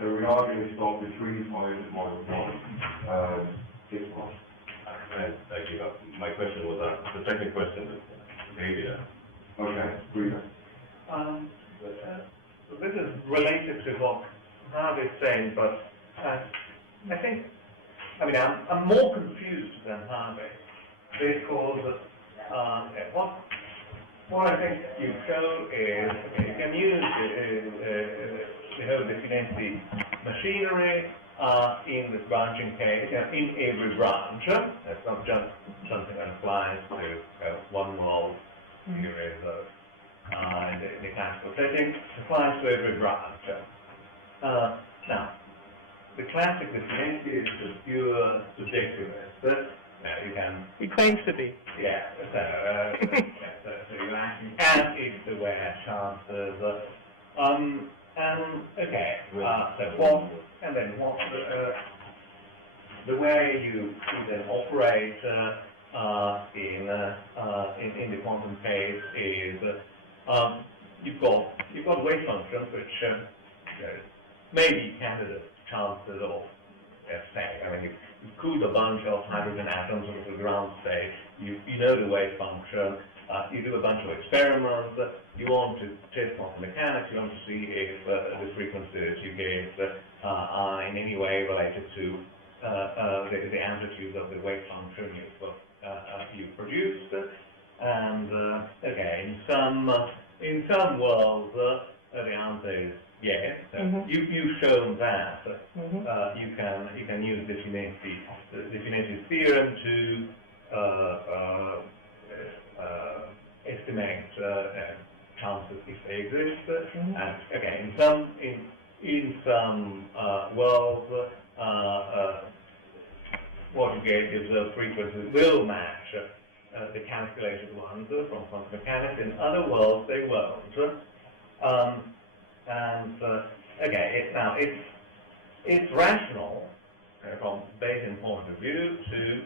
we are going to stop between 5 and 1 and 1. It's 1. Thank you. My question was the second question is behavior. Okay, brilliant. This is related to what Harvey's saying, but I think, I'm more confused than Harvey, because what I think you show is, you can use the Firenze machinery in this branching case, in every branch. That's not just something that applies to one world theory in the classical setting. It applies to every branch. Now, the classic Firenze is a pure subjectivist. You can. He claims to be. Yeah. So you actually can aware chances. Okay. So what? And then what? The way you then operate in the quantum case is you've got wave functions which may be candidate chances of say. You cooled a bunch of hydrogen atoms into the ground state, you know the wave function, you do a bunch of experiments, you want to test quantum mechanics, you want to see if the frequencies you gave are in any way related to the amplitudes of the wave function you produced. And in some worlds the answer is yes. You've shown that you can use the Firenze theorem to estimate chances if they exist. And in some worlds, what you get is the frequencies will match the calculated ones from quantum mechanics. In other worlds, they won't. It's rational from Bayesian point of view to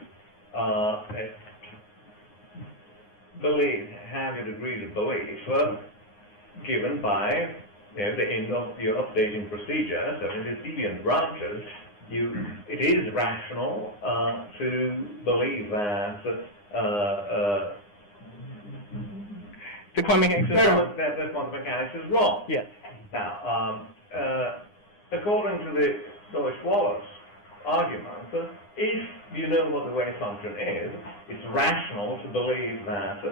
have your degree of belief given by the end of your updating procedure. So in the deviant branches, it is rational to believe that the quantum mechanics is wrong. Yes. Now, according to the Deutsch Wallace argument that if you know what the wave function is, it's rational to believe that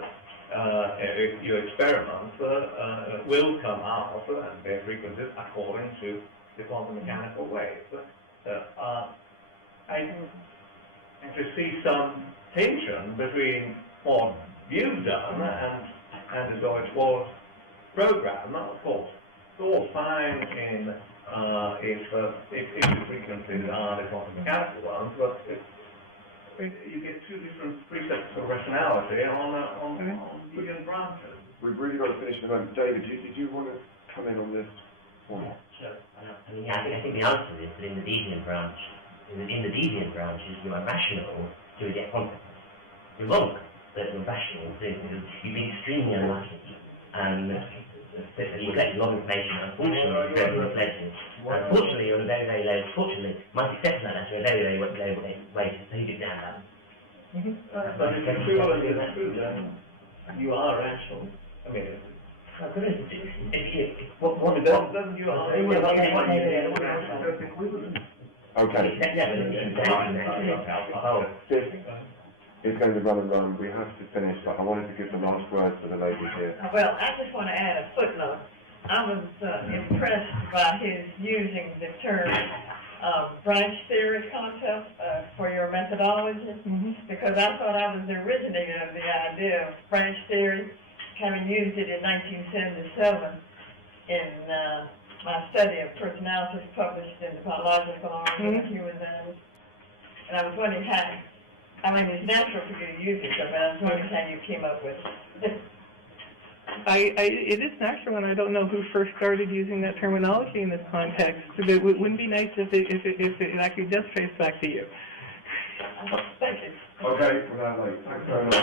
your experiments will come out and their frequencies according to the quantum mechanical wave. I actually see some tension between what you've done and the Deutsch Wallace program. Now, of course, it's all fine in if the frequencies are the quantum mechanical ones, but you get two different precepts of rationality on the branches. We've really got to finish in a moment. David, did you want to come in on this point? Sure. I mean, yeah, I think the answer is that in the deviant branch, in the deviant branches, you are rational to get contact. You're wrong that you're rational to you've been extremely unlucky. You collect a lot of information, unfortunately, you're on a very, very low, fortunately, my success in that answer is a very, very low rate, so you exam that. But if it's true, it's true, then you are rational. I mean, doesn't you It's going to run and run. We have to finish, but I wanted to give the last word to the lady here. Well, I just want to add a footnote. I was impressed by his using the term branch theory concept for your methodology, because I thought I was the originator of the idea of branch theory, having used it in 1977 in my study of personalities published in the Biological Arm of Human Values. And I was wondering how, I mean, it's natural for you to use it, but I was wondering how you came up with it. It is natural, and I don't know who first started using that terminology in this context. It wouldn't be nice if it actually just traced back to you. Thank you. Okay, well, late. Thanks very much.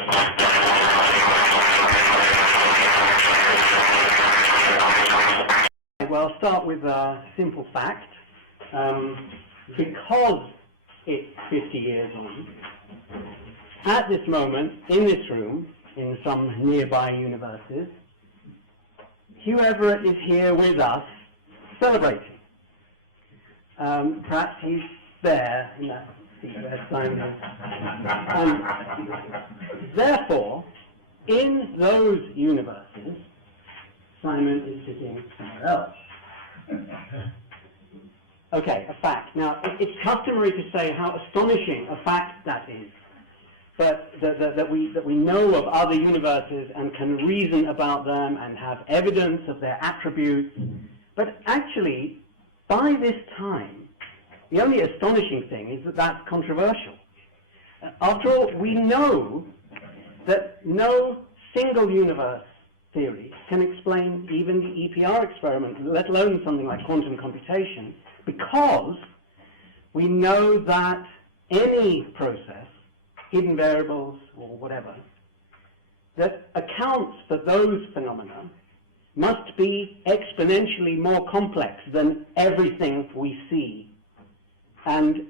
Well, I'll start with a simple fact. Because it's 50 years on, at this moment, in this room, in some nearby universes, Hugh Everett is here with us, celebrating. Perhaps he's there in that seat where Simon is. And therefore, in those universes, Simon is sitting somewhere else. Okay, a fact. Now, it's customary to say how astonishing a fact that is, but that we know of other universes and can reason about them and have evidence of their attributes. But actually, by this time, the only astonishing thing is that that's controversial. After all, we know that no single universe theory can explain even the EPR experiment, let alone something like quantum computation, because we know that any process, hidden variables or whatever, that accounts for those phenomena must be exponentially more complex than everything we see. And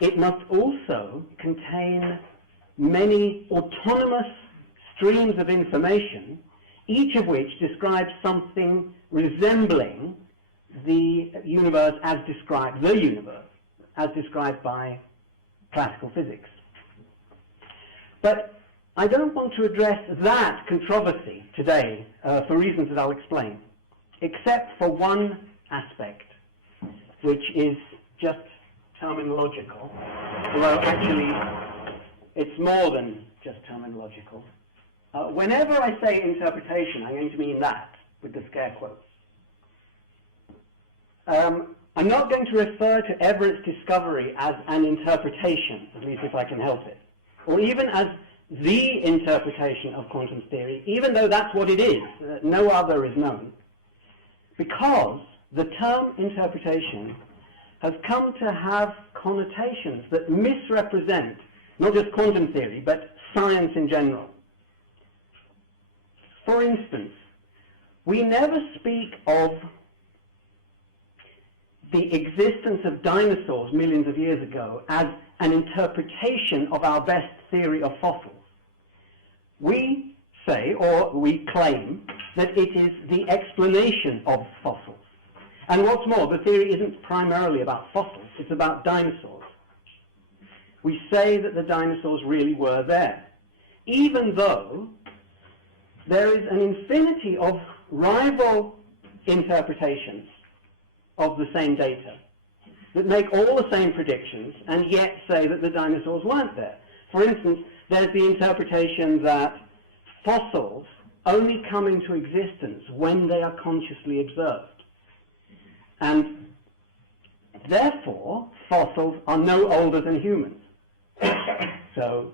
it must also contain many autonomous streams of information, each of which describes something resembling the universe as described by classical physics. But I don't want to address that controversy today for reasons that I'll explain, except for one aspect, which is just terminological, although actually it's more than just terminological. Whenever I say interpretation, I'm going to mean that, with the scare quotes. I'm not going to refer to Everett's discovery as an interpretation, at least if I can help it, or even as the interpretation of quantum theory, even though that's what it is. No other is known. Because the term interpretation has come to have connotations that misrepresent not just quantum theory, but science in general. For instance, we never speak of the existence of dinosaurs millions of years ago as an interpretation of our best theory of fossils. We say, or we claim, that it is the explanation of fossils. And what's more, the theory isn't primarily about fossils, it's about dinosaurs. We say that the dinosaurs really were there, even though there is an infinity of rival interpretations of the same data that make all the same predictions and yet say that the dinosaurs weren't there. For instance, there's the interpretation that fossils only come into existence when they are consciously observed. And therefore, fossils are no older than humans. So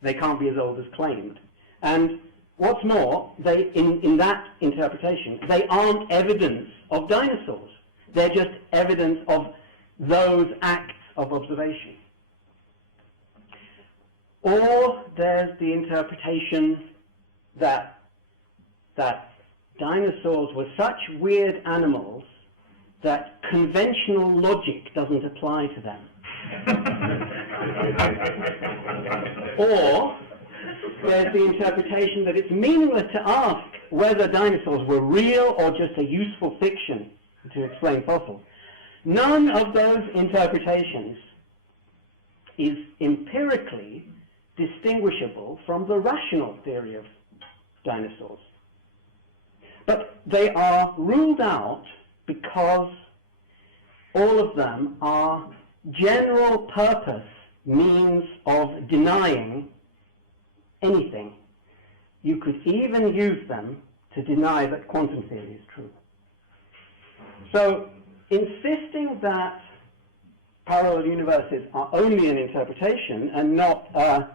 they can't be as old as claimed. And what's more, in that interpretation, they aren't evidence of dinosaurs. They're just evidence of those acts of observation. Or there's the interpretation that dinosaurs were such weird animals that conventional logic doesn't apply to them. Or there's the interpretation that it's meaningless to ask whether dinosaurs were real or just a useful fiction to explain fossils. None of those interpretations is empirically distinguishable from the rational theory of dinosaurs. But they are ruled out because all of them are general purpose means of denying anything. You could even use them to deny that quantum theory is true. So, insisting that parallel universes are only an interpretation and not a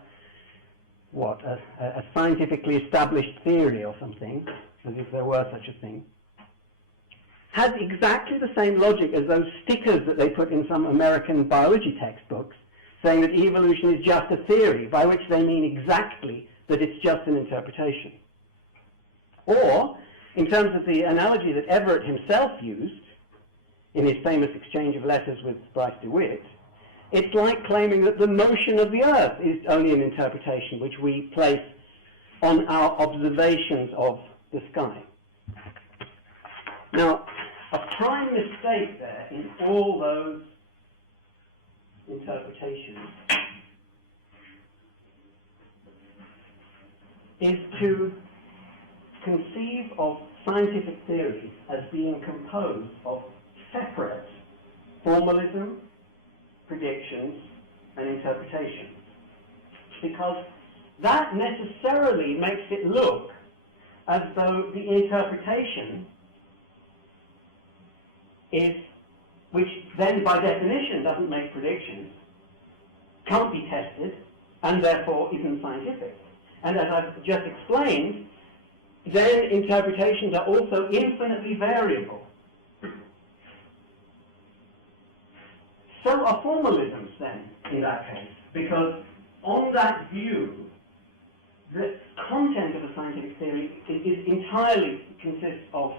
scientifically established theory or something, as if there were such a thing, has exactly the same logic as those stickers that they put in some American biology textbooks saying that evolution is just a theory, by which they mean exactly that it's just an interpretation. Or, in terms of the analogy that Everett himself used in his famous exchange of letters with Bryce DeWitt, it's like claiming that the motion of the Earth is only an interpretation which we place on our observations of the sky. Now, a prime mistake there in all those interpretations is to conceive of scientific theories as being composed of separate formalism, predictions, and interpretations. Because that necessarily makes it look as though the interpretation is, which then by definition doesn't make predictions, can't be tested, and therefore isn't scientific. And as I've just explained, then interpretations are also infinitely variable. So are formalisms then, in that case, because on that view, the content of a scientific theory is entirely consists of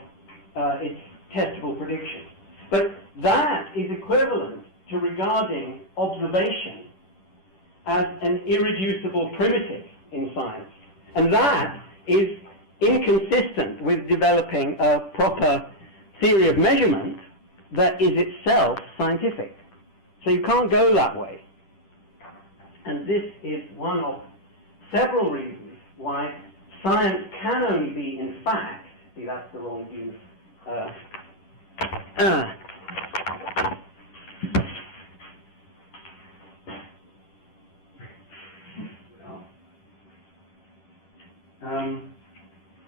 its testable predictions. But that is equivalent to regarding observation as an irreducible primitive in science. And that is inconsistent with developing a proper theory of measurement that is itself scientific. So you can't go that way. And this is one of several reasons why science can only be, in fact, see, that's the wrong view.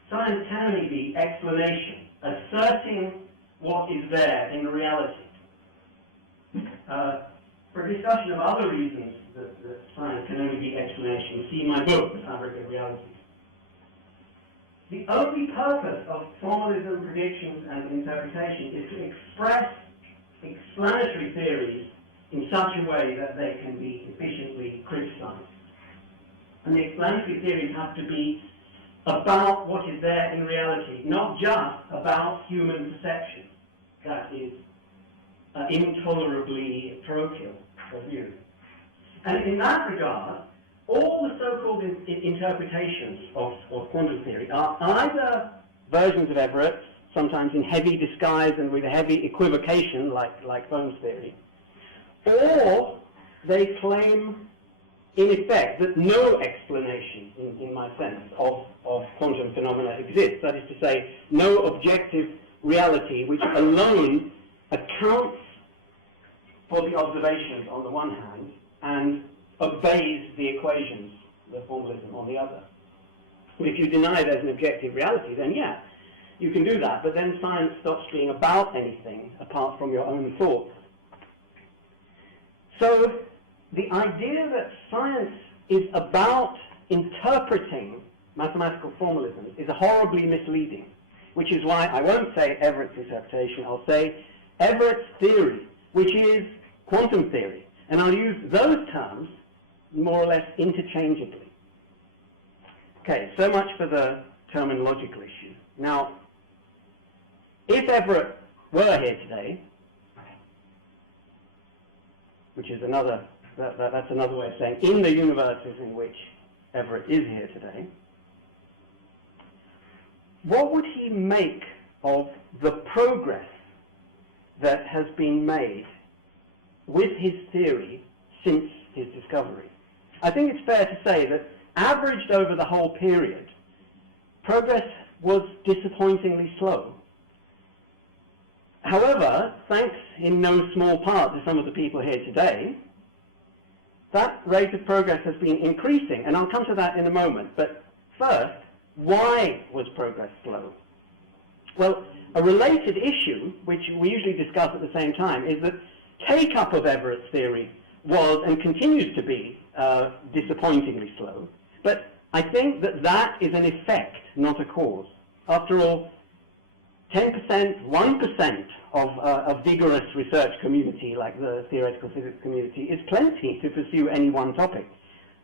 Science can only be explanation, asserting what is there in reality. For a discussion of other reasons that science can only be explanation, see my book, The Fabric of Reality. The only purpose of formalism, predictions, and interpretation is to express explanatory theories in such a way that they can be efficiently criticized. And the explanatory theories have to be about what is there in reality, not just about human perception. That is intolerably parochial of view. And in that regard, all the so-called interpretations of quantum theory are either versions of Everett, sometimes in heavy disguise and with heavy equivocation, like Bohm's theory. Or they claim, in effect, that no explanation, in my sense, of quantum phenomena exists. That is to say, no objective reality which alone accounts for the observations on the one hand and obeys the equations, the formalism, on the other. If you deny there's an objective reality, then yeah, you can do that, but then science stops being about anything apart from your own thoughts. So the idea that science is about interpreting mathematical formalism is horribly misleading, which is why I won't say Everett's interpretation, I'll say Everett's theory, which is quantum theory, and I'll use those terms more or less interchangeably. Okay, so much for the terminological issue. Now, if Everett were here today, which is another, that's another way of saying in the universes in which Everett is here today, what would he make of the progress that has been made with his theory since his discovery? I think it's fair to say that averaged over the whole period, progress was disappointingly slow. However, thanks in no small part to some of the people here today, that rate of progress has been increasing, and I'll come to that in a moment. But first, why was progress slow? Well, a related issue, which we usually discuss at the same time, is that take-up of Everett's theory was and continues to be disappointingly slow. But I think that that is an effect, not a cause. After all, 10%, 1% of a vigorous research community like the theoretical physics community is plenty to pursue any one topic.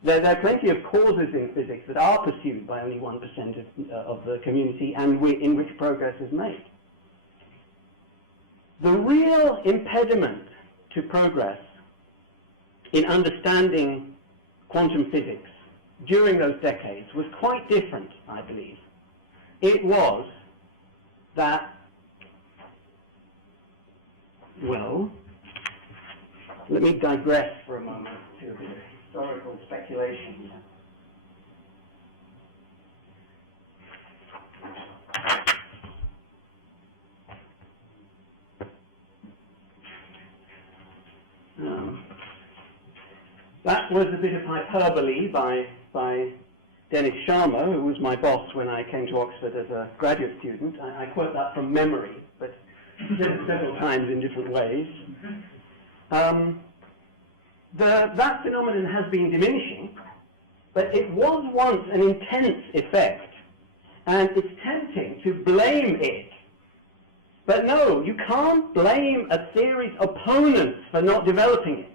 There are plenty of causes in physics that are pursued by only 1% of the community and in which progress is made. The real impediment to progress in understanding quantum physics during those decades was quite different, I believe. It was that, well, let me digress for a moment to the historical speculation. That was a bit of hyperbole by Dennis Sharma, who was my boss when I came to Oxford as a graduate student. I quote that from memory, but several times in different ways. That phenomenon has been diminishing, but it was once an intense effect, and it's tempting to blame it. But no, you can't blame a theory's opponents for not developing it,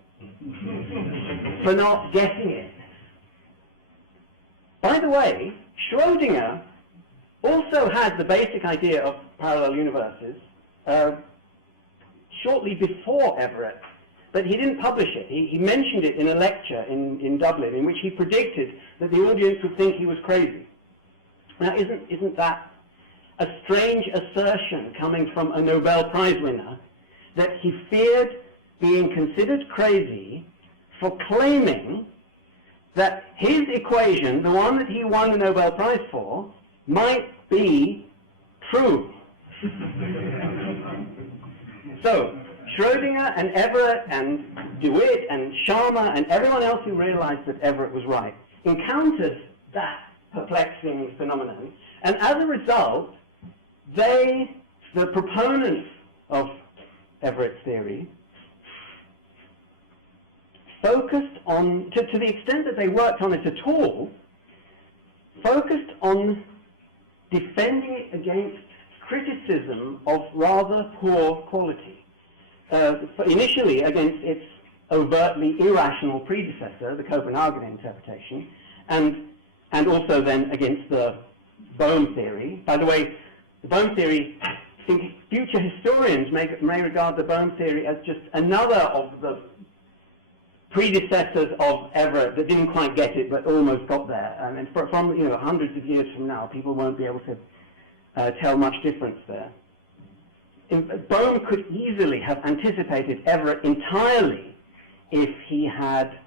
for not getting it. By the way, Schrödinger also had the basic idea of parallel universes shortly before Everett, but he didn't publish it. He mentioned it in a lecture in Dublin in which he predicted that the audience would think he was crazy. Now, isn't that a strange assertion coming from a Nobel Prize winner, that he feared being considered crazy for claiming that his equation, the one that he won the Nobel Prize for, might be true? So, Schrödinger and Everett and DeWitt and Sharma and everyone else who realized that Everett was right encountered that perplexing phenomenon, and as a result, the proponents of Everett's theory, focused on, to the extent that they worked on it at all, focused on defending it against criticism of rather poor quality. Initially against its overtly irrational predecessor, the Copenhagen interpretation, and also then against the Bohm theory. By the way, the Bohm theory, I think future historians may regard the Bohm theory as just another of the predecessors of Everett that didn't quite get it but almost got there. And from hundreds of years from now, people won't be able to tell much difference there. Bohm could easily have anticipated Everett entirely if he had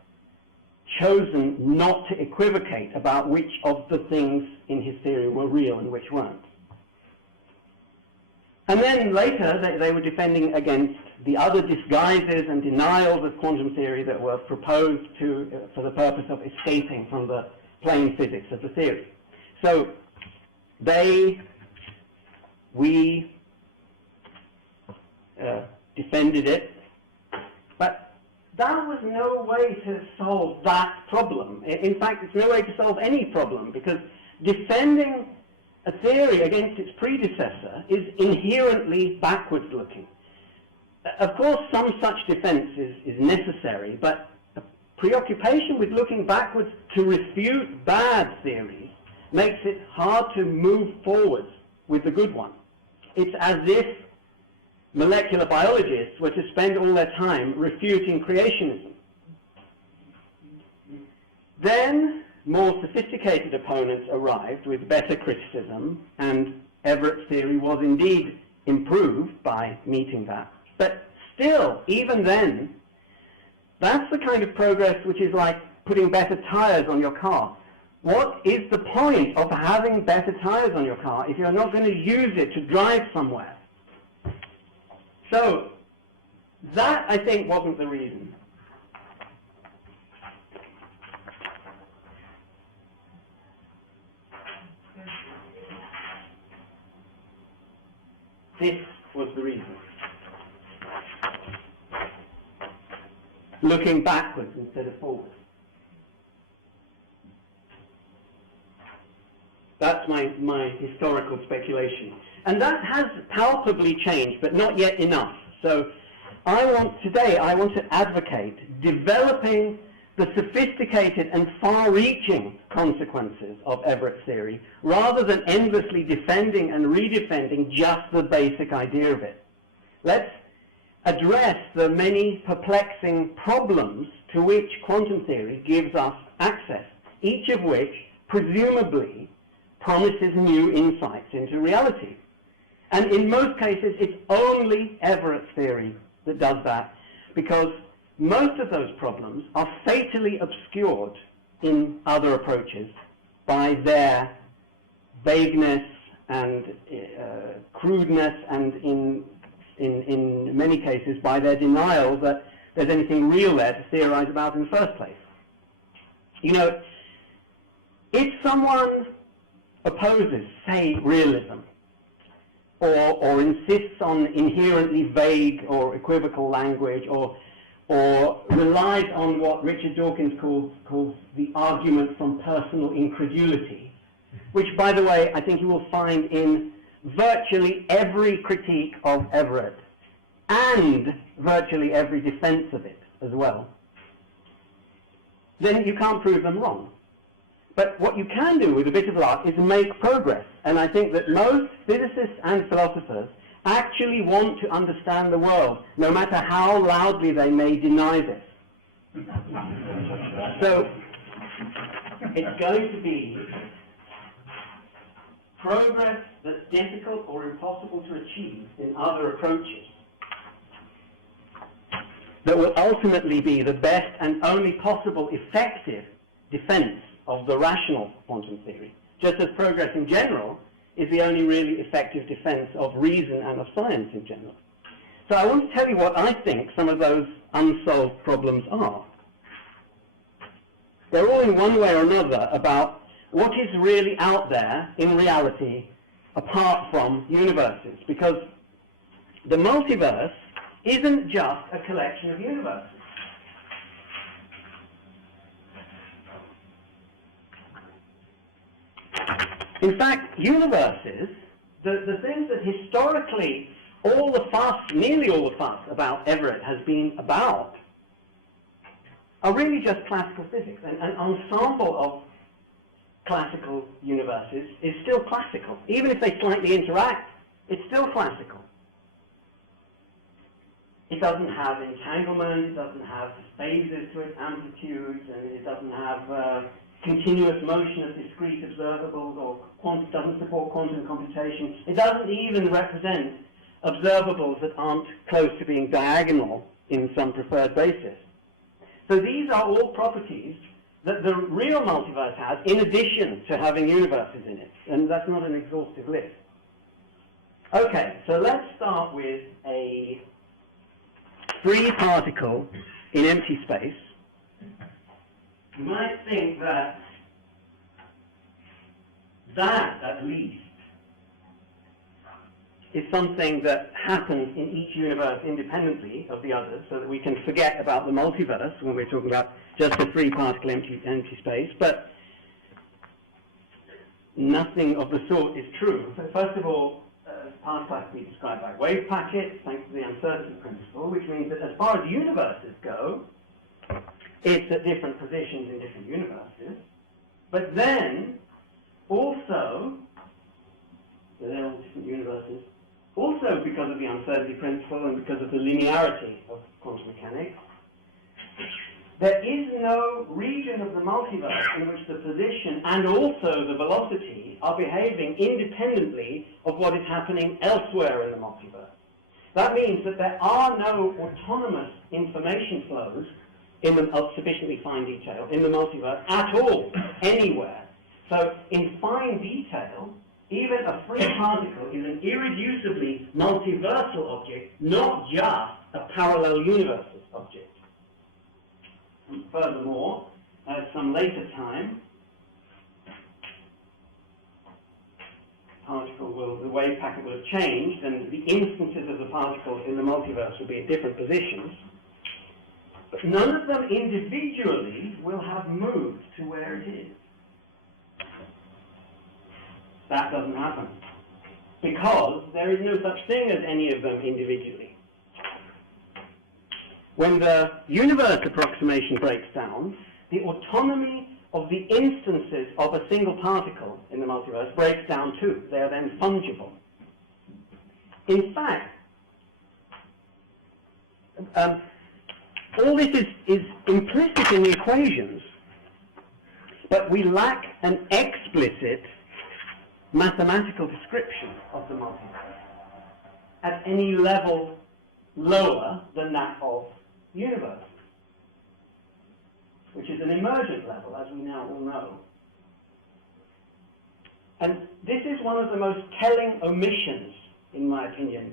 chosen not to equivocate about which of the things in his theory were real and which weren't. And then later, they were defending against the other disguises and denials of quantum theory that were proposed for the purpose of escaping from the plain physics of the theory. So we defended it, but that was no way to solve that problem. In fact, it's no way to solve any problem, because defending a theory against its predecessor is inherently backwards-looking. Of course, some such defense is necessary, but a preoccupation with looking backwards to refute bad theories makes it hard to move forward with the good one. It's as if molecular biologists were to spend all their time refuting creationism. Then more sophisticated opponents arrived with better criticism, and Everett's theory was indeed improved by meeting that. But still, even then, that's the kind of progress which is like putting better tires on your car. What is the point of having better tires on your car if you're not going to use it to drive somewhere? So, that, I think, wasn't the reason. This was the reason. Looking backwards instead of forwards. That's my historical speculation. And that has palpably changed, but not yet enough. So today I want to advocate developing the sophisticated and far-reaching consequences of Everett's theory, rather than endlessly defending and redefending just the basic idea of it. Let's address the many perplexing problems to which quantum theory gives us access, each of which presumably promises new insights into reality. And in most cases, it's only Everett's theory that does that, because most of those problems are fatally obscured in other approaches by their vagueness and crudeness, and in many cases by their denial that there's anything real there to theorize about in the first place. You know, if someone opposes, say, realism, or insists on inherently vague or equivocal language, or relies on what Richard Dawkins calls the argument from personal incredulity, which, by the way, I think you will find in virtually every critique of Everett, and virtually every defense of it as well, then you can't prove them wrong. But what you can do with a bit of luck is make progress. And I think that most physicists and philosophers actually want to understand the world, no matter how loudly they may deny this. So it's going to be progress that's difficult or impossible to achieve in other approaches that will ultimately be the best and only possible effective defense of the rational quantum theory, just as progress in general is the only really effective defense of reason and of science in general. So I want to tell you what I think some of those unsolved problems are. They're all in one way or another about what is really out there in reality apart from universes, because the multiverse isn't just a collection of universes. In fact, universes, the things that historically all the fuss, nearly all the fuss about Everett has been about, are really just classical physics. And an ensemble of classical universes is still classical. Even if they slightly interact, it's still classical. It doesn't have entanglement, it doesn't have phases to its amplitudes, and it doesn't have continuous motion of discrete observables, or doesn't support quantum computation. It doesn't even represent observables that aren't close to being diagonal in some preferred basis. So these are all properties that the real multiverse has in addition to having universes in it. And that's not an exhaustive list. Okay, so let's start with a free particle in empty space. You might think that at least is something that happens in each universe independently of the others, so that we can forget about the multiverse when we're talking about just a free particle empty space. But nothing of the sort is true. So first of all, particles have to be described by wave packets, thanks to the uncertainty principle, which means that as far as universes go, it's at different positions in different universes. But then, also, they're all different universes, also because of the uncertainty principle and because of the linearity of quantum mechanics, there is no region of the multiverse in which the position and also the velocity are behaving independently of what is happening elsewhere in the multiverse. That means that there are no autonomous information flows of sufficiently fine detail in the multiverse at all, anywhere. So in fine detail, even a free particle is an irreducibly multiversal object, not just a parallel universes object. And furthermore, at some later time, the wave packet will have changed, and the instances of the particle in the multiverse will be at different positions. But none of them individually will have moved to where it is. That doesn't happen, because there is no such thing as any of them individually. When the universe approximation breaks down, the autonomy of the instances of a single particle in the multiverse breaks down too. They are then fungible. In fact, all this is implicit in the equations, but we lack an explicit mathematical description of the multiverse at any level lower than that of the universe, which is an emergent level, as we now all know. And this is one of the most telling omissions, in my opinion,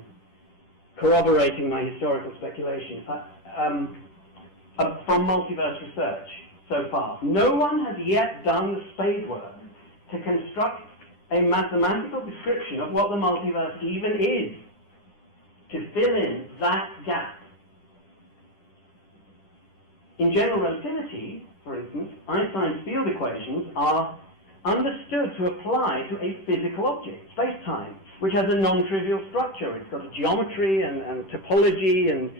corroborating my historical speculation, from multiverse research so far. No one has yet done the spade work to construct a mathematical description of what the multiverse even is, to fill in that gap. In general relativity, for instance, Einstein's field equations are understood to apply to a physical object, space-time, which has a non-trivial structure. It's got a geometry and topology and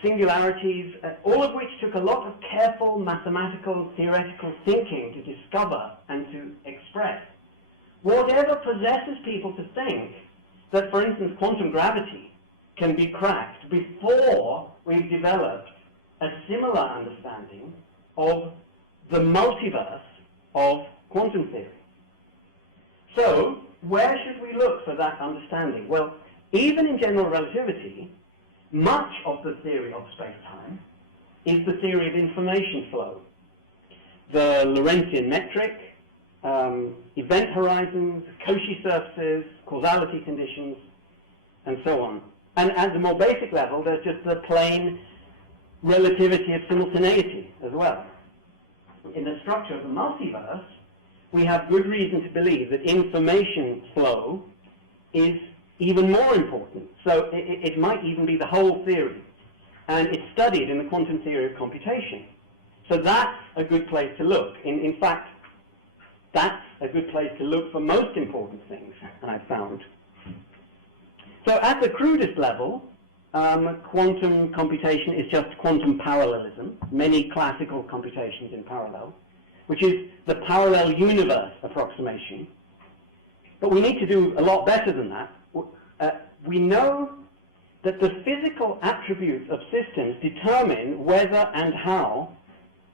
singularities, all of which took a lot of careful mathematical, theoretical thinking to discover and to express. Whatever possesses people to think that, for instance, quantum gravity can be cracked before we've developed a similar understanding of the multiverse of quantum theory. So, where should we look for that understanding? Well, even in general relativity, much of the theory of space-time is the theory of information flow. The Lorentzian metric, event horizons, Cauchy surfaces, causality conditions, and so on. And at the more basic level, there's just the plain relativity of simultaneity as well. In the structure of the multiverse, we have good reason to believe that information flow is even more important. So it might even be the whole theory. And it's studied in the quantum theory of computation. So that's a good place to look. In fact, that's a good place to look for most important things, I've found. So at the crudest level, quantum computation is just quantum parallelism, many classical computations in parallel, which is the parallel universe approximation. But we need to do a lot better than that. We know that the physical attributes of systems determine whether and how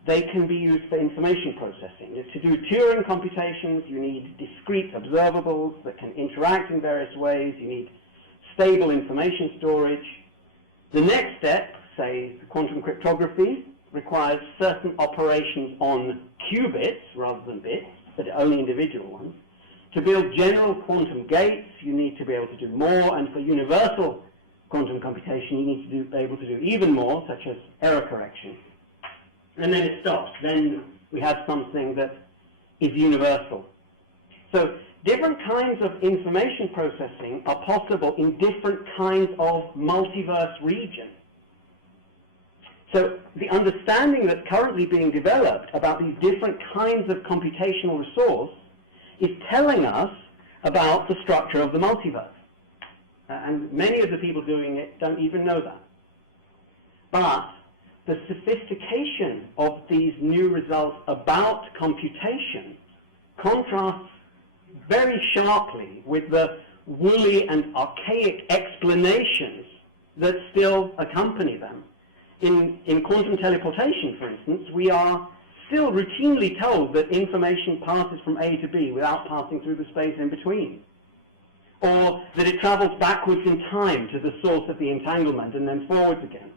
they can be used for information processing. To do Turing computations, you need discrete observables that can interact in various ways. You need stable information storage. The next step, say quantum cryptography, requires certain operations on qubits rather than bits, but only individual ones. To build general quantum gates, you need to be able to do more, and for universal quantum computation, you need to be able to do even more, such as error correction. And then it stops. Then we have something that is universal. So different kinds of information processing are possible in different kinds of multiverse regions. So the understanding that's currently being developed about these different kinds of computational resource is telling us about the structure of the multiverse. And many of the people doing it don't even know that. But the sophistication of these new results about computation contrasts very sharply with the woolly and archaic explanations that still accompany them. In quantum teleportation, for instance, we are still routinely told that information passes from A to B without passing through the space in between. Or that it travels backwards in time to the source of the entanglement and then forwards again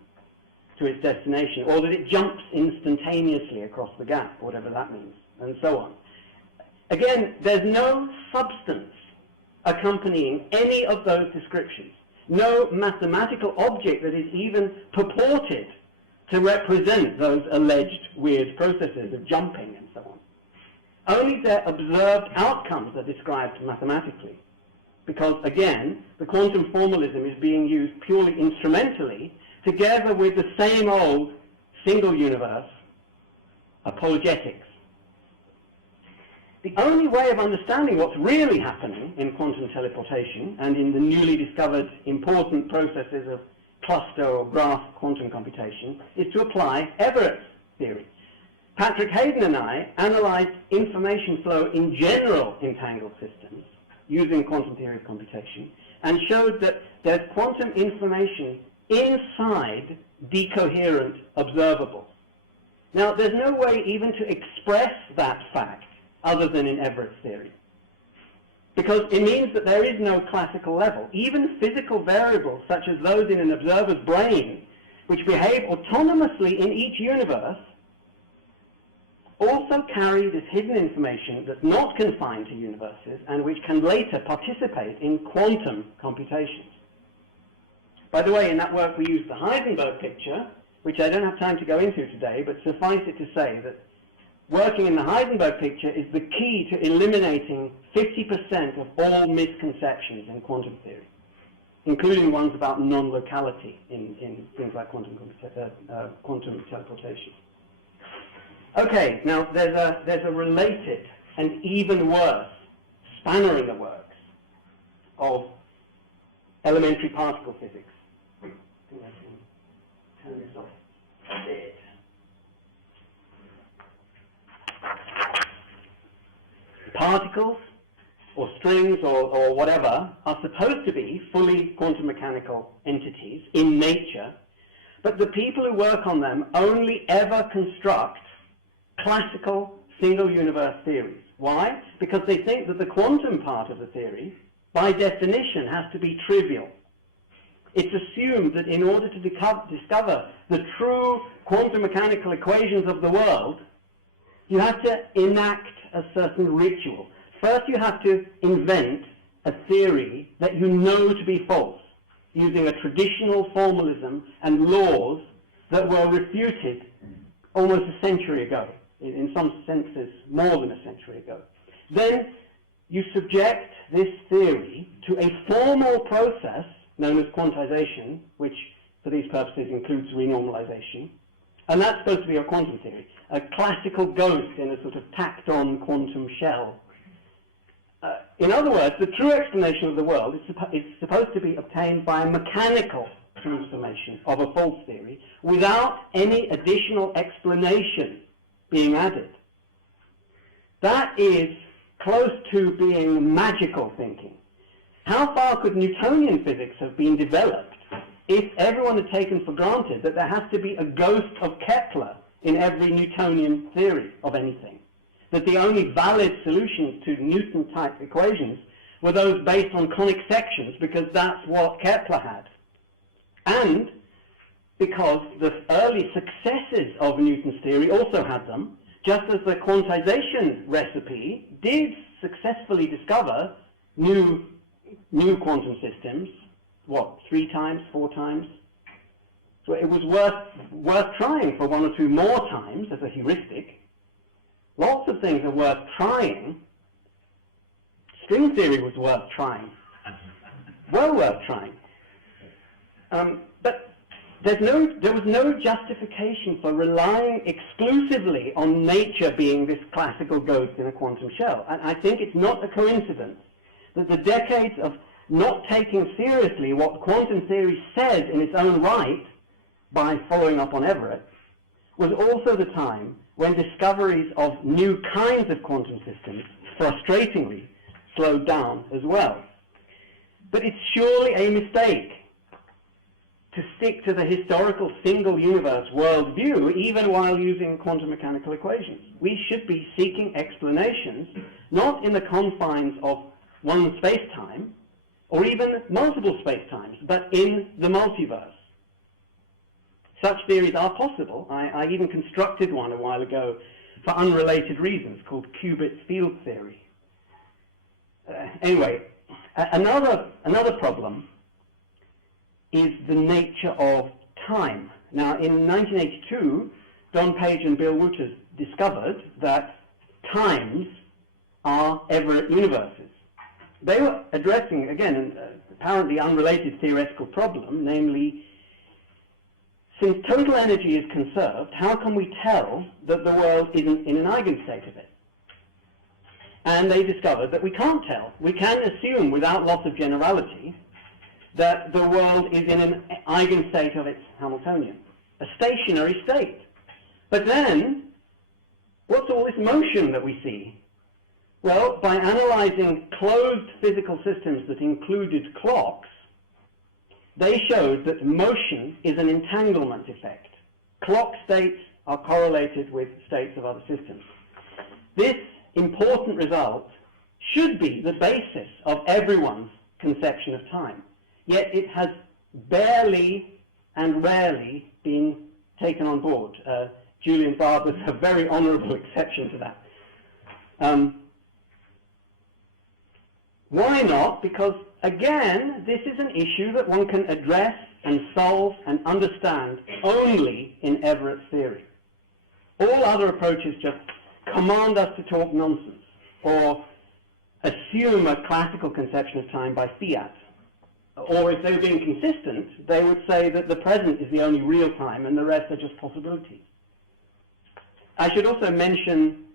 to its destination. Or that it jumps instantaneously across the gap, whatever that means, and so on. Again, there's no substance accompanying any of those descriptions. No mathematical object that is even purported to represent those alleged weird processes of jumping and so on. Only their observed outcomes are described mathematically. Because, again, the quantum formalism is being used purely instrumentally together with the same old single universe apologetics. The only way of understanding what's really happening in quantum teleportation and in the newly discovered important processes of cluster or graph quantum computation is to apply Everett's theory. Patrick Hayden and I analyzed information flow in general entangled systems using quantum theory of computation and showed that there's quantum information inside decoherent observables. Now, there's no way even to express that fact other than in Everett's theory, because it means that there is no classical level. Even physical variables, such as those in an observer's brain, which behave autonomously in each universe, also carry this hidden information that's not confined to universes and which can later participate in quantum computations. By the way, in that work we used the Heisenberg picture, which I don't have time to go into today, but suffice it to say that working in the Heisenberg picture is the key to eliminating 50% of all misconceptions in quantum theory, including ones about non-locality in things like quantum teleportation. Okay, now there's a related and even worse spanner in the works of elementary particle physics. I think I can turn this off a bit. Particles, or strings, or whatever, are supposed to be fully quantum mechanical entities in nature, but the people who work on them only ever construct classical single universe theories. Why? Because they think that the quantum part of the theory, by definition, has to be trivial. It's assumed that in order to discover the true quantum mechanical equations of the world, you have to enact a certain ritual. First, you have to invent a theory that you know to be false, using a traditional formalism and laws that were refuted almost a century ago, in some senses more than a century ago. Then you subject this theory to a formal process known as quantization, which for these purposes includes renormalization, and that's supposed to be a quantum theory, a classical ghost in a sort of tacked-on quantum shell. In other words, the true explanation of the world is supposed to be obtained by a mechanical transformation of a false theory without any additional explanation being added. That is close to being magical thinking. How far could Newtonian physics have been developed if everyone had taken for granted that there has to be a ghost of Kepler in every Newtonian theory of anything? That the only valid solutions to Newton-type equations were those based on conic sections, because that's what Kepler had. And because the early successors of Newton's theory also had them, just as the quantization recipe did successfully discover new quantum systems, what, 3 times, 4 times? So it was worth trying for 1 or 2 more times as a heuristic. Lots of things are worth trying. String theory was worth trying. Well worth trying. But there was no justification for relying exclusively on nature being this classical ghost in a quantum shell. And I think it's not a coincidence that the decades of not taking seriously what quantum theory says in its own right, by following up on Everett, was also the time when discoveries of new kinds of quantum systems frustratingly slowed down as well. But it's surely a mistake to stick to the historical single universe worldview even while using quantum mechanical equations. We should be seeking explanations not in the confines of one space-time or even multiple space-times, but in the multiverse. Such theories are possible. I even constructed one a while ago for unrelated reasons called qubit field theory. Anyway, another problem is the nature of time. Now, in 1982, Don Page and Bill Wooters discovered that times are Everett universes. They were addressing, again, an apparently unrelated theoretical problem, namely, since total energy is conserved, how can we tell that the world isn't in an eigenstate of it? And they discovered that we can't tell. We can assume, without loss of generality, that the world is in an eigenstate of its Hamiltonian, a stationary state. But then, what's all this motion that we see? Well, by analyzing closed physical systems that included clocks, they showed that motion is an entanglement effect. Clock states are correlated with states of other systems. This important result should be the basis of everyone's conception of time, yet it has barely and rarely been taken on board. Julian Barber's a very honourable exception to that. Why not? Because, again, this is an issue that one can address and solve and understand only in Everett's theory. All other approaches just command us to talk nonsense or assume a classical conception of time by fiat. Or if they were being consistent, they would say that the present is the only real time and the rest are just possibilities. I should also mention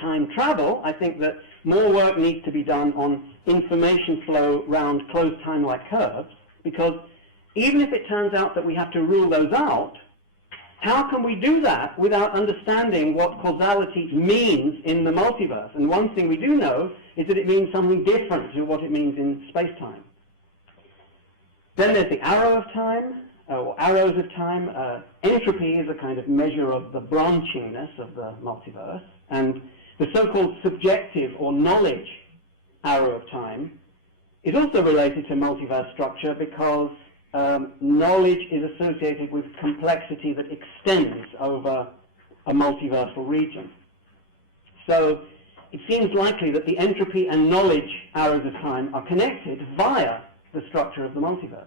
time travel. I think that more work needs to be done on information flow around closed time-like curves, because even if it turns out that we have to rule those out, how can we do that without understanding what causality means in the multiverse? And one thing we do know is that it means something different to what it means in space-time. Then there's the arrow of time, or arrows of time. Entropy is a kind of measure of the branchingness of the multiverse, and the so-called subjective or knowledge arrow of time is also related to multiverse structure because knowledge is associated with complexity that extends over a multiversal region. So it seems likely that the entropy and knowledge arrows of time are connected via the structure of the multiverse.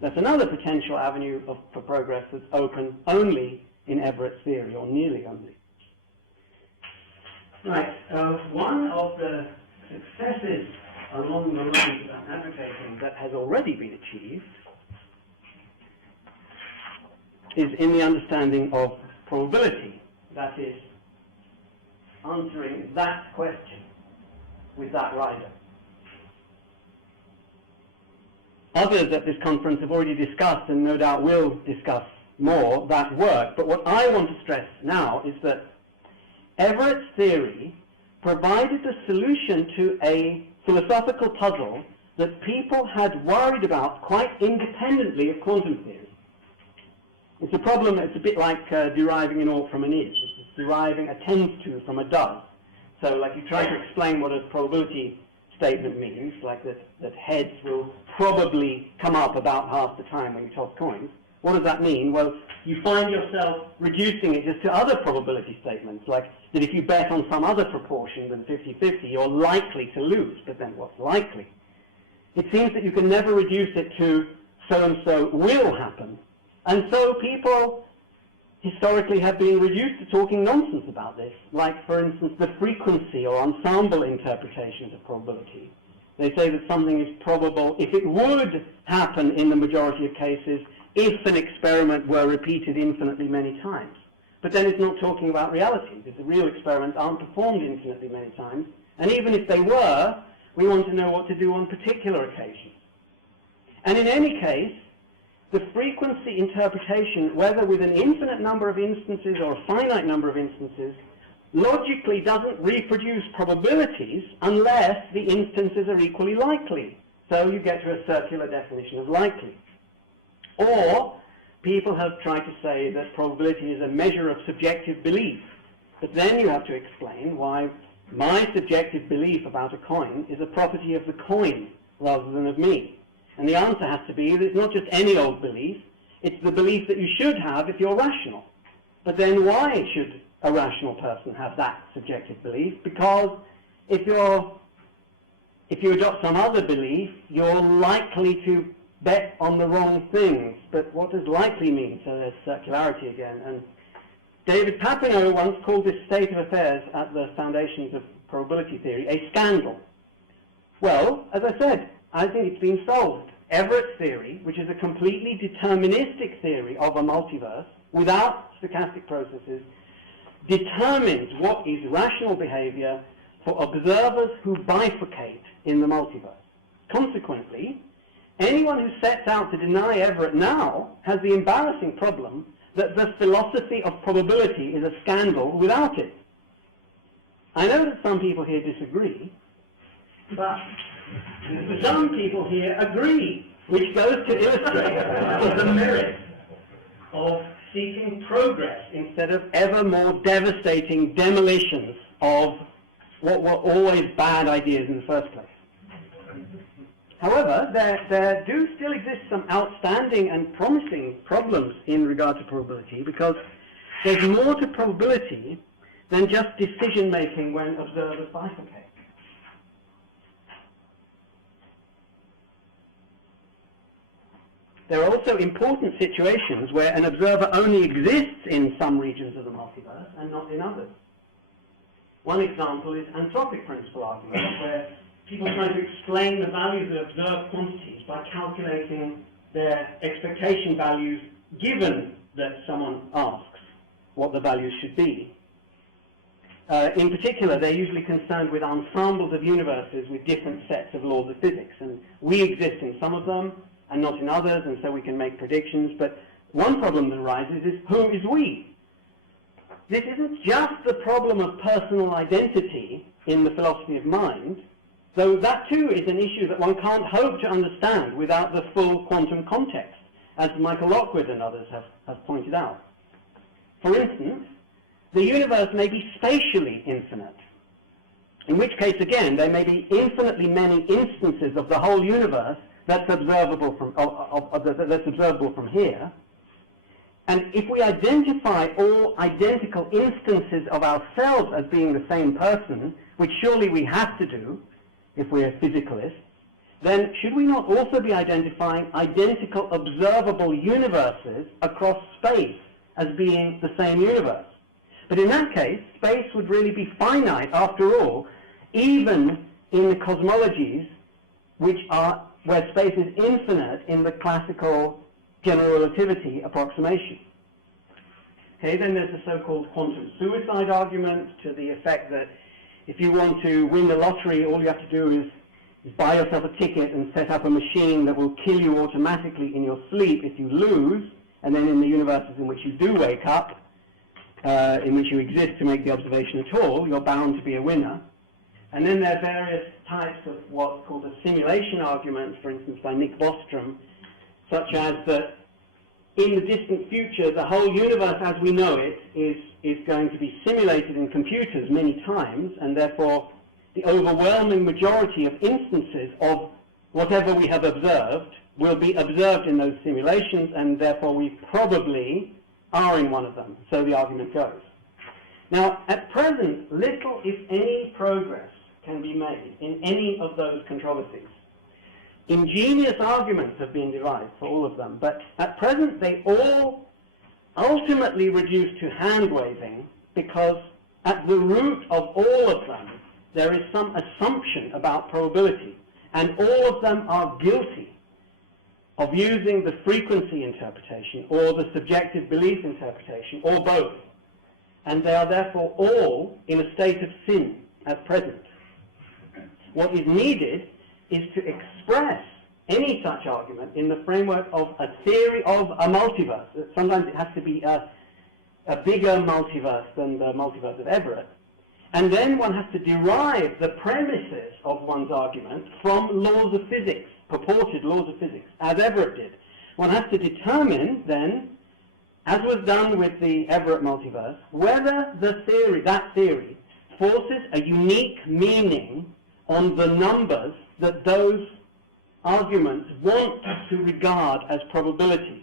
That's another potential avenue for progress that's open only in Everett's theory, or nearly only. Right, one of the successes along the lines that I'm advocating that has already been achieved is in the understanding of probability. That is, answering that question with that rider. Others at this conference have already discussed, and no doubt will discuss more, that work. But what I want to stress now is that Everett's theory provided the solution to a philosophical puzzle that people had worried about quite independently of quantum theory. It's a problem, it's a bit like deriving an ought from an is. It's deriving a tends to from a does. So like you try to explain what a probability statement means, like that heads will probably come up about half the time when you toss coins, what does that mean? Well, you find yourself reducing it just to other probability statements, like that if you bet on some other proportion than 50-50, you're likely to lose. But then what's likely? It seems that you can never reduce it to so-and-so will happen. And so people historically have been reduced to talking nonsense about this, like, for instance, the frequency or ensemble interpretations of probability. They say that something is probable if it would happen in the majority of cases if an experiment were repeated infinitely many times. But then it's not talking about reality, because the real experiments aren't performed infinitely many times, and even if they were, we want to know what to do on particular occasions. And in any case, the frequency interpretation, whether with an infinite number of instances or a finite number of instances, logically doesn't reproduce probabilities unless the instances are equally likely. So you get to a circular definition of likely. Or people have tried to say that probability is a measure of subjective belief. But then you have to explain why my subjective belief about a coin is a property of the coin rather than of me. And the answer has to be that it's not just any old belief, it's the belief that you should have if you're rational. But then why should a rational person have that subjective belief? Because if you adopt some other belief, you're likely to bet on the wrong things. But what does likely mean? So there's circularity again. And David Papineau once called this state of affairs at the foundations of probability theory a scandal. Well, as I said, I think it's been solved. Everett's theory, which is a completely deterministic theory of a multiverse without stochastic processes, determines what is rational behavior for observers who bifurcate in the multiverse. Consequently, anyone who sets out to deny Everett now has the embarrassing problem that the philosophy of probability is a scandal without it. I know that some people here disagree, but some people here agree, which goes to illustrate the merit of seeking progress instead of ever more devastating demolitions of what were always bad ideas in the first place. However, there do still exist some outstanding and promising problems in regard to probability, because there's more to probability than just decision-making when observers bifurcate. There are also important situations where an observer only exists in some regions of the multiverse and not in others. One example is anthropic principle arguments, where people try to explain the values of observed quantities by calculating their expectation values given that someone asks what the values should be. In particular, they're usually concerned with ensembles of universes with different sets of laws of physics, and we exist in some of them and not in others, and so we can make predictions. But one problem that arises is, who is we? This isn't just the problem of personal identity in the philosophy of mind, though that too is an issue that one can't hope to understand without the full quantum context, as Michael Lockwood and others have pointed out. For instance, the universe may be spatially infinite, in which case, again, there may be infinitely many instances of the whole universe that's observable from here. And if we identify all identical instances of ourselves as being the same person, which surely we have to do if we're physicalists, then should we not also be identifying identical observable universes across space as being the same universe? But in that case, space would really be finite after all, even in the cosmologies where space is infinite in the classical general relativity approximation. Okay, then there's the so-called quantum suicide argument, to the effect that if you want to win the lottery, all you have to do is buy yourself a ticket and set up a machine that will kill you automatically in your sleep if you lose, and then in the universes in which you do wake up, in which you exist to make the observation at all, you're bound to be a winner. And then there are various types of what's called a simulation argument, for instance by Nick Bostrom, such as that in the distant future, the whole universe as we know it is going to be simulated in computers many times, and therefore the overwhelming majority of instances of whatever we have observed will be observed in those simulations, and therefore we probably are in one of them. So the argument goes. Now, at present, little, if any, progress can be made in any of those controversies. Ingenious arguments have been devised for all of them, but at present they all ultimately reduce to hand-waving, because at the root of all of them there is some assumption about probability, and all of them are guilty of using the frequency interpretation or the subjective belief interpretation, or both. And they are therefore all in a state of sin at present. What is needed is to express any such argument in the framework of a theory of a multiverse. Sometimes it has to be a bigger multiverse than the multiverse of Everett. And then one has to derive the premises of one's argument from laws of physics, purported laws of physics, as Everett did. One has to determine then, as was done with the Everett multiverse, whether the theory, that theory, forces a unique meaning on the numbers that those arguments want to regard as probabilities.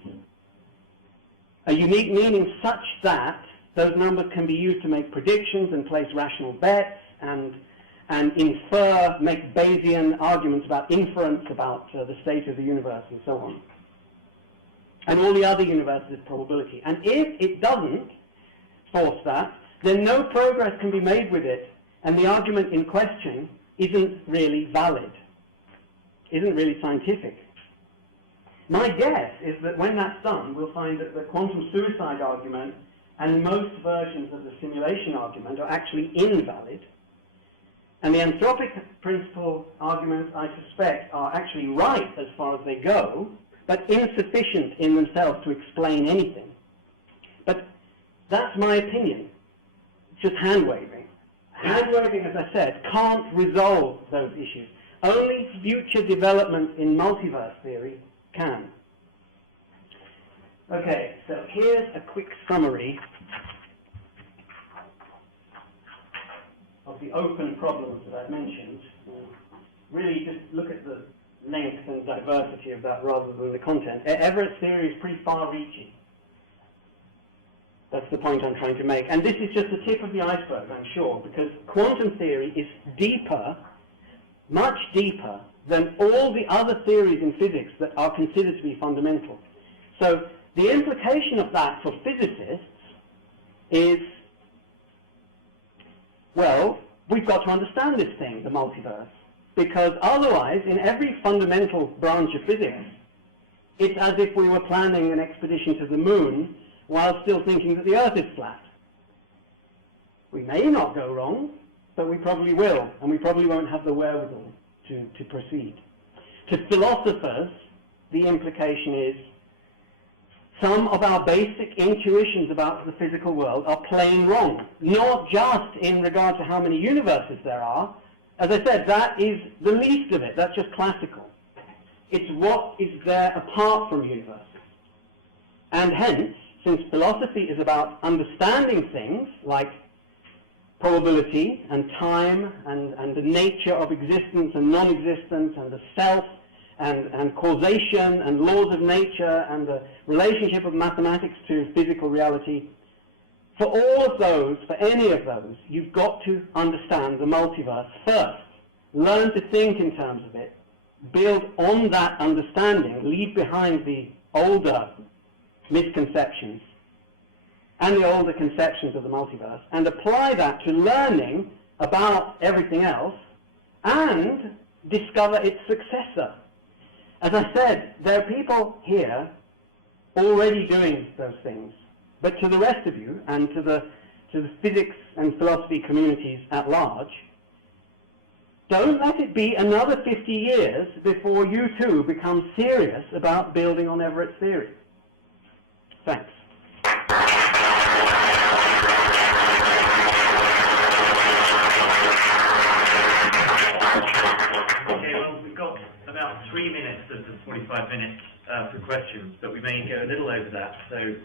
A unique meaning such that those numbers can be used to make predictions and place rational bets and infer, make Bayesian arguments about inference, about the state of the universe and so on. And all the other universes is probability. And if it doesn't force that, then no progress can be made with it, and the argument in question isn't really valid, isn't really scientific. My guess is that when that's done, we'll find that the quantum suicide argument and most versions of the simulation argument are actually invalid, and the anthropic principle arguments, I suspect, are actually right as far as they go, but insufficient in themselves to explain anything. But that's my opinion. It's just hand-waving. Hand-waving, as I said, can't resolve those issues. Only future developments in multiverse theory can. Okay, so here's a quick summary of the open problems that I've mentioned. Really just look at the length and diversity of that rather than the content. Everett's theory is pretty far-reaching. That's the point I'm trying to make. And this is just the tip of the iceberg, I'm sure, because quantum theory is deeper, much deeper, than all the other theories in physics that are considered to be fundamental. So the implication of that for physicists is, well, we've got to understand this thing, the multiverse, because otherwise, in every fundamental branch of physics, it's as if we were planning an expedition to the moon while still thinking that the Earth is flat. We may not go wrong, but we probably will, and we probably won't have the wherewithal to proceed. To philosophers, the implication is some of our basic intuitions about the physical world are plain wrong, not just in regard to how many universes there are. As I said, that is the least of it. That's just classical. It's what is there apart from universes. And hence, since philosophy is about understanding things like probability and time and the nature of existence and non-existence and the self and causation and laws of nature and the relationship of mathematics to physical reality, for all of those, for any of those, you've got to understand the multiverse first. Learn to think in terms of it. Build on that understanding. Leave behind the older misconceptions and the older conceptions of the multiverse, and apply that to learning about everything else and discover its successor. As I said, there are people here already doing those things, but to the rest of you and to the physics and philosophy communities at large, don't let it be another 50 years before you too become serious about building on Everett's theory. Thanks. Okay, well, we've got about 3 minutes of the 45 minutes for questions, but we may go a little over that. So,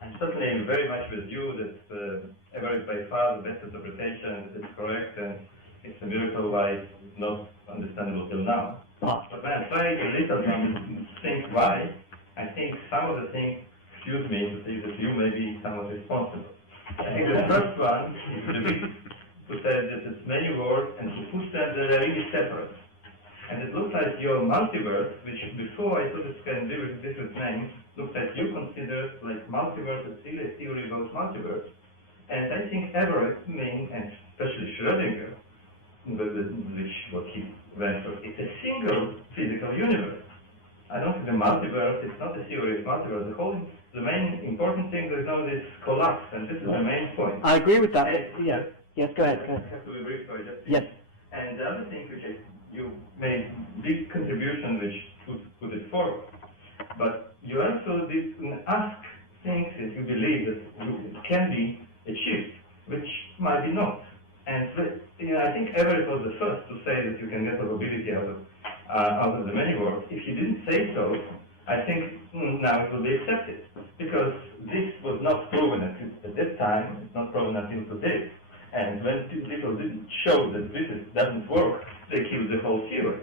I'm certainly very much with you that Everett is by far the best interpretation, that it's correct, and it's a miracle why it's not understandable till now. But when I try to little think why, I think some of the things, excuse me, to say that you may be somewhat responsible. I think the first one is to say that it's many words and to push them that they're really separate. And it looks like your multiverse, which before I thought it can be with different names, looks like you consider like multiverse as still a theory about multiverse. And I think Everett means, and especially Schrödinger, which what he went for, it's a single physical universe. I don't think the multiverse, it's not a theory of multiverse. The main important thing is now this collapse, and this is the main point. I agree with that. Yeah. Yes, go ahead. I have to be brief, sorry, just yes. And the other thing which you made big contribution which put it forward. But you also did ask things that you believe that can be achieved, which might be not. And I think Everett was the first to say that you can get probability out of the many words. If he didn't say so, I think now it will be accepted. Because this was not proven at that time, it's not proven until today. And when people didn't show that this doesn't work, they killed the whole theory.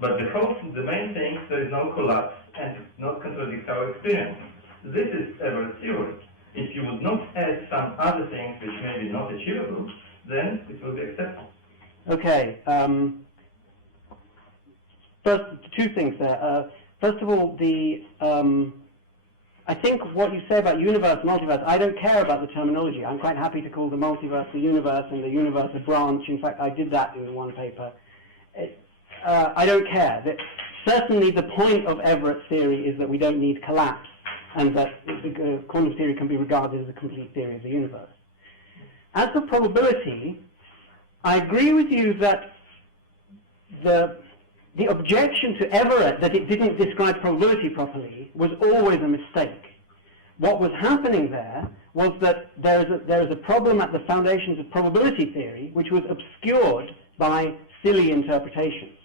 But the main thing, there is no collapse and it not contradicts our experience. This is Everett's theory. If you would not add some other things which may be not achievable, then it will be accepted. Okay. First, two things there. First of all, I think what you say about universe, multiverse, I don't care about the terminology. I'm quite happy to call the multiverse the universe and the universe a branch. In fact, I did that in one paper. I don't care. Certainly the point of Everett's theory is that we don't need collapse and that quantum theory can be regarded as a complete theory of the universe. As for probability, I agree with you that the objection to Everett that it didn't describe probability properly was always a mistake. What was happening there was that there is a problem at the foundations of probability theory which was obscured by silly interpretations.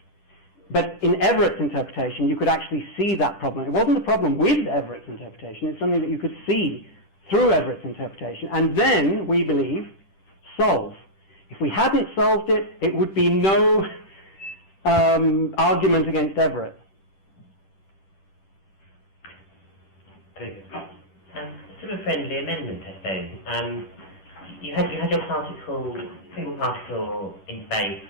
But in Everett's interpretation, you could actually see that problem. It wasn't a problem with Everett's interpretation. It's something that you could see through Everett's interpretation, and then, we believe, solve. If we hadn't solved it, it would be no argument against Everett. Sort of a friendly amendment, I suppose. You had your particle, single particle in space,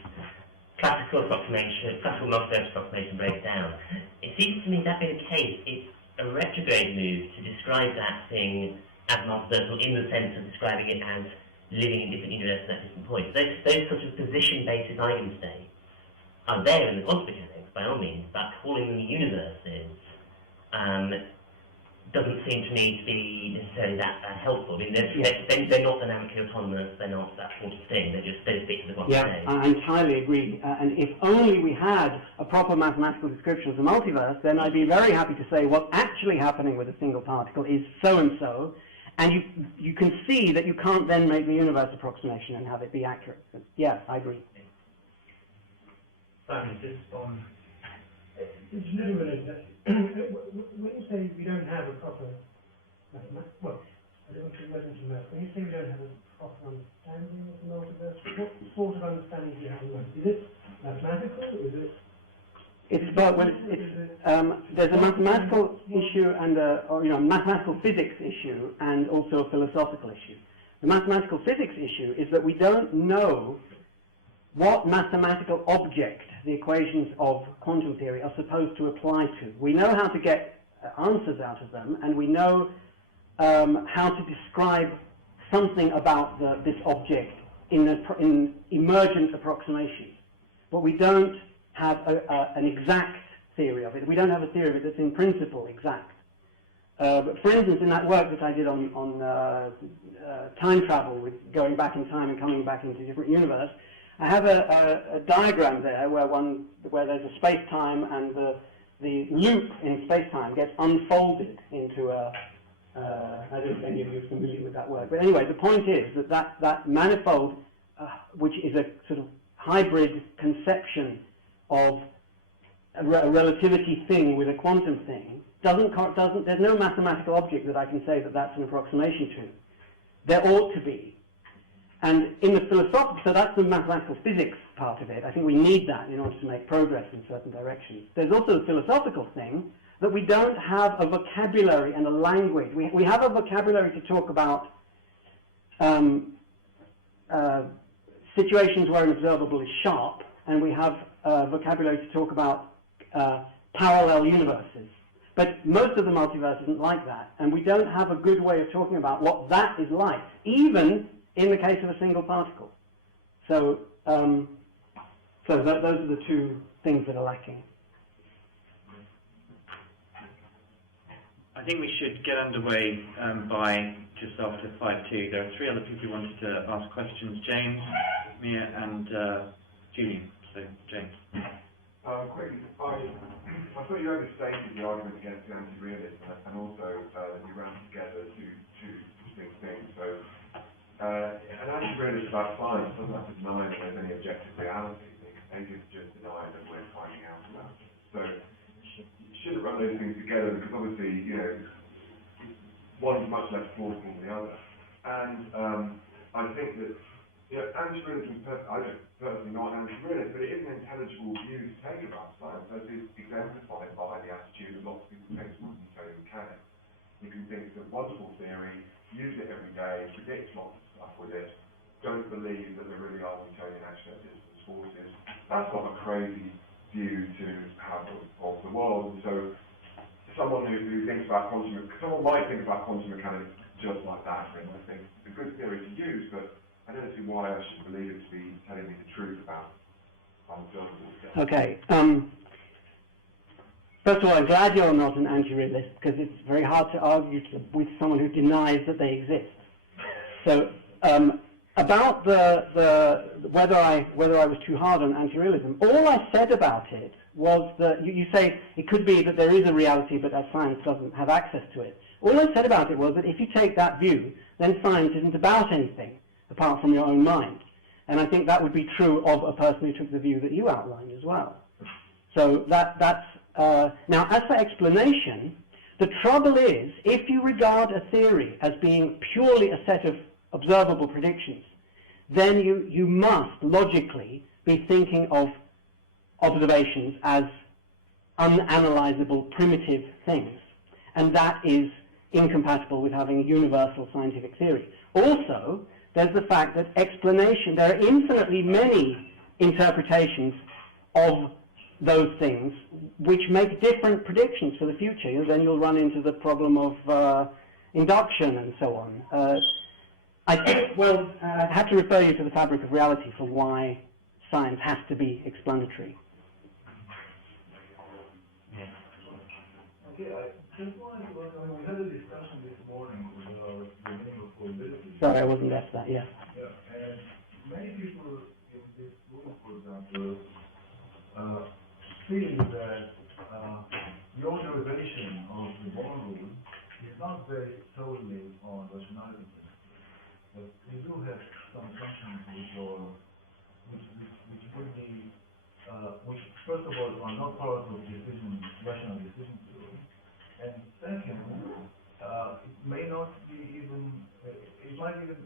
classical approximation, classical multiverse approximation breaks down. It seems to me that being the case, it's a retrograde move to describe that thing as multiversal in the sense of describing it as living in different universes at different points. Those sorts of position-basis eigenstates are there in the quantum mechanics, by all means, but calling them universes doesn't seem to me to be necessarily that helpful. I mean, they're not dynamically autonomous, they're not that sort of thing, they just fit to the quantum state. I entirely agree. And if only we had a proper mathematical description of the multiverse, then I'd be very happy to say what's actually happening with a single particle is so-and-so, and you can see that you can't then make the universe approximation and have it be accurate. But yes, I agree. It's literally when you say we don't have a proper well, I don't want to get into math. When you say we don't have a proper understanding of the multiverse, what sort of understanding do you have? Is it mathematical? Is it? It's both. Well, there's a mathematical issue and a mathematical physics issue, and also a philosophical issue. The mathematical physics issue is that we don't know what mathematical object the equations of quantum theory are supposed to apply to. We know how to get answers out of them, and we know how to describe something about this object in emergent approximations. But we don't have an exact theory of it. We don't have a theory of it that's in principle exact. But for instance, in that work that I did on time travel, with going back in time and coming back into a different universe, I have a diagram there where there's a space-time, and the loop in space-time gets unfolded into a I don't know if any of you are familiar with that work. But anyway, the point is that manifold, which is a sort of hybrid conception of relativity thing with a quantum thing, there's no mathematical object that I can say that that's an approximation to. There ought to be. And in the philosophical, so that's the mathematical physics part of it. I think we need that in order to make progress in certain directions. There's also the philosophical thing that we don't have a vocabulary and a language. We have a vocabulary to talk about situations where an observable is sharp, and we have a vocabulary to talk about parallel universes. But most of the multiverse isn't like that, and we don't have a good way of talking about what that is like, even in the case of a single particle. So, those are the two things that are lacking. I think we should get underway by just after 5:02. There are three other people who wanted to ask questions: James, Mia, and Julian. So, James. Quickly, I thought you overstated the argument against the anti-realism, and also that you ran together two distinct things. So, an anti-realist about science doesn't have to deny that there's any objective reality. They just deny that we're finding out about it. So, you shouldn't run those things together, because obviously, you know, one is much less plausible than the other. And I think that, you know, anti-realism, I don't personally not an anti-realist, but it is an intelligible view to take about science, as is exemplified by the attitude that lots of people take towards Newtonian mechanics. You can think it's a wonderful theory, use it every day, predict lots of stuff with it, don't believe that there really are Newtonian action at distance forces. That's not a crazy view to have of the world. And so someone who thinks about someone might think about quantum mechanics just like that, and I think it's a good theory to use, but I don't see why I should believe it to be telling me the truth about unobservable. Okay. First of all, I'm glad you're not an anti-realist, because it's very hard to argue with someone who denies that they exist. So, about whether I was too hard on anti-realism, all I said about it was that you say it could be that there is a reality, but that science doesn't have access to it. All I said about it was that if you take that view, then science isn't about anything apart from your own mind. And I think that would be true of a person who took the view that you outlined as well. So that's now, as for explanation, the trouble is, if you regard a theory as being purely a set of observable predictions, then you must logically be thinking of observations as unanalyzable primitive things. And that is incompatible with having a universal scientific theory. Also, there's the fact that there are infinitely many interpretations of those things which make different predictions for the future. And then you'll run into the problem of induction and so on. I think, well, I have to refer you to the fabric of reality for why science has to be explanatory. Okay, I just wanted to ask, we had a discussion this morning about the name of probability. Sorry, I wasn't left that, yeah. Yeah, and many people in this room, for example, feel that your derivation of the Born rule is not based solely on rationality principles, but you do have some assumptions which would be, which first of all are not part of rational decision theory, and second, it may not be even, it might even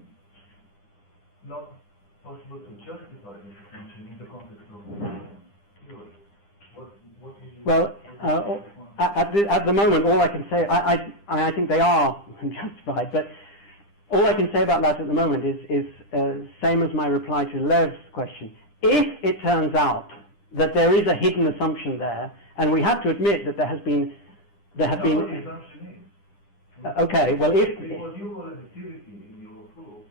not possible to justify this assumption in the context of theory. Well, at the moment, all I can say, I think they are justified, but all I can say about that at the moment is same as my reply to Lev's question. If it turns out that there is a hidden assumption there, and we have to admit that there have been. Okay, well, if what you call activity in your proof,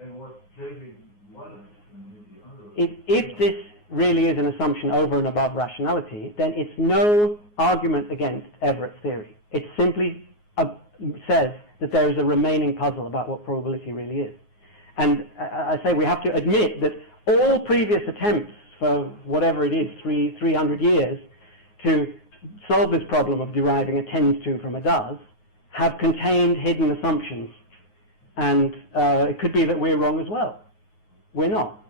and what David Wallace and the other. If this really is an assumption over and above rationality, then it's no argument against Everett's theory. It simply says that there is a remaining puzzle about what probability really is. And I say we have to admit that all previous attempts for whatever it is, 300 years, to solve this problem of deriving a tends to from a does, have contained hidden assumptions. And it could be that we're wrong as well. We're not.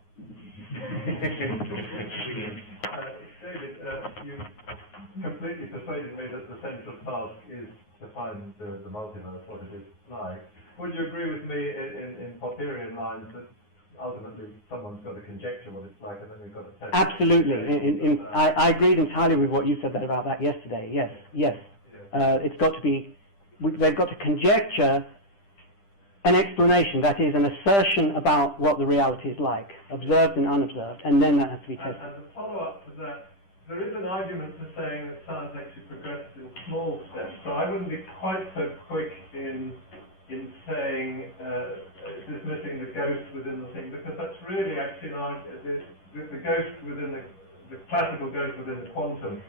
David, completely persuaded me that the central task is to find the multiverse, what it is like. Would you agree with me in Popperian lines that ultimately someone's got to conjecture what it's like and then we've got to test? Absolutely. I agreed entirely with what you said about that yesterday. Yes. It's got to be, they've got to conjecture an explanation, that is, an assertion about what the reality is like, observed and unobserved, and then that has to be tested. And to follow up to that, there is an argument for saying that science actually progresses in small steps, so I wouldn't be quite so quick in saying, dismissing the ghost within the thing, because that's really actually an argument, the ghost within the classical ghost within the quantum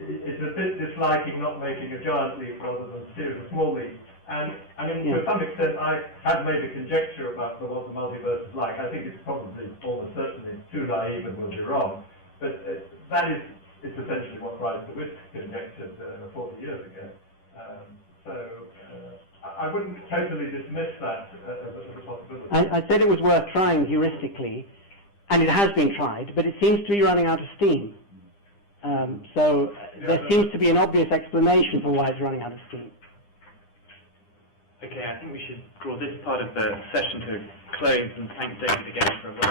is a bit disliking not making a giant leap rather than a series of small leaps. And I mean, to some extent, I have made a conjecture about what the multiverse is like. I think it's probably almost certainly too naive and will be wrong. But that is essentially what Rice de Witt conjectured 40 years ago. I wouldn't totally dismiss that as a possibility. I said it was worth trying heuristically, and it has been tried, but it seems to be running out of steam. So there seems to be an obvious explanation for why it's running out of steam. Okay, I think we should draw this part of the session to a close and thank David again for work.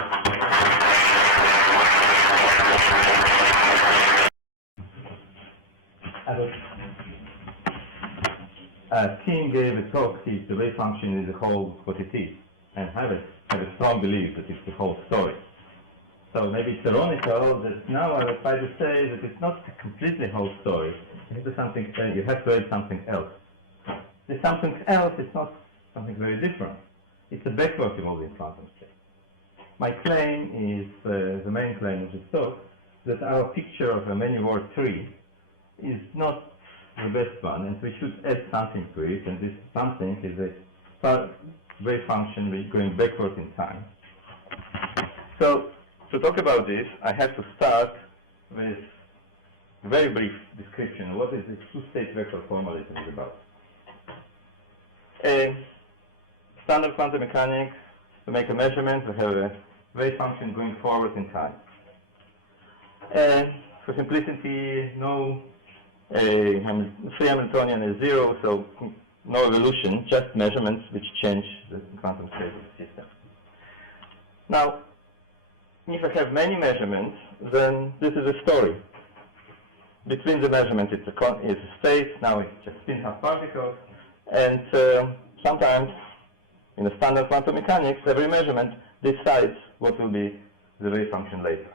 Tim gave a talk, the wave function is the whole what it is, and have a strong belief that it's the whole story. So maybe it's ironical that now I would try to say that it's not completely the whole story. You have to add something else. The something else is not something very different. It's a backward evolving quantum state. My claim is, the main claim of this talk, that our picture of a many-word tree is not the best one, and we should add something to it, and this something is a wave function going backward in time. So, to talk about this, I have to start with a very brief description of what is this two-state vector formalism is about. Standard quantum mechanics, to make a measurement, we have a wave function going forward in time. For simplicity, no free Hamiltonian is zero, so no evolution, just measurements which change the quantum state of the system. Now, if I have many measurements, then this is a story. Between the measurements, it's a state. Now it's just spin-half particles. And sometimes, in the standard quantum mechanics, every measurement decides what will be the wave function later.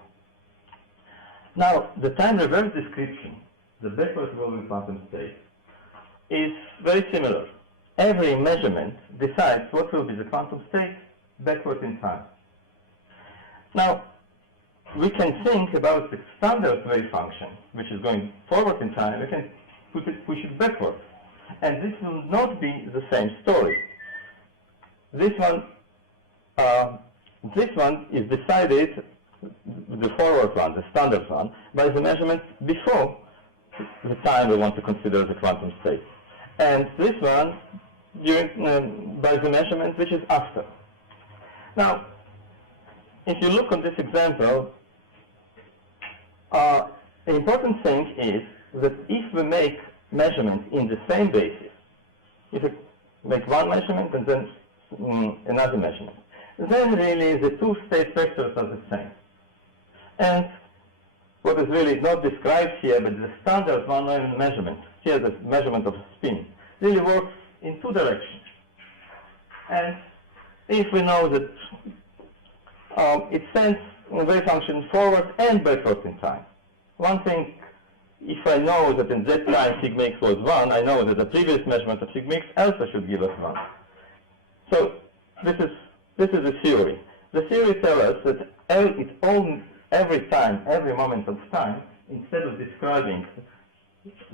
Now, the time reverse description, the backward evolving quantum state, is very similar. Every measurement decides what will be the quantum state backward in time. Now, we can think about the standard wave function, which is going forward in time. We can push it backward. And this will not be the same story. This one is decided, the forward one, the standard one, by the measurement before the time we want to consider the quantum state. And this one by the measurement which is after. Now, if you look on this example, the important thing is that if we make measurements in the same basis, if we make one measurement and then another measurement, then really the two state vectors are the same. And what is really not described here, but the standard one-line measurement, here the measurement of spin, really works in two directions. And if we know that it sends a wave function forward and backward in time. One thing, if I know that in that time sigma x was 1, I know that the previous measurement of sigma x also should give us 1. So this is a theory. The theory tells us that every time, every moment of time, instead of describing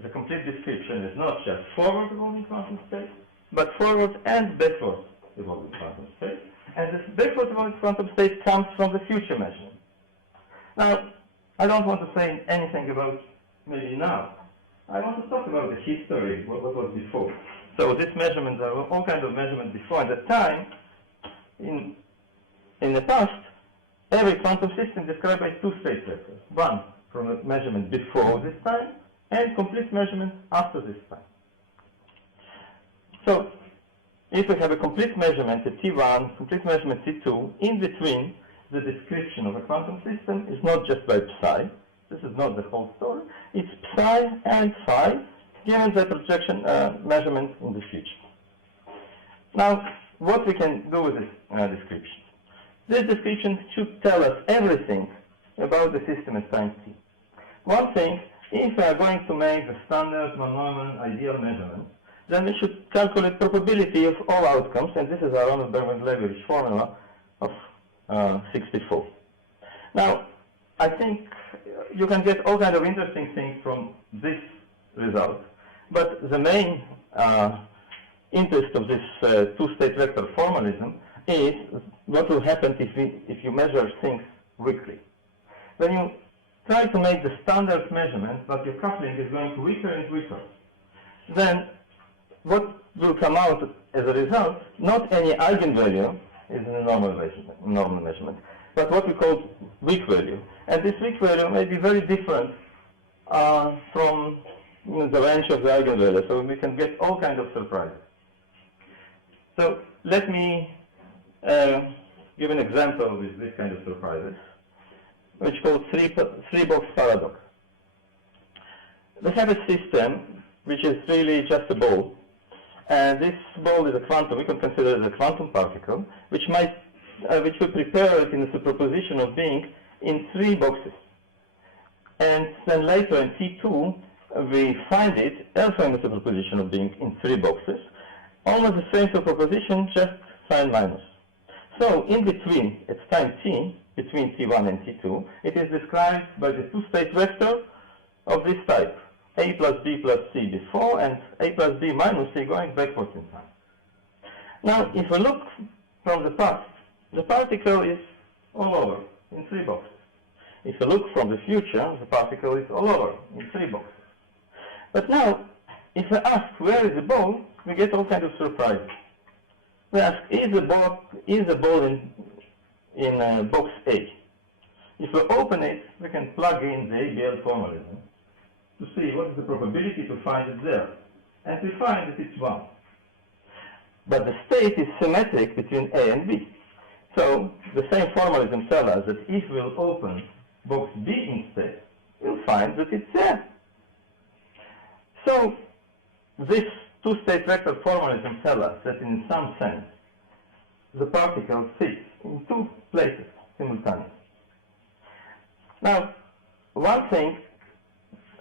the complete description is not just forward evolving quantum state, but forward and backward evolving quantum state. And this backward evolving quantum state comes from the future measurement. Now, I don't want to say anything about maybe now. I want to talk about the history, what was before. So these measurements are all kinds of measurements before. At the time, in the past, every quantum system described by two state vectors. One from a measurement before this time, and complete measurement after this time. So if we have a complete measurement at T1, complete measurement T2, in between, the description of a quantum system is not just by psi. This is not the whole story. It's psi and phi, given the projection measurement in the future. Now, what we can do with this description? This description should tell us everything about the system at time t. One thing, if we are going to make the standard mononormal ideal measurement, then we should calculate probability of all outcomes, and this is our own Bergman-Leverich formula of 64. Now, I think you can get all kinds of interesting things from this result, but the main interest of this two-state vector formalism is what will happen if you measure things weakly. When you try to make the standard measurement, but your coupling is going weaker and weaker, then what will come out as a result, not any eigenvalue is a normal measurement, but what we call weak value. And this weak value may be very different from the range of the eigenvalue, so we can get all kinds of surprises. So let me give an example with this kind of surprises, which is called three-box paradox. We have a system which is really just a ball, and this ball is a quantum. We can consider it a quantum particle, which we prepare it in a superposition of being in three boxes. And then later in T2, we find it also in a superposition of being in three boxes, almost the same superposition, just sign minus. So in between, it's time t, between T1 and T2, it is described by the two-state vector of this type, A plus B plus C before and A plus B minus C going backwards in time. Now, if we look from the past, the particle is all over in three boxes. If you look from the future, the particle is all over in three boxes. But now, if we ask where is the ball, we get all kinds of surprises. We ask, is the ball in box A? If we open it, we can plug in the ABL formalism to see what is the probability to find it there. And we find that it's 1. But the state is symmetric between A and B. So the same formalism tells us that if we'll open box B instead, we'll find that it's there. So this two-state vector formalism tells us that in some sense the particle sits in two places simultaneously. Now, one thing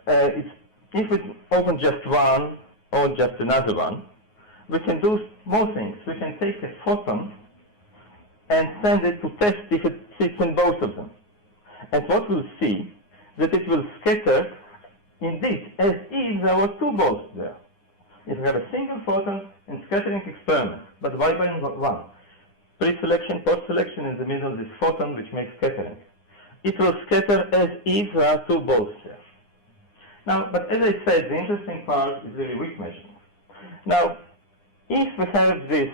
is if we open just one or just another one, we can do more things. We can take a photon and send it to test if it sits in both of them. And what we'll see, that it will scatter indeed as if there were two balls there. If we have a single photon and scattering experiment, but why by one? Pre-selection, post-selection in the middle, this photon which makes scattering. It will scatter as if there are two balls there. Now, but as I said, the interesting part is really weak measurement. Now, if we have this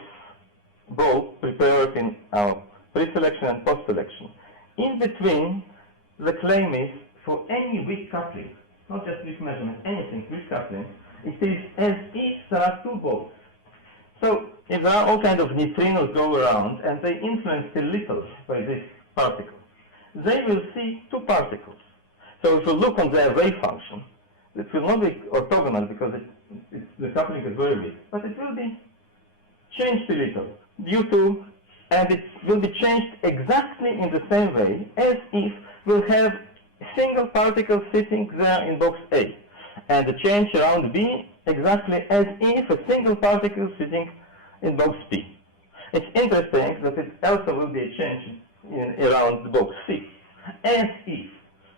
ball prepared in our pre-selection and post-selection, in between, the claim is for any weak coupling, not just weak measurement, anything, weak coupling, it is as if there are two balls. So, if there are all kinds of neutrinos go around and they influence a little by this particle, they will see two particles. So if you look on their wave function, it will not be orthogonal because the coupling is very weak, but it will be changed a little due to, and it will be changed exactly in the same way as if we'll have a single particle sitting there in box A, and the change around B exactly as if a single particle sitting in box B. It's interesting that it also will be a change around the box C, as if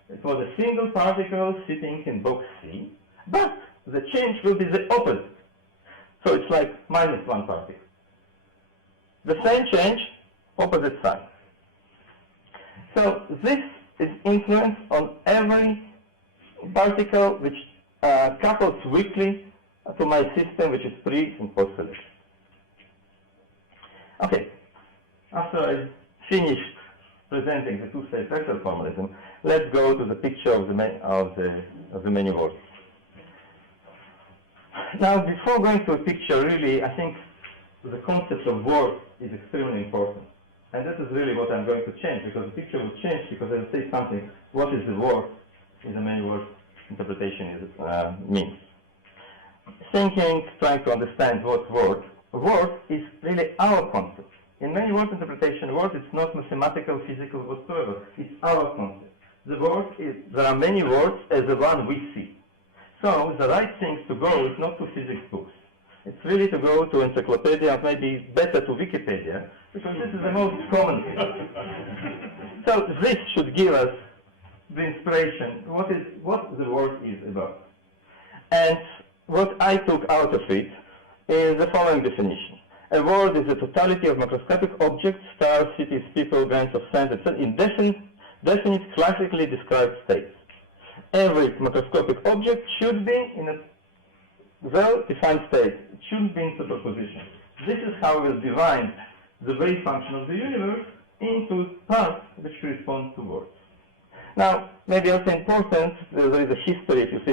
it was a single particle sitting in box C, but the change will be the opposite. So it's like minus one particle. The same change, opposite sign. So this is influence on every particle which couples weakly to my system, which is pre and post selection. Okay, after I finished presenting the two-state vector formalism, let's go to the picture of the Myrvold. Now, before going to a picture, really, I think the concept of word is extremely important. And this is really what I'm going to change, because the picture will change, because I'll say something, what is the word in the many word interpretation means. Thinking, trying to understand what word is really our concept. In many word interpretation, word is not mathematical, physical, whatsoever. It's our concept. The word is, there are many words as the one we see. So the right thing to go is not to physics books. It's really to go to encyclopedia, and maybe better to Wikipedia, because this is the most common thing. So this should give us the inspiration, what the word is about. And what I took out of it is the following definition. A word is the totality of macroscopic objects, stars, cities, people, grains of sand, etc., in definite, classically described states. Every macroscopic object should be in a well-defined state. It shouldn't be in superposition. This is how we'll divide the wave function of the universe into parts which correspond to words. Now, maybe also important, there is a history, if you see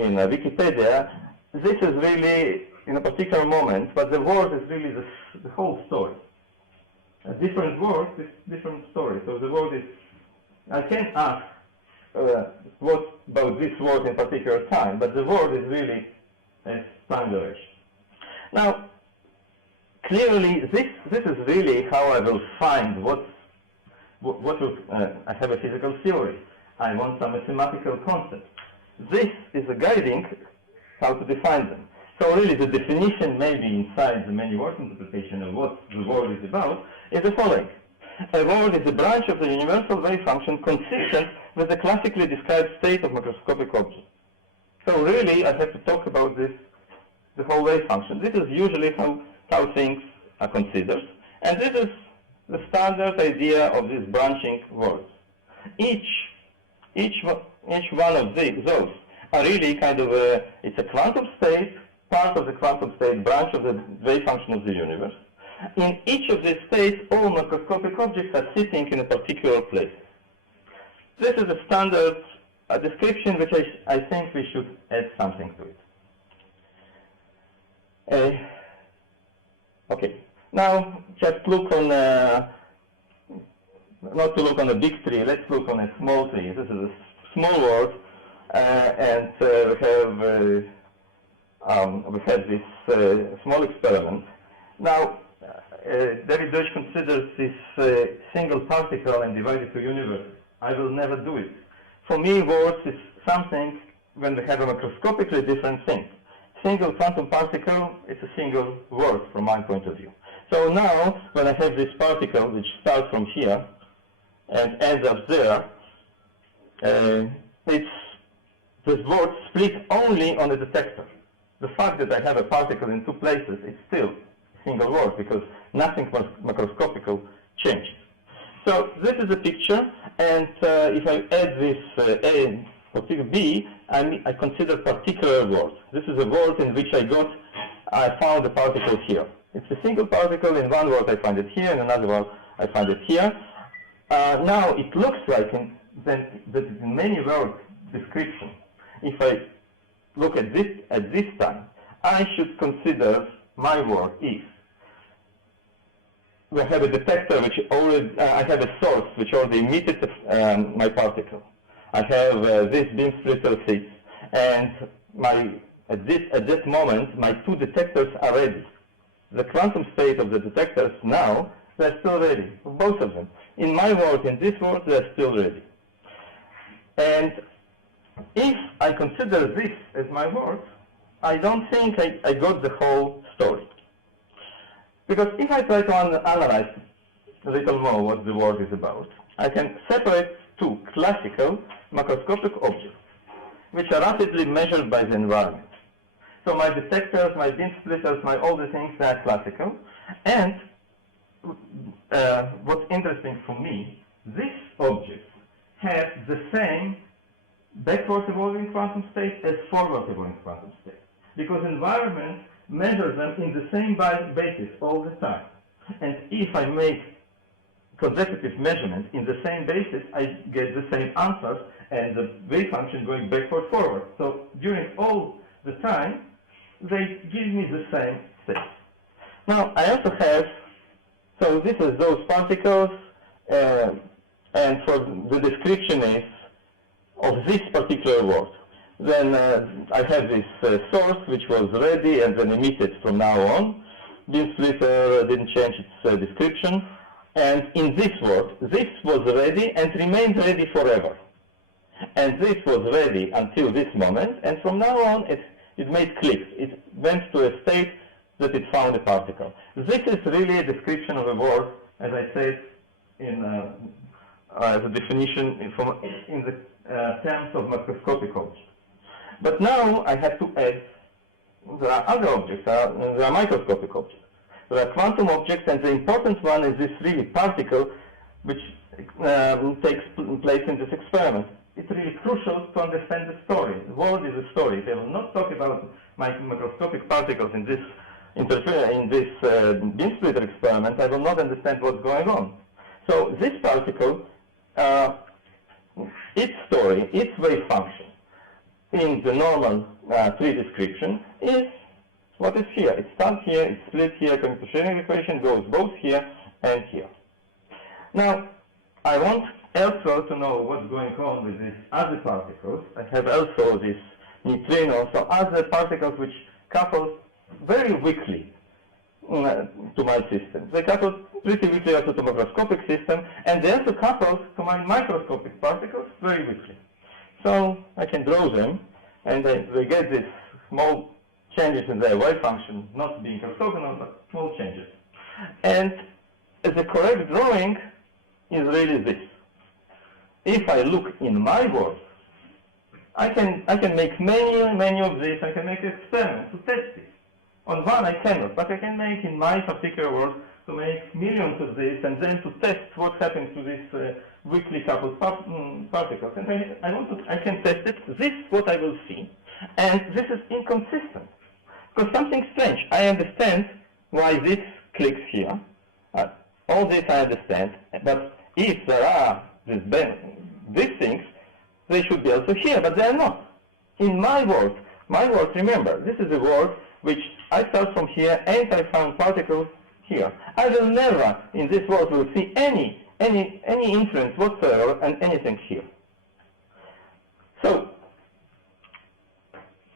in Wikipedia. This is really in a particular moment, but the word is really the whole story. A different word is different story. So the word is, I can ask what about this word in particular time, but the word is really a time duration. Now, clearly, this is really how I will find I have a physical theory. I want some mathematical concepts. This is a guiding how to define them. So really the definition maybe inside the many word interpretation of what the word is about is the following. A word is a branch of the universal wave function consistent with the classically described state of macroscopic objects. So really I have to talk about this, the whole wave function. This is usually how things are considered. And this is the standard idea of these branching words. Each one of those are really kind of it's a quantum state, part of the quantum state, branch of the wave function of the universe. In each of these states, all macroscopic objects are sitting in a particular place. This is a standard description which I think we should add something to it. Okay, now just look on, not to look on a big tree, let's look on a small tree. This is a small world, and we have this small experiment. Now, David Deutsch considers this single particle and divided to universe. I will never do it. For me, words is something when we have a macroscopically different thing. Single quantum particle is a single word from my point of view. So now, when I have this particle which starts from here and ends up there, this word split only on the detector. The fact that I have a particle in two places is still a single word because nothing macroscopical changed. So this is a picture, and if I add this A or B, I consider particular word. This is a word in which I found a particle here. It's a single particle. In one word I find it here, in another word I find it here. Now it looks like that in many word description, if I look at this time, I should consider my word if we have a detector which already, I have a source which already emitted my particle. I have this beam splitter sits, and at that moment my two detectors are ready. The quantum state of the detectors now, they're still ready, both of them. In my world, in this world, they're still ready. And if I consider this as my word, I don't think I got the whole story. Because if I try to analyze a little more what the word is about, I can separate two classical macroscopic objects, which are rapidly measured by the environment. So my detectors, my beam splitters, all the things, they are classical. And what's interesting for me, these objects have the same backward evolving quantum state as forward evolving quantum state. Because environment measures them in the same basis all the time. And if I make consecutive measurements in the same basis, I get the same answers and the wave function going backward forward. So during all the time, they give me the same state. Now, I also have, so this is those particles, and for the description is of this particular world. Then I have this source which was ready and then emitted from now on. Beam splitter didn't change its description. And in this world, this was ready and remained ready forever. And this was ready until this moment, and from now on it made clicks. It went to a state that it found a particle. This is really a description of a world, as I said, in as a definition in the terms of macroscopic objects. But now I have to add, there are other objects, there are microscopic objects. There are quantum objects, and the important one is this really particle which takes place in this experiment. It's really crucial to understand the story. The world is a story. They will not talk about macroscopic particles in this beam splitter experiment. I will not understand what's going on. So this particle, its story, its wave function in the normal tree description is what is here. It starts here, it splits here, according to Schrödinger equation, goes both here and here. Now, I want also to know what's going on with these other particles. I have also this neutrino, so other particles which couple very weakly to my system. They couple pretty weakly also to macroscopic system, and they also couple to my microscopic particles very weakly. So I can draw them, and they get these small changes in their wave function, not being orthogonal, but small changes. And the correct drawing is really this. If I look in my world, I can make many of these. I can make experiments to test it. On one I cannot, but I can make in my particular world to make millions of these, and then to test what happens to these weakly coupled particles. And I can test it. This is what I will see, and this is inconsistent because something strange. I understand why this clicks here. All this I understand, but if there are these things, they should be also here, but they are not. In my world, remember, this is a world which I start from here and I found particles here. I will never, in this world, will see any influence whatsoever and anything here. So,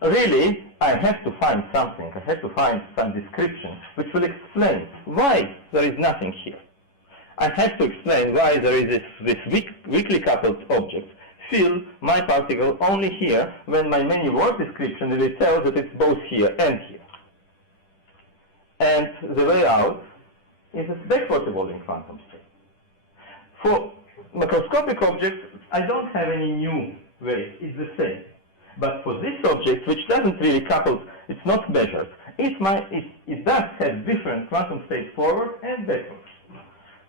really, I have to find something. I have to find some description which will explain why there is nothing here. I have to explain why there is this weakly coupled object fill my particle only here when my many word description really tells that it's both here and here. And the way out is a backward evolving quantum state. For macroscopic objects, I don't have any new way. It's the same. But for this object, which doesn't really couple, it's not measured, it does have different quantum states forward and backward.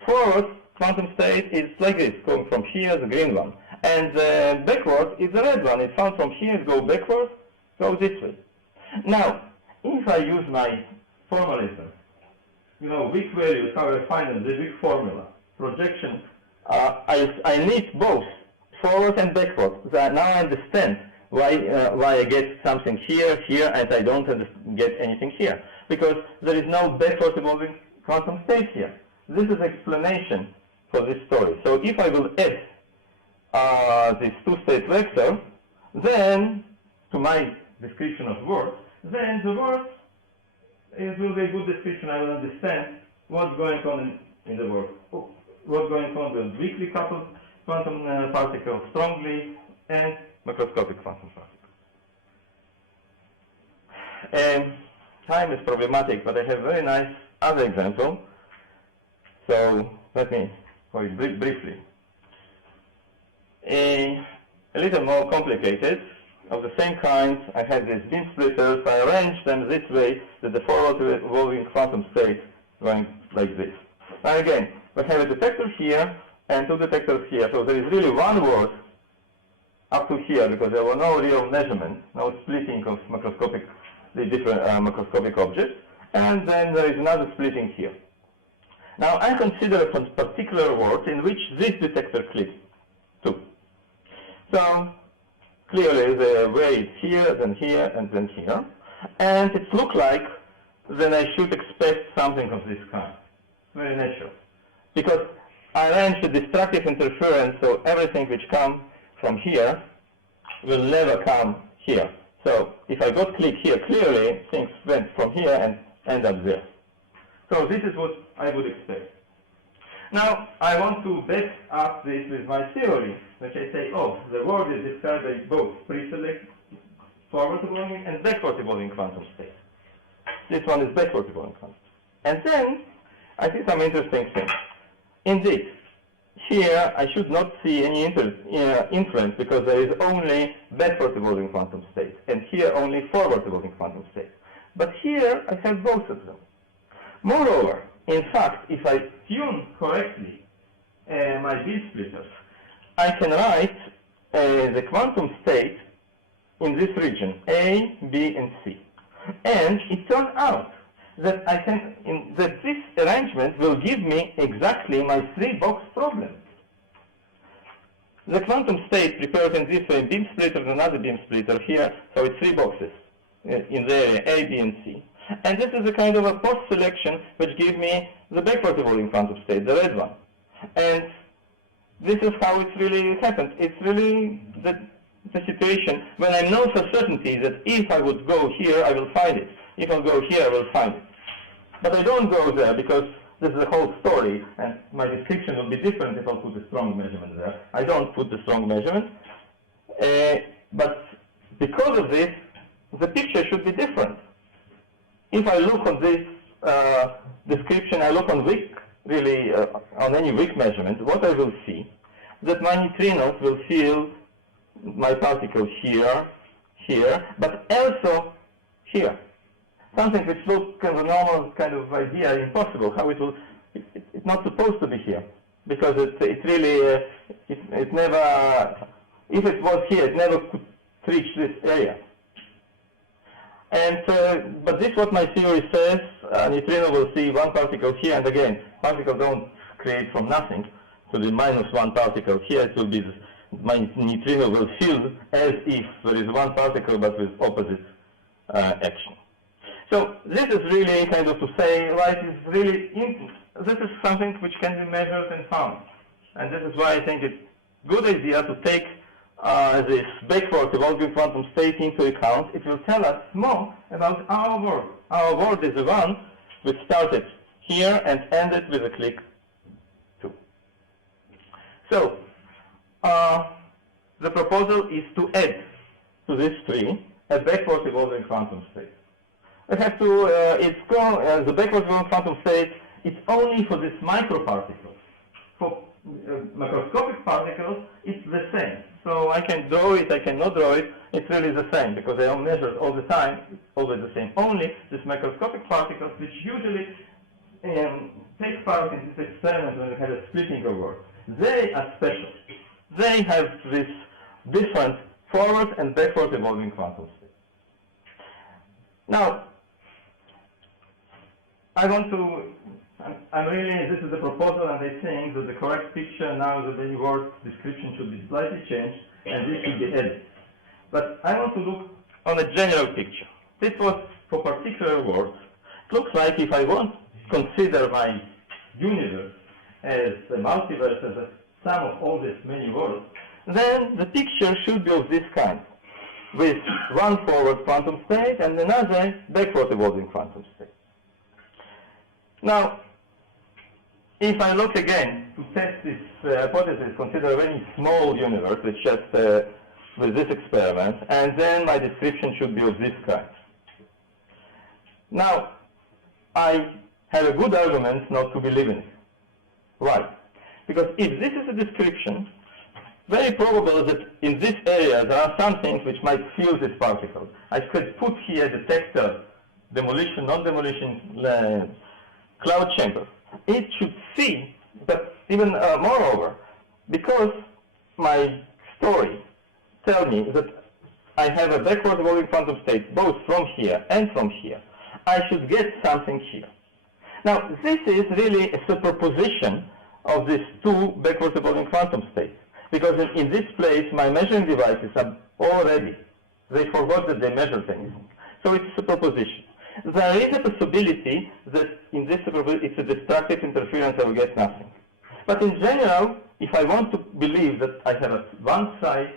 Forward quantum state is like this, going from here, the green one. And backward is the red one. It's found from here, go backward, go this way. Now, if I use my formalism, weak values, how I find them, the weak formula, projection, I need both forward and backward. Now I understand why I get something here, and I don't get anything here. Because there is no backward evolving quantum state here. This is explanation for this story. So if I will add this two-state vector, then to my description of words, then the words will be a good description. I will understand what's going on in the world. What's going on with weakly coupled quantum particles, strongly, and macroscopic quantum particles. Time is problematic, but I have a very nice other example. So let me go briefly. A little more complicated, of the same kind. I have these beam splitters. I arrange them this way that the forward evolving quantum state going like this. Now again, we have a detector here and two detectors here. So there is really one word up to here because there were no real measurements, no splitting of the different macroscopic objects. And then there is another splitting here. Now I consider a particular word in which this detector clicks too. So clearly the way is here, then here, and then here. And it looks like then I should expect something of this kind. Very natural. Because I arrange the destructive interference, so everything which comes from here will never come here. So if I got click here, clearly things went from here and end up there. So this is what I would expect. Now I want to back up this with my theory, which I say, oh, the world is described by both pre-select forward evolving and backward evolving quantum states. This one is backward evolving quantum. And then I see some interesting things. Indeed, here I should not see any influence because there is only backward evolving quantum states, and here only forward evolving quantum states. But here I have both of them. Moreover, in fact, if I tune correctly my beam splitters, I can write the quantum state in this region, A, B, and C. And it turns out that that this arrangement will give me exactly my 3-box problem. The quantum state prepared in this way, beam splitter and another beam splitter here, so it's 3 boxes in the area A, B, and C. And this is a kind of a post-selection which gives me the backward evolving quantum state, the red one. And this is how it really happened. It's really the situation when I know for certainty that if I would go here, I will find it. If I go here, I will find it. But I don't go there because this is the whole story, and my description will be different if I put a strong measurement there. I don't put the strong measurement. But because of this, the picture should be different. If I look on this description, I look on weak, really, on any weak measurement, what I will see, that my neutrinos will fill my particles here, here, but also here. Something which looks kind of a normal kind of idea, impossible, how it will, it's not supposed to be here. Because it really, it never, if it was here, it never could reach this area. And, but this is what my theory says, neutrino will see one particle here, and again, particles don't create from nothing. So the -1 particle here, it will be, my neutrino will fill as if there is one particle but with opposite action. So this is really kind of to say, right, it's really, this is something which can be measured and found. And this is why I think it's a good idea to take this backward evolving quantum state into account. It will tell us more about our world. Our world is the one which started here and ended with a click 2. So the proposal is to add to this tree a backward evolving quantum state. I have to, the backward evolving quantum state, it's only for these microparticles. For macroscopic particles, it's the same. So I can draw it, I cannot draw it, it's really the same, because they are measured all the time, it's always the same. Only these macroscopic particles, which usually take part in this experiment when we have a splitting of work, they are special. They have this different forward and backward evolving quantum state. Now, I want to, I'm really, this is the proposal, and I think that the correct picture now that the word description should be slightly changed, and this should be added. But I want to look on a general picture. This was for particular words. It looks like if I want to consider my universe as a multiverse, as a sum of all these many worlds, then the picture should be of this kind, with one forward quantum state and another backward evolving quantum state. Now, if I look again to test this hypothesis, consider a very small universe, it's just with this experiment, and then my description should be of this kind. Now, I have a good argument not to believe in it. Why? Because if this is a description, very probable that in this area there are some things which might fill this particle. I could put here detector, demolition, non-demolition, cloud chamber. It should see, but even moreover, because my story tells me that I have a backward evolving quantum state both from here and from here, I should get something here. Now, this is really a superposition of these two backward evolving quantum states. because in this place my measuring devices are already, they forgot that they measured anything. So it's a superposition. There is a possibility that in this superposition it's a destructive interference, I will get nothing. But in general, if I want to believe that I have one side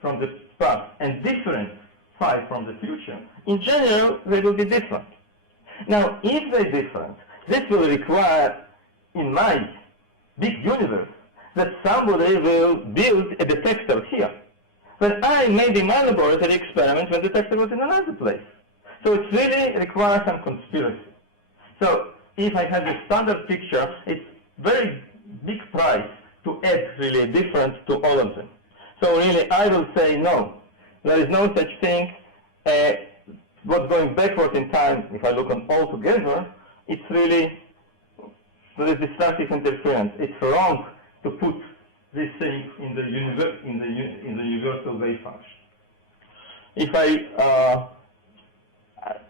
from the past and different side from the future, in general they will be different. Now, if they're different, this will require, in my big universe, that somebody will build a detector here. But I made in my laboratory experiment when the detector was in another place. So it really requires some conspiracy. So if I have the standard picture, it's very big price to add really a difference to all of them. So really I will say no. There is no such thing. What's going backward in time, if I look on all together, it's really, there is destructive interference. It's wrong to put this thing in the universal wave function. If I,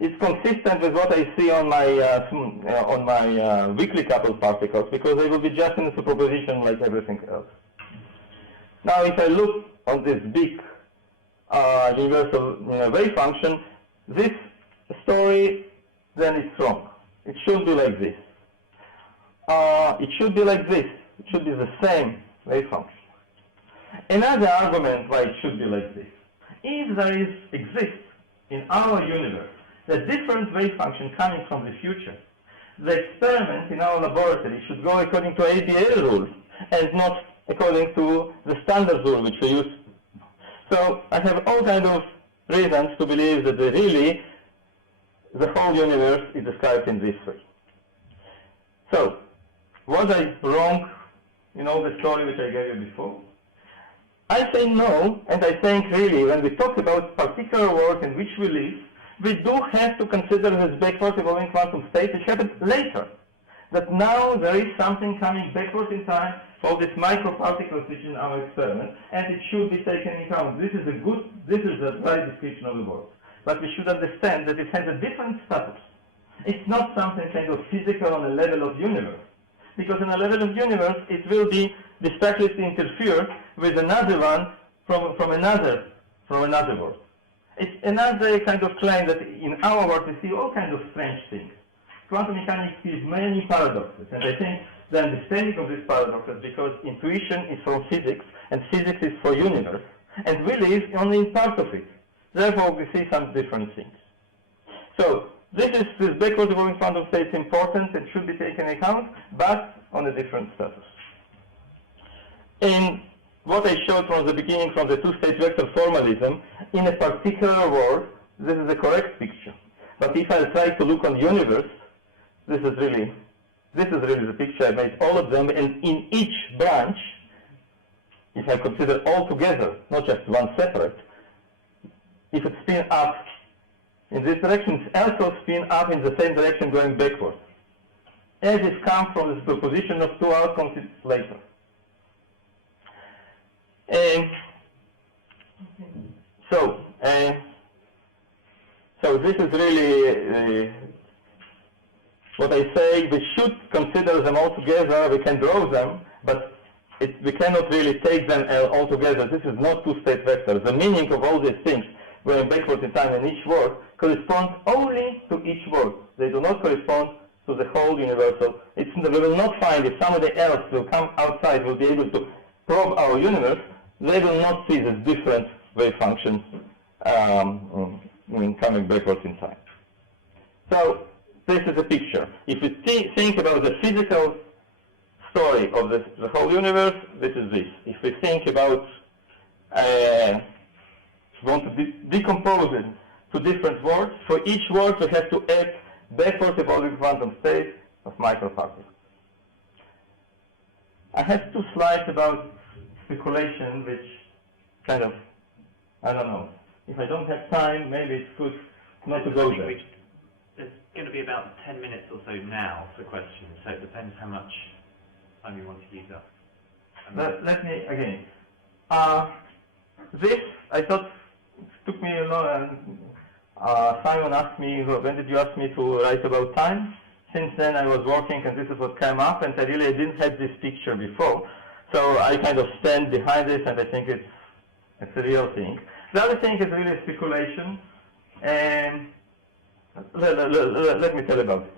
it's consistent with what I see on my weakly coupled particles, because they will be just in a superposition like everything else. Now, if I look on this big universal wave function, this story, then it's wrong. It should be like this. It should be like this. It should be the same wave function. Another argument why it should be like this. If there exists in our universe a different wave function coming from the future, the experiment in our laboratory should go according to ABL rules and not according to the standard rule which we use. So I have all kinds of reasons to believe that really the whole universe is described in this way. So, was I wrong in all the story which I gave you before? I say no, and I think really when we talk about particular world in which we live, we do have to consider this backward evolving quantum state which happened later. That now there is something coming backward in time for these microparticles which is in our experiment, and it should be taken into account. This is the right description of the world. But we should understand that it has a different status. It's not something kind of physical on a level of universe. Because on a level of universe, it will be destructively interfere with another one from another world. It's another kind of claim that in our world we see all kinds of strange things. Quantum mechanics sees many paradoxes, and I think the understanding of these paradoxes, because intuition is from physics, and physics is for universe, and we live only in part of it. Therefore, we see some different things. So, this backward evolving quantum state is important and should be taken into account, but on a different status. In what I showed from the beginning, from the two-state vector formalism, in a particular world, this is the correct picture. But if I try to look on the universe, this is really the picture I made, all of them, and in each branch, if I consider all together, not just one separate, if it spin up in this direction, it's also spin up in the same direction going backward. As it comes from the superposition of two outcomes later. So this is really what I say. We should consider them all together. We can draw them, but we cannot really take them all together. This is not two-state vectors. The meaning of all these things, going backward in time in each word, corresponds only to each word. They do not correspond to the whole universal. We will not find, if somebody else will come outside, will be able to probe our universe, they will not see this different wave function coming backwards in time. So this is a picture. If we think about the physical story of the whole universe, this is this. If we think about, want to decompose it to different words, for each word we have to add backward evolving quantum state of microparticles. I have two slides about speculation, which kind of, I don't know. If I don't have time, maybe it's good not to go there. It's going to be about 10 minutes or so now for questions, so it depends how much time you want to use up. Let me, again. This, I thought, took me a lot. Simon asked me, when did you ask me to write about time? Since then I was working and this is what came up, and I really didn't have this picture before. So I kind of stand behind this, and I think it's a real thing. The other thing is really speculation. And let me tell about it.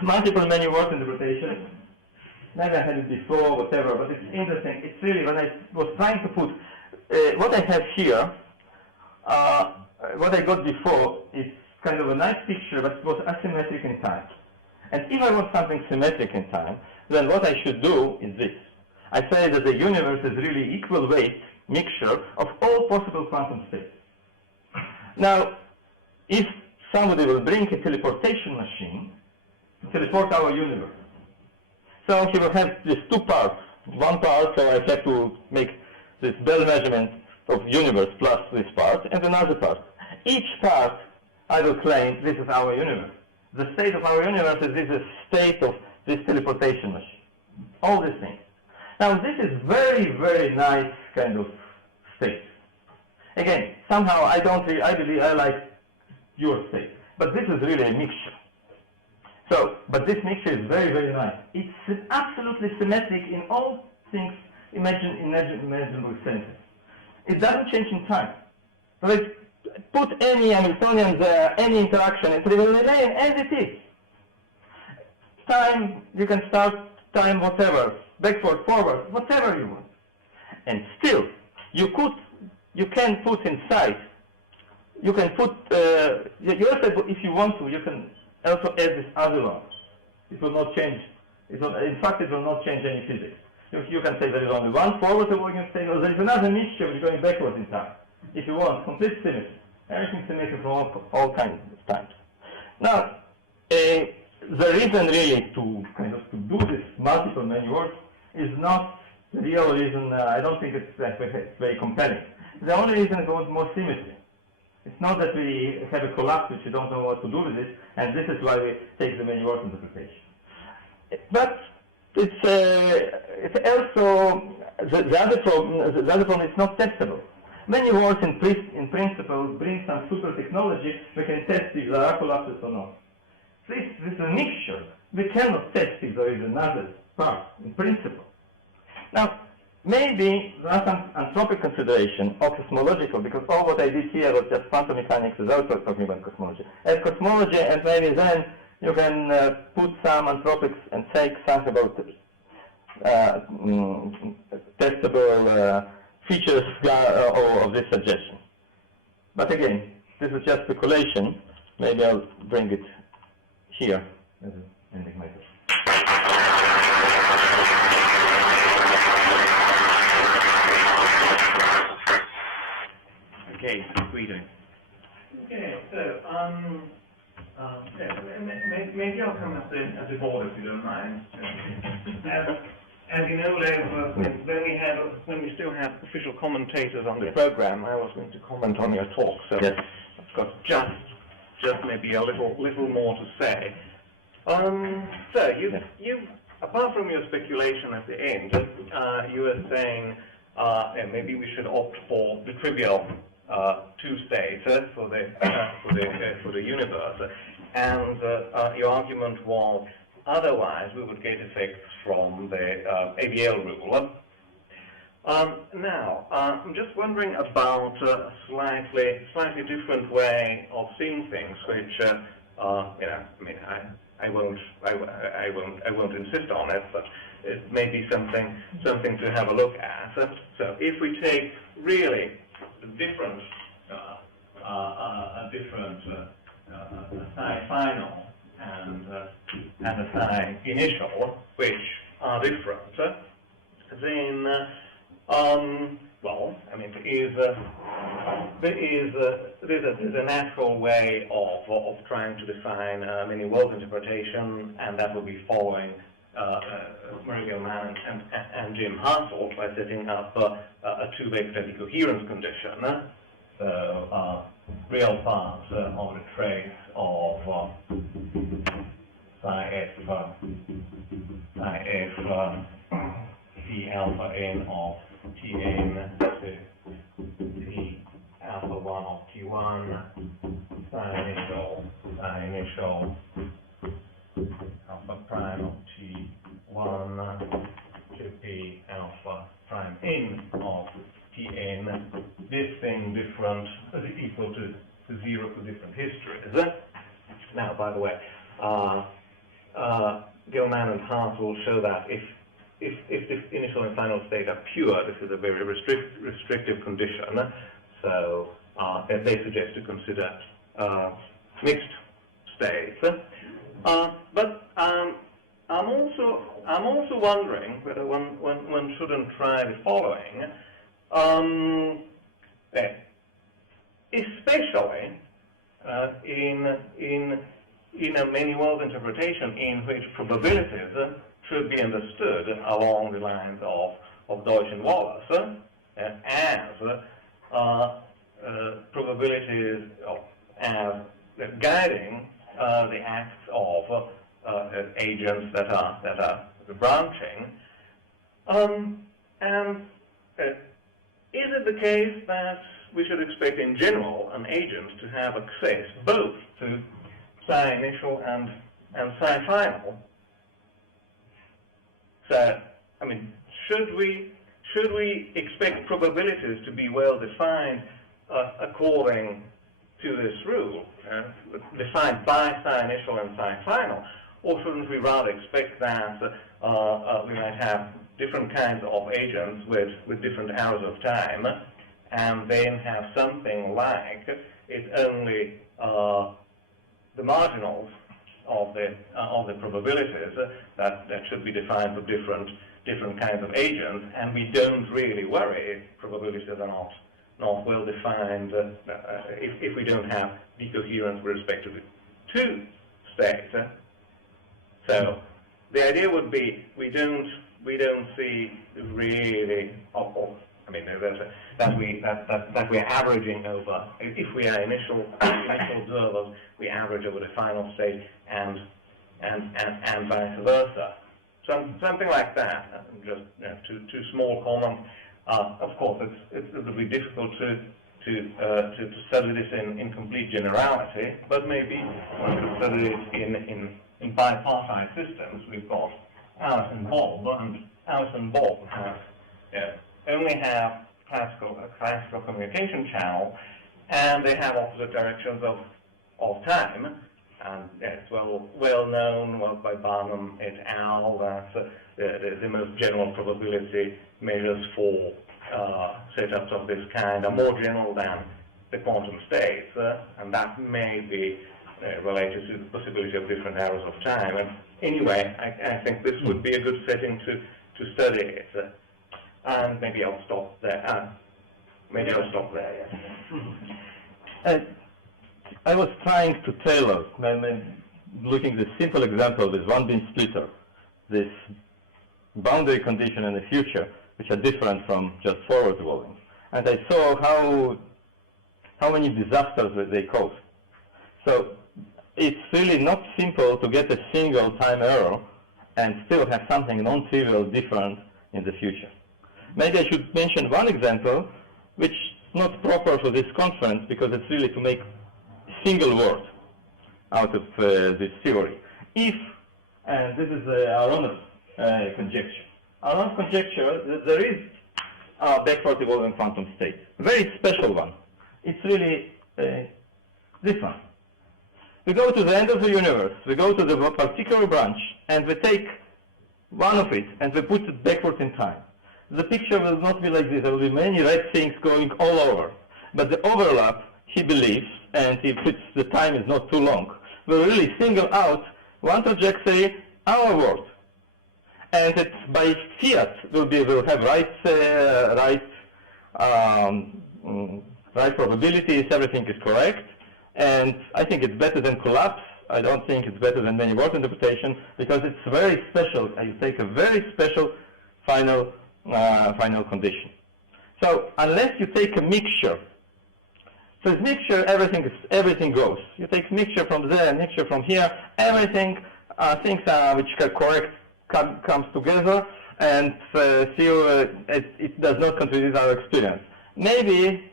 Multiple many words interpretation. Maybe I had it before, whatever, but it's interesting. It's really, when I was trying to put what I have here, what I got before is kind of a nice picture, but it was asymmetric in time. And if I want something symmetric in time, then what I should do is this. I say that the universe is really equal weight mixture of all possible quantum states. Now, if somebody will bring a teleportation machine to teleport our universe, so he will have these two parts. One part, so I have to make this Bell measurement of universe plus this part, and another part. Each part, I will claim, this is our universe. The state of our universe is this state of this teleportation machine. All these things. Now, this is very, very nice kind of state. Again, somehow I like your state, but this is really a mixture. So, but this mixture is very, very nice. It's absolutely symmetric in all things imaginable senses. It doesn't change in time. So let's put any Hamiltonian there, any interaction, it will remain as it is. Time, you can start time whatever, backward, forward, whatever you want. And still, you can put inside, you can put, you also, if you want to, you can also add this other one. It will not change. In fact, it will not change any physics. You can say there is only one forward, or you can say, no, there is another mixture which is going backwards in time. If you want, complete symmetry. Everything symmetric for all kinds of times. Now, the reason really to kind of to do this multiple many words is not the real reason. I don't think it's very compelling. The only reason it was more symmetry. It's not that we have a collapse which we don't know what to do with it, and this is why we take the many words interpretation. But it's also the other problem is not testable. Many words in principle bring some super technology. We can test if there are collapses or not. This is a mixture. We cannot test if there is another part in principle. Now, maybe there are some anthropic consideration or cosmological, because all what I did here was just quantum mechanics without talking about cosmology. As cosmology, and maybe then you can put some anthropics and say something about testable features of this suggestion. But again, this is just speculation. Maybe I'll bring it here as an ending method. Okay, Guido. Okay, so maybe I'll come at the board if you don't mind. As you know, Lev, when we still have official commentators on the program, I was going to comment on your talk. So I've got just maybe a little more to say. So you apart from your speculation at the end, you were saying maybe we should opt for the trivial two states for the universe, and your argument was otherwise we would get effects from the ABL rule. Now, I'm just wondering about a slightly different way of seeing things, which I won't insist on it, but it may be something to have a look at. So if we take really different psi final and a psi initial, which are different, then well, I mean, there's a natural way of trying to define many world interpretation, and that will be following Myrvold and Jim Hartle by setting up a two-vector decoherence condition. So real parts of the trace of psi f T alpha n of Tn to T alpha 1 of T1, psi initial alpha prime of T1 different, as equal to 0 for different histories. Now, by the way, Gilman and Hartle show that if the initial and final state are pure, this is a very restrictive condition. So they suggest to consider mixed states. But I'm also wondering whether one shouldn't try the following, especially in a many-world interpretation in which probabilities should be understood along the lines of Deutsch and Wallace as probabilities as guiding the acts of agents that are branching. And is it the case that we should expect in general an agent to have access both to psi initial and psi final? So, I mean, should we expect probabilities to be well defined according to this rule, defined by psi initial and psi final, or shouldn't we rather expect that we might have different kinds of agents with different hours of time, and then have something like it's only the marginals of the probabilities that should be defined for different kinds of agents, and we don't really worry if probabilities are not well defined if we don't have decoherence with respect to the two states. So the idea would be we don't see really that we're averaging over. If we are initial observers, we average over the final state and vice versa. Something like that. Just two small comments. Of course, it would be difficult to study this in complete generality, but maybe one could study it in bipartite systems. We've got Alice and Bob, and Alice and Bob only have classical communication channel, and they have opposite directions of time. And it's well known by Barnum et al. That the most general probability measures for setups of this kind are more general than the quantum states, and that may be related to the possibility of different hours of time. And anyway, I think this would be a good setting to study it. And maybe I'll stop there. Yes. I was trying to tailor, looking at the simple example with one beam splitter, this boundary condition in the future, which are different from just forward evolving. And I saw how many disasters that they cause. So it's really not simple to get a single time error and still have something non-trivial different in the future. Maybe I should mention one example, which is not proper for this conference because it's really to make single word out of this theory. If, and this is Aronoff conjecture. Aronoff conjecture, there is a backward evolving quantum state, a very special one. It's really this one. We go to the end of the universe, we go to the particular branch, and we take one of it and we put it backward in time. The picture will not be like this. There will be many red things going all over. But the overlap, he believes, and if the time is not too long, will really single out one trajectory, our world. And it, by fiat, will have right probabilities, everything is correct. And I think it's better than collapse. I don't think it's better than many world interpretation because it's very special. You take a very special final condition. So unless you take a mixture, so this mixture, everything goes. You take mixture from there, mixture from here, everything, things which are correct comes together, and it does not contribute to our experience. Maybe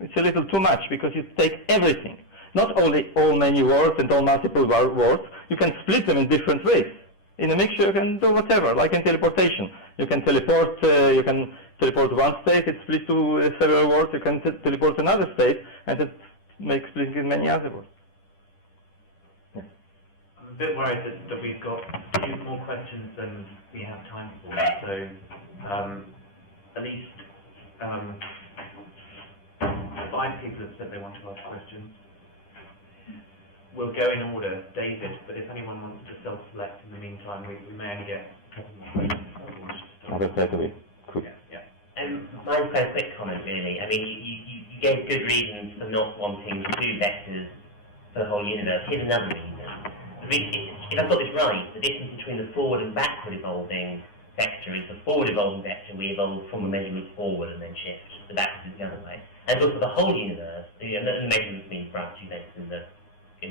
it's a little too much because you take everything, not only all many words and all multiple words. You can split them in different ways. In a mixture, you can do whatever, like in teleportation. You can teleport, you can teleport to one state, it's split to several worlds. You can teleport to another state, and it makes split in many other worlds. Yeah. I'm a bit worried that we've got a few more questions than we have time for. So at least 5 people have said they want to ask questions. We'll go in order, David, but if anyone wants to self-select in the meantime, we may only get a couple more questions. I will try to be quick. One very quick comment, really. I mean, you gave good reasons for not wanting 2 vectors for the whole universe. Here's another reason. If I've got this right, the distance between the forward and backward evolving vector is the forward evolving vector. We evolve from a measurement forward and then shift. The backward is the other way. And also the whole universe, the measurements mean branch events in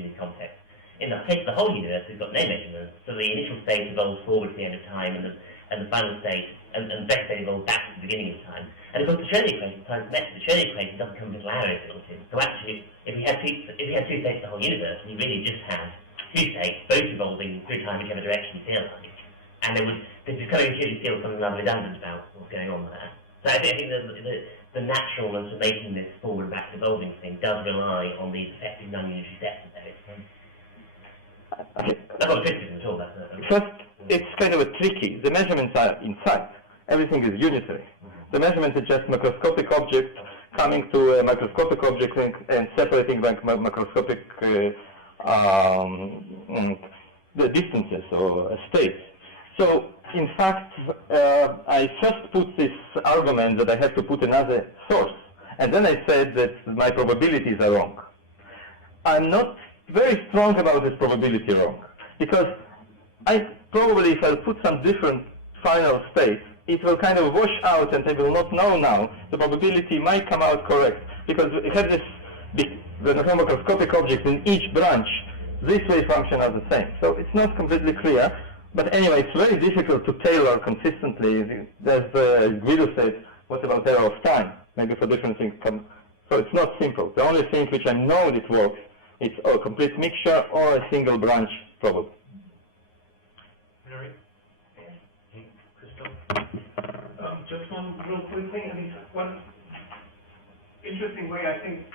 the context. In the case of the whole universe, we've got no measurements, so the initial state evolves forward to the end of time, and the final state, and the vector state evolves back to the beginning of time. And of course, the Schrödinger equation, the Schrödinger equation doesn't come with little arrows built in. So actually, if we had 2 states of the whole universe, we really just have 2 states, both evolving through time, whichever direction you feel like. And there's becoming clearly still something rather redundant about what's going on there. So I think the naturalness of making this forward and back evolving thing does rely on these effective non-unitary steps in there. That's not criticism at all. First, it's kind of a tricky. The measurements are inside. Everything is unitary. The measurement is just macroscopic object coming to a microscopic object and separating by macroscopic the distances or states. So, in fact, I first put this argument that I have to put another source, and then I said that my probabilities are wrong. I'm not very strong about this probability wrong, because I probably, if I put some different final states, it will kind of wash out, and I will not know now. The probability might come out correct, because we have this, the macroscopic objects in each branch, this wave function are the same. So it's not completely clear. But anyway, it's very difficult to tailor consistently. As Guido said, what about error of time? Maybe for different things come. So it's not simple. The only thing which I know it works, it's a complete mixture or a single branch probably. Hilary? Just one real quick thing. I mean, one interesting way I think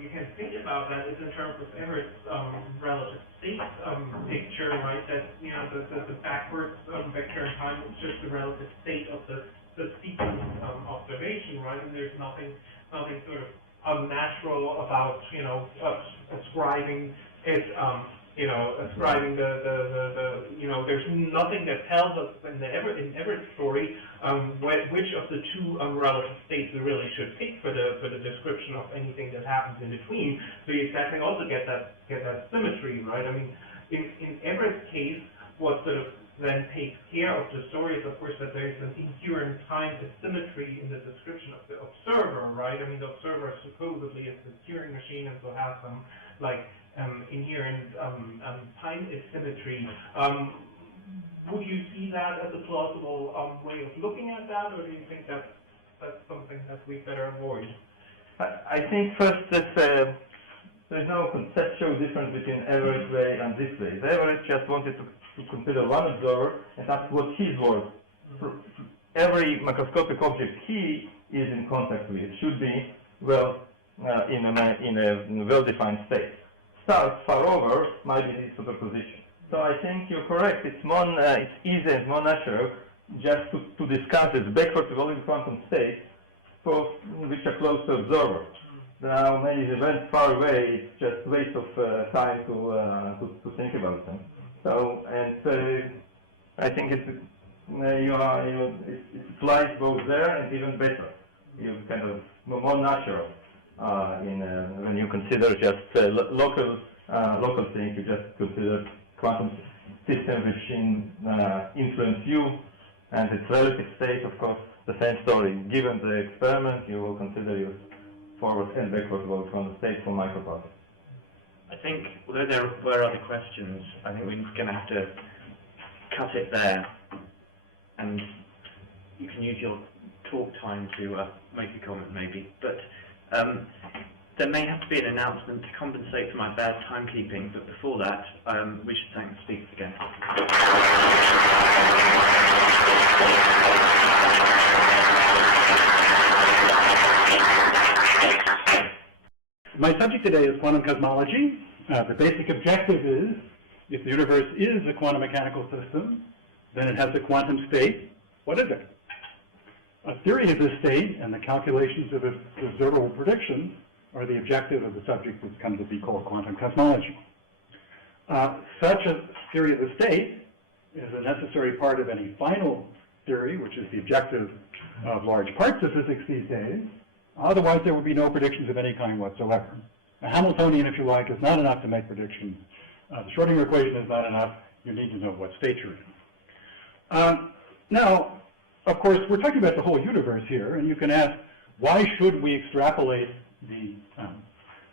you can think about that is in terms of Everett's relative state picture, right? That, you know, the backwards vector in time is just the relative state of the sequence observation, right? And there's nothing sort of unnatural about, you know, ascribing it, you know, ascribing there's nothing that tells us in Everett's story which of the 2 relative states we really should pick for the description of anything that happens in between. So you exactly also get that symmetry, right? I mean, in Everett's case, what sort of then takes care of the story is, of course, that there is an inherent time asymmetry in the description of the observer, right? I mean, the observer supposedly is the Turing machine, and so has some like inherent time asymmetry. Would you see that as a plausible way of looking at that, or do you think that's something that we better avoid? I think first that there's no conceptual difference between Everett's way and this way. Everett just wanted to consider one observer and ask what his was. Every macroscopic object he is in contact with should be well in a well-defined state. Stars far over might be superposition. So I think you're correct. It's easier and more natural just to discuss this backward evolving quantum states which are close to observer. Now, many events far away, it's just waste of time to think about them. So, and I think it applies both there and even better. You kind of more natural when you consider just local things. You just consider quantum systems which influence you, and its relative state, of course, the same story. Given the experiment, you will consider your forward and backward quantum states for microparticles. I think, although there were other questions, I think we're going to have to cut it there, and you can use your talk time to make a comment maybe. But there may have to be an announcement to compensate for my bad timekeeping, but before that, we should thank the speakers again. My subject today is quantum cosmology. The basic objective is, if the universe is a quantum mechanical system, then it has a quantum state. What is it? A theory of this state and the calculations of its observable predictions are the objective of the subject that's come to be called quantum cosmology. Such a theory of the state is a necessary part of any final theory, which is the objective of large parts of physics these days. Otherwise, there would be no predictions of any kind whatsoever. A Hamiltonian, if you like, is not enough to make predictions. The Schrodinger equation is not enough. You need to know what state you're in. Now, of course, we're talking about the whole universe here, and you can ask, why should we extrapolate the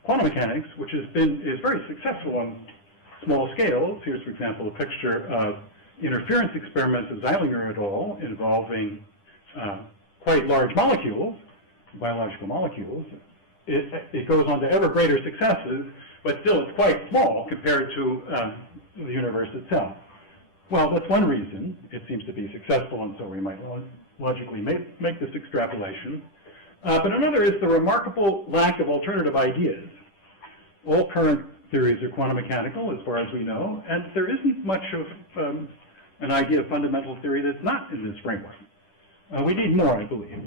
quantum mechanics, which is very successful on small scales? Here's, for example, a picture of interference experiments of Zeilinger et al. Involving quite large molecules, biological molecules. It goes on to ever greater successes, but still it's quite small compared to the universe itself. Well, that's one reason it seems to be successful, and so we might logically make this extrapolation. But another is the remarkable lack of alternative ideas. All current theories are quantum mechanical, as far as we know, and there isn't much of an idea of fundamental theory that's not in this framework. We need more, I believe.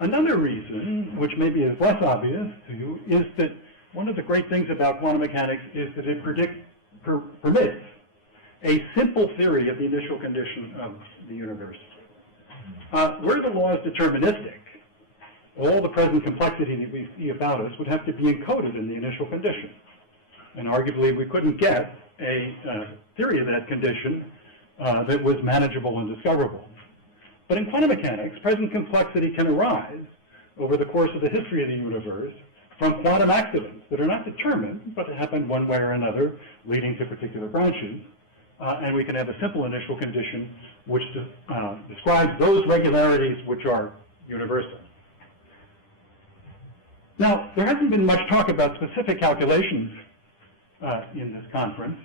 Another reason, which maybe is less obvious to you, is that one of the great things about quantum mechanics is that it permits a simple theory of the initial condition of the universe. Were the laws deterministic, all the present complexity that we see about us would have to be encoded in the initial condition. And arguably, we couldn't get a theory of that condition that was manageable and discoverable. But in quantum mechanics, present complexity can arise over the course of the history of the universe from quantum accidents that are not determined, but happen one way or another, leading to particular branches. And we can have a simple initial condition which describes those regularities which are universal. Now, there hasn't been much talk about specific calculations in this conference,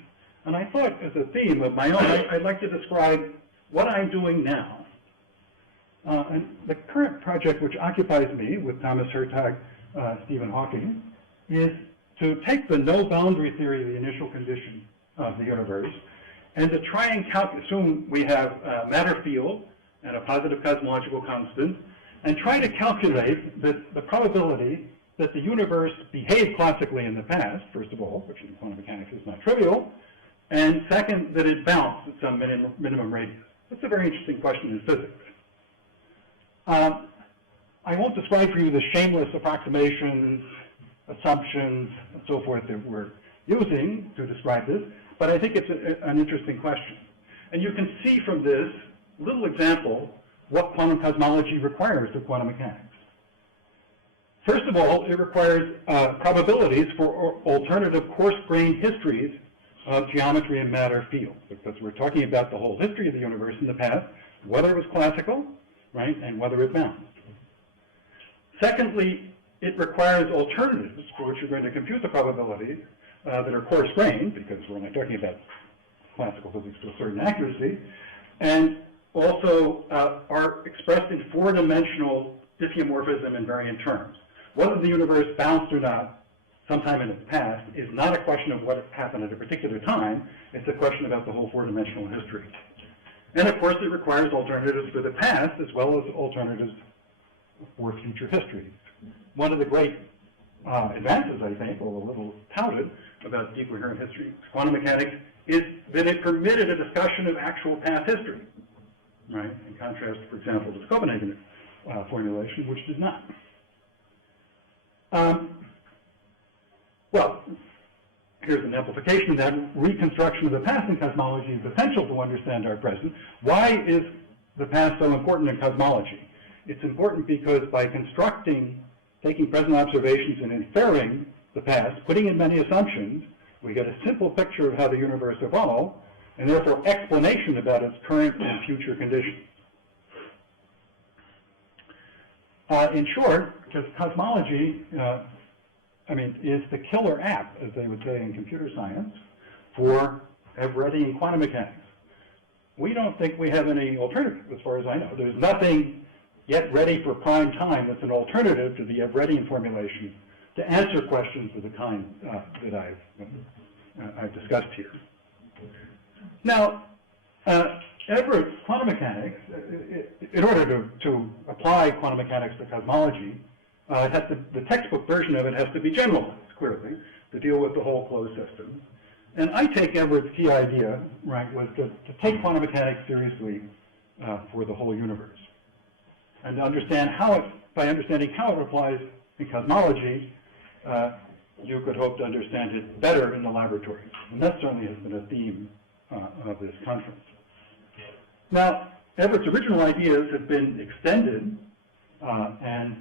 and I thought as a theme of my own, I'd like to describe what I'm doing now. And the current project which occupies me with Thomas Hertog, Stephen Hawking, is to take the no-boundary theory of the initial condition of the universe and to try and assume we have a matter field and a positive cosmological constant, and try to calculate the probability that the universe behaved classically in the past, first of all, which in quantum mechanics is not trivial, and second, that it bounced at some minimum radius. That's a very interesting question in physics. I won't describe for you the shameless approximations, assumptions, and so forth that we're using to describe this, but I think it's an interesting question. And you can see from this little example what quantum cosmology requires of quantum mechanics. First of all, it requires probabilities for alternative coarse-grained histories of geometry and matter fields, because we're talking about the whole history of the universe in the past, whether it was classical, right, and whether it bounced. Secondly, it requires alternatives for which you're going to compute the probabilities that are coarse-grained, because we're only talking about classical physics to a certain accuracy, and also are expressed in four-dimensional diffeomorphism in invariant terms. Whether the universe bounced or not sometime in its past is not a question of what happened at a particular time, it's a question about the whole four-dimensional history. And of course, it requires alternatives for the past as well as alternatives for future histories. One of the great advances, I think, or a little touted about decoherent history, quantum mechanics, is that it permitted a discussion of actual past history, right? In contrast, for example, to the Copenhagen formulation, which did not. Well, here's an amplification of that. Reconstruction of the past in cosmology is essential to understand our present. Why is the past so important in cosmology? It's important because by taking present observations and inferring the past, putting in many assumptions, we get a simple picture of how the universe evolved, and therefore explanation about its current and future conditions. In short, because cosmology, is the killer app, as they would say in computer science, for Everettian quantum mechanics. We don't think we have any alternative, as far as I know. There's nothing yet ready for prime time that's an alternative to the Everettian formulation to answer questions of the kind that I've discussed here. Now, Everett's quantum mechanics, in order to apply quantum mechanics to cosmology, the textbook version of it has to be generalized, clearly, to deal with the whole closed system. And I take Everett's key idea, right, was to take quantum mechanics seriously for the whole universe. And to understand how it, by understanding how it applies in cosmology, you could hope to understand it better in the laboratory. And that certainly has been a theme of this conference. Now, Everett's original ideas have been extended and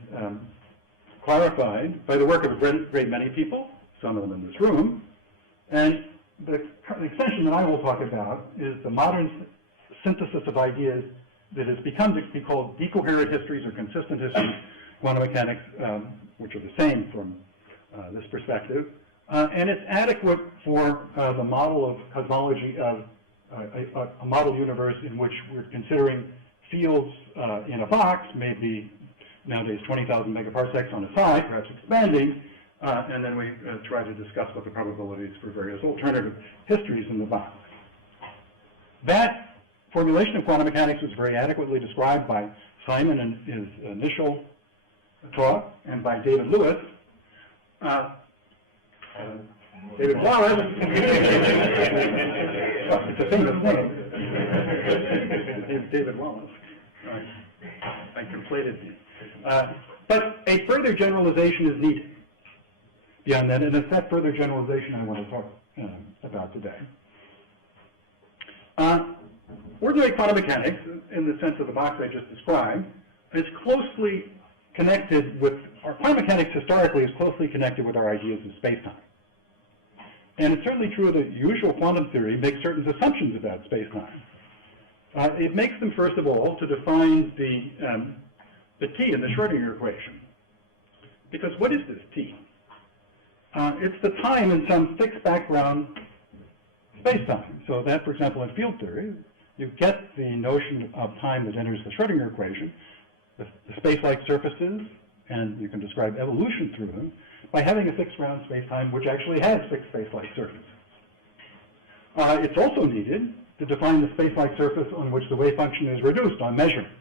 clarified by the work of a great many people, some of them in this room, and the extension that I will talk about is the modern synthesis of ideas that has become to be called decoherent histories or consistent histories, quantum mechanics, which are the same from this perspective. And it's adequate for the model of cosmology of a model universe in which we're considering fields in a box, maybe nowadays 20,000 megaparsecs on a side, perhaps expanding, and then we try to discuss what the probabilities for various alternative histories in the box. That formulation of quantum mechanics was very adequately described by Simon in his initial talk and by David Lewis. David Wallace, it's a famous name, David Wallace. I conflated these. But a further generalization is needed beyond that, and it's that further generalization I want to talk about today. Ordinary quantum mechanics, in the sense of the box I just described, is closely connected with, our quantum mechanics historically is closely connected with our ideas of space-time. And it's certainly true that usual quantum theory makes certain assumptions about space-time. It makes them, first of all, to define the T in the Schrodinger equation. Because what is this T? It's the time in some fixed background space-time. So that, for example, in field theory, you get the notion of time that enters the Schrodinger equation, the space-like surfaces, and you can describe evolution through them, by having a fixed ground space-time which actually has fixed space-like surfaces. It's also needed to define the space-like surface on which the wave function is reduced on measurement,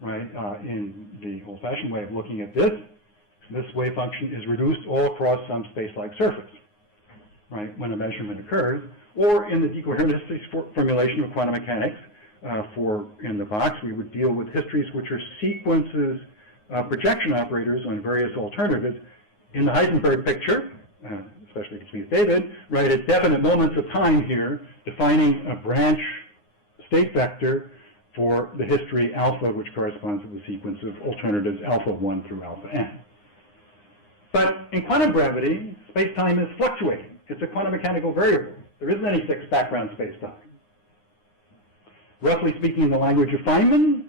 right? In the old-fashioned way of looking at this wave function is reduced all across some space-like surface, right, when a measurement occurs. Or in the decoherent histories formulation of quantum mechanics, in the box, we would deal with histories which are sequences of projection operators on various alternatives. In the Heisenberg picture, especially between David, right, at definite moments of time here, defining a branch state vector for the history alpha, which corresponds to the sequence of alternatives alpha 1 through alpha n. But in quantum gravity, space-time is fluctuating. It's a quantum mechanical variable. There isn't any fixed background space-time. Roughly speaking, in the language of Feynman,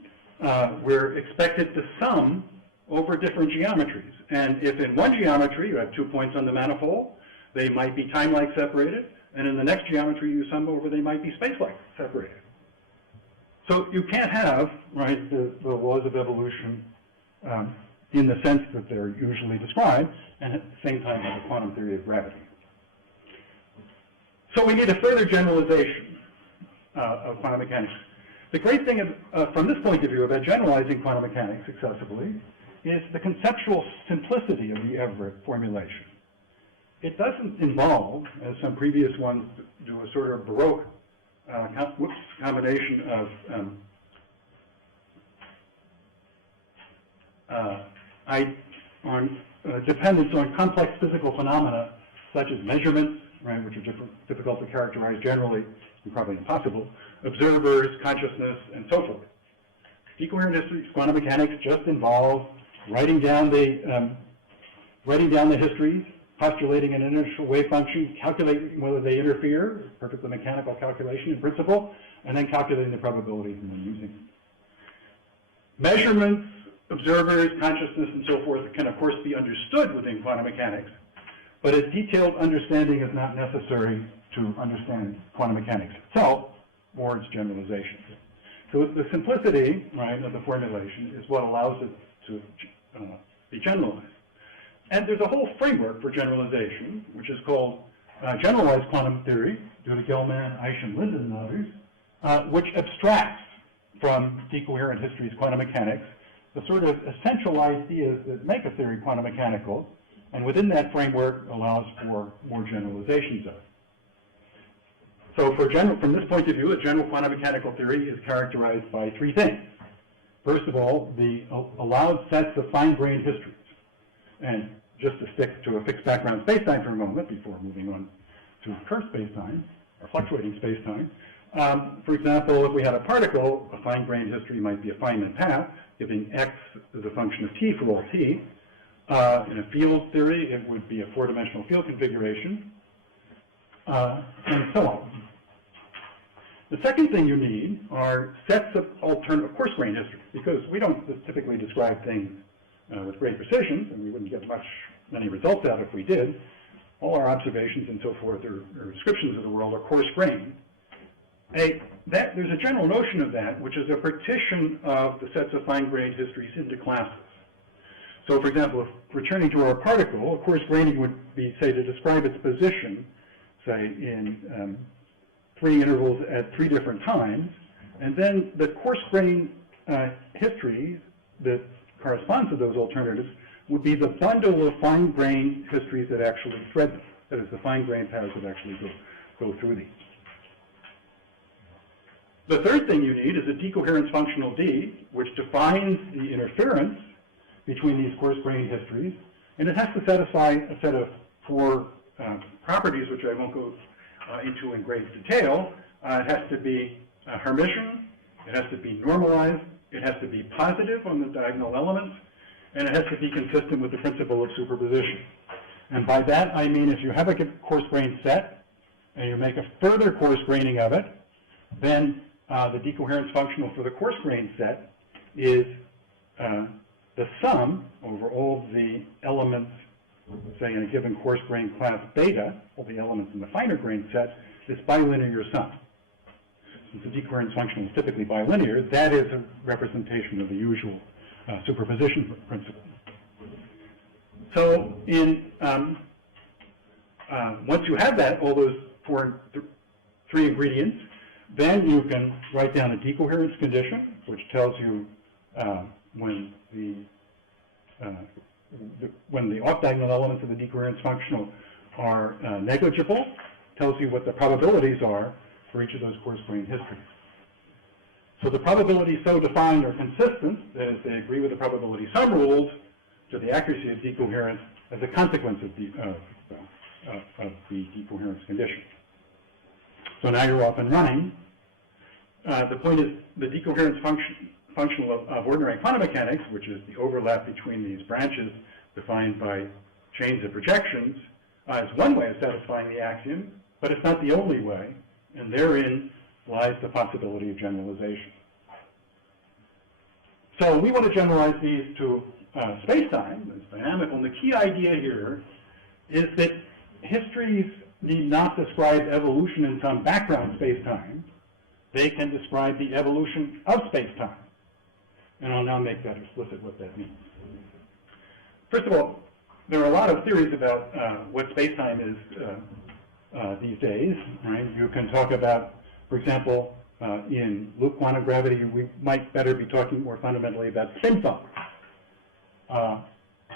we're expected to sum over different geometries. And if in one geometry you have 2 points on the manifold, they might be time-like separated, and in the next geometry you sum over, they might be space-like separated. So you can't have, right, the laws of evolution in the sense that they're usually described, and at the same time have a quantum theory of gravity. So we need a further generalization of quantum mechanics. The great thing from this point of view about generalizing quantum mechanics accessibly is the conceptual simplicity of the Everett formulation. It doesn't involve, as some previous ones do, a sort of Baroque combination of dependence on complex physical phenomena such as measurements, right, which are difficult to characterize generally and probably impossible, observers, consciousness, and so forth. Decoherent histories, quantum mechanics just involve writing down the histories, postulating an initial wave function, calculating whether they interfere, perfectly mechanical calculation in principle, and then calculating the probabilities and then using them. Measurements, observers, consciousness, and so forth can, of course, be understood within quantum mechanics, but a detailed understanding is not necessary to understand quantum mechanics itself or its generalizations. So the simplicity, right, of the formulation is what allows it to be generalized. And there's a whole framework for generalization, which is called generalized quantum theory, due to Gell-Mann, Isham, Linden, and others, which abstracts from decoherent histories, quantum mechanics, the sort of essential ideas that make a theory quantum mechanical, and within that framework allows for more generalizations of it. So from this point of view, a general quantum mechanical theory is characterized by three things. First of all, the allowed sets of fine-grained histories. And just to stick to a fixed background spacetime for a moment before moving on to curved spacetime, or fluctuating spacetime. For example, if we had a particle, a fine-grained history might be a Feynman path, giving x as a function of t for all t. In a field theory, it would be a four-dimensional field configuration, and so on. The second thing you need are sets of alternative coarse-grained histories, because we don't typically describe things with great precision, and we wouldn't get many results out if we did. All our observations and so forth or descriptions of the world are coarse-grained. There's a general notion of that, which is a partition of the sets of fine-grained histories into classes. So, for example, if returning to our particle, a coarse graining would be, say, to describe its position, say, in 3 intervals at 3 different times, and then the coarse-grained histories that correspond to those alternatives would be the bundle of fine-grained histories that actually thread them. That is, the fine-grained pairs that actually go through these. The third thing you need is a decoherence functional D, which defines the interference between these coarse-grained histories, and it has to satisfy a set of 4 properties, which I won't go into in great detail. It has to be Hermitian, it has to be normalized, it has to be positive on the diagonal elements, and it has to be consistent with the principle of superposition. And by that I mean if you have a coarse-grained set, and you make a further coarse-graining of it, then the decoherence functional for the coarse-grained set is the sum over all the elements, say in a given coarse-grained class beta, all the elements in the finer-grained set, is bilinear sum. Since the decoherence function is typically bilinear, that is a representation of the usual superposition principle. So once you have that, all those 3 ingredients, then you can write down a decoherence condition, which tells you when the off-diagonal elements of the decoherence functional are negligible, tells you what the probabilities are for each of those coarse-grained histories. So the probabilities so defined are consistent, that is, they agree with the probability sum rules to the accuracy of decoherence as a consequence of the decoherence condition. So now you're off and running. The point is the decoherence functional of ordinary quantum mechanics, which is the overlap between these branches defined by chains of projections, is one way of satisfying the axiom, but it's not the only way, and therein lies the possibility of generalization. So we want to generalize these to space-time, it's dynamical, and the key idea here is that histories need not describe evolution in some background space-time. They can describe the evolution of space-time. And I'll now make that explicit what that means. First of all, there are a lot of theories about what space-time is these days, right? You can talk about, for example, in loop quantum gravity, we might better be talking more fundamentally about spin thought.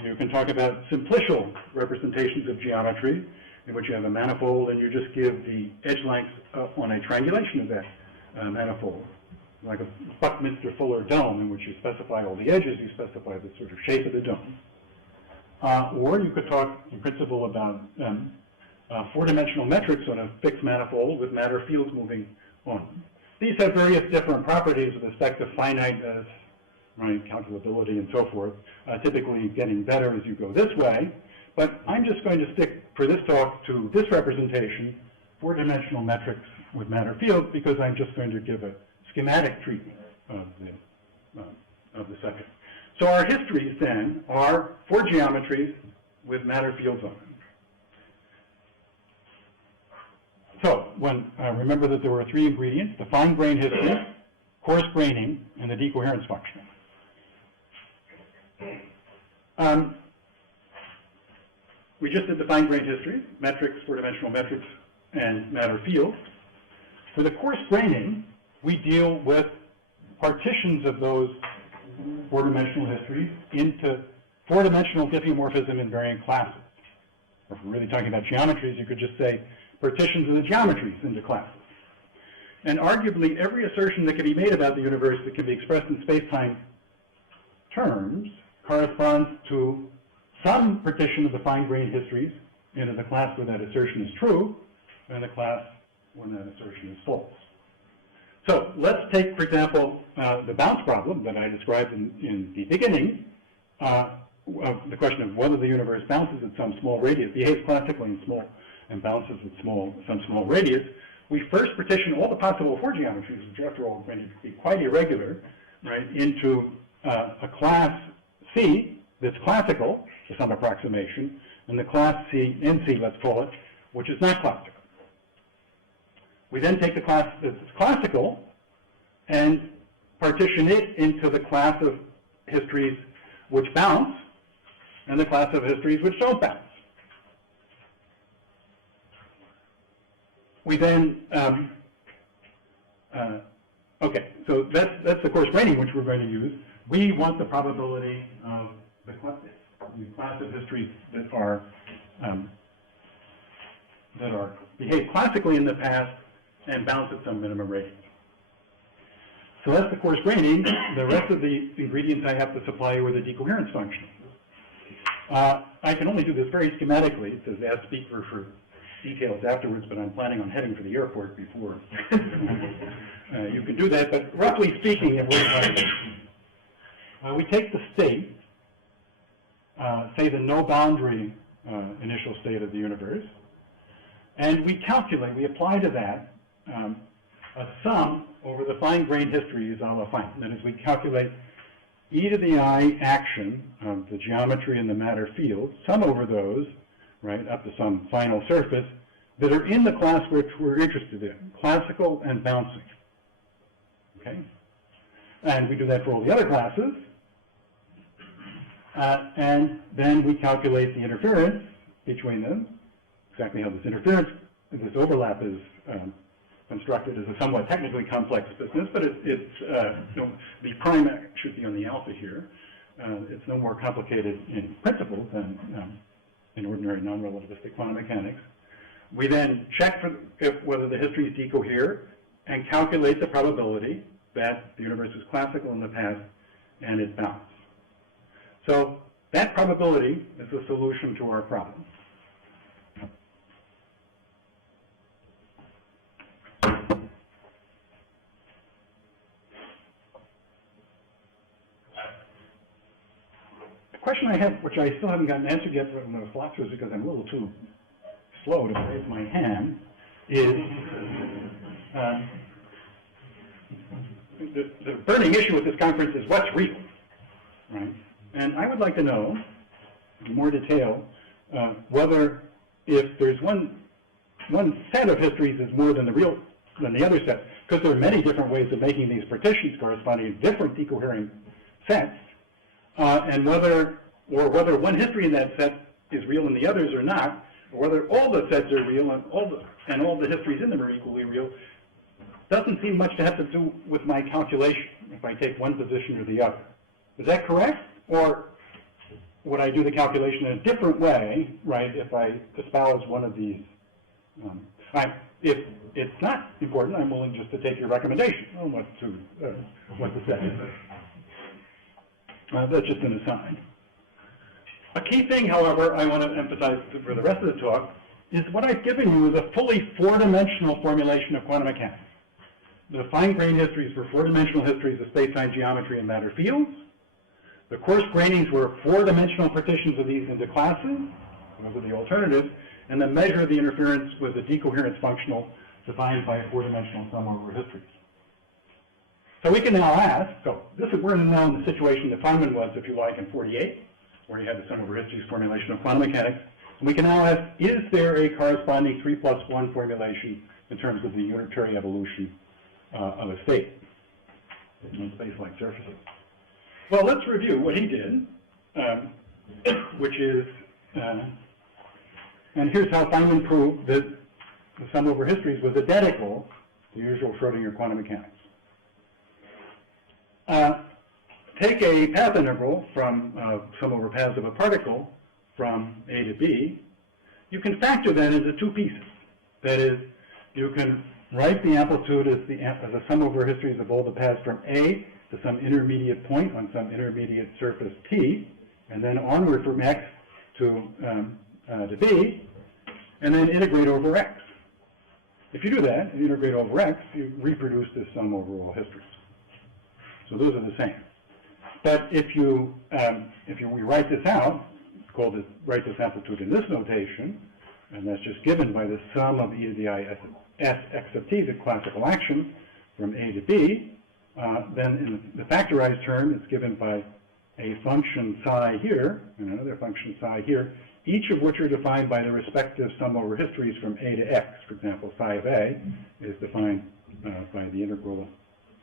You can talk about simplicial representations of geometry, in which you have a manifold and you just give the edge length on a triangulation of that manifold, like a Buckminster-Fuller dome, in which you specify all the edges, you specify the sort of shape of the dome. Or you could talk in principle about 4-dimensional metrics on a fixed manifold with matter fields moving on. These have various different properties with respect to finiteness, right, calculability, and so forth, typically getting better as you go this way. But I'm just going to stick, for this talk, to this representation, 4-dimensional metrics with matter fields, because I'm just going to give a schematic treatment of the second. So our histories, then, are 4 geometries with matter fields on them. So, remember that there were 3 ingredients: the fine-grained history, coarse graining, and the decoherence functioning. We just did the fine-grained history, metrics, four-dimensional metrics, and matter fields. For the coarse graining, we deal with partitions of those four-dimensional histories into four-dimensional diffeomorphism invariant classes. Or if we're really talking about geometries, you could just say partitions of the geometries into classes. And arguably, every assertion that can be made about the universe that can be expressed in space-time terms corresponds to some partition of the fine-grained histories into the class where that assertion is true, and the class when that assertion is false. So let's take, for example, the bounce problem that I described in the beginning, of the question of whether the universe bounces at some small radius, behaves classically and bounces at some small radius. We first partition all the possible four geometries, which after all are going to be quite irregular, right, into a class C that's classical to some approximation, and the class C, NC, let's call it, which is not classical. We then take the class that's classical and partition it into the class of histories which bounce and the class of histories which don't bounce. We then, okay, so that's the coarse graining which we're going to use. We want the probability of the class of histories that behave classically in the past and bounce at some minimum radius. So that's the coarse graining. The rest of the ingredients I have to supply you with a decoherence function. I can only do this very schematically. It says ask speaker for details afterwards, but I'm planning on heading for the airport before. You can do that, but roughly speaking, it works like this. We take the state, say the no boundary initial state of the universe, and we calculate, we apply to that a sum over the fine-grained histories a la fine. That is, we calculate e to the I action of the geometry and the matter field, sum over those, right, up to some final surface that are in the class which we're interested in, classical and bouncing. Okay? And we do that for all the other classes. And then we calculate the interference between them. Exactly how this overlap is constructed is a somewhat technically complex business, but the prime should be on the alpha here. It's no more complicated in principle than in ordinary non-relativistic quantum mechanics. We then check for whether the histories decohere and calculate the probability that the universe is classical in the past and it bounces. So that probability is the solution to our problem. The question I have, which I still haven't gotten answered yet from those philosophers because I'm a little too slow to raise my hand, is the burning issue with this conference is what's real, right? And I would like to know, in more detail, whether if there's one set of histories is more than the other set, because there are many different ways of making these partitions corresponding to different decohering sets, and whether one history in that set is real and the others are not, or whether all the sets are real and all the histories in them are equally real, doesn't seem much to have to do with my calculation if I take one position or the other. Is that correct? Or would I do the calculation in a different way, right, if I espouse one of these? If it's not important, I'm willing just to take your recommendation on what to say. That's just an aside. A key thing, however, I want to emphasize for the rest of the talk is what I've given you is a fully four-dimensional formulation of quantum mechanics. The fine-grained histories were four-dimensional histories of space-time geometry and matter fields. The coarse grainings were four-dimensional partitions of these into classes. Those are the alternatives. And the measure of the interference was a decoherence functional defined by a four-dimensional sum over histories. So we can now ask, we're now in the situation that Feynman was, if you like, in 48, where he had the sum over histories formulation of quantum mechanics. And we can now ask, is there a corresponding 3+1 formulation in terms of the unitary evolution of a state? on space-like surfaces. Well, let's review what he did, which is, and here's how Feynman proved that the sum over histories was identical to usual Schrodinger quantum mechanics. Take a path integral from sum over paths of a particle from A to B. You can factor that into two pieces. That is, you can write the amplitude as the sum over histories of all the paths from A to some intermediate point on some intermediate surface T, and then onward from X to B, and then integrate over X. If you do that, and integrate over X, you reproduce this sum over all histories. So those are the same. But if we write this out, write this amplitude in this notation, and that's just given by the sum of e to the I s x of t, the classical action, from A to B, then in the factorized term, it's given by a function psi here, and another function psi here, each of which are defined by the respective sum over histories from A to X. For example, psi of A is defined by the integral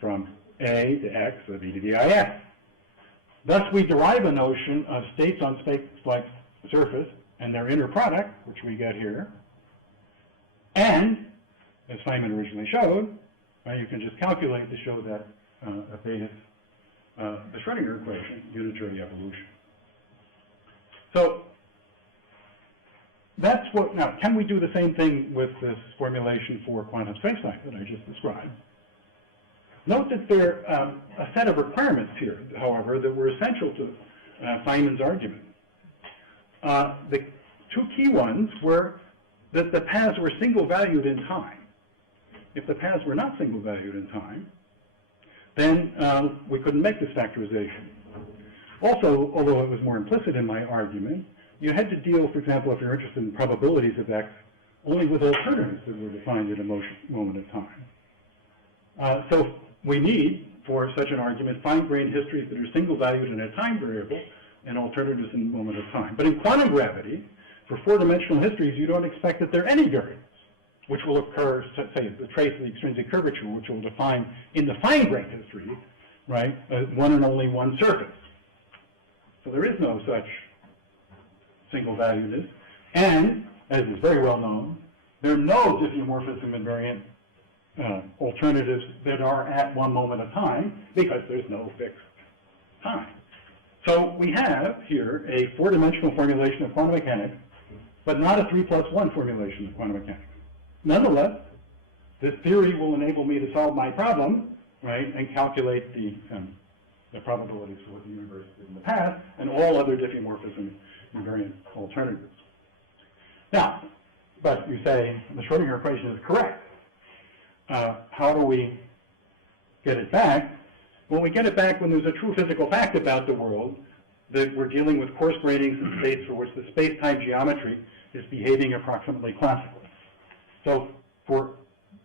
from A to X of e to the I s. Thus, we derive a notion of states on space-like surface and their inner product, which we get here. And, as Feynman originally showed, you can just calculate to show that obey the Schrodinger equation, unitary evolution. So, that's what, now, can we do the same thing with this formulation for quantum spacetime that I just described? Note that there are a set of requirements here, however, that were essential to Feynman's argument. The two key ones were that the paths were single-valued in time. If the paths were not single-valued in time, then we couldn't make this factorization. Also, although it was more implicit in my argument, you had to deal, for example, if you're interested in probabilities of X, only with alternatives that were defined at a moment of time. So we need, for such an argument, fine-grained histories that are single-valued in a time variable and alternatives in a moment of time. But in quantum gravity, for four-dimensional histories, you don't expect that there are any variables, which will occur, say, the trace of the extrinsic curvature, which will define in the fine-grained history, right, one and only one surface. So there is no such single-valuedness. And, as is very well known, there are no diffeomorphism invariant alternatives that are at one moment of time because there's no fixed time. So we have here a four-dimensional formulation of quantum mechanics, but not a 3+1 formulation of quantum mechanics. Nonetheless, this theory will enable me to solve my problem, right, and calculate the probabilities for what the universe did in the past and all other diffeomorphism invariant alternatives. Now, but you say the Schrodinger equation is correct. How do we get it back? Well, we get it back when there's a true physical fact about the world, that we're dealing with coarse gratings in states for which the space-time geometry is behaving approximately classically. So for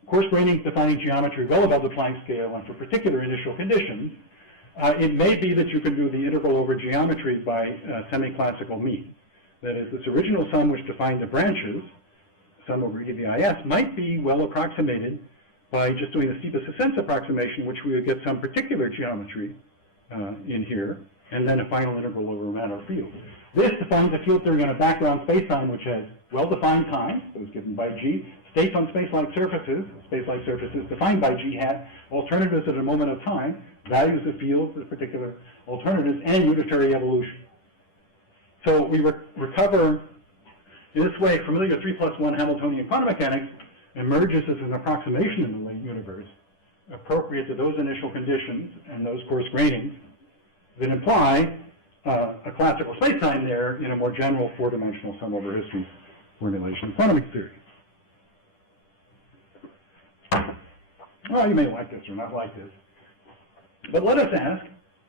coarse gratings defining geometry well above the Planck scale and for particular initial conditions, it may be that you can do the integral over geometry by semi-classical means. That is, this original sum which defined the branches, sum over e to the IS, might be well approximated by just doing the steepest ascent approximation, which we would get some particular geometry in here, and then a final integral over a matter field. This defines a field theory on a background spacetime which has well-defined time, that was given by G, states on space-like surfaces defined by G hat, alternatives at a moment of time, values of fields of particular alternatives, and unitary evolution. So we recover, in this way, familiar 3+1 Hamiltonian quantum mechanics emerges as an approximation in the late universe, appropriate to those initial conditions and those coarse gratings that imply a classical spacetime there in a more general four-dimensional sum over history formulation of quantum theory. Well, you may like this or not like this. But let us ask,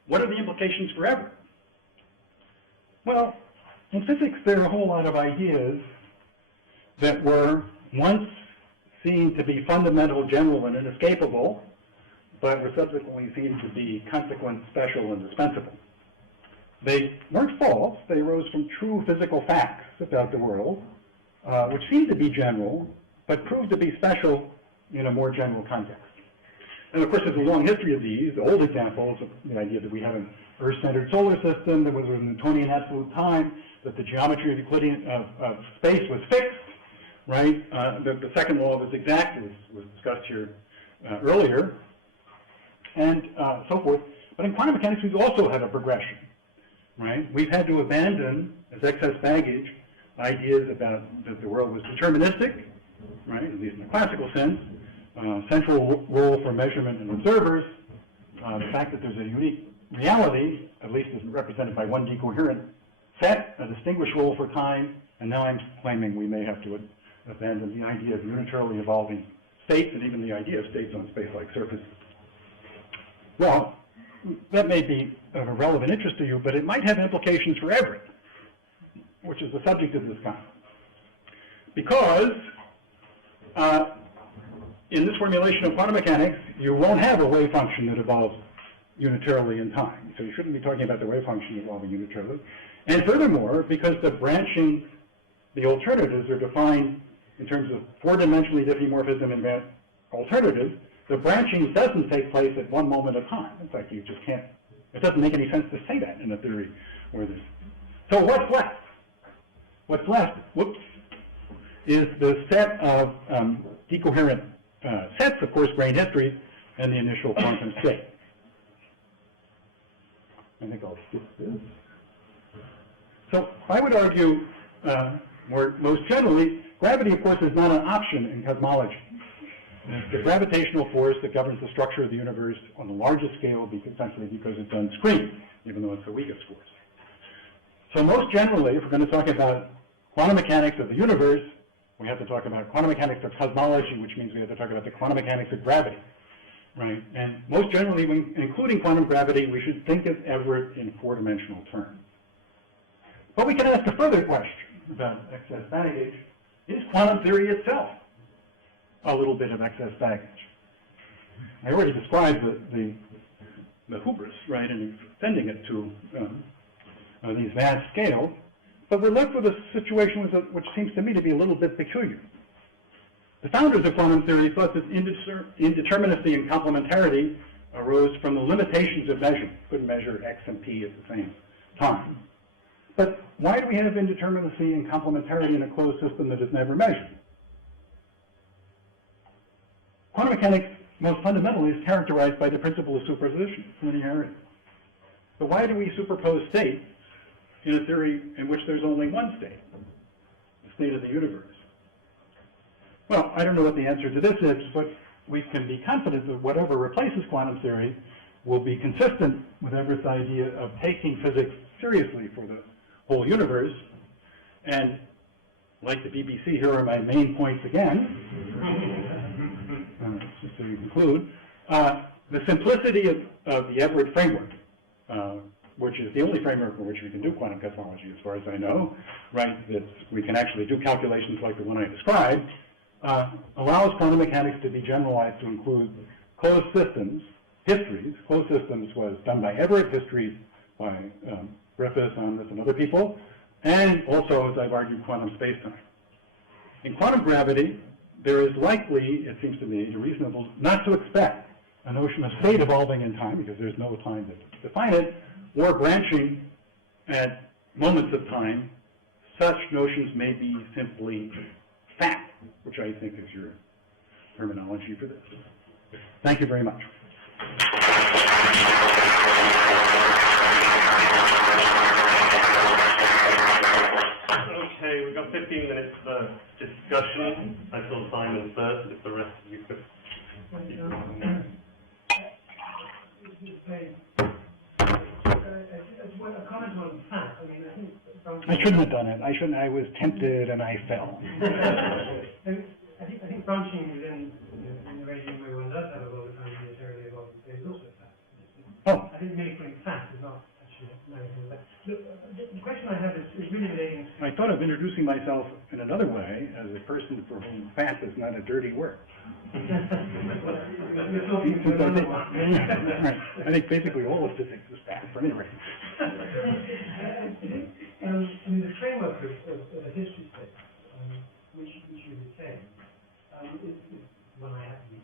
what are the implications for Everett? Well, in physics, there are a whole lot of ideas that were once seen to be fundamental, general, and inescapable, but were subsequently seen to be consequent, special, and dispensable. They weren't false. They arose from true physical facts about the world, which seemed to be general, but proved to be special in a more general context. And of course, there's a long history of these. The old examples of the idea that we have an Earth-centered solar system, that was an Newtonian absolute time, that the geometry of Euclidean of space was fixed, right? The second law was exact, was discussed here earlier, and so forth. But in quantum mechanics, we've also had a progression, right? We've had to abandon, as excess baggage, ideas about that the world was deterministic, right, at least in the classical sense, central role for measurement and observers, the fact that there's a unique reality, at least as represented by one decoherent set, a distinguished role for time, and now I'm claiming we may have to abandon the idea of unitarily evolving states and even the idea of states on space-like surfaces. Well, that may be of a relevant interest to you, but it might have implications for Everett, which is the subject of this conference. Because in this formulation of quantum mechanics, you won't have a wave function that evolves unitarily in time. So you shouldn't be talking about the wave function evolving unitarily. And furthermore, because the alternatives are defined in terms of four-dimensionally diffeomorphism and alternatives, the branching doesn't take place at one moment of time. In fact, you just can't, it doesn't make any sense to say that in a theory where there's, so what's left? What's left, whoops, is the set of decoherent sets, of course, grain histories, and the initial quantum state. I think I'll skip this. So I would argue, most generally, gravity, of course, is not an option in cosmology. It's the gravitational force that governs the structure of the universe on the largest scale, essentially because it's unscreened, even though it's the weakest force. So most generally, if we're going to talk about quantum mechanics of the universe, we have to talk about quantum mechanics of cosmology, which means we have to talk about the quantum mechanics of gravity, right? And most generally, including quantum gravity, we should think of Everett in four-dimensional terms. But we can ask a further question about excess baggage. Is quantum theory itself a little bit of excess baggage? I already described the hubris, right, and extending it to these vast scales, but we're left with a situation which seems to me to be a little bit peculiar. The founders of quantum theory thought that indeterminacy and complementarity arose from the limitations of measurement. Couldn't measure x and p at the same time. But why do we have indeterminacy and complementarity in a closed system that is never measured? Quantum mechanics, most fundamentally, is characterized by the principle of superposition, linearity. But why do we superpose states in a theory in which there's only one state, the state of the universe? Well, I don't know what the answer to this is, but we can be confident that whatever replaces quantum theory will be consistent with Everett's idea of taking physics seriously for the whole universe. And like the BBC, here are my main points again. Just to conclude, the simplicity of the Everett framework, which is the only framework for which we can do quantum cosmology, as far as I know, right, that we can actually do calculations like the one I described, allows quantum mechanics to be generalized to include closed systems, histories. Closed systems was done by Everett, histories by Griffiths, Saunders, and other people, and also, as I've argued, quantum spacetime. In quantum gravity, there is likely, it seems to me, reasonable not to expect a notion of state evolving in time, because there's no time to define it, or branching at moments of time. Such notions may be simply fact, which I think is your terminology for this. Thank you very much. Okay, we've got 15 minutes for discussion. I saw Simon first, if the rest of you could. A comment on fact. I mean, I shouldn't have done it. I was tempted and I fell. I think branching within the regime where one does have a lot of time unitarily evolved is also fact. Oh. I think merely putting fact is not actually anything. But look, the question I have is really relating to... I thought of introducing myself in another way as a person for whom fact is not a dirty word. Right. I think basically all of physics is fact, for any reason. I mean, the framework of a history state, which you retain, is one I have to be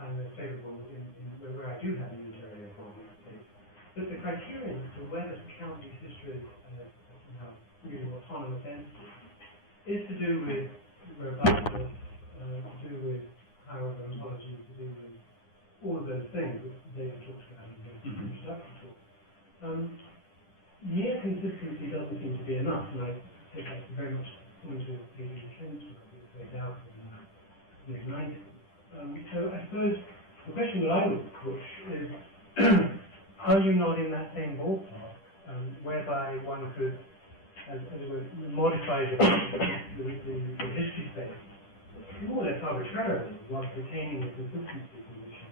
I'm most favorable is to do with robustness, to do with how ontology, to do with all of those things that David talks about in the introduction talk. Mere consistency doesn't seem to be enough, and I think that's very much the point of Adrian Kent's work, it's very doubtful in the mid-90s. So I suppose the question that I would push is, are you not in that same ballpark, whereby one could, as it were, modify the history space more or less arbitrarily, whilst retaining a consistency condition,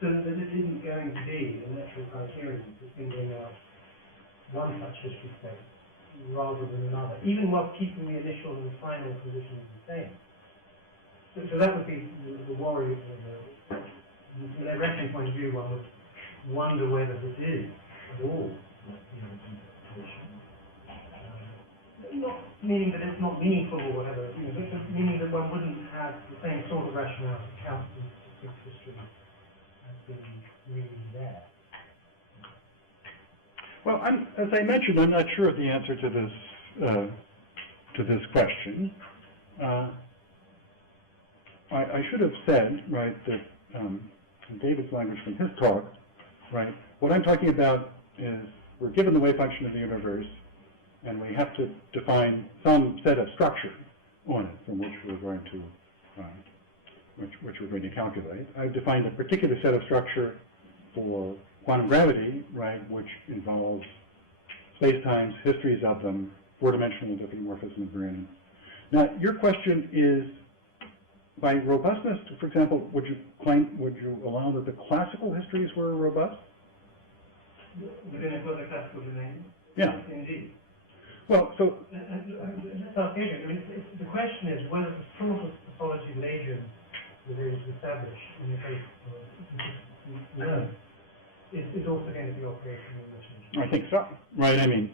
so that it isn't going to be an actual criterion for singling out one such history space rather than another, even while keeping the initial and the final positions the same. So that would be the worry, from a reckoning point of view, one would wonder whether this is at all not meaning that it's not meaningful or whatever, but meaning that one wouldn't have the same sort of rationale to count the history as being really there. Well, as I mentioned, I'm not sure of the answer to this question. I should have said, right, that in David's language from his talk, right, what I'm talking about is we're given the wave function of the universe, and we have to define some set of structure on it from which we're going to calculate. I've defined a particular set of structure for quantum gravity, right, which involves space-times, histories of them, four-dimensional diffeomorphism of Brownian. Now, your question is, by robustness, for example, would you allow that the classical histories were robust? Within a classical domain? Yeah. Indeed. Well, so... Let's ask Adrian. I mean, the question is whether the sort of topology that Adrian was able to establish in the case of is also going to be operational in this region. I think so. Right, I mean,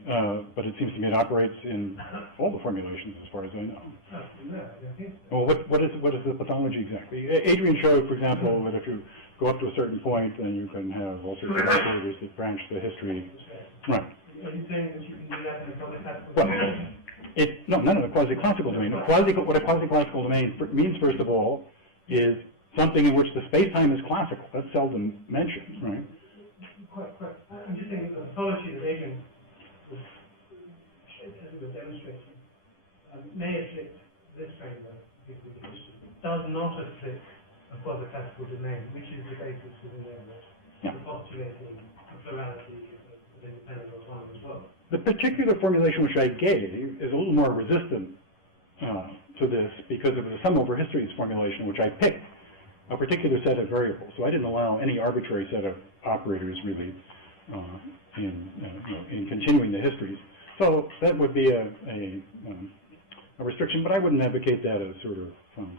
but it seems to me it operates in all the formulations as far as I know. Oh, no, I don't think so. Well, what is the pathology exactly? Adrian showed, for example, that if you go up to a certain point, then you can have all sorts of operators that branch the history. Right. Are you saying that you can do that in a quasi-classical domain? No, none of the quasi-classical domain. What a quasi-classical domain means, first of all, is something in which the space-time is classical. That's seldom mentioned, right? Quite. I'm just saying the pathology that Adrian was demonstrating may afflict this framework, does not afflict a quasi-classical domain, which is the basis within there for postulating a plurality of independent autonomy as well. The particular formulation which I gave is a little more resistant to this because of the sum over histories formulation, which I picked a particular set of variables. So I didn't allow any arbitrary set of operators really in continuing the histories. So that would be a restriction, but I wouldn't advocate that as sort of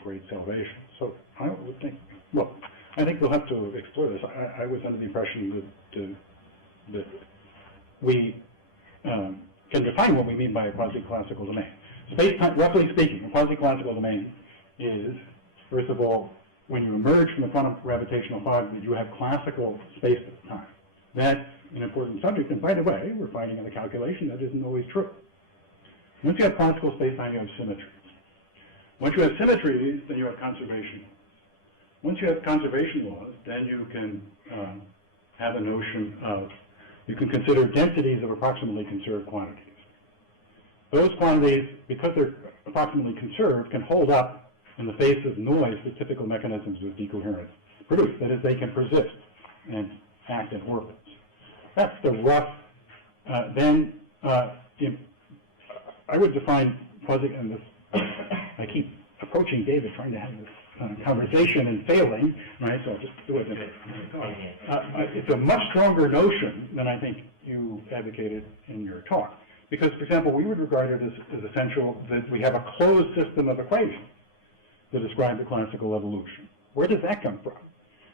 great salvation. So I would think, well, I think we'll have to explore this. I was under the impression that we can define what we mean by a quasi-classical domain. Space-time, roughly speaking, a quasi-classical domain is, first of all, when you emerge from the quantum gravitational fog, that you have classical space-time. That's an important subject, and by the way, we're finding in the calculation that isn't always true. Once you have classical space-time, you have symmetries. Once you have symmetries, then you have conservation laws. Once you have conservation laws, then you can have a notion of, you can consider densities of approximately conserved quantities. Those quantities, because they're approximately conserved, can hold up in the face of noise that typical mechanisms of decoherence produce. That is, they can persist and act in orbits. That's the rough, I would define quasi, and this, I keep approaching David trying to have this conversation and failing, right, so I'll just do it. It's a much stronger notion than I think you advocated in your talk. Because, for example, we would regard it as essential that we have a closed system of equations that describe the classical evolution. Where does that come from?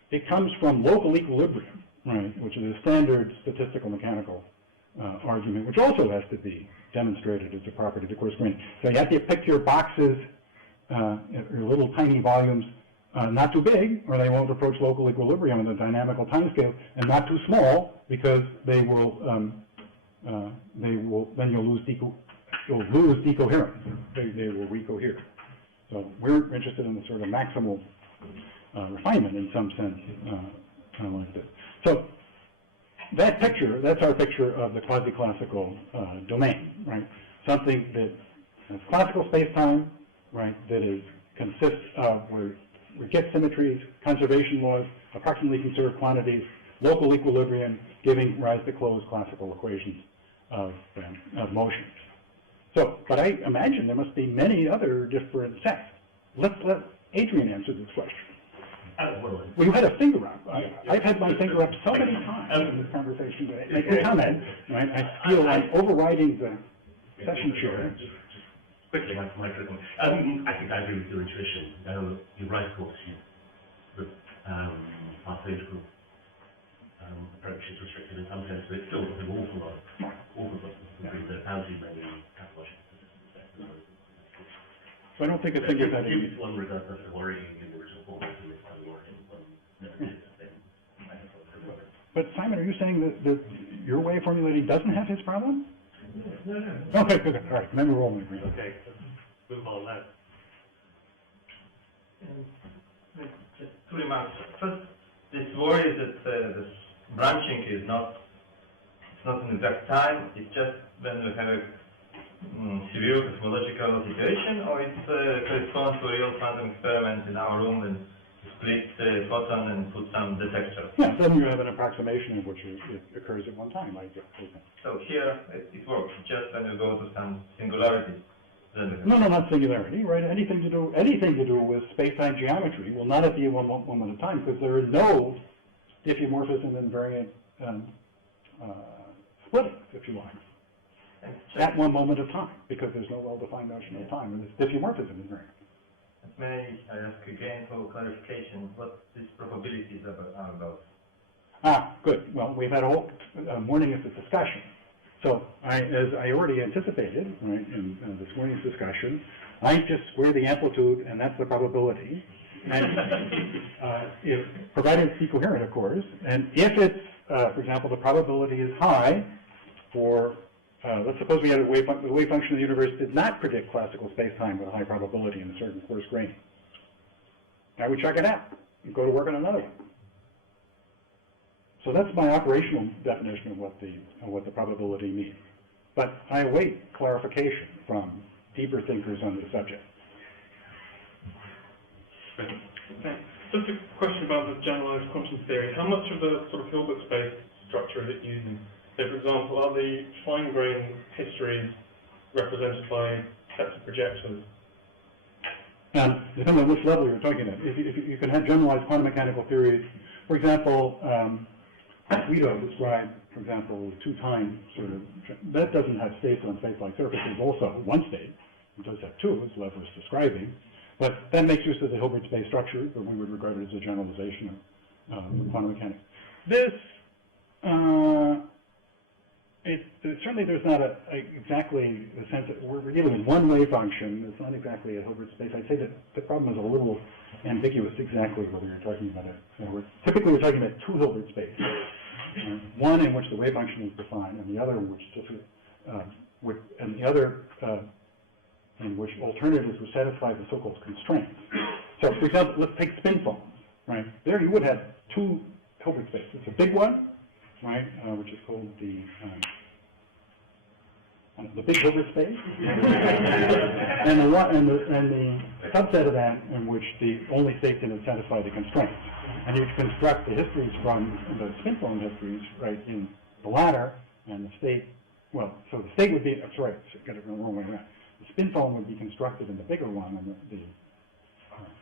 It comes from local equilibrium, right, which is a standard statistical mechanical argument, which also has to be demonstrated as a property of the coarse grain. So you have to pick your boxes, your little tiny volumes, not too big, or they won't approach local equilibrium in the dynamical timescale, and not too small, because then you'll lose will lose decoherence. They will recohere. So we're interested in the sort of maximal refinement in some sense, kind of like this. So that picture, that's our picture of the quasi-classical domain, right? Something that has classical space-time, right, that consists of where we get symmetries, conservation laws, approximately conserved quantities, local equilibrium, giving rise to closed classical equations of motions. So, but I imagine there must be many other different sets. Let's let Adrian answer this question. Well, you had a finger up. I've had my finger up so many times in this conversation today. Make a comment, right? I feel I'm overriding the session chair. Quickly, my critical. I think I agree with your intuition. You're right, of course. The pharmaceutical approach is restricted in some sense, but it's still an awful lot between the boundaries and the pathological systems. So I don't think a finger that is one regard as worrying in the original form, and it's unworrying one. But Simon, are you saying that your way of formulating doesn't have his problem? No. Okay, good. All right, then we're all in agreement. Okay, let's move on now. Just two remarks. First, this worry is that this branching is not an exact time. It's just when we have a severe cosmological situation, or it corresponds to a real quantum experiment in our room and split the photon and put some detector. Yeah, then you have an approximation in which it occurs at one time. So here it works. Just when you go to some singularity. No, not singularity, right? Anything to do with space-time geometry will not be one at a time, because there is no diffeomorphism invariant splitting, if you like, at one moment of time, because there's no well-defined notion of time, and it's diffeomorphism invariant. May I ask again for clarification what these probabilities are about? Ah, good. Well, we've had a whole morning of the discussion. So, as I already anticipated, right, in this morning's discussion, I just square the amplitude, and that's the probability. And if provided it's decoherent, of course, and if it's, for example, the probability is high for, let's suppose we had the wave function of the universe did not predict classical space-time with a high probability in a certain coarse grain. I would check it out and go to work on another one. So that's my operational definition of what the probability means. But I await clarification from deeper thinkers on the subject. Just a question about the generalized quantum theory. How much of the sort of Hilbert space structure is it using? So, for example, are the fine-grained histories represented by sets of projections? Depending on which level you're talking about. If you can have generalized quantum mechanical theories, for example, Guido described, for example, two-time sort of, that doesn't have states on space-like surfaces, also one state. It does have two, as Lev was describing. But that makes use of the Hilbert space structure, but we would regard it as a generalization of quantum mechanics. This, certainly there's not exactly the sense that we're dealing with one wave function. It's not exactly a Hilbert space. I'd say that the problem is a little ambiguous exactly whether you're talking about it. Typically we're talking about two Hilbert spaces. One in which the wave function is defined, and the other in which in which alternatives would satisfy the so-called constraints. So, for example, let's take spin foams, right? There you would have two Hilbert spaces. A big one, right, which is called the big Hilbert space, and the subset of that in which the only states in it satisfy the constraints. And you construct the histories from the spin foam histories, right, in the latter, and the state, well, so the state would be, sorry, got it the wrong way around. The spin foam would be constructed in the bigger one, and the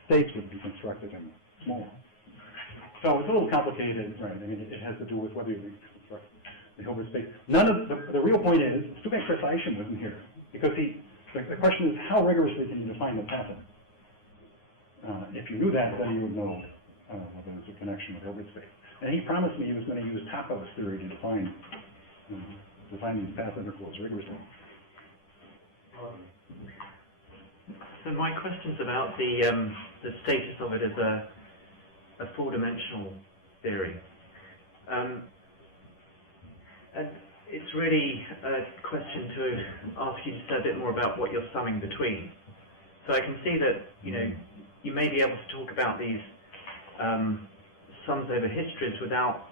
states would be constructed in the smaller. So it's a little complicated, right? I mean, it has to do with whether you construct the Hilbert space. None of the real point is, it's too bad Chris Isham wasn't here, because the question is, how rigorously can you define the pattern? If you knew that, then you would know whether there's a connection with Hilbert space. And he promised me he was going to use Tapo's theory to define these path intervals rigorously. So my question's about the status of it as a four-dimensional theory. And it's really a question to ask you to say a bit more about what you're summing between. So I can see that, you may be able to talk about these sums over histories without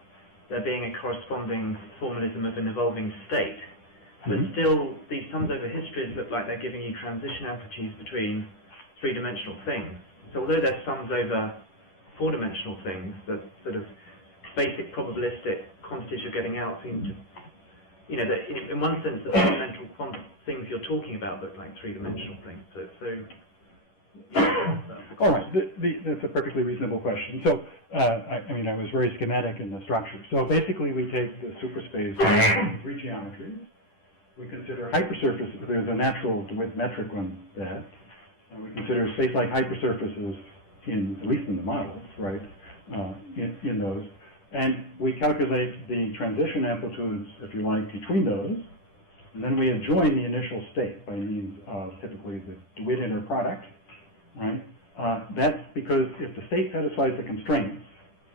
there being a corresponding formalism of an evolving state. But still, these sums over histories look like they're giving you transition amplitudes between three-dimensional things. So although they're sums over four-dimensional things, the sort of basic probabilistic quantities you're getting out seem to, that in one sense the fundamental things you're talking about look like three-dimensional things. All right, that's a perfectly reasonable question. So, I was very schematic in the structure. So basically we take the superspace three geometries. We consider hypersurfaces, there's a natural DeWitt metric one there, and we consider space-like hypersurfaces at least in the models, right, in those. And we calculate the transition amplitudes, if you like, between those, and then we adjoin the initial state by means of typically the DeWitt inner product, right? That's because if the state satisfies the constraints,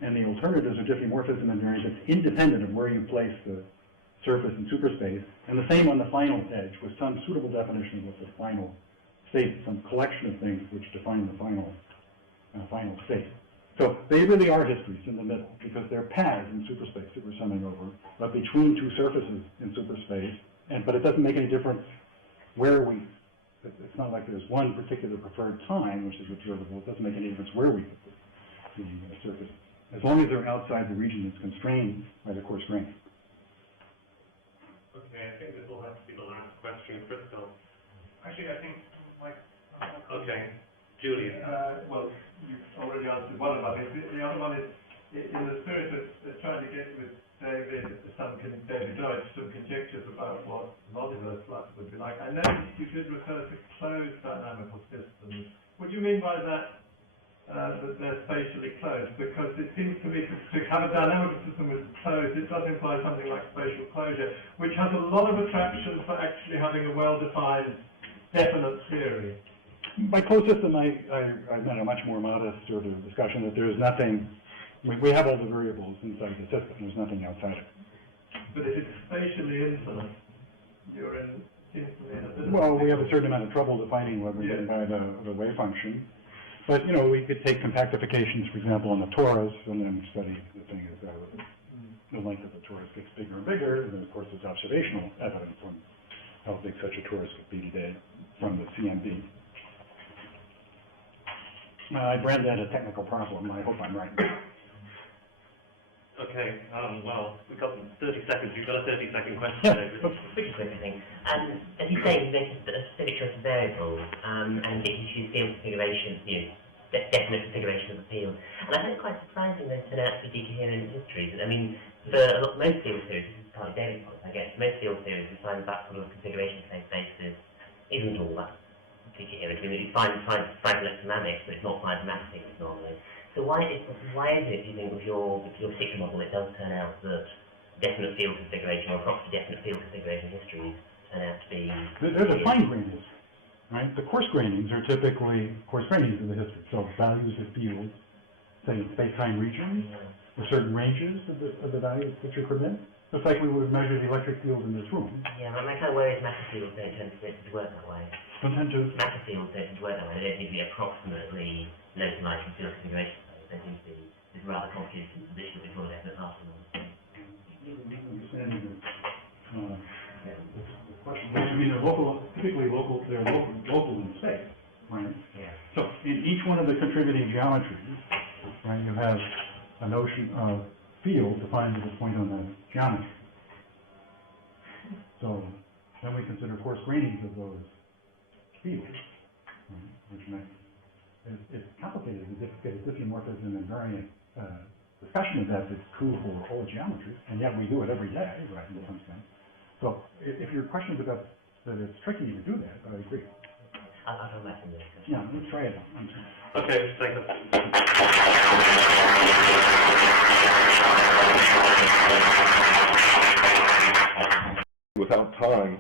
and the alternatives are diffeomorphism invariance, it's independent of where you place the surface in superspace, and the same on the final edge with some suitable definition of what the final state, some collection of things which define the final state. So they really are histories in the middle because they're paths in superspace that we're summing over, but between two surfaces in superspace. But it doesn't make any difference where it's not like there's one particular preferred time which is observable. It doesn't make any difference where we put the surface, as long as they're outside the region that's constrained by the coarse grain. Okay, I think this will have to be the last question. Crystal. Actually, I think Okay, Julian. Well, you've already answered one of my things. The other one is, in the spirit of trying to get with David Deutsch, some conjectures about what modular flux would be like. I know you did refer to closed dynamical systems. What do you mean by that, that they're spatially closed? Because it seems to me to have a dynamical system which is closed, it does imply something like spatial closure, which has a lot of attraction for actually having a well-defined, definite theory. By closed system, I meant a much more modest sort of discussion that there is nothing, we have all the variables inside the system, there's nothing outside it. But if it's spatially infinite, you're in, seems to me, in a bit of Well, we have a certain amount of trouble defining what we mean by the wave function. But, we could take compactifications, for example, on the torus, and then study the thing is the length of the torus gets bigger and bigger, and then, of course, there's observational evidence on how big such a torus could be today from the CMB. I brand that a technical problem. I hope I'm right. Okay, well, we've got 30 seconds. You've got a 30-second question. Pretty quick, I think. As you say, you make a specific choice of variables, and it gives you field configuration, definite configuration of the field. And I find it quite surprising they turn out to be decoherent histories. I mean, for most field theories, this is partly David's point, I guess, most field theories, we find that sort of configuration basis isn't all that decoherent. I mean, you find electrodynamics, but it's not mathematics normally. So why is it, do you think, with your particular model, it does turn out that definite field configuration or approximately definite field configuration histories turn out to be... They're the fine grainings, right? The coarse grainings are typically coarse grainings in the history. So values of fields, say in space-time regions, with certain ranges of the values that you permit. Just like we would measure the electric field in this room. Yeah, my kind of worry is matter fields don't tend to work that way. Matter fields don't tend to work that way. They don't seem to be approximately localized from field configuration. They seem to be this rather complicated position before definite afternoon. I mean, they're typically local in space, right? Yeah. So in each one of the contributing geometries, right, you have a notion of field defined at a point on the geometry. So then we consider coarse grainings of those fields, right, which makes it's complicated. It's difficult. Diffeomorphism and variant discussion of that is true for all geometries, and yet we do it every day, right, in some sense. So if your question is about that it's tricky to do that, I agree. I'll come back to this. Yeah, let's try it. Okay, let's take it. Without time,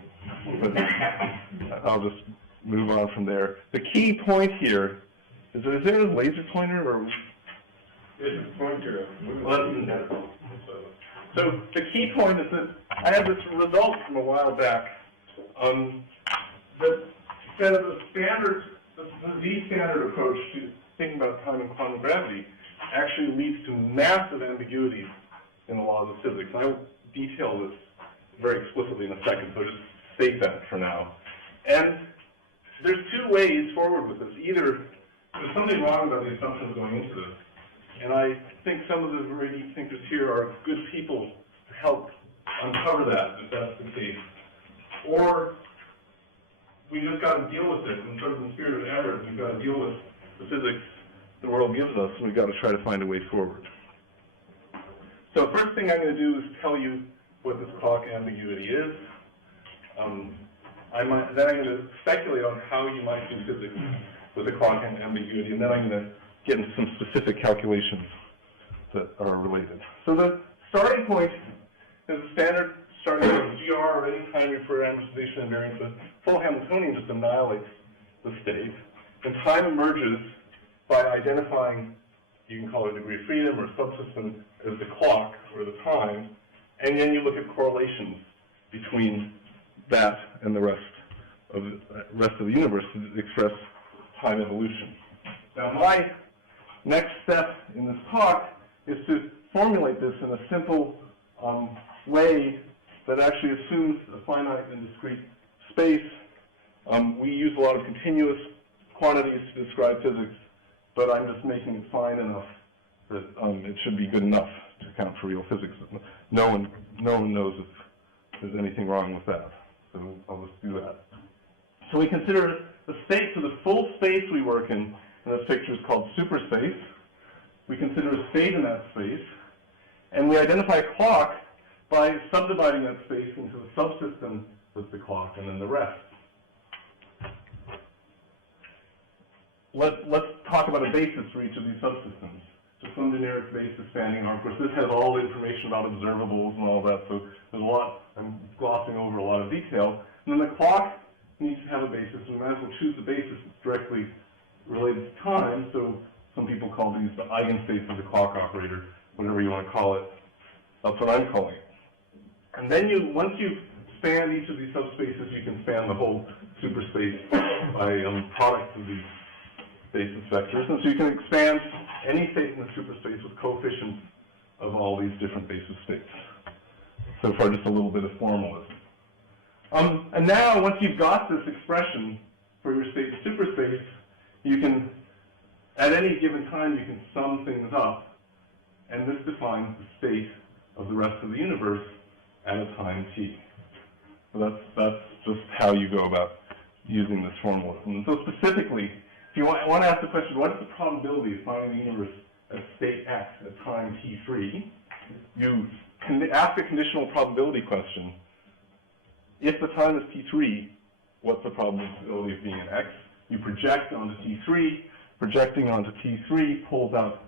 I'll just move on from there. The key point here is there a laser pointer or? There's a pointer. So the key point is that I have this result from a while back that said the standard approach to thinking about time and quantum gravity actually leads to massive ambiguities in the laws of physics. I will detail this very explicitly in a second, so just state that for now. And there's two ways forward with this. Either there's something wrong about the assumptions going into this, and I think some of the very deep thinkers here are good people to help uncover that, if that's the case. Or we just got to deal with it, in sort of the spirit of Everett, we've got to deal with the physics the world gives us, and we've got to try to find a way forward. So first thing I'm going to do is tell you what this clock ambiguity is. Then I'm going to speculate on how you might do physics with the clock ambiguity, and then I'm going to get into some specific calculations that are related. So the starting point is a standard starting with GR, or any time parameterization invariance. The full Hamiltonian just annihilates the state, and time emerges by identifying, you can call it degree of freedom or subsystem, as the clock or the time, and then you look at correlations between that and the rest of the universe to express time evolution. Now my next step in this talk is to formulate this in a simple way that actually assumes a finite and discrete space. We use a lot of continuous quantities to describe physics, but I'm just making it fine enough that it should be good enough to account for real physics. No one knows if there's anything wrong with that, so I'll just do that. So we consider the state, so the full space we work in this picture is called superspace. We consider a state in that space, and we identify a clock by subdividing that space into the subsystem with the clock and then the rest. Let's talk about a basis for each of these subsystems. So some generic basis spanning R. Of course, this has all the information about observables and all that, so there's a lot, I'm glossing over a lot of detail. And then the clock needs to have a basis, and we might as well choose the basis that's directly related to time, so some people call these the eigenstates of the clock operator, whatever you want to call it. That's what I'm calling it. And then once you've spanned each of these subspaces, you can span the whole superspace by product of these basis vectors. And so you can expand any state in the superspace with coefficients of all these different basis states. So far, just a little bit of formalism. And now, once you've got this expression for your state in superspace, you can, at any given time, you can sum things up, and this defines the state of the rest of the universe at a time t. So that's just how you go about using this formalism. And so specifically, if you want to ask the question, what is the probability of finding the universe at state x at time t3, you can ask a conditional probability question. If the time is t3, what's the probability of being at x? You project onto t3. Projecting onto t3 pulls out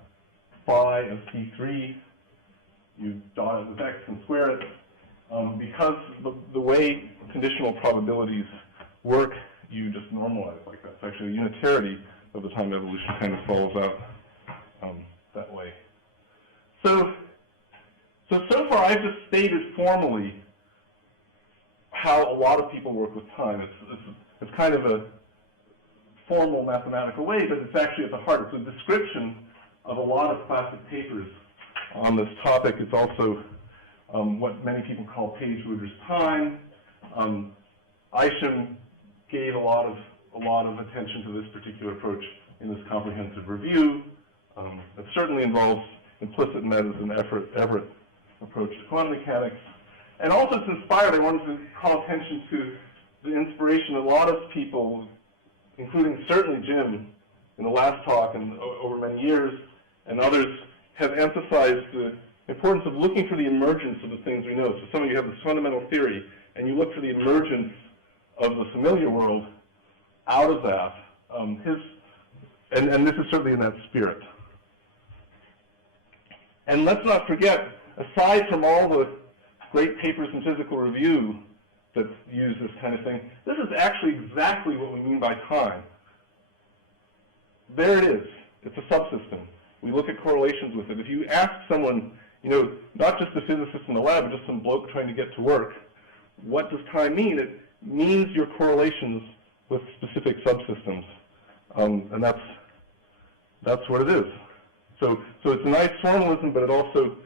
phi of t3. You dot it with x and square it. Because the way conditional probabilities work, you just normalize it like that. It's actually the unitarity of the time evolution kind of falls out that way. So far I've just stated formally how a lot of people work with time. It's kind of a formal mathematical way, but it's actually at the heart. It's a description of a lot of classic papers on this topic. It's also what many people call Page-Wooder's time. Isham gave a lot of attention to this particular approach in this comprehensive review. It certainly involves implicit metas and Everett approach to quantum mechanics. And also it's inspired, I wanted to call attention to the inspiration a lot of people, including certainly Jim in the last talk and over many years, and others have emphasized the importance of looking for the emergence of the things we know. So some of you have this fundamental theory, and you look for the emergence of the familiar world out of that. And this is certainly in that spirit. And let's not forget, aside from all the great papers in physical review that use this kind of thing, this is actually exactly what we mean by time. There it is. It's a subsystem. We look at correlations with it. If you ask someone you know, not just the physicist in the lab, but just some bloke trying to get to work. What does time mean? It means your correlations with specific subsystems, and that's what it is. So it's a nice formalism, but it also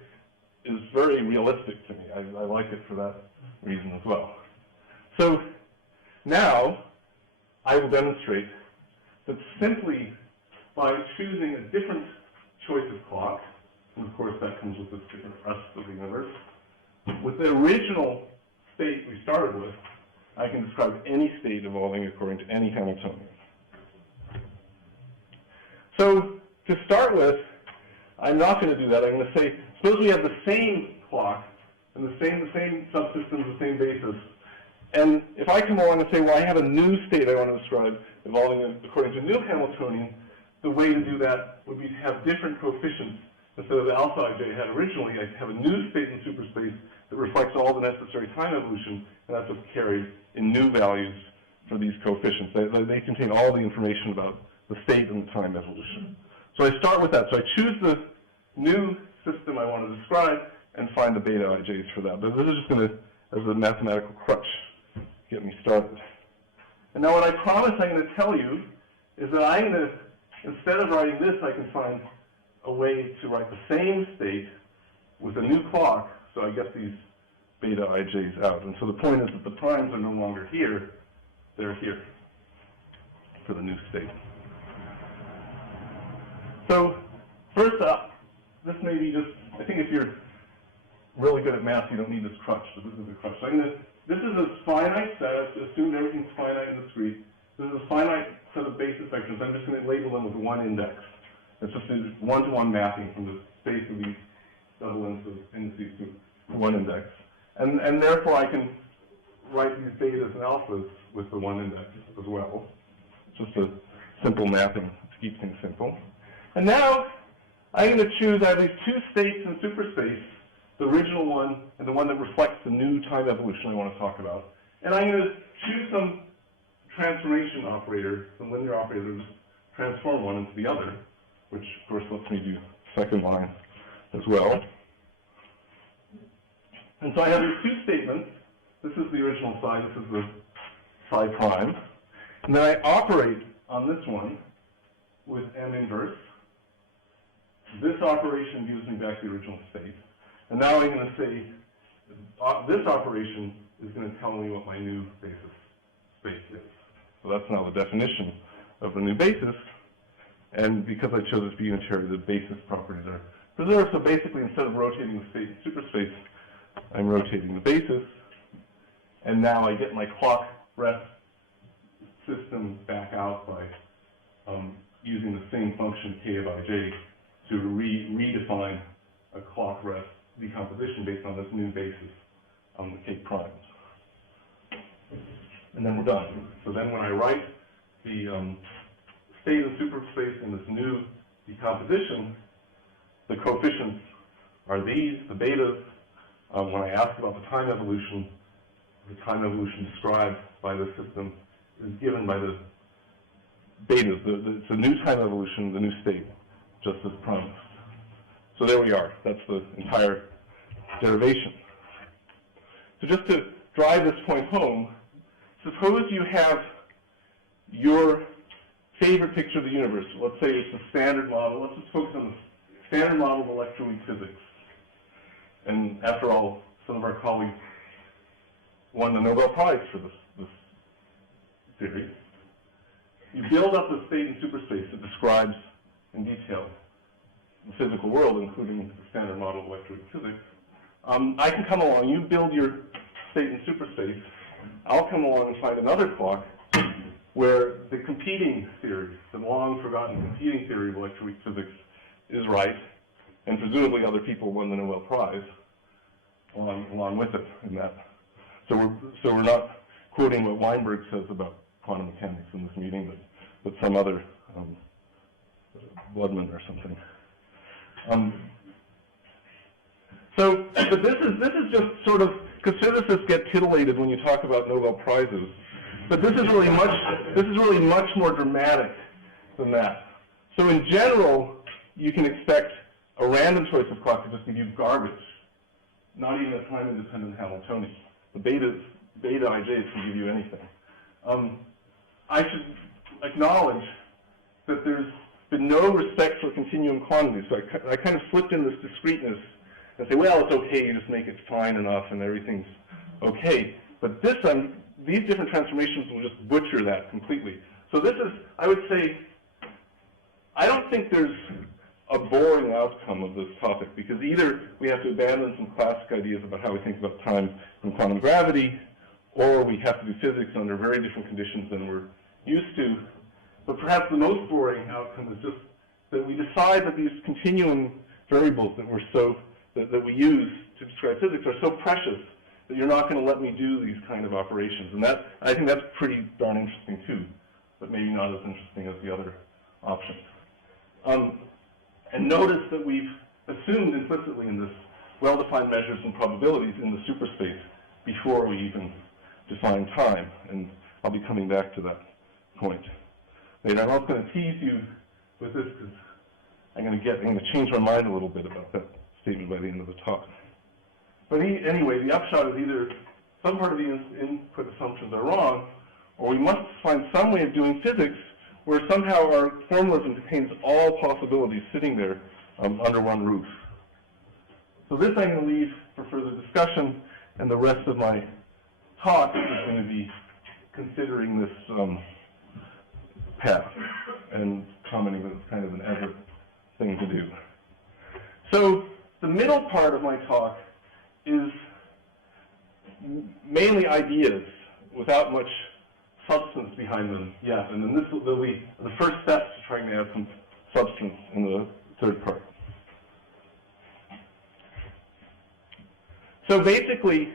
is very realistic to me. I like it for that reason as well. So now I will demonstrate that simply by choosing a different choice of clock, and of course that comes with this different rest of the universe, with the original state we started with, I can describe any state evolving according to any Hamiltonian. So to start with, I'm not going to do that. I'm going to say, suppose we have the same clock and the same subsystems, the same basis. And if I come along and say, well, I have a new state I want to describe evolving according to a new Hamiltonian, the way to do that would be to have different coefficients. Instead of the alpha ij had originally, I have a new state in superspace that reflects all the necessary time evolution, and that's what's carried in new values for these coefficients. They contain all the information about the state and the time evolution. So I start with that. So I choose the new system I want to describe and find the beta ij's for that. But this is just going to, as a mathematical crutch, get me started. And now what I promise I'm going to tell you is that I'm going to, instead of writing this, I can find a way to write the same state with a new clock, so I get these beta ij's out. And so the point is that the primes are no longer here, they're here for the new state. So first up, this may be just, I think if you're really good at math, you don't need this crutch, but this is a crutch. So this is a finite set. I've assumed everything's finite and discrete. This is a finite set of basis vectors. I'm just going to label them with one index. It's just a one-to-one mapping from the space of these double indices to one index. And therefore, I can write these betas and alphas with the one index as well. It's just a simple mapping to keep things simple. And now, I'm going to choose, I have these two states in superspace, the original one and the one that reflects the new time evolution I want to talk about. And I'm going to choose some transformation operator, some linear operator to transform one into the other, which of course lets me do second line as well. And so I have these two statements. This is the original psi, this is the psi prime. And then I operate on this one with M inverse. This operation gives me back the original state. And now I'm going to say this operation is going to tell me what my new basis space is. So that's now the definition of the new basis. And because I chose it to be unitary, the basis properties are preserved. So basically, instead of rotating the state in superspace, I'm rotating the basis. And now I get my clock rest system back out by using the same function k of ij to redefine a clock rest decomposition based on this new basis on the k primes. And then we're done. So then when I write the state of superspace in this new decomposition, the coefficients are these, the betas. When I ask about the time evolution described by the system is given by the betas. It's a new time evolution, the new state, just as promised. So there we are. That's the entire derivation. So just to drive this point home, suppose you have your favorite picture of the universe. Let's say it's the standard model. Let's just focus on the standard model of electroweak physics. And after all, some of our colleagues won the Nobel Prize for this theory. You build up a state in superspace that describes in detail the physical world, including the standard model of electroweak physics. I can come along, you build your state in superspace, I'll come along and find another clock where the competing theory, the long-forgotten competing theory of electroweak physics is right, and presumably other people won the Nobel Prize along with it in that. So we're not quoting what Weinberg says about quantum mechanics in this meeting, but some other Bloodman or something. But this is just sort of, because physicists get titillated when you talk about Nobel Prizes, but this is really much more dramatic than that. So in general, you can expect a random choice of clock could just give you garbage, not even a time-independent Hamiltonian. The beta IJs can give you anything. I should acknowledge that there's been no respect for continuum quantities, so I kind of slipped in this discreteness and say, well, it's okay, you just make it fine enough and everything's okay. But these different transformations will just butcher that completely. So this is, I would say, I don't think there's a boring outcome of this topic, because either we have to abandon some classic ideas about how we think about time from quantum gravity, or we have to do physics under very different conditions than we're used to. But perhaps the most boring outcome is just that we decide that these continuum variables that we use to describe physics are so precious that you're not going to let me do these kind of operations. And I think that's pretty darn interesting too, but maybe not as interesting as the other options. And notice that we've assumed implicitly in this well-defined measures and probabilities in the superspace before we even define time. And I'll be coming back to that point later. I'm not going to tease you with this because I'm going to change my mind a little bit about that statement by the end of the talk. But anyway, the upshot is either some part of the input assumptions are wrong, or we must find some way of doing physics where somehow our formalism contains all possibilities sitting there under one roof. So this I'm going to leave for further discussion, and the rest of my talk is going to be considering this path and commenting that it's kind of an Everett thing to do. So the middle part of my talk is mainly ideas without much substance behind them yet, and then this will be the first steps to trying to add some substance in the third part. So basically,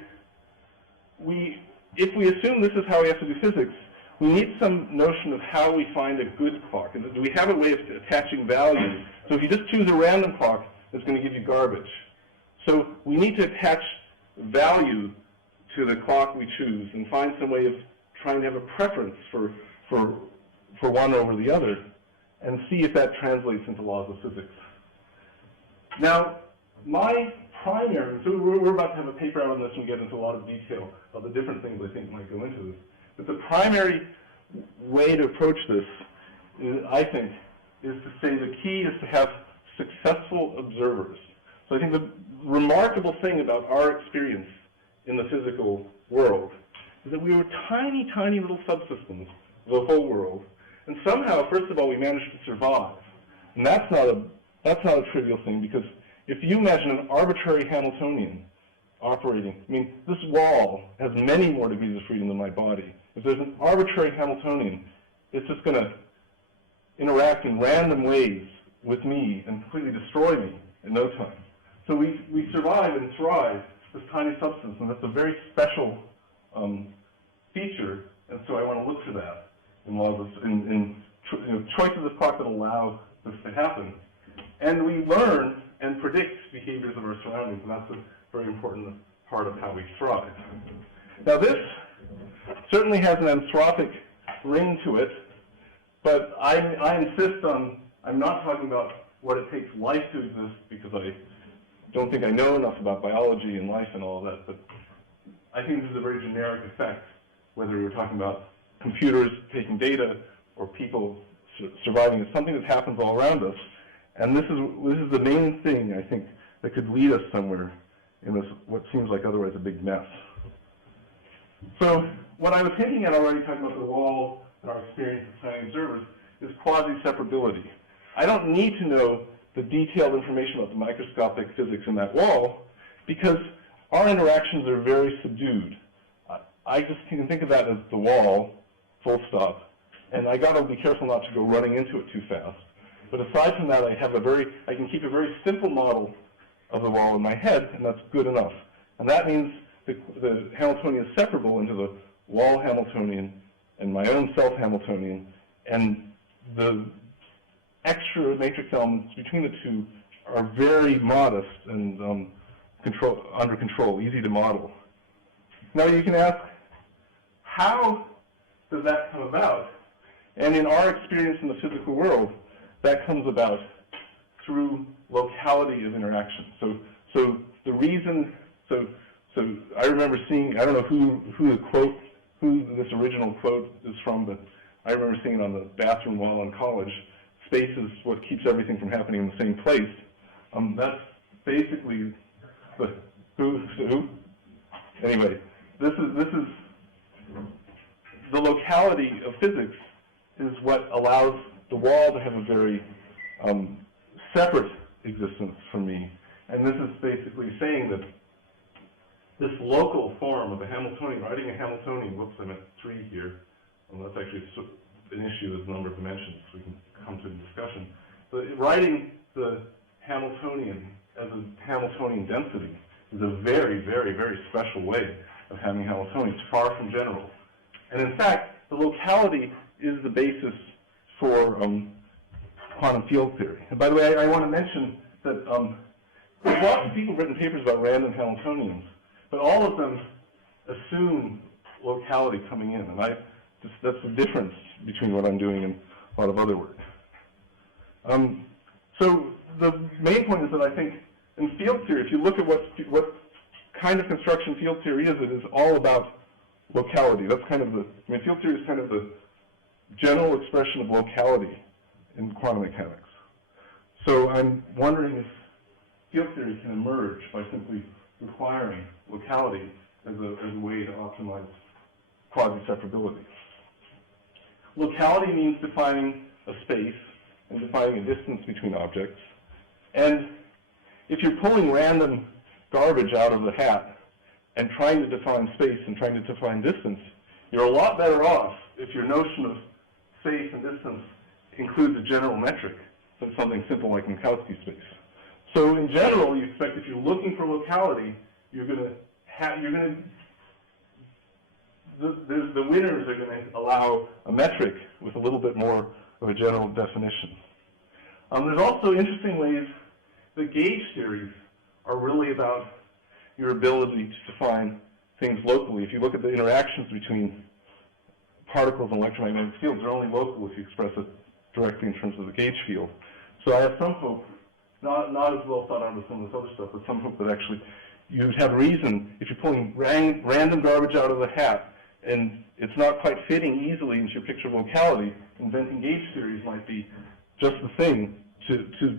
if we assume this is how we have to do physics, we need some notion of how we find a good clock. And do we have a way of attaching value? So if you just choose a random clock, it's going to give you garbage. So we need to attach value to the clock we choose and find some way of trying to have a preference for one over the other and see if that translates into laws of physics. Now, my primary, so we're about to have a paper out on this and we get into a lot of detail of the different things I think might go into this. But the primary way to approach this, I think, is to say the key is to have successful observers. So I think the remarkable thing about our experience in the physical world is that we were tiny, tiny little subsystems of the whole world, and somehow, first of all, we managed to survive. And that's not a trivial thing, because if you imagine an arbitrary Hamiltonian operating, I mean, this wall has many more degrees of freedom than my body. If there's an arbitrary Hamiltonian, it's just going to interact in random ways with me and completely destroy me in no time. So we survive and thrive this tiny substance, and that's a very special feature, and so I want to look for that in laws of, in choices of clock that allow this to happen. And we learn and predict behaviors of our surroundings, and that's a very important part of how we thrive. Now this certainly has an anthropic ring to it, but I insist on, I'm not talking about what it takes life to exist, because I don't think I know enough about biology and life and all of that, but I think this is a very generic effect, whether we're talking about computers taking data or people surviving. It's something that happens all around us. And this is the main thing, I think, that could lead us somewhere in this, what seems like otherwise a big mess. So what I was hinting at already, talking about the wall and our experience as tiny observers, is quasi-separability. I don't need to know the detailed information about the microscopic physics in that wall, because our interactions are very subdued. I just can think of that as the wall, full stop, and I got to be careful not to go running into it too fast. But aside from that, I can keep a very simple model of the wall in my head, and that's good enough. And that means the Hamiltonian is separable into the wall Hamiltonian and my own self-Hamiltonian, and the extra matrix elements between the two are very modest and under control, easy to model. Now you can ask, how does that come about? And in our experience in the physical world, that comes about through locality of interaction. So the reason, so I remember seeing, I don't know who this original quote is from, but I remember seeing it on the bathroom while in college. Space is what keeps everything from happening in the same place. That's basically who? Anyway, this is the locality of physics is what allows the wall to have a very separate existence from me. And this is basically saying that this local form of a Hamiltonian, writing a Hamiltonian, whoops, I'm at 3 here. That's actually an issue with number of dimensions. We can come to the discussion. But writing the Hamiltonian as a Hamiltonian density is a very, very, very special way of having Hamiltonians, far from general. And in fact, the locality is the basis for quantum field theory. And by the way, I want to mention that there's lots of people written papers about random Hamiltonians, but all of them assume locality coming in, and that's the difference between what I'm doing and a lot of other work. So the main point is that I think in field theory, if you look at what kind of construction field theory is, it is all about locality. That's kind of field theory is kind of the general expression of locality in quantum mechanics. So I'm wondering if field theory can emerge by simply requiring locality as a way to optimize quasi-separability. Locality means defining a space and defining a distance between objects. And if you're pulling random garbage out of the hat and trying to define space and trying to define distance, you're a lot better off if your notion of space and distance includes a general metric than something simple like Minkowski space. So in general, you expect if you're looking for locality, the winners are going to allow a metric with a little bit more of a general definition. There's also interesting ways that gauge theories are really about your ability to define things locally. If you look at the interactions between particles and electromagnetic fields, they're only local if you express it directly in terms of the gauge field. So I have some hope, not as well thought out as some of this other stuff, but some hope that actually you'd have reason, if you're pulling random garbage out of the hat and it's not quite fitting easily into your picture of locality, inventing gauge theories might be just the thing to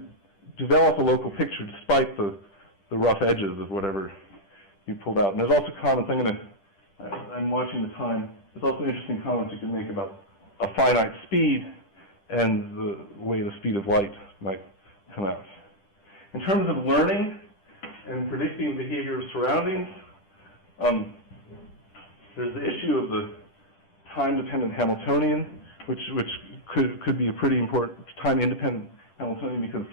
develop a local picture despite the rough edges of whatever you pulled out. And there's also comments, I'm watching the time, there's also interesting comments you can make about a finite speed and the way the speed of light might come out. In terms of learning and predicting the behavior of surroundings, there's the issue of the time-dependent Hamiltonian, which could be a pretty important time-independent Hamiltonian because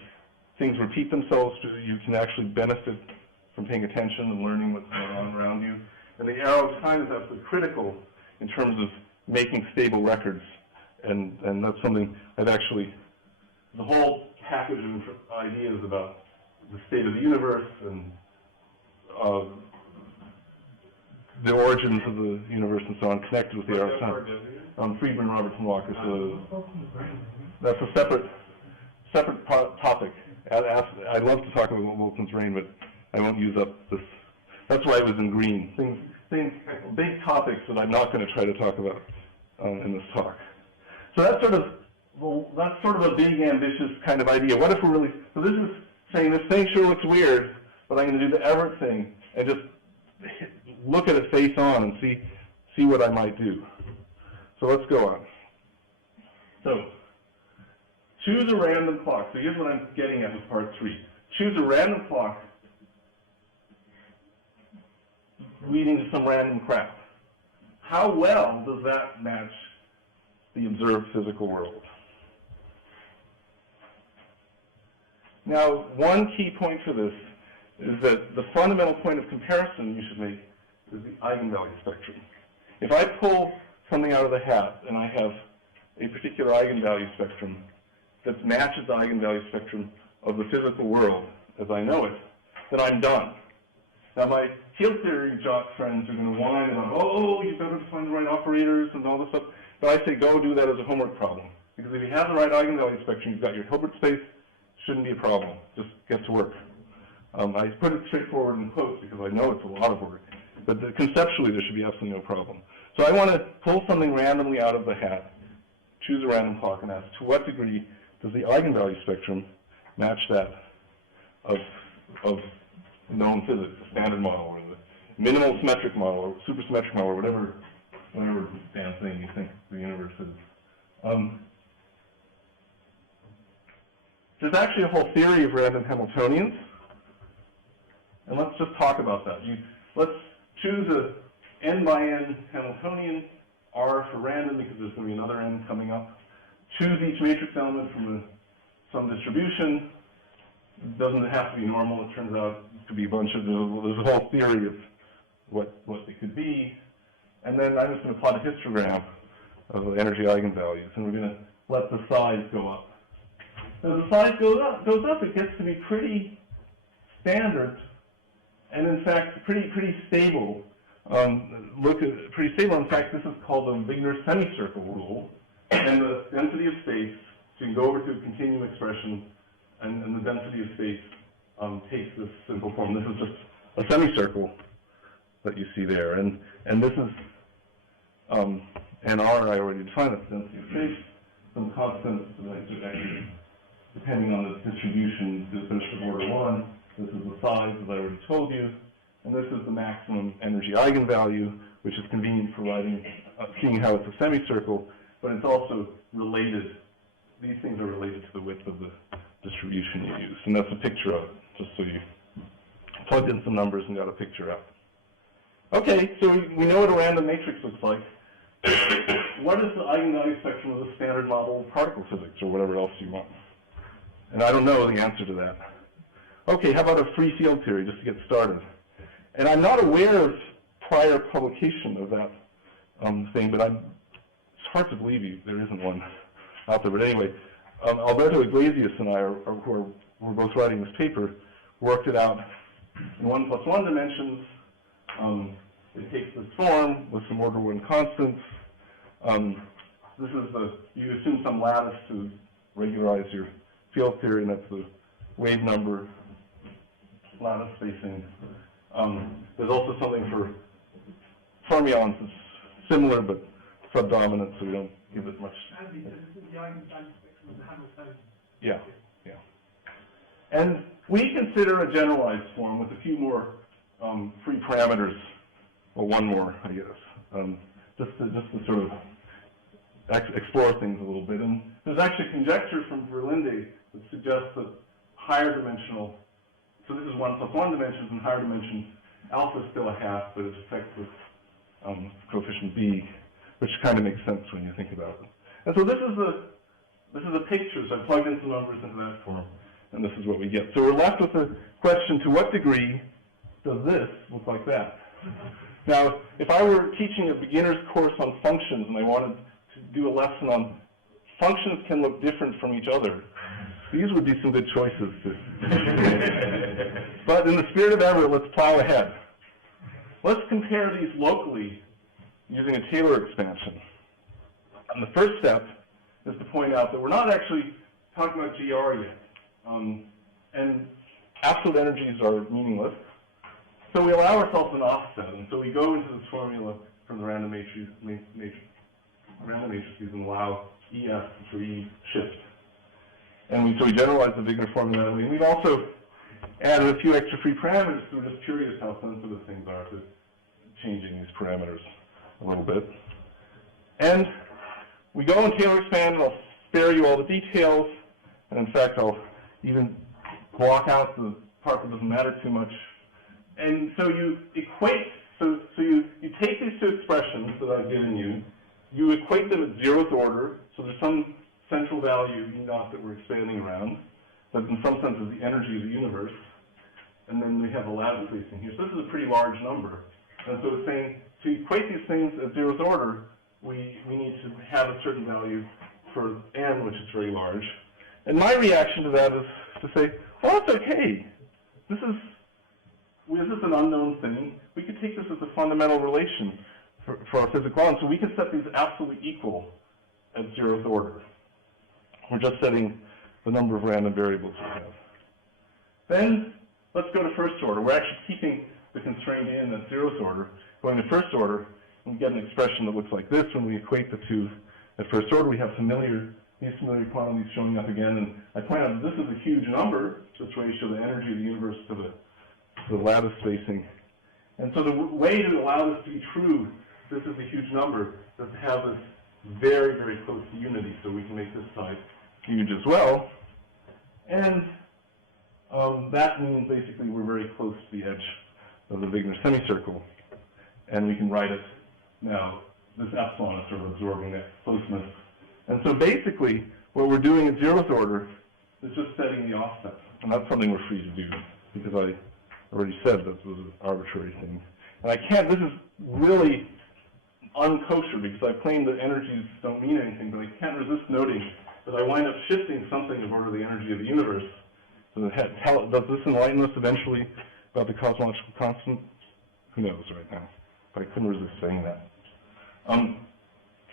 things repeat themselves, so you can actually benefit from paying attention and learning what's going on around you. And the arrow of time is absolutely critical in terms of making stable records. And that's something I've actually, the whole package of ideas about the state of the universe and the origins of the universe and so on connected with the arrow of time. Friedman, Robertson, Walker. So that's a separate topic. I'd love to talk about Wilson's rain, but I won't use up this. That's why it was in green. Things, big topics that I'm not going to try to talk about in this talk. So that's sort of a big, ambitious kind of idea. What if we're really? So this is saying this thing sure looks weird, but I'm going to do the Everett thing and just look at it face on and see what I might do. So let's go on. So choose a random clock. So here's what I'm getting at with part 3. Choose a random clock leading to some random crap. How well does that match the observed physical world? Now, one key point for this is that the fundamental point of comparison you should make is the eigenvalue spectrum. If I pull something out of the hat and I have a particular eigenvalue spectrum that matches the eigenvalue spectrum of the physical world as I know it, then I'm done. Now my field theory jock friends are going to whine about, oh, you better find the right operators and all this stuff. But I say go do that as a homework problem. Because if you have the right eigenvalue spectrum, you've got your Hilbert space, shouldn't be a problem. Just get to work. I put it straightforward in quotes because I know it's a lot of work, but conceptually there should be absolutely no problem. So I want to pull something randomly out of the hat, choose a random clock, and ask to what degree does the eigenvalue spectrum match that of known physics, the standard model, or the minimal symmetric model, or supersymmetric model, or whatever damn thing you think the universe is. There's actually a whole theory of random Hamiltonians, and let's just talk about that. Let's choose a n by n Hamiltonian, R for random because there's going to be another n coming up. Choose each matrix element from some distribution. It doesn't have to be normal. It turns out it could be a bunch of, there's a whole theory of what it could be. And then I'm just going to plot a histogram of the energy eigenvalues, and we're going to let the size go up. As the size goes up, it gets to be pretty standard, and in fact, pretty stable. Pretty stable. In fact, this is called the Wigner semicircle rule, and the density of space. So you can go over to a continuum expression, and the density of space takes this simple form. This is just a semicircle that you see there, and this is and R. I already defined that's the density of space. Some constants actually, depending on the distribution, to finish with order 1. This is the size, as I already told you. And this is the maximum energy eigenvalue, which is convenient for writing, seeing how it's a semicircle, but it's also related. These things are related to the width of the distribution you use. And that's a picture of it, just so you plugged in some numbers and got a picture out. Okay, so we know what a random matrix looks like. What is the eigenvalue spectrum of the standard model of particle physics, or whatever else you want? And I don't know the answer to that. Okay, how about a free field theory, just to get started? And I'm not aware of prior publication of that thing, but it's hard to believe there isn't one out there. But anyway, Alberto Iglesias and I, we're both writing this paper, worked it out in 1+1 dimensions. It takes this form with some order 1 constants. This is you assume some lattice to regularize your field theory, and that's the wave number lattice spacing. There's also something for fermions that's similar but subdominant, so we don't give it much. Yeah. And we consider a generalized form with a few more free parameters, or one more, I guess, just to sort of explore things a little bit. And there's actually conjecture from Verlinde that suggests that higher dimensional, so this is 1+1 dimensions, and higher dimensions, alpha is still a half, but it's affected with coefficient b, which kind of makes sense when you think about it. And so this is a picture. So I plugged in some numbers into that form, and this is what we get. So we're left with the question: to what degree does this look like that? Now, if I were teaching a beginner's course on functions and I wanted to do a lesson on functions can look different from each other, these would be some good choices. But in the spirit of Everett, let's plow ahead. Let's compare these locally using a Taylor expansion. And the first step is to point out that we're not actually talking about GR yet. And absolute energies are meaningless. So we allow ourselves an offset. And so we go into this formula from the random matrices and allow EF for E shift. And so we generalize the Wigner formula. And we've also added a few extra free parameters, so we're just curious how sensitive things are to changing these parameters a little bit. And we go and Taylor expand, and I'll spare you all the details. And in fact, I'll even block out the part that doesn't matter too much. And so you equate, so you take these two expressions that I've given you, you equate them at 0th order, so there's some central value, E naught, that we're expanding around, that in some sense is the energy of the universe, and then we have a lattice spacing here. So this is a pretty large number. And so it's saying, to equate these things at 0th order, we need to have a certain value for n, which is very large. And my reaction to that is to say, well, that's okay. This is an unknown thing. We could take this as a fundamental relation for our physical law, and so we can set these absolutely equal at 0th order. We're just setting the number of random variables we have. Then let's go to first order. We're actually keeping the constraint in at zeroth order. Going to first order, we get an expression that looks like this when we equate the two at first order. We have these familiar quantities showing up again, and I point out that this is a huge number, this ratio, the energy of the universe to the lattice spacing. And so the way to allow this to be true, this is a huge number, is to have this very, very close to unity, so we can make this side huge as well. And that means basically we're very close to the edge of the Wigner semicircle, and we can write it now. This epsilon is sort of absorbing that closeness. And so basically, what we're doing at zeroth order is just setting the offset, and that's something we're free to do, because I already said this was an arbitrary thing. And I can't, this is really unkosher, because I claim that energies don't mean anything, but I can't resist noting that I wind up shifting something of order the energy of the universe. So does this enlighten us eventually about the cosmological constant? Who knows right now? But I couldn't resist saying that.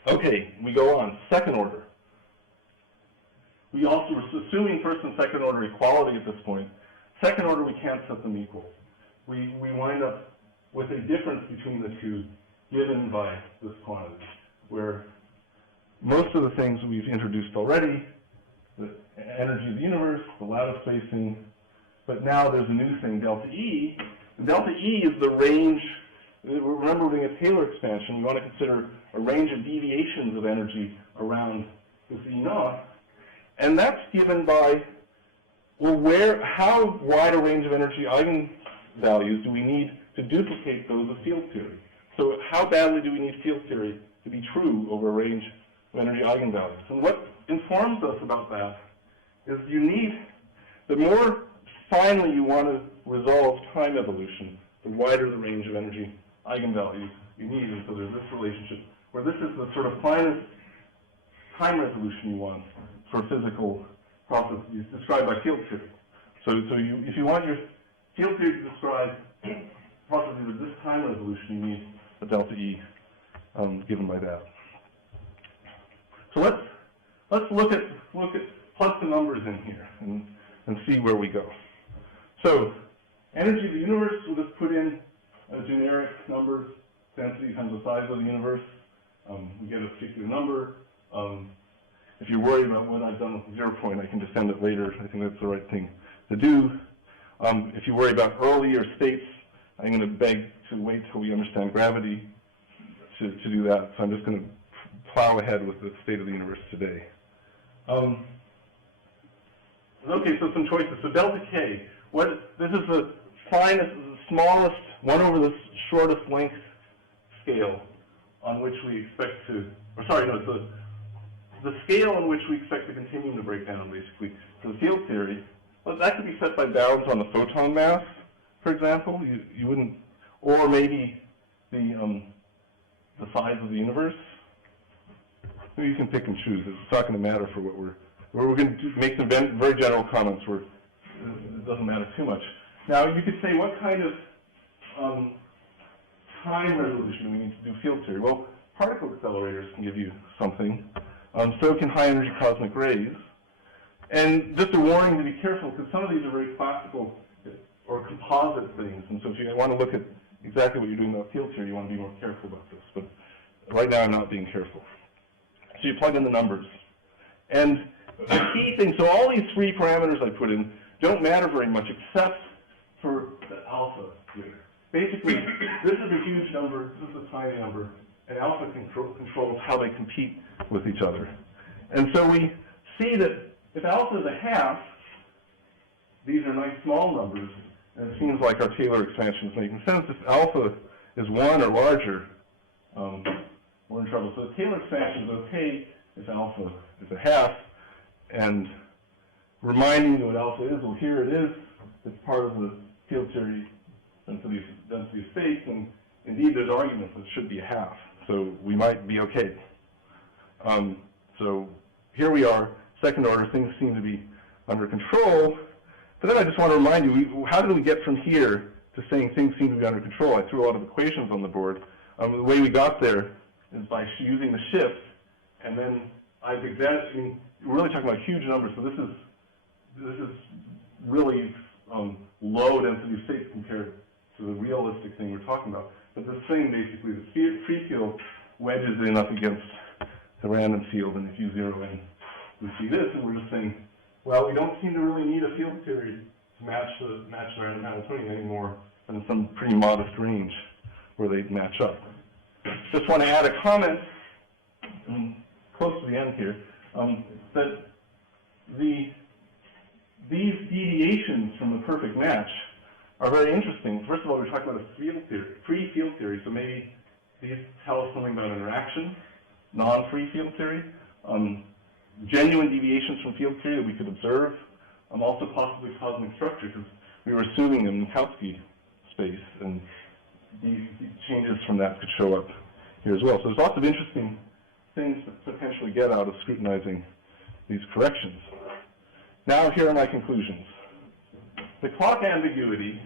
Okay, we go on. Second order. We also were assuming first and second order equality at this point. Second order, we can't set them equal. We wind up with a difference between the two given by this quantity, where most of the things we've introduced already, the energy of the universe, the lattice spacing, but now there's a new thing, delta E. And delta E is the range. Remember, we're doing a Taylor expansion. We want to consider a range of deviations of energy around this E naught. And that's given by, well, how wide a range of energy eigenvalues do we need to duplicate those of field theory? So how badly do we need field theory to be true over a range of energy eigenvalues? And what informs us about that is you need, the more finely you want to resolve time evolution, the wider the range of energy eigenvalues you need. And so there's this relationship where this is the sort of finest time resolution you want for physical processes described by field theory. So if you want your field theory to describe processes of this time resolution, you need a delta E given by that. So let's look at plug the numbers in here and see where we go. So energy of the universe, we'll just put in a generic number, density times the size of the universe. We get a particular number. If you're worried about what I've done with the 0 point, I can defend it later. I think that's the right thing to do. If you worry about earlier states, I'm going to beg to wait till we understand gravity to do that. So I'm just going to plow ahead with the state of the universe today. Okay, so some choices. So delta K. This is the finest, the smallest, 1 over the shortest length scale on which we expect to, or sorry, no, it's the scale on which we expect the continuum to break down, basically. So the field theory, well, that could be set by bounds on the photon mass, for example. You wouldn't, or maybe the size of the universe. Maybe you can pick and choose. It's not going to matter for what we're going to make some very general comments where it doesn't matter too much. Now, you could say, what kind of time resolution do we need to do field theory? Well, particle accelerators can give you something. So can high-energy cosmic rays. And just a warning to be careful, because some of these are very classical or composite things. And so if you want to look at exactly what you're doing about field theory, you want to be more careful about this. But right now, I'm not being careful. So you plug in the numbers. And the key thing, so all these three parameters I put in don't matter very much except for the alpha here. Basically, this is a huge number, this is a tiny number, and alpha controls how they compete with each other. And so we see that if alpha is a half, these are nice small numbers, and it seems like our Taylor expansion is making sense. If alpha is 1 or larger, we're in trouble. So the Taylor expansion is okay if alpha is a half, and reminding you what alpha is, well, here it is. It's part of the field theory density of space, and indeed there's arguments that it should be a half. So we might be okay. So here we are, second order, things seem to be under control. But then I just want to remind you, how did we get from here to saying things seem to be under control? I threw a lot of equations on the board. The way we got there is by using the shift, and then I've examined, we're really talking about huge numbers, so this is this is really low density states compared to the realistic thing we're talking about. But this thing basically, the free field wedges in up against the random field, and if you zero in, we see this, and we're just saying, well, we don't seem to really need a field theory to match the random Hamiltonian anymore than in some pretty modest range where they match up. Just want to add a comment close to the end here, that these deviations from the perfect match are very interesting. First of all, we're talking about a field theory, free field theory, so maybe these tell us something about interaction, non-free field theory, genuine deviations from field theory that we could observe, also possibly cosmic structure, because we were assuming a Pitowsky space, and these changes from that could show up here as well. So there's lots of interesting things to potentially get out of scrutinizing these corrections. Now here are my conclusions. The clock ambiguity,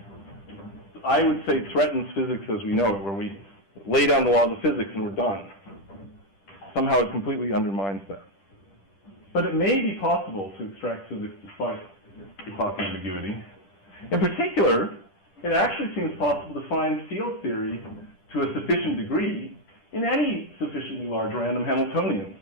I would say, threatens physics as we know it, where we lay down the laws of physics and we're done. Somehow it completely undermines that. But it may be possible to extract physics despite the clock ambiguity. In particular, it actually seems possible to find field theory to a sufficient degree in any sufficiently large random Hamiltonian.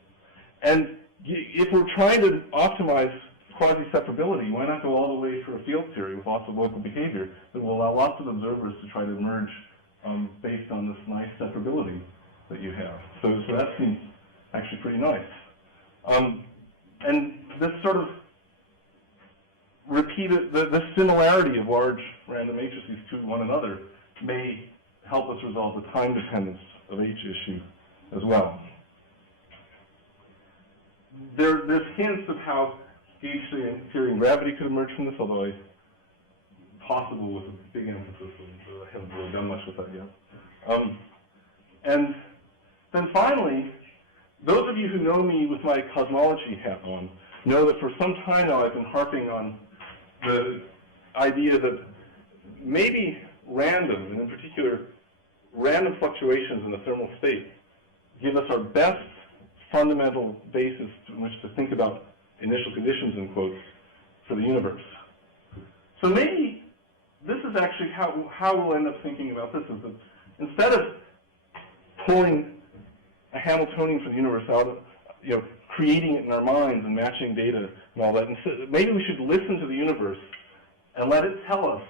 And if we're trying to optimize quasi-separability, why not go all the way for a field theory with lots of local behavior that will allow lots of observers to try to emerge based on this nice separability that you have. So that seems actually pretty nice. And this sort of the similarity of large random matrices to one another may help us resolve the time dependence of H issue as well. There's hints of how gauge theory and gravity could emerge from this, although possible with a big emphasis, and I haven't really done much with that yet. And then finally, those of you who know me with my cosmology hat on know that for some time now I've been harping on the idea that maybe random, and in particular random fluctuations in the thermal state, give us our best fundamental basis in which to think about initial conditions, in quotes, for the universe. So maybe this is actually how we'll end up thinking about this, is that instead of pulling a Hamiltonian for the universe out of, creating it in our minds and matching data and all that, maybe we should listen to the universe and let it tell us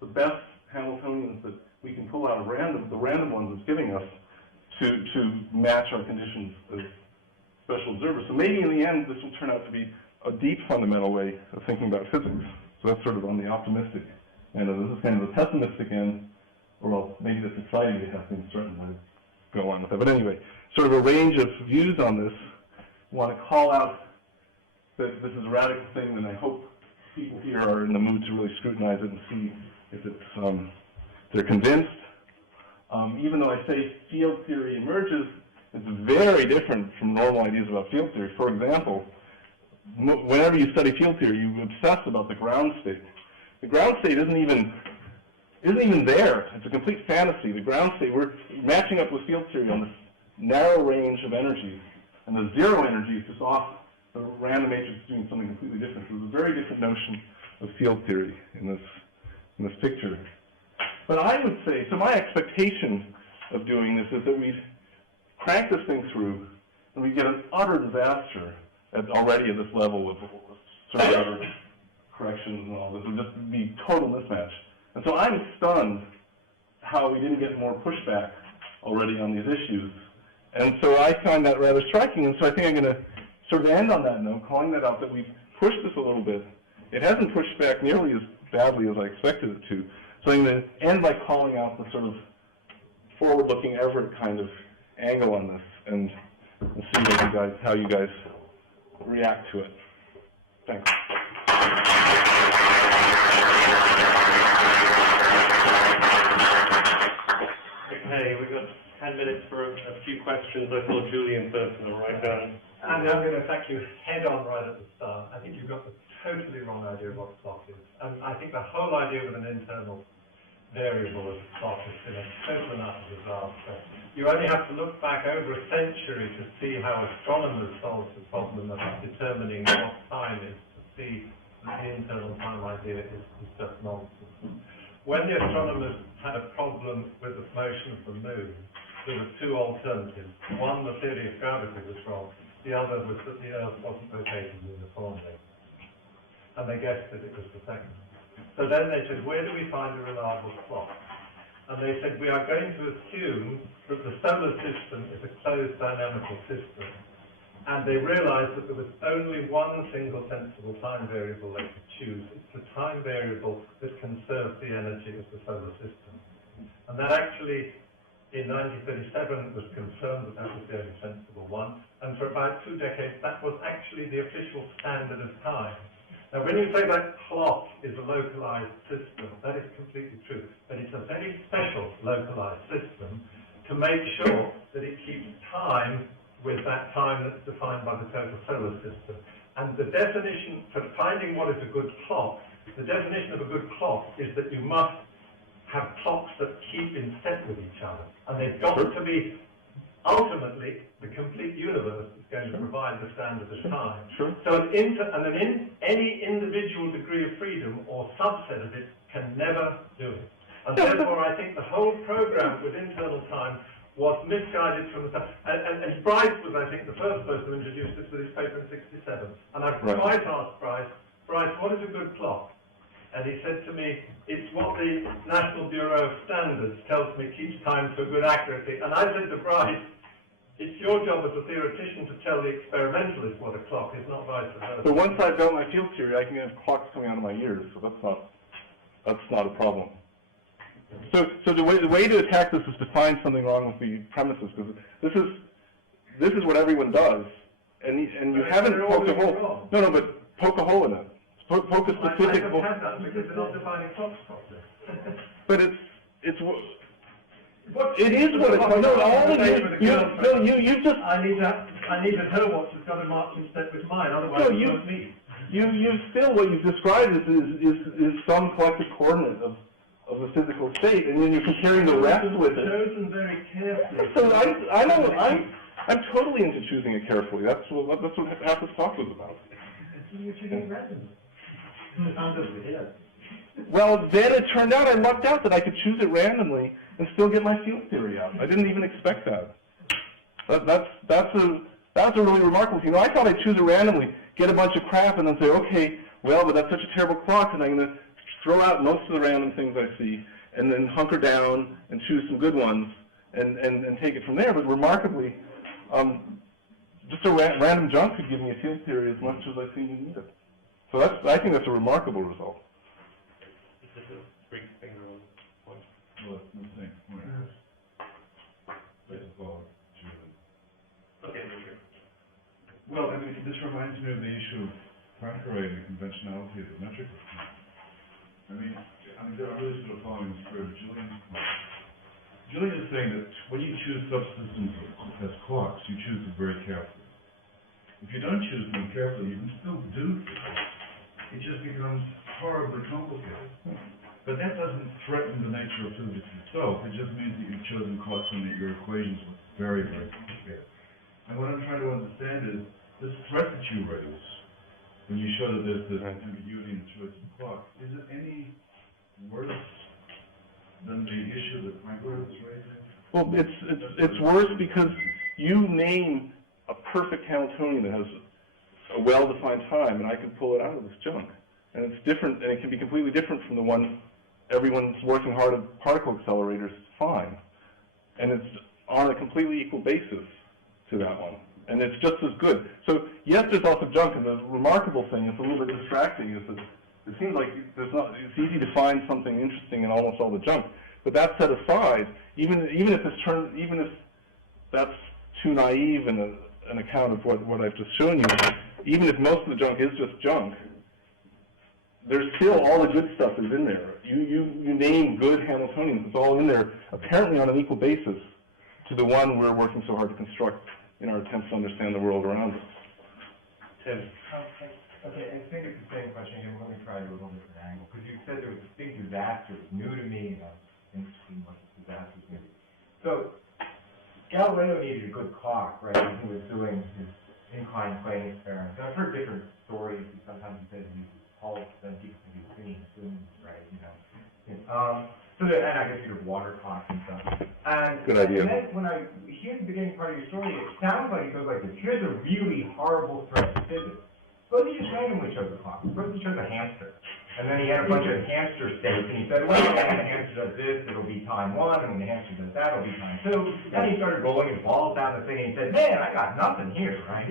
the best Hamiltonians that we can pull out of the random ones it's giving us to match our conditions as special observers. So maybe in the end this will turn out to be a deep fundamental way of thinking about physics. So that's sort of on the optimistic end. This is kind of the pessimistic end, or well, maybe that's exciting to have things threatened. I go on with that. But anyway, sort of a range of views on this. I want to call out that this is a radical thing, and I hope people here are in the mood to really scrutinize it and see if it's they're convinced. Even though I say field theory emerges, it's very different from normal ideas about field theory. For example, whenever you study field theory, you obsess about the ground state. The ground state isn't even there. It's a complete fantasy. The ground state, we're matching up with field theory on this narrow range of energies, and the zero energy is just off the random matrix doing something completely different. So there's a very different notion of field theory in this picture. But I would say, so my expectation of doing this is that we'd crank this thing through, and we'd get an utter disaster already at this level of sort of corrections and all this. It would just be total mismatch. And so I'm stunned how we didn't get more pushback already on these issues. And so I find that rather striking. And so I think I'm going to sort of end on that note, calling that out, that we've pushed this a little bit. It hasn't pushed back nearly as badly as I expected it to. So I'm going to end by calling out the sort of forward-looking Everett kind of angle on this, and see how you guys react to it. Thanks. Okay, we've got 10 minutes for a few questions. I saw Julian first in the right hand. And I'm going to attack you head on right at the start. I think you've got the totally wrong idea of what clock is. I think the whole idea of an internal variable as clock has been a total and utter disaster. You only have to look back over a century to see how astronomers solved the problem of determining what time is to see the time idea is just nonsense. When the astronomers had a problem with the motion of the moon, there were two alternatives. One, the theory of gravity was wrong. The other was that the Earth wasn't rotating uniformly. And they guessed that it was the second. So then they said, where do we find a reliable clock? And they said, we are going to assume that the solar system is a closed dynamical system. And they realized that there was only one single sensible time variable they could choose. It's the time variable that conserves the energy of the solar system. And that actually, in 1937, was confirmed that that was the only sensible one. And for about 2 decades, that was actually the official standard of time. Now, when you say that clock is a localized system, that is completely true. But it's a very special localized system to make sure that it keeps time with that time that's defined by the total solar system. And the definition for finding what is a good clock, the definition of a good clock is that you must have clocks that keep in step with each other. And they've got to be, ultimately, the complete universe is going to provide the standard of time. So any individual degree of freedom or subset of it can never do it. And therefore, I think the whole program with internal time was misguided from the start. And Bryce was, I think, the first person to introduce this with his paper in '67. And I've twice asked Bryce, what is a good clock? And he said to me, it's what the National Bureau of Standards tells me keeps time to a good accuracy. And I said to Bryce, it's your job as a theoretician to tell the experimentalist what a clock is, not vice versa. So once I've got my field theory, I can have clocks coming out of my ears, so that's not a problem. So the way to attack this is to find something wrong with the premises, because this is what everyone does, and you haven't poked a hole. No, but poke a hole in it. Poke a specific hole. I have that because they're not defining clocks properly. But it is what it's. No, all of you just. I need a her watch that's got to march in step with mine, otherwise it won't meet. You still, what you've described is some collective coordinate of the physical state, and then you're comparing the rest with it. Chosen very carefully. So I'm totally into choosing it carefully. That's what half this talk was about. You're choosing it randomly. Well, then it turned out I lucked out that I could choose it randomly and still get my field theory out. I didn't even expect that. That's a really remarkable thing. I thought I'd choose it randomly, get a bunch of crap, and then say, okay, well, but that's such a terrible clock, and I'm going to throw out most of the random things I see, and then hunker down and choose some good ones, and take it from there. But remarkably, just a random junk could give me a field theory as much as I think you need it. So I think that's a remarkable result. Well, I mean, this reminds me of the issue of conquering the conventionality of the metric. I mean, I'm really sort of following the spirit of Julian's point. Julian is saying that when you choose subsystems as clocks, you choose them very carefully. If you don't choose them carefully, you can still do things. It just becomes horribly complicated. But that doesn't threaten the nature of physics itself. It just means that you've chosen clocks and that your equations look very, very complicated. And what I'm trying to understand is this threat that you raise, when you show that there's this ambiguity in the choice of clock, is it any worse than the issue that Frankfurt was raising? Well, it's worse because you name a perfect Hamiltonian that has a well-defined time, and I can pull it out of this junk. And it's different, and it can be completely different from the one everyone's working hard at particle accelerators to find. And it's on a completely equal basis to that one. And it's just as good. So yes, there's also junk, and the remarkable thing, it's a little bit distracting, is that it seems like it's easy to find something interesting in almost all the junk. But that set aside, even if that's too naive an account of what I've just shown you, even if most of the junk is just junk, there's still all the good stuff is in there. You name good Hamiltonians, it's all in there, apparently on an equal basis to the one we're working so hard to construct in our attempts to understand the world around us. Tim. Okay, I think it's the same question again. Let me try it a little different angle. Because you said there was a big disaster. It's new to me, and I'm interested in what the disaster is going to be. So, Galileo needed a good clock, right, when he was doing his inclined plane experiments. And I've heard different stories. He sometimes instead of uses pulse, then people can use spinning spoons, right, you know. So that, and I guess you have water clocks and stuff. And, Good idea. And then when I hear the beginning part of your story, it sounds like it goes like this. Here's a really horrible threat to physics. Suppose you just randomly chose a clock. Suppose you chose a hamster. And then he had a bunch of hamster states, and he said, well, when the hamster does this, it'll be time 1, and when the hamster does that, it'll be time 2. Then he started rolling his balls down the thing, and he said, man, I got nothing here, right?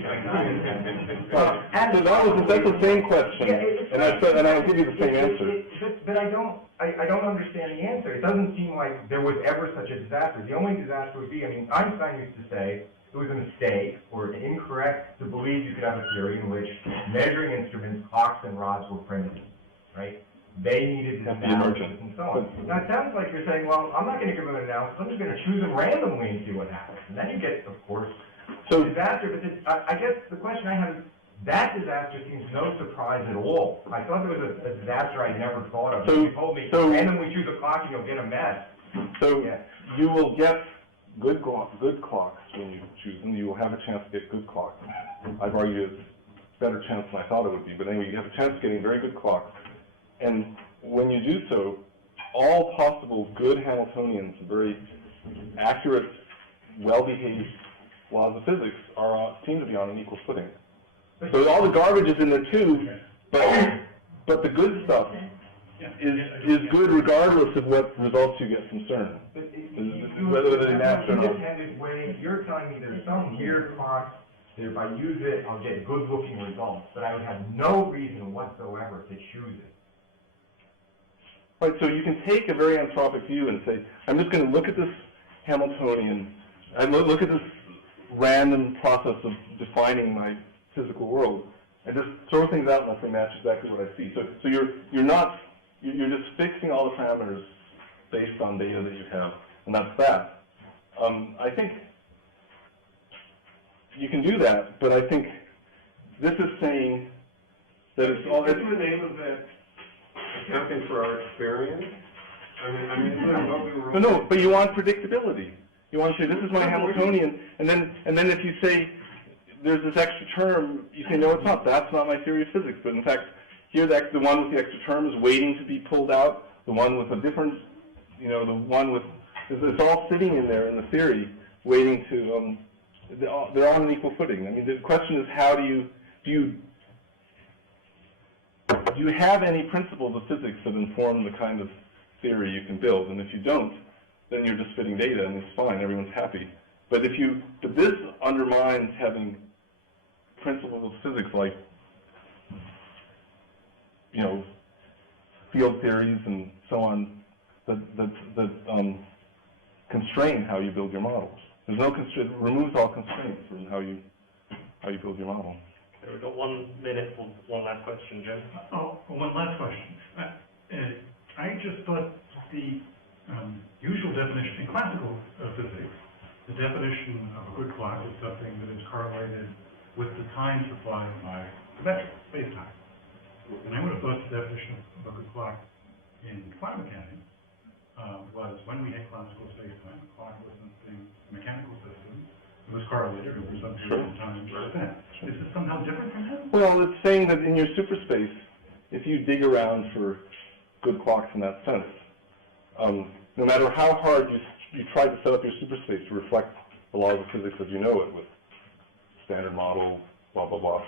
So that's the same question, and I'll give you the same answer. But I don't understand the answer. It doesn't seem like there was ever such a disaster. The only disaster would be, I mean, Einstein used to say it was a mistake or incorrect to believe you could have a theory in which measuring instruments, clocks, and rods were primitive. Right? They needed an analysis and so on. Now it sounds like you're saying, well, I'm not going to give them an analysis, I'm just going to choose them randomly and see what happens. And then you get, of course, a disaster. But I guess the question I have is, that disaster seems no surprise at all. I thought there was a disaster I never thought of. You told me, randomly choose a clock and you'll get a mess. So you will get good clocks when you choose them. You will have a chance to get good clocks. I've argued it's a better chance than I thought it would be. But anyway, you have a chance of getting very good clocks. And when you do so, all possible good Hamiltonians, very accurate, well-behaved laws of physics seem to be on an equal footing. So all the garbage is in there too, but the good stuff is good regardless of what results you get from CERN. Whether they match or not. Independent way, you're telling me there's some weird clock that if I use it, I'll get good-looking results, but I would have no reason whatsoever to choose it. Right, so you can take a very anthropic view and say, I'm just going to look at this Hamiltonian, and look at this random process of defining my physical world, and just throw things out unless they match exactly what I see. So you're just fixing all the parameters based on data that you have, and that's that. I think you can do that, but I think this is saying that it's all. What's the name of that? Accounting for our experience? I mean, what we were. No, but you want predictability. You want to say, this is my Hamiltonian, and then if you say there's this extra term, you say, no, it's not. That's not my theory of physics. But in fact, here the one with the extra term is waiting to be pulled out. The one with a different, the one with, it's all sitting in there in the theory, waiting to. They're on an equal footing. I mean, the question is, how do you have any principles of physics that inform the kind of theory you can build? And if you don't, then you're just fitting data, and it's fine. Everyone's happy. But this undermines having principles of physics like, field theories and so on that constrain how you build your models. There's no constraint. It removes all constraints from how you build your model. Okay, we've got 1 minute for one last question, Jim. Oh, one last question. I just thought the usual definition in classical physics, the definition of a good clock is something that is correlated with the time supply by symmetric space-time. And I would have thought the definition of a good clock in quantum mechanics was when we had classical space-time, a clock was something, a mechanical system, it was correlated over some period of time to event. Is this somehow different from that? Well, it's saying that in your superspace, if you dig around for good clocks in that sense, no matter how hard you try to set up your superspace to reflect the laws of physics as you know it with standard model, blah, blah, blah,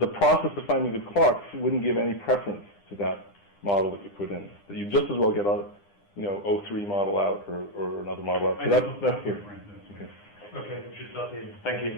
the process of finding good clocks wouldn't give any preference to that model that you put in. That you just as well get a, O3 model out or another model out. So that's here. Okay. Okay, we should stop here. Thank you.